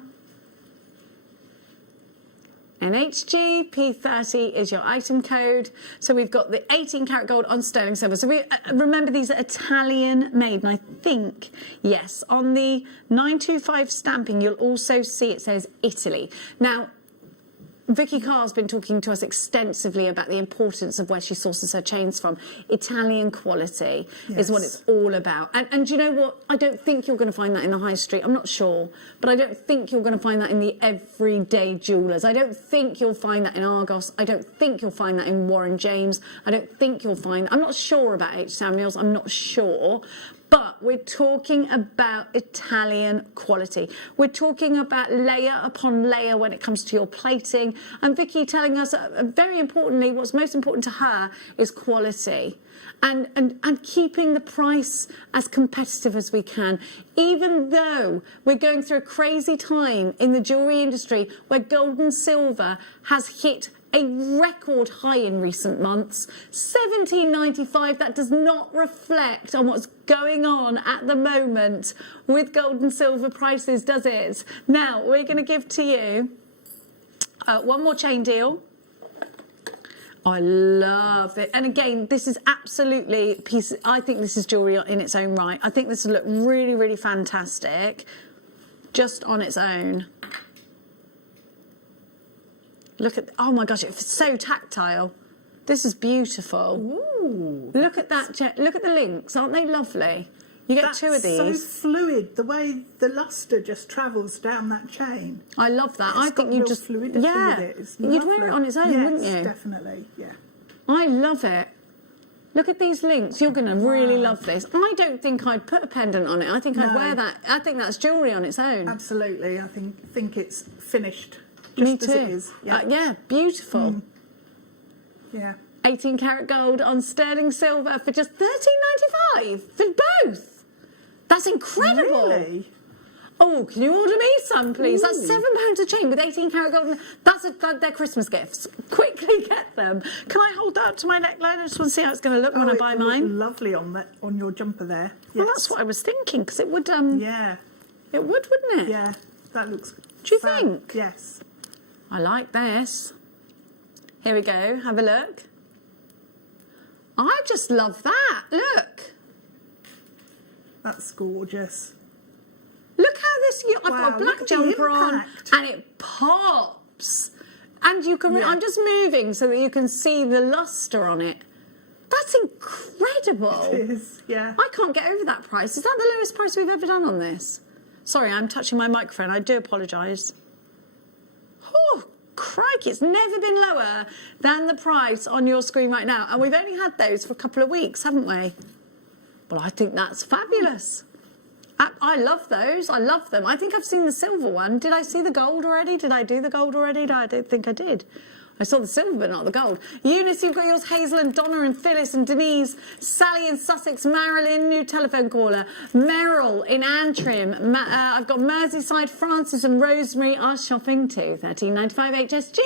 NHG P30 is your item code. So we've got the 18 karat gold on sterling silver. So remember, these are Italian made, and I think, yes, on the 925 stamping, you'll also see it says Italy. Now, Vicky Carr's been talking to us extensively about the importance of where she sources her chains from. Italian quality is what it's all about. And do you know what? I don't think you're going to find that in the high street. I'm not sure. But I don't think you're going to find that in the everyday jewellers. I don't think you'll find that in Argos. I don't think you'll find that in Warren James. I don't think you'll find... I'm not sure about H. Samuels. I'm not sure. But we're talking about Italian quality. We're talking about layer upon layer when it comes to your plating. And Vicky telling us, very importantly, what's most important to her is quality. And keeping the price as competitive as we can, even though we're going through a crazy time in the jewellery industry where gold and silver has hit a record high in recent months. $17.95, that does not reflect on what's going on at the moment with gold and silver prices, does it? Now, we're going to give to you one more chain deal. I love it. And again, this is absolutely I think this is jewellery in its own right. I think this will look really, really fantastic just on its own. Look at, oh my gosh, it's so tactile. This is beautiful. Ooh. Look at that, look at the links, aren't they lovely? You get two of these. So fluid, the way the lustre just travels down that chain. I love that. It's I think got you real just, fluidity with it. It's you'd wear it on its own, wouldn't you? Yes, definitely, yeah. I love it. Look at these links. You're going to really love this. I don't think I'd put a pendant on it. I think I'd wear that. I think that's jewellery on its own. Absolutely. I think it's finished. Me Just too. as it is. Yeah, beautiful. Yeah. 18 karat gold on sterling silver for just $13.95 for both. That's incredible. Really? Oh, can you order me some, please? That's £7 a chain with 18 karat gold. That's their Christmas gifts. Quickly get them. Can I hold that up to my neckline? I just want to see how it's going to look when I buy mine. Lovely on your jumper there. Yes. Well, that's what I was thinking, because it would. Yeah. It would, wouldn't it? Yeah, that looks. Do you think? Yes. I like this. Here we go. Have a look. I just love that. Look. That's gorgeous. Look how this... I've got a black jumper on and it pops. And you can... I'm just moving so that you can see the lustre on it. That's incredible. It is, yeah. I can't get over that price. Is that the lowest price we've ever done on this? Sorry, I'm touching my microphone. I do apologise. Oh, crikey, it's never been lower than the price on your screen right now. And we've only had those for a couple of weeks, haven't we? Well, I think that's fabulous. I love those. I love them. I think I've seen the silver one. Did I see the gold already? Did I do the gold already? No, I don't think I did. I saw the silver, but not the gold. Eunice, you've got yours. Hazel and Donna and Phyllis and Denise. Sally in Sussex. Marilyn, new telephone caller. Meryl in Antrim. I've got Merseyside. Francis and Rosemary are shopping too. 13.95 HSG.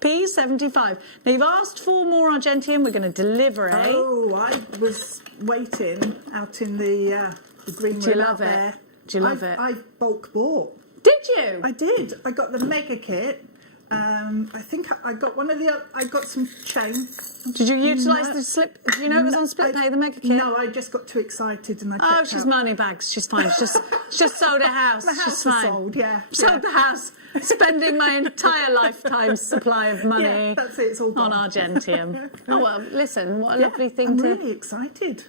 P75. Now you've asked for more Argentium. We're going to deliver it. Oh, I was waiting out in the green Do you room love out there. Do you love it? I bulk bought. Did you? I did. I got the mega kit. I think I got one of the. I got some chain. Did you utilise the slip? Do you know it was on split pay, the mega kit? No, I just got too excited and I. Oh, checked she's out. money bags. She's fine. She's just sold her house. My house she's is fine. sold. Yeah. Sold the house. Spending my entire lifetime's supply of money. Yeah, that's it. It's all on gone. Argentium. Oh well, listen, what a Yeah, lovely thing I'm to. really excited.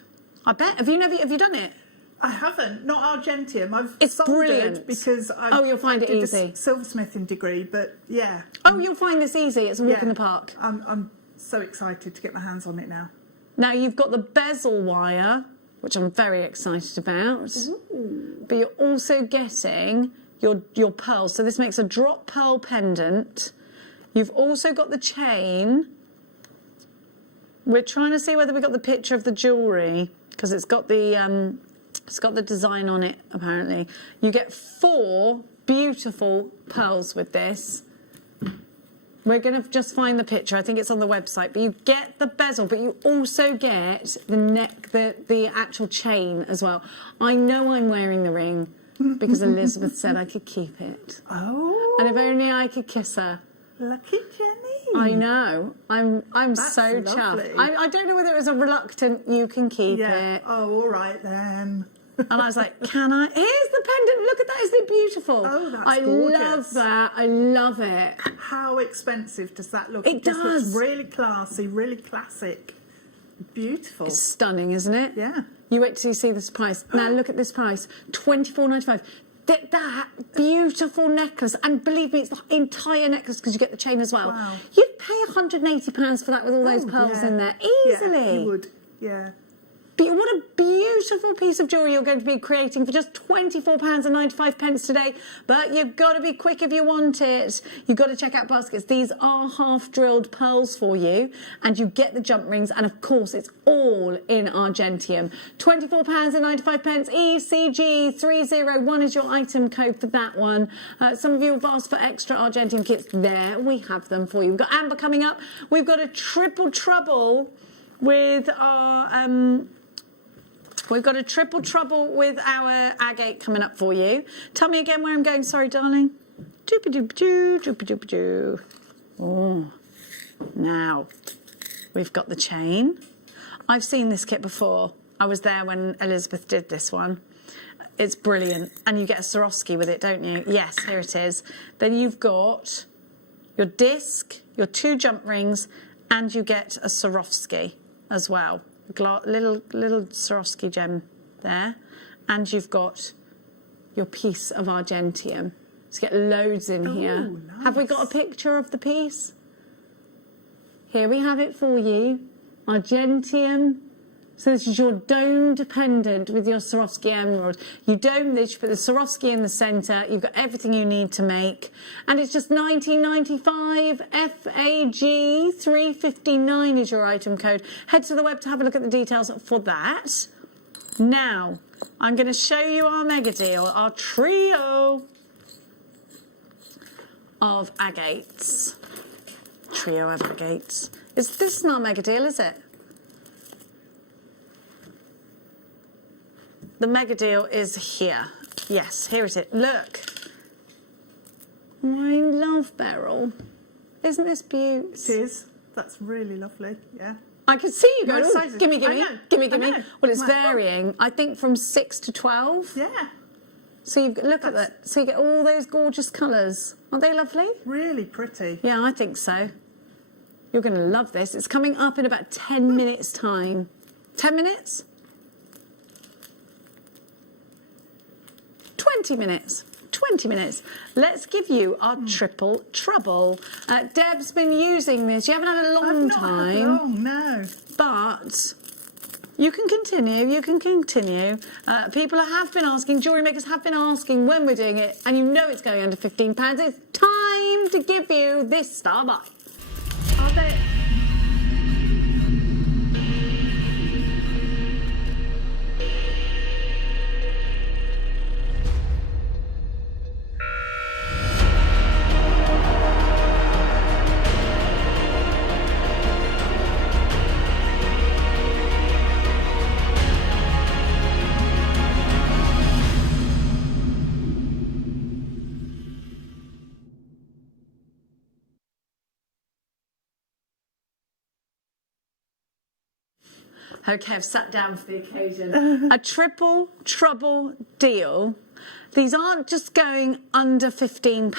I bet. Have you done it? I haven't. Not Argentium. I've It's soldered brilliant. because I. Oh, you'll find it did easy. A silversmithing degree, but yeah. Oh, you'll find this easy. It's a walk in the park. I'm so excited to get my hands on it now. Now you've got the bezel wire, which I'm very excited about. Ooh. But you're also getting your pearls. So this makes a drop pearl pendant. You've also got the chain. We're trying to see whether we got the picture of the jewellery because it's got the design on it. Apparently, you get 4 beautiful pearls with this. We're going to just find the picture. I think it's on the website. But you get the bezel, but you also get the neck, the actual chain as well. I know I'm wearing the ring because Elizabeth said I could keep it. Oh. And if only I could kiss her. Lucky Jenny. I know. I'm That's so lovely. chuffed. I don't know whether it was a reluctant, you can keep it. Oh, all right then. And I was like, can I? Here's the pendant. Look at that. Isn't it beautiful? Oh, that's I gorgeous. love that. I love it. How expensive does that look? It just does. looks really classy, really classic. Beautiful. It's stunning, isn't it? Yeah. You wait till you see this price. Now look at this price. $24.95. That beautiful necklace, and believe me, it's the entire necklace because you get the chain as well. Wow. You'd pay £180 for that with all those pearls in there easily. Yeah, you would. Yeah. But what a beautiful piece of jewellery you're going to be creating for just £24.95 today. But you've got to be quick if you want it. You've got to check out baskets. These are half-drilled pearls for you. And you get the jump rings. And, of course, it's all in Argentium. £24.95. ECG301 is your item code for that one. Some of you have asked for extra Argentium kits. There, we have them for you. We've got Amber coming up. We've got a triple trouble with our... We've got a triple trouble with our agate coming up for you. Tell me again where I'm going. Sorry, darling. Doopy-doopy-doo, doopy-doopy-doo. Oh. Now, we've got the chain. I've seen this kit before. I was there when Elizabeth did this one. It's brilliant. And you get a Swarovski with it, don't you? Yes, here it is. Then you've got your disc, your 2 jump rings, and you get a Swarovski as well. Little Swarovski gem there, and you've got your piece of Argentium. So get loads in here. Nice. Have we got a picture of the piece? Here we have it for you. Argentium. So this is your domed pendant with your Swarovski emerald. You dome this, you put the Swarovski in the centre, you've got everything you need to make. And it's just $19.95, FAG 359 is your item code. Head to the web to have a look at the details for that. Now, I'm going to show you our mega deal, our trio of agates. Trio of agates. This is not a mega deal, is it? The mega deal is here. Yes, here it is. Look. I love beryl. Isn't this beautiful? It is. That's really lovely. Yeah. I can see you going, Nice "Ooh, sizes. gimme, I gimme, know. gimme, I gimme." know. Well, it's Like, varying. I think from 6 to 12. Yeah. So you look at that. So you get all those gorgeous colours. Aren't they lovely? Really pretty. Yeah, I think so. You're going to love this. It's coming up in about 10 minutes' time. 10 minutes? 20 minutes. 20 minutes. Let's give you our triple trouble. Deb's been using this. You haven't had a long time. Had long, no. But you can continue. You can continue. People have been asking, jewellery makers have been asking when we're doing it, and you know it's going under £15. It's time to give you this star buy. Okay, I've sat down for the occasion. A triple trouble deal. These aren't just going under £15.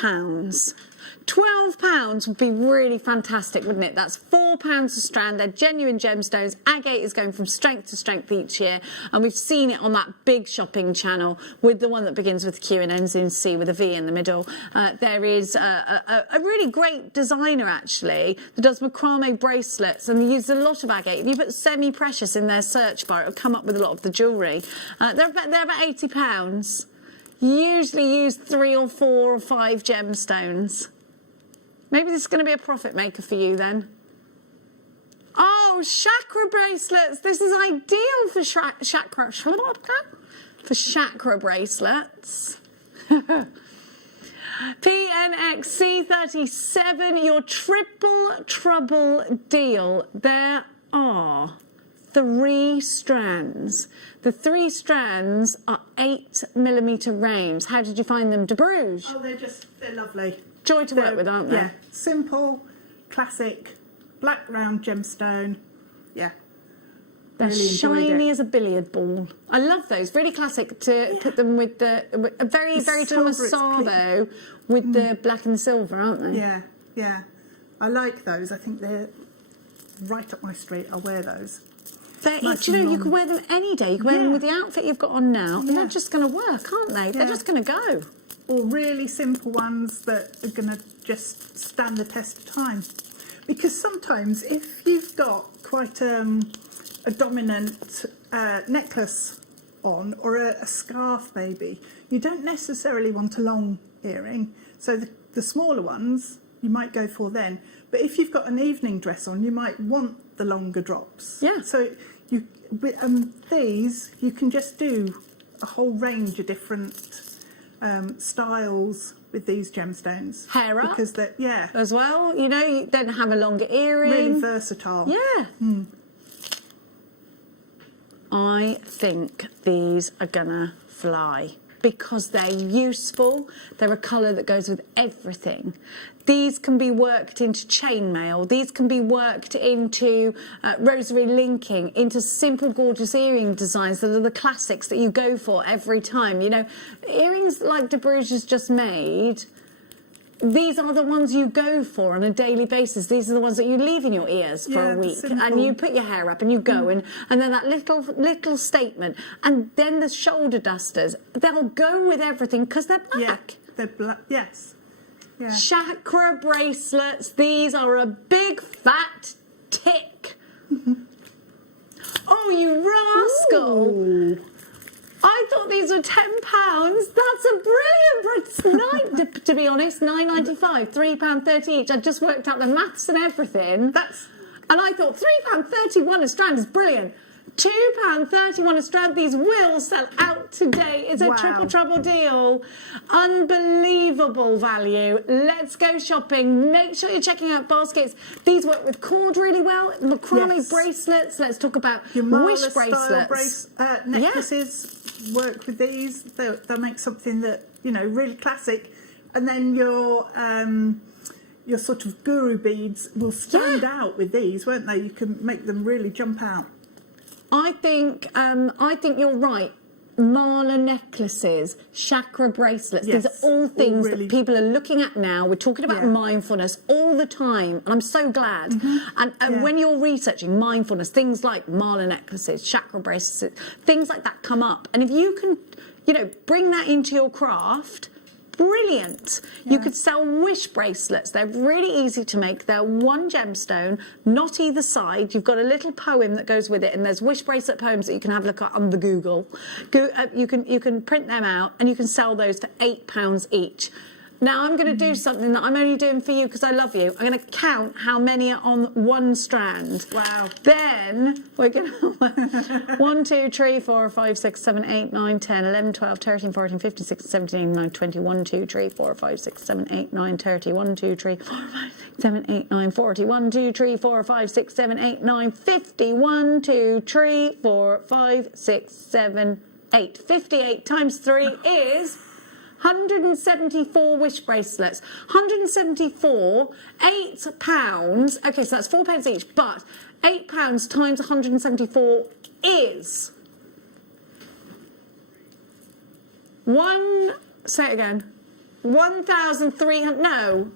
£12 would be really fantastic, wouldn't it? That's £4 a strand. They're genuine gemstones. Agate is going from strength to strength each year, and we've seen it on that big shopping channel with the one that begins with Q and ends in C with a V in the middle. There is a really great designer, actually, that does macrame bracelets and uses a lot of agate. If you put semi-precious in their search bar, it'll come up with a lot of the jewellery. They're about £80. Usually use 3 or 4 or 5 gemstones. Maybe this is going to be a profit maker for you then. Oh, chakra bracelets. This is ideal for chakra bracelets. PNXC37, your triple trouble deal. There are 3 strands. The 3 strands are 8mm rings. How did you find them, de Bruges? Oh, they're lovely. Joy to work with, aren't they? Yeah, simple, classic, black round gemstone. Yeah. They're Really enjoyed shiny it. as a billiard ball. I love those. Really classic to put them with a very Thomas silver, it's Sabo with the black and silver, aren't they? Yeah, yeah. I like those. I think they're right up my street. I'll wear those. They're, Nice do you know, and you can wear them any day. You can wear them Yeah. with the outfit you've got on now, and they're just going to work, aren't they? They're Yeah. just going to go. Or really simple ones that are going to just stand the test of time. Because sometimes if you've got quite a dominant necklace on, or a scarf maybe, you don't necessarily want a long earring. So the smaller ones you might go for then. But if you've got an evening dress on, you might want the longer drops. Yeah. So these, you can just do a whole range of different styles with these gemstones. Hair up. Because they're, yeah. As well, you know, you don't have a longer earring. Really versatile. Yeah. I think these are gonna fly because they're useful. They're a colour that goes with everything. These can be worked into chainmail. These can be worked into rosary linking, into simple, gorgeous earring designs that are the classics that you go for every time. You know, earrings like de Bruges has just made, these are the ones you go for on a daily basis. These are the ones that you leave in your ears for a week, and you put your hair up and you go, and then that little statement, and then the shoulder dusters. They'll go with everything because they're black. Yeah, they're black. Yes. Yeah. Chakra bracelets. These are a big fat tick. Oh, you rascal! Ooh. I thought these were £10. That's a brilliant price. To be honest, £9.95, £3.30 each. I just worked out the maths and everything. And I thought £3.31 a strand is brilliant. £2.31 a strand. These will sell out today. It's a triple trouble deal. Unbelievable value. Let's go shopping. Make sure you're checking out baskets. These work with cord really well. Macrame bracelets. Let's talk about wish bracelets. Necklaces work with these. They'll make something that, you know, really classic. And then your sort of guru beads will stand out with these, won't they? You can make them really jump out. I think you're right. Mala necklaces, chakra bracelets. Yes, these are all things really that people are looking at now. We're talking about mindfulness all the time, and I'm so glad. And when you're researching mindfulness, things like mala necklaces, chakra bracelets, things like that come up. And if you can, you know, bring that into your craft, brilliant. You could sell wish bracelets. They're really easy to make. They're one gemstone, not either side. You've got a little poem that goes with it, and there's wish bracelet poems that you can have a look at on the Google. You can print them out, and you can sell those for £8 each. Now I'm going to do something that I'm only doing for you because I love you. I'm going to count how many are on one strand. Wow. Then we're going to 1, 2, 3, 4, 5, 6, 7, 8, 9, 10, 11, 12, 13, 14, 15, 16, 17, 18, 19, 20, 1, 2, 3, 4, 5, 6, 7, 8, 9, 30, 1, 2, 3, 4, 5, 6, 7, 8, 9, 40, 1, 2, 3, 4, 5, 6, 7, 8, 9, 50, 1, 2, 3, 4, 5, 6, 7, 8. 58 times 3 is 174 wish bracelets. 174, £8. Okay, so that's £4 each, but £8 times 174 is say it again. 1,300. No.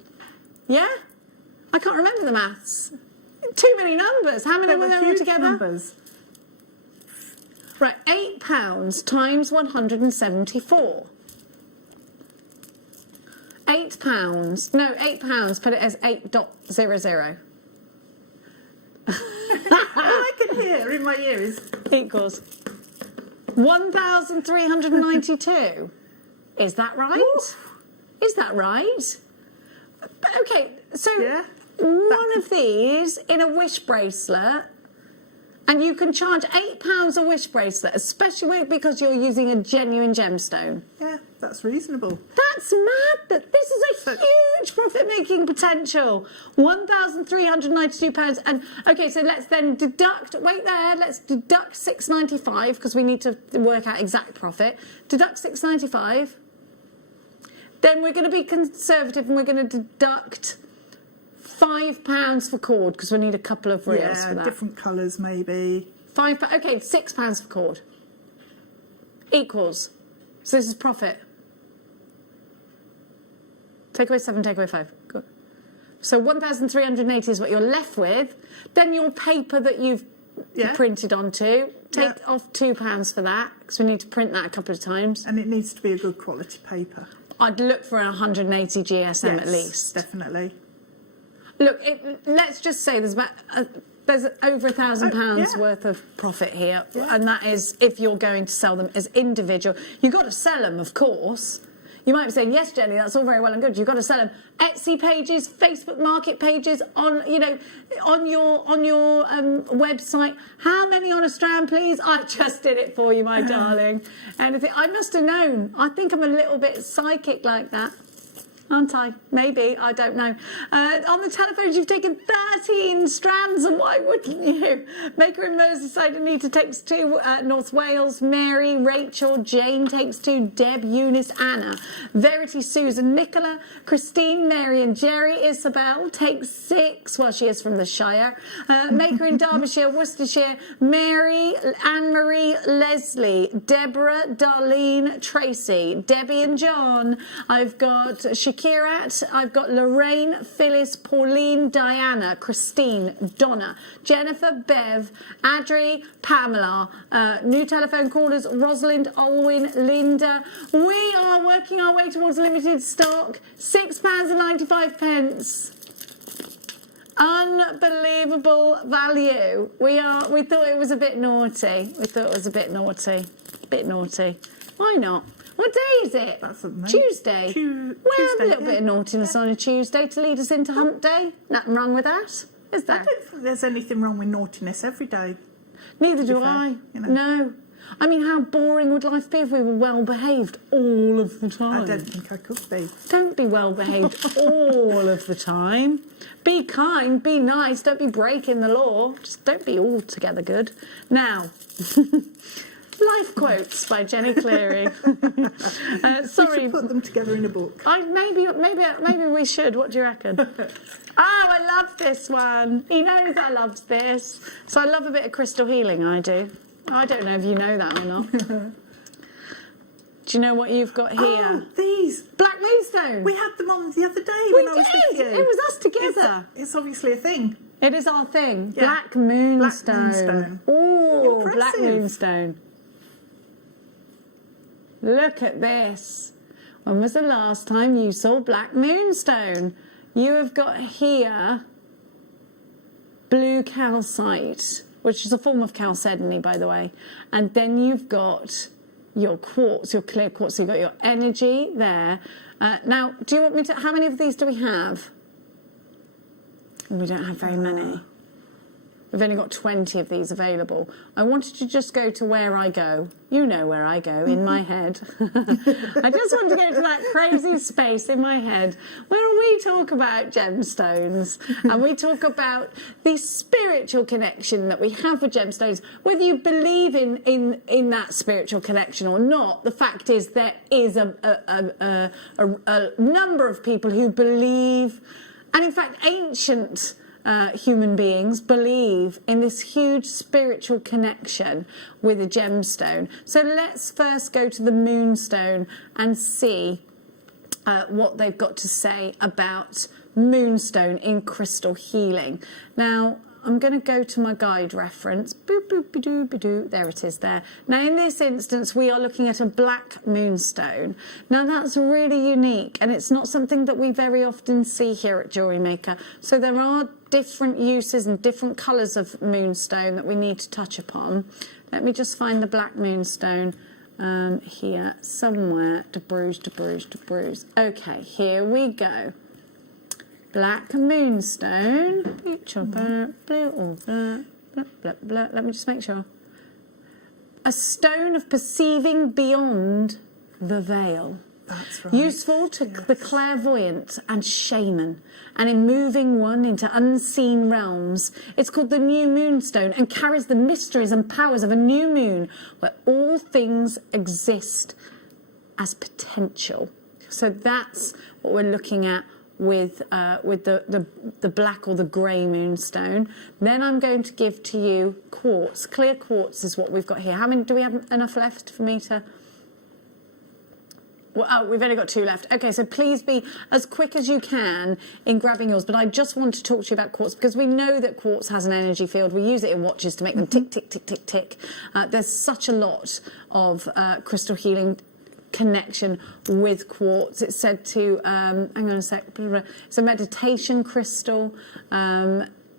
Yeah? I can't remember the maths. Too many numbers. How many were there altogether? Numbers. Right, £8 times 174. £8. No, £8. Put it as 8.00. All I can hear in my ear is equals 1,392. Is that right? Oof. Is that right? Okay, so one of these in a wish bracelet, and you can charge £8 a wish bracelet, especially because you're using a genuine gemstone. Yeah, that's reasonable. That's mad. This is a huge profit-making potential. £1,392. And okay, so let's then deduct. Wait there. Let's deduct £6.95 because we need to work out exact profit. Deduct £6.95. Then we're going to be conservative and we're going to deduct £5 for cord because we need a couple of reels for that. Different colours maybe. £5. Okay, £6 for cord. Equals. So this is profit. Take away 7, take away 5. Good. So 1,380 is what you're left with. Then your paper that you've printed onto, take off £2 for that because we need to print that a couple of times. And it needs to be a good quality paper. I'd look for 180 GSM at least. Definitely. Look, let's just say there's over £1,000 worth of profit here, and that is if you're going to sell them as individual. You've got to sell them, of course. You might be saying, yes, Jenny, that's all very well and good. You've got to sell them. Etsy pages, Facebook Market pages, on your website. How many on a strand, please? I just did it for you, my darling. Anything? I must have known. I think I'm a little bit psychic like that. Aren't I? Maybe, I don't know. On the telephones, you've taken 13 strands, and why wouldn't you? Maker in Merseyside, Anita takes 2. North Wales, Mary, Rachel, Jane takes 2. Deb, Eunice, Anna, Verity, Susan, Nicola, Christine, Mary and Jerry. Isabel takes 6. Well, she is from the Shire. Maker in Derbyshire, Worcestershire, Mary, Anne-Marie, Leslie, Deborah, Darlene, Tracy, Debbie and John. I've got Shakirat, I've got Lorraine, Phyllis, Pauline, Diana, Christine, Donna, Jennifer, Bev, Adri, Pamela, new telephone callers, Rosalind, Olwyn, Linda. We are working our way towards limited stock. £6.95. Unbelievable value. We thought it was a bit naughty. Bit naughty. Why not? What day is it? Tuesday. Tuesday. A little bit of naughtiness on a Tuesday to lead us into hump day. Nothing wrong with that, is there? I don't think there's anything wrong with naughtiness every day. Neither do I. No. I mean, how boring would life be if we were well behaved all of the time? I don't think I could be. Don't be well behaved all of the time. Be kind, be nice, don't be breaking the law. Just don't be altogether good. Now. Life quotes by Jenny Cleary. Sorry, we should put them together in a book. Maybe we should. What do you reckon? I love this one. He knows I love this. So I love a bit of crystal healing. I do. I don't know if you know that or not. Do you know what you've got here? Oh, these Black Moonstone. We had them on the other day when I was with you. It was us together. It's obviously a thing. It is our thing. Yeah. Black Moonstone. Oh, Black Moonstone. Look at this. When was the last time you saw Black Moonstone? You have got here blue calcite, which is a form of chalcedony, by the way. And then you've got your quartz, your clear quartz. So you've got your energy there. Now, do you want me to... How many of these do we have? We don't have very many. We've only got 20 of these available. I wanted to just go to where I go. You know where I go, in my head. I just want to go to that crazy space in my head where we talk about gemstones and we talk about the spiritual connection that we have with gemstones. Whether you believe in that spiritual connection or not, the fact is there is a number of people who believe, and in fact ancient human beings believe in this huge spiritual connection with a gemstone. So let's first go to the moonstone and see what they've got to say about moonstone in crystal healing. Now, I'm going to go to my guide reference. Boop, boop, ba-doo, ba-doo. There it is there. Now, in this instance, we are looking at a black moonstone. Now, that's really unique, and it's not something that we very often see here at Jewellery Maker. So there are different uses and different colours of moonstone that we need to touch upon. Let me just find the black moonstone here somewhere. To bruise, to bruise, to bruise. Okay, here we go. Black moonstone, picture, blue, blah, blah, blah, blah. Let me just make sure. A stone of perceiving beyond the veil. That's right. Useful to the clairvoyant and shaman, and in moving one into unseen realms. It's called the new moonstone and carries the mysteries and powers of a new moon where all things exist as potential. So that's what we're looking at with the black or the grey moonstone. Then I'm going to give to you quartz. Clear quartz is what we've got here. How many do we have enough left for me to? Well, oh, we've only got 2 left. Okay, so please be as quick as you can in grabbing yours. But I just want to talk to you about quartz because we know that quartz has an energy field. We use it in watches to make them tick, tick, tick, tick, tick. There's such a lot of crystal healing connection with quartz. It's said to, hang on a sec, it's a meditation crystal,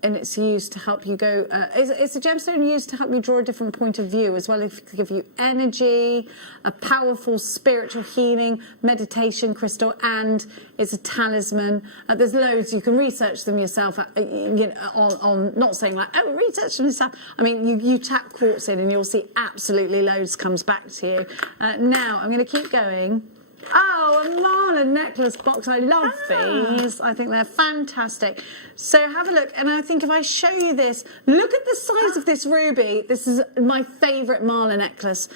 and it's used to help you go, it's a gemstone used to help you draw a different point of view, as well as to give you energy, a powerful spiritual healing meditation crystal, and it's a talisman. There's loads, you can research them yourself, you know, on not saying like, oh, research them yourself. I mean, you tap quartz in and you'll see absolutely loads comes back to you. Now, I'm going to keep going. Oh, a Marla necklace box. I love these. I think they're fantastic. So have a look. And I think if I show you this, look at the size of this ruby. This is my favourite Marla necklace.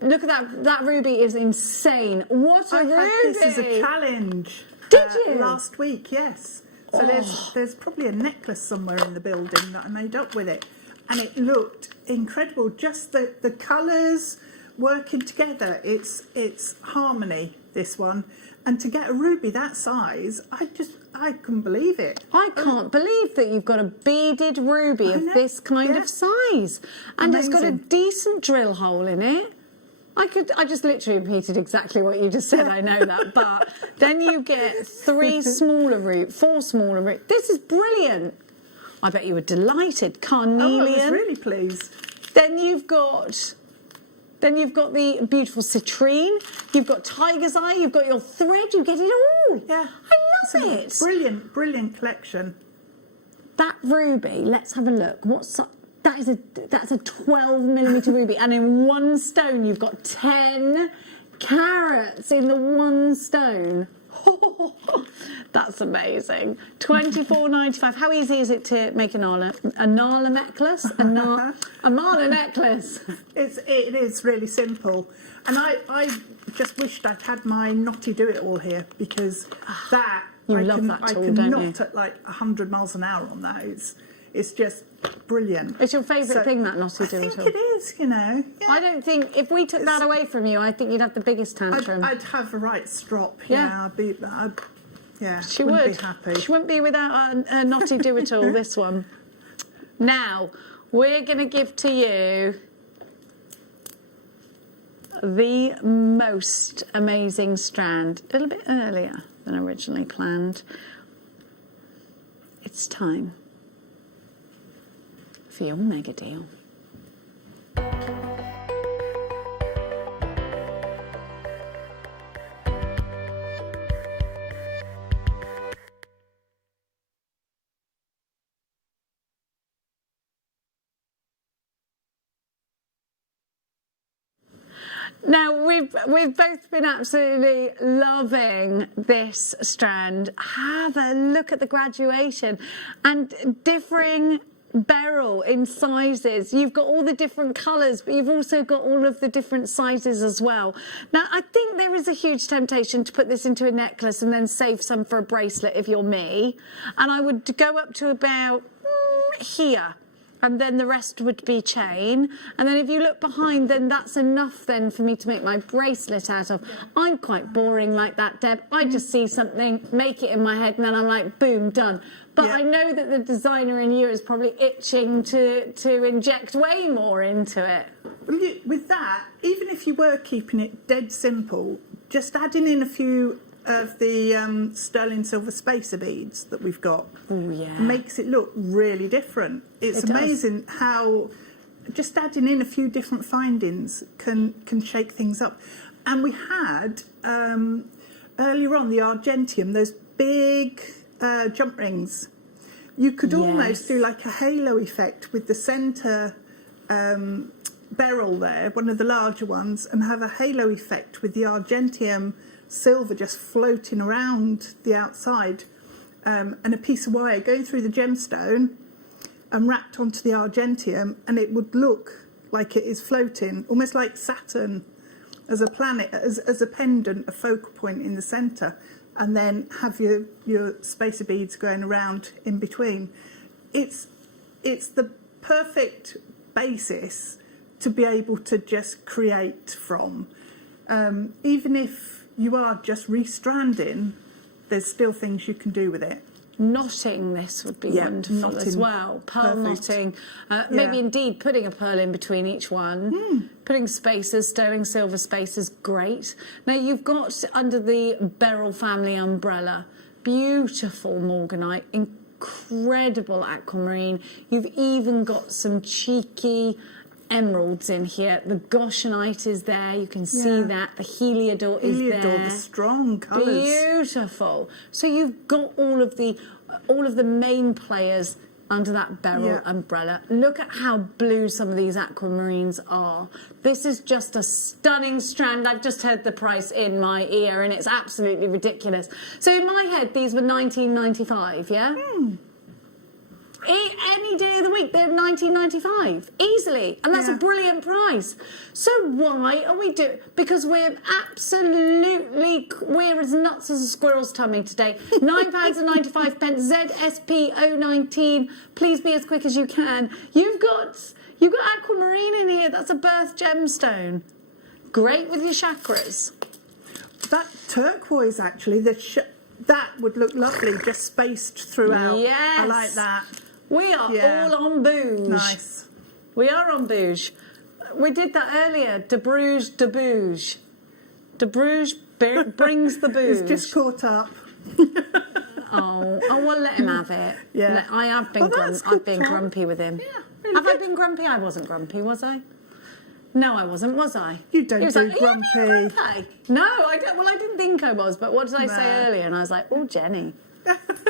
Look at that. That ruby is insane. What a ruby. I had this as a challenge. Did you? Last week, yes. So there's probably a necklace somewhere in the building that I made up with it. And it looked incredible. Just the colours working together, it's harmony, this one, and to get a ruby that size, I couldn't believe it. I can't believe that you've got a beaded ruby of this kind of size, and Amazing. It's got a decent drill hole in it. I just literally repeated exactly what you just said. I know that, but then you get 4 smaller rubies. This is brilliant. I bet you were delighted. Carnelian. Oh, I was really pleased. Then you've got the beautiful citrine, you've got tiger's eye, you've got your thread, you get it all. Yeah. I love it. Brilliant, brilliant collection. That ruby, let's have a look. That's a 12mm ruby, and in one stone you've got 10 carats in the one stone. That's amazing. $24.95. How easy is it to make a Nala necklace? A Marla necklace. It is really simple, and I just wished I'd had my knotty do it all here, because that you I love can, that tool, I can don't knot you? at like 100 miles an hour on that. It's just brilliant. It's your favourite thing, that knotty do I it think all. it is, you know. Yeah. I don't think if we took that away from you, I think you'd have the biggest tantrum. I'd have a right strop. Yeah. She would. Be happy. She wouldn't be without a knotty do it all. This one. Now we're going to give to you the most amazing strand. A little bit earlier than originally planned. It's time for your mega deal. Now, we've both been absolutely loving this strand. Have a look at the graduation and differing beryl in sizes. You've got all the different colours, but you've also got all of the different sizes as well. Now, I think there is a huge temptation to put this into a necklace and then save some for a bracelet if you're me. And I would go up to about here. And then the rest would be chain. And then if you look behind, then that's enough then for me to make my bracelet out of. I'm quite boring like that, Deb. I just see something, make it in my head, and then I'm like, boom, done. But I know that the designer in you is probably itching to inject way more into it. With that, even if you were keeping it dead simple, just adding in a few of the sterling silver spacer beads that we've got makes it look really different. It's amazing how just adding in a few different findings can shake things up. And we had earlier on the argentium, those big jump rings. You could almost do like a halo effect with the centre beryl there, one of the larger ones, and have a halo effect with the argentium silver just floating around the outside, and a piece of wire going through the gemstone and wrapped onto the argentium, and it would look like it is floating, almost like Saturn as a planet, as a pendant, a focal point in the centre, and then have your spacer beads going around in between. It's the perfect basis to be able to just create from. Even if you are just restranding, there's still things you can do with it. Knotting this would be wonderful as well. Pearl knotting. Maybe indeed putting a pearl in between each one. Putting spacers, sterling silver spacers, great. Now you've got under the beryl family umbrella, beautiful morganite, incredible aquamarine. You've even got some cheeky emeralds in here. The goshenite is there. You can see that. The heliodor is there. The strong colours. Beautiful. So you've got all of the main players under that beryl umbrella. Look at how blue some of these aquamarines are. This is just a stunning strand. I've just heard the price in my ear and it's absolutely ridiculous. So in my head, these were $19.95, yeah? Any day of the week, they're $19.95 easily, and that's a brilliant price. So why are we doing? Because we're as nuts as a squirrel's tummy today. £9.95 ZSP019. Please be as quick as you can. You've got aquamarine in here. That's a birth gemstone. Great with your chakras. That turquoise actually, that would look lovely, just spaced throughout. Yes. I like that. We are all on bouge. Nice. We are on bouge. We did that earlier. De Bruges, de bouge. De Bruges brings the bouge. He's just caught up. Oh, well, let him have it. Yeah. I have been, I've been grumpy with him. Yeah, really have I been grumpy? I wasn't grumpy, was I? No, I wasn't, was I? You don't do like, grumpy. No, I don't. Well, I didn't think I was, but what did I say earlier? And I was like, oh, Jenny.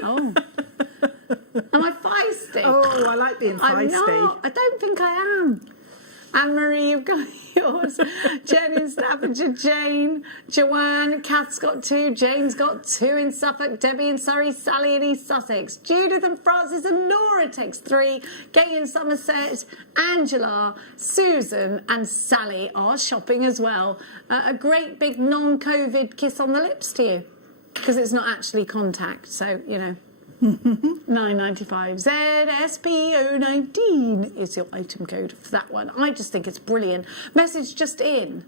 Oh. Am I feisty? Oh, I like being feisty. I'm not. I don't think I am. Anne-Marie, you've got yours. Jen in Staffordshire, Jane, Joanne, Kath's got 2, Jane's got 2 in Suffolk, Debbie in Surrey, Sally in East Sussex, Judith and Francis and Laura takes 3, Gay in Somerset, Angela, Susan and Sally are shopping as well. A great big non-COVID kiss on the lips to you, because it's not actually contact, so, you know. $9.95 ZSP019 is your item code for that one. I just think it's brilliant. Message just in,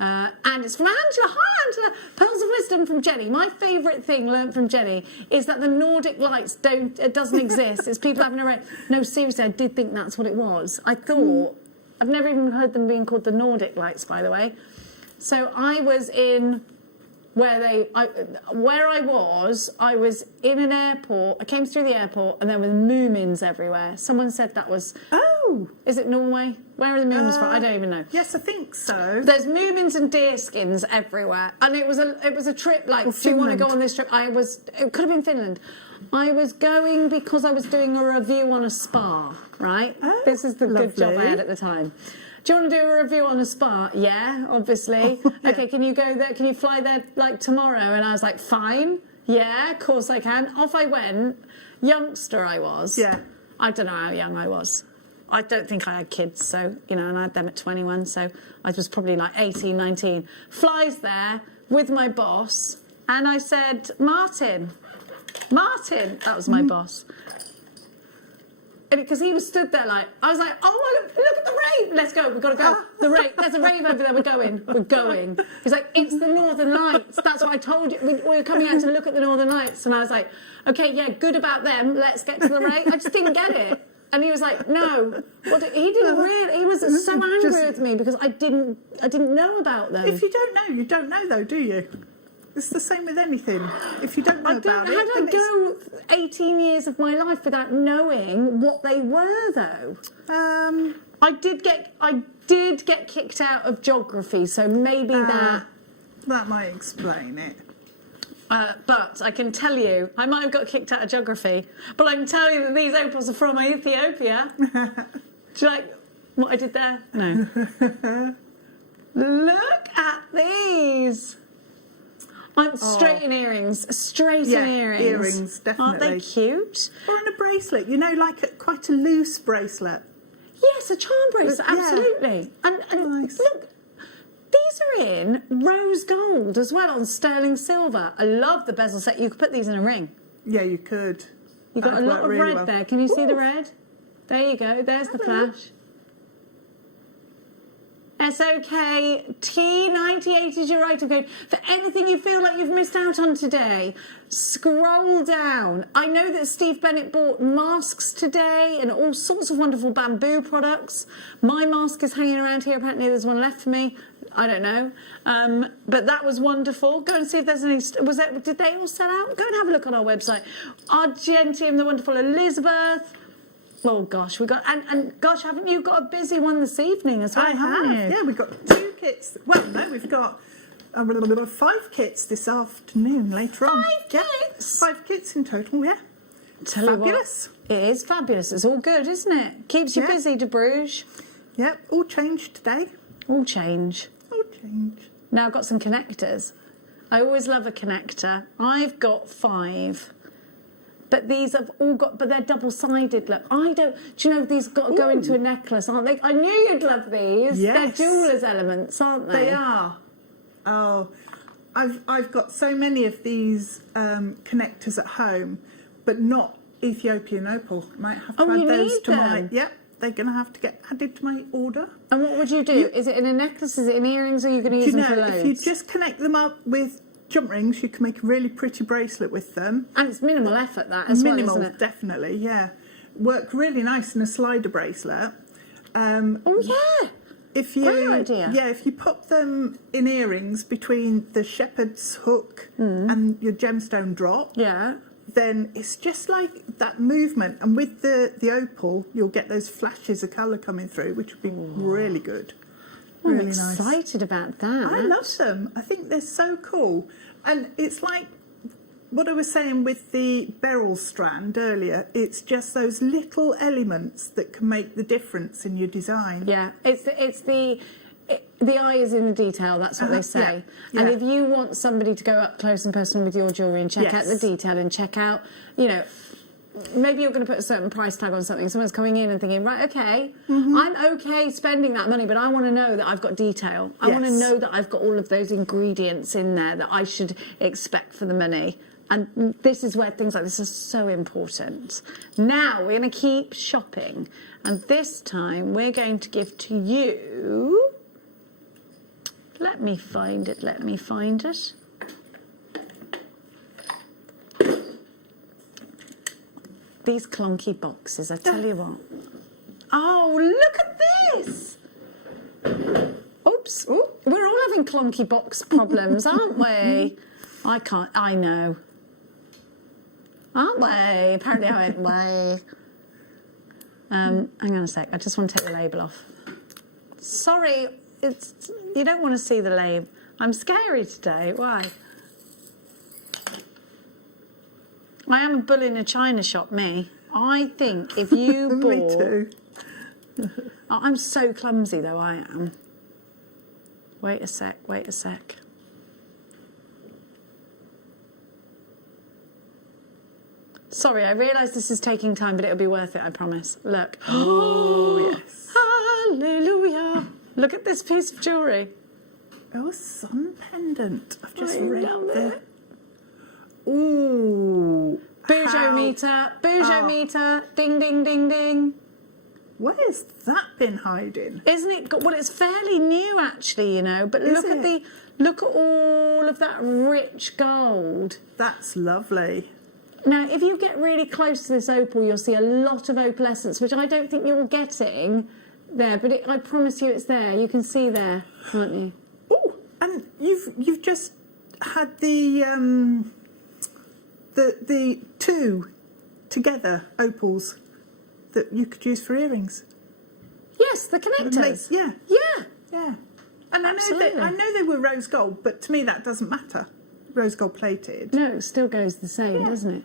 and it's from Angela. Hi Angela. Pearls of wisdom from Jenny. My favourite thing learnt from Jenny is that the Nordic lights doesn't exist. It's people having a rain. No, seriously, I did think that's what it was. I thought I've never even heard them being called the Nordic lights, by the way. So I was in. I was in an airport. I came through the airport and there were moomins everywhere. Someone said that was... Oh! Is it Norway? Where are the moomins from? I don't even know. Yes, I think so. There's moomins and deer skins everywhere. And it was a trip like, do you want to go on this trip? It could have been Finland. I was going because I was doing a review on a spa, right? Oh, this is the good job I had at the time. Do you want to do a review on a spa? Yeah, obviously. Oh, yeah. Okay, can you go there? Can you fly there like tomorrow? And I was like, fine. Yeah, of course I can. Off I went. Youngster I was. Yeah. I don't know how young I was. I don't think I had kids, so, you know, and I had them at 21, so I was probably like 18, 19. Flies there with my boss, and I said, Martin, that was my boss. And because he was stood there like, I was like, oh, look at the rave. Let's go, we've got to go. The rave, there's a rave over there, we're going. He's like, it's the Northern Lights. That's what I told you. We were coming out to look at the Northern Lights. And I was like, okay, yeah, good about them. Let's get to the rave. I just didn't get it. And he was like, no. Well, he didn't really, he was so angry with me because I didn't know about them. If you don't know, you don't know though, do you? It's the same with anything. If you don't know about it, how did I go 18 years of my life without knowing what they were, though? I did get kicked out of geography, so maybe that might explain it. But I can tell you, I might have got kicked out of geography, but I can tell you that these opals are from Ethiopia. Do you like what I did there? No. Look at these. Straight in earrings. Straight in earrings. Earrings, definitely. Aren't they cute? Or in a bracelet, you know, like quite a loose bracelet. Yes, a charm bracelet, absolutely. And nice. Look, these are in rose gold as well on sterling silver. I love the bezel set. You could put these in a ring. Yeah, you could. You've got a lot of red there. Can you see the red? There you go. There's the flash. SOK T98 is your item code for anything you feel like you've missed out on today. Scroll down. I know that Steve Bennett bought masks today and all sorts of wonderful bamboo products. My mask is hanging around here. Apparently there's one left for me. I don't know. But that was wonderful. Go and see if there's any... Did they all sell out? Go and have a look on our website. Argentium, the wonderful Elizabeth... Oh gosh, we got and gosh, haven't you got a busy one this evening as well? I have. Yeah, we've got 2 kits. Well, no, we've got 5 kits this afternoon. Later on. 5 kits. 5 kits in total. Yeah. Fabulous. It is fabulous. It's all good, isn't it? Keeps you busy, De Bruges. Yep. All changed today. All change. All change. Now I've got some connectors. I always love a connector. I've got 5. But these have all got, but they're double-sided. Look, I don't. Do you know these got to go into a necklace, aren't they? I knew you'd love these. Yes. They're jewellers' elements, aren't they? They are. Oh, I've got so many of these connectors at home, but not Ethiopian opal. I might have to add those to my. Yep, they're going to have to get added to my order. And what would you do? Is it in a necklace? Is it in earrings? Or are you going to use them for loads? If you just connect them up with jump rings, you can make a really pretty bracelet with them. And it's minimal effort, that as well, isn't it? Definitely, yeah. Work really nice in a slider bracelet. Oh yeah. Great idea. Yeah, if you pop them in earrings between the shepherd's hook and your gemstone drop, then it's just like that movement. And with the opal, you'll get those flashes of colour coming through, which would be really good. I'm excited about that. I love them. I think they're so cool. And it's like what I was saying with the beryl strand earlier. It's just those little elements that can make the difference in your design. Yeah, it's the eye is in the detail. That's what they say. Yeah. And if you want somebody to go up close and personal with your jewellery and check out the detail and check out, you know, maybe you're going to put a certain price tag on something. Someone's coming in and thinking, right, okay, I'm okay spending that money, but I want to know that I've got detail. I want to know that I've got all of those ingredients in there that I should expect for the money. And this is where things like this are so important. Now we're going to keep shopping. And this time we're going to give to you... Let me find it. These clunky boxes, I tell you what. Oh, look at this! Oops. Ooh, we're all having clunky box problems, aren't we? I know. Aren't we? Apparently I went way. Hang on a sec, I just want to take the label off. Sorry, you don't want to see the label. I'm scary today, why? I am a bull in a china shop, me. I think if you bought... Me too. I'm so clumsy, though, I am. Wait a sec. Sorry, I realise this is taking time, but it'll be worth it, I promise. Look. Oh, yes. Hallelujah. Look at this piece of jewellery. Oh, a sun pendant. I've just I read love it. Ooh. Bougeot meter, ding, ding, ding, ding. Where's that been hiding? Isn't it? Well, it's fairly new, actually, you know. But look at all of that rich gold. That's lovely. Now, if you get really close to this opal, you'll see a lot of opalescence, which I don't think you're getting there. But I promise you, it's there. You can see there, can't you? Oh, and you've just had the two together opals that you could use for earrings. Yes, the connectors. Yeah. And Absolutely. I know they were rose gold, but to me that doesn't matter. Rose gold plated. No, it still goes the same, doesn't it?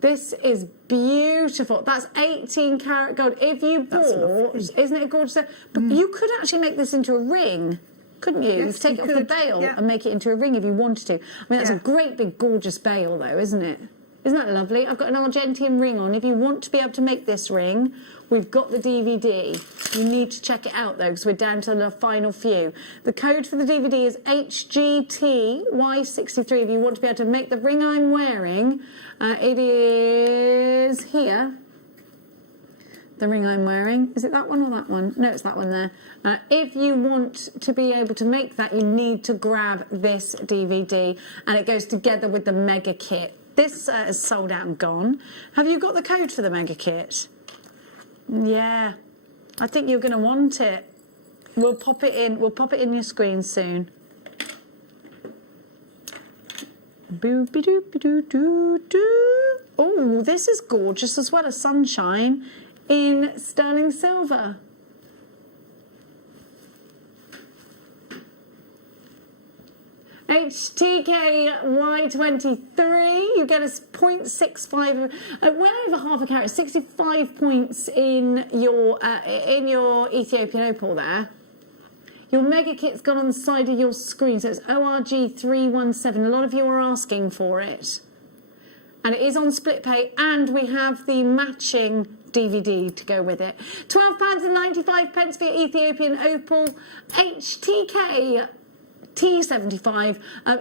This is beautiful. That's 18 karat gold. If you bought, isn't it gorgeous? But you could actually make this into a ring, couldn't you? Yes, you could take it off the bail and make it into a ring if you wanted to. I mean, that's a great big gorgeous bail though, isn't it? Isn't that lovely? I've got an Argentine ring on. If you want to be able to make this ring, we've got the DVD. You need to check it out, though, because we're down to the final few. The code for the DVD is HGTY63. If you want to be able to make the ring I'm wearing, it is here. The ring I'm wearing. Is it that one or that one? No, it's that one there. If you want to be able to make that, you need to grab this DVD, and it goes together with the mega kit. This is sold out and gone. Have you got the code for the mega kit? Yeah, I think you're going to want it. We'll pop it in. We'll pop it in your screen soon. Boop-a-doop-a-doo-doo-doo. Oh, this is gorgeous as well as sunshine in sterling silver. HTKY23, you get a 0.65, well over half a carat, 65 points in your Ethiopian opal there. Your mega kit's gone on the side of your screen, so it's ORG317. A lot of you are asking for it. And it is on split pay, and we have the matching DVD to go with it. £12.95 for your Ethiopian opal, HTK T75. I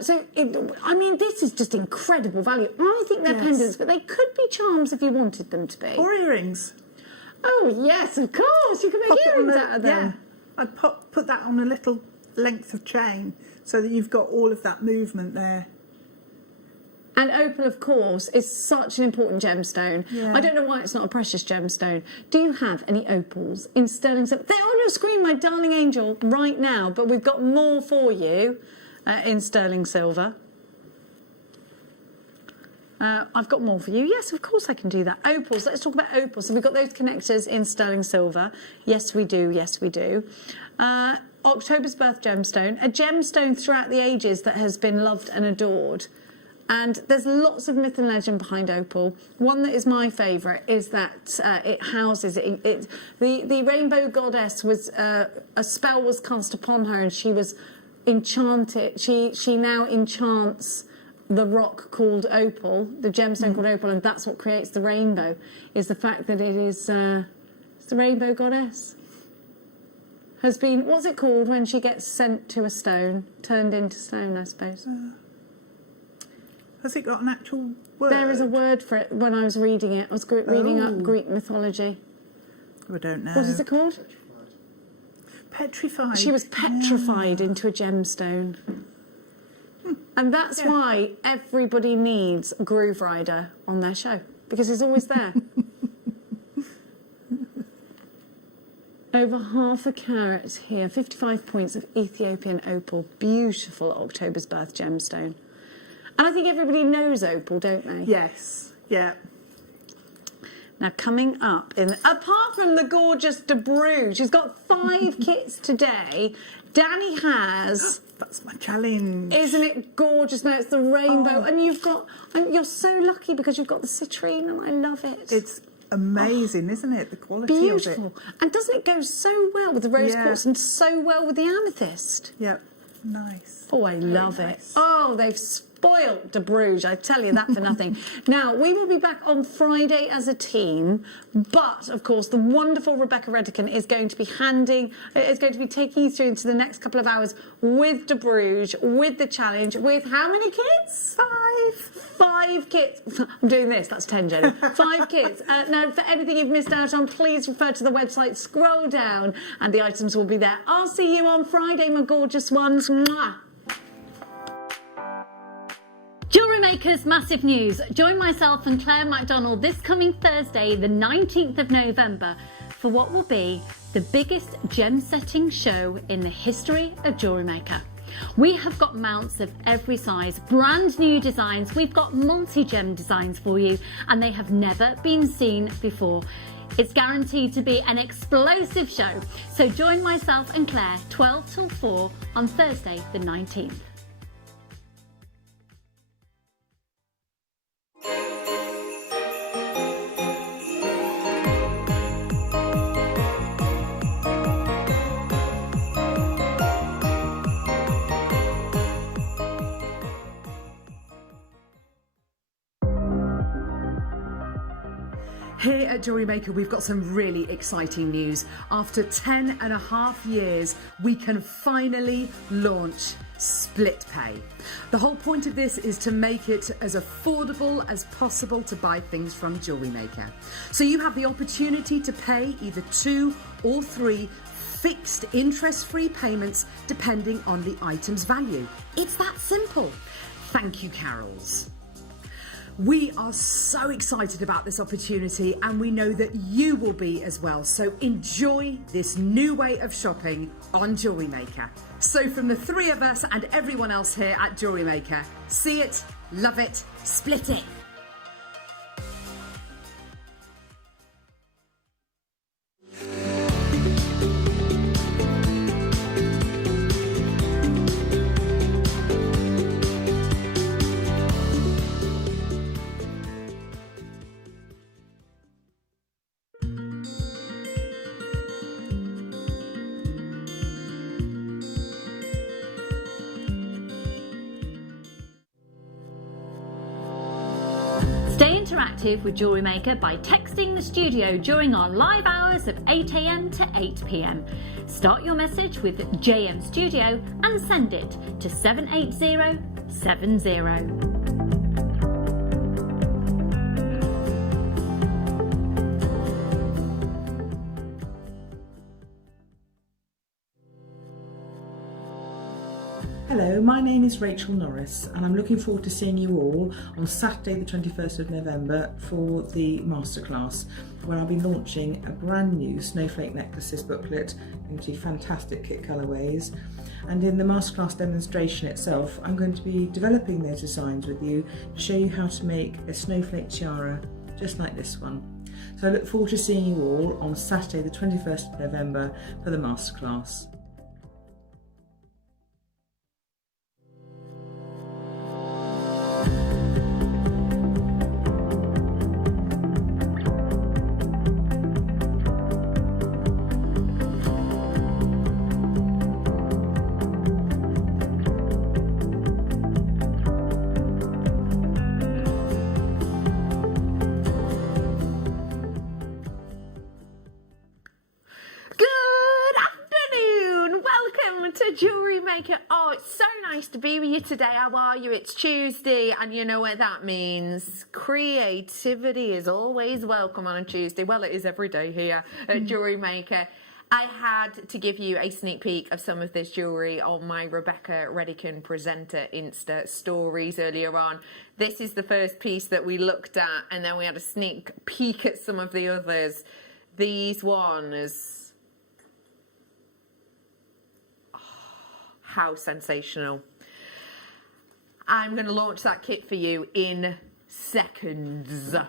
mean, this is just incredible value. I think they're pendants, but they could be charms if you wanted them to be. Or earrings. Oh, yes, of course. You can make earrings out of them. Yeah, I'd put that on a little length of chain so that you've got all of that movement there. And opal, of course, is such an important gemstone. Yeah. I don't know why it's not a precious gemstone. Do you have any opals in sterling silver? They're on your screen, my darling angel, right now, but we've got more for you in sterling silver. I've got more for you. Yes, of course I can do that. Opals, let's talk about opals. So we've got those connectors in sterling silver. Yes, we do. Yes, we do. October's birth gemstone, a gemstone throughout the ages that has been loved and adored. And there's lots of myth and legend behind opal. One that is my favourite is that it houses the rainbow goddess was a spell was cast upon her, and she was enchanted. She now enchants the rock called opal, the gemstone called opal, and that's what creates the rainbow. Is the fact that it is it's the rainbow goddess. Has been, what's it called when she gets sent to a stone, turned into stone, I suppose. Has it got an actual word? There is a word for it. When I was reading it, I was reading up Greek mythology. I don't know. What is it called? Petrified. She was petrified into a gemstone. And that's why everybody needs Groove Rider on their show, because he's always there. Over half a carat here, 55 points of Ethiopian opal. Beautiful October's birth gemstone. And I think everybody knows opal, don't they? Yes, yeah. Now, coming up, apart from the gorgeous De Bruges, she's got 5 kits today. Danny has... That's my challenge. Isn't it gorgeous? Now, it's the rainbow. And you're so lucky because you've got the citrine, and I love it. It's amazing, isn't it? The quality beautiful. of it. And doesn't it go so well with the rose quartz and so well with the amethyst? Yep, nice. Oh, I love it. Oh, they've spoiled De Bruges, I tell you that for nothing. Now, we will be back on Friday as a team, but of course the wonderful Rebecca Redican is going to be taking you through into the next couple of hours with De Bruges, with the challenge, with how many kids? 5 kids. I'm doing this, that's 10, Jenny. 5 kids. Now, for anything you've missed out on, please refer to the website, scroll down, and the items will be there. I'll see you on Friday, my gorgeous ones. Mwah. Jewellery Makers, massive news. Join myself and Claire MacDonald this coming Thursday, the 19th of November, for what will be the biggest gem setting show in the history of Jewellery Maker. We have got mounts of every size, brand new designs. We've got multi-gem designs for you, and they have never been seen before. It's guaranteed to be an explosive show. So join myself and Claire 12 till 4 on Thursday the 19th. Here at JewelleryMaker, we've got some really exciting news. After 10.5 years, we can finally launch split pay. The whole point of this is to make it as affordable as possible to buy things from JewelleryMaker. So you have the opportunity to pay either 2 or 3 fixed interest-free payments depending on the item's value. It's that simple. Thank you, Carols. We are so excited about this opportunity, and we know that you will be as well. So enjoy this new way of shopping on JewelleryMaker. So from the 3 of us and everyone else here at JewelleryMaker, see it, love it, split it. Stay interactive with Jewellery Maker by texting the studio during our live hours of 8 AM to 8 PM. Start your message with JM Studio and send it to 78070. Hello, my name is Rachel Norris, and I'm looking forward to seeing you all on Saturday the 21st of November for the masterclass, where I'll be launching a brand new Snowflake Necklaces booklet into fantastic kit colourways. And in the masterclass demonstration itself, I'm going to be developing those designs with you to show you how to make a snowflake tiara just like this one. So I look forward to seeing you all on Saturday the 21st of November for the masterclass. Oh, it's so nice to be with you today. How are you? It's Tuesday, and you know what that means. Creativity is always welcome on a Tuesday. Well, it is every day here at JewelleryMaker. I had to give you a sneak peek of some of this jewellery on my Rebecca Redican Presenter Insta stories earlier on. This is the first piece that we looked at, and then we had a sneak peek at some of the others. These ones... how sensational. I'm going to launch that kit for you in seconds. Oh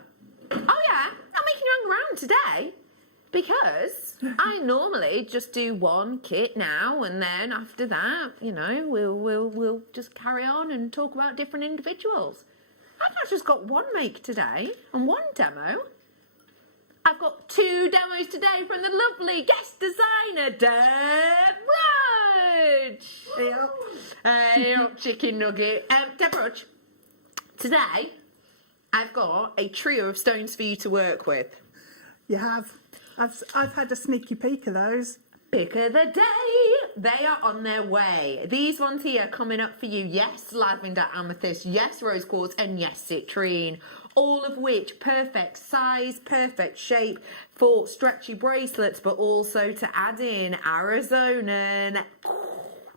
yeah, I'm making you hang around today because I normally just do one kit now, and then after that, you know, we'll just carry on and talk about different individuals. I've not just got one make today and one demo. I've got 2 demos today from the lovely guest designer, Deb Roach. Hey up, chicken nugget. Deb Roach, Today, I've got a trio of stones for you to work with. You have. I've had a sneaky peek of those. Pick of the day. They are on their way. These ones here coming up for you. Yes, lavender amethyst. Yes, rose quartz. And yes, citrine. All of which perfect size, perfect shape for stretchy bracelets, but also to add in Arizonan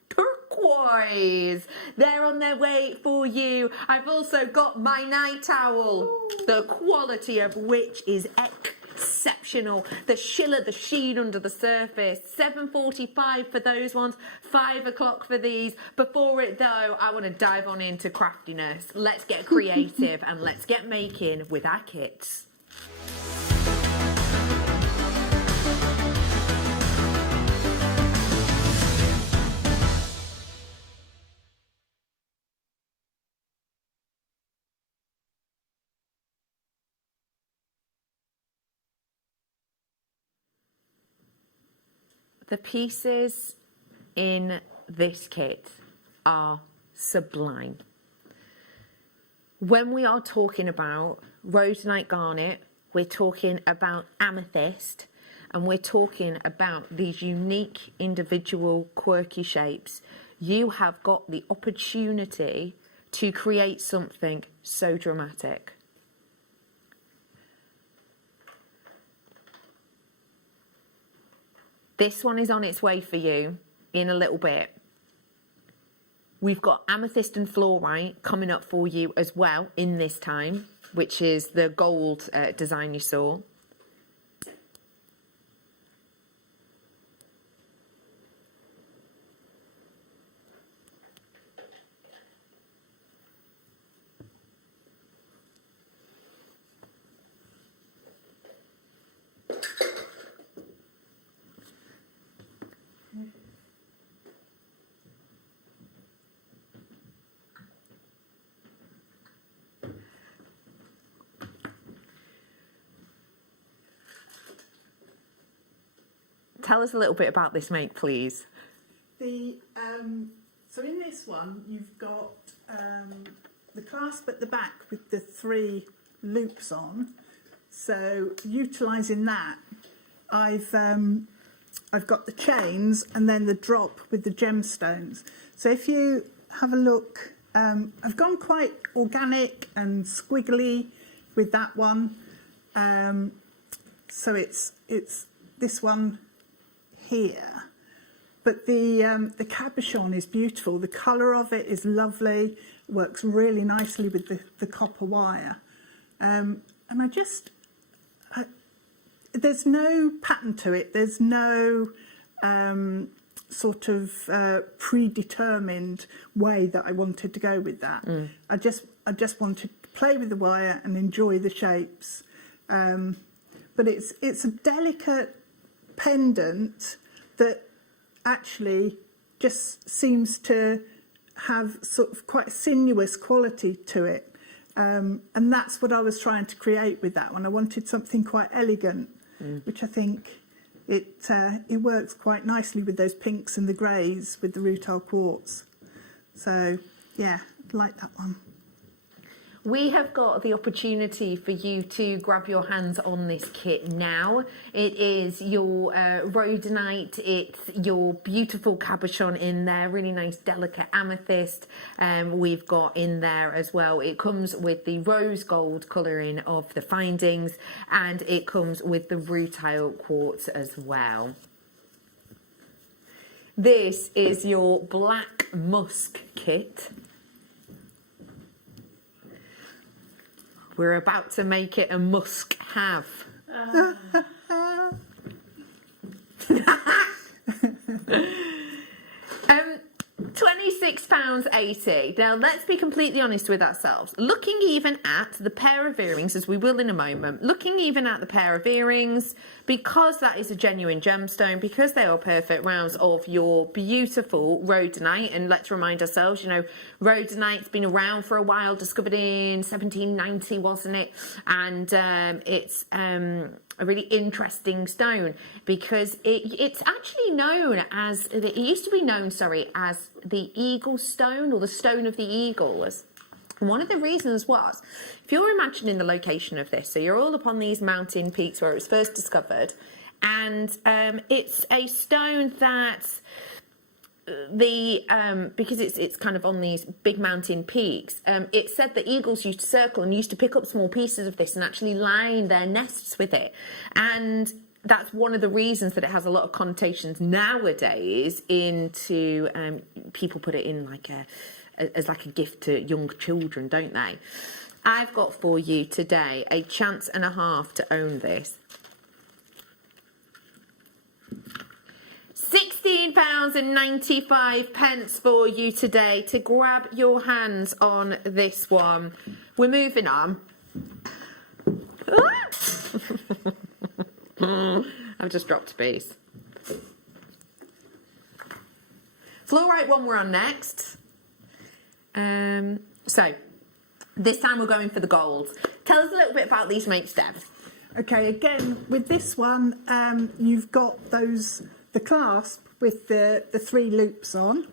turquoise. They're on their way for you. I've also got my night owl, the quality of which is exceptional. The shiller, the sheen under the surface. $7.45 for those ones, $5 for these. Before it though, I want to dive on into craftiness. Let's get creative and let's get making with our kits. The pieces in this kit are sublime. When we are talking about rhodonite garnet, we're talking about amethyst, and we're talking about these unique individual quirky shapes. You have got the opportunity to create something so dramatic. This one is on its way for you in a little bit. We've got amethyst and fluorite coming up for you as well in this time, which is the gold design you saw. Tell us a little bit about this make, please. So in this one, you've got the clasp at the back with the 3 loops on. So utilising that, I've got the chains and then the drop with the gemstones. So if you have a look, I've gone quite organic and squiggly with that one. So it's this one here, but the cabochon is beautiful. The colour of it is lovely, works really nicely with the copper wire, and there's no pattern to it. There's no sort of predetermined way that I wanted to go with that. I just wanted to play with the wire and enjoy the shapes, but it's a delicate pendant that actually just seems to have sort of quite a sinuous quality to it, and that's what I was trying to create with that one. I wanted something quite elegant, which I think it works quite nicely with those pinks and the greys with the rutile quartz. So yeah, I like that one. We have got the opportunity for you to grab your hands on this kit now. It is your rhodonite, it's your beautiful cabochon in there, really nice delicate amethyst we've got in there as well. It comes with the rose gold colouring of the findings, and it comes with the rutile quartz as well. This is your black musk kit. We're about to make it a must have. £26.80. Now, let's be completely honest with ourselves. Looking even at the pair of earrings, as we will in a moment, looking even at the pair of earrings, because that is a genuine gemstone, because they are perfect rounds of your beautiful rhodonite, and let's remind ourselves, you know, rhodonite's been around for a while, discovered in 1790, wasn't it? And it's a really interesting stone because it's actually known as, it used to be known, sorry, as the eagle stone, or the stone of the eagles. And one of the reasons was, if you're imagining the location of this, so you're all up on these mountain peaks where it was first discovered, and it's a stone that because it's kind of on these big mountain peaks, it said that eagles used to circle and used to pick up small pieces of this and actually line their nests with it. And that's one of the reasons that it has a lot of connotations nowadays into people put it in as like a gift to young children, don't they? I've got for you today a chance and a half to own this. £16.95 for you today to grab your hands on this one. We're moving on. I've just dropped a piece. Fluorite one we're on next. So this time we're going for the golds. Tell us a little bit about these mates, Deb. Okay, again with this one, you've got the clasp with the 3 loops on,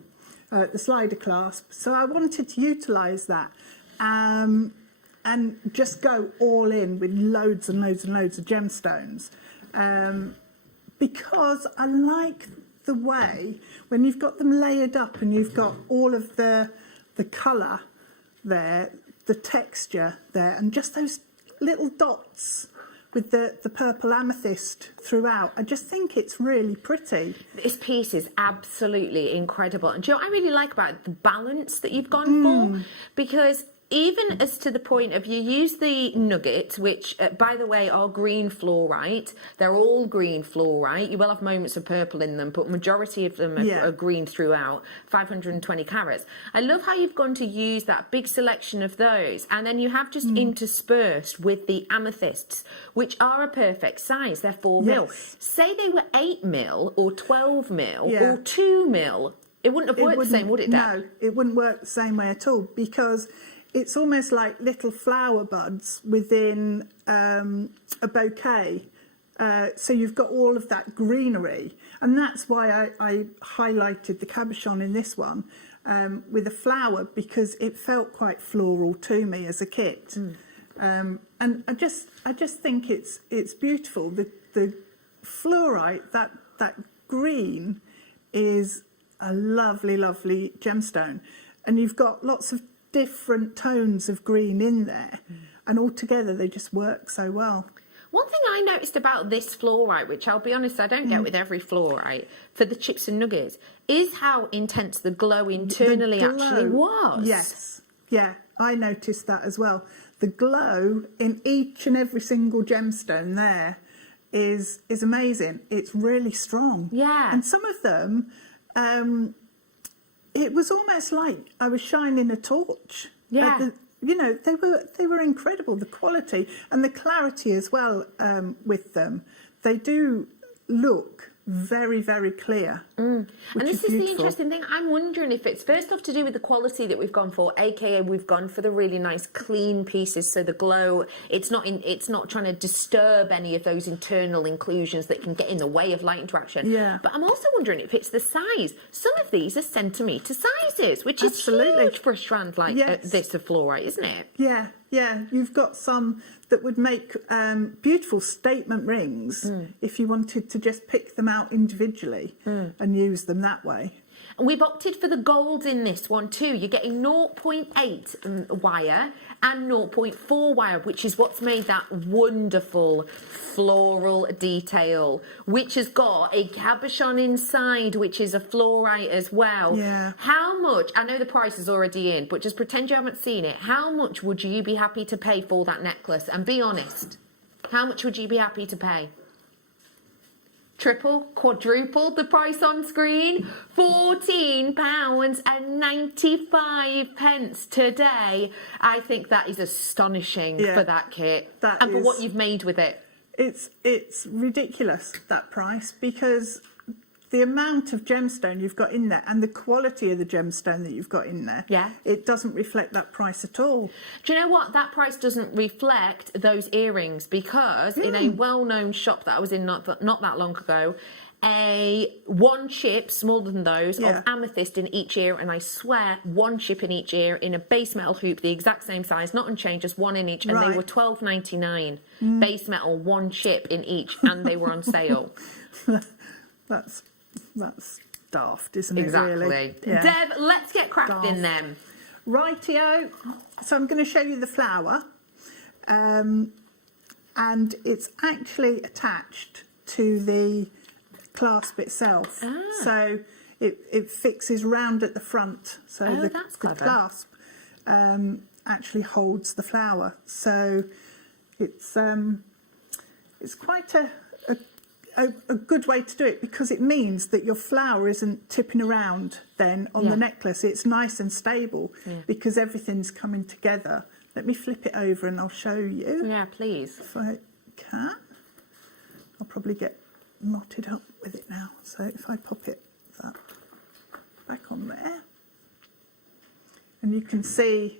the slider clasp. So I wanted to utilise that and just go all in with loads and loads and loads of gemstones, because I like the way when you've got them layered up and you've got all of the colour there, the texture there, and just those little dots with the purple amethyst throughout. I just think it's really pretty. This piece is absolutely incredible. And do you know what I really like about it? The balance that you've gone for. Because even as to the point of you use the nuggets, which, by the way, are green fluorite. They're all green fluorite. You will have moments of purple in them, but majority of them are green throughout, 520 carats. I love how you've gone to use that big selection of those, and then you have just interspersed with the amethysts, which are a perfect size. They're 4 mil. Say they were 8 mil or 12 mil or 2 mil. It wouldn't have worked the same, would it, Dad? No, it wouldn't work the same way at all, because it's almost like little flower buds within a bouquet. So you've got all of that greenery. And that's why I highlighted the cabochon in this one with a flower, because it felt quite floral to me as a kit. And I just think it's beautiful. The fluorite, that green, is a lovely, lovely gemstone. And you've got lots of different tones of green in there, and all together they just work so well. One thing I noticed about this fluorite, which I'll be honest I don't get with every fluorite, for the chips and nuggets, is how intense the glow internally actually was. Yes, yeah, I noticed that as well. The glow in each and every single gemstone there is amazing. It's really strong. Yeah. And some of them, it was almost like I was shining a torch. Yeah. You know, they were incredible, the quality and the clarity as well with them. They do look very, very clear. And this is beautiful. the interesting thing. I'm wondering if it's first off to do with the quality that we've gone for, aka we've gone for the really nice clean pieces, so the glow, it's not trying to disturb any of those internal inclusions that can get in the way of light interaction. Yeah. But I'm also wondering if it's the size. Some of these are centimetre sizes, which is huge for a strand like this of fluorite, isn't it? Yeah, yeah. You've got some that would make beautiful statement rings if you wanted to just pick them out individually and use them that way. And we've opted for the gold in this one too. You're getting 0.8 wire and 0.4 wire, which is what's made that wonderful floral detail, which has got a cabochon inside, which is a fluorite as well. Yeah. How much, I know the price is already in, but just pretend you haven't seen it. How much would you be happy to pay for that necklace? And be honest, how much would you be happy to pay? Triple, quadruple the price on screen. £14.95 today. I think that is astonishing for that kit and for what you've made with it. It's ridiculous, that price, because the amount of gemstone you've got in there and the quality of the gemstone that you've got in there, it doesn't reflect that price at all. Do you know what? That price doesn't reflect those earrings, because in a well-known shop that I was in not that long ago, one chip smaller than those Yeah. of amethyst in each ear, and I swear one chip in each ear in a base metal hoop, the exact same size, not unchanged, just one in each, and they Right. were $12.99. Mm. Base metal, one chip in each, and they were on sale. That's daft, isn't it? Exactly. Really? Yeah. Deb, let's get crafting Daft. them. Rightio. So I'm going to show you the flower, and it's actually attached to the clasp itself. So it fixes round at the front. So Oh, the, that's the clever. clasp actually holds the flower. So it's quite a good way to do it, because it means that your flower isn't tipping around then on Yeah. the necklace. It's nice and stable Yeah. because everything's coming together. Let me flip it over and I'll show you. Yeah, please. If I can. I'll probably get knotted up with it now. So if I pop it that back on there, and you can see,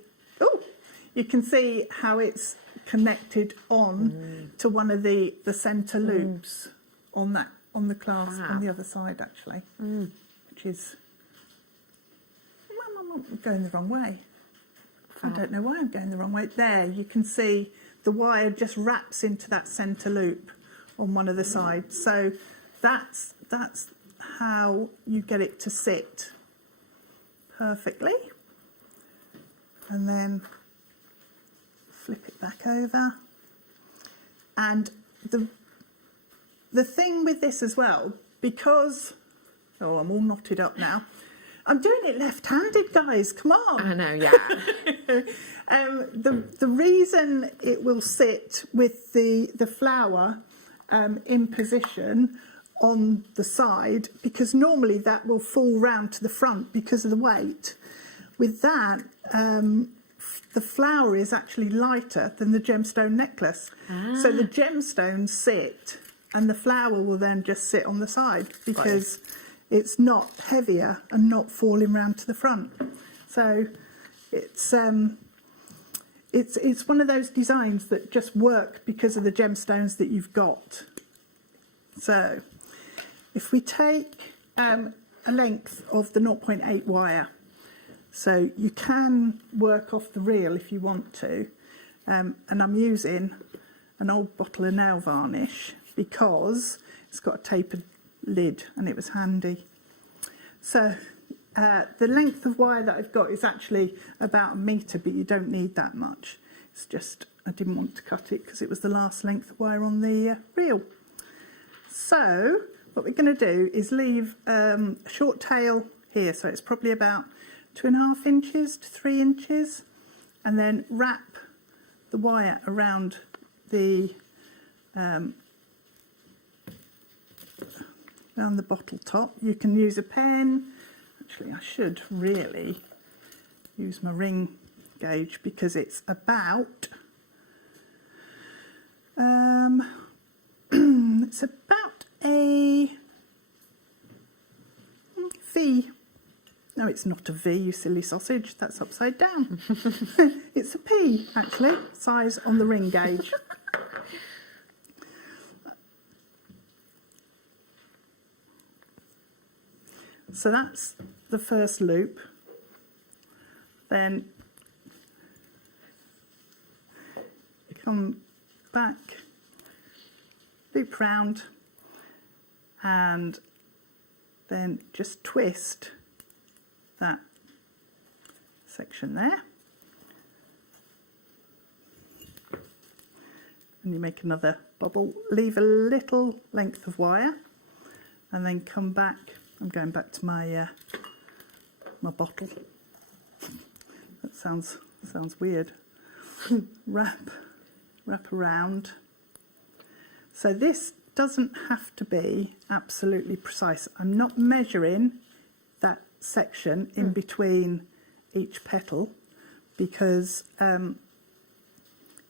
you can see how it's connected on to one of the centre loops on the clasp on the other side actually, which is I'm going the wrong way. I don't know why I'm going the wrong way. There, you can see the wire just wraps into that centre loop on one of the sides. So that's how you get it to sit perfectly. And then flip it back over. And the thing with this as well, because I'm all knotted up now. I'm doing it left-handed, guys. Come on. I know, yeah. The reason it will sit with the flower in position on the side, because normally that will fall round to the front because of the weight. With that, the flower is actually lighter than the gemstone necklace. So the gemstones sit and the flower will then just sit on the side because it's not heavier and not falling round to the front. So it's one of those designs that just work because of the gemstones that you've got. So if we take a length of the 0.8 wire, so you can work off the reel if you want to, and I'm using an old bottle of nail varnish because it's got a tapered lid and it was handy. So the length of wire that I've got is actually about 1 metre, but you don't need that much. It's just I didn't want to cut it because it was the last length of wire on the reel. So what we're going to do is leave a short tail here, so it's probably about 2.5 inches to 3 inches, and then wrap the wire around the bottle top. You can use a pen. Actually, I should really use my ring gauge because it's about it's about a V. No, it's not a V, you silly sausage. That's upside down. It's a P, actually, size on the ring gauge. So that's the first loop. Then come back, loop round, and then just twist that section there. And you make another bubble, leave a little length of wire, and then come back. I'm going back to my my bottle. That sounds weird. wrap around. So this doesn't have to be absolutely precise. I'm not measuring that section in between each petal because when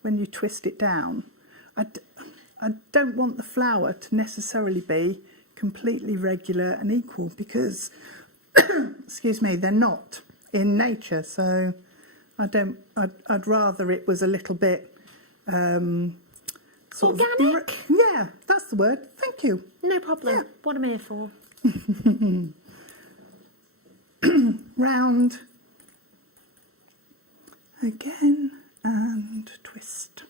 you twist it down, I don't want the flower to necessarily be completely regular and equal because excuse me, they're not in nature. So I'd rather it was a little bit Organic? Yeah, that's the word. Thank you. No problem. What am I here for? Round again and twist.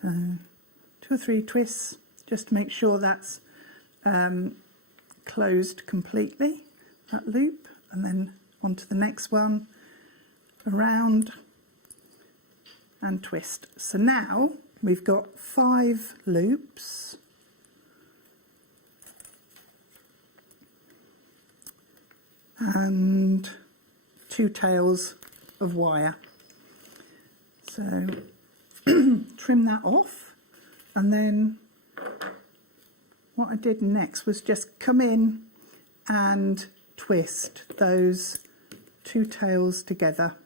So 2 or 3 twists just to make sure that's closed completely, that loop, and then onto the next one, around and twist. So now we've got 5 loops. And 2 tails of wire. So trim that off, and then what I did next was just come in and twist those 2 tails together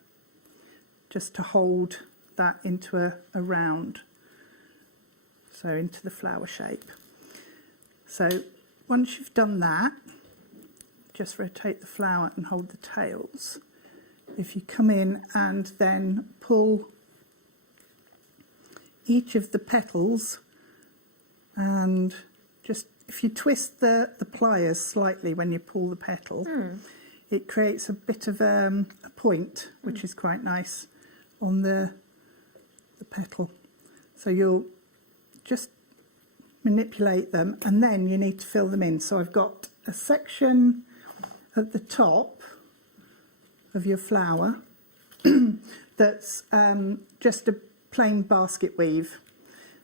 just to hold that into a round, so into the flower shape. So once you've done that, just rotate the flower and hold the tails. If you come in and then pull each of the petals, and just if you twist the pliers slightly when you pull the petal, it creates a bit of a point, which is quite nice on the petal. So you'll just manipulate them, and then you need to fill them in. So I've got a section at the top of your flower that's just a plain basket weave.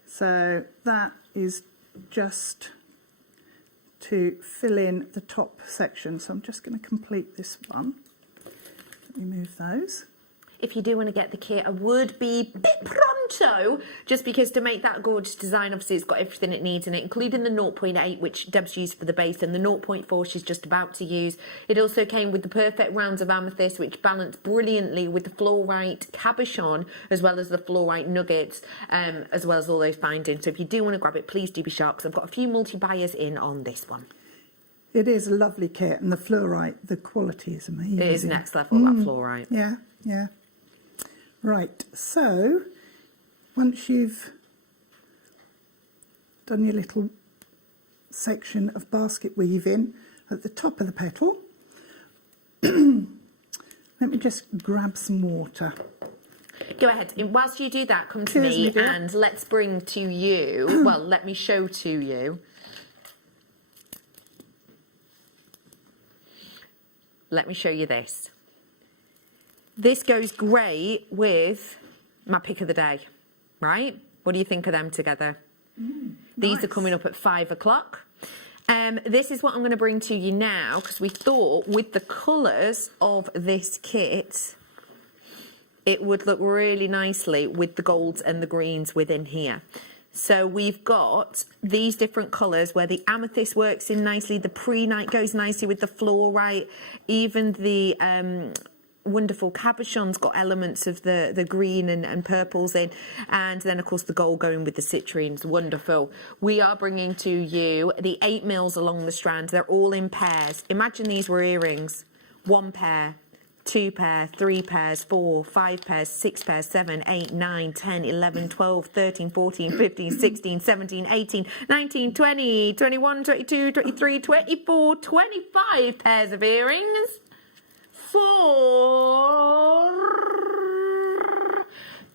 So that is just to fill in the top section. So I'm just going to complete this one. Let me move those. If you do want to get the kit, I would be a bit pronto, just because to make that gorgeous design, obviously it's got everything it needs in it, including the 0.8, which Deb's used for the base, and the 0.4 she's just about to use. It also came with the perfect rounds of amethyst, which balanced brilliantly with the fluorite cabochon, as well as the fluorite nuggets, as well as all those bindings. So if you do want to grab it, please do be sharp, because I've got a few multi-buyers in on this one. It is a lovely kit, and the fluorite, the quality is amazing. It is next level, that fluorite. Yeah, yeah. Right, so once you've done your little section of basket weaving at the top of the petal, let me just grab some water. Go ahead. Whilst you do that, come to me and let's bring to you, well, let me show to you. Let me show you this. This goes great with my pick of the day, right? What do you think of them together? These are coming up at 5 o'clock. This is what I'm going to bring to you now, because we thought with the colours of this kit, it would look really nicely with the golds and the greens within here. So we've got these different colours where the amethyst works in nicely, the pre-night goes nicely with the fluorite, even the wonderful cabochon's got elements of the green and purples in, and then of course the gold going with the citrines. Wonderful. We are bringing to you the 8 mils along the strand. They're all in pairs. Imagine these were earrings. 1 pair, 2 pair, 3 pairs, 4, 5 pairs, 6 pairs, 7, 8, 9, 10, 11, 12, 13, 14, 15, 16, 17, 18, 19, 20, 21, 22, 23, 24, 25 pairs of earrings. For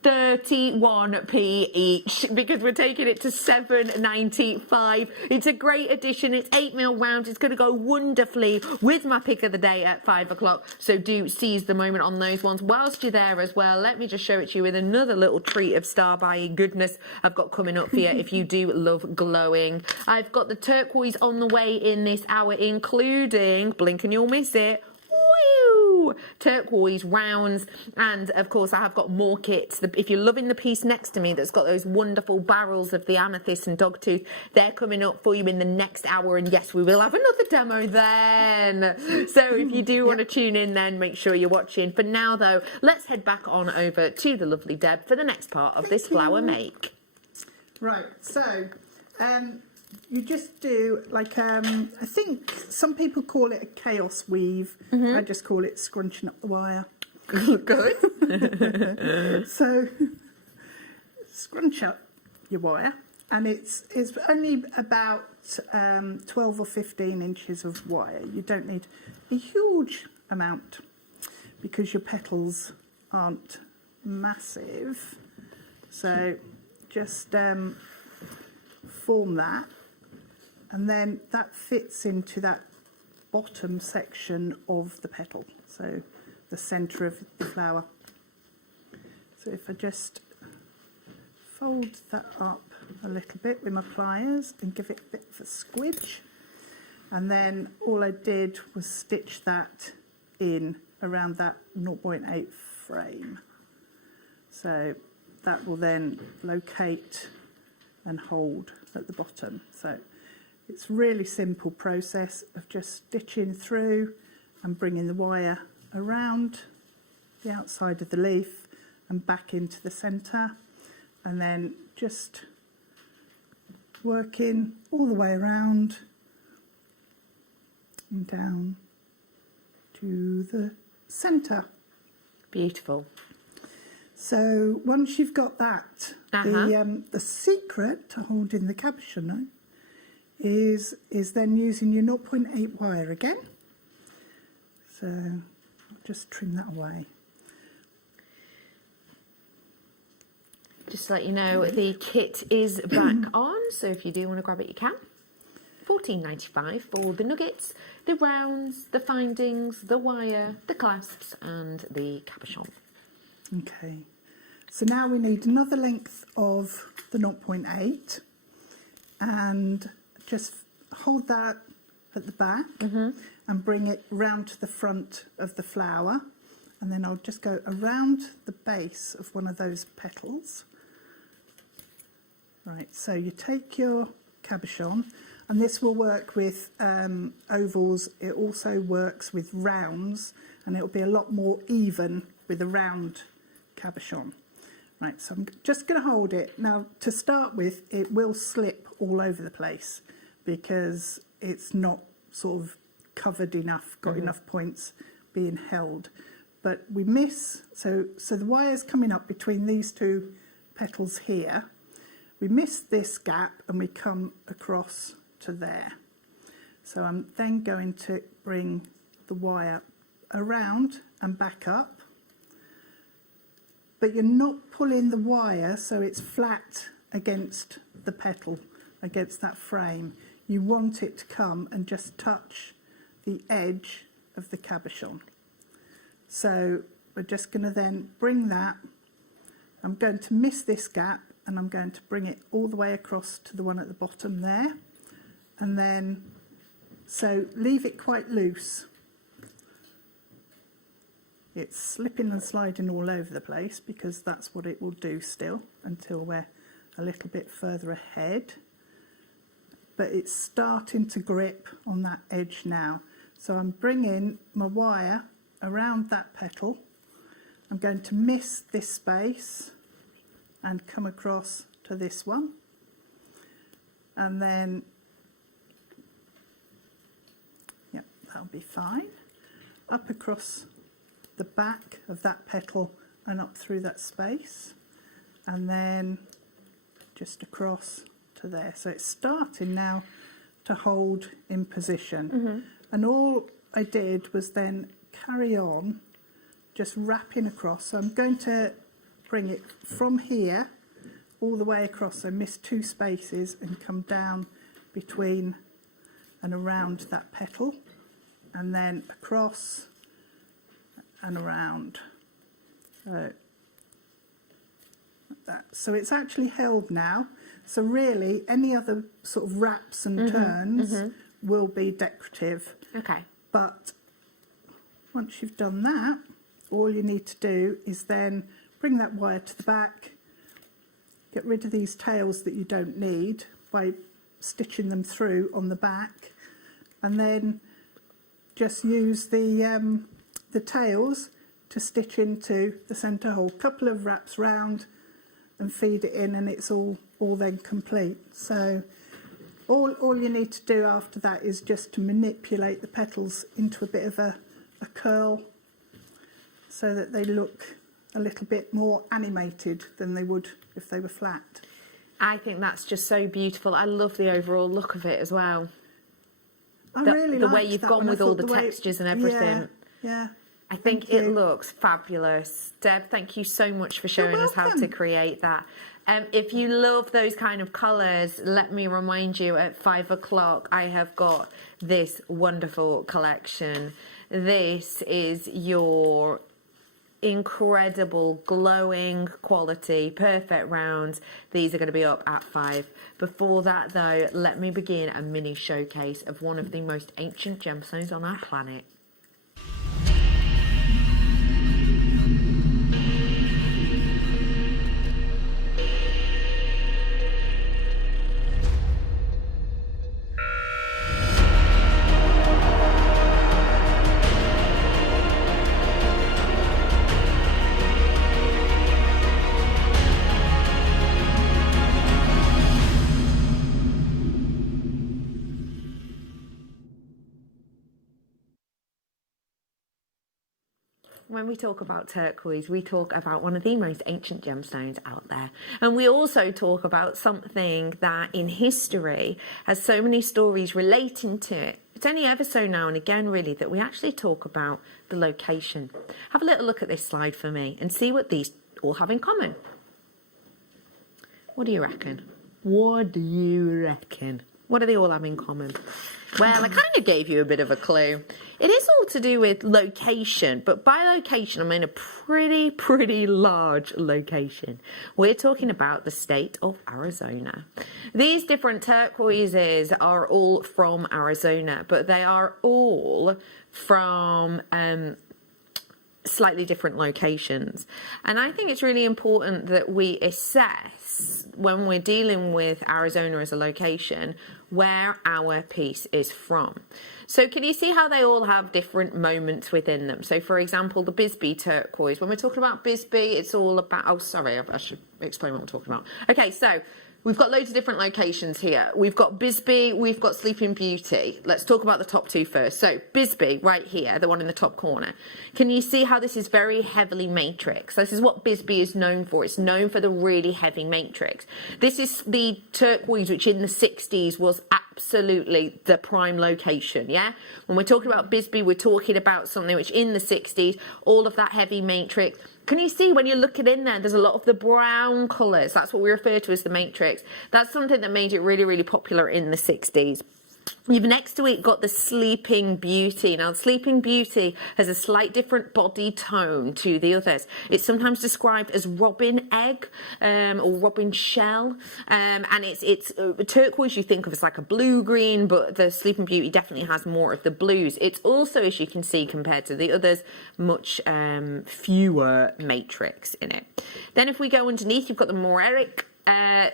31p each, because we're taking it to £7.95. It's a great addition. It's 8 mil round. It's going to go wonderfully with my pick of the day at 5 o'clock. So do seize the moment on those ones. Whilst you're there as well, let me just show it to you with another little treat of star buying goodness I've got coming up for you if you do love glowing. I've got the turquoise on the way in this hour, including, blink and you'll miss it, turquoise rounds, and of course I have got more kits. If you're loving the piece next to me that's got those wonderful barrels of the amethyst and dogtooth, they're coming up for you in the next hour, and yes, we will have another demo then. So if you do want to tune in then, make sure you're watching. For now though, let's head back on over to the lovely Deb for the next part of this flower make. Right, so you just do like, I think some people call it a chaos weave. I just call it scrunching up the wire. Good. scrunch up your wire, and it's only about 12 or 15 inches of wire. You don't need a huge amount because your petals aren't massive. So just form that, and then that fits into that bottom section of the petal, so the centre of the flower. So if I just fold that up a little bit with my pliers and give it a bit of a squidge, and then all I did was stitch that in around that 0.8 frame. So that will then locate and hold at the bottom. So it's really simple process of just stitching through and bringing the wire around the outside of the leaf and back into the centre, and then just working all the way around and down to the centre. Beautiful. So once you've got that, the secret to holding the cabochon is then using your 0.8 wire again. So I'll just trim that away. Just to let you know, the kit is back on, so if you do want to grab it, you can. $14.95 for the nuggets, the rounds, the findings, the wire, the clasps, and the cabochon. Okay, so now we need another length of the 0.8, and just hold that at the back and bring it round to the front of the flower, and then I'll just go around the base of one of those petals. Right, so you take your cabochon, and this will work with ovals. It also works with rounds, and it'll be a lot more even with a round cabochon. Right, so I'm just going to hold it. Now, to start with, it will slip all over the place because it's not sort of covered enough, got enough points being held. But we miss, so the wire's coming up between these two petals here. We miss this gap and we come across to there. So I'm then going to bring the wire around and back up. But you're not pulling the wire so it's flat against the petal, against that frame. You want it to come and just touch the edge of the cabochon. So we're just going to then bring that. I'm going to miss this gap and I'm going to bring it all the way across to the one at the bottom there. And then, so leave it quite loose. It's slipping and sliding all over the place because that's what it will do still until we're a little bit further ahead. But it's starting to grip on that edge now. So I'm bringing my wire around that petal. I'm going to miss this space and come across to this one. And then, yep, that'll be fine. Up across the back of that petal and up through that space, and then just across to there. So it's starting now to hold in position. And all I did was then carry on just wrapping across. So I'm going to bring it from here all the way across, so miss two spaces and come down between and around that petal, and then across and around. So it's actually held now. So really, any other sort of wraps and turns will be decorative. Okay. But once you've done that, all you need to do is then bring that wire to the back, get rid of these tails that you don't need by stitching them through on the back, and then just use the tails to stitch into the centre hole. Couple of wraps round and feed it in, and it's all then complete. So all you need to do after that is just to manipulate the petals into a bit of a curl so that they look a little bit more animated than they would if they were flat. I think that's just so beautiful. I love the overall look of it as well. I really the way liked you've that gone one. I with all thought the way- textures and everything. Yeah. I think it looks fabulous. Deb, thank you so much for showing us how to create that. If you love those kind of colours, let me remind you, at 5 o'clock, I have got this wonderful collection. This is your incredible, glowing quality, perfect rounds. These are going to be up at 5. Before that, though, let me begin a mini showcase of one of the most ancient gemstones on our planet. When we talk about turquoise, we talk about one of the most ancient gemstones out there. And we also talk about something that in history has so many stories relating to it. It's only ever so now and again, really, that we actually talk about the location. Have a little look at this slide for me and see what these all have in common. What do you reckon? What do you reckon? What do they all have in common? Well, I kind of gave you a bit of a clue. It is all to do with location, but by location, I mean a pretty large location. We're talking about the state of Arizona. These different turquoises are all from Arizona, but they are all from slightly different locations. And I think it's really important that we assess, when we're dealing with Arizona as a location, where our piece is from. So can you see how they all have different moments within them? So for example, the Bisbee turquoise, when we're talking about Bisbee, it's all about, oh sorry, I should explain what we're talking about. Okay, so we've got loads of different locations here. We've got Bisbee, we've got Sleeping Beauty. Let's talk about the top two first. So Bisbee, right here, the one in the top corner. Can you see how this is very heavily matrix? This is what Bisbee is known for. It's known for the really heavy matrix. This is the turquoise which in the 60s was absolutely the prime location, yeah? When we're talking about Bisbee, we're talking about something which in the 60s, all of that heavy matrix. Can you see when you're looking in there, there's a lot of the brown colours. That's what we refer to as the matrix. That's something that made it really popular in the 60s. You've next to it got the Sleeping Beauty. Now, Sleeping Beauty has a slight different body tone to the others. It's sometimes described as robin egg or robin shell. And it's turquoise you think of as like a blue-green, but the Sleeping Beauty definitely has more of the blues. It's also, as you can see, compared to the others, much fewer matrix in it. Then if we go underneath, you've got the Moretic.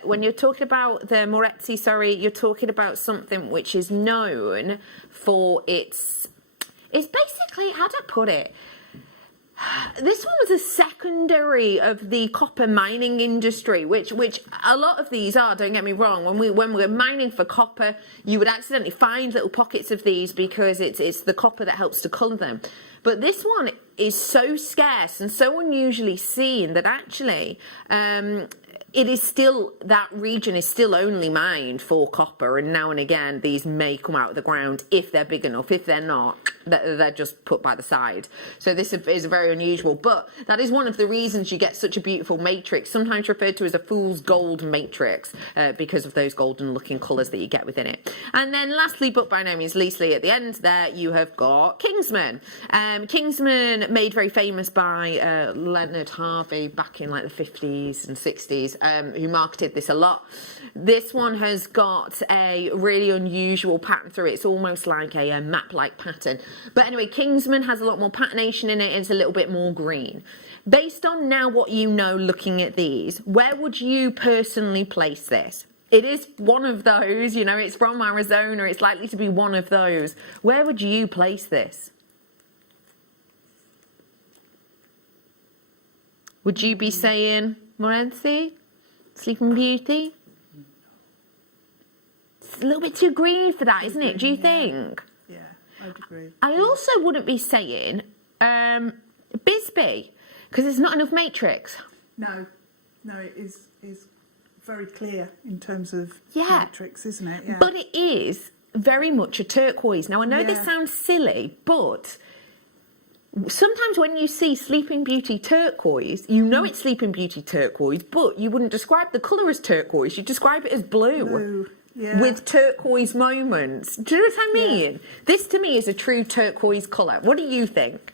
When you're talking about the Moretti, you're talking about something which is known for it's basically, how do I put it? This one was a secondary of the copper mining industry, which a lot of these are, don't get me wrong. When we're mining for copper, you would accidentally find little pockets of these because it's the copper that helps to colour them. But this one is so scarce and so unusually seen that actually it is still, that region is still only mined for copper, and now and again these may come out of the ground if they're big enough. If they're not, they're just put by the side. So this is very unusual, but that is one of the reasons you get such a beautiful matrix, sometimes referred to as a fool's gold matrix, because of those golden looking colours that you get within it. And then lastly, but by no means leastly, at the end there you have got Kingsman. Kingsman, made very famous by Leonard Harvey back in like the 50s and 60s. Who marketed this a lot. This one has got a really unusual pattern through it. It's almost like a map-like pattern. But anyway, Kingsman has a lot more patternation in it. It's a little bit more green. Based on now what you know looking at these, where would you personally place this? It is one of those, you know, it's from Arizona. It's likely to be one of those. Where would you place this? Would you be saying Morency? Sleeping Beauty? It's a little bit too green for that, isn't it? Do you think? Yeah, I'd agree. I also wouldn't be saying Bisbee. Because there's not enough matrix. No, it is very clear in terms of Yeah. matrix, isn't it? Yeah. But it is very much a turquoise. Now, I know this sounds silly, but sometimes when you see Sleeping Beauty turquoise, you know it's Sleeping Beauty turquoise, but you wouldn't describe the colour as turquoise. You describe it as blue. Yeah. With turquoise moments. Do you know what I mean? This to me is a true turquoise colour. What do you think?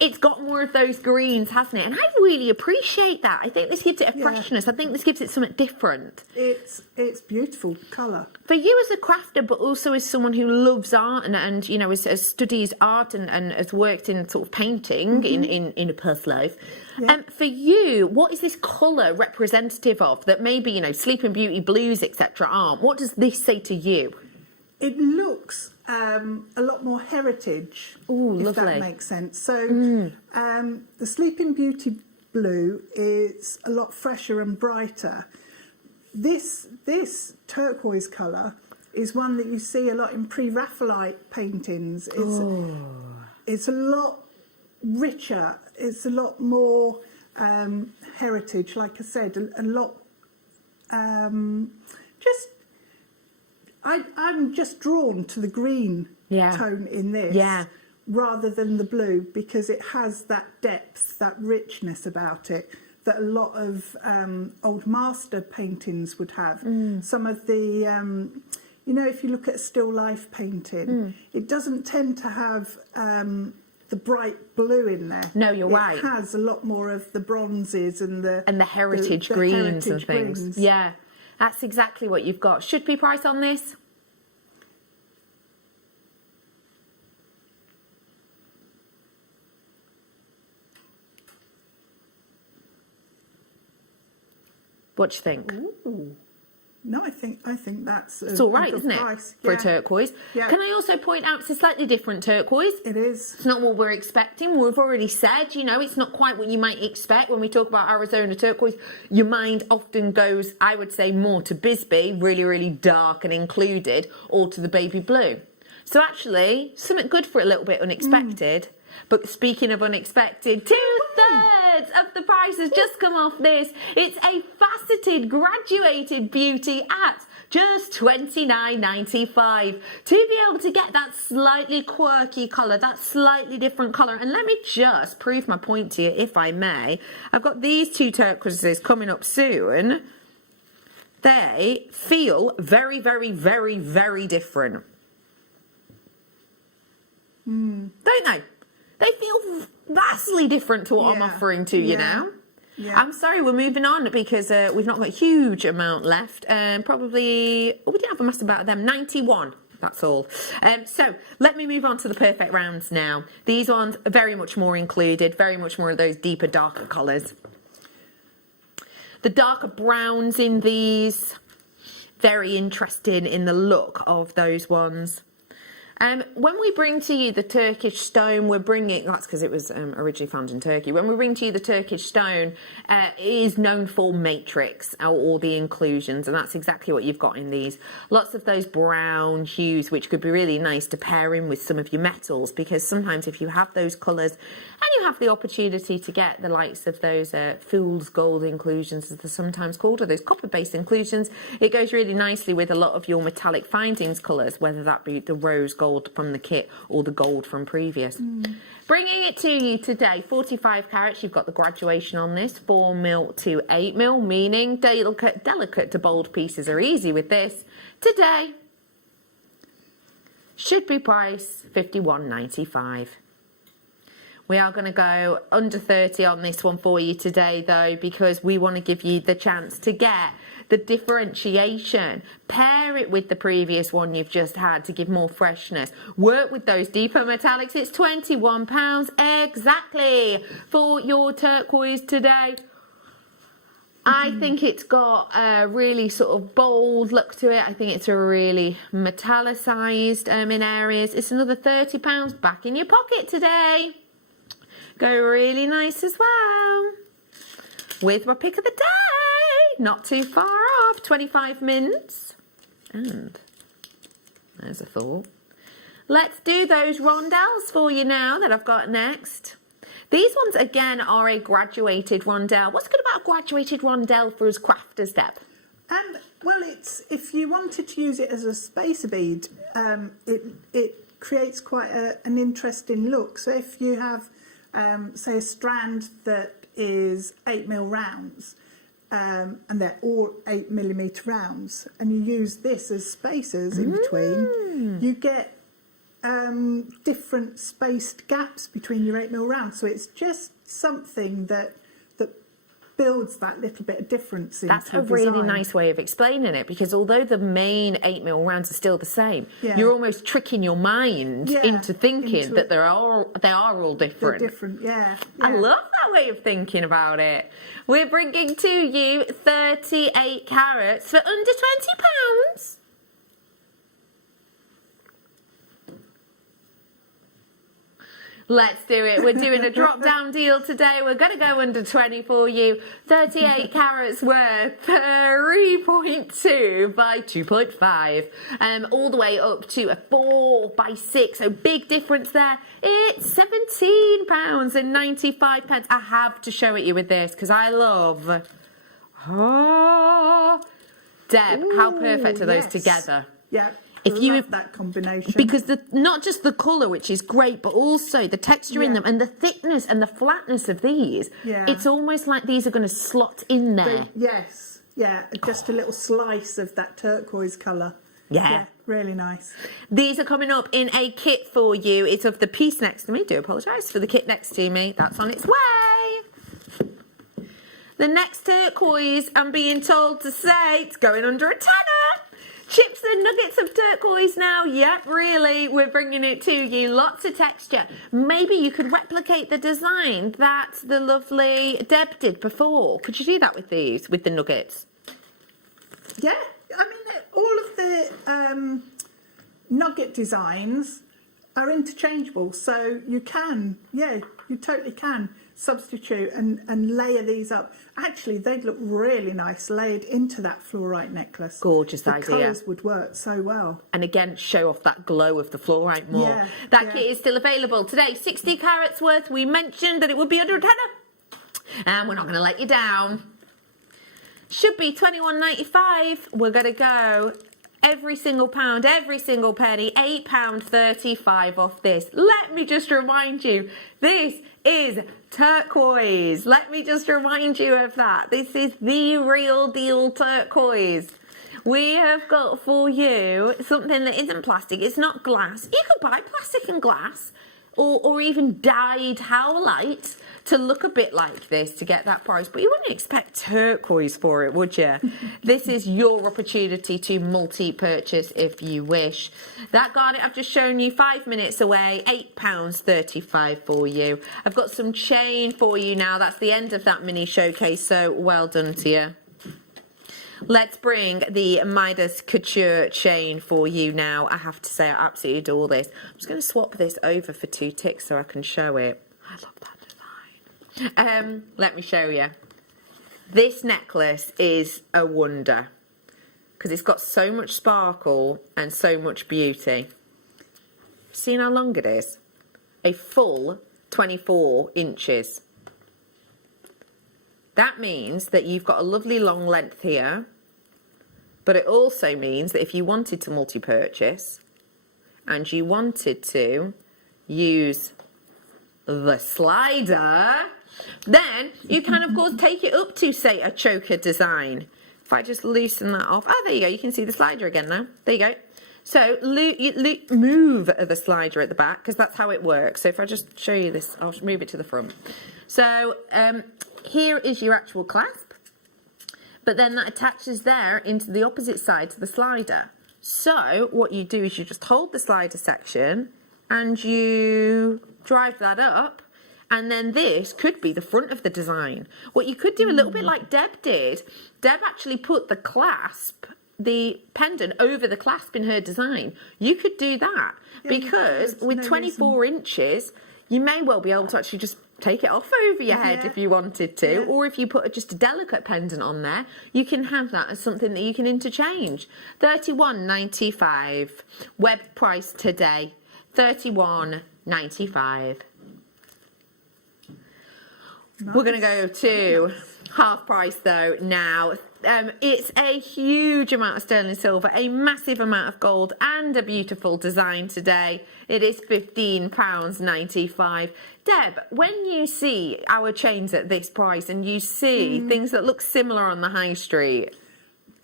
It's got more of those greens, hasn't it? And I really appreciate that. I think this gives it a freshness. I think this gives it something different. It's beautiful colour. For you as a crafter, but also as someone who loves art and you know, has studies art and has worked in sort of painting in a past life, for you, what is this colour representative of that maybe, you know, Sleeping Beauty blues, etc. aren't? What does this say to you? It looks a lot more heritage, if that makes sense. So the Sleeping Beauty blue is a lot fresher and brighter. This turquoise colour is one that you see a lot in pre-Raphaelite paintings. It's a lot richer. It's a lot more heritage, like I said, a lot just... I'm just drawn to the green tone in this rather than the blue, because it has that depth, that richness about it that a lot of old master paintings would have. Some of the, you know, if you look at a still life painting, it doesn't tend to have the bright blue in there. No, you're right. It has a lot more of the bronzes and the heritage greens and things. Greens. Yeah. That's exactly what you've got. Should be price on this? What do you think? Ooh. No, I think that's it's all right, isn't it, price. for a turquoise? Can I also point out it's a slightly different turquoise? It is. It's not what we're expecting. We've already said, you know, it's not quite what you might expect when we talk about Arizona turquoise. Your mind often goes, I would say, more to Bisbee, really, really dark and included, or to the baby blue. So actually, something good for a little bit unexpected. But speaking of unexpected, 2/3 of the price has just come off this. It's a faceted graduated beauty at just $29.95. To be able to get that slightly quirky colour, that slightly different colour. And let me just prove my point to you, if I may. I've got these two turquoises coming up soon. They feel very, very, very, very different. Don't they? They feel vastly different to what I'm offering to you now. I'm sorry, we're moving on because we've not got a huge amount left. Probably, we didn't have a massive amount of them, 91. That's all. So let me move on to the perfect rounds now. These ones are very much more included, very much more of those deeper, darker colours. The darker browns in these, very interesting in the look of those ones. When we bring to you the Turkish stone, we're bringing, that's because it was originally found in Turkey. When we bring to you the Turkish stone, it is known for matrix, or the inclusions, and that's exactly what you've got in these. Lots of those brown hues, which could be really nice to pair in with some of your metals, because sometimes if you have those colours, and you have the opportunity to get the likes of those fool's gold inclusions, as they're sometimes called, or those copper-based inclusions, it goes really nicely with a lot of your metallic findings colours, whether that be the rose gold from the kit or the gold from previous. Bringing it to you today, 45 carats, you've got the graduation on this, 4mm to 8mm, meaning delicate to bold pieces are easy with this. Today, should be price $51.95. We are going to go under 30 on this one for you today, though, because we want to give you the chance to get the differentiation. Pair it with the previous one you've just had to give more freshness. Work with those deeper metallics. It's £21 exactly for your turquoise today. I think it's got a really sort of bold look to it. I think it's a really metallicized in areas. It's another £30 back in your pocket today. Go really nice as well. With my pick of the day. Not too far off, 25 minutes. And there's a thought. Let's do those rondelles for you now that I've got next. These ones, again, are a graduated rondelle. What's good about a graduated rondelle for us crafters, Deb? Well, it's if you wanted to use it as a spacer bead, it creates quite an interesting look. So if you have, say, a strand that is 8mm rounds, and they're all 8mm rounds, and you use this as spacers in between, you get different spaced gaps between your 8mm rounds. So it's just something that builds that little bit of difference into That's a really nice way of explaining it, because although the main 8mm rounds are still the same, you're almost tricking your mind into thinking that they are all different. They're different, yeah. I love that way of thinking about it. We're bringing to you 38 carats for under £20. Let's do it. We're doing a drop down deal today. We're going to go under 20 for you. 38 carats worth 3.2 by 2.5. All the way up to a 4 by 6. So big difference there. It's £17.95. I have to show it you with this because I love... Oh, Deb, how perfect are those together? Yeah. If you love that combination, because not just the colour, which is great, but also the texture in them and the thickness and the flatness of these. Yeah. It's almost like these are going to slot in there. Yes, yeah, just a little slice of that turquoise colour. Yeah. Really nice. These are coming up in a kit for you. It's of the piece next to me. Do apologise for the kit next to me. That's on its way. The next turquoise, I'm being told to say, it's going under a tenner. Chips and nuggets of turquoise now. Yep, really, we're bringing it to you. Lots of texture. Maybe you could replicate the design that the lovely Deb did before. Could you do that with these, with the nuggets? Yeah, I mean, all of the nugget designs are interchangeable, so you can, you totally can substitute and layer these up. Actually, they'd look really nice layered into that fluorite necklace. Gorgeous idea. The colours would work so well. And again, show off that glow of the fluorite more. Yeah, that kit is still available today. 60 carats worth. We mentioned that it would be under a tenner. And we're not going to let you down. Should be £21.95. We're going to go every single pound, every single penny, £8.35 off this. Let me just remind you, this is turquoise. Let me just remind you of that. This is the real deal turquoise. We have got for you something that isn't plastic. It's not glass. You could buy plastic and glass or even dyed howlite to look a bit like this to get that price, but you wouldn't expect turquoise for it, would you? This is your opportunity to multi-purchase if you wish. That garnet I've just shown you 5 minutes away, £8.35 for you. I've got some chain for you now. That's the end of that mini showcase, so well done to you. Let's bring the Midas Couture chain for you now. I have to say, I absolutely adore this. I'm just going to swap this over for 2 ticks so I can show it. I love that. Let me show you. This necklace is a wonder because it's got so much sparkle and so much beauty. Seen how long it is? A full 24 inches. That means that you've got a lovely long length here, but it also means that if you wanted to multi-purchase and you wanted to use the slider, then you can, of course, take it up to, say, a choker design. If I just loosen that off. Ah, there you go. You can see the slider again now. There you go. So move the slider at the back because that's how it works. So if I just show you this, I'll move it to the front. So here is your actual clasp, but then that attaches there into the opposite side to the slider. So what you do is you just hold the slider section and you drive that up. And then this could be the front of the design. What you could do a little bit like Deb did, Deb actually put the clasp, the pendant over the clasp in her design. You could do that because with 24 inches, you may well be able to actually just take it off over your head if you wanted to. Or if you put just a delicate pendant on there, you can have that as something that you can interchange. £31.95. Web price today, £31.95. We're going to go to half price though now. It's a huge amount of sterling silver, a massive amount of gold, and a beautiful design today. It is £15.95. Deb, when you see our chains at this price and you see things that look similar on the high street,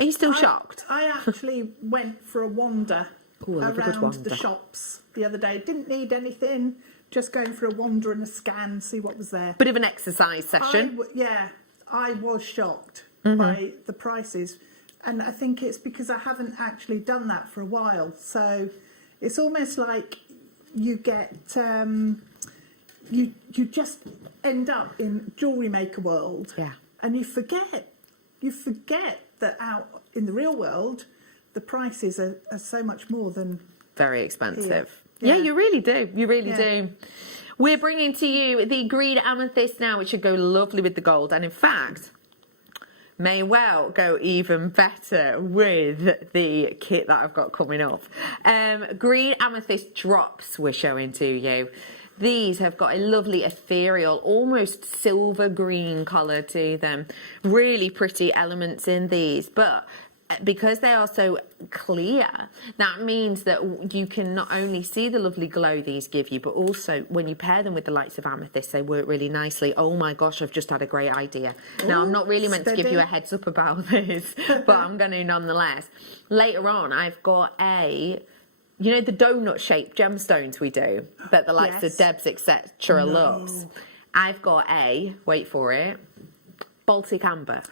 are you still shocked? I actually went for a wander around the shops the other day. Didn't need anything, just going for a wander and a scan, see what was there. Bit of an exercise session. I was shocked by the prices. And I think it's because I haven't actually done that for a while. So it's almost like you get, you just end up in jewellery maker world. Yeah. And you forget that out in the real world, the prices are so much more than very expensive. Here. Yeah, you really do. You really do. We're bringing to you the green amethyst now, which should go lovely with the gold. And in fact, may well go even better with the kit that I've got coming up. Green amethyst drops we're showing to you. These have got a lovely ethereal, almost silver green colour to them. Really pretty elements in these, but because they are so clear, that means that you can not only see the lovely glow these give you, but also when you pair them with the lights of amethyst, they work really nicely. Oh my gosh, I've just had a great idea. Now, I'm not really meant to give you a heads up about this, but I'm going to nonetheless. Later on, I've got you know the donut-shaped gemstones we do, that the likes of Debs, etc. loves. I've got wait for it, Baltic Amber.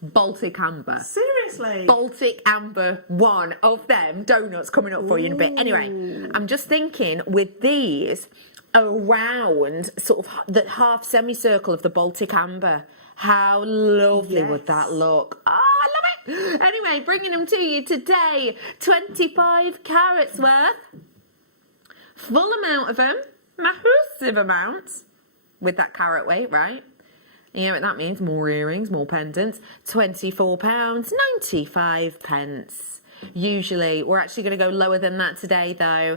Baltic Amber. Seriously? Baltic Amber, one of them donuts coming up for you in a bit. Anyway, I'm just thinking with these around sort of the half semicircle of the Baltic Amber, how lovely would that look? Oh, I love it. Anyway, bringing them to you today, 25 carats worth. Full amount of them, massive amounts with that carat weight, right? You know what that means? More earrings, more pendants. £24.95. Usually, we're actually going to go lower than that today, though.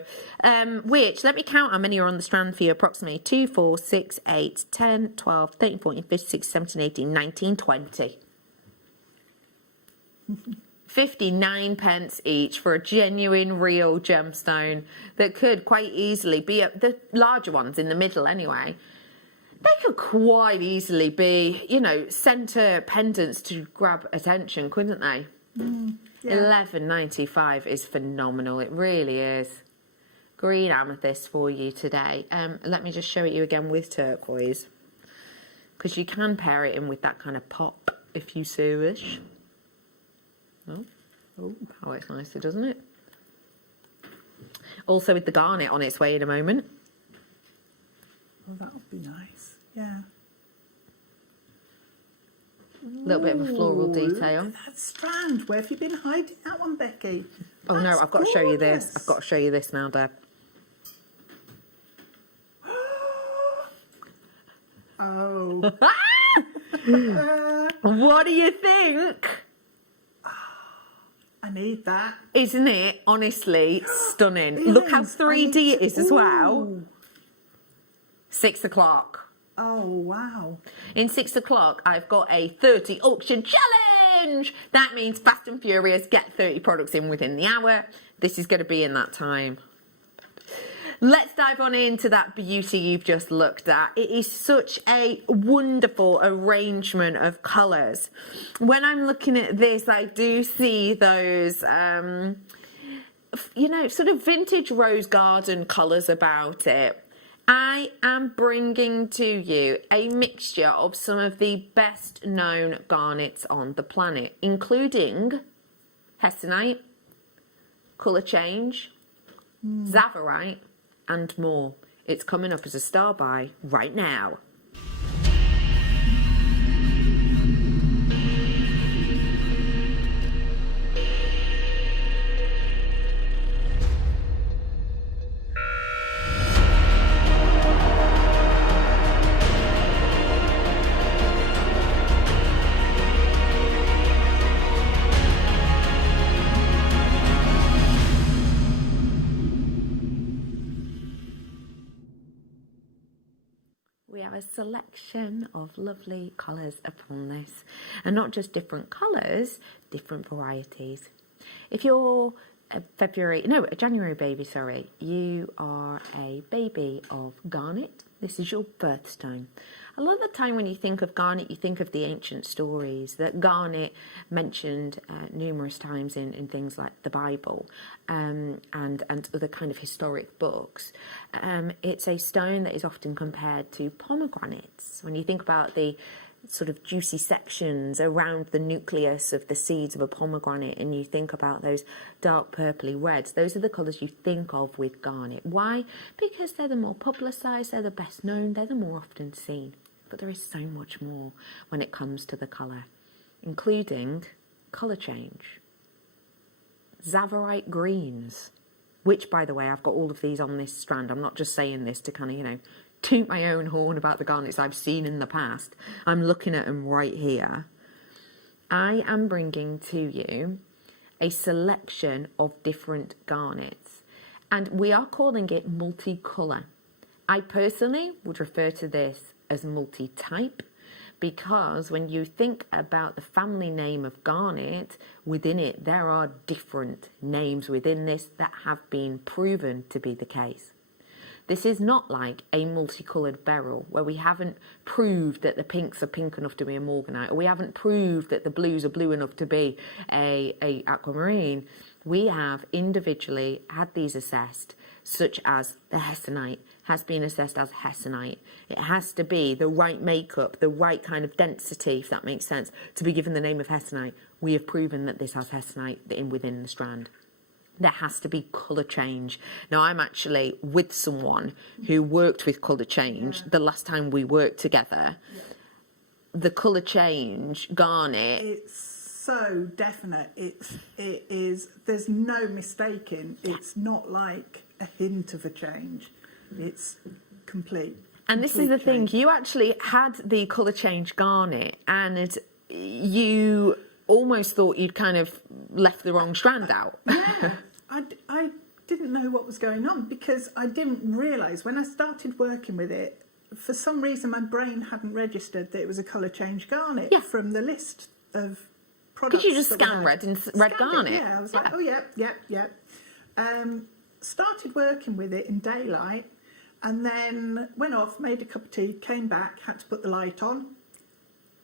Which, let me count how many are on the strand for you. Approximately 2, 4, 6, 8, 10, 12, 13, 14, 15, 16, 17, 18, 19, 20. 59 pence each for a genuine, real gemstone that could quite easily be the larger ones in the middle anyway. They could quite easily be, you know, centre pendants to grab attention, couldn't they? £11.95 is phenomenal. It really is. Green amethyst for you today. Let me just show it you again with turquoise, because you can pair it in with that kind of pop if you so wish. Oh, how it's nicely, doesn't it? Also with the garnet on its way in a moment. Oh, that would be nice. Yeah. A little bit of a floral detail. That strand. Where have you been hiding that one, Becky? Oh no, I've got to show you this. I've got to show you this now, Deb. Oh. What do you think? I need that. Isn't it? Honestly, stunning. Look how 3D it is as well. 6 o'clock. Oh, wow. In 6 o'clock, I've got a 30 auction challenge. That means fast and furious, get 30 products in within the hour. This is going to be in that time. Let's dive on into that beauty you've just looked at. It is such a wonderful arrangement of colours. When I'm looking at this, I do see those, you know, sort of vintage rose garden colours about it. I am bringing to you a mixture of some of the best known garnets on the planet, including hessonite, colour change, zavarite, and more. It's coming up as a star buy right now. We have a selection of lovely colours upon this, and not just different colours, different varieties. If you're a January baby, sorry, you are a baby of garnet. This is your birthstone. A lot of the time when you think of garnet, you think of the ancient stories that garnet mentioned numerous times in things like the Bible and other kind of historic books. It's a stone that is often compared to pomegranates. When you think about the sort of juicy sections around the nucleus of the seeds of a pomegranate, and you think about those dark purpley reds, those are the colours you think of with garnet. Why? Because they're the more publicised, they're the best known, they're the more often seen. But there is so much more when it comes to the colour, including colour change. Zavarite greens, which, by the way, I've got all of these on this strand. I'm not just saying this to kind of, toot my own horn about the garnets I've seen in the past. I'm looking at them right here. I am bringing to you a selection of different garnets, and we are calling it multicolour. I personally would refer to this as multi-type, because when you think about the family name of garnet, within it there are different names within this that have been proven to be the case. This is not like a multicoloured beryl where we haven't proved that the pinks are pink enough to be a morganite, or we haven't proved that the blues are blue enough to be a aquamarine. We have individually had these assessed, such as the hessonite has been assessed as hessonite. It has to be the right makeup, the right kind of density, if that makes sense, to be given the name of hessonite. We have proven that this has hessonite within the strand. There has to be colour change. Now, I'm actually with someone who worked with colour change the last time we worked together. The colour change, garnet. It's so definite. It is. There's no mistaking. It's not like a hint of a change. It's complete. And this is the thing. You actually had the colour change garnet, and you almost thought you'd kind of left the wrong strand out. Yeah, I didn't know what was going on, because I didn't realise when I started working with it, for some reason my brain hadn't registered that it was a colour change garnet from the list of products. Could you just scan red garnet? Yeah, I was like, oh, yep. Started working with it in daylight, and then went off, made a cup of tea, came back, had to put the light on.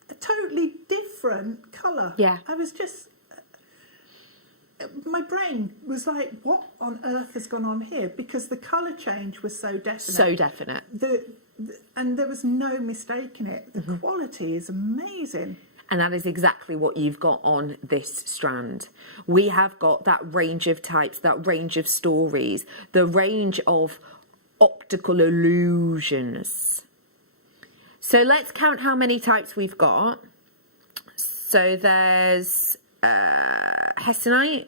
A totally different colour. Yeah. I was just... my brain was like, what on earth has gone on here? Because the colour change was so definite. So definite. And there was no mistaking it. The quality is amazing. And that is exactly what you've got on this strand. We have got that range of types, that range of stories, the range of optical illusions. So let's count how many types we've got. So there's hessonite,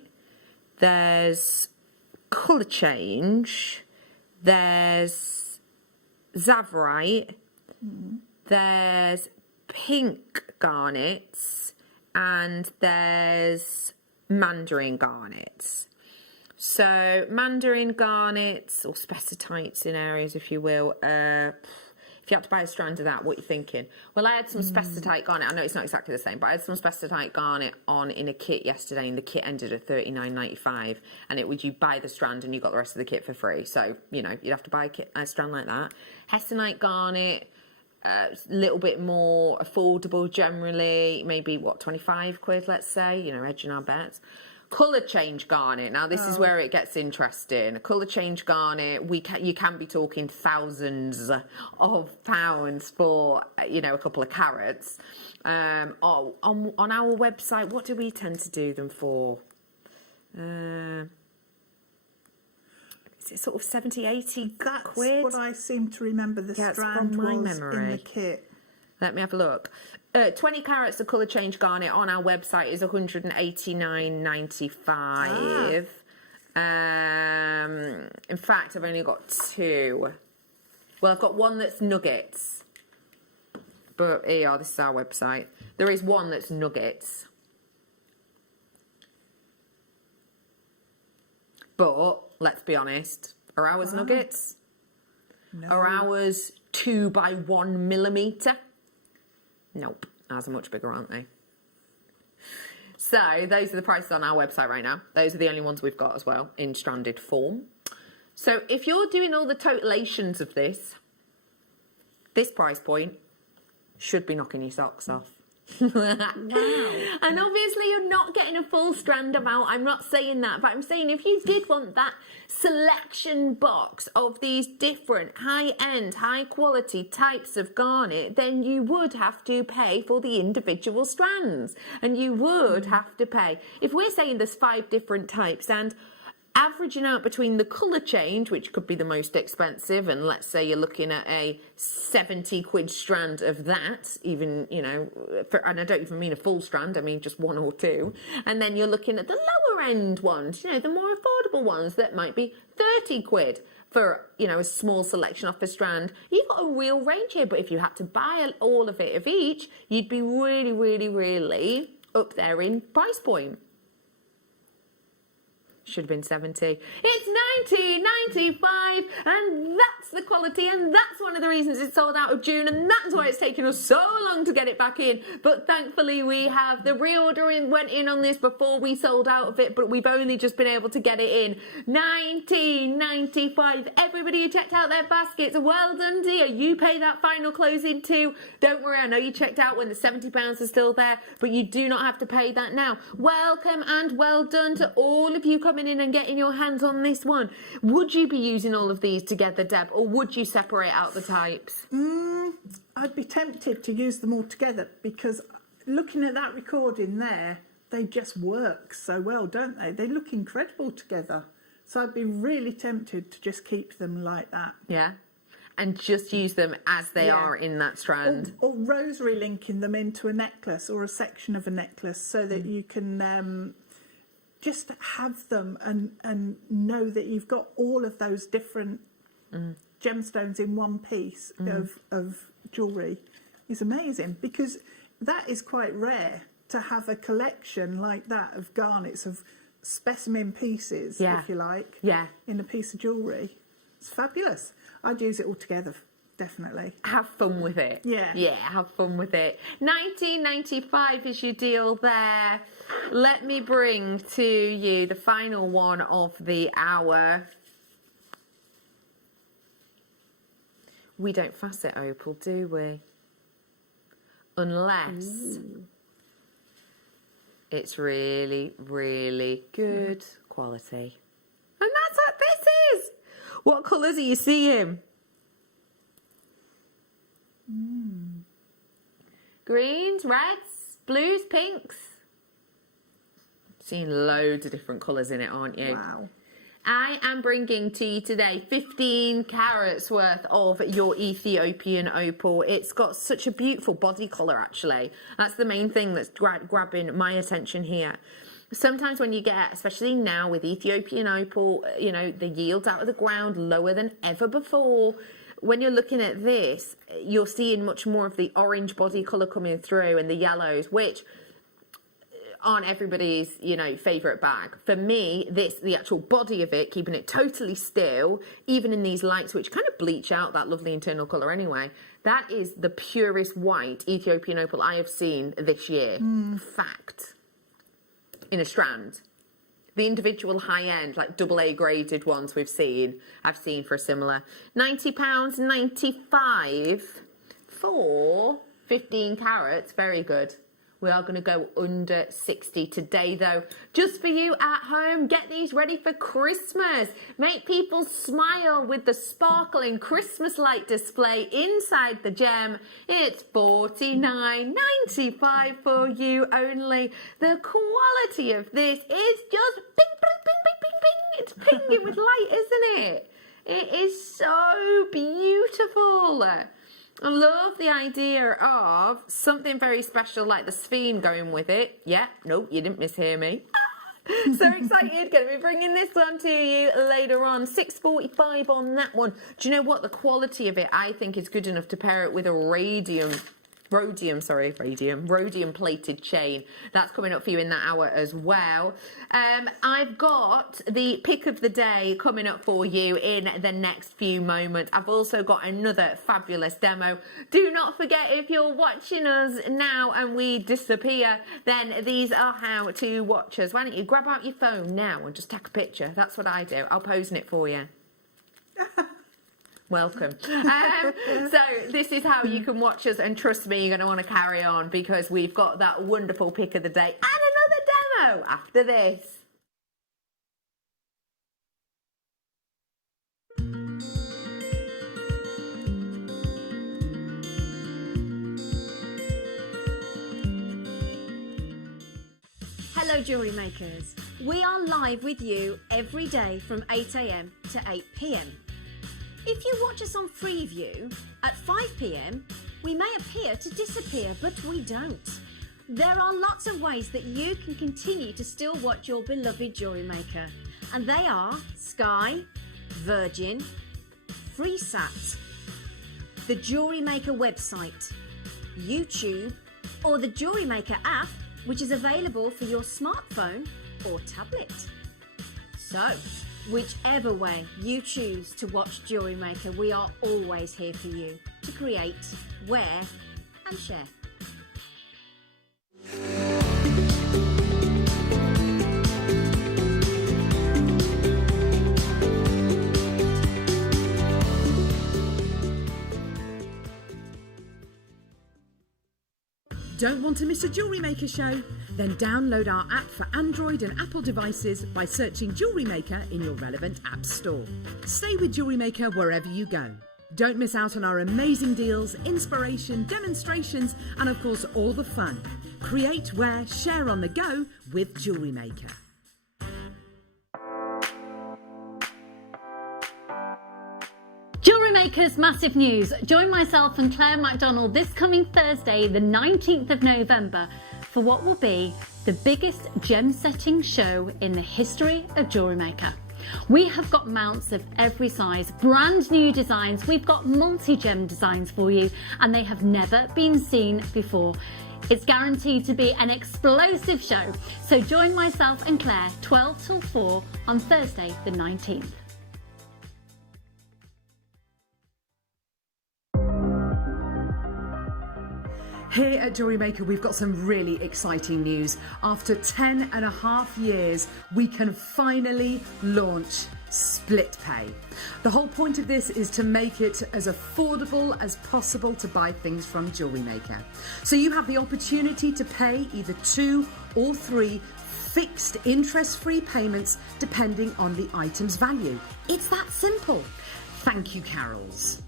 there's colour change, there's zavarite, there's pink garnets, and there's mandarin garnets. So mandarin garnets, or spessartites in areas, if you will, if you had to buy a strand of that, what are you thinking? Well, I had some spessartite garnet. I know it's not exactly the same, but I had some spessartite garnet on in a kit yesterday, and the kit ended at $39.95. And it would, you buy the strand and you got the rest of the kit for free. So, you'd have to buy a strand like that. Hessonite garnet, a little bit more affordable generally, maybe, 25 quid, let's say, edging our bets. Colour change garnet. Now, this is where it gets interesting. A colour change garnet, you can be talking thousands of pounds for, a couple of carats. On our website, what do we tend to do them for? Is it sort of 70, 80 quid? That's what I seem to remember the strand was in the kit. Let me have a look. 20 carats of colour change garnet on our website is $189.95. In fact, I've only got two. Well, I've got one that's nuggets. But here you are, this is our website. There is one that's nuggets. But, let's be honest, are ours nuggets? No. Are ours 2 by 1 millimetre. Nope, ours are much bigger, aren't they? So those are the prices on our website right now. Those are the only ones we've got as well in stranded form. So if you're doing all the totalations of this price point should be knocking your socks off. Wow. And obviously you're not getting a full strand amount. I'm not saying that, but I'm saying if you did want that selection box of these different high-end, high-quality types of garnet, then you would have to pay for the individual strands, and you would have to pay. If we're saying there's 5 different types and averaging out between the colour change, which could be the most expensive, and let's say you're looking at a 70 quid strand of that, even, you know, and I don't even mean a full strand, I mean just 1 or 2, and then you're looking at the lower end ones, you know, the more affordable ones that might be 30 quid for, you know, a small selection off a strand. You've got a real range here, but if you had to buy all of it of each, you'd be really, really, really up there in price point. Should have been 70. It's 19.95, and that's the quality, and that's one of the reasons it's sold out of June, and that's why it's taken us so long to get it back in. But thankfully we have, the reordering went in on this before we sold out of it, but we've only just been able to get it in. 19.95. Everybody who checked out their baskets, well done, dear. You pay that final closing too. Don't worry, I know you checked out when the £70 is still there, but you do not have to pay that now. Welcome and well done to all of you coming in and getting your hands on this one. Would you be using all of these together, Deb, or would you separate out the types? I'd be tempted to use them all together, because looking at that recording there, they just work so well, don't they? They look incredible together. So I'd be really tempted to just keep them like that. Yeah. And just use them as they are in that strand. Or rosary linking them into a necklace or a section of a necklace, so that you can just have them and know that you've got all of those different gemstones in one piece of jewellery is amazing, because that is quite rare to have a collection like that of garnets, of specimen pieces, if you like, in a piece of jewellery. It's fabulous. I'd use it all together, definitely. Have fun with it. Yeah. Yeah, have fun with it. 19.95 is your deal there. Let me bring to you the final one of the hour. We don't facet opal, do we? Unless it's really, really good quality. And that's what this is. What colours are you seeing? Greens, reds, blues, pinks. Seeing loads of different colours in it, aren't you? Wow. I am bringing to you today 15 carats worth of your Ethiopian opal. It's got such a beautiful body colour, actually. That's the main thing that's grabbing my attention here. Sometimes when you get, especially now with Ethiopian opal, you know, the yields out of the ground lower than ever before. When you're looking at this, you're seeing much more of the orange body colour coming through and the yellows, which aren't everybody's, you know, favourite bag. For me, the actual body of it, keeping it totally still, even in these lights, which kind of bleach out that lovely internal colour anyway, that is the purest white Ethiopian opal I have seen this year. Fact. In a strand. The individual high-end, like AA graded ones I've seen for a similar. £90.95 for 15 carats. Very good. We are going to go under 60 today, though. Just for you at home, get these ready for Christmas. Make people smile with the sparkling Christmas light display inside the gem. It's $49.95 for you only. The quality of this is just ping, ping, ping, ping, ping, ping. It's pinging with light, isn't it? It is so beautiful. I love the idea of something very special like the sphene going with it. Yeah, no, you didn't mishear me. So excited, going to be bringing this one to you later on. $6.45 on that one. Do you know what? The quality of it, I think, is good enough to pair it with a radium rhodium plated chain. That's coming up for you in that hour as well. I've got the pick of the day coming up for you in the next few moments. I've also got another fabulous demo. Do not forget, if you're watching us now and we disappear, then these are how to watch us. Why don't you grab out your phone now and just take a picture? That's what I do. I'll pose in it for you. Welcome. So this is how you can watch us, and trust me, you're going to want to carry on, because we've got that wonderful pick of the day and another demo after this. Hello jewellery makers. We are live with you every day from 8 AM to 8 PM. If you watch us on Freeview at 5 PM, we may appear to disappear, but we don't. There are lots of ways that you can continue to still watch your beloved Jewellery Maker, and they are Sky, Virgin, FreeSat, the Jewellery Maker website, YouTube, or the Jewellery Maker app, which is available for your smartphone or tablet. So, whichever way you choose to watch Jewellery Maker, we are always here for you to create, wear and share. Don't want to miss a Jewellery Maker show? Then download our app for Android and Apple devices by searching Jewellery Maker in your relevant app store. Stay with Jewellery Maker wherever you go. Don't miss out on our amazing deals, inspiration, demonstrations, and of course all the fun. Create, wear, share on the go with Jewellery Maker. Jewellery Makers, massive news. Join myself and Claire MacDonald this coming Thursday, the 19th of November, for what will be the biggest gem setting show in the history of Jewellery Maker. We have got mounts of every size, brand new designs. We've got multi-gem designs for you, and they have never been seen before. It's guaranteed to be an explosive show. So join myself and Claire 12 till 4 on Thursday the 19th. Here at Jewellery Maker, we've got some really exciting news. After 10.5 years, we can finally launch split pay. The whole point of this is to make it as affordable as possible to buy things from Jewellery Maker. So you have the opportunity to pay either 2 or 3 fixed interest-free payments depending on the item's value. It's that simple. Thank you, Carols.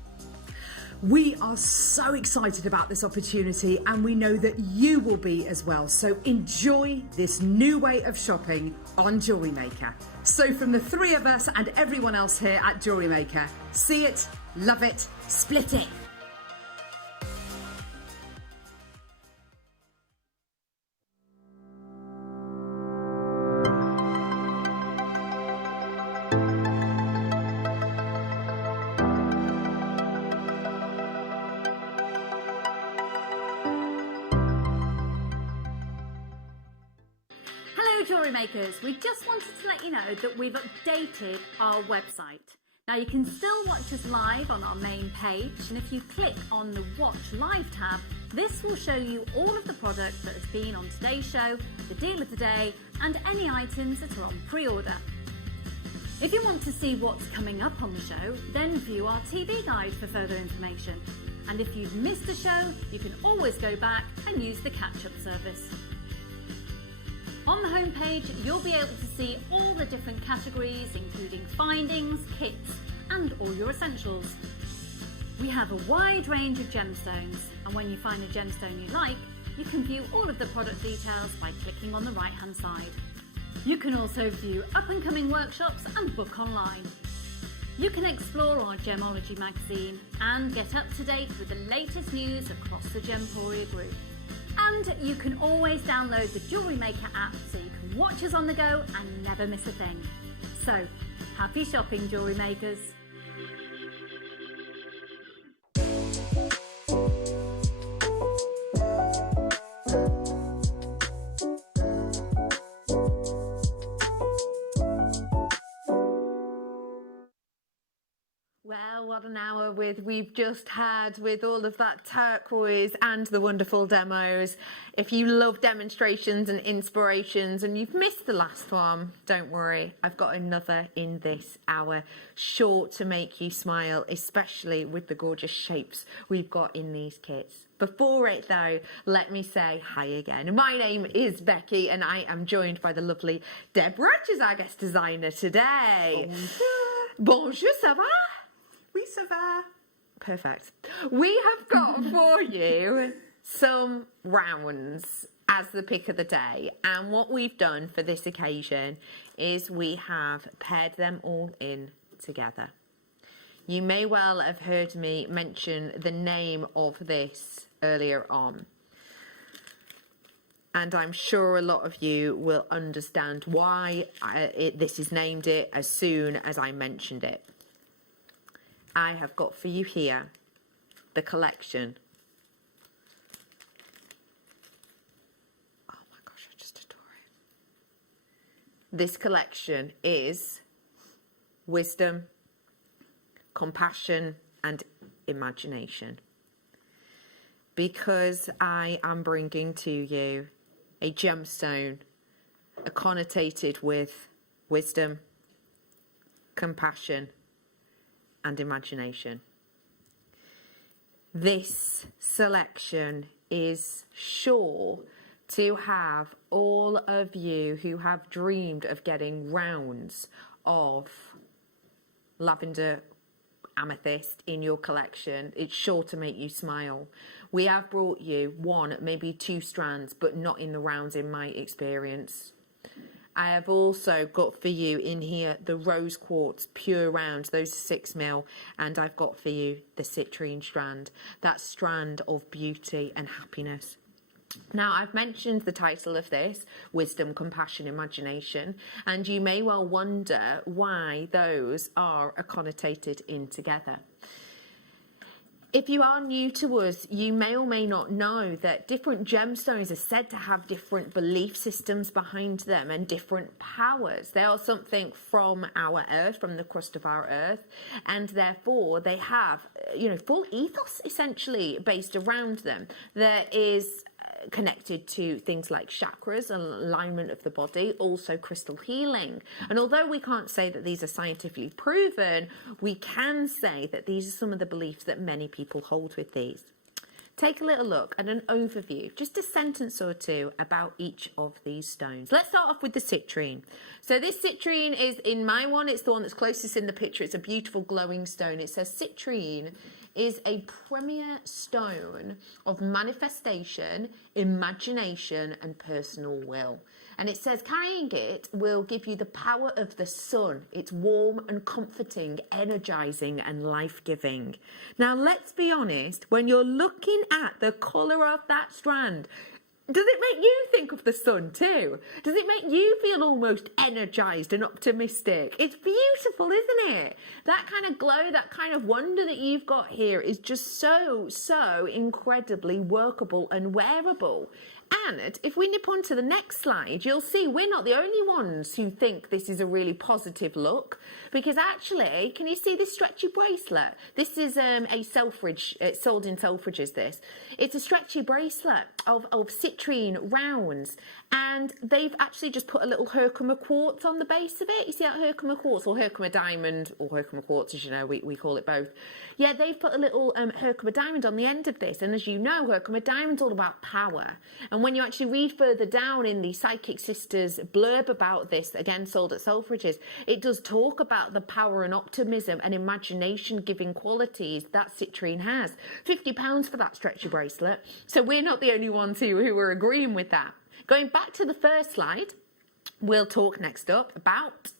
We are so excited about this opportunity, and we know that you will be as well. So enjoy this new way of shopping on Jewellery Maker. So from the 3 of us and everyone else here at Jewellery Maker, see it, love it, split it. Jewellery makers, we just wanted to let you know that we've updated our website. Now you can still watch us live on our main page, and if you click on the Watch Live tab, this will show you all of the product that has been on today's show, the deal of the day, and any items that are on pre-order. If you want to see what's coming up on the show, then view our TV guide for further information. And if you've missed a show, you can always go back and use the catch-up service. On the homepage, you'll be able to see all the different categories, including findings, kits, and all your essentials. We have a wide range of gemstones, and when you find a gemstone you like, you can view all of the product details by clicking on the right-hand side. You can also view up-and-coming workshops and book online. You can explore our Gemology magazine and get up to date with the latest news across the Gemporia group. And you can always download the Jewellery Maker app so you can watch us on the go and never miss a thing. So, happy shopping, Jewellery Makers! we've just had with all of that turquoise and the wonderful demos. If you love demonstrations and inspirations and you've missed the last one, don't worry, I've got another in this hour, sure to make you smile, especially with the gorgeous shapes we've got in these kits. Before it though, let me say hi again. My name is Becky and I am joined by the lovely Deb Rogers, our guest designer today. Bonjour, ça va? Oui, ça va. Perfect. We have got for you some rounds as the pick of the day, and what we've done for this occasion is we have paired them all in together. You may well have heard me mention the name of this earlier on, and I'm sure a lot of you will understand why this is named it as soon as I mentioned it. I have got for you here the collection. Oh my gosh, I just adore it. This collection is wisdom, compassion, and imagination. Because I am bringing to you a gemstone connotated with wisdom, compassion, and imagination. This selection is sure to have all of you who have dreamed of getting rounds of lavender amethyst in your collection. It's sure to make you smile. We have brought you one, maybe two strands, but not in the rounds in my experience. I have also got for you in here the rose quartz pure rounds, those 6mm, and I've got for you the citrine strand, that strand of beauty and happiness. Now, I've mentioned the title of this, Wisdom, Compassion, Imagination, and you may well wonder why those are connotated in together. If you are new to us, you may or may not know that different gemstones are said to have different belief systems behind them and different powers. They are something from our earth, from the crust of our earth, and therefore they have, full ethos essentially based around them. There is connected to things like chakras and alignment of the body, also crystal healing. And although we can't say that these are scientifically proven, we can say that these are some of the beliefs that many people hold with these. Take a little look at an overview, just a sentence or two about each of these stones. Let's start off with the citrine. So this citrine is in my one, it's the one that's closest in the picture. It's a beautiful glowing stone. It says citrine is a premier stone of manifestation, imagination, and personal will. And it says carrying it will give you the power of the sun. It's warm and comforting, energizing, and life-giving. Now, let's be honest, when you're looking at the colour of that strand, does it make you think of the sun too? Does it make you feel almost energized and optimistic? It's beautiful, isn't it? That kind of glow, that kind of wonder that you've got here is just so incredibly workable and wearable. And if we nip on to the next slide, you'll see we're not the only ones who think this is a really positive look, because actually, can you see this stretchy bracelet? This is a Selfridge, it's sold in Selfridges, this. It's a stretchy bracelet of citrine rounds, and they've actually just put a little Herkimer quartz on the base of it. You see that Herkimer quartz, or Herkimer diamond, or Herkimer quartz, as you know, we call it both. Yeah, they've put a little Herkimer diamond on the end of this, and as you know, Herkimer diamond's all about power. And when you actually read further down in the Psychic Sisters blurb about this, again sold at Selfridges, it does talk about the power and optimism and imagination giving qualities that citrine has. £50 for that stretchy bracelet. So we're not the only ones who are agreeing with that. Going back to the first slide, we'll talk next up about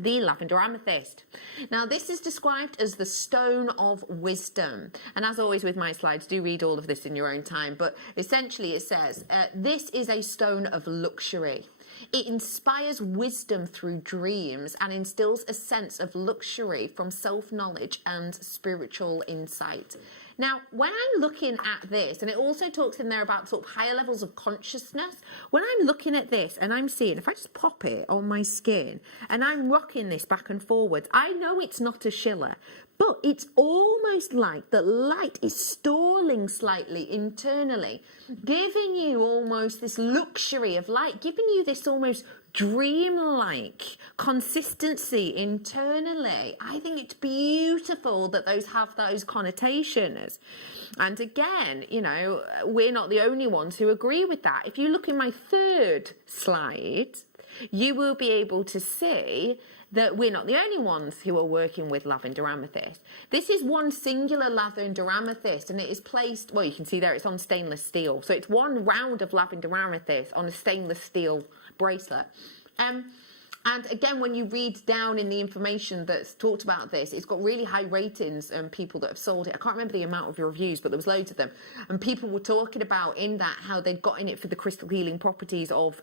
the lavender amethyst. Now, this is described as the stone of wisdom. And as always with my slides, do read all of this in your own time. But essentially it says, this is a stone of luxury. It inspires wisdom through dreams and instills a sense of luxury from self-knowledge and spiritual insight. Now, when I'm looking at this, and it also talks in there about sort of higher levels of consciousness, when I'm looking at this and I'm seeing, if I just pop it on my skin and I'm rocking this back and forwards, I know it's not a Schiller, but it's almost like the light is stalling slightly internally, giving you almost this luxury of light, giving you this almost dreamlike consistency internally. I think it's beautiful that those have those connotations. And again, you know, we're not the only ones who agree with that. If you look in my third slide, you will be able to see that we're not the only ones who are working with lavender amethyst. This is one singular lavender amethyst, and it is placed, well, you can see there it's on stainless steel. So it's one round of lavender amethyst on a stainless steel bracelet. And again, when you read down in the information that's talked about this, it's got really high ratings and people that have sold it. I can't remember the amount of reviews, but there was loads of them. And people were talking about in that how they'd got in it for the crystal healing properties of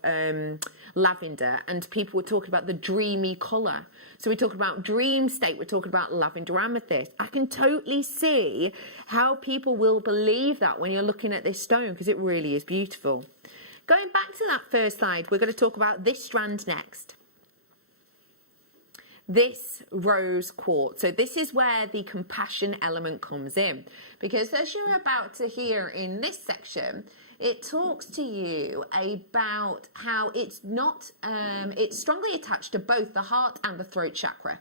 lavender. And people were talking about the dreamy colour. So we're talking about dream state, we're talking about lavender amethyst. I can totally see how people will believe that when you're looking at this stone, because it really is beautiful. Going back to that first slide, we're going to talk about this strand next. This rose quartz. So this is where the compassion element comes in, because as you're about to hear in this section, it talks to you about how it's not, it's strongly attached to both the heart and the throat chakra.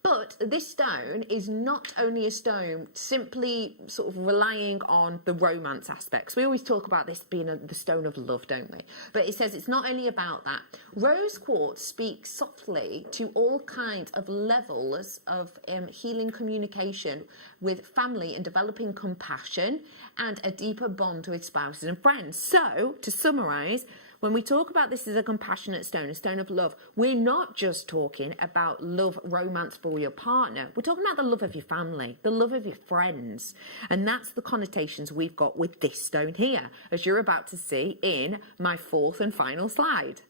But this stone is not only a stone simply sort of relying on the romance aspects. We always talk about this being the stone of love, don't we? But it says it's not only about that. Rose quartz speaks softly to all kinds of levels of healing communication with family and developing compassion and a deeper bond with spouses and friends. So, to summarise, when we talk about this as a compassionate stone, a stone of love, we're not just talking about love, romance for your partner. We're talking about the love of your family, the love of your friends. And that's the connotations we've got with this stone here, as you're about to see in my fourth and final slide.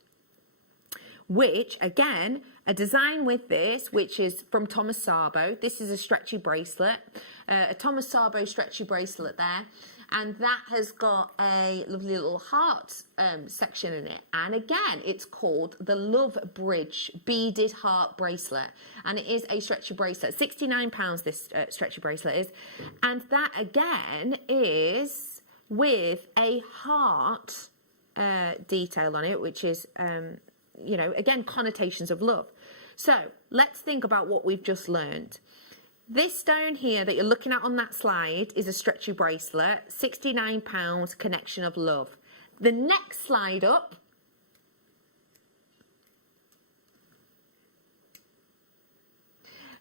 Which, again, a design with this, which is from Thomas Sabo. This is a stretchy bracelet, a Thomas Sabo stretchy bracelet there. And that has got a lovely little heart section in it. And again, it's called the Love Bridge Beaded Heart Bracelet. And it is a stretchy bracelet. £69 this stretchy bracelet is. And that, again, is with a heart detail on it, which is, you know, again, connotations of love. So let's think about what we've just learned. This stone here that you're looking at on that slide is a stretchy bracelet, £69, connection of love. The next slide up,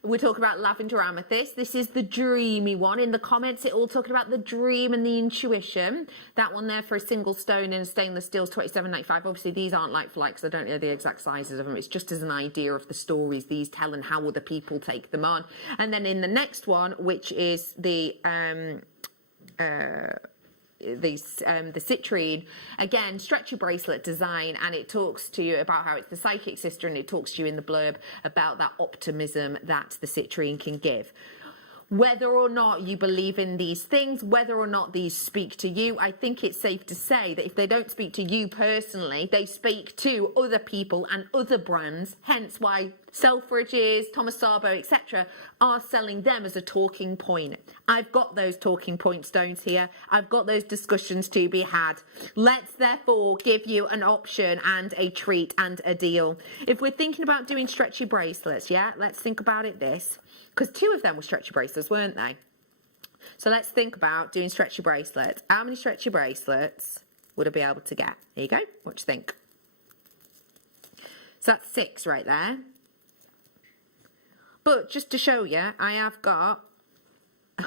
we're talking about lavender amethyst. This is the dreamy one. In the comments, it all talking about the dream and the intuition. That one there for a single stone in a stainless steel is £27.95. Obviously, these aren't like for like, because I don't know the exact sizes of them. It's just as an idea of the stories these tell and how other people take them on. And then in the next one, which is the citrine, again, stretchy bracelet design, and it talks to you about how it's the psychic sister, and it talks to you in the blurb about that optimism that the citrine can give. Whether or not you believe in these things, whether or not these speak to you, I think it's safe to say that if they don't speak to you personally, they speak to other people and other brands, hence why Selfridges, Thomas Sabo, etc. are selling them as a talking point. I've got those talking point stones here. I've got those discussions to be had. Let's therefore give you an option and a treat and a deal. If we're thinking about doing stretchy bracelets, yeah, let's think about it this. Because two of them were stretchy bracelets, weren't they? So let's think about doing stretchy bracelets. How many stretchy bracelets would I be able to get? There you go. What do you think? So that's 6 right there. But just to show you, I have got...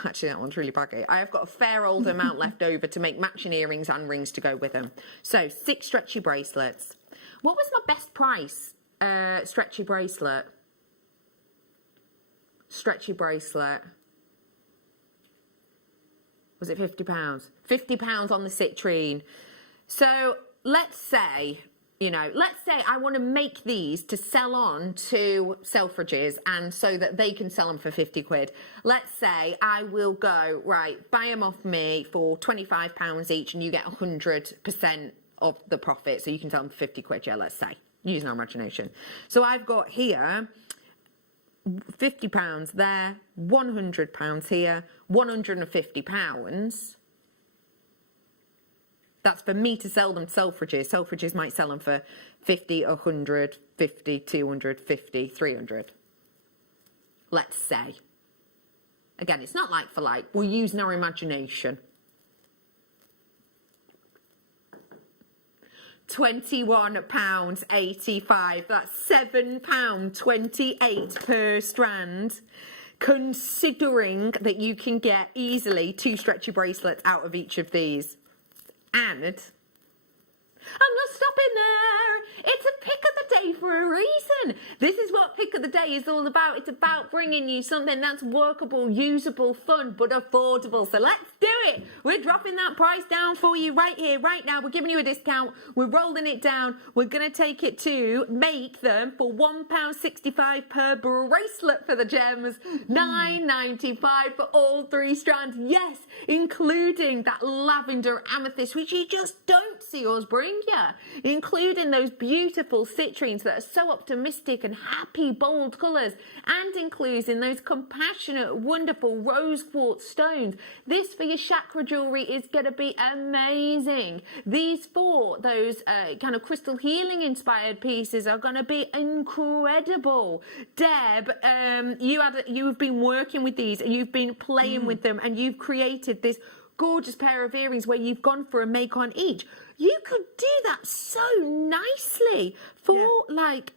Actually, that one's really baggy. I have got a fair old amount left over to make matching earrings and rings to go with them. So 6 stretchy bracelets. What was my best price stretchy bracelet? Stretchy bracelet. Was it £50? £50 on the citrine. So let's say You know, let's say I want to make these to sell on to Selfridges and so that they can sell them for 50 quid. Let's say I will go, right, buy them off me for £25 each and you get 100% of the profit. So you can sell them for 50 quid, yeah, let's say, using our imagination. So I've got here £50 there, £100 here, £150. That's for me to sell them to Selfridges. Selfridges might sell them for 50, 100, 50, 200, 50, 300. Let's say. Again, it's not like for like. We're using our imagination. £21.85. That's £7.28 per strand. Considering that you can get easily 2 stretchy bracelets out of each of these. And I'm not stopping there. It's a pick of the day for a reason. This is what pick of the day is all about. It's about bringing you something that's workable, usable, fun, but affordable. So let's do it. We're dropping that price down for you right here, right now. We're giving you a discount. We're rolling it down. We're going to take it to make them for £1.65 per bracelet for the gems. £9.95 for all 3 strands. Yes, including that lavender amethyst, which you just don't see us bring you. Including those beautiful citrines that are so optimistic and happy, bold colours, and including those compassionate, wonderful rose quartz stones. This for your chakra jewellery is going to be amazing. These for those kind of crystal healing inspired pieces are going to be incredible. Deb, you've been working with these, you've been playing with them, and you've created this gorgeous pair of earrings where you've gone for a make on each. You could do that so nicely for like,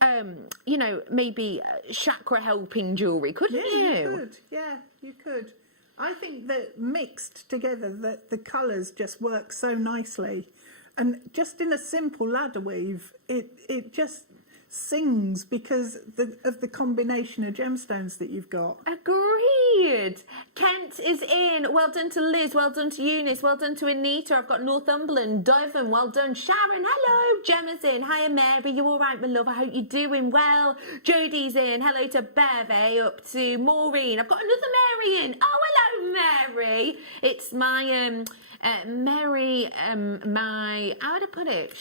you know, maybe chakra helping jewellery, couldn't you? You could. Yeah, you could. I think that mixed together, that the colours just work so nicely. And just in a simple ladder weave, it just sings because of the combination of gemstones that you've got. Agreed. Kent is in. Well done to Liz. Well done to Eunice. Well done to Anita. I've got Northumberland. Devon. Well done. Sharon. Hello. Gemma's in. Hiya, Mary. You all right, my love? I hope you're doing well. Jodie's in. Hello to Beve. Up to Maureen. I've got another Mary in. Oh, hello, Mary. It's my Mary, my, how would I put it?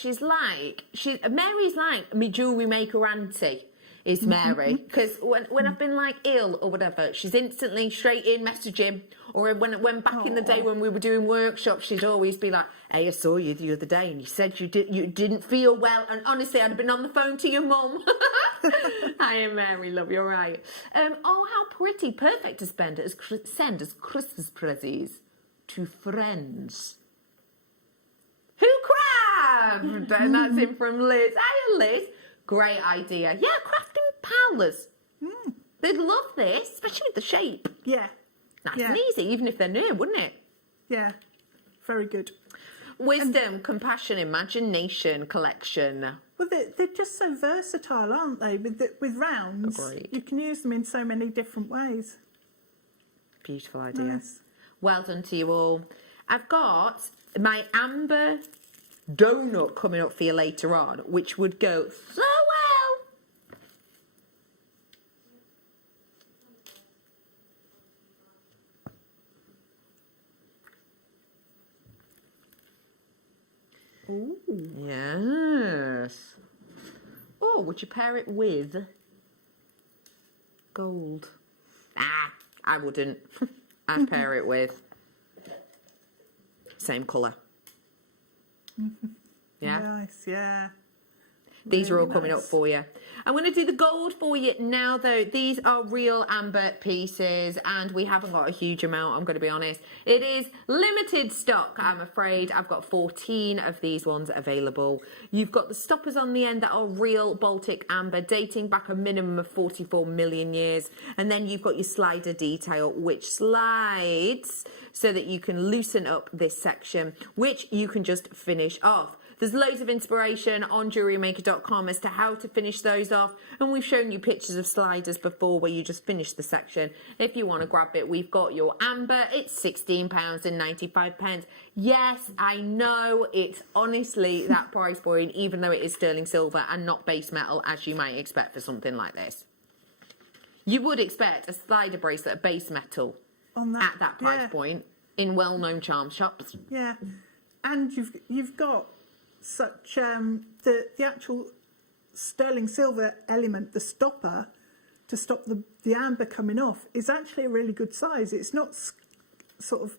Mary's like my jewellery maker auntie is Mary. Because when I've been like ill or whatever, she's instantly straight in messaging. Or when back in the day when we were doing workshops, she'd always be like, hey, I saw you the other day and you said you didn't feel well. And honestly, I'd have been on the phone to your mum. Hiya, Mary, love, you're right. Oh, how pretty. Perfect to send as Christmas presents to friends. Who craft? And that's in from Liz. Hiya, Liz. Great idea. Yeah, crafting powers. They'd love this, especially with the shape. Yeah. Nice and easy, even if they're new, wouldn't it? Yeah. Very good. Wisdom, compassion, imagination collection. Well, they're just so versatile, aren't they? With rounds, Agreed. You can use them in so many different ways. Beautiful idea. Nice. Well done to you all. I've got my amber donut coming up for you later on, which would go so well. Ooh. Yes. Oh, would you pair it with gold? I wouldn't. I'd pair it with same colour. Yeah? Nice, yeah. These are all Really coming up nice. for you. I'm going to do the gold for you now, though. These are real amber pieces, and we haven't got a huge amount, I'm going to be honest. It is limited stock, I'm afraid. I've got 14 of these ones available. You've got the stoppers on the end that are real Baltic amber, dating back a minimum of 44 million years. And then you've got your slider detail, which slides so that you can loosen up this section, which you can just finish off. There's loads of inspiration on JewelleryMaker.com as to how to finish those off, and we've shown you pictures of sliders before where you just finish the section. If you want to grab it, we've got your amber. It's £16.95. Yes, I know it's honestly that price point, even though it is sterling silver and not base metal as you might expect for something like this. You would expect a slider bracelet of base metal at that price point in well-known charm shops. Yeah, and you've got such the actual sterling silver element, the stopper to stop the amber coming off, is actually a really good size. It's not sort of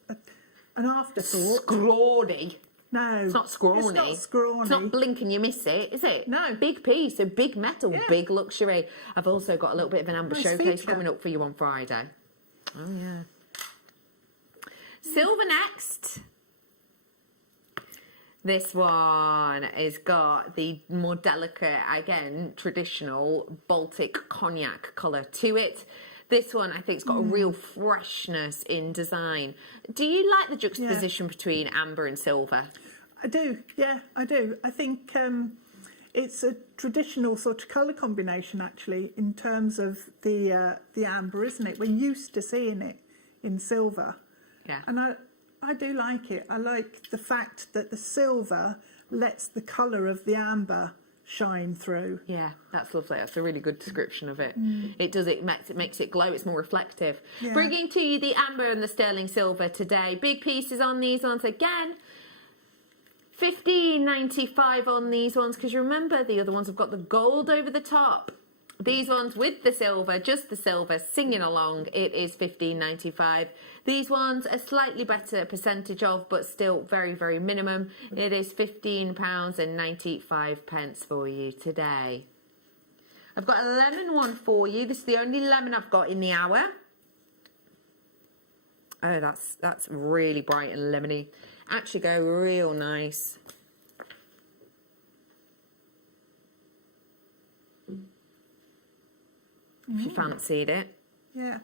an afterthought. Scrawny. No, it's not scrawny. It's not scrawny. It's not blink and you miss it, is it? No. Big piece, so big metal, big luxury. I've also got a little bit of an amber Nice showcase feature. coming up for you on Friday. Oh yeah. Silver next. This one has got the more delicate, again, traditional Baltic cognac colour to it. This one, I think, has got a real freshness in design. Do you like the juxtaposition between amber and silver? I do, yeah, I do. I think it's a traditional sort of colour combination, actually, in terms of the amber, isn't it? We're used to seeing it in silver. Yeah. And I do like it. I like the fact that the silver lets the colour of the amber shine through. Yeah, that's lovely. That's a really good description of it. It does. It makes it glow. It's more reflective. Yeah. Bringing to you the amber and the sterling silver today. Big pieces on these ones again. $15.95 on these ones, because you remember the other ones have got the gold over the top. These ones with the silver, just the silver, singing along, it is $15.95. These ones a slightly better percentage of, but still very, very minimum. It is £15.95 for you today. I've got a lemon one for you. This is the only lemon I've got in the hour. Oh, that's really bright and lemony. Actually go real nice. If you fancied it. Yeah.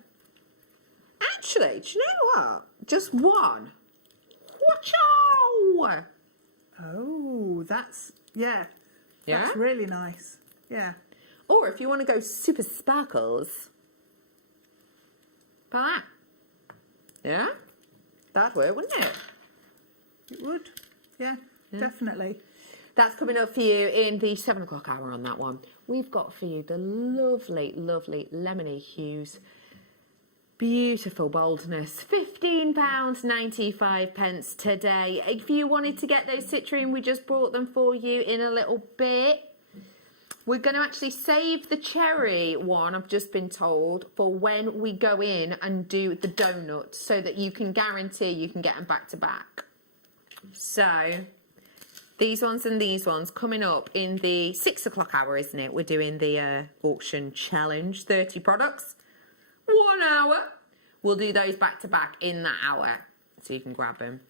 Actually, do you know what? Just one. Watch-ow! Oh, that's, yeah. Yeah? That's really nice. Yeah. Or if you want to go super sparkles. Like that. Yeah? That'd work, wouldn't it? It would. Yeah, definitely. That's coming up for you in the 7 o'clock hour on that one. We've got for you the lovely, lovely lemony hues. Beautiful boldness. £15.95 today. If you wanted to get those citrine, we just brought them for you in a little bit. We're going to actually save the cherry one, I've just been told, for when we go in and do the donuts, so that you can guarantee you can get them back to back. So these ones and these ones coming up in the 6 o'clock hour, isn't it? We're doing the auction challenge, 30 products, 1 hour. We'll do those back to back in that hour, so you can grab them.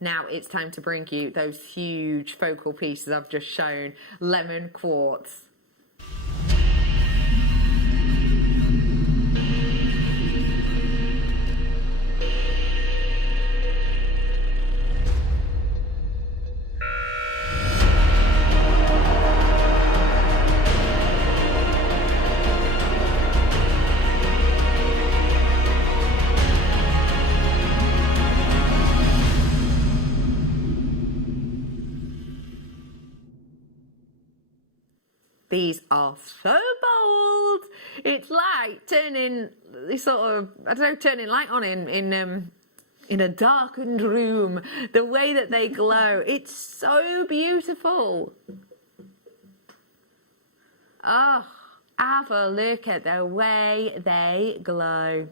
Now it's time to bring you those huge focal pieces I've just shown, lemon quartz. These are so bold. It's like turning this sort of, I don't know, turning light on in a darkened room. The way that they glow, it's so beautiful. Oh, have a look at the way they glow.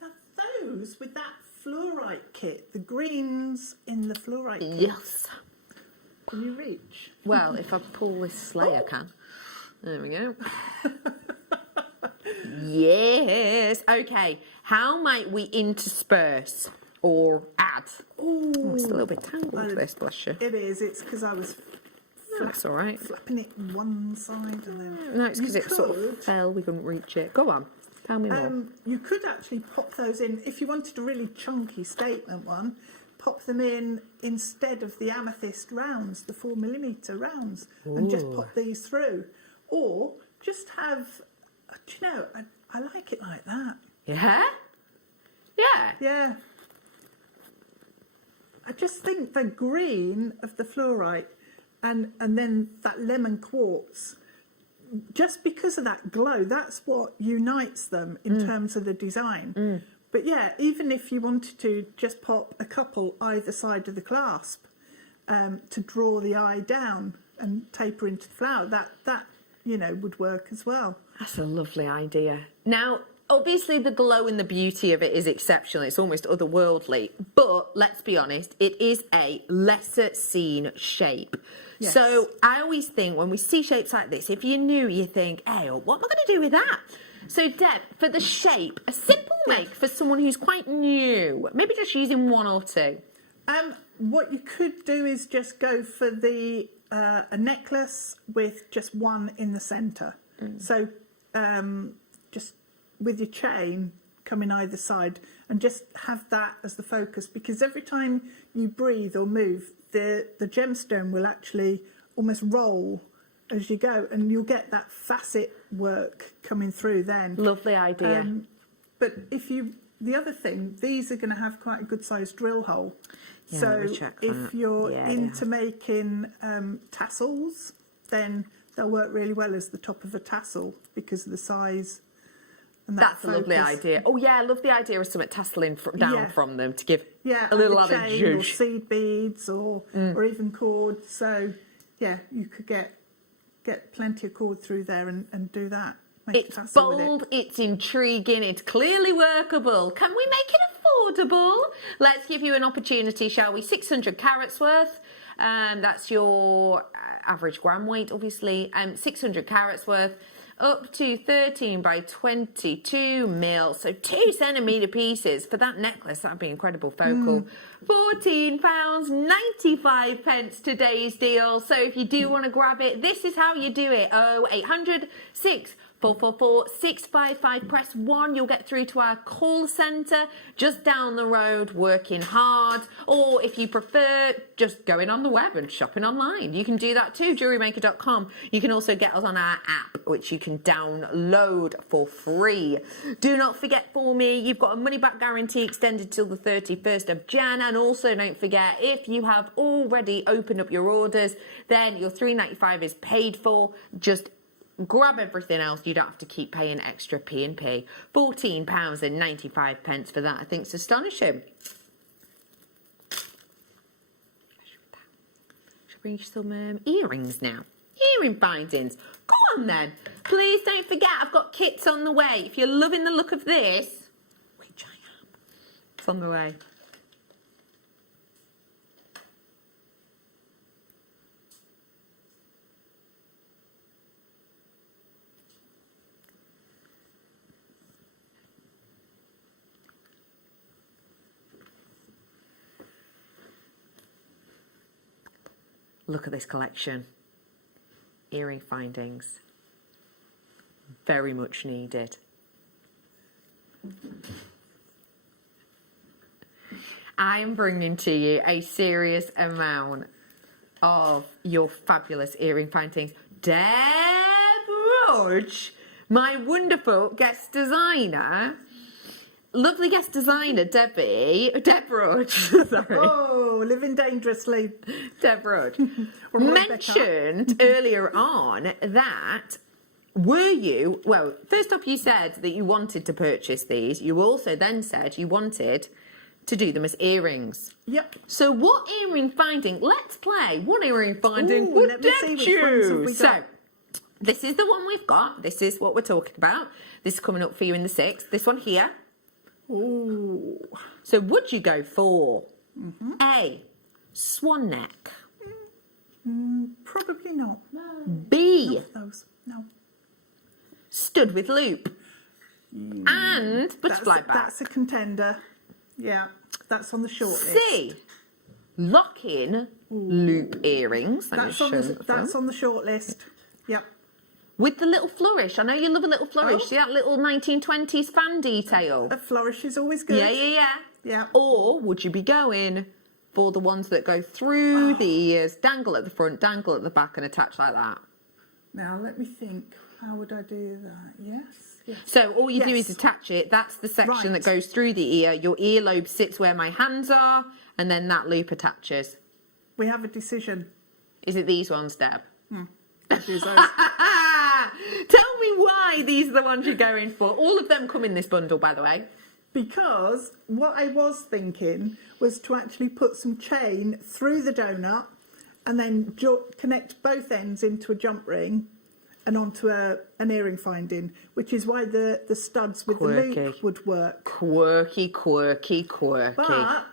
Now those with that fluorite kit, the greens in the fluorite kit. Yes. Can you reach? Well, if I pull this sleigh, I can. There we go. Yes. Okay. How might we intersperse or add? Oh, it's a little bit tangled, this, bless you. It is. It's because I was That's all right. flapping it one side and then... No, it's because it sort of fell. We couldn't reach it. Go on. Tell me more. You could actually pop those in if you wanted a really chunky statement one. pop them in instead of the amethyst rounds, the 4mm rounds, and just Ooh. pop these through. Or just have, do you know, I like it like that. Yeah? Yeah. Yeah. I just think the green of the fluorite and then that lemon quartz, just because of that glow, that's what unites them in terms of the design. But yeah, even if you wanted to just pop a couple either side of the clasp to draw the eye down and taper into the flower, that you know, would work as well. That's a lovely idea. Now, obviously the glow and the beauty of it is exceptional. It's almost otherworldly. But let's be honest, it is a lesser seen shape. Yes. So I always think when we see shapes like this, if you're new, you think, hey, what am I going to do with that? So Deb, for the shape, a simple make for someone who's quite new, maybe just using one or two. What you could do is just go for the a necklace with just one in the centre. So just with your chain coming either side, and just have that as the focus, because every time you breathe or move, the gemstone will actually almost roll as you go, and you'll get that facet work coming through then. Lovely idea. But the other thing, these are going to have quite a good sized drill hole. Yeah, so let me check if that. you're Yeah, into making tassels, then they'll work really well as the top of a tassel because of the size. And That's a lovely focus. idea. Oh yeah, I love the idea of something tasseling down Yeah. from them to give Yeah, a little either added chain or zhuzh. seed beads or even cord. So yeah, you could get plenty of cord through there and do that. Make a It's tassel with it. bold, it's intriguing, it's clearly workable. Can we make it affordable? Let's give you an opportunity, shall we? 600 carats worth. That's your average gram weight, obviously. 600 carats worth. Up to 13 by 22 mil, so 2 centimetre pieces. For that necklace, that would be incredible focal. £14.95 pence today's deal. So if you do want to grab it, this is how you do it. 0800 644 655. Press 1. You'll get through to our call centre just down the road, working hard. Or if you prefer, just going on the web and shopping online. You can do that too, JewelleryMaker.com. You can also get us on our app, which you can download for free. Do not forget for me, you've got a money back guarantee extended till the 31st of Jan. And also don't forget, if you have already opened up your orders, then your $3.95 is paid for. Just grab everything else. You don't have to keep paying extra P&P. £14.95 for that. I think it's astonishing. Shall I bring you some earrings now? Earring findings. Go on then. Please don't forget, I've got kits on the way. If you're loving the look of this, which I am, it's on the way. Look at this collection. Earring findings. Very much needed. I'm bringing to you a serious amount of your fabulous earring findings. Deb Rudge, my wonderful guest designer. Lovely guest designer, Deb Rudge, sorry. Oh, living dangerously. Deb Rudge Or Rebecca. mentioned earlier on that well, first off you said that you wanted to purchase these. You also then said you wanted to do them as earrings. Yep. So what earring finding? Let's play. What earring finding Ooh, would let me see Deb which ones have we choose? So got. this is the one we've got. This is what we're talking about. This is coming up for you in the 6th. This one here. Ooh. So would you go for A, swan neck, Probably not. B, Those. No. stud with loop, and butterfly back, That's a contender. Yeah, that's on the short list. C, lock-in loop earrings. Let me That's on, show the, them. that's on the short list. Yep. With the little flourish. I know you love a little flourish. Oh. See that little 1920s fan detail? A flourish is always good. Yeah. Yeah. Or would you be going for the ones that go through the ears, dangle at the front, dangle at the back, and attach like that. Now, let me think. How would I do that? Yes. So all you do is attach it. That's the section that goes through the ear. Your earlobe sits where my hands are, and then that loop attaches. We have a decision. Is it these ones, Deb? Let's use those. Tell me why these are the ones you're going for. All of them come in this bundle, by the way. Because what I was thinking was to actually put some chain through the donut and then connect both ends into a jump ring and onto an earring finding, which is why the studs with the loop would work. Quirky. But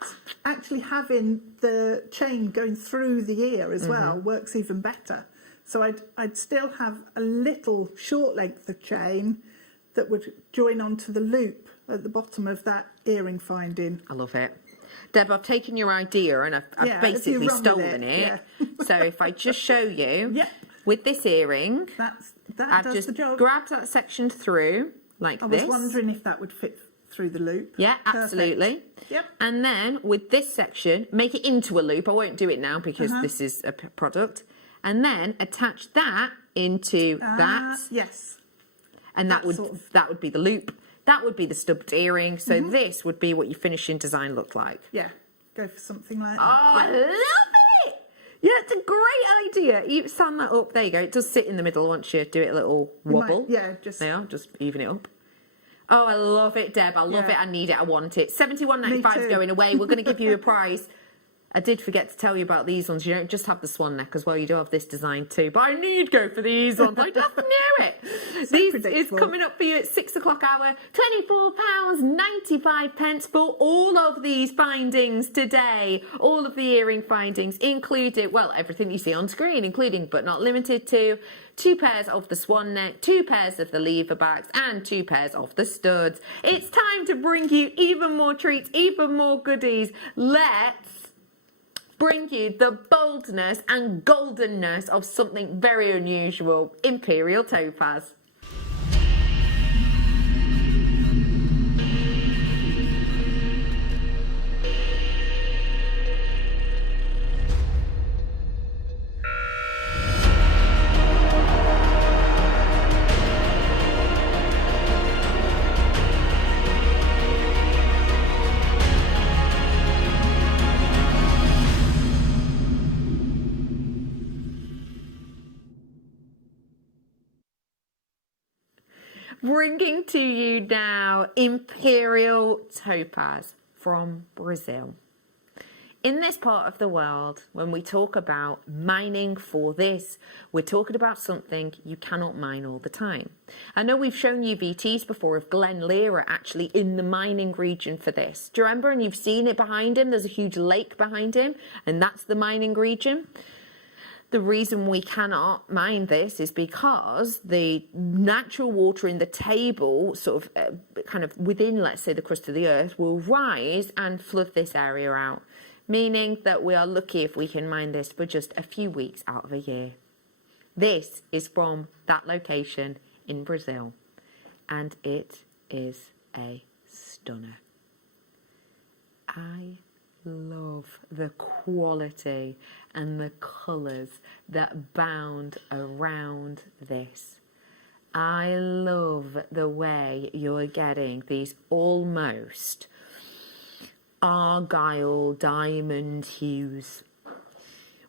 actually having the chain going through the ear as well works even better. So I'd still have a little short length of chain that would join onto the loop at the bottom of that earring finding. I love it. Deb, I've taken your idea and I've basically stolen it. Yeah. So if I just show you, with this earring, I've does just the job. grabbed that section through like this. I was wondering if that would fit through the loop. Yeah, absolutely. Yep. And then with this section, make it into a loop. I won't do it now because this is a product. And then attach that into that. Yes. And that would be the loop. That would be the stubbed earring. So this would be what your finishing design looked like. Yeah, go for something like that. Oh, I love it! Yeah, it's a great idea. You stand that up. There you go. It does sit in the middle once you do it a little wobble. Just even it up. Oh, I love it, Deb. I love it. I need it. I want it. $71.95 is going away. We're going to give you a prize. I did forget to tell you about these ones. You don't just have the swan neck as well. You do have this design too. But I need go for these ones. I just knew it. These is coming up for you at 6 o'clock hour. £24.95 for all of these findings today. All of the earring findings included, well, everything you see on screen, including but not limited to 2 pairs of the swan neck, 2 pairs of the lever backs, and 2 pairs of the studs. It's time to bring you even more treats, even more goodies. Let's bring you the boldness and goldenness of something very unusual, Imperial Topaz. Bringing to you now Imperial Topaz from Brazil. In this part of the world, when we talk about mining for this, we're talking about something you cannot mine all the time. I know we've shown you VTs before of Glen Lira actually in the mining region for this. Do you remember? And you've seen it behind him. There's a huge lake behind him, and that's the mining region. The reason we cannot mine this is because the natural water in the table, sort of kind of within, let's say, the crust of the earth, will rise and flood this area out, meaning that we are lucky if we can mine this for just a few weeks out of a year. This is from that location in Brazil, and it is a stunner. I love the quality and the colours that bound around this. I love the way you're getting these almost argyle diamond hues.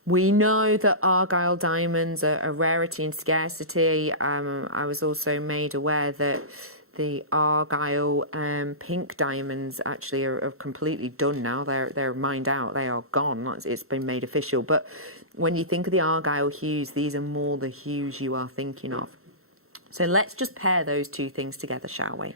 We know that argyle diamonds are a rarity and scarcity. I was also made aware that the argyle pink diamonds actually are completely done now. They're mined out. They are gone. It's been made official. But when you think of the argyle hues, these are more the hues you are thinking of. So let's just pair those two things together, shall we?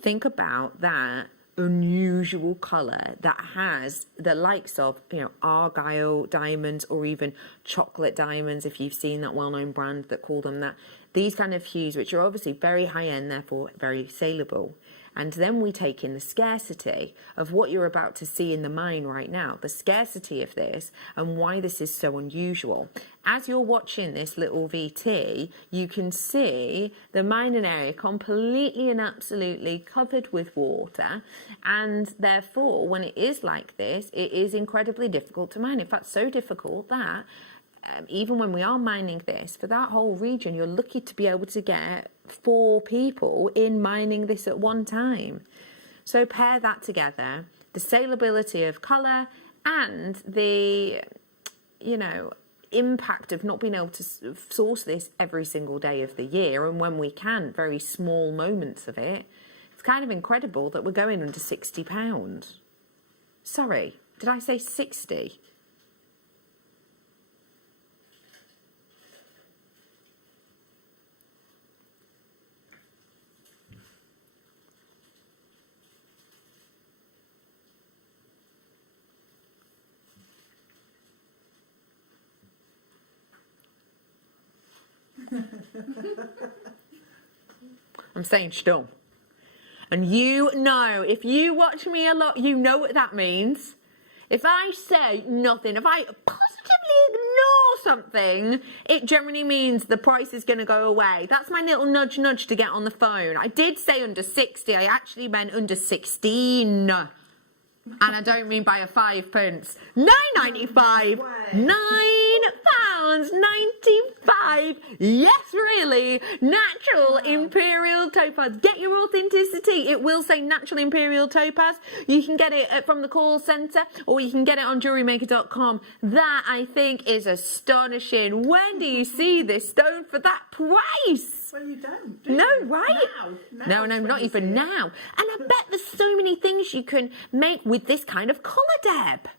Think about that unusual colour that has the likes of, argyle diamonds or even chocolate diamonds, if you've seen that well-known brand that call them that. These kind of hues, which are obviously very high-end, therefore very saleable. And then we take in the scarcity of what you're about to see in the mine right now, the scarcity of this and why this is so unusual. As you're watching this little VT, you can see the mining area completely and absolutely covered with water, and therefore when it is like this, it is incredibly difficult to mine. In fact, so difficult that even when we are mining this, for that whole region, you're lucky to be able to get 4 people in mining this at one time. So pair that together, the saleability of colour and the, you know, impact of not being able to source this every single day of the year, and when we can, very small moments of it. It's kind of incredible that we're going under £60. Sorry, did I say 60? I'm saying still. And you know, if you watch me a lot, you know what that means. If I say nothing, if I positively ignore something, it generally means the price is going to go away. That's my little nudge to get on the phone. I did say under 60, I actually meant under 16. And I don't mean by a 5 pence. £9.95. £9.95. Yes, really. Natural imperial topaz. Get your authenticity. It will say natural imperial topaz. You can get it from the call centre, or you can get it on JewelleryMaker.com. That, I think, is astonishing. When do you see this stone for that price? Well, you don't, do No, you? right? Now No, not even now. And I bet there's so many things you can make with this kind of colour, Deb.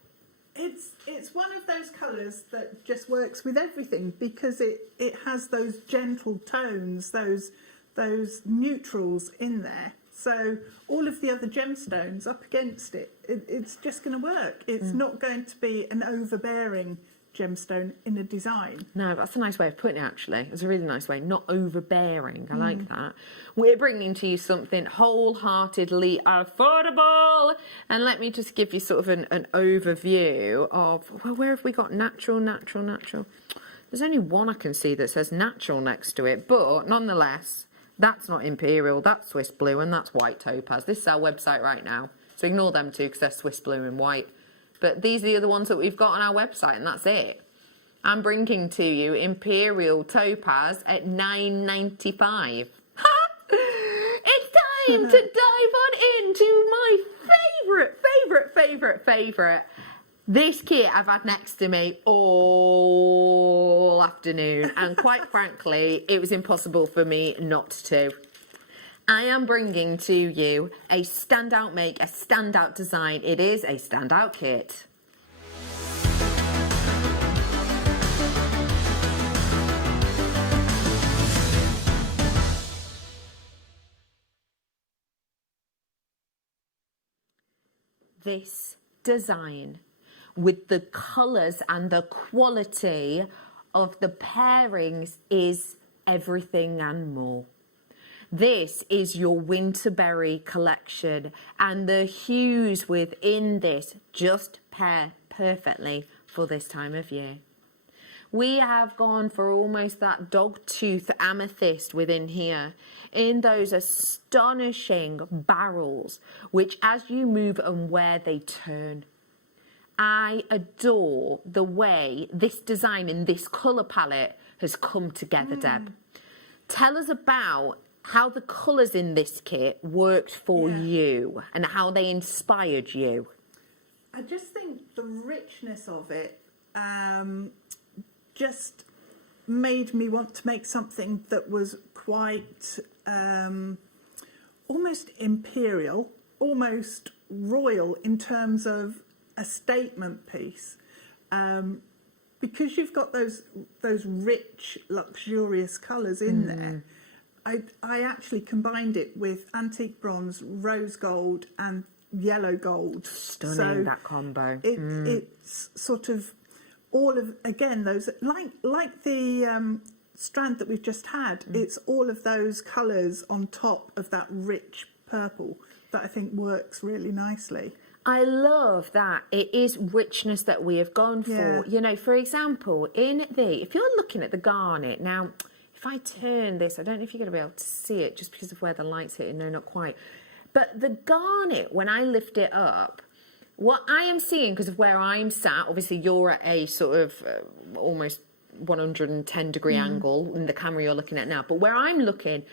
It's one of those colours that just works with everything, because it has those gentle tones, those neutrals in there. So all of the other gemstones up against it's just going to work. It's not going to be an overbearing gemstone in a design. No, that's a nice way of putting it, actually. It's a really nice way, not overbearing. I like that. We're bringing to you something wholeheartedly affordable. And let me just give you sort of an overview of, well, where have we got natural? There's only one I can see that says natural next to it, but nonetheless, that's not imperial, that's Swiss blue, and that's white topaz. This is our website right now, so ignore them two because they're Swiss blue and white. But these are the other ones that we've got on our website, and that's it. I'm bringing to you Imperial Topaz at £9.95. It's time to dive on into my favourite. This kit I've had next to me all afternoon, and quite frankly, it was impossible for me not to. I am bringing to you a standout make, a standout design. It is a standout kit. This design, with the colours and the quality of the pairings, is everything and more. This is your Winterberry collection, and the hues within this just pair perfectly for this time of year. We have gone for almost that dogtooth amethyst within here, in those astonishing barrels, which as you move and wear, they turn. I adore the way this design in this colour palette has come together, Deb. Tell us about how the colours in this kit worked for you and how they inspired you. I just think the richness of it just made me want to make something that was quite almost imperial, almost royal in terms of a statement piece. Because you've got those rich, luxurious colours in there, I actually combined it with antique bronze, rose gold and yellow gold. Stunning, so that combo. It's sort of all of, again, those, like the strand that we've just had, it's all of those colours on top of that rich purple. that I think works really nicely. I love that it is richness that we have gone for. Yeah. You know, for example, if you're looking at the garnet now, if I turn this, I don't know if you're going to be able to see it just because of where the light's hitting. No, not quite. But the garnet, when I lift it up, what I am seeing, because of where I'm sat, obviously you're at a sort of almost 110 degree angle in the camera you're looking at now, but where I'm looking,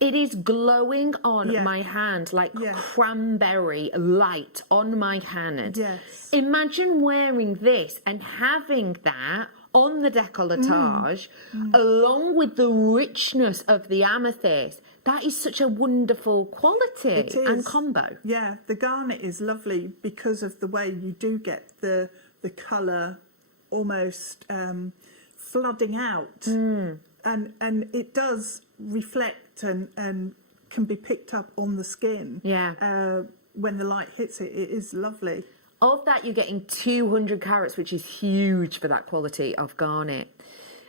it is glowing on my hand like cranberry light on my hand. Yes. Imagine wearing this and having that on the décolletage along with the richness of the amethyst. That is such a wonderful quality and combo. Yeah, the garnet is lovely because of the way you do get the colour almost flooding out. And it does reflect and can be picked up on the skin. When the light hits it, it is lovely. Of that, you're getting 200 carats, which is huge for that quality of garnet.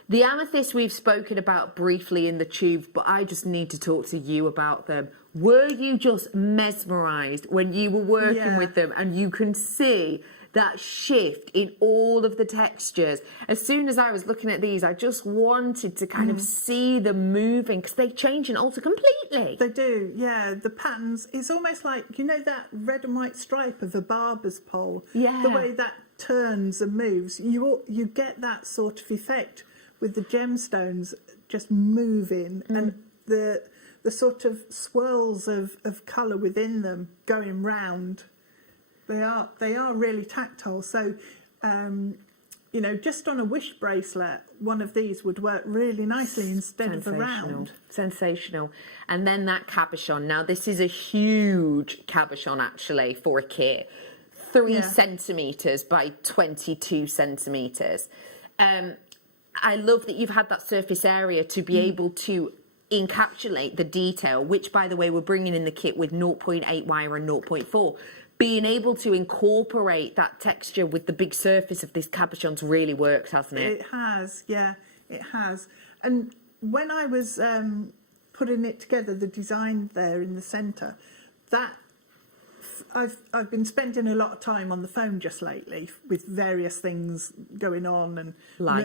The amethyst we've spoken about briefly in the tube, but I just need to talk to you about them. Were you just mesmerised when you were working with them and you can see that shift in all of the textures? As soon as I was looking at these, I just wanted to kind of see them moving because they change and alter completely. They do, yeah. The patterns, it's almost like, you know, that red and white stripe of a barber's pole? Yeah. The way that turns and moves, you get that sort of effect with the gemstones just moving and the sort of swirls of colour within them going round. They are really tactile. So, you know, just on a wish bracelet, one of these would work really nicely instead of a round. Sensational. And then that cabochon. Now, this is a huge cabochon, actually, for a kit. 3 centimetres by 22 centimetres. I love that you've had that surface area to be able to encapsulate the detail, which, by the way, we're bringing in the kit with 0.8 wire and 0.4. Being able to incorporate that texture with the big surface of this cabochon's really worked, hasn't it? It has, yeah, it has. And when I was putting it together, the design there in the centre, that I've been spending a lot of time on the phone just lately with various things going on and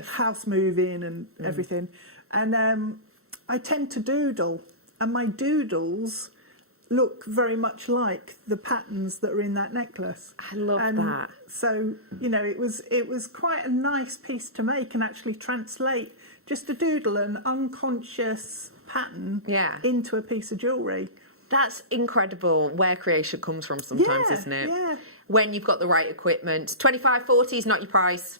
house moving and everything. And I tend to doodle, and my doodles look very much like the patterns that are in that necklace. I love that. So, you know, it was quite a nice piece to make and actually translate just a doodle, an unconscious pattern into a piece of jewellery. That's incredible where creation comes from sometimes, isn't it? Yeah. When you've got the right equipment. 25.40 is not your price.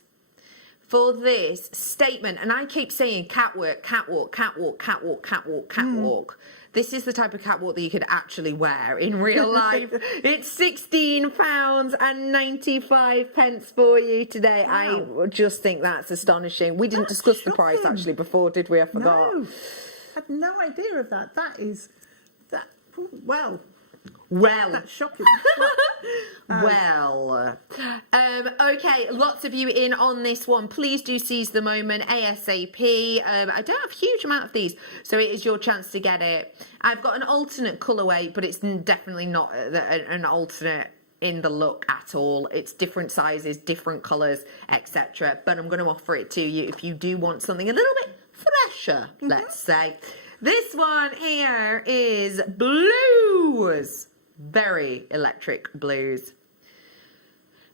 For this statement, and I keep saying catwalk, catwalk, catwalk, catwalk, catwalk, catwalk. This is the type of catwalk that you could actually wear in real life. It's £16 and 95 pence for you today. Wow. I just think that's astonishing. We didn't discuss the price actually before, did we? I forgot. No, had no idea of that. Well, that's shocking. Okay, lots of you in on this one. Please do seize the moment ASAP. I don't have a huge amount of these, so it is your chance to get it. I've got an alternate colourway, but it's definitely not an alternate in the look at all. It's different sizes, different colours, etc. But I'm going to offer it to you if you do want something a little bit fresher, let's say. This one here is blues. Very electric blues.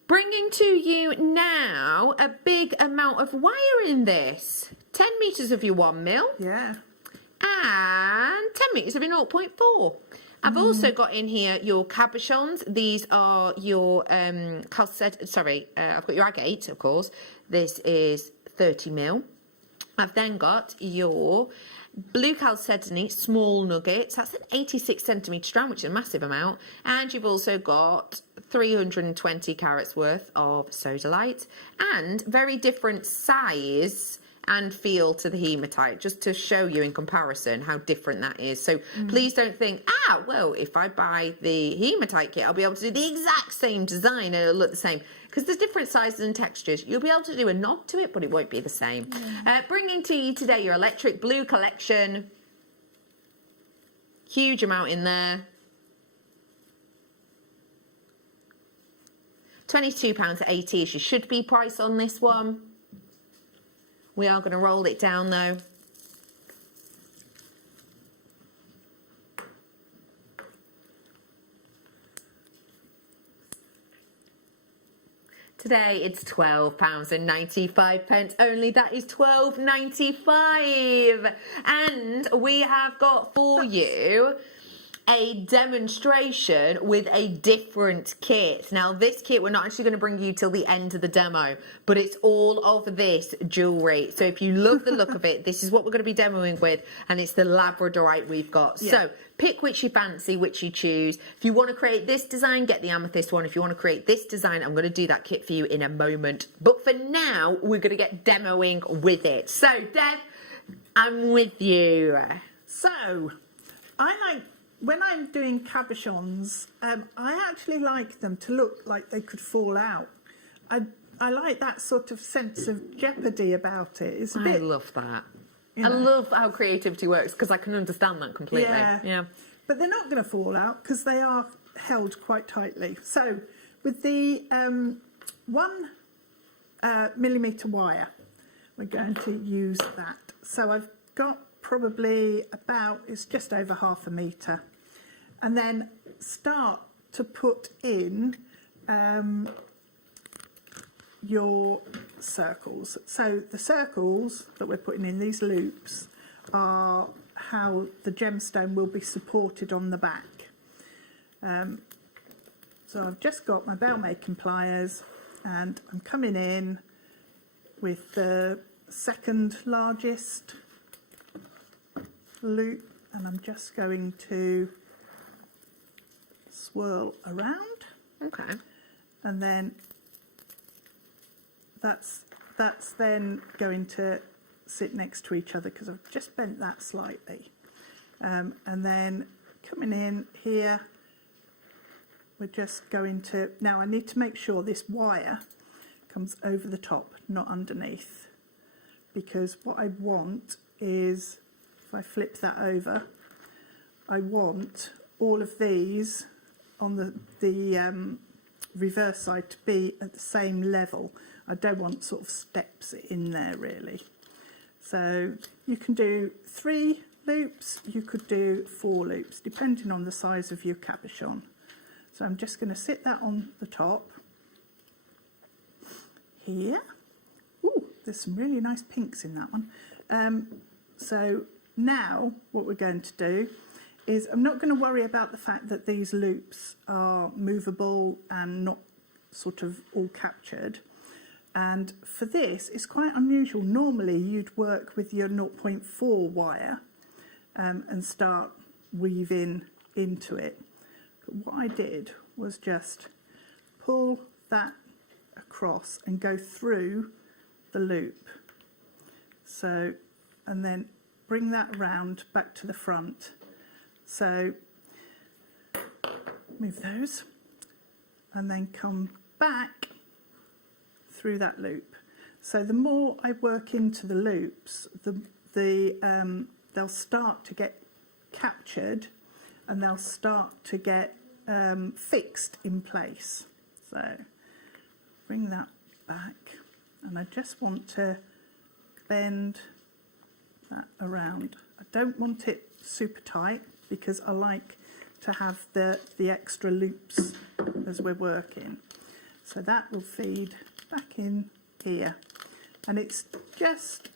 Bringing to you now a big amount of wire in this. 10 metres of your 1 mil. Yeah. And 10 metres of your 0.4. I've also got in here your cabochons. These are your I've got your agate, of course. This is 30 mil. I've then got your blue chalcedony small nuggets. That's an 86 centimetre strand, which is a massive amount. And you've also got 320 carats worth of sodalite and very different size and feel to the hematite, just to show you in comparison how different that is. So please don't think, well, if I buy the hematite kit, I'll be able to do the exact same design and it'll look the same. Because there's different sizes and textures. You'll be able to do a nod to it, but it won't be the same. Bringing to you today your electric blue collection. Huge amount in there. £22.80 is your should be price on this one. We are going to roll it down though. Today it's £12.95 only. That is £12.95. And we have got for you a demonstration with a different kit. Now this kit we're not actually going to bring you till the end of the demo, but it's all of this jewellery. So if you love the look of it, this is what we're going to be demoing with, and it's the labradorite we've got. Yeah. So pick which you fancy, which you choose. If you want to create this design, get the amethyst one. If you want to create this design, I'm going to do that kit for you in a moment. But for now, we're going to get demoing with it. So Dev, I'm with you. So, I like, when I'm doing cabochons, I actually like them to look like they could fall out. I like that sort of sense of jeopardy about it. It's a bit, I love that. you I know. love how creativity works because I can understand that completely. Yeah. But they're not going to fall out because they are held quite tightly. So with the 1 millimetre wire, we're going to use that. So I've got probably about, it's just over ½ metre. And then start to put in your circles. So the circles that we're putting in, these loops, are how the gemstone will be supported on the back. So I've just got my bell making pliers and I'm coming in with the second largest loop, and I'm just going to swirl around. Okay. And then that's then going to sit next to each other because I've just bent that slightly. And then coming in here, we're just going to, now I need to make sure this wire comes over the top, not underneath, because what I want is, if I flip that over, I want all of these on the reverse side to be at the same level. I don't want sort of steps in there really. So you can do 3 loops, you could do 4 loops, depending on the size of your cabochon. So I'm just going to sit that on the top here. Ooh, there's some really nice pinks in that one. So now what we're going to do is, I'm not going to worry about the fact that these loops are movable and not sort of all captured. And for this, it's quite unusual. Normally you'd work with your 0.4 wire and start weaving into it. But what I did was just pull that across and go through the loop. So, and then bring that round back to the front. So move those and then come back through that loop. So the more I work into the loops, they'll start to get captured and they'll start to get fixed in place. So bring that back, and I just want to bend that around. I don't want it super tight because I like to have the extra loops as we're working. So that will feed back in here, and it's just,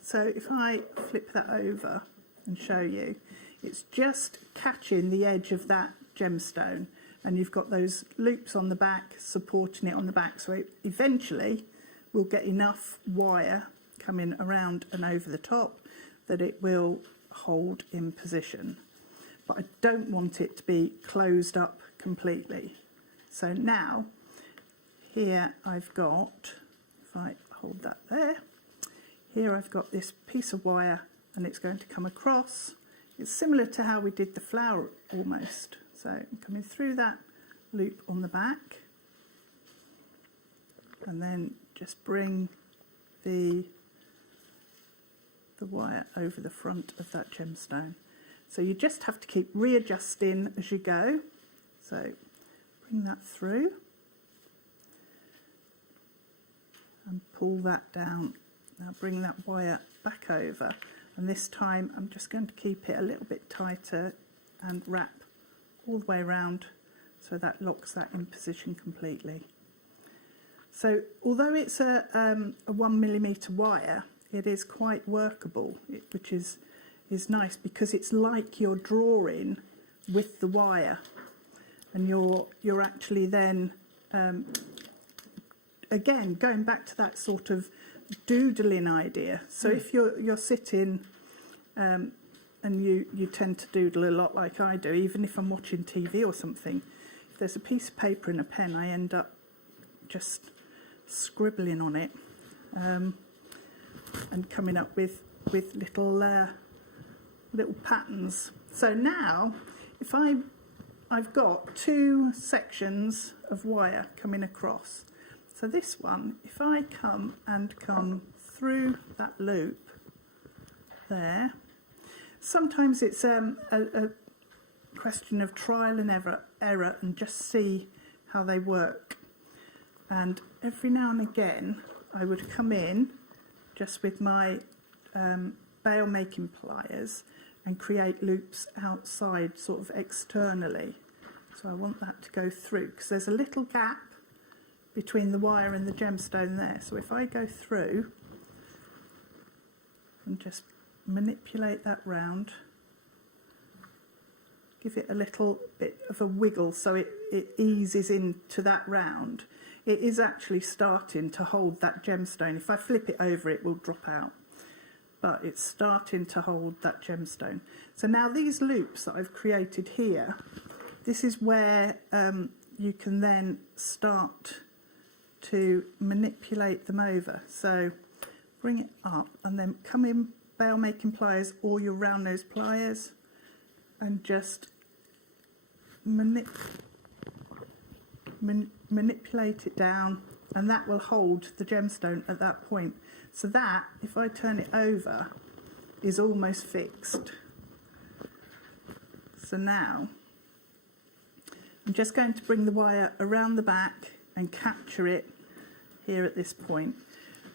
so if I flip that over and show you, it's just catching the edge of that gemstone, and you've got those loops on the back supporting it on the back, so it eventually will get enough wire coming around and over the top that it will hold in position. But I don't want it to be closed up completely. So now here I've got, if I hold that there, here I've got this piece of wire and it's going to come across. It's similar to how we did the flower almost. So I'm coming through that loop on the back and then just bring the wire over the front of that gemstone. So you just have to keep readjusting as you go. So bring that through. and pull that down. Now bring that wire back over, and this time I'm just going to keep it a little bit tighter and wrap all the way around so that locks that in position completely. So although it's a 1mm wire, it is quite workable, which is nice because it's like you're drawing with the wire, and you're actually then again going back to that sort of doodling idea. So if you're sitting and you tend to doodle a lot like I do, even if I'm watching TV or something, if there's a piece of paper and a pen, I end up just scribbling on it and coming up with little patterns. So now if I've got two sections of wire coming across. So this one, if I come through that loop there, sometimes it's a question of trial and error and just see how they work. And every now and again, I would come in just with my bail making pliers and create loops outside, sort of externally. So I want that to go through because there's a little gap between the wire and the gemstone there. So if I go through and just manipulate that round, give it a little bit of a wiggle so it eases into that round, it is actually starting to hold that gemstone. If I flip it over, it will drop out, but it's starting to hold that gemstone. So now these loops that I've created here, this is where you can then start to manipulate them over. So bring it up and then come in bail making pliers or your round nose pliers and just manipulate it down, and that will hold the gemstone at that point. So that, if I turn it over, is almost fixed. So now I'm just going to bring the wire around the back and capture it here at this point.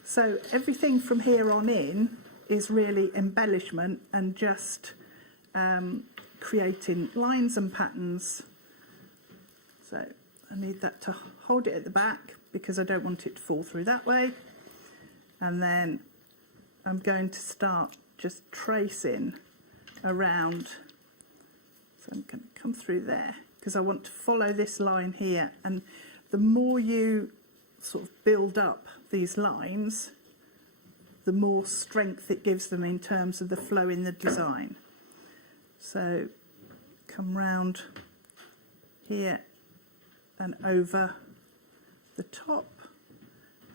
So everything from here on in is really embellishment and just creating lines and patterns. So I need that to hold it at the back because I don't want it to fall through that way. And then I'm going to start just tracing around. So I'm going to come through there because I want to follow this line here. And the more you sort of build up these lines, the more strength it gives them in terms of the flow in the design. So come round here and over the top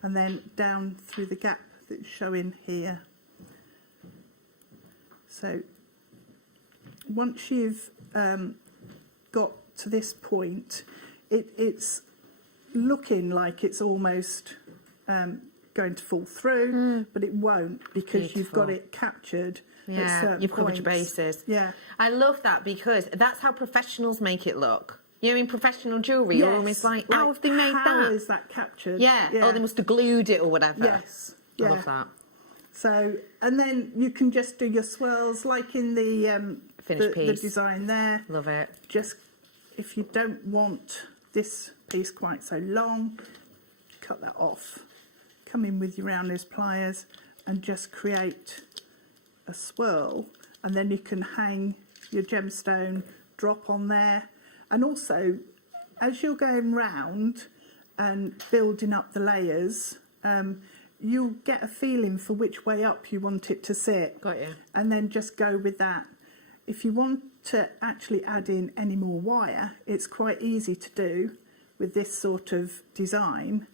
and then down through the gap that's showing here. So once you've got to this point, it's looking like it's almost going to fall through, but it won't because you've got it captured. Yeah, you've covered your bases. Yeah. I love that because that's how professionals make it look. You know, in professional jewellery, you're almost like, how have they made that? How is that captured? Yeah. Oh, they must have glued it or whatever. Yes. I love that. So, and then you can just do your swirls like in the finished piece. The design there. Love it. Just, if you don't want this piece quite so long, cut that off. Come in with your round nose pliers and just create a swirl, and then you can hang your gemstone drop on there. And also, as you're going round and building up the layers, you'll get a feeling for which way up you want it to sit. Got you. And then just go with that. If you want to actually add in any more wire, it's quite easy to do with this sort of design.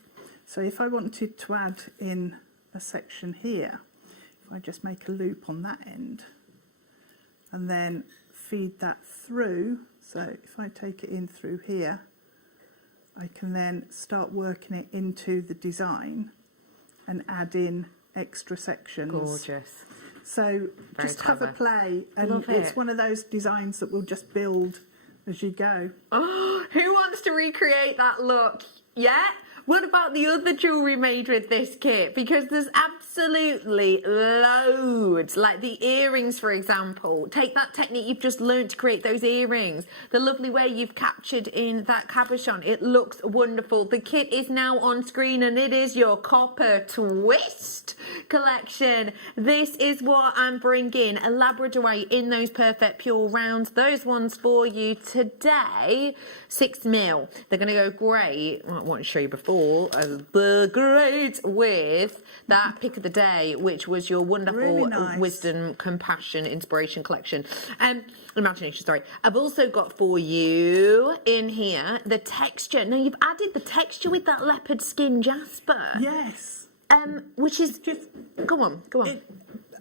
So if I wanted to add in a section here, if I just make a loop on that end and then feed that through, so if I take it in through here, I can then start working it into the design and add in extra sections. Gorgeous. So just have a play, and it's one of those designs that will just build as you go. Oh, who wants to recreate that look? Yeah? What about the other jewellery made with this kit? Because there's absolutely loads. Like the earrings, for example. Take that technique you've just learned to create those earrings. The lovely way you've captured in that cabochon. It looks wonderful. The kit is now on screen and it is your copper twist collection. This is what I'm bringing. A Labradorite in those perfect pure rounds. Those ones for you today. 6mm. They're going to go great. I want to show you before. Great with that pick of the day, which was your wonderful Really nice. Wisdom, Compassion, Inspiration collection. Imagination, sorry. I've also got for you in here the texture. Now, you've added the texture with that leopard skin jasper. Yes. Which is just... Go on.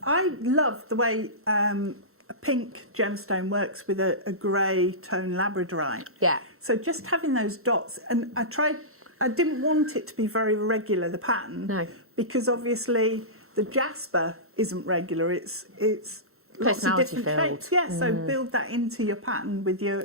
I love the way a pink gemstone works with a grey tone labradorite. Yeah. So just having those dots, and I didn't want it to be very regular, the pattern. No. Because obviously the jasper isn't regular. It's lots of different shapes. Yeah. So build that into your pattern with your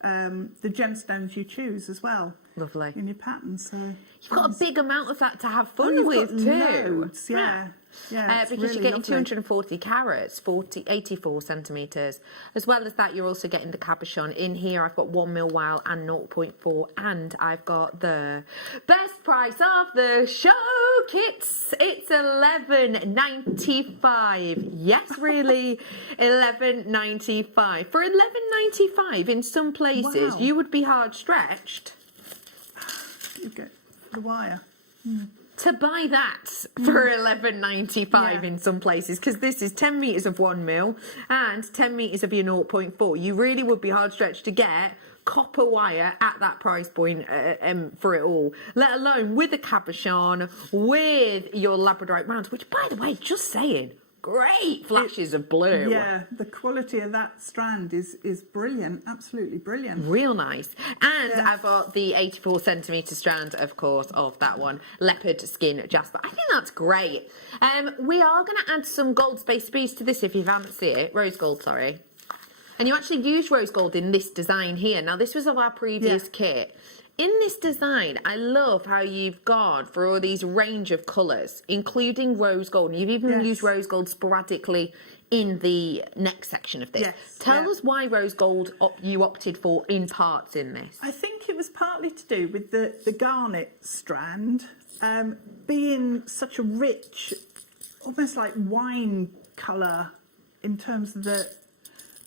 the gemstones you choose as well. Lovely. In your pattern. So you've got a big amount of that to have fun with too. Loads, yeah. Yeah, it's because really you're getting lovely. 240 carats, 84 centimetres. As well as that, you're also getting the cabochon. In here, I've got 1mm wow and 0.4, and I've got the best price of the show kits. It's $11.95. Yes, really, $11.95. For $11.95, in some places, Wow. you would be hard stretched. You get the wire. To buy that for $11.95 in some places, because this is 10 metres of 1mm and 10 metres of your 0.4. You really would be hard stretched to get copper wire at that price point for it all, let alone with a cabochon, with your labradorite rounds, which, by the way, just saying, great flashes of blue. Yeah, the quality of that strand is brilliant, absolutely brilliant. Real nice. And I've got the 84 centimetre strand, of course, of that one, leopard skin jasper. I think that's great. We are going to add some gold space beads to this if you fancy it. Rose gold, sorry. And you actually use rose gold in this design here. Now, this was of our previous kit. In this design, I love how you've gone for all these range of colours, including rose gold. And you've even used rose gold sporadically in the next section of this. Yes, Tell us why rose gold you opted for in parts in this. I think it was partly to do with the garnet strand being such a rich, almost like wine colour in terms of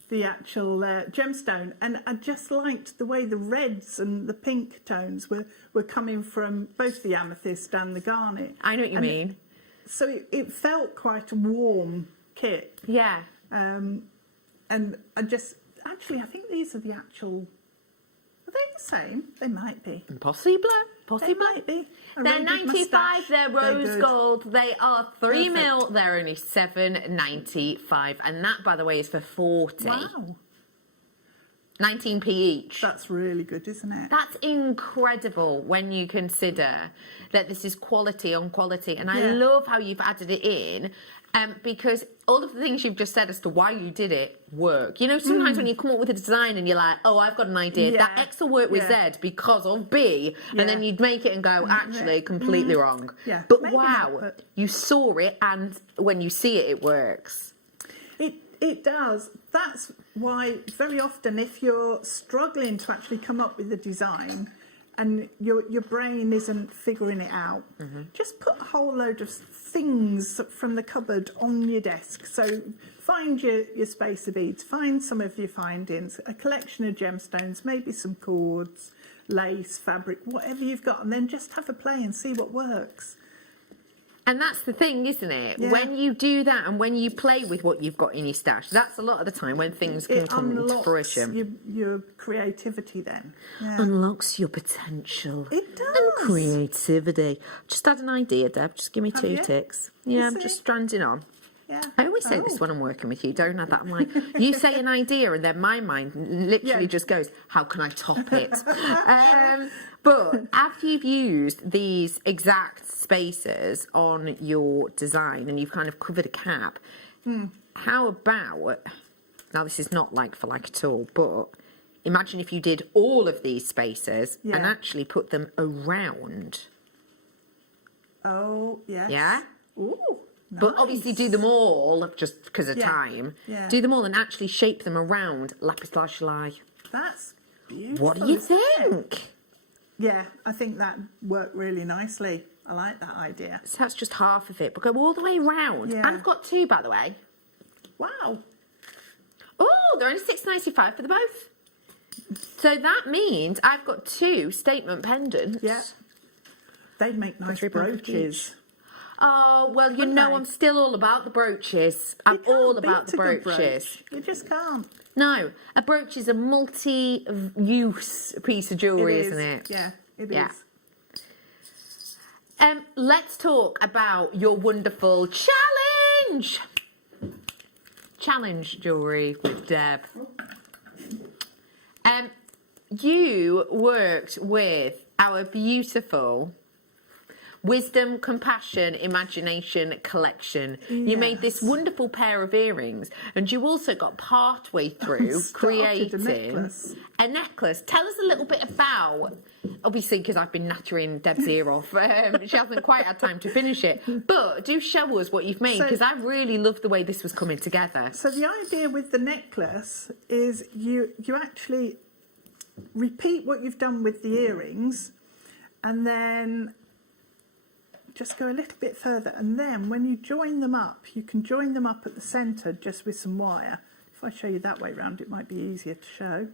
the actual gemstone, and I just liked the way the reds and the pink tones were coming from both the amethyst and the garnet. I know what you mean. So it felt quite a warm kit. Yeah. And I think these are the actual... Are they the same? They might be. Possibly. They might be. They're 95, they're rose good. gold, they are 3mm, they're only $7.95, and that, by the way, is for 40. Wow. 19p each. That's really good, isn't it? That's incredible when you consider that this is quality on quality, and I love how you've added it in. Because all of the things you've just said as to why you did it work. You know, sometimes when you come up with a design and you're like, oh, I've got an idea. That X will work with Z because of B. And then you'd make it and go, actually, completely wrong. Yeah. But Maybe wow, not, but... you saw it, and when you see it, it works. It does. That's why very often if you're struggling to actually come up with a design and your brain isn't figuring it out, just put a whole load of things from the cupboard on your desk. So find your spacer beads, find some of your findings, a collection of gemstones, maybe some cords, lace, fabric, whatever you've got, and then just have a play and see what works. And that's the thing, isn't it? Yeah. When you do that and when you play with what you've got in your stash, that's a lot of the time when things can come into fruition. Your creativity then. Yeah. Unlocks your potential. It does. And creativity. Just had an idea, Deb. Just give me two ticks. Yeah, I'm just stranding on. Yeah. I always say this when I'm working with you, don't I? That I'm like, you say an idea and then my mind literally just goes, how can I top it? But after you've used these exact spacers on your design and you've kind of covered a cap, how about, now this is not like for like at all, but imagine if you did all of these spaces and Yeah. actually put them around. Oh, yes. Yeah? Ooh, But obviously do them all, just because of Yeah. time. Yeah. Do them all and actually shape them around lapis lazuli. That's beautiful. What do you isn't it? think? Yeah, I think that worked really nicely. I like that idea. So that's just half of it, but go all the way around. Yeah. And I've got two, by the way. Wow. Oh, they're only $6.95 for the both. So that means I've got two statement pendants. Yeah. They'd make nice £3.50 brooches. Oh, well, you Wouldn't know they? I'm still all about the brooches. I'm all about beat the a good brooches. brooch. You just can't. No, a brooch is a multi-use piece of jewellery, isn't it? Yeah, it Yeah. is. Let's talk about your wonderful challenge. Challenge jewellery with Deb. You worked with our beautiful Wisdom, Compassion, Imagination collection. You made this wonderful pair of earrings, and you also got partway through creating a necklace. Tell us a little bit about, obviously, because I've been nattering Deb's ear off. She hasn't quite had time to finish it, but do show us what you've made, because I really love the way this was coming together. So the idea with the necklace is you actually repeat what you've done with the earrings, and then just go a little bit further, and then when you join them up, you can join them up at the centre just with some wire. If I show you that way round, it might be easier to show.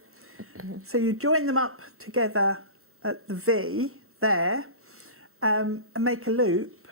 So you join them up together at the V there, and make a loop,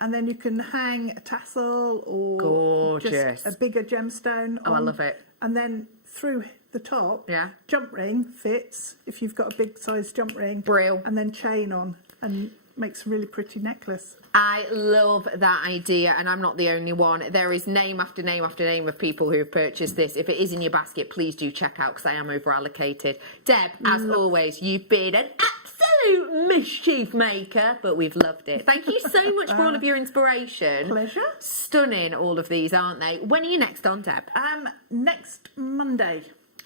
and then you can hang a tassel or just a bigger gemstone on. Oh, I love it. And then through the top, jump ring fits if you've got a big size jump ring. Brill. And then chain on, and makes a really pretty necklace. I love that idea, and I'm not the only one. There is name after name after name of people who have purchased this. If it is in your basket, please do check out, because I am over allocated. Deb, as always, you've been an absolute mischief maker, but we've loved it. Thank you so much for all of your inspiration. Pleasure. Stunning, all of these, aren't they? When are you next on, Deb? Next Monday.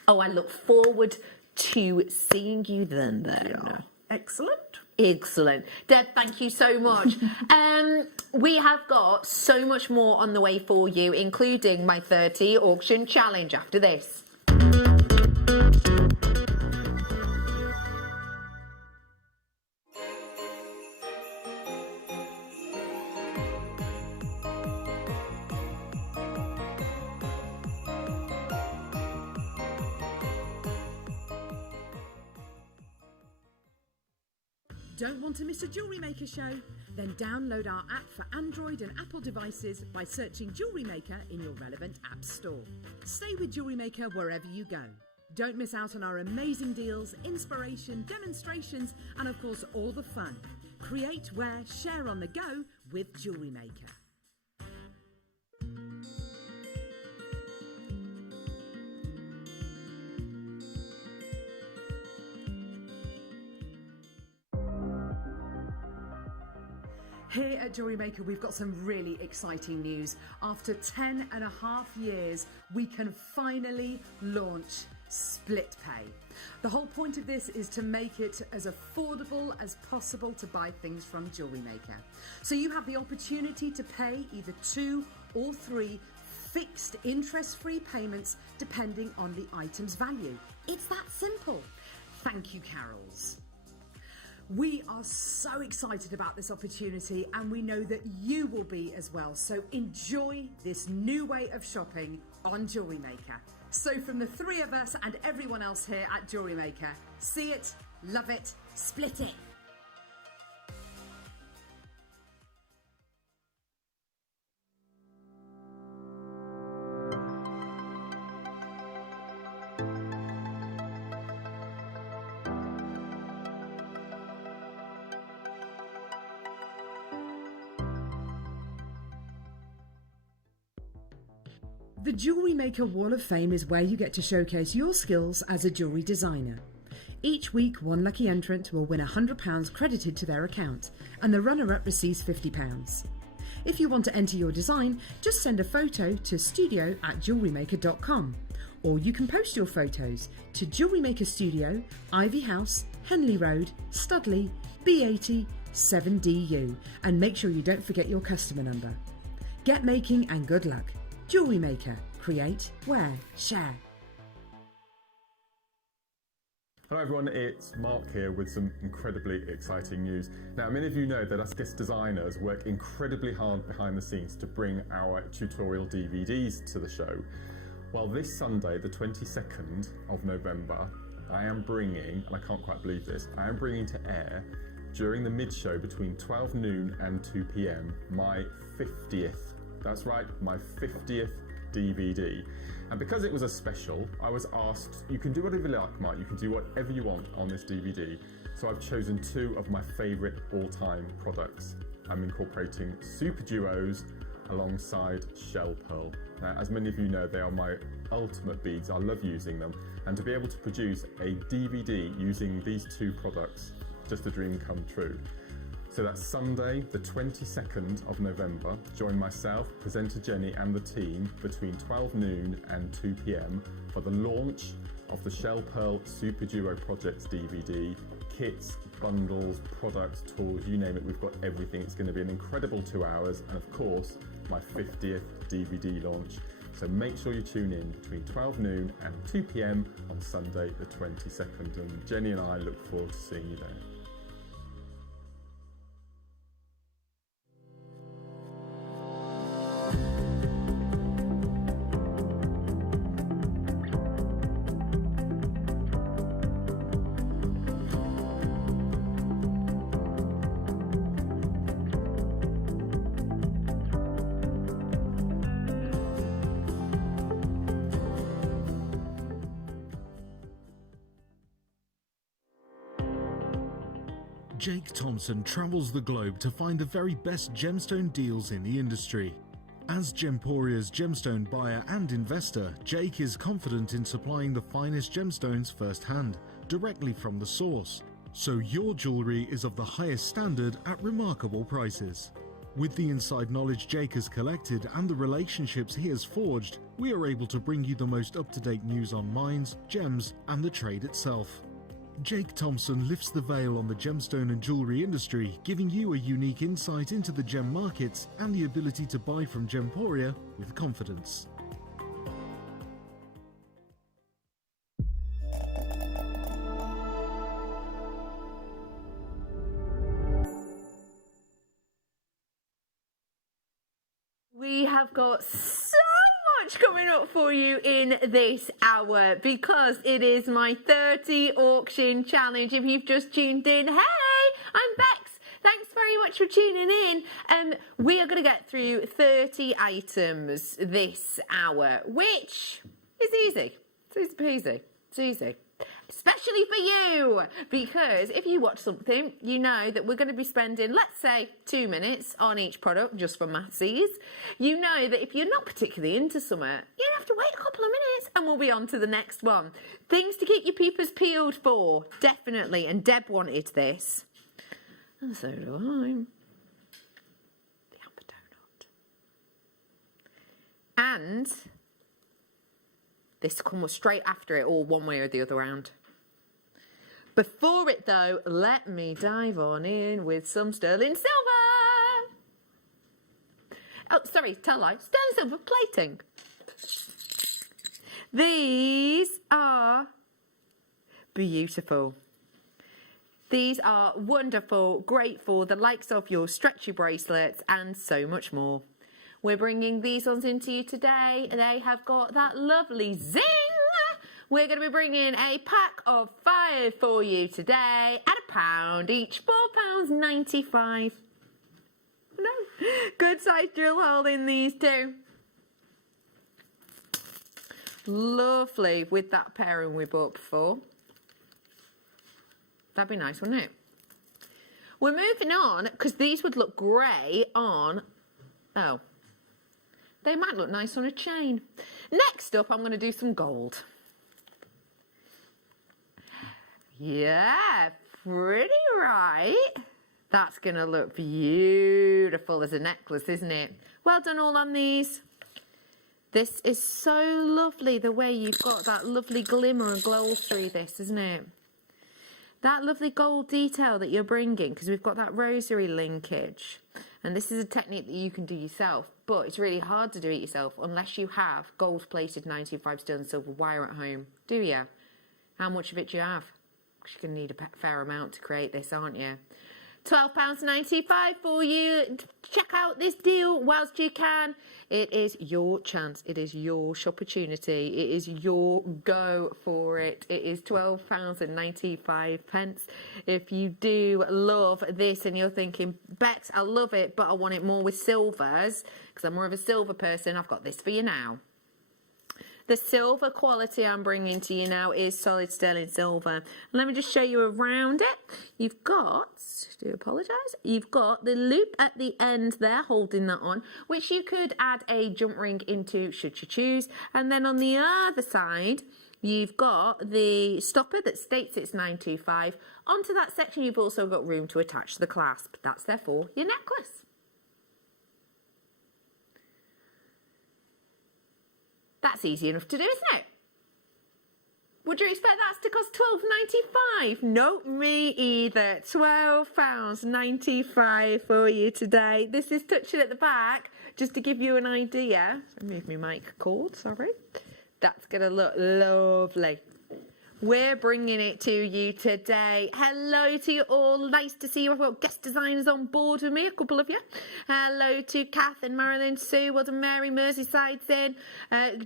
Oh, I look forward to seeing you then. Excellent. Excellent. Deb, thank you so much. We have got so much more on the way for you, including my 30 auction challenge after this. Don't want to miss a Jewellery Maker show? Then download our app for Android and Apple devices by searching Jewellery Maker in your relevant app store. Stay with Jewellery Maker wherever you go. Don't miss out on our amazing deals, inspiration, demonstrations, and of course all the fun. Create, wear, share on the go with Jewellery Maker. Here at JewelleryMaker, we've got some really exciting news. After 10.5 years, we can finally launch Split Pay. The whole point of this is to make it as affordable as possible to buy things from JewelleryMaker. So you have the opportunity to pay either 2 or 3 fixed interest-free payments depending on the item's value. It's that simple. Thank you, Carols. We are so excited about this opportunity, and we know that you will be as well. So enjoy this new way of shopping on JewelleryMaker. So from the 3 of us and everyone else here at JewelleryMaker, see it, love it, split it. The Jewellery Maker Wall of Fame is where you get to showcase your skills as a jewellery designer. Each week, one lucky entrant will win £100 credited to their account, and the runner-up receives £50. If you want to enter your design, just send a photo to studio@jewellerymaker.com. Or you can post your photos to Jewellery Maker Studio, Ivy House, Henley Road, Studley, B80 7DU, and make sure you don't forget your customer number. Get making and good luck. Jewellery Maker. Create, wear, share. Hello everyone, it's Mark here with some incredibly exciting news. Now, many of you know that us guest designers work incredibly hard behind the scenes to bring our tutorial DVDs to the show. Well, this Sunday, the 22nd of November, I am bringing, and I can't quite believe this, I am bringing to air, during the mid-show between 12 noon and 2 p.m, my 50th, that's right, my 50th DVD. And because it was a special, I was asked, you can do whatever you like, Mark, you can do whatever you want on this DVD. So I've chosen two of my favourite all-time products. I'm incorporating Super Duos alongside Shell Pearl. Now, as many of you know, they are my ultimate beads. I love using them. And to be able to produce a DVD using these two products, just a dream come true. So that's Sunday, the 22nd of November. Join myself, presenter Jenny, and the team between 12 noon and 2 p.m. for the launch of the Shell Pearl Super Duo Projects DVD. Kits, bundles, products, tools, you name it, we've got everything. It's going to be an incredible 2 hours, and of course, my 50th DVD launch. So make sure you tune in between 12 noon and 2 p.m. on Sunday, the 22nd. And Jenny and I look forward to seeing you there. Jake Thompson travels the globe to find the very best gemstone deals in the industry. As Gemporia's gemstone buyer and investor, Jake is confident in supplying the finest gemstones firsthand, directly from the source. So your jewellery is of the highest standard at remarkable prices. With the inside knowledge Jake has collected and the relationships he has forged, we are able to bring you the most up-to-date news on mines, gems, and the trade itself. Jake Thompson lifts the veil on the gemstone and jewellery industry, giving you a unique insight into the gem markets and the ability to buy from Gemporia with confidence. We have got so much coming up for you in this hour because it is my 30 auction challenge. If you've just tuned in, hey, I'm Bex. Thanks very much for tuning in. We are going to get through 30 items this hour, which is easy. It's easy peasy. It's easy. Especially for you, because if you watch something, you know that we're going to be spending, let's say, 2 minutes on each product, just for mathsies. You know that if you're not particularly into something, you have to wait a couple of minutes and we'll be on to the next one. Things to keep your peepers peeled for, definitely, and Deb wanted this. And so do I. The Amber Donut. And this comes straight after it, all one way or the other round. Before it though, let me dive on in with some sterling silver. Oh, sorry, tell lie. Sterling silver plating. These are beautiful. These are wonderful, great for the likes of your stretchy bracelets and so much more. We're bringing these ones into you today. They have got that lovely zing. We're going to be bringing a pack of 5 for you today at £1 each, £4.95. No, good size drill hole in these two. Lovely with that pairing we bought before. That'd be nice, wouldn't it? We're moving on because these would look grey on... Oh. They might look nice on a chain. Next up, I'm going to do some gold. Yeah, pretty right. That's going to look beautiful as a necklace, isn't it? Well done all on these. This is so lovely, the way you've got that lovely glimmer and glow through this, isn't it? That lovely gold detail that you're bringing, because we've got that rosary linkage. And this is a technique that you can do yourself, but it's really hard to do it yourself unless you have gold-plated 925 sterling silver wire at home, do you? How much of it do you have? Because you're going to need a fair amount to create this, aren't you? £12.95 for you. Check out this deal whilst you can. It is your chance. It is your opportunity. It is your go for it. It is £12.95. If you do love this and you're thinking, Bex, I love it, but I want it more with silvers, because I'm more of a silver person, I've got this for you now. The silver quality I'm bringing to you now is solid sterling silver. And let me just show you around it. You've got, do apologise, you've got the loop at the end there holding that on, which you could add a jump ring into should you choose. And then on the other side, you've got the stopper that states it's 925. Onto that section, you've also got room to attach the clasp. That's therefore your necklace. That's easy enough to do, isn't it? Would you expect that to cost £12.95? No, me either. £12.95 for you today. This is touching at the back, just to give you an idea. Move my mic cord, sorry. That's going to look lovely. We're bringing it to you today. Hello to you all. Nice to see you. I've got guest designers on board with me, a couple of you. Hello to Kath and Marilyn, Sue, well done, Mary, Merseyside's in.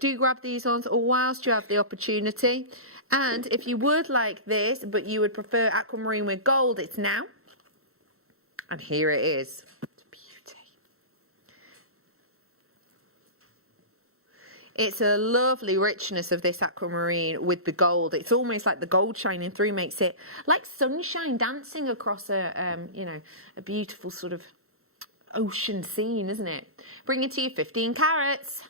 Do grab these ones whilst you have the opportunity. And if you would like this, but you would prefer aquamarine with gold, it's now. And here it is. It's a lovely richness of this aquamarine with the gold. It's almost like the gold shining through makes it like sunshine dancing across a, you know, a beautiful sort of ocean scene, isn't it? Bring it to you, 15 carats.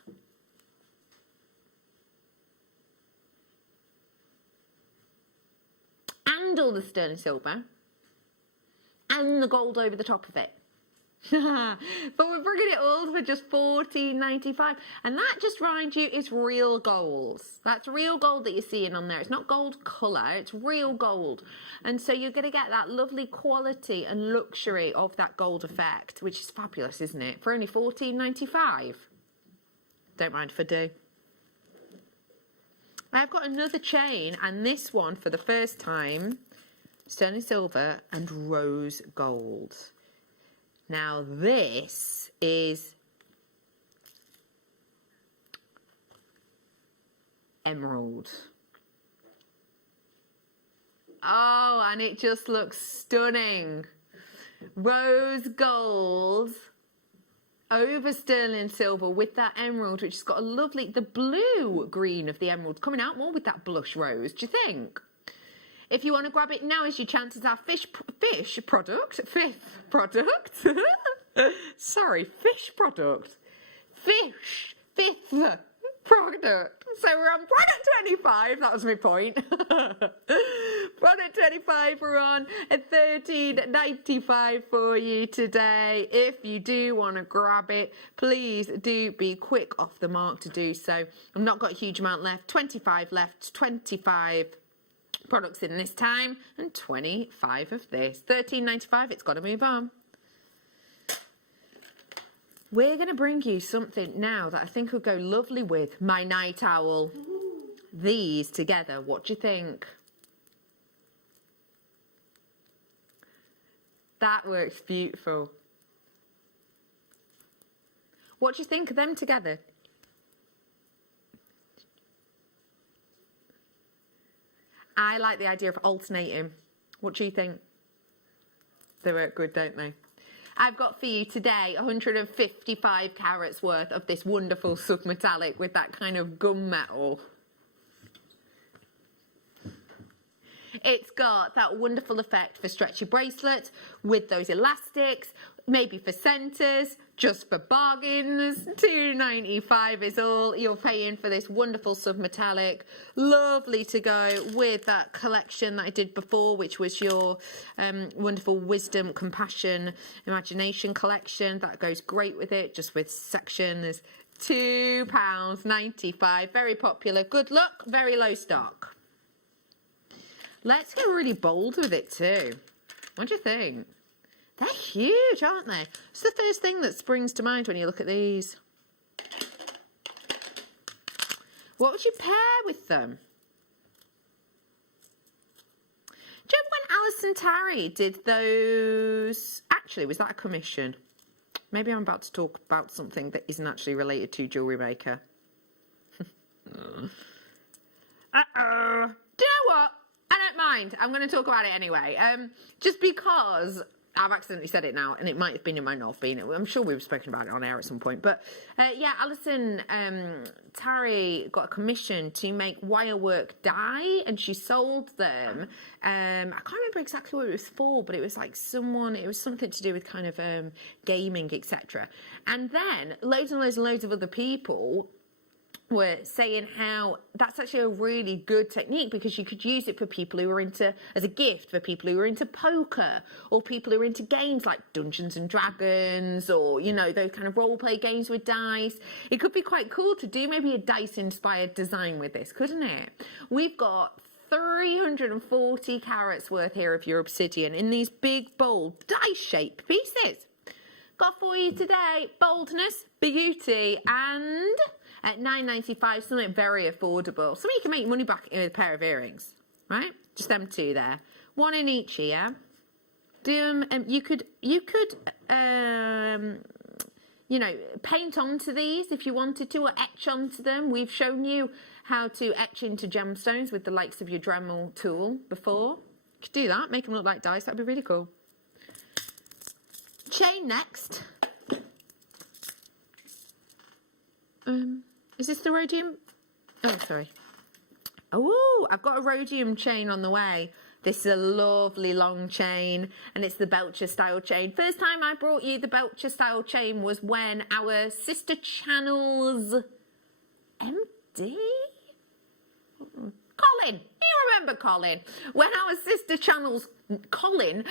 And all the sterling silver. And the gold over the top of it. But we're bringing it all for just £14.95, and that, just remind you, is real gold. That's real gold that you're seeing on there. It's not gold colour, it's real gold. And so you're going to get that lovely quality and luxury of that gold effect, which is fabulous, isn't it? For only £14.95. Don't mind if I do. I've got another chain, and this one for the first time, sterling silver and rose gold. Now this is emerald. Oh, and it just looks stunning. Rose gold over sterling silver with that emerald, which has got a lovely, the blue green of the emerald coming out more with that blush rose, do you think? If you want to grab it now, as your chances are fifth product. Sorry, fish product. Fifth product. So we're on product 25, that was my point. Product 25, we're on at £13.95 for you today. If you do want to grab it, please do be quick off the mark to do so. I've not got a huge amount left, 25 left, 25 products in this time, and 25 of this. £13.95, it's got to move on. We're going to bring you something now that I think will go lovely with my night owl. These together, what do you think? That works beautiful. What do you think of them together? I like the idea of alternating. What do you think? They work good, don't they? I've got for you today 155 carats worth of this wonderful submetallic with that kind of gunmetal. It's got that wonderful effect for stretchy bracelets with those elastics, maybe for centres, just for bargains. £2.95 is all you're paying for this wonderful submetallic. Lovely to go with that collection that I did before, which was your wonderful Wisdom, Compassion, Imagination collection. That goes great with it, just with sections. £2.95. Very popular. Good luck. Very low stock. Let's get really bold with it too. What do you think? They're huge, aren't they? It's the first thing that springs to mind when you look at these. What would you pair with them? Do you remember when Alison Tarry did those? Actually, was that a commission? Maybe I'm about to talk about something that isn't actually related to JewelleryMaker. Uh-oh. Do you know what? I don't mind. I'm going to talk about it anyway. Just because I've accidentally said it now, and it might have been, it might not have been. I'm sure we've spoken about it on air at some point. But yeah, Alison Tarry got a commission to make wirework die, and she sold them. I can't remember exactly what it was for, but it was like it was something to do with kind of gaming, etc. And then loads and loads and loads of other people were saying how that's actually a really good technique because you could use it for people who are into, as a gift for people who are into poker or people who are into games like Dungeons and Dragons or, you know, those kind of role play games with dice. It could be quite cool to do maybe a dice inspired design with this, couldn't it? We've got 340 carats worth here of your obsidian in these big bold dice shaped pieces. Got for you today boldness, beauty, and at £9.95, something very affordable. Something you can make money back with a pair of earrings, right? Just them two there. One in each ear. You could, you know, paint onto these if you wanted to, or etch onto them. We've shown you how to etch into gemstones with the likes of your Dremel tool before. You could do that, make them look like dice. That'd be really cool. Chain next. Is this the rhodium? Oh, sorry. Oh, I've got a rhodium chain on the way. This is a lovely long chain, and it's the Belcher style chain. First time I brought you the Belcher style chain was when our sister channels MD? Colin, you remember Colin? When our sister channels Colin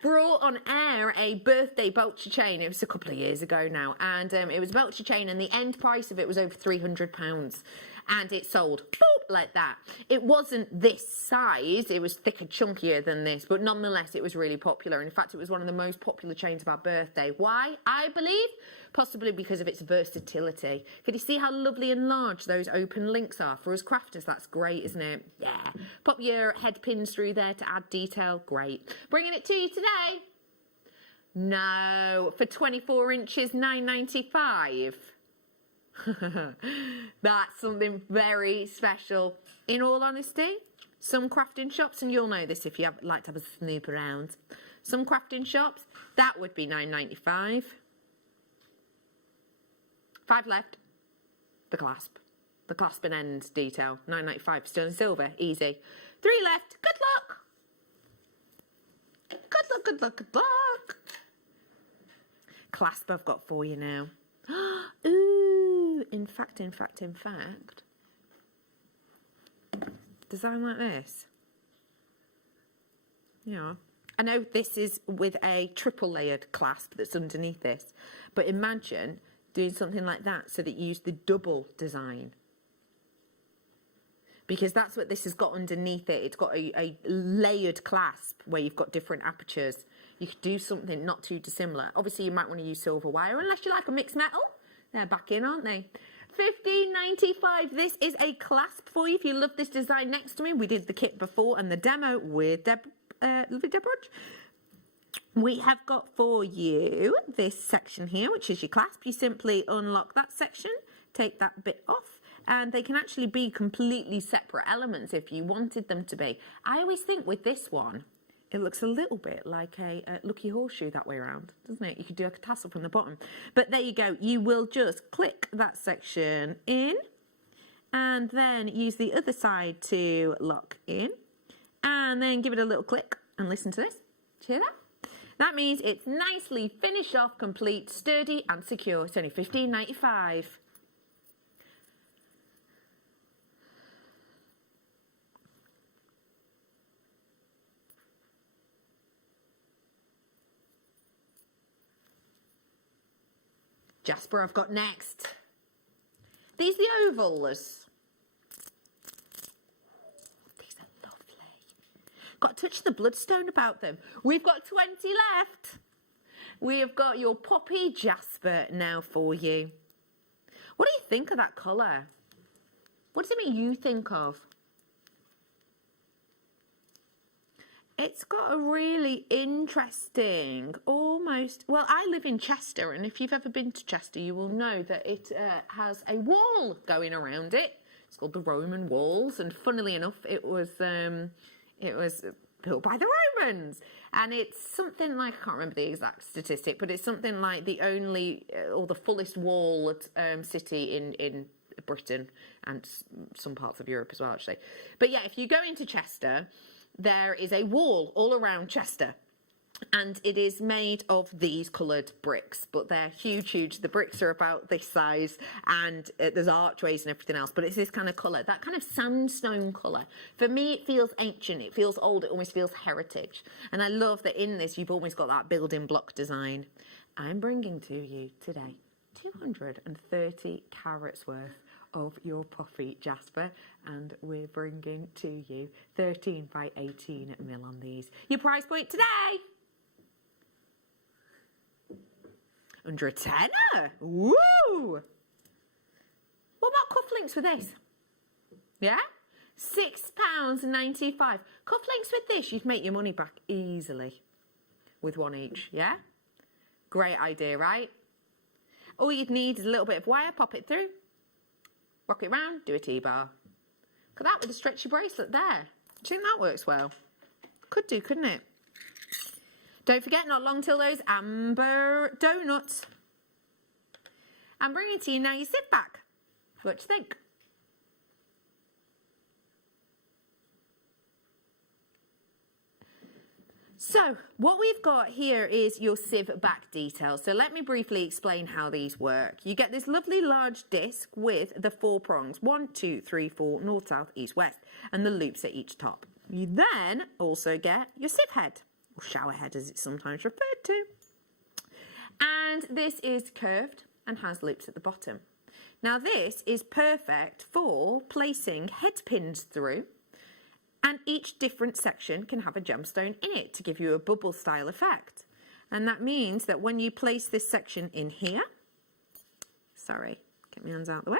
brought on air a birthday Belcher chain. It was a couple of years ago now, and it was a Belcher chain, and the end price of it was over £300, and it sold boop, like that. It wasn't this size, it was thicker, chunkier than this, but nonetheless it was really popular. And in fact, it was one of the most popular chains of our birthday. Why? I believe possibly because of its versatility. Can you see how lovely and large those open links are? For us crafters, that's great, isn't it? Yeah. Pop your head pins through there to add detail. Great. Bringing it to you today. No, for 24 inches, £9.95. That's something very special. In all honesty, some crafting shops, and you'll know this if you like to have a snoop around, some crafting shops, that would be £9.95. 5 left. The clasp and end detail, £9.95. Sterling silver, easy. 3 left. Good luck. Good luck, good luck, good luck. Clasp I've got for you now. Ooh, in fact. Design like this. Yeah. I know this is with a triple layered clasp that's underneath this, but imagine doing something like that so that you use the double design. Because that's what this has got underneath it. It's got a layered clasp where you've got different apertures. You could do something not too dissimilar. Obviously, you might want to use silver wire, unless you like a mixed metal. They're back in, aren't they? £15.95. This is a clasp for you. If you love this design next to me, we did the kit before and the demo with lovely Deborah. We have got for you this section here, which is your clasp. You simply unlock that section, take that bit off, and they can actually be completely separate elements if you wanted them to be. I always think with this one, it looks a little bit like a lucky horseshoe that way around, doesn't it? You could do like a tassel from the bottom. But there you go. You will just click that section in and then use the other side to lock in and then give it a little click and listen to this. Do you hear that? That means it's nicely finished off, complete, sturdy and secure. It's only £15.95. Jasper, I've got next. These are the ovals. These are lovely. Got to touch the bloodstone about them. We've got 20 left. We have got your poppy jasper now for you. What do you think of that colour? What does it make you think of? It's got a really interesting, almost, well, I live in Chester, and if you've ever been to Chester, you will know that it has a wall going around it. It's called the Roman walls, and funnily enough, it was built by the Romans. And it's something like, I can't remember the exact statistic, but it's something like the only, or the fullest walled city in Britain, and some parts of Europe as well, actually. But yeah, if you go into Chester, there is a wall all around Chester, and it is made of these coloured bricks, but they're huge. The bricks are about this size, and there's archways and everything else, but it's this kind of colour, that kind of sandstone colour. For me, it feels ancient, it feels old, it almost feels heritage. And I love that in this, you've almost got that building block design. I'm bringing to you today 230 carats worth of your poppy jasper, and we're bringing to you 13 by 18 mil on these. Your price point today, under a tenner. Woo! What about cufflinks for this? Yeah, £6.95. Cufflinks with this, you'd make your money back easily with one each. Yeah, great idea, right? All you'd need is a little bit of wire, pop it through, rock it round, do a T-bar. Look at that with a stretchy bracelet there. Do you think that works well? Could do, couldn't it? Don't forget, not long till those amber donuts. I'm bringing it to you now. You sit back. What do you think? So what we've got here is your sieve back details. So let me briefly explain how these work. You get this lovely large disc with the 4 prongs, 1, 2, 3, 4, north, south, east, west, and the loops at each top. You then also get your sieve head, or shower head as it's sometimes referred to. And this is curved and has loops at the bottom. Now this is perfect for placing head pins through, and each different section can have a gemstone in it to give you a bubble style effect. And that means that when you place this section in here, sorry, get my hands out of the way,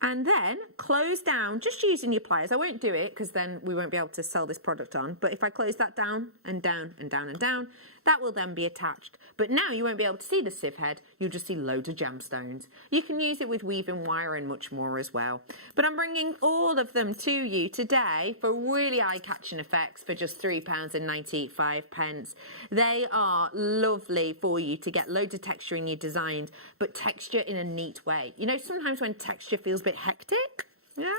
and then close down, just using your pliers. I won't do it because then we won't be able to sell this product on, but if I close that down and down and down and down, that will then be attached. But now you won't be able to see the sieve head, you'll just see loads of gemstones. You can use it with weaving wire and much more as well. But I'm bringing all of them to you today for really eye-catching effects for just £3.95. They are lovely for you to get loads of texture in your designs, but texture in a neat way. You know, sometimes when texture feels a bit hectic, yeah,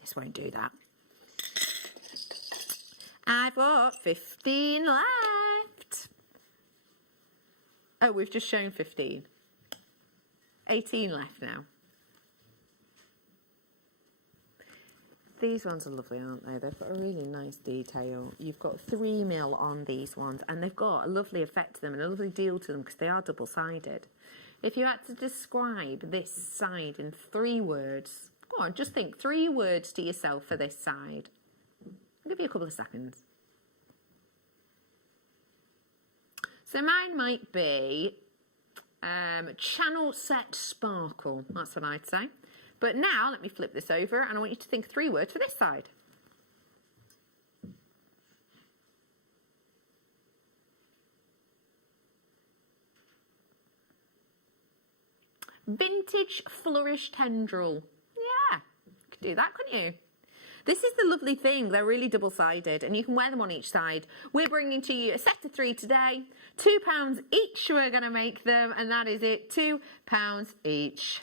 this won't do that. I've got 15 left. Oh, we've just shown 15. 18 left now. These ones are lovely, aren't they? They've got a really nice detail. You've got 3 mil on these ones, and they've got a lovely effect to them and a lovely deal to them because they are double-sided. If you had to describe this side in 3 words, go on, just think 3 words to yourself for this side. I'll give you a couple of seconds. So mine might be channel set sparkle. That's what I'd say. But now let me flip this over and I want you to think 3 words for this side. Vintage flourish tendril. Yeah, you could do that, couldn't you? This is the lovely thing. They're really double-sided and you can wear them on each side. We're bringing to you a set of 3 today. £2 each we're going to make them, and that is it. £2 each.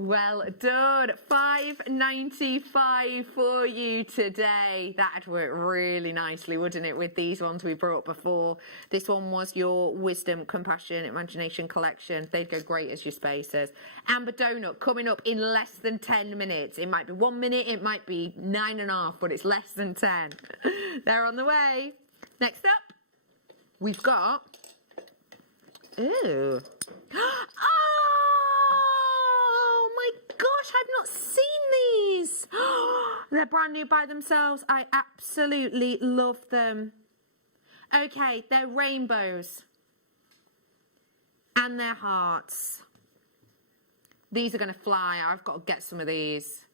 Well done. £5.95 for you today. That'd work really nicely, wouldn't it, with these ones we brought before. This one was your Wisdom, Compassion, Imagination collection. They'd go great as your spacers. Amber Donut coming up in less than 10 minutes. It might be 1 minute, it might be 9.5, but it's less than 10. They're on the way. Next up, we've got Ooh. Oh my gosh, I've not seen these. They're brand new by themselves. I absolutely love them. Okay, they're rainbows. And they're hearts. These are going to fly. I've got to get some of these.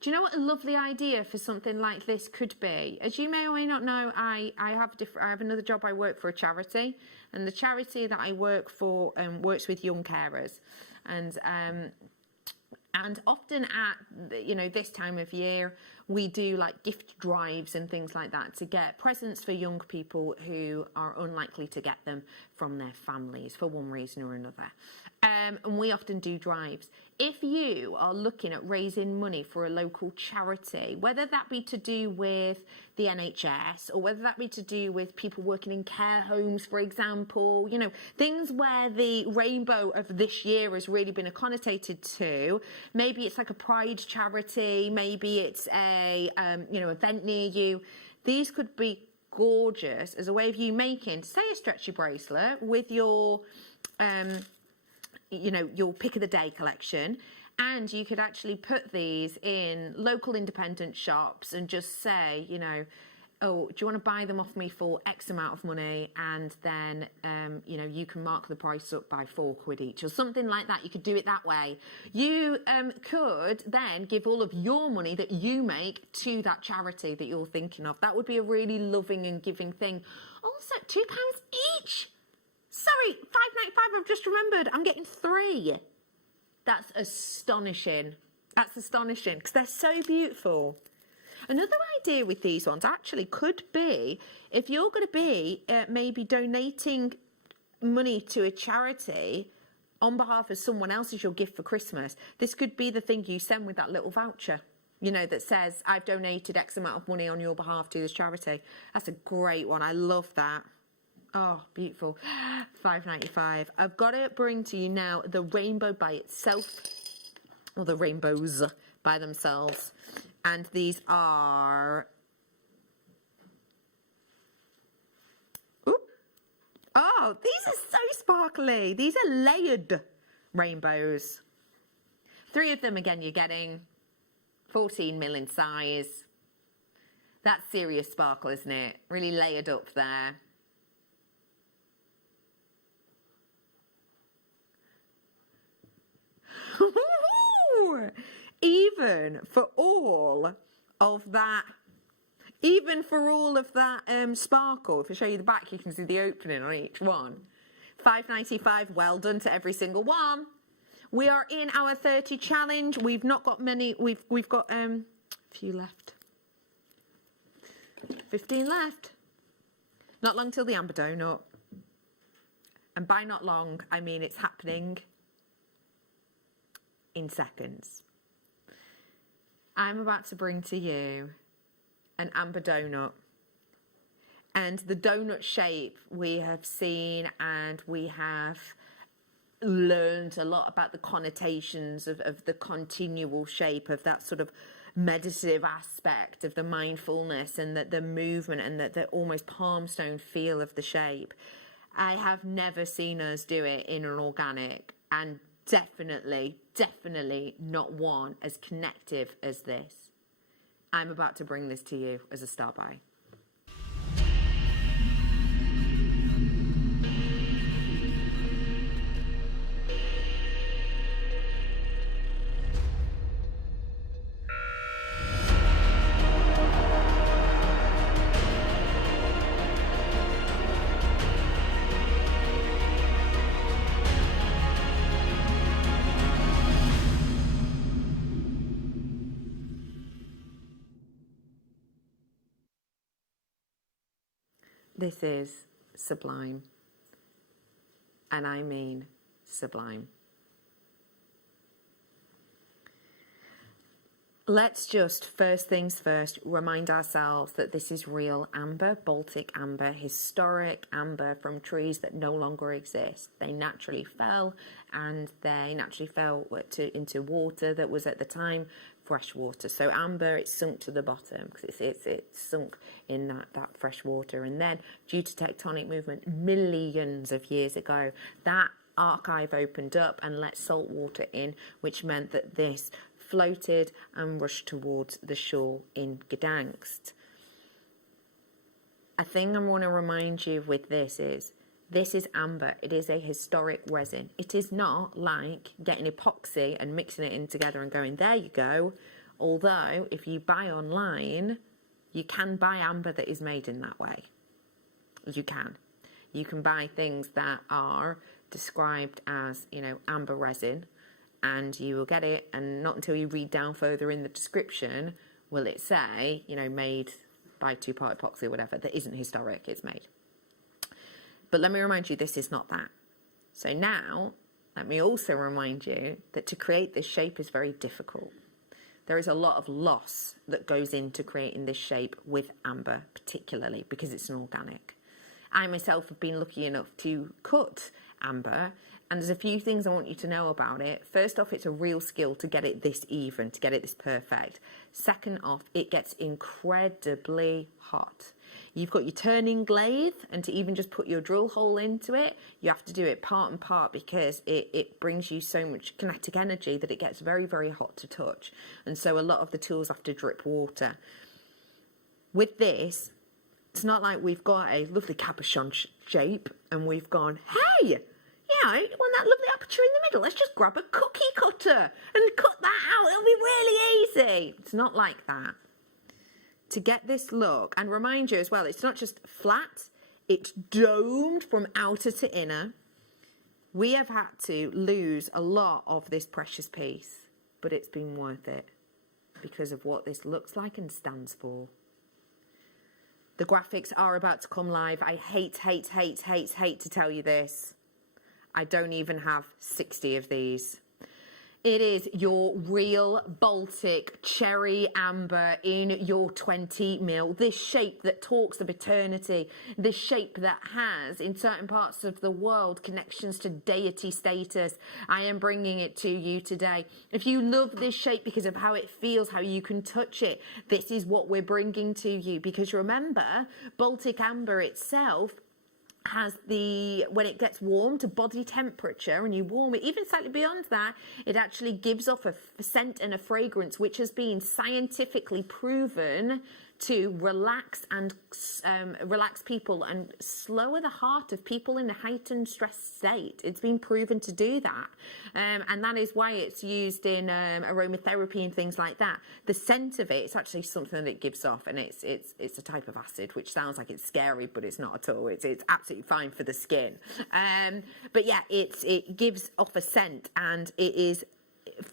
Do you know what a lovely idea for something like this could be? As you may or may not know, I have another job. I work for a charity, and the charity that I work for works with young carers, and often at this time of year we do like gift drives and things like that to get presents for young people who are unlikely to get them from their families for one reason or another. And we often do drives. If you are looking at raising money for a local charity, whether that be to do with the NHS or whether that be to do with people working in care homes, for example, things where the rainbow of this year has really been connotated to, maybe it's like a pride charity, maybe it's a event near you. These could be gorgeous as a way of you making, say, a stretchy bracelet with your your pick of the day collection, and you could actually put these in local independent shops and just say, oh, do you want to buy them off me for X amount of money, and then you can mark the price up by £4 each or something like that. You could do it that way. You could then give all of your money that you make to that charity that you're thinking of. That would be a really loving and giving thing. Also, £2 each. Sorry, £5.95, I've just remembered. I'm getting 3. That's astonishing. That's astonishing, because they're so beautiful. Another idea with these ones actually could be, if you're going to be maybe donating money to a charity on behalf of someone else as your gift for Christmas, this could be the thing you send with that little voucher, that says, I've donated X amount of money on your behalf to this charity. That's a great one. I love that. Oh, beautiful. £5.95. I've got to bring to you now the rainbow by itself, or the rainbows by themselves. And these are... Ooh. Oh, these are so sparkly. These are layered rainbows. 3 of them, again, you're getting 14 mil in size. That's serious sparkle, isn't it? Really layered up there. Even for all of that sparkle, if I show you the back, you can see the opening on each one. £5.95, well done to every single one. We are in our 30 challenge. We've not got many. We've got a few left. 15 left. Not long till the amber donut. And by not long, I mean it's happening in seconds. I'm about to bring to you an amber donut. And the donut shape we have seen, and we have learned a lot about the connotations of the continual shape, of that sort of meditative aspect of the mindfulness and the movement and the almost palm stone feel of the shape. I have never seen us do it in an organic, and definitely not one as connective as this. I'm about to bring this to you as a start by. This is sublime, and I mean sublime. let's just, first things first, remind ourselves that this is real amber, Baltic amber, historic amber from trees that no longer exist. They naturally fell, and they naturally fell into water that was at the time fresh water. So amber, it's sunk to the bottom because it's sunk in that fresh water. And then, due to tectonic movement millions of years ago, that archive opened up and let salt water in, which meant that this floated and rushed towards the shore in Gdansk. A thing I want to remind you with this is amber. It is a historic resin. It is not like getting epoxy and mixing it in together and going, there you go. Although, if you buy online, you can buy amber that is made in that way. You can. You can buy things that are described as, amber resin, and you will get it, and not until you read down further in the description will it say, made by two-part epoxy or whatever. That isn't historic, it's made. But let me remind you, this is not that. So now, let me also remind you that to create this shape is very difficult. There is a lot of loss that goes into creating this shape with amber, particularly because it's an organic. I myself have been lucky enough to cut amber, and there's a few things I want you to know about it. First off, it's a real skill to get it this even, to get it this perfect. Second off, it gets incredibly hot. You've got your turning lathe, and to even just put your drill hole into it, you have to do it part and part because it brings you so much kinetic energy that it gets very, very hot to touch. And so a lot of the tools have to drip water. With this, it's not like we've got a lovely cabochon shape and we've gone, hey, you want that lovely aperture in the middle? Let's just grab a cookie cutter and cut that out. It'll be really easy. It's not like that. To get this look, and remind you as well, it's not just flat, it's domed from outer to inner. We have had to lose a lot of this precious piece, but it's been worth it because of what this looks like and stands for. The graphics are about to come live. I hate to tell you this. I don't even have 60 of these. It is your real Baltic cherry amber in your 20 mil. This shape that talks of eternity. This shape that has, in certain parts of the world, connections to deity status. I am bringing it to you today. If you love this shape because of how it feels, how you can touch it, this is what we're bringing to you. Because remember, Baltic amber itself has when it gets warm to body temperature and you warm it even slightly beyond that, it actually gives off a scent and a fragrance which has been scientifically proven to relax people and lower the heart of people in a heightened stress state. It's been proven to do that, and that is why it's used in aromatherapy and things like that. The scent of it's actually something that it gives off, and it's a type of acid, which sounds like it's scary, but it's not at all. It's absolutely fine for the skin. But yeah, it gives off a scent, and it is.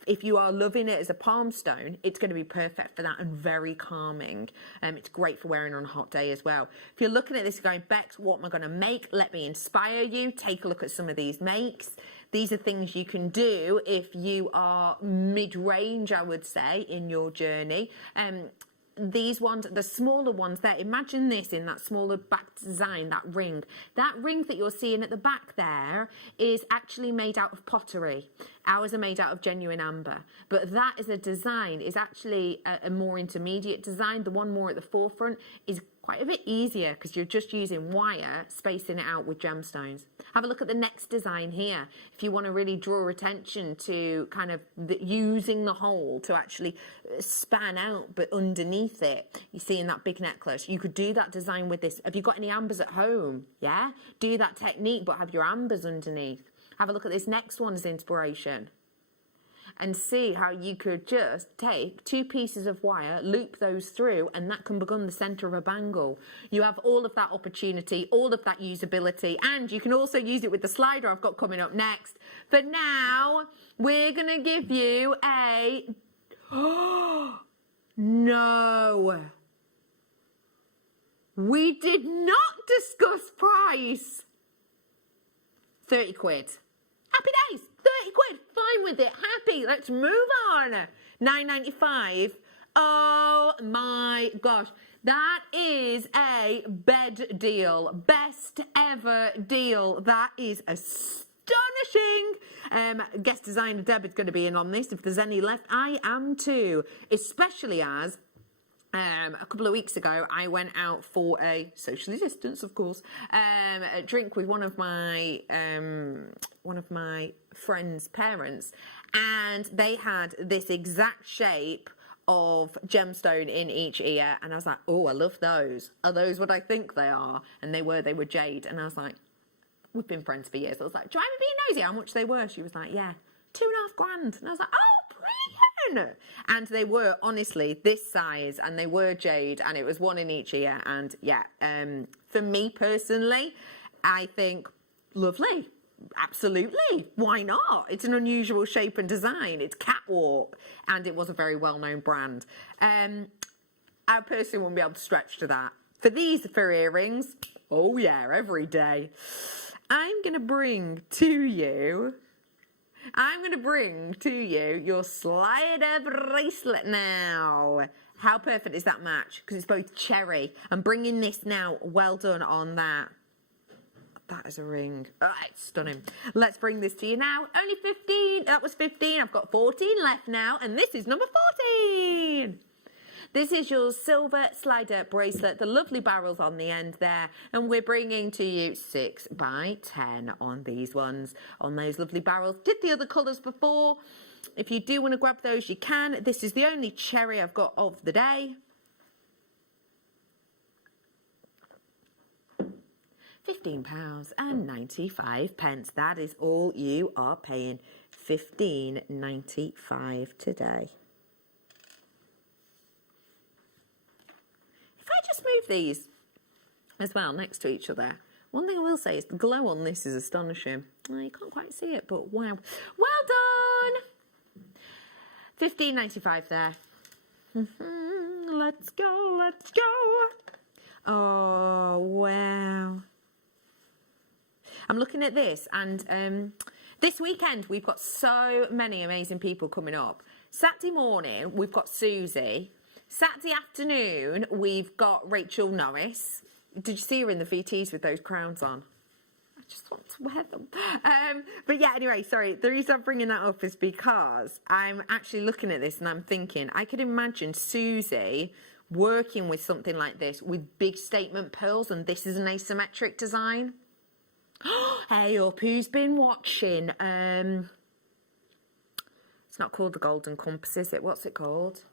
If you are loving it as a palm stone, it's going to be perfect for that and very calming. It's great for wearing on a hot day as well. If you're looking at this going, Bex, what am I going to make? Let me inspire you. Take a look at some of these makes. These are things you can do if you are mid-range, I would say, in your journey. These ones, the smaller ones there, imagine this in that smaller back design, that ring. That ring that you're seeing at the back there is actually made out of pottery. Ours are made out of genuine amber. But that as a design is actually a more intermediate design. The one more at the forefront is quite a bit easier because you're just using wire, spacing it out with gemstones. Have a look at the next design here. If you want to really draw attention to kind of using the hole to actually span out, but underneath it, you see in that big necklace, you could do that design with this. Have you got any ambers at home? Yeah? Do that technique, but have your ambers underneath. Have a look at this next one as inspiration. And see how you could just take 2 pieces of wire, loop those through, and that can become the centre of a bangle. You have all of that opportunity, all of that usability, and you can also use it with the slider I've got coming up next. But now, we're going to give you a... No! We did not discuss price! 30 quid. Happy days! 30 quid, fine with it, happy, let's move on. £9.95 Oh my gosh. That is a bed deal. Best ever deal. That is astonishing. Guest designer Deb is going to be in on this. If there's any left, I am too. Especially as a couple of weeks ago, I went out for a socially distanced, of course, a drink with one of my friends' parents, and they had this exact shape of gemstone in each ear, and I was like, oh, I love those. Are those what I think they are? And they were jade, and I was like, we've been friends for years. I was like, do you mind me being nosy how much they were? She was like, yeah, $2,500. And I was like, oh, brilliant. And they were honestly this size, and they were jade, and it was one in each ear. And yeah, for me personally, I think lovely. Absolutely. Why not? It's an unusual shape and design. It's catwalk, and it was a very well-known brand. I personally wouldn't be able to stretch to that. For earrings, oh yeah, every day. I'm going to bring to you your slider bracelet now. How perfect is that match? Because it's both cherry. I'm bringing this now. Well done on that. That is a ring. Oh, it's stunning. Let's bring this to you now. Only 15. That was 15. I've got 14 left now. And this is number 14. This is your silver slider bracelet. The lovely barrels on the end there. And we're bringing to you 6 by 10 on these ones. On those lovely barrels. Did the other colours before. If you do want to grab those, you can. This is the only cherry I've got of the day. £15.95. That is all you are paying. £15.95 today. If I just move these as well next to each other, one thing I will say is the glow on this is astonishing. Well, you can't quite see it, but wow. Well done! £15.95 there. Let's go, let's go. Oh, wow. I'm looking at this, and this weekend we've got so many amazing people coming up. Saturday morning we've got Susie. Saturday afternoon we've got Rachel Norris. Did you see her in the VTs with those crowns on? I just want to wear them. But yeah, anyway, sorry. The reason I'm bringing that up is because I'm actually looking at this and I'm thinking I could imagine Susie working with something like this with big statement pearls, and this is an asymmetric design. Hey up, who's been watching? It's not called the Golden Compass, is it? What's it called?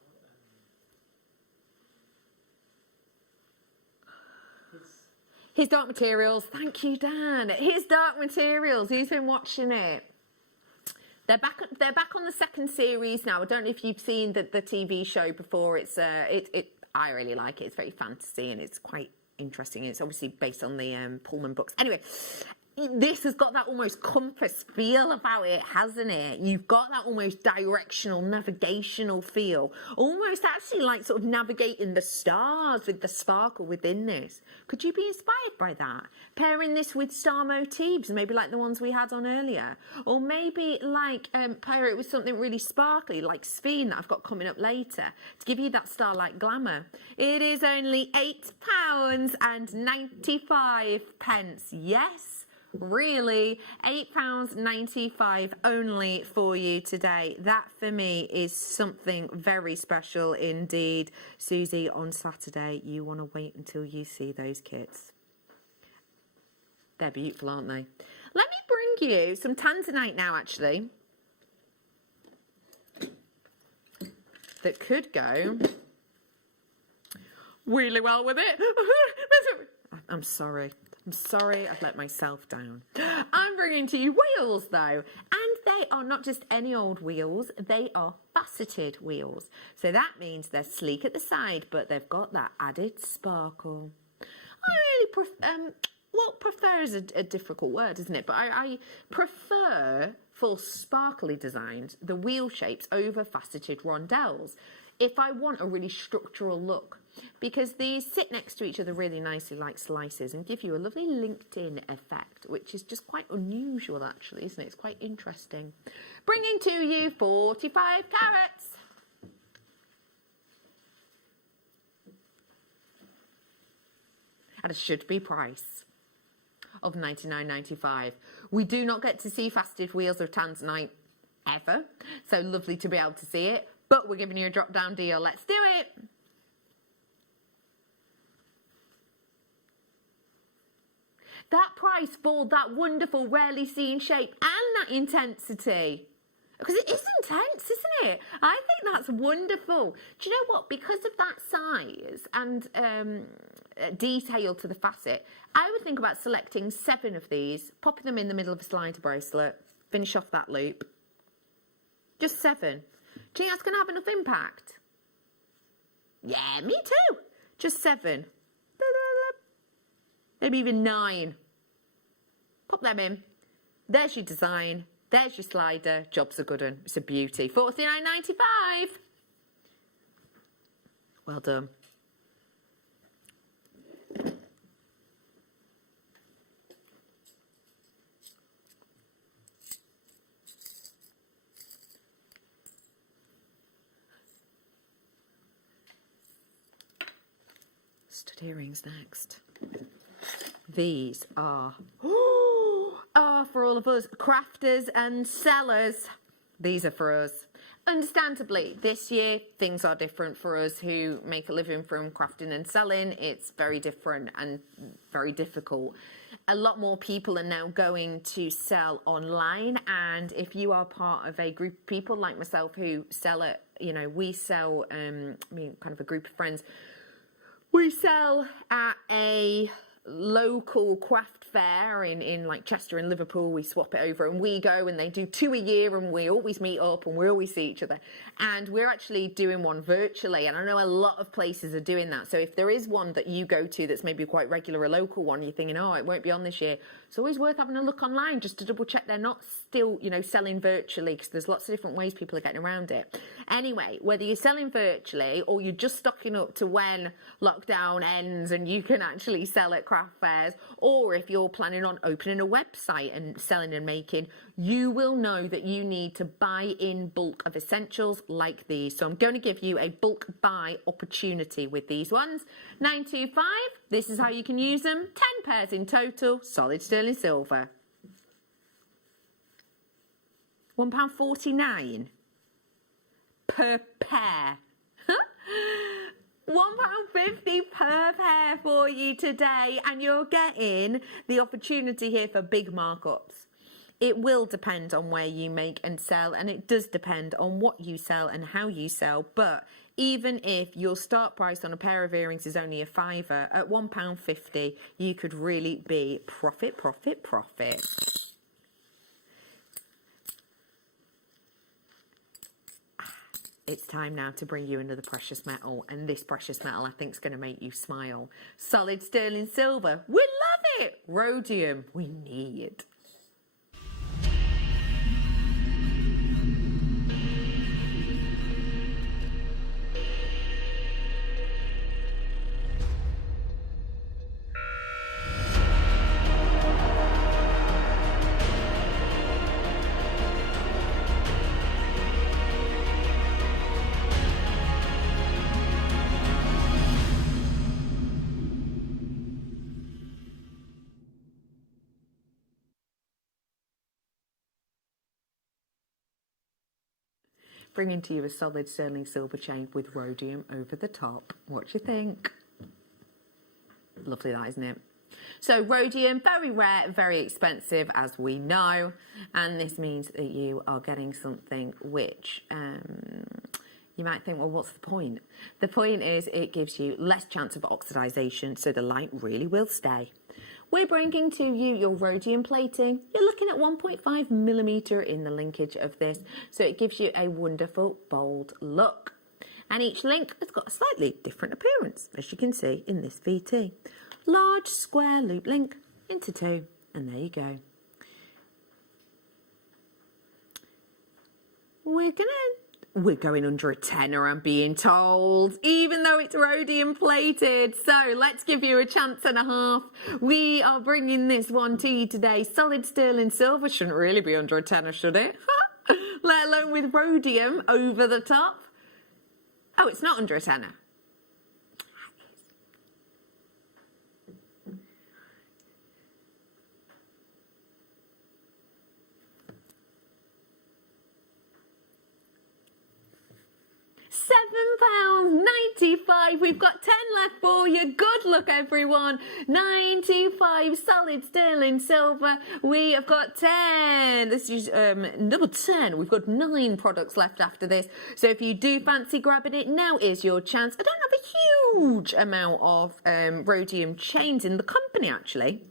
His Dark Materials. Thank you, Dan. His Dark Materials. Who's been watching it? They're back on the second series now. I don't know if you've seen the TV show before. I really like it. It's very fantasy and it's quite interesting. It's obviously based on the Pullman books. Anyway, this has got that almost compass feel about it, hasn't it? You've got that almost directional, navigational feel. Almost actually like sort of navigating the stars with the sparkle within this. Could you be inspired by that? Pairing this with star motifs, maybe like the ones we had on earlier. Or maybe like pair it with something really sparkly, like Sphene that I've got coming up later, to give you that starlight glamour. It is only £8.95. Yes. Really, £8.95 only for you today. That for me is something very special indeed. Susie, on Saturday, you want to wait until you see those kits. They're beautiful, aren't they? Let me bring you some tanzanite now, actually, that could go really well with it. I'm sorry. I've let myself down. I'm bringing to you wheels, though. And they are not just any old wheels. They are faceted wheels. So that means they're sleek at the side, but they've got that added sparkle. I really prefer is a difficult word, isn't it? But I prefer, for sparkly designs, the wheel shapes over faceted rondelles if I want a really structural look. Because these sit next to each other really nicely like slices and give you a lovely linked-in effect, which is just quite unusual actually, isn't it? It's quite interesting. Bringing to you 45 carats. at a should-be price of $99.95. We do not get to see faceted wheels of tanzanite ever, so lovely to be able to see it, but we're giving you a drop-down deal. Let's do it. That price for that wonderful, rarely seen shape and that intensity. Because it is intense, isn't it? I think that's wonderful. Do you know what? Because of that size and detail to the facet, I would think about selecting 7 of these, popping them in the middle of a slider bracelet, finish off that loop. Just 7. Do you think that's going to have enough impact? Yeah, me too. Just 7. Maybe even 9. Pop them in. There's your design. There's your slider. Job's a good one. It's a beauty. $49.95. Well done. Stud earrings next. These are for all of us crafters and sellers. These are for us. Understandably, this year things are different for us who make a living from crafting and selling. It's very different and very difficult. A lot more people are now going to sell online, and if you are part of a group of people like myself who sell it, you know, we sell, kind of a group of friends. We sell at a local craft fair in like Chester and Liverpool. We swap it over and we go, and they do 2 a year, and we always meet up and we always see each other, and we're actually doing one virtually, and I know a lot of places are doing that. So if there is one that you go to that's maybe quite regular, a local one, you're thinking, oh, it won't be on this year, it's always worth having a look online just to double check they're not still, you know, selling virtually, because there's lots of different ways people are getting around it. Anyway, whether you're selling virtually or you're just stocking up to when lockdown ends and you can actually sell at craft fairs, or if you're planning on opening a website and selling and making, you will know that you need to buy in bulk of essentials like these. So I'm going to give you a bulk buy opportunity with these ones. $9.25. This is how you can use them. 10 pairs in total, solid sterling silver. £1.49 per pair. £1.50 per pair for you today, and you're getting the opportunity here for big markups. It will depend on where you make and sell, and it does depend on what you sell and how you sell, but even if your start price on a pair of earrings is only a £5, at £1.50 you could really be profit. It's time now to bring you another precious metal, and this precious metal I think is going to make you smile. Solid sterling silver. We love it. Rhodium. We need. Bringing to you a solid sterling silver chain with rhodium over the top. What do you think? Lovely that, isn't it? So rhodium, very rare, very expensive, as we know, and this means that you are getting something which you might think, well, what's the point? The point is it gives you less chance of oxidization, so the light really will stay. We're bringing to you your rhodium plating. You're looking at 1.5 millimetre in the linkage of this, so it gives you a wonderful, bold look. And each link has got a slightly different appearance, as you can see in this VT. Large square loop link into 2, and there you go. We're going under a tenner, I'm being told, even though it's rhodium plated. So let's give you a chance and a half. We are bringing this one to you today. Solid sterling silver shouldn't really be under a tenner, should it? Let alone with rhodium over the top. Oh, it's not under a tenner. £7.95. We've got 10 left for you. Good luck, everyone. 925 solid sterling silver. We have got 10. This is number 10. We've got 9 products left after this. So if you do fancy grabbing it, now is your chance. I don't have a huge amount of rhodium chains in the company, actually,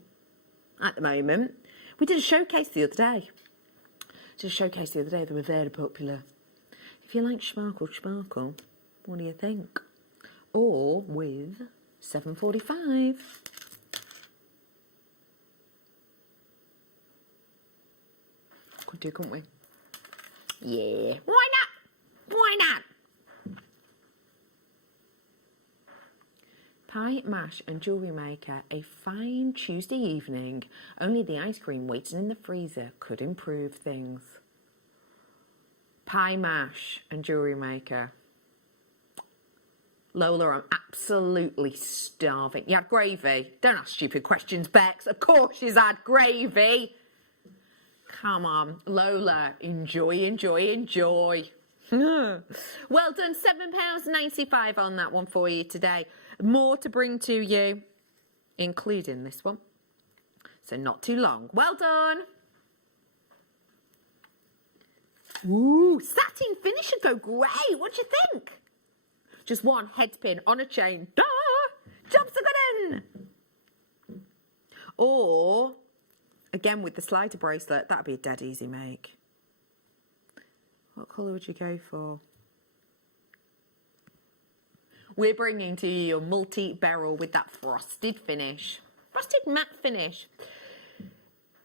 at the moment. We did a showcase the other day. They were very popular. If you like sparkle, what do you think? Or with £7.45. Could do, couldn't we? Yeah. Why not? Why not? Pie, mash and jewellery maker. A fine Tuesday evening. Only the ice cream waiting in the freezer could improve things. Pie, mash and jewellery maker. Lola, I'm absolutely starving. You had gravy? Don't ask stupid questions, Bex. Of course she's had gravy. Come on, Lola. Enjoy, enjoy, enjoy. Well done. £7.95 on that one for you today. More to bring to you, including this one. So not too long. Well done. Ooh, satin finish would go great. What do you think? Just one head pin on a chain. Duh! Jobs are good in. Or, again with the slider bracelet, that'd be a dead easy make. What colour would you go for? We're bringing to you your multi-beryl with that frosted finish. Frosted matte finish.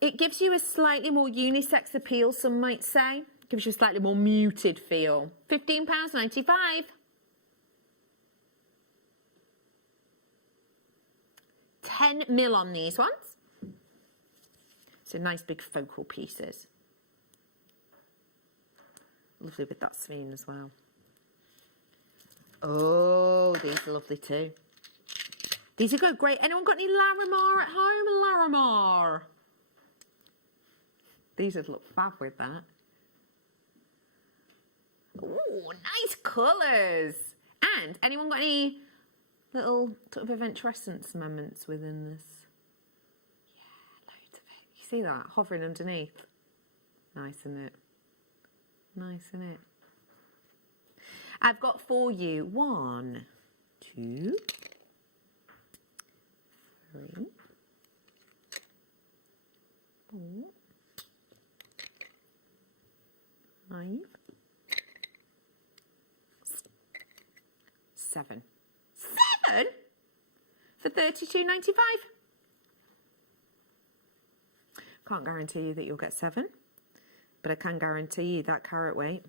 It gives you a slightly more unisex appeal, some might say. Gives you a slightly more muted feel. £15.95. £10 on these ones. So nice big focal pieces. Lovely with that swing as well. Oh, these are lovely too. These would go great. Anyone got any Larimar at home? Larimar. These would look fab with that. Ooh, nice colours. And anyone got any little sort of eventrescence moments within this? Yeah, loads of it. You see that hovering underneath? Nice, isn't it? Nice, isn't it? I've got for you 1, 2, 3, 4, 5, 7. 7 for £32.95. Can't guarantee you that you'll get 7, but I can guarantee you that carat weight.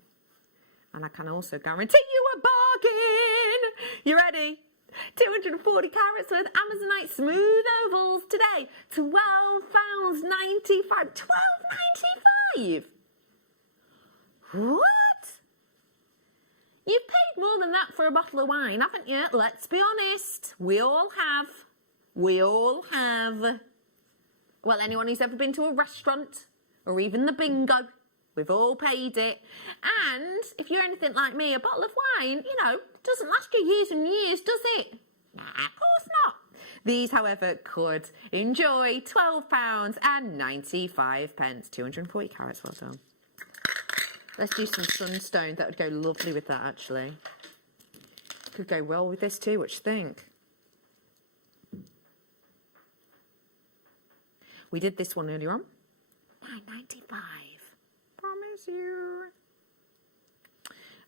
And I can also guarantee you a bargain. You ready? 240 carats worth Amazonite smooth ovals today. £12.95. £12.95. What? You've paid more than that for a bottle of wine, haven't you? Let's be honest. We all have. We all have. Well, anyone who's ever been to a restaurant or even the bingo, we've all paid it. And if you're anything like me, a bottle of wine, you know, doesn't last you years and years, does it? Nah, of course not. These, however, could. Enjoy. £12.95. 240 carats, well done. Let's do some sunstone. That would go lovely with that, actually. Could go well with this too. What do you think? We did this one earlier on. £9.95. Promise you.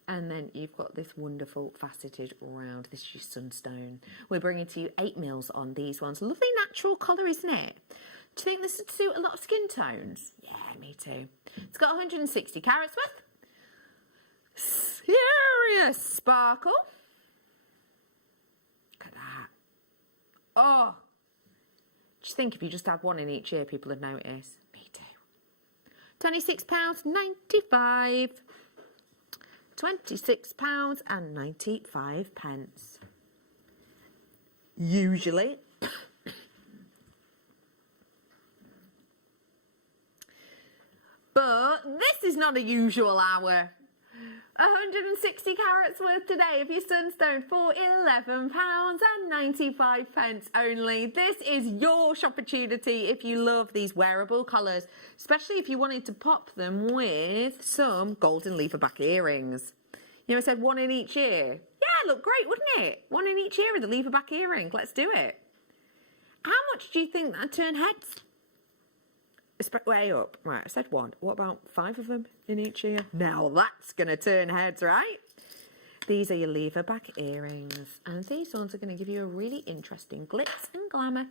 And then you've got this wonderful faceted round. This is your sunstone. We're bringing to you 8 mils on these ones. Lovely natural colour, isn't it? Do you think this would suit a lot of skin tones? Yeah, me too. It's got 160 carats worth. Serious sparkle. Look at that. Oh. Just think if you just had one in each ear, people would notice. Me too. £26.95. £26.95. Usually. But this is not a usual hour. 160 carats worth today of your sunstone for £11.95 only. This is your shop opportunity if you love these wearable collars, especially if you wanted to pop them with some golden lever back earrings. You know, I said one in each ear. Yeah, look great, wouldn't it? One in each ear with a lever back earring. Let's do it. How much do you think that turn heads? Way up. Right, I said one. What about 5 of them in each ear? Now that's going to turn heads, right? These are your lever back earrings. And these ones are going to give you a really interesting glitz and glamour.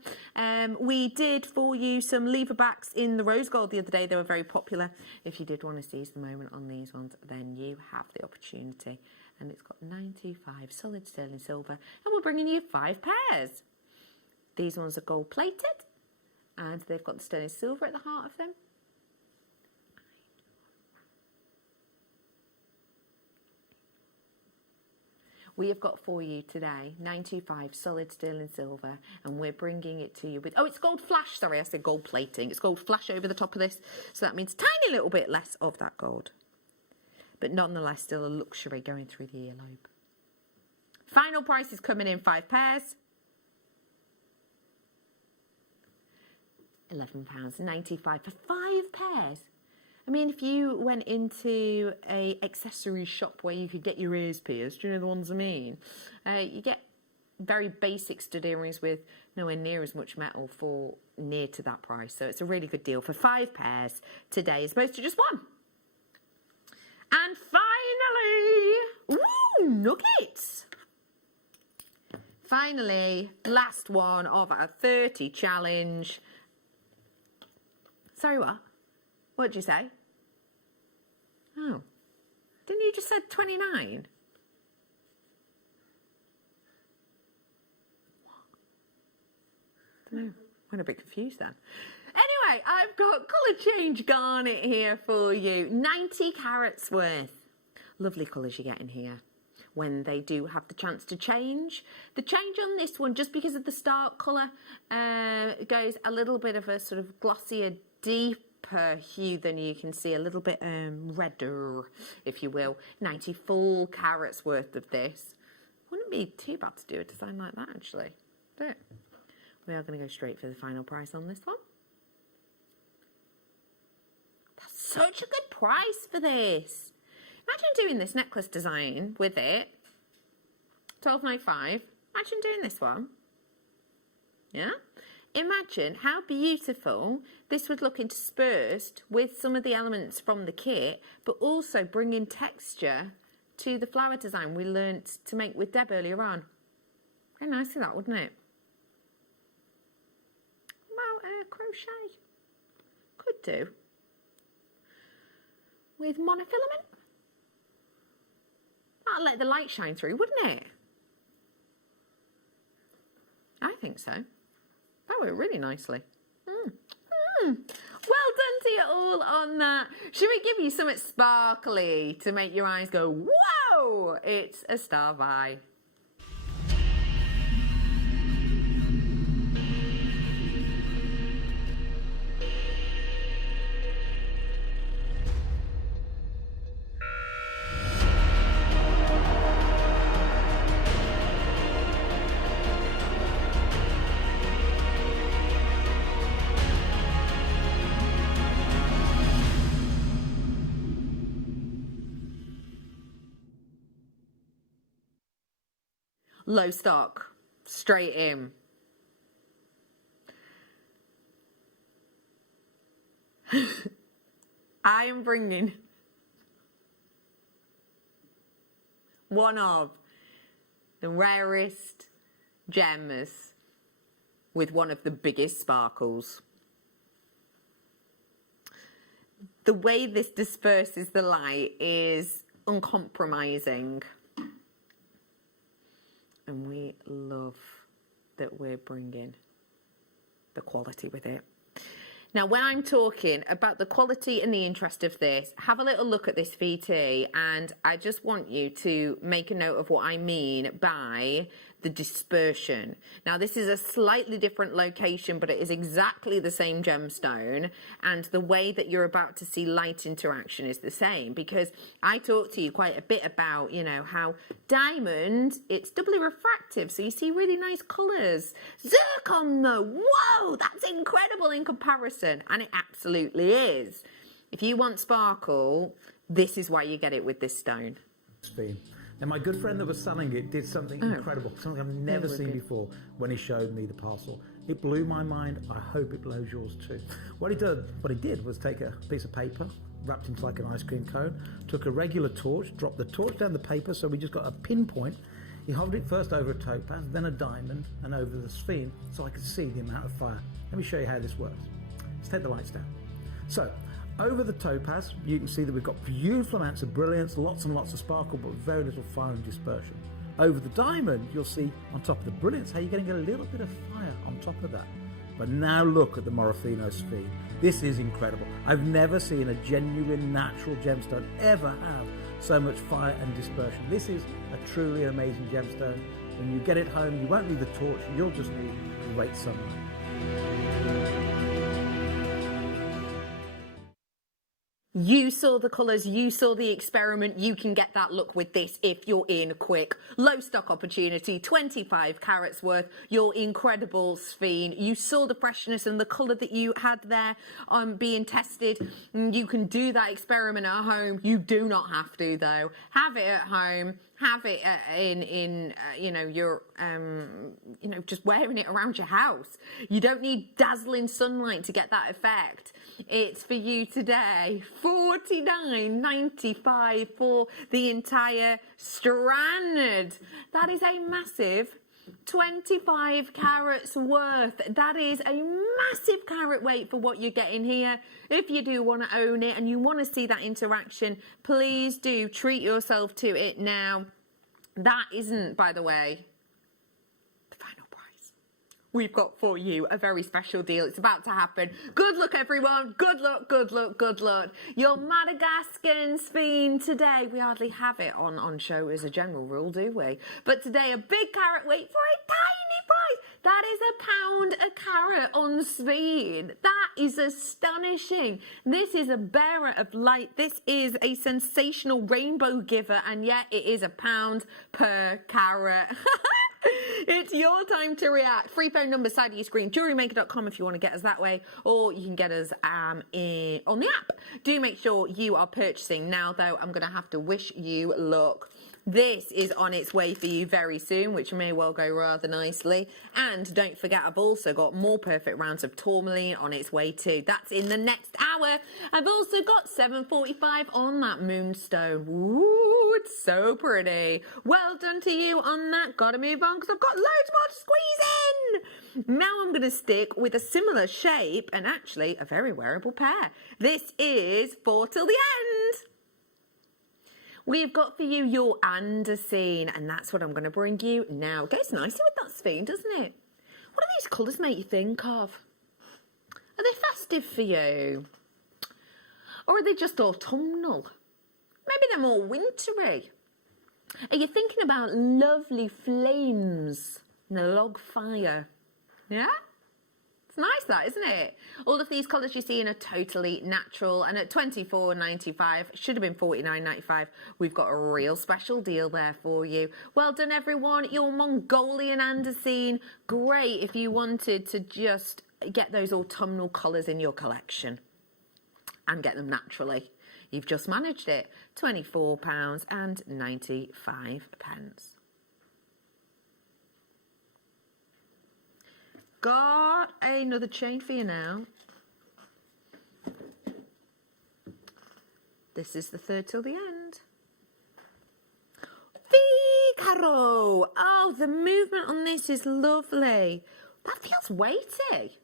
We did for you some lever backs in the rose gold the other day. They were very popular. If you did want to seize the moment on these ones, then you have the opportunity. And it's got 925 solid sterling silver. And we're bringing you 5 pairs. These ones are gold plated. And they've got the sterling silver at the heart of them. We have got for you today 925 solid sterling silver, and we're bringing it to you with, oh, it's gold flash, sorry, I said gold plating. It's gold flash over the top of this, so that means a tiny little bit less of that gold. But nonetheless, still a luxury going through the earlobe. Final price is coming in 5 pairs. £11.95 for 5 pairs. I mean, if you went into a accessory shop where you could get your ears pierced, do you know the ones I mean? You get very basic stud earrings with nowhere near as much metal for near to that price. So it's a really good deal for 5 pairs today as opposed to just 1. And finally, woo, nuggets. Finally, last one of our 30 challenge. Sorry, what? What did you say? Oh. Didn't you just say 29? I don't know. I'm a bit confused then. Anyway, I've got colour change garnet here for you. 90 carats worth. Lovely colours you get in here when they do have the chance to change. The change on this one, just because of the stark colour, goes a little bit of a sort of glossier, deeper hue than you can see, a little bit redder, if you will. 94 carats worth of this. Wouldn't be too bad to do a design like that, actually. But we are going to go straight for the final price on this one. That's such a good price for this. Imagine doing this necklace design with it. £12.95. Imagine doing this one. Yeah? Imagine how beautiful this would look interspersed with some of the elements from the kit, but also bringing texture to the flower design we learnt to make with Deb earlier on. Very nice of that, wouldn't it? Well, crochet. Could do. With monofilament. That'll let the light shine through, wouldn't it? I think so. That worked really nicely. Well done to you all on that. Should we give you something sparkly to make your eyes go, whoa? It's a star buy. Low stock, straight in. I am bringing one of the rarest gems with one of the biggest sparkles. The way this disperses the light is uncompromising. And we love that we're bringing the quality with it. Now, when I'm talking about the quality and the interest of this, have a little look at this VT, and I just want you to make a note of what I mean by the dispersion. Now this is a slightly different location, but it is exactly the same gemstone, and the way that you're about to see light interaction is the same, because I talked to you quite a bit about, you know, how diamond, it's doubly refractive, so you see really nice colours. Zircon though, whoa, that's incredible in comparison, and it absolutely is. If you want sparkle, this is why you get it with this stone. And my good friend that was selling it did something incredible, something I've never seen before when he showed me the parcel. It blew my mind. I hope it blows yours too. What he did was take a piece of paper, wrapped into like an ice cream cone, took a regular torch, dropped the torch down the paper so we just got a pinpoint. He hovered it first over a topaz, then a diamond, and over the sphene so I could see the amount of fire. Let me show you how this works. Let's take the lights down. So, over the topaz, you can see that we've got beautiful amounts of brilliance, lots and lots of sparkle, but very little fire and dispersion. Over the diamond, you'll see on top of the brilliance how you're getting a little bit of fire on top of that. But now look at the Morofino sphene. This is incredible. I've never seen a genuine natural gemstone ever have so much fire and dispersion. This is a truly amazing gemstone. When you get it home, you won't need the torch, you'll just need great sunlight. You saw the colours, you saw the experiment, you can get that look with this if you're in quick. Low stock opportunity, 25 carats worth, your incredible sphene. You saw the freshness and the colour that you had there being tested. You can do that experiment at home. You do not have to though. Have it at home. Have it in you know, your, you know, just wearing it around your house. You don't need dazzling sunlight to get that effect. It's for you today, $49.95 for the entire strand. That is a massive 25 carats worth. That is a massive carat weight for what you're getting here. If you do want to own it and you want to see that interaction, please do treat yourself to it now. That isn't, by the way, the final price. We've got for you a very special deal. It's about to happen. Good luck, everyone. Good luck, good luck, good luck. Your Madagascan sphene today. We hardly have it on show as a general rule, do we? But today, a big carat weight for a tiny price. That is £1 a carat on sphene. That is astonishing. This is a bearer of light. This is a sensational rainbow giver, and yet it is £1 per carat. It's your time to react. Free phone number side of your screen, jewellerymaker.com if you want to get us that way, or you can get us on the app. Do make sure you are purchasing now, though. I'm going to have to wish you luck. This is on its way for you very soon, which may well go rather nicely. And don't forget, I've also got more perfect rounds of tourmaline on its way too. That's in the next hour. I've also got 7:45 on that moonstone. Ooh, it's so pretty. Well done to you on that. Gotta move on because I've got loads more to squeeze in. Now I'm going to stick with a similar shape and actually a very wearable pair. This is for till the end. We've got for you your Andesine, and that's what I'm going to bring you now. Goes nicely with that sphene, doesn't it? What do these colours make you think of? Are they festive for you? Or are they just autumnal? Maybe they're more wintry. Are you thinking about lovely flames and a log fire? Yeah? It's nice that, isn't it? All of these colours you see in are totally natural, and at $24.95, should have been $49.95, we've got a real special deal there for you. Well done, everyone. Your Mongolian Andesine, great if you wanted to just get those autumnal colours in your collection and get them naturally. You've just managed it. £24.95. Got another chain for you now. This is the third till the end. Figaro! Oh, the movement on this is lovely. That feels weighty.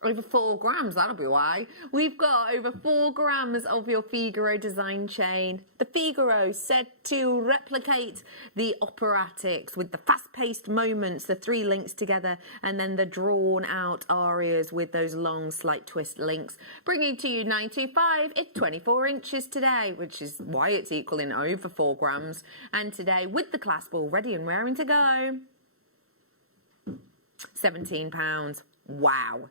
Over 4 grams, that'll be why. We've got over 4 grams of your Figaro design chain. The Figaro said to replicate the operatics with the fast-paced moments, the 3 links together, and then the drawn-out arias with those long slight twist links. Bringing to you 925, it's 24 inches today, which is why it's equaling over 4 grams. And today, with the clasp all ready and raring to go. £17. Wow.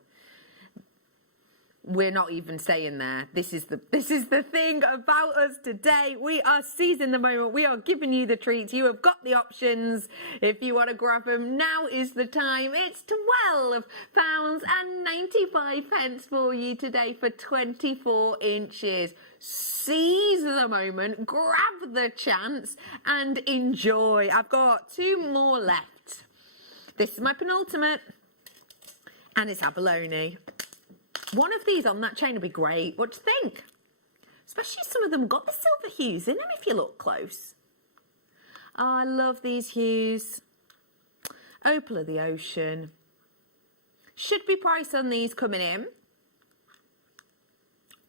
We're not even saying there. This is the thing about us today. We are seizing the moment. We are giving you the treats. You have got the options. If you want to grab them, now is the time. It's £12.95 for you today for 24 inches. Seize the moment, grab the chance and enjoy. I've got 2 more left. This is my penultimate and it's abalone. One of these on that chain will be great. What do you think? Especially some of them got the silver hues in them if you look close. Oh, I love these hues. Opal of the ocean. Should be price on these coming in.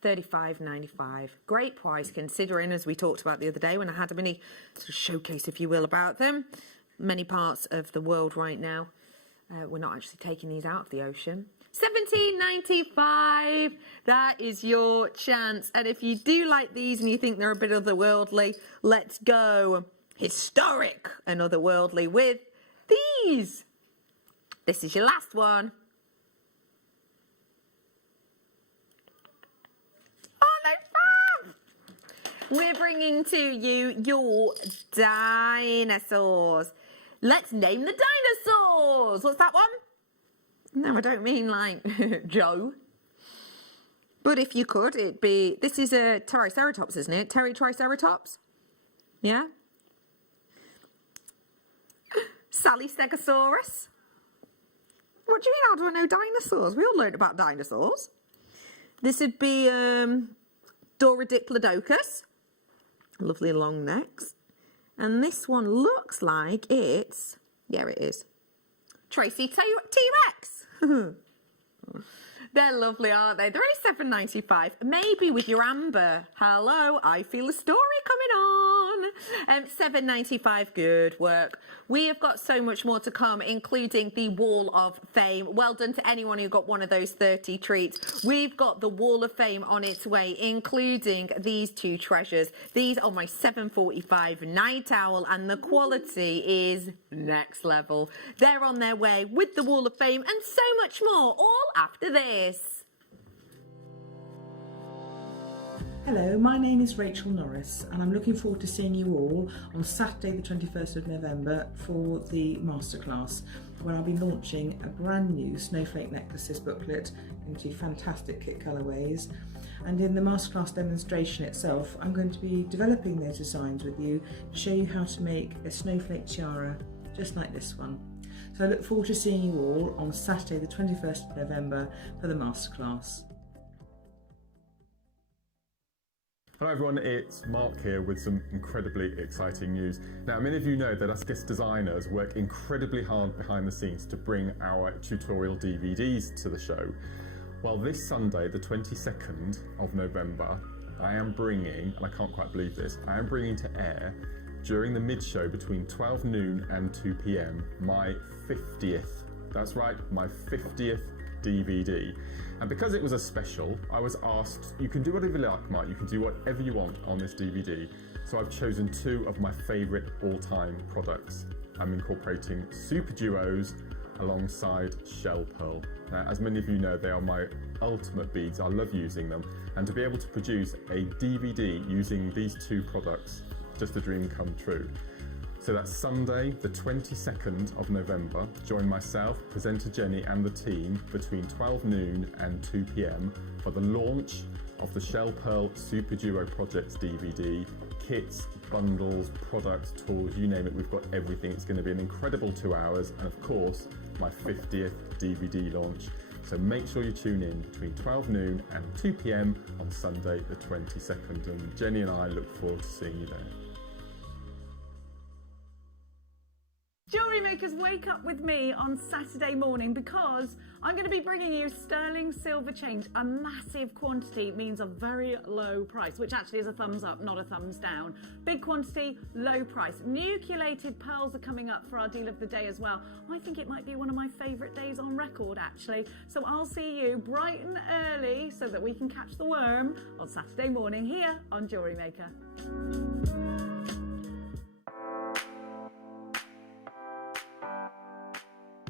$35.95. Great price considering, as we talked about the other day when I had a mini sort of showcase, if you will, about them. Many parts of the world right now, we're not actually taking these out of the ocean. $17.95. That is your chance. And if you do like these and you think they're a bit otherworldly, let's go historic and otherworldly with these. This is your last one. Oh, they're fab! We're bringing to you your dinosaurs. Let's name the dinosaurs. What's that one? No, I don't mean like Joe. But if you could, it'd be... This is a Triceratops, isn't it? Triceratops? Yeah? Sally Stegosaurus. What do you mean, how do I know dinosaurs? We all learned about dinosaurs. This would be Doradiplodocus. Lovely long necks. And this one looks like it's... Yeah, it is. Tracy T-Rex. They're lovely, aren't they? They're only $7.95. Maybe with your amber. Hello, I feel a story coming on. $7.95. Good work. We have got so much more to come, including the Wall of Fame. Well done to anyone who got one of those 30 treats. We've got the Wall of Fame on its way, including these 2 treasures. These are my $7.45 night owl, and the quality is next level. They're on their way with the Wall of Fame and so much more, all after this. Hello, my name is Rachel Norris and I'm looking forward to seeing you all on Saturday the 21st of November for the masterclass where I'll be launching a brand new Snowflake Necklaces booklet into fantastic kit colourways, and in the masterclass demonstration itself I'm going to be developing those designs with you to show you how to make a snowflake tiara just like this one. So I look forward to seeing you all on Saturday the 21st of November for the masterclass. Hello everyone, it's Mark here with some incredibly exciting news. Now, many of you know that us guest designers work incredibly hard behind the scenes to bring our tutorial DVDs to the show. Well, this Sunday, the 22nd of November, I am bringing, and I can't quite believe this, I am bringing to air during the mid-show between 12 noon and 2 p.m. my 50th, that's right, my 50th DVD. And because it was a special, I was asked, you can do whatever you like, Mark, you can do whatever you want on this DVD. So I've chosen 2 of my favourite all-time products. I'm incorporating Super Duos alongside Shell Pearl. Now, as many of you know, they are my ultimate beads. I love using them. And to be able to produce a DVD using these 2 products, just a dream come true. So that's Sunday, the 22nd of November. Join myself, presenter Jenny and the team between 12 noon and 2 p.m. for the launch of the Shell Pearl Super Duo Projects DVD. Kits, bundles, products, tools, you name it, we've got everything. It's going to be an incredible 2 hours and of course, my 50th DVD launch. So make sure you tune in between 12 noon and 2 p.m. on Sunday the 22nd. And Jenny and I look forward to seeing you there. Jewellery makers, wake up with me on Saturday morning because I'm going to be bringing you sterling silver change. A massive quantity means a very low price, which actually is a thumbs up, not a thumbs down. Big quantity, low price. Nucleated pearls are coming up for our deal of the day as well. I think it might be one of my favourite days on record, actually. So I'll see you bright and early so that we can catch the worm on Saturday morning here on Jewellery Maker.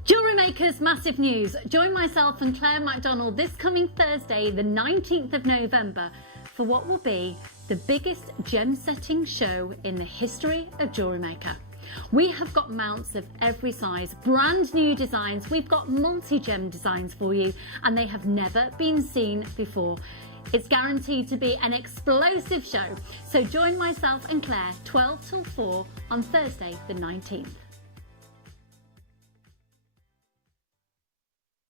Jewellery Makers, massive news. Join myself and Claire MacDonald this coming Thursday, the 19th of November, for what will be the biggest gem setting show in the history of Jewellery Maker. We have got mounts of every size, brand new designs. We've got multi-gem designs for you, and they have never been seen before. It's guaranteed to be an explosive show. So join myself and Claire 12 till 4 on Thursday the 19th.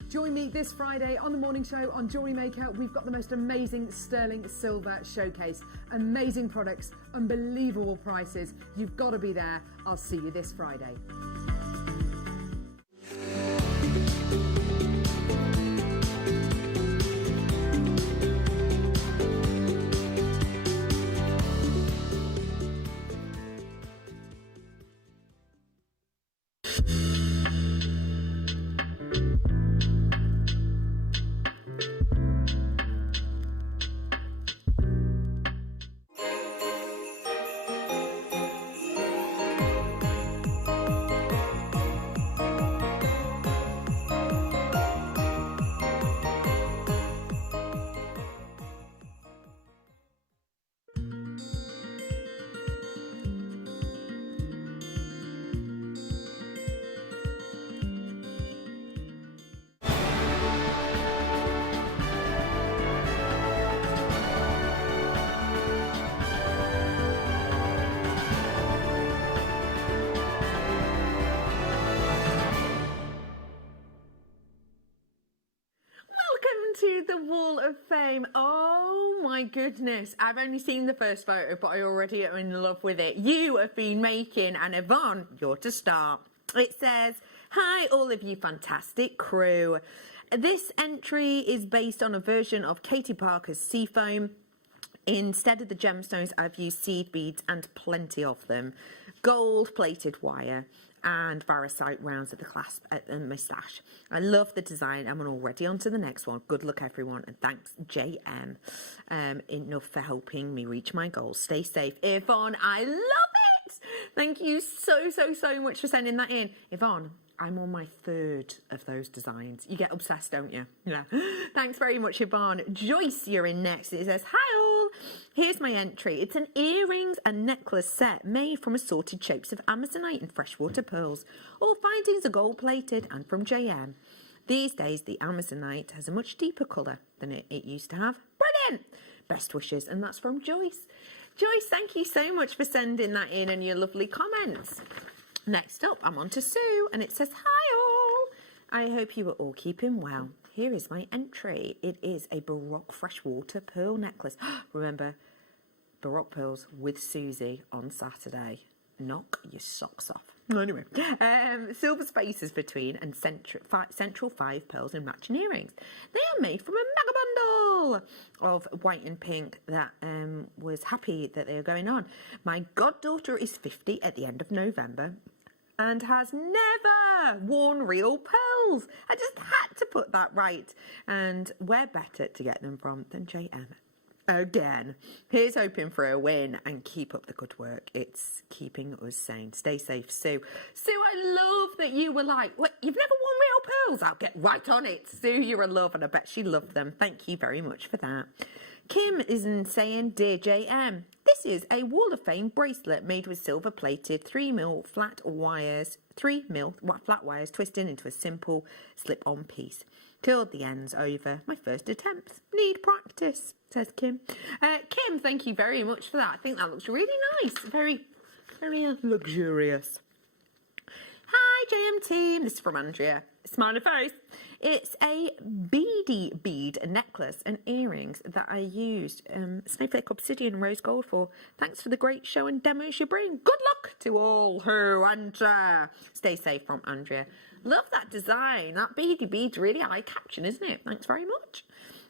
Join me this Friday on the morning show on Jewellery Maker. We've got the most amazing sterling silver showcase. Amazing products, unbelievable prices. You've got to be there. I'll see you this Friday. To the Wall of Fame. Oh my goodness, I've only seen the first photo, but I already am in love with it. You have been making, and Yvonne, you're to start. It says, hi all of you fantastic crew. This entry is based on a version of Katie Parker's Seafoam. Instead of the gemstones, I've used seed beads and plenty of them. Gold plated wire and varicite rounds at the clasp and moustache. I love the design. I'm already on to the next one. Good luck everyone, and thanks JM enough for helping me reach my goals. Stay safe. Yvonne, I love it. Thank you so much for sending that in. Yvonne, I'm on my third of those designs. You get obsessed, don't you? Yeah. Thanks very much, Yvonne. Joyce, you're in next. It says, hi all. Here's my entry. It's an earrings and necklace set made from assorted shapes of Amazonite and freshwater pearls. All findings are gold plated and from JM. These days, the Amazonite has a much deeper colour than it used to have. Brilliant. Best wishes. And that's from Joyce. Joyce, thank you so much for sending that in and your lovely comments. Next up, I'm on to Sue, and it says, hi all. I hope you are all keeping well. Here is my entry. It is a Baroque freshwater pearl necklace. Remember, Baroque pearls with Susie on Saturday. Knock your socks off. Anyway, silver spaces between and central 5 pearls and matching earrings. They are made from a mega bundle of white and pink that was happy that they were going on. My goddaughter is 50 at the end of November and has never worn real pearls. I just had to put that right. And where better to get them from than JM? Again, here's hoping for a win and keep up the good work. It's keeping us sane. Stay safe, Sue. Sue, I love that you were like, what, you've never worn real pearls? I'll get right on it. Sue, you're a love, and I bet she loved them. Thank you very much for that. Kim isn't saying, dear JM, this is a Wall of Fame bracelet made with silver plated 3mm flat wires, 3mm flat wires twisted into a simple slip-on piece. Curled the ends over. My first attempt. Need practice, says Kim. Kim, thank you very much for that. I think that looks really nice. Very luxurious. Hi, JM team. This is from Andrea. Smiley face. It's a beady bead necklace and earrings that I used Snowflake Obsidian and Rose Gold for. Thanks for the great show and demos you bring. Good luck to all who enter. Stay safe, from Andrea. Love that design. That beady bead's really eye-catching, isn't it? Thanks very much.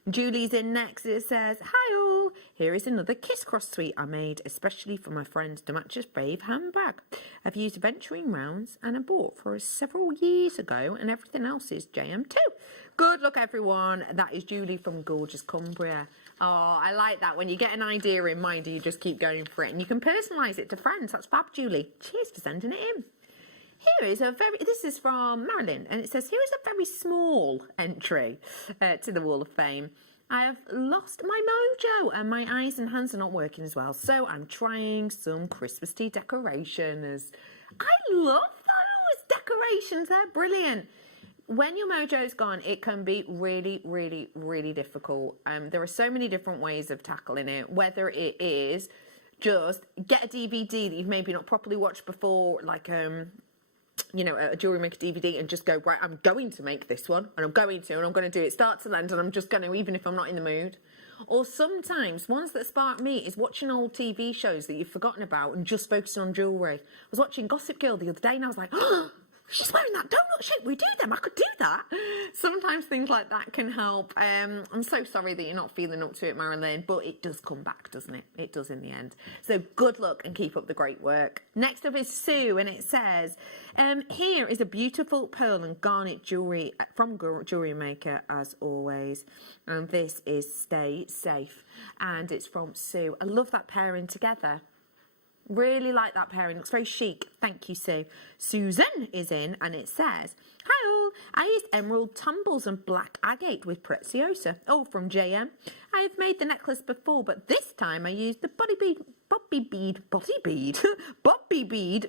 Julie's in next. It says, hi all. Here is another Kiss Cross suite I made, especially for my friend Demetrius Brave handbag. I've used venturing rounds and I bought for us several years ago, and everything else is JM too. Good luck, everyone. That is Julie from gorgeous Cumbria. Oh, I like that. When you get an idea in mind, you just keep going for it, and you can personalise it to friends. That's fab, Julie. Cheers for sending it in. This is from Marilyn, and it says, here is a very small entry to the Wall of Fame. I have lost my mojo and my eyes and hands are not working as well, so I'm trying some Christmas tree decorations. I love those decorations, they're brilliant. When your mojo's gone, it can be really, really, really difficult. There are so many different ways of tackling it, whether it is just get a DVD that you've maybe not properly watched before, like you know, a JewelleryMaker DVD, and just go, right, I'm going to make this one, and I'm going to do it start to end, and I'm just going to, even if I'm not in the mood. Or sometimes ones that spark me is watching old TV shows that you've forgotten about and just focusing on jewellery. I was watching Gossip Girl the other day, and I was like, oh, she's wearing that donut shape. We do them. I could do that. Sometimes things like that can help. I'm so sorry that you're not feeling up to it, Marilyn, but it does come back, doesn't it? It does in the end. So good luck and keep up the great work. Next up is Sue, and it says, here is a beautiful pearl and garnet jewellery from JewelleryMaker, as always. And this is Stay Safe, and it's from Sue. I love that pairing together. Really like that pairing. Looks very chic. Thank you, Sue. Susan is in, and it says, hi all. I used emerald tumbles and black agate with Preziosa, all from JM. I have made the necklace before, but this time I used the bobby bead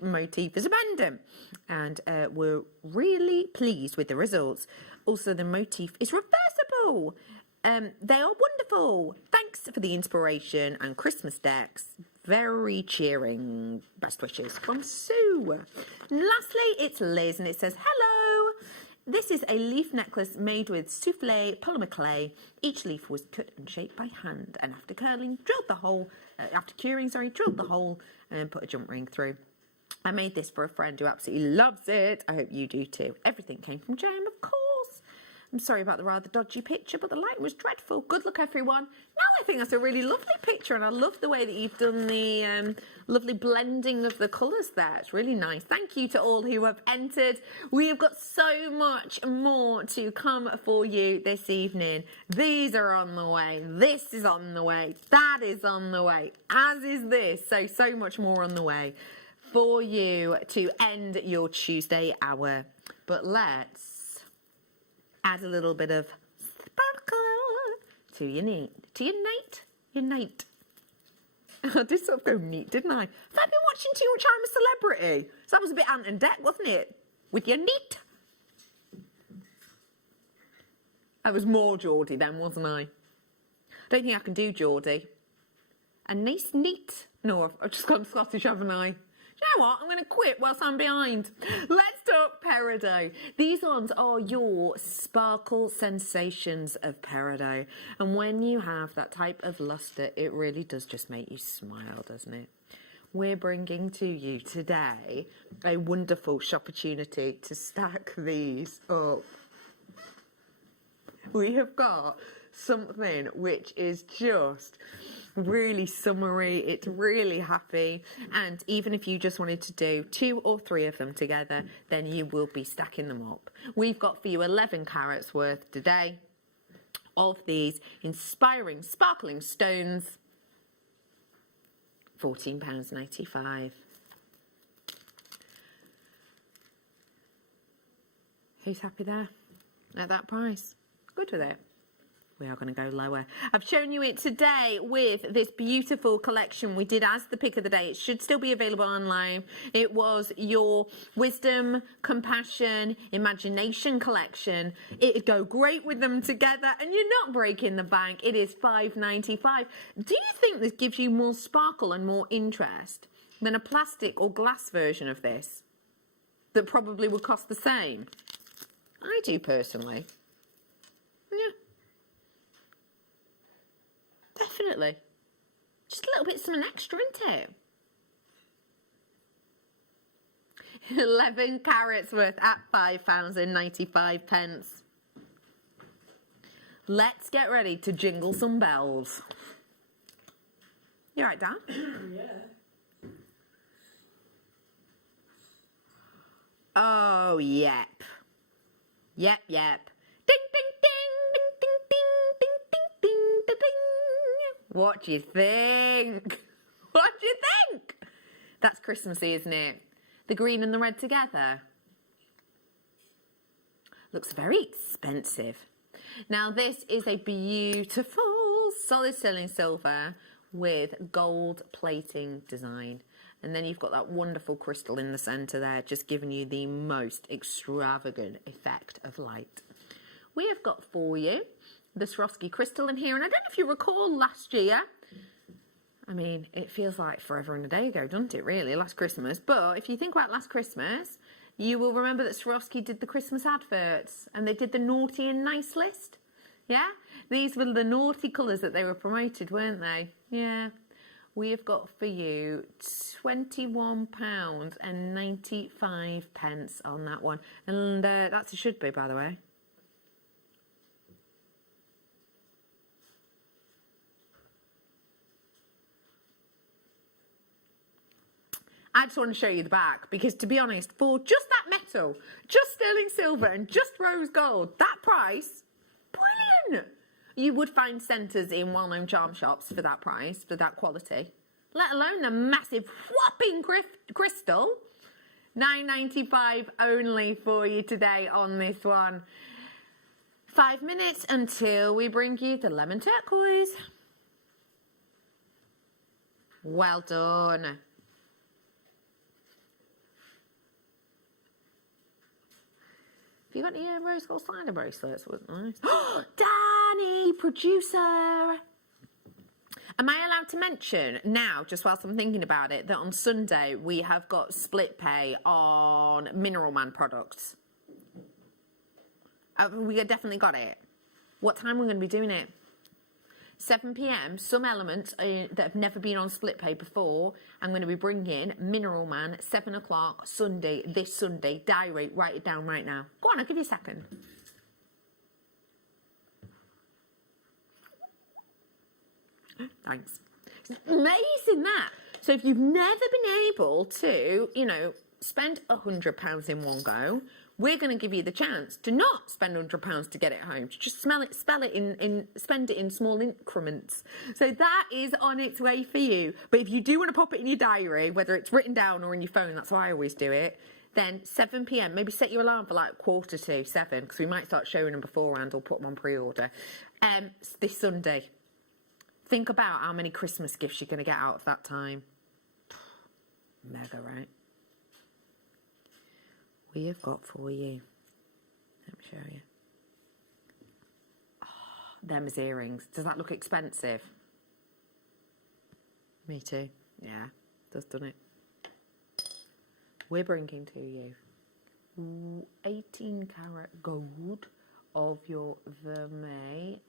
motif as a pendant, and we're really pleased with the results. Also, the motif is reversible. They are wonderful. Thanks for the inspiration and Christmas decks. Very cheering. Best wishes from Sue. And lastly, it's Liz, and it says, hello. This is a leaf necklace made with souffle polymer clay. Each leaf was cut and shaped by hand, and after curing, drilled the hole and put a jump ring through. I made this for a friend who absolutely loves it. I hope you do too. Everything came from JM, of course. I'm sorry about the rather dodgy picture, but the light was dreadful. Good luck, everyone. Now I think that's a really lovely picture, and I love the way that you've done the lovely blending of the colours there. It's really nice. Thank you to all who have entered. We have got so much more to come for you this evening. These are on the way. This is on the way. That is on the way. As is this. So much more on the way for you to end your Tuesday hour. But let's add a little bit of sparkle to your night. Your night. I did sort of go neat, didn't I? Have I been watching too much I'm a Celebrity? So that was a bit Ant and Dec, wasn't it? With your neat. I was more Geordie then, wasn't I? I don't think I can do Geordie. A nice neat. No, I've just gone Scottish, haven't I? You know what? I'm going to quit whilst I'm behind. Let's talk peridot. These ones are your sparkle sensations of peridot. And when you have that type of lustre, it really does just make you smile, doesn't it? We're bringing to you today a wonderful opportunity to stack these up. We have got something which is just really summery, it's really happy, and even if you just wanted to do 2 or 3 of them together, then you will be stacking them up. We've got for you 11 carats worth today of these inspiring sparkling stones. £14.95. Who's happy there at that price? Good with it. We are going to go lower. I've shown you it today with this beautiful collection we did as the pick of the day. It should still be available online. It was your Wisdom, Compassion, Imagination collection. It'd go great with them together, and you're not breaking the bank. It is £5.95. Do you think this gives you more sparkle and more interest than a plastic or glass version of this that probably would cost the same? I do personally. Yeah. Definitely. Just a little bit something extra, isn't it? 11 carats worth at £5.95. Let's get ready to jingle some bells. You right, Dan? Yeah. Oh, yep. Yep. Ding, ding, ding, ding, ding, ding, ding, ding, ding, ding, ding. What do you think? What do you think? That's Christmassy, isn't it? The green and the red together. Looks very expensive. Now this is a beautiful solid sterling silver with gold plating design. And then you've got that wonderful crystal in the centre there, just giving you the most extravagant effect of light. We have got for you the Swarovski crystal in here. And I don't know if you recall last year, I mean, it feels like forever and a day ago, doesn't it, really, last Christmas. But if you think about last Christmas, you will remember that Swarovski did the Christmas adverts and they did the naughty and nice list. Yeah? These were the naughty colours that they were promoted, weren't they? Yeah. We have got for you £21.95 on that one. And that's a should be, by the way. I just want to show you the back because, to be honest, for just that metal, just sterling silver and just rose gold, that price, brilliant. You would find centres in well-known charm shops for that price, for that quality, let alone the massive whopping crystal. $9.95 only for you today on this one. 5 minutes until we bring you the lemon turquoise. Well done. Have you got any rose gold slider bracelets? Nice. Danny, producer. Am I allowed to mention now, just whilst I'm thinking about it, that on Sunday we have got split pay on Mineral Man products? We definitely got it. What time are we going to be doing it? 7 p.m. Some elements that have never been on split pay before. I'm going to be bringing Mineral Man 7 o'clock Sunday, this Sunday. Diary, write it down right now. Go on, I'll give you a second. Thanks. It's amazing that. So if you've never been able to, you know, spend £100 in one go, we're going to give you the chance to not spend £100 to get it home, to just spend it in small increments. So that is on its way for you. But if you do want to pop it in your diary, whether it's written down or in your phone, that's why I always do it, then 7 p.m, maybe set your alarm for like 6:45, because we might start showing them beforehand or put them on pre-order. This Sunday. Think about how many Christmas gifts you're going to get out of that time. Mega, right? We have got for you. Let me show you. Oh, them as earrings. Does that look expensive? Me too. Yeah, does, doesn't it? We're bringing to you 18 karat gold of your vermeil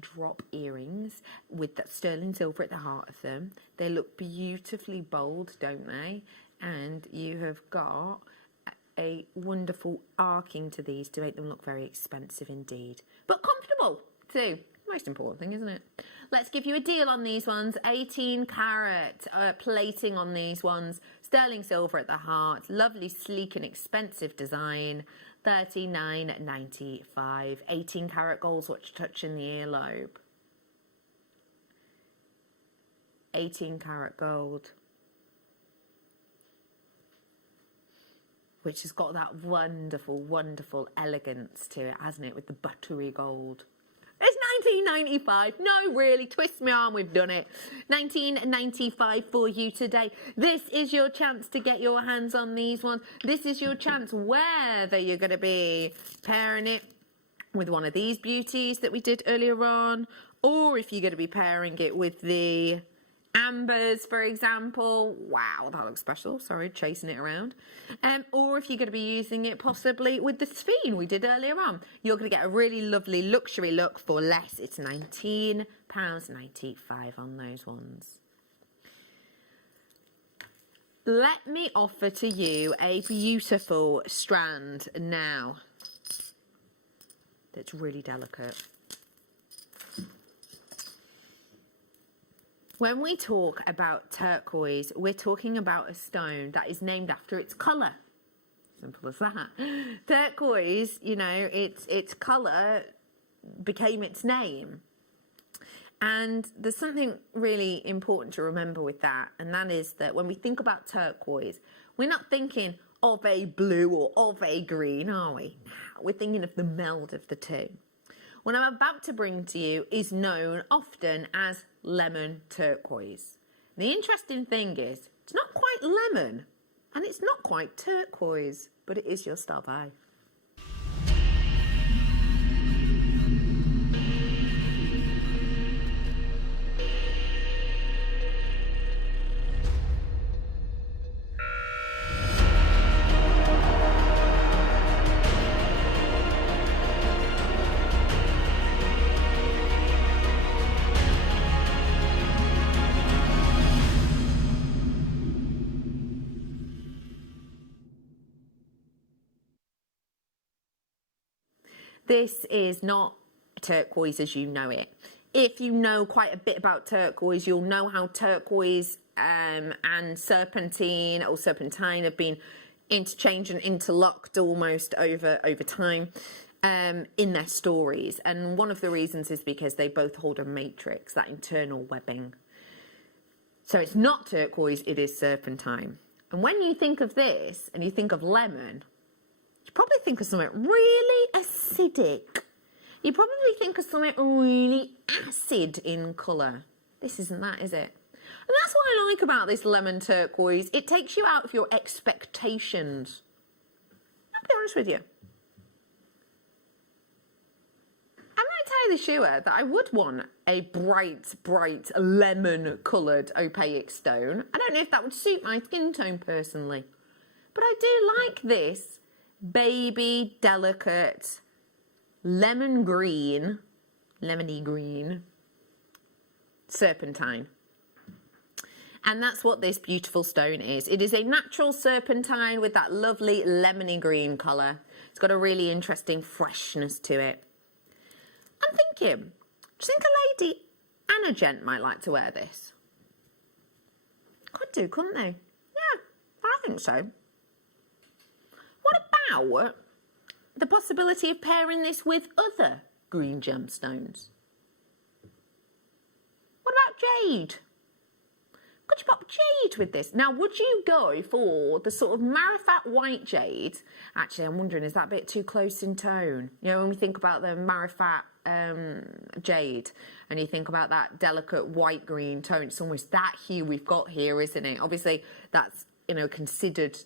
drop earrings with that sterling silver at the heart of them. They look beautifully bold, don't they? And you have got a wonderful arcing to these to make them look very expensive indeed, but comfortable too. Most important thing, isn't it? Let's give you a deal on these ones. 18 karat plating on these ones, sterling silver at the heart, lovely sleek and expensive design. $39.95. 18 karat gold's what you touch in the earlobe. 18 karat gold, which has got that wonderful, wonderful elegance to it, hasn't it, with the buttery gold. It's $19.95. No, really, twist my arm, we've done it. $19.95 for you today. This is your chance to get your hands on these ones. This is your chance, whether you're going to be pairing it with one of these beauties that we did earlier on, or if you're going to be pairing it with the ambers, for example. Wow, that looks special. Sorry, chasing it around. Or if you're going to be using it possibly with the sphene we did earlier on, you're going to get a really lovely luxury look for less. It's £19.95 on those ones. Let me offer to you a beautiful strand now that's really delicate. When we talk about turquoise, we're talking about a stone that is named after its colour. Simple as that. Turquoise, you know, its colour became its name. And there's something really important to remember with that, and that is that when we think about turquoise, We're not thinking of a blue or of a green, are we? We're thinking of the meld of the two. What I'm about to bring to you is known often as lemon turquoise. The interesting thing is, it's not quite lemon and it's not quite turquoise, but it is your star buy. This is not turquoise as you know it. If you know quite a bit about turquoise, you'll know how turquoise and serpentine or serpentine have been interchanged and interlocked almost over time in their stories. And one of the reasons is because they both hold a matrix, that internal webbing. So it's not turquoise, it is serpentine. And when you think of this and you think of lemon, you probably think of something really acidic. You probably think of something really acid in colour. This isn't that, is it? And that's what I like about this lemon turquoise. It takes you out of your expectations. I'll be honest with you. I'm going to tell you the sure that I would want a bright lemon-coloured opaque stone. I don't know if that would suit my skin tone personally. But I do like this baby, delicate, lemony green serpentine. And that's what this beautiful stone is. It is a natural serpentine with that lovely lemony green colour. It's got a really interesting freshness to it. I'm thinking, do you think a lady and a gent might like to wear this? Could do, couldn't they? Yeah, I think so. What about the possibility of pairing this with other green gemstones? What about jade? Could you pop jade with this? Now, would you go for the sort of Marifat white jade? Actually, I'm wondering, is that a bit too close in tone? You know, when we think about the Marifat jade and you think about that delicate white green tone, it's almost that hue we've got here, isn't it? Obviously, that's, you know, considered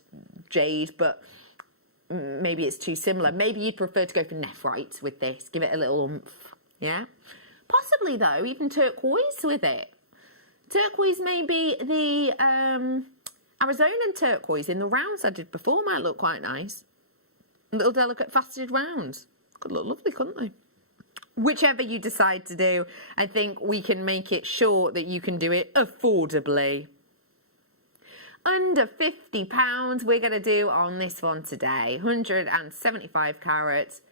jade, but maybe it's too similar. Maybe you'd prefer to go for nephrite with this. Give it a little oomph, yeah? Possibly, though, even turquoise with it. Turquoise, maybe the Arizonan turquoise in the rounds I did before might look quite nice. Little delicate faceted rounds. Could look lovely, couldn't they? Whichever you decide to do, I think we can make it sure that you can do it affordably. Under £50 we're going to do on this one today. 175 carats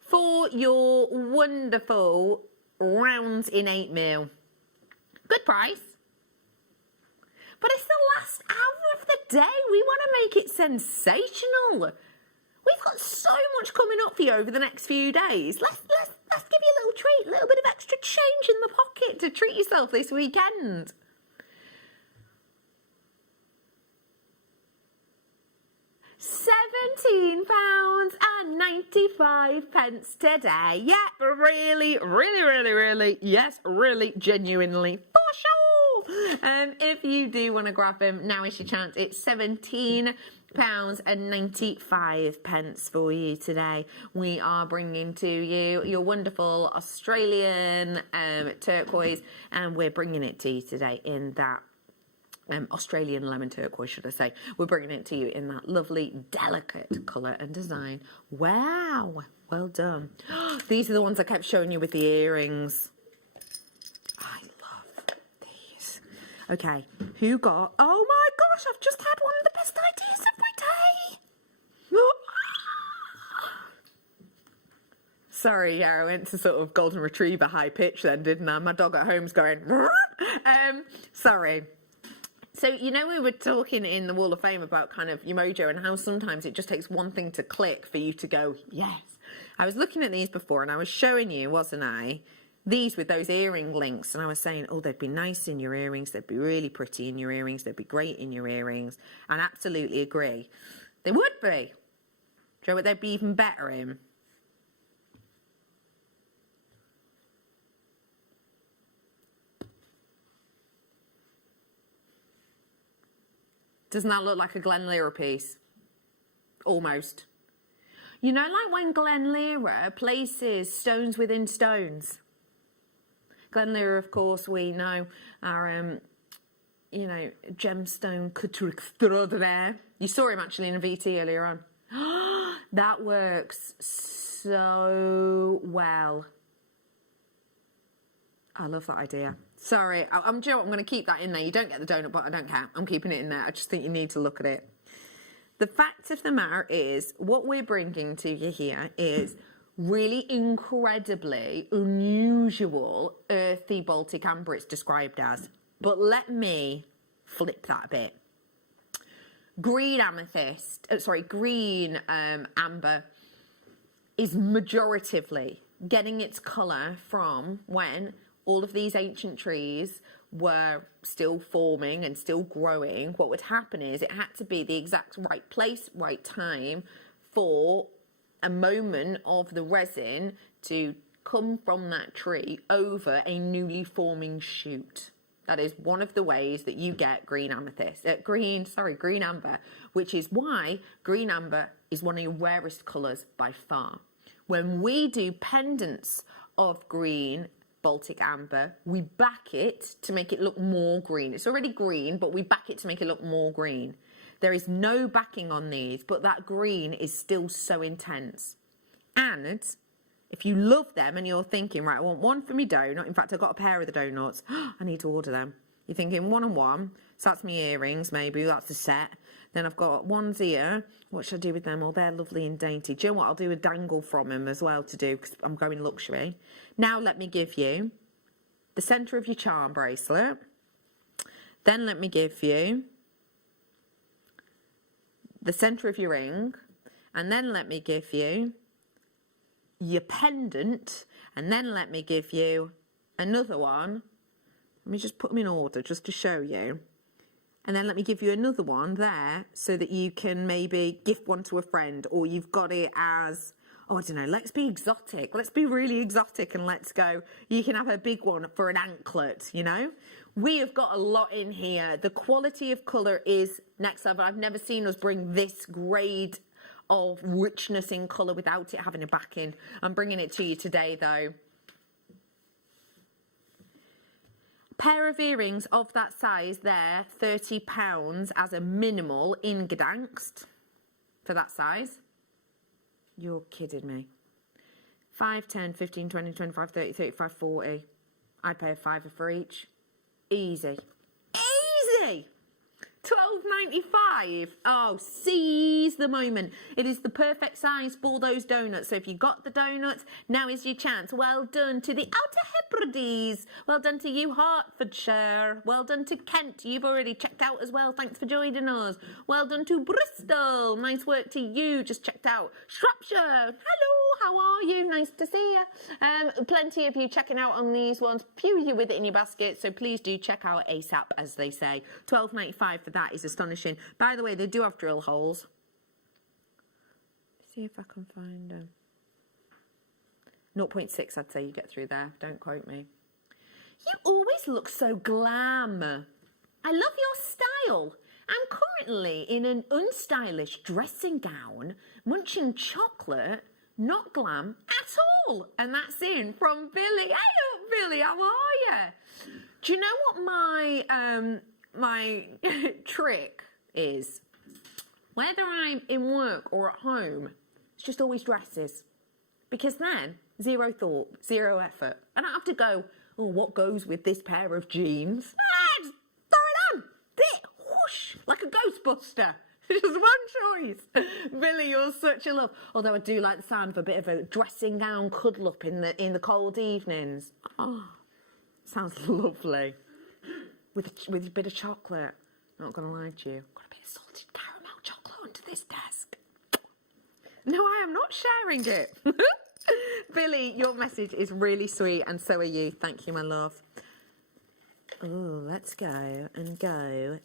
for your wonderful rounds in 8mm. Good price. But it's the last hour of the day. We want to make it sensational. We've got so much coming up for you over the next few days. Let's give you a little treat, a little bit of extra change in the pocket to treat yourself this weekend. £17.95 today. Yeah, really, yes, really, genuinely, for sure. If you do want to grab them, now is your chance. It's £17.95 for you today. We are bringing to you your wonderful Australian turquoise, and we're bringing it to you today in that Australian lemon turquoise, should I say. We're bringing it to you in that lovely, delicate colour and design. Wow, well done. These are the ones I kept showing you with the earrings. I love these. Okay, who got... Oh my gosh, I've just had one of the best ideas of my day. Sorry, yeah, I went to sort of golden retriever high pitch then, didn't I? My dog at home's going... Sorry. So, you know, we were talking in the Wall of Fame about kind of your mojo and how sometimes it just takes one thing to click for you to go, yes. I was looking at these before and I was showing you, wasn't I, these with those earring links, and I was saying, oh, they'd be nice in your earrings, they'd be really pretty in your earrings, they'd be great in your earrings, and absolutely agree. They would be. Do you know what they'd be even better in? Doesn't that look like a Glen Lira piece? Almost. You know, like when Glen Lira places stones within stones. Glen Lira, of course, we know, are, you know, gemstone couture extraordinaire. You saw him actually in a VT earlier on. That works so well. I love that idea. Sorry, I'm Joe. I'm going to keep that in there. You don't get the donut, but I don't care. I'm keeping it in there. I just think you need to look at it. The fact of the matter is, what we're bringing to you here is really incredibly unusual earthy Baltic amber, it's described as. But let me flip that a bit. Green amethyst, green amber is majoritively getting its colour from when all of these ancient trees were still forming and still growing. What would happen is it had to be the exact right place, right time for a moment of the resin to come from that tree over a newly forming shoot. That is one of the ways that you get green amethyst, green amber, which is why green amber is one of your rarest colours by far. When we do pendants of green Baltic amber, we back it to make it look more green. It's already green, but we back it to make it look more green. There is no backing on these, but that green is still so intense. And if you love them and you're thinking, right, I want one for me donut. In fact, I've got a pair of the donuts. I need to order them. You're thinking one and one. So that's my earrings, maybe. That's the set. Then I've got ones here. What should I do with them? Oh, they're lovely and dainty. Do you know what? I'll do a dangle from them as well to do, because I'm going luxury. Now let me give you the centre of your charm bracelet. Then let me give you the centre of your ring. And then let me give you your pendant. And then let me give you another one. Let me just put them in order just to show you. And then let me give you another one there so that you can maybe gift one to a friend, or you've got it as, oh, I don't know, let's be exotic. Let's be really exotic and let's go. You can have a big one for an anklet, you know. We have got a lot in here. The quality of colour is next level. I've never seen us bring this grade of richness in colour without it having a backing. I'm bringing it to you today, though. Pair of earrings of that size there, £30 as a minimal in Gdansk for that size. You're kidding me. 5, 10, 15, 20, 25, 30, 35, 40. I'd pay a £5 for each. Easy. Easy! £12.95. Oh, seize the moment. It is the perfect size for those donuts. So if you got the donuts, now is your chance. Well done to the Outer Hebrides. Well done to you, Hertfordshire. Well done to Kent. You've already checked out as well. Thanks for joining us. Well done to Bristol. Nice work to you. Just checked out Shropshire. Hello, how are you? Nice to see you. Plenty of you checking out on these ones. Few of you with it in your basket. So please do check out ASAP, as they say. £12.95 for that is astonishing. By the way, they do have drill holes. See if I can find them. 0.6, I'd say you get through there. Don't quote me. You always look so glam. I love your style. I'm currently in an unstylish dressing gown, munching chocolate, not glam at all. And that's in from Billy. Hey, look, Billy, how are you? Do you know what my trick is? Whether I'm in work or at home, it's just always dresses. Because then, zero thought, zero effort. I don't have to go, oh, what goes with this pair of jeans? Just throw it on. Bit, whoosh, like a Ghostbuster. Just one choice. Billy, you're such a love. Although I do like the sound of a bit of a dressing gown cuddle up in the cold evenings. Oh, sounds lovely. With a bit of chocolate. Not going to lie to you. Got a bit of salted caramel chocolate under this desk. No, I am not sharing it. Billy, your message is really sweet, and so are you. Thank you, my love. Oh, let's go and go.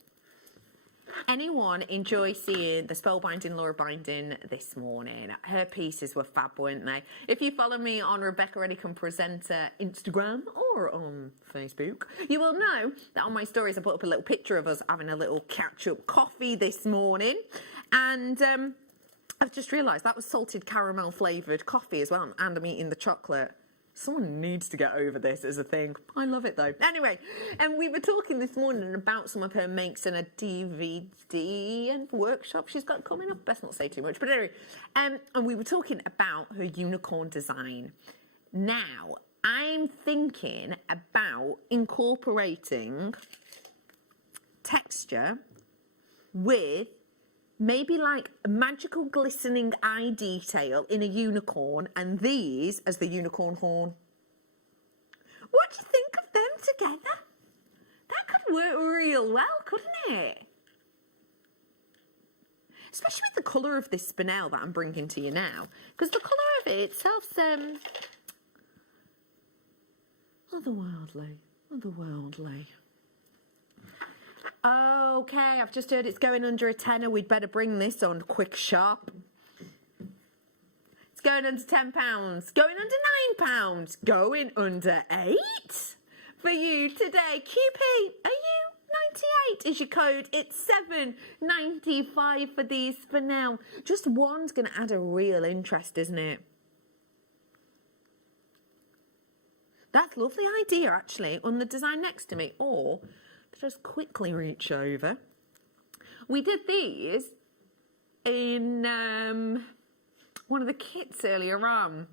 Anyone enjoy seeing the spellbinding Laura binding this morning? Her pieces were fab, weren't they? If you follow me on Rebecca Redicon Presenter Instagram or on Facebook, you will know that on my stories I put up a little picture of us having a little catch-up coffee this morning. And I've just realised that was salted caramel flavoured coffee as well, and I'm eating the chocolate. Someone needs to get over this as a thing. I love it though. Anyway, and we were talking this morning about some of her makes and a DVD and workshop she's got coming up. Best not say too much. But anyway, and we were talking about her unicorn design. Now, I'm thinking about incorporating texture with maybe like a magical glistening eye detail in a unicorn, and these as the unicorn horn. What do you think of them together? That could work real well, couldn't it? Especially with the colour of this spinel that I'm bringing to you now. Because the colour of it itself's otherworldly. Okay, I've just heard it's going under a tenner. We'd better bring this on quick sharp. It's going under £10, going under £9, going under 8 for you today. QP, are you 98 is your code? It's $7.95 for these for now. Just one's going to add a real interest, isn't it? That's a lovely idea, actually, on the design next to me, or just quickly reach over. We did these in one of the kits earlier on,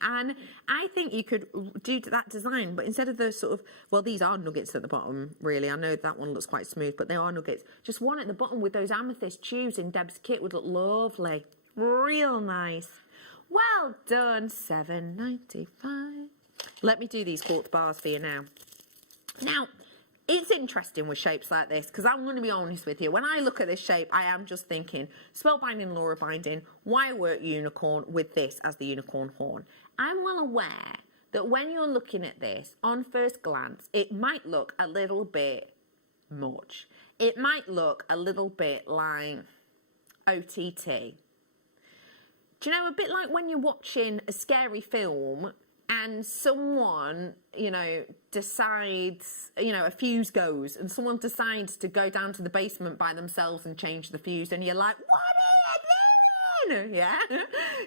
and I think you could do that design, but instead of the sort of, well, these are nuggets at the bottom, really. I know that one looks quite smooth, but they are nuggets. Just one at the bottom with those amethyst tubes in Deb's kit would look lovely. Real nice. Well done, $7.95. Let me do these quartz bars for you now. Now, it's interesting with shapes like this, because I'm going to be honest with you. When I look at this shape, I am just thinking, spellbinding, Laura binding, why work unicorn with this as the unicorn horn? I'm well aware that when you're looking at this, on first glance, it might look a little bit much. It might look a little bit like OTT. Do you know, a bit like when you're watching a scary film and someone, you know, decides, you know, a fuse goes and someone decides to go down to the basement by themselves and change the fuse, and you're like, what are you doing? Yeah? Do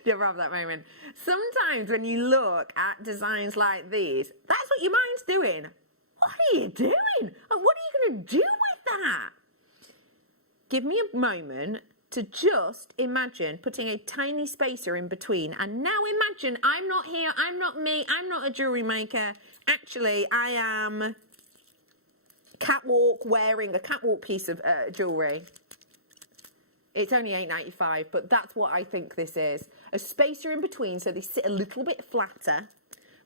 you ever have that moment? Sometimes when you look at designs like these, that's what your mind's doing. What are you doing? What are you going to do with that? Give me a moment to just imagine putting a tiny spacer in between. And now imagine I'm not here, I'm not me, I'm not a jewellery maker. Actually, I am catwalk wearing a catwalk piece of jewellery. It's only $8.95, but that's what I think this is. A spacer in between so they sit a little bit flatter.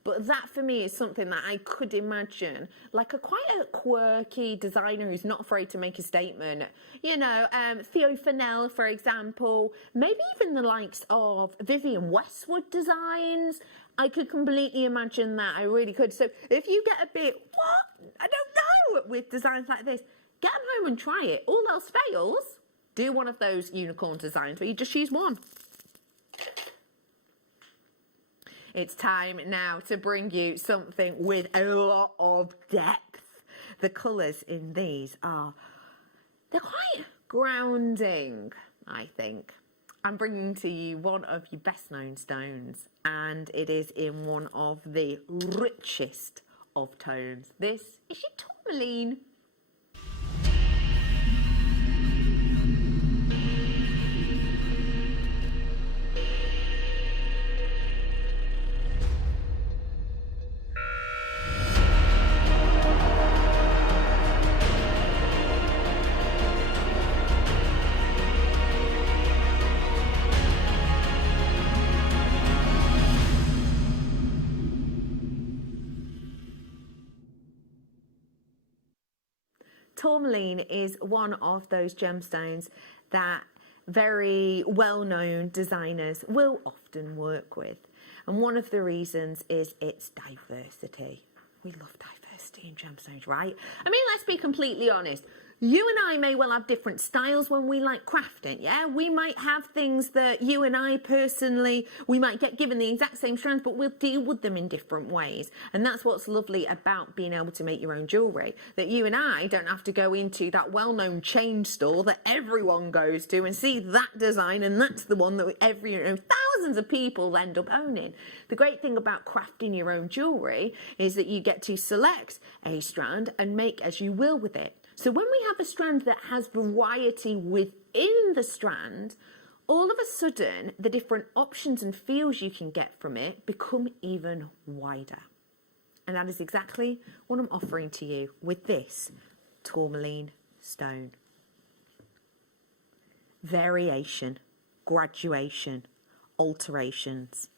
But that for me is something that I could imagine, like quite a quirky designer who's not afraid to make a statement. You know, Theo Fennell, for example, maybe even the likes of Vivienne Westwood designs. I could completely imagine that. I really could. So if you get a bit, what? I don't know, with designs like this, get them home and try it. All else fails, do one of those unicorn designs where you just use one. It's time now to bring you something with a lot of depth. The colours in these they're quite grounding, I think. I'm bringing to you one of your best known stones, and it is in one of the richest of tones. This is your tourmaline. Tourmaline is one of those gemstones that very well-known designers will often work with. And one of the reasons is its diversity. We love diversity in gemstones, right? I mean, let's be completely honest. You and I may well have different styles when we like crafting, yeah? We might have things that you and I personally, we might get given the exact same strands, but we'll deal with them in different ways. And that's what's lovely about being able to make your own jewellery, that you and I don't have to go into that well-known chain store that everyone goes to and see that design, and that's the one that thousands of people end up owning. The great thing about crafting your own jewellery is that you get to select a strand and make as you will with it. So when we have a strand that has variety within the strand, all of a sudden the different options and feels you can get from it become even wider. And that is exactly what I'm offering to you with this tourmaline stone. Variation, graduation, alterations.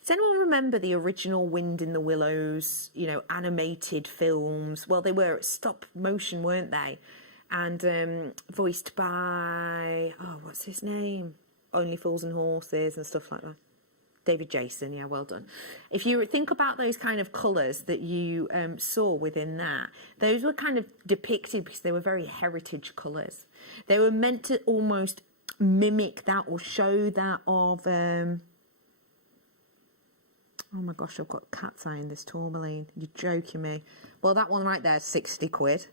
Does anyone remember the original Wind in the Willows, animated films? Well, they were stop motion, weren't they? And voiced by, what's his name? Only Fools and Horses and stuff like that. David Jason, yeah, well done. If you think about those kind of colours that you saw within that, those were kind of depicted because they were very heritage colours. They were meant to almost mimic that or show that of... oh my gosh, I've got cat's eye in this tourmaline. You're joking me. Well, that one right there is 60 quid.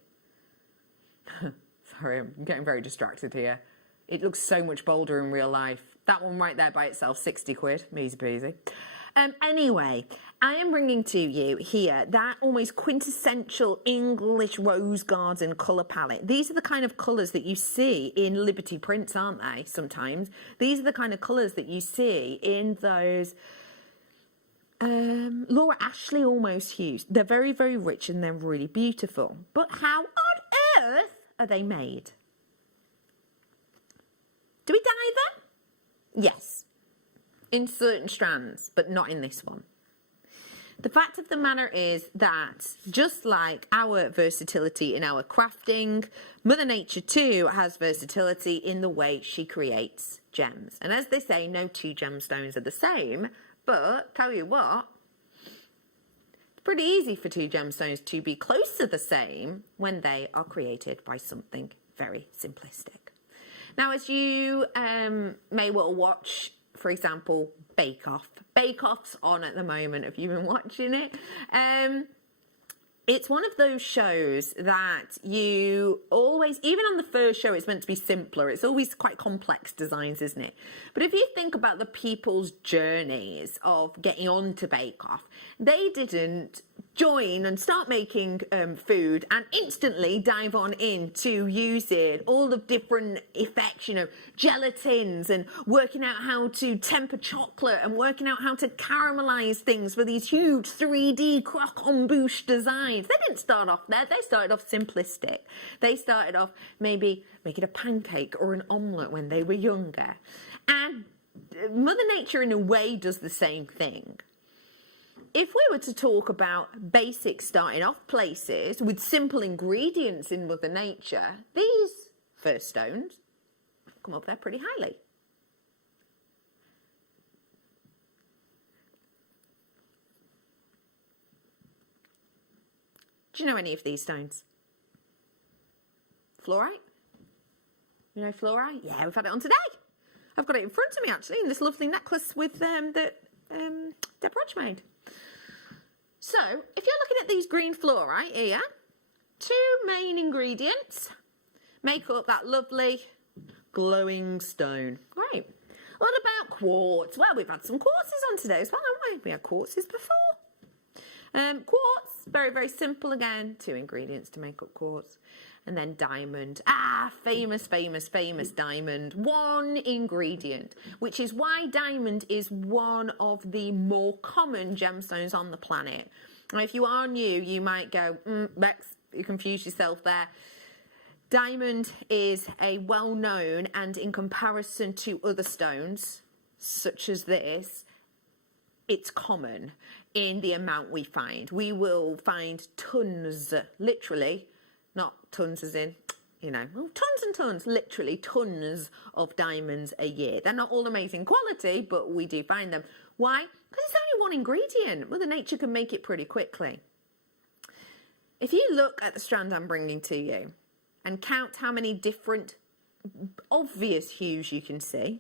Sorry, I'm getting very distracted here. It looks so much bolder in real life. That one right there by itself, 60 quid. Easy peasy. Anyway, I am bringing to you here that almost quintessential English rose garden colour palette. These are the kind of colours that you see in Liberty prints, aren't they, sometimes? These are the kind of colours that you see in those... Laura Ashley almost hues. They're very, very rich and they're really beautiful. But how on earth are they made? Do we dye them? Yes. In certain strands, but not in this one. The fact of the matter is that just like our versatility in our crafting, Mother Nature too has versatility in the way she creates gems. And as they say, no two gemstones are the same. But, tell you what, it's pretty easy for two gemstones to be close to the same when they are created by something very simplistic. Now, as you may well watch, for example, Bake Off. Bake Off's on at the moment, if you've been watching it. It's one of those shows that you always, even on the first show, it's meant to be simpler. It's always quite complex designs, isn't it? But if you think about the people's journeys of getting on to Bake Off, they didn't join and start making food and instantly dive on into using all the different effects, gelatins and working out how to temper chocolate and working out how to caramelize things for these huge 3D croque-en-bouche designs. They didn't start off there. They started off simplistic. They started off maybe making a pancake or an omelette when they were younger. And Mother Nature, in a way, does the same thing. If we were to talk about basic starting off places with simple ingredients in Mother Nature, these first stones come up there pretty highly. Do you know any of these stones? Fluorite? You know fluorite? Yeah, we've had it on today. I've got it in front of me, actually, in this lovely necklace with that Deb Rodge made. So, if you're looking at these green fluorite here, two main ingredients make up that lovely glowing stone. Great. What about quartz? Well, we've had some quartzes on today as well, haven't we? We had quartzes before. Quartz, very, very simple again. Two ingredients to make up quartz. And then diamond. Famous diamond. One ingredient, which is why diamond is one of the more common gemstones on the planet. Now, if you are new, you might go, Bex, you confused yourself there. Diamond is a well-known, and in comparison to other stones, such as this, it's common in the amount we find. We will find tons, literally, not tons as in, tons and tons, literally tons of diamonds a year. They're not all amazing quality, but we do find them. Why? Because it's only one ingredient. Mother Nature can make it pretty quickly. If you look at the strand I'm bringing to you and count how many different obvious hues you can see.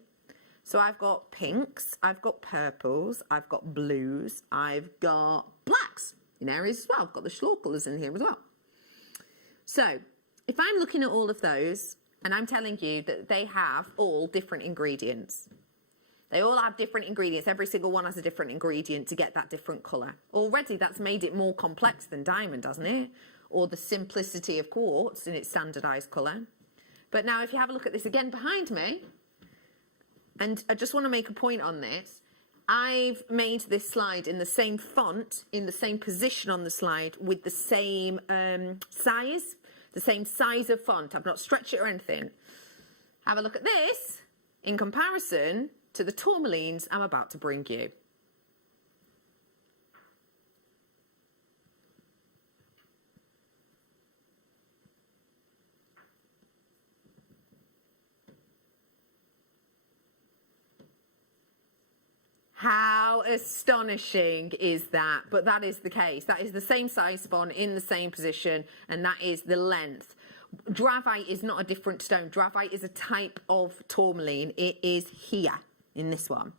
So I've got pinks, I've got purples, I've got blues, I've got blacks in areas as well. I've got the schlor colours in here as well. So if I'm looking at all of those and I'm telling you that they have all different ingredients, they all have different ingredients. Every single one has a different ingredient to get that different colour. Already that's made it more complex than diamond, hasn't it? Or the simplicity of quartz in its standardised colour. But now if you have a look at this again behind me, and I just want to make a point on this, I've made this slide in the same font, in the same position on the slide, with the same size of font. I've not stretched it or anything. Have a look at this in comparison to the tourmalines I'm about to bring you. How astonishing is that? But that is the case. That is the same size font in the same position, and that is the length. Dravite is not a different stone. Dravite is a type of tourmaline. It is here in this one.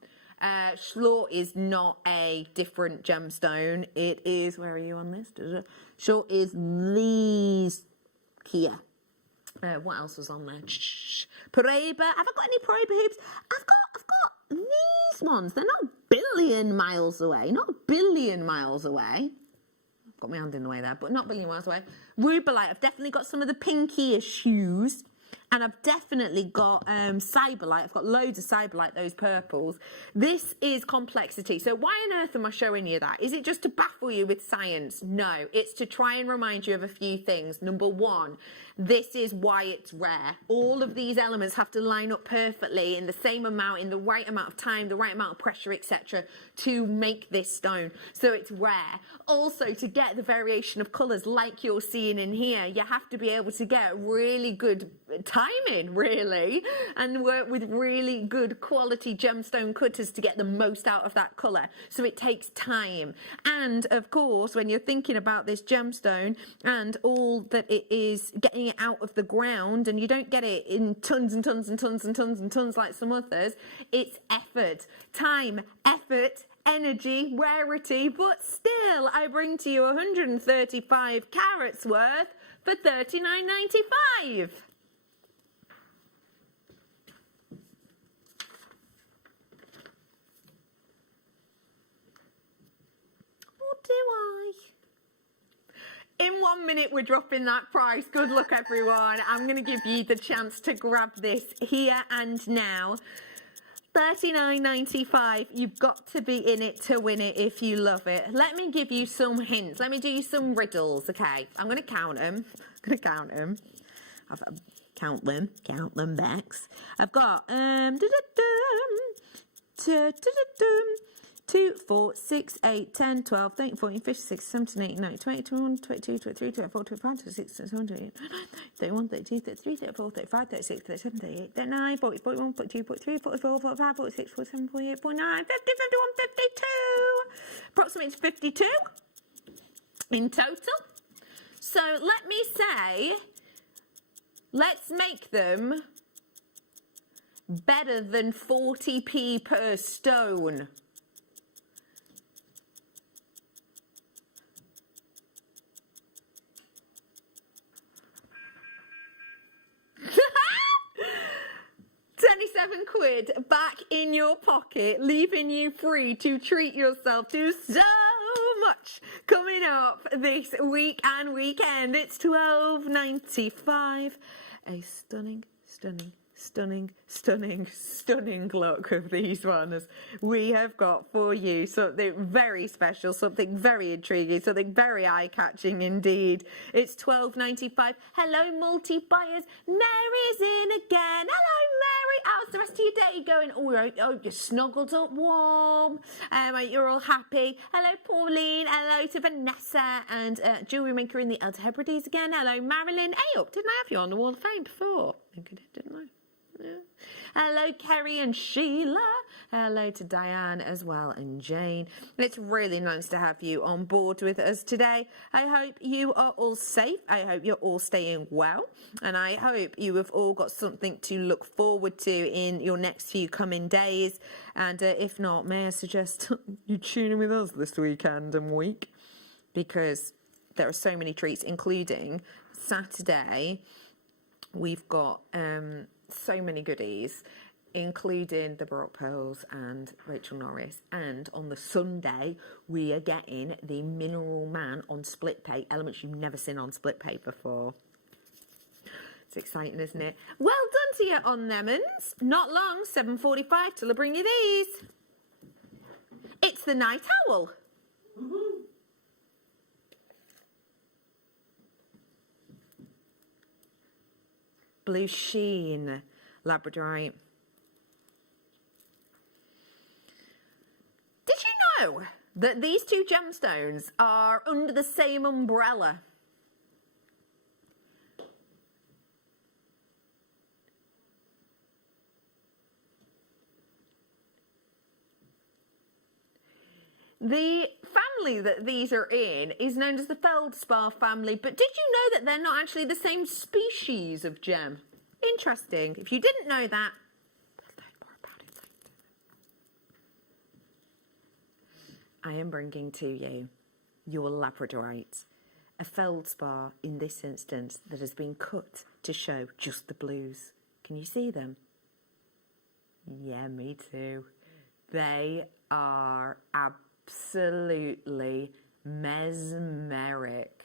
Schlor is not a different gemstone. It is, where are you on this? Schlor is these here. What else was on there? Paraiba. Have I got any Paraiba hoops? I've got these ones. They're not a billion miles away. Not a billion miles away. I've got my hand in the way there, but not a billion miles away. Rubellite. I've definitely got some of the pinkiest hues. And I've definitely got Cyberlite. I've got loads of Cyberlite, those purples. This is complexity. So why on earth am I showing you that? Is it just to baffle you with science? No, it's to try and remind you of a few things. Number one, this is why it's rare. All of these elements have to line up perfectly in the same amount, in the right amount of time, the right amount of pressure, etc., to make this stone. So it's rare. Also, to get the variation of colours like you're seeing in here, you have to be able to get really good timing, really, and work with really good quality gemstone cutters to get the most out of that colour. So it takes time. And of course, when you're thinking about this gemstone and all that it is, getting it out of the ground, and you don't get it in tons and tons and tons and tons and tons like some others, it's effort, time, effort, energy, rarity, but still I bring to you 135 carats worth for $39.95. Do I? In 1 minute we're dropping that price. Good luck everyone. I'm going to give you the chance to grab this here and now. $39.95. You've got to be in it to win it if you love it. Let me give you some hints. Let me do you some riddles. Okay, I'm going to count them. Count them backs. I've got 2, 4, 6, 8, 10, 12, 13, 14, 15, 16, 17, 18, 19, 20, 21, 22, 23, 24, 25, 26, 27, 28, 31, 32, 33, 34, 35, 36, 37, 38, 39, 40, 41, 42, 43, 44, 45, 46, 47, 48, 49, 50, 51, 52. Approximately 52 in total. So let me say, let's make them better than 40p per stone. £27 back in your pocket, leaving you free to treat yourself to so much coming up this week and weekend. It's $12.95. A stunning look of these ones we have got for you. Something very special, something very intriguing, something very eye-catching indeed. It's $12.95. Hello, multi-buyers. Mary's in again. Hello, Mary. How's the rest of your day going? Oh, you're snuggled up warm. You're all happy. Hello, Pauline. Hello to Vanessa and Jewellery Maker in the Elder Hebrides again. Hello, Marilyn. Hey up, didn't I have you on the Wall of Fame before? I think I did, didn't I? Hello, Kerry and Sheila. Hello to Diane as well and Jane. It's really nice to have you on board with us today. I hope you are all safe. I hope you're all staying well. And I hope you have all got something to look forward to in your next few coming days. And if not, may I suggest you tune in with us this weekend and week, because there are so many treats, including Saturday. We've got so many goodies, including the Baroque Pearls and Rachel Norris. And on the Sunday, we are getting the Mineral Man on split pay, elements you've never seen on split pay before. It's exciting, isn't it? Well done to you on Lemons. Not long, 7:45 till I bring you these. It's the Night Owl. Blue Sheen Labradorite. Did you know that these two gemstones are under the same umbrella? The family that these are in is known as the feldspar family, but did you know that they're not actually the same species of gem? Interesting. If you didn't know that, we'll learn more about it later. I am bringing to you your labradorite, a feldspar in this instance that has been cut to show just the blues. Can you see them? Yeah, me too. They are absolutely mesmeric.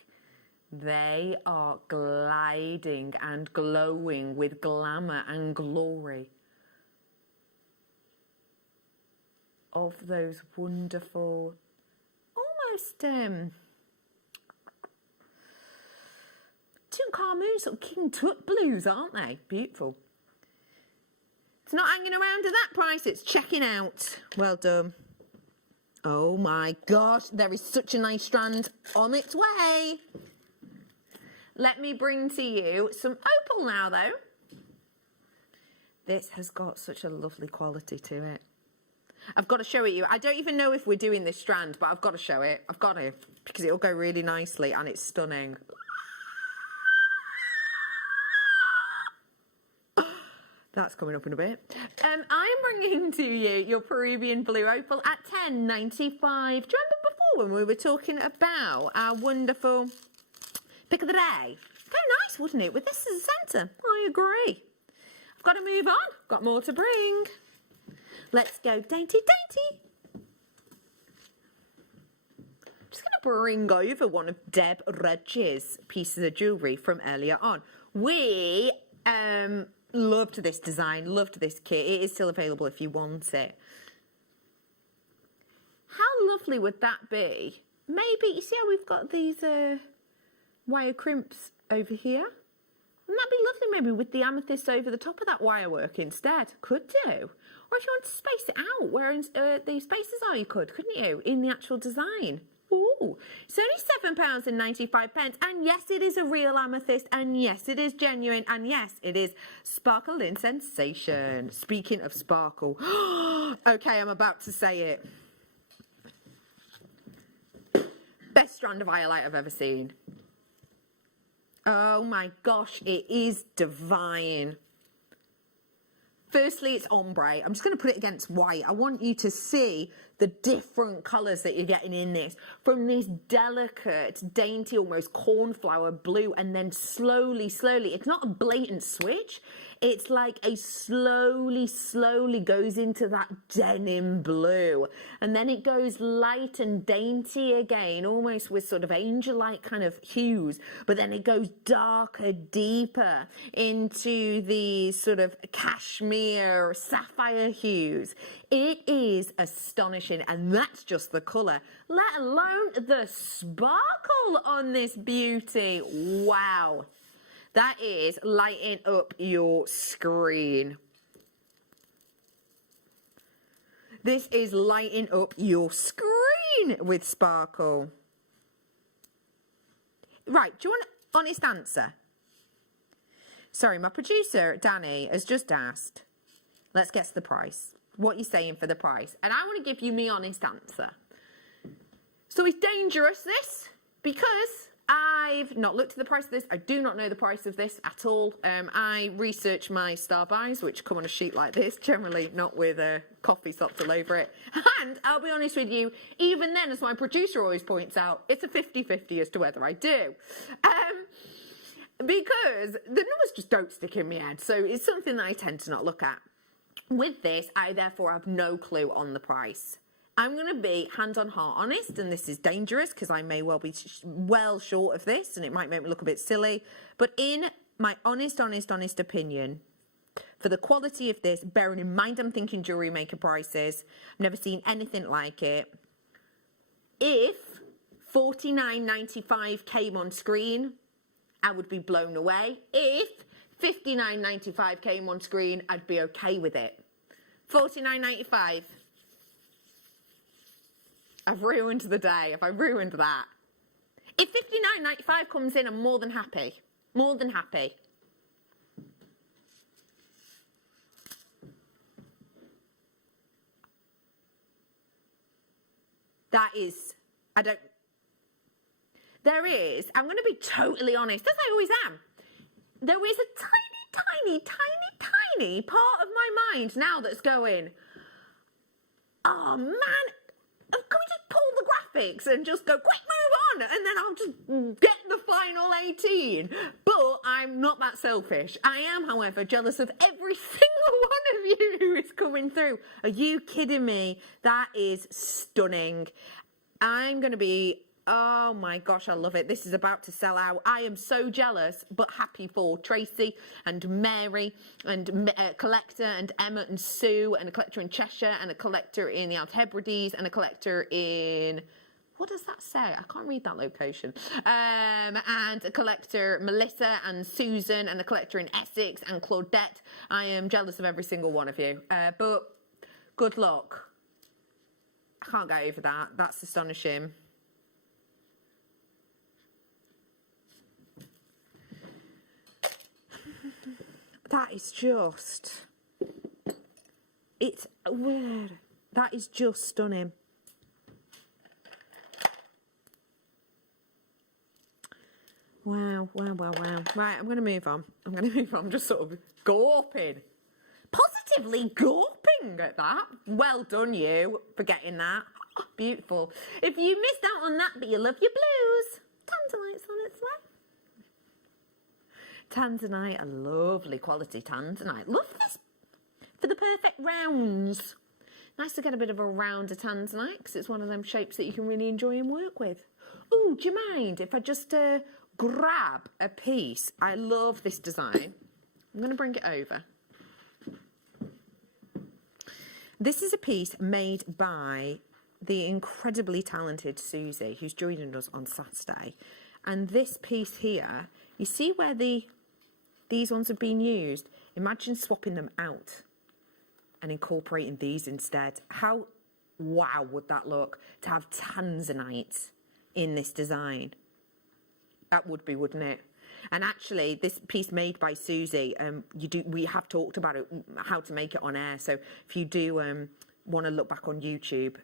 They are gliding and glowing with glamour and glory of those wonderful, almost Tutankhamun sort of King Tut blues, aren't they? Beautiful. It's not hanging around at that price, it's checking out. Well done. Oh my gosh, there is such a nice strand on its way. Let me bring to you some opal now, though. This has got such a lovely quality to it. I've got to show it you. I don't even know if we're doing this strand, but I've got to show it. I've got to, because it'll go really nicely and it's stunning. That's coming up in a bit. I'm bringing to you your Peruvian blue opal at $10.95. Do you remember before when we were talking about our wonderful pick of the day? Go nice, wouldn't it, with this as a centre? I agree. I've got to move on. Got more to bring. Let's go dainty, dainty. Just going to bring over one of Deb Rudge's pieces of jewellery from earlier on. We loved this design, loved this kit. It is still available if you want it. How lovely would that be? Maybe, you see how we've got these wire crimps over here? Wouldn't that be lovely maybe with the amethyst over the top of that wire work instead? Could do. Or if you want to space it out where the spaces are, you could, couldn't you? In the actual design. Ooh, it's only £7.95, and yes, it is a real amethyst, and yes, it is genuine, and yes, it is sparkle in sensation. Speaking of sparkle, okay, I'm about to say it. Best strand of iolite I've ever seen. Oh my gosh, it is divine. Firstly, it's ombre. I'm just going to put it against white. I want you to see the different colours that you're getting in this. From this delicate, dainty, almost cornflower blue, and then slowly, it's not a blatant switch. It's like a slowly goes into that denim blue. And then it goes light and dainty again, almost with sort of angel-like kind of hues. But then it goes darker, deeper into the sort of cashmere, sapphire hues. It is astonishing, and that's just the colour, let alone the sparkle on this beauty. Wow. That is lighting up your screen. This is lighting up your screen with sparkle. Right, do you want an honest answer? Sorry, my producer, Danny, has just asked, let's get to the price. What are you saying for the price? And I want to give you my honest answer. So it's dangerous, this, because I've not looked at the price of this. I do not know the price of this at all. I research my star buys, which come on a sheet like this, generally not with coffee sopped all over it. And I'll be honest with you, even then, as my producer always points out, it's a 50-50 as to whether I do. Because the numbers just don't stick in my head. So it's something that I tend to not look at. With this, I therefore have no clue on the price. I'm going to be hand on heart honest, and this is dangerous because I may well be well short of this, and it might make me look a bit silly. But in my honest opinion, for the quality of this, bearing in mind I'm thinking JewelleryMaker prices, I've never seen anything like it. If $49.95 came on screen, I would be blown away. If $59.95 came on screen, I'd be okay with it. $49.95. I've ruined the day. Have I ruined that? If $59.95 comes in, I'm more than happy. More than happy. That is, there is, I'm going to be totally honest, as I always am. There is a tiny part of my mind now that's going, oh man, can we just pull the graphics and just go, quick, move on, and then I'll just get the final 18. But I'm not that selfish. I am, however, jealous of every single one of you who is coming through. Are you kidding me? That is stunning. I'm going to be, oh my gosh, I love it. This is about to sell out. I am so jealous, but happy for Tracy and Mary and collector and Emma and Sue and a collector in Cheshire and a collector in the Outer Hebrides and a collector in, what does that say? I can't read that location. And a collector, Melissa and Susan, and a collector in Essex and Claudette. I am jealous of every single one of you. But good luck. I can't get over that. That's astonishing. That is just, it's weird. That is just stunning. Wow. Right, I'm going to move on. I'm just sort of gawping. Positively gawping at that. Well done, you, for getting that. Oh, beautiful. If you missed out on that, but you love your blues, Tanzanite's on its way. Tanzanite, a lovely quality Tanzanite. Love this for the perfect rounds. Nice to get a bit of a rounder Tanzanite because it's one of them shapes that you can really enjoy and work with. Oh, do you mind if I just grab a piece? I love this design. I'm going to bring it over. This is a piece made by the incredibly talented Susie, who's joining us on Saturday. And this piece here, you see where these ones have been used? Imagine swapping them out and incorporating these instead. How wow would that look to have Tanzanite in this design? That would be, wouldn't it? And actually, this piece made by Susie, we have talked about it, how to make it on air. So if you do want to look back on YouTube,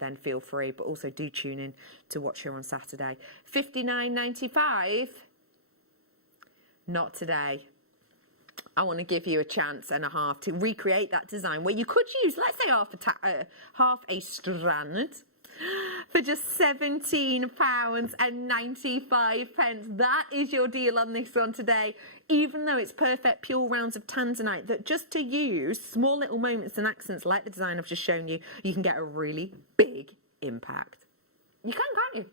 then feel free. But also do tune in to watch her on Saturday. $59.95. Not today. I want to give you a chance and a half to recreate that design where you could use, let's say, half a strand for just £17.95. That is your deal on this one today. Even though it's perfect pure rounds of Tanzanite, that just to use small little moments and accents like the design I've just shown you, you can get a really big impact. You can, can't you?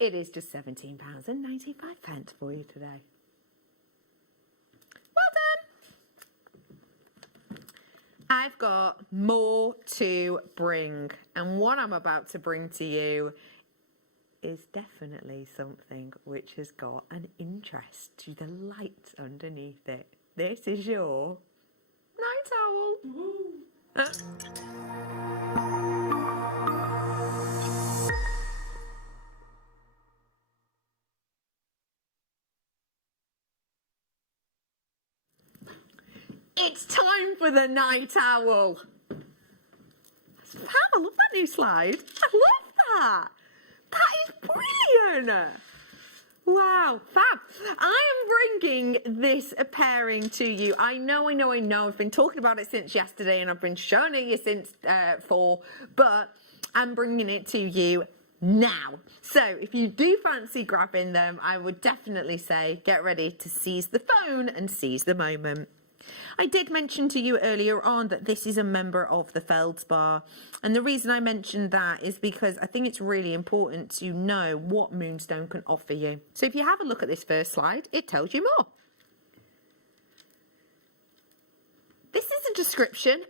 It is just £17.95 for you today. I've got more to bring, and what I'm about to bring to you is definitely something which has got an interest to the light underneath it. This is your night owl. It's time for the night owl. Fab, I love that new slide. I love that. That is brilliant. Wow, fab. I am bringing this pairing to you. I know. I've been talking about it since yesterday and I've been showing it you since 4, but I'm bringing it to you now. So if you do fancy grabbing them, I would definitely say get ready to seize the phone and seize the moment. I did mention to you earlier on that this is a member of the Feldspar, and the reason I mentioned that is because I think it's really important to know what Moonstone can offer you. So if you have a look at this first slide, it tells you more. This is a description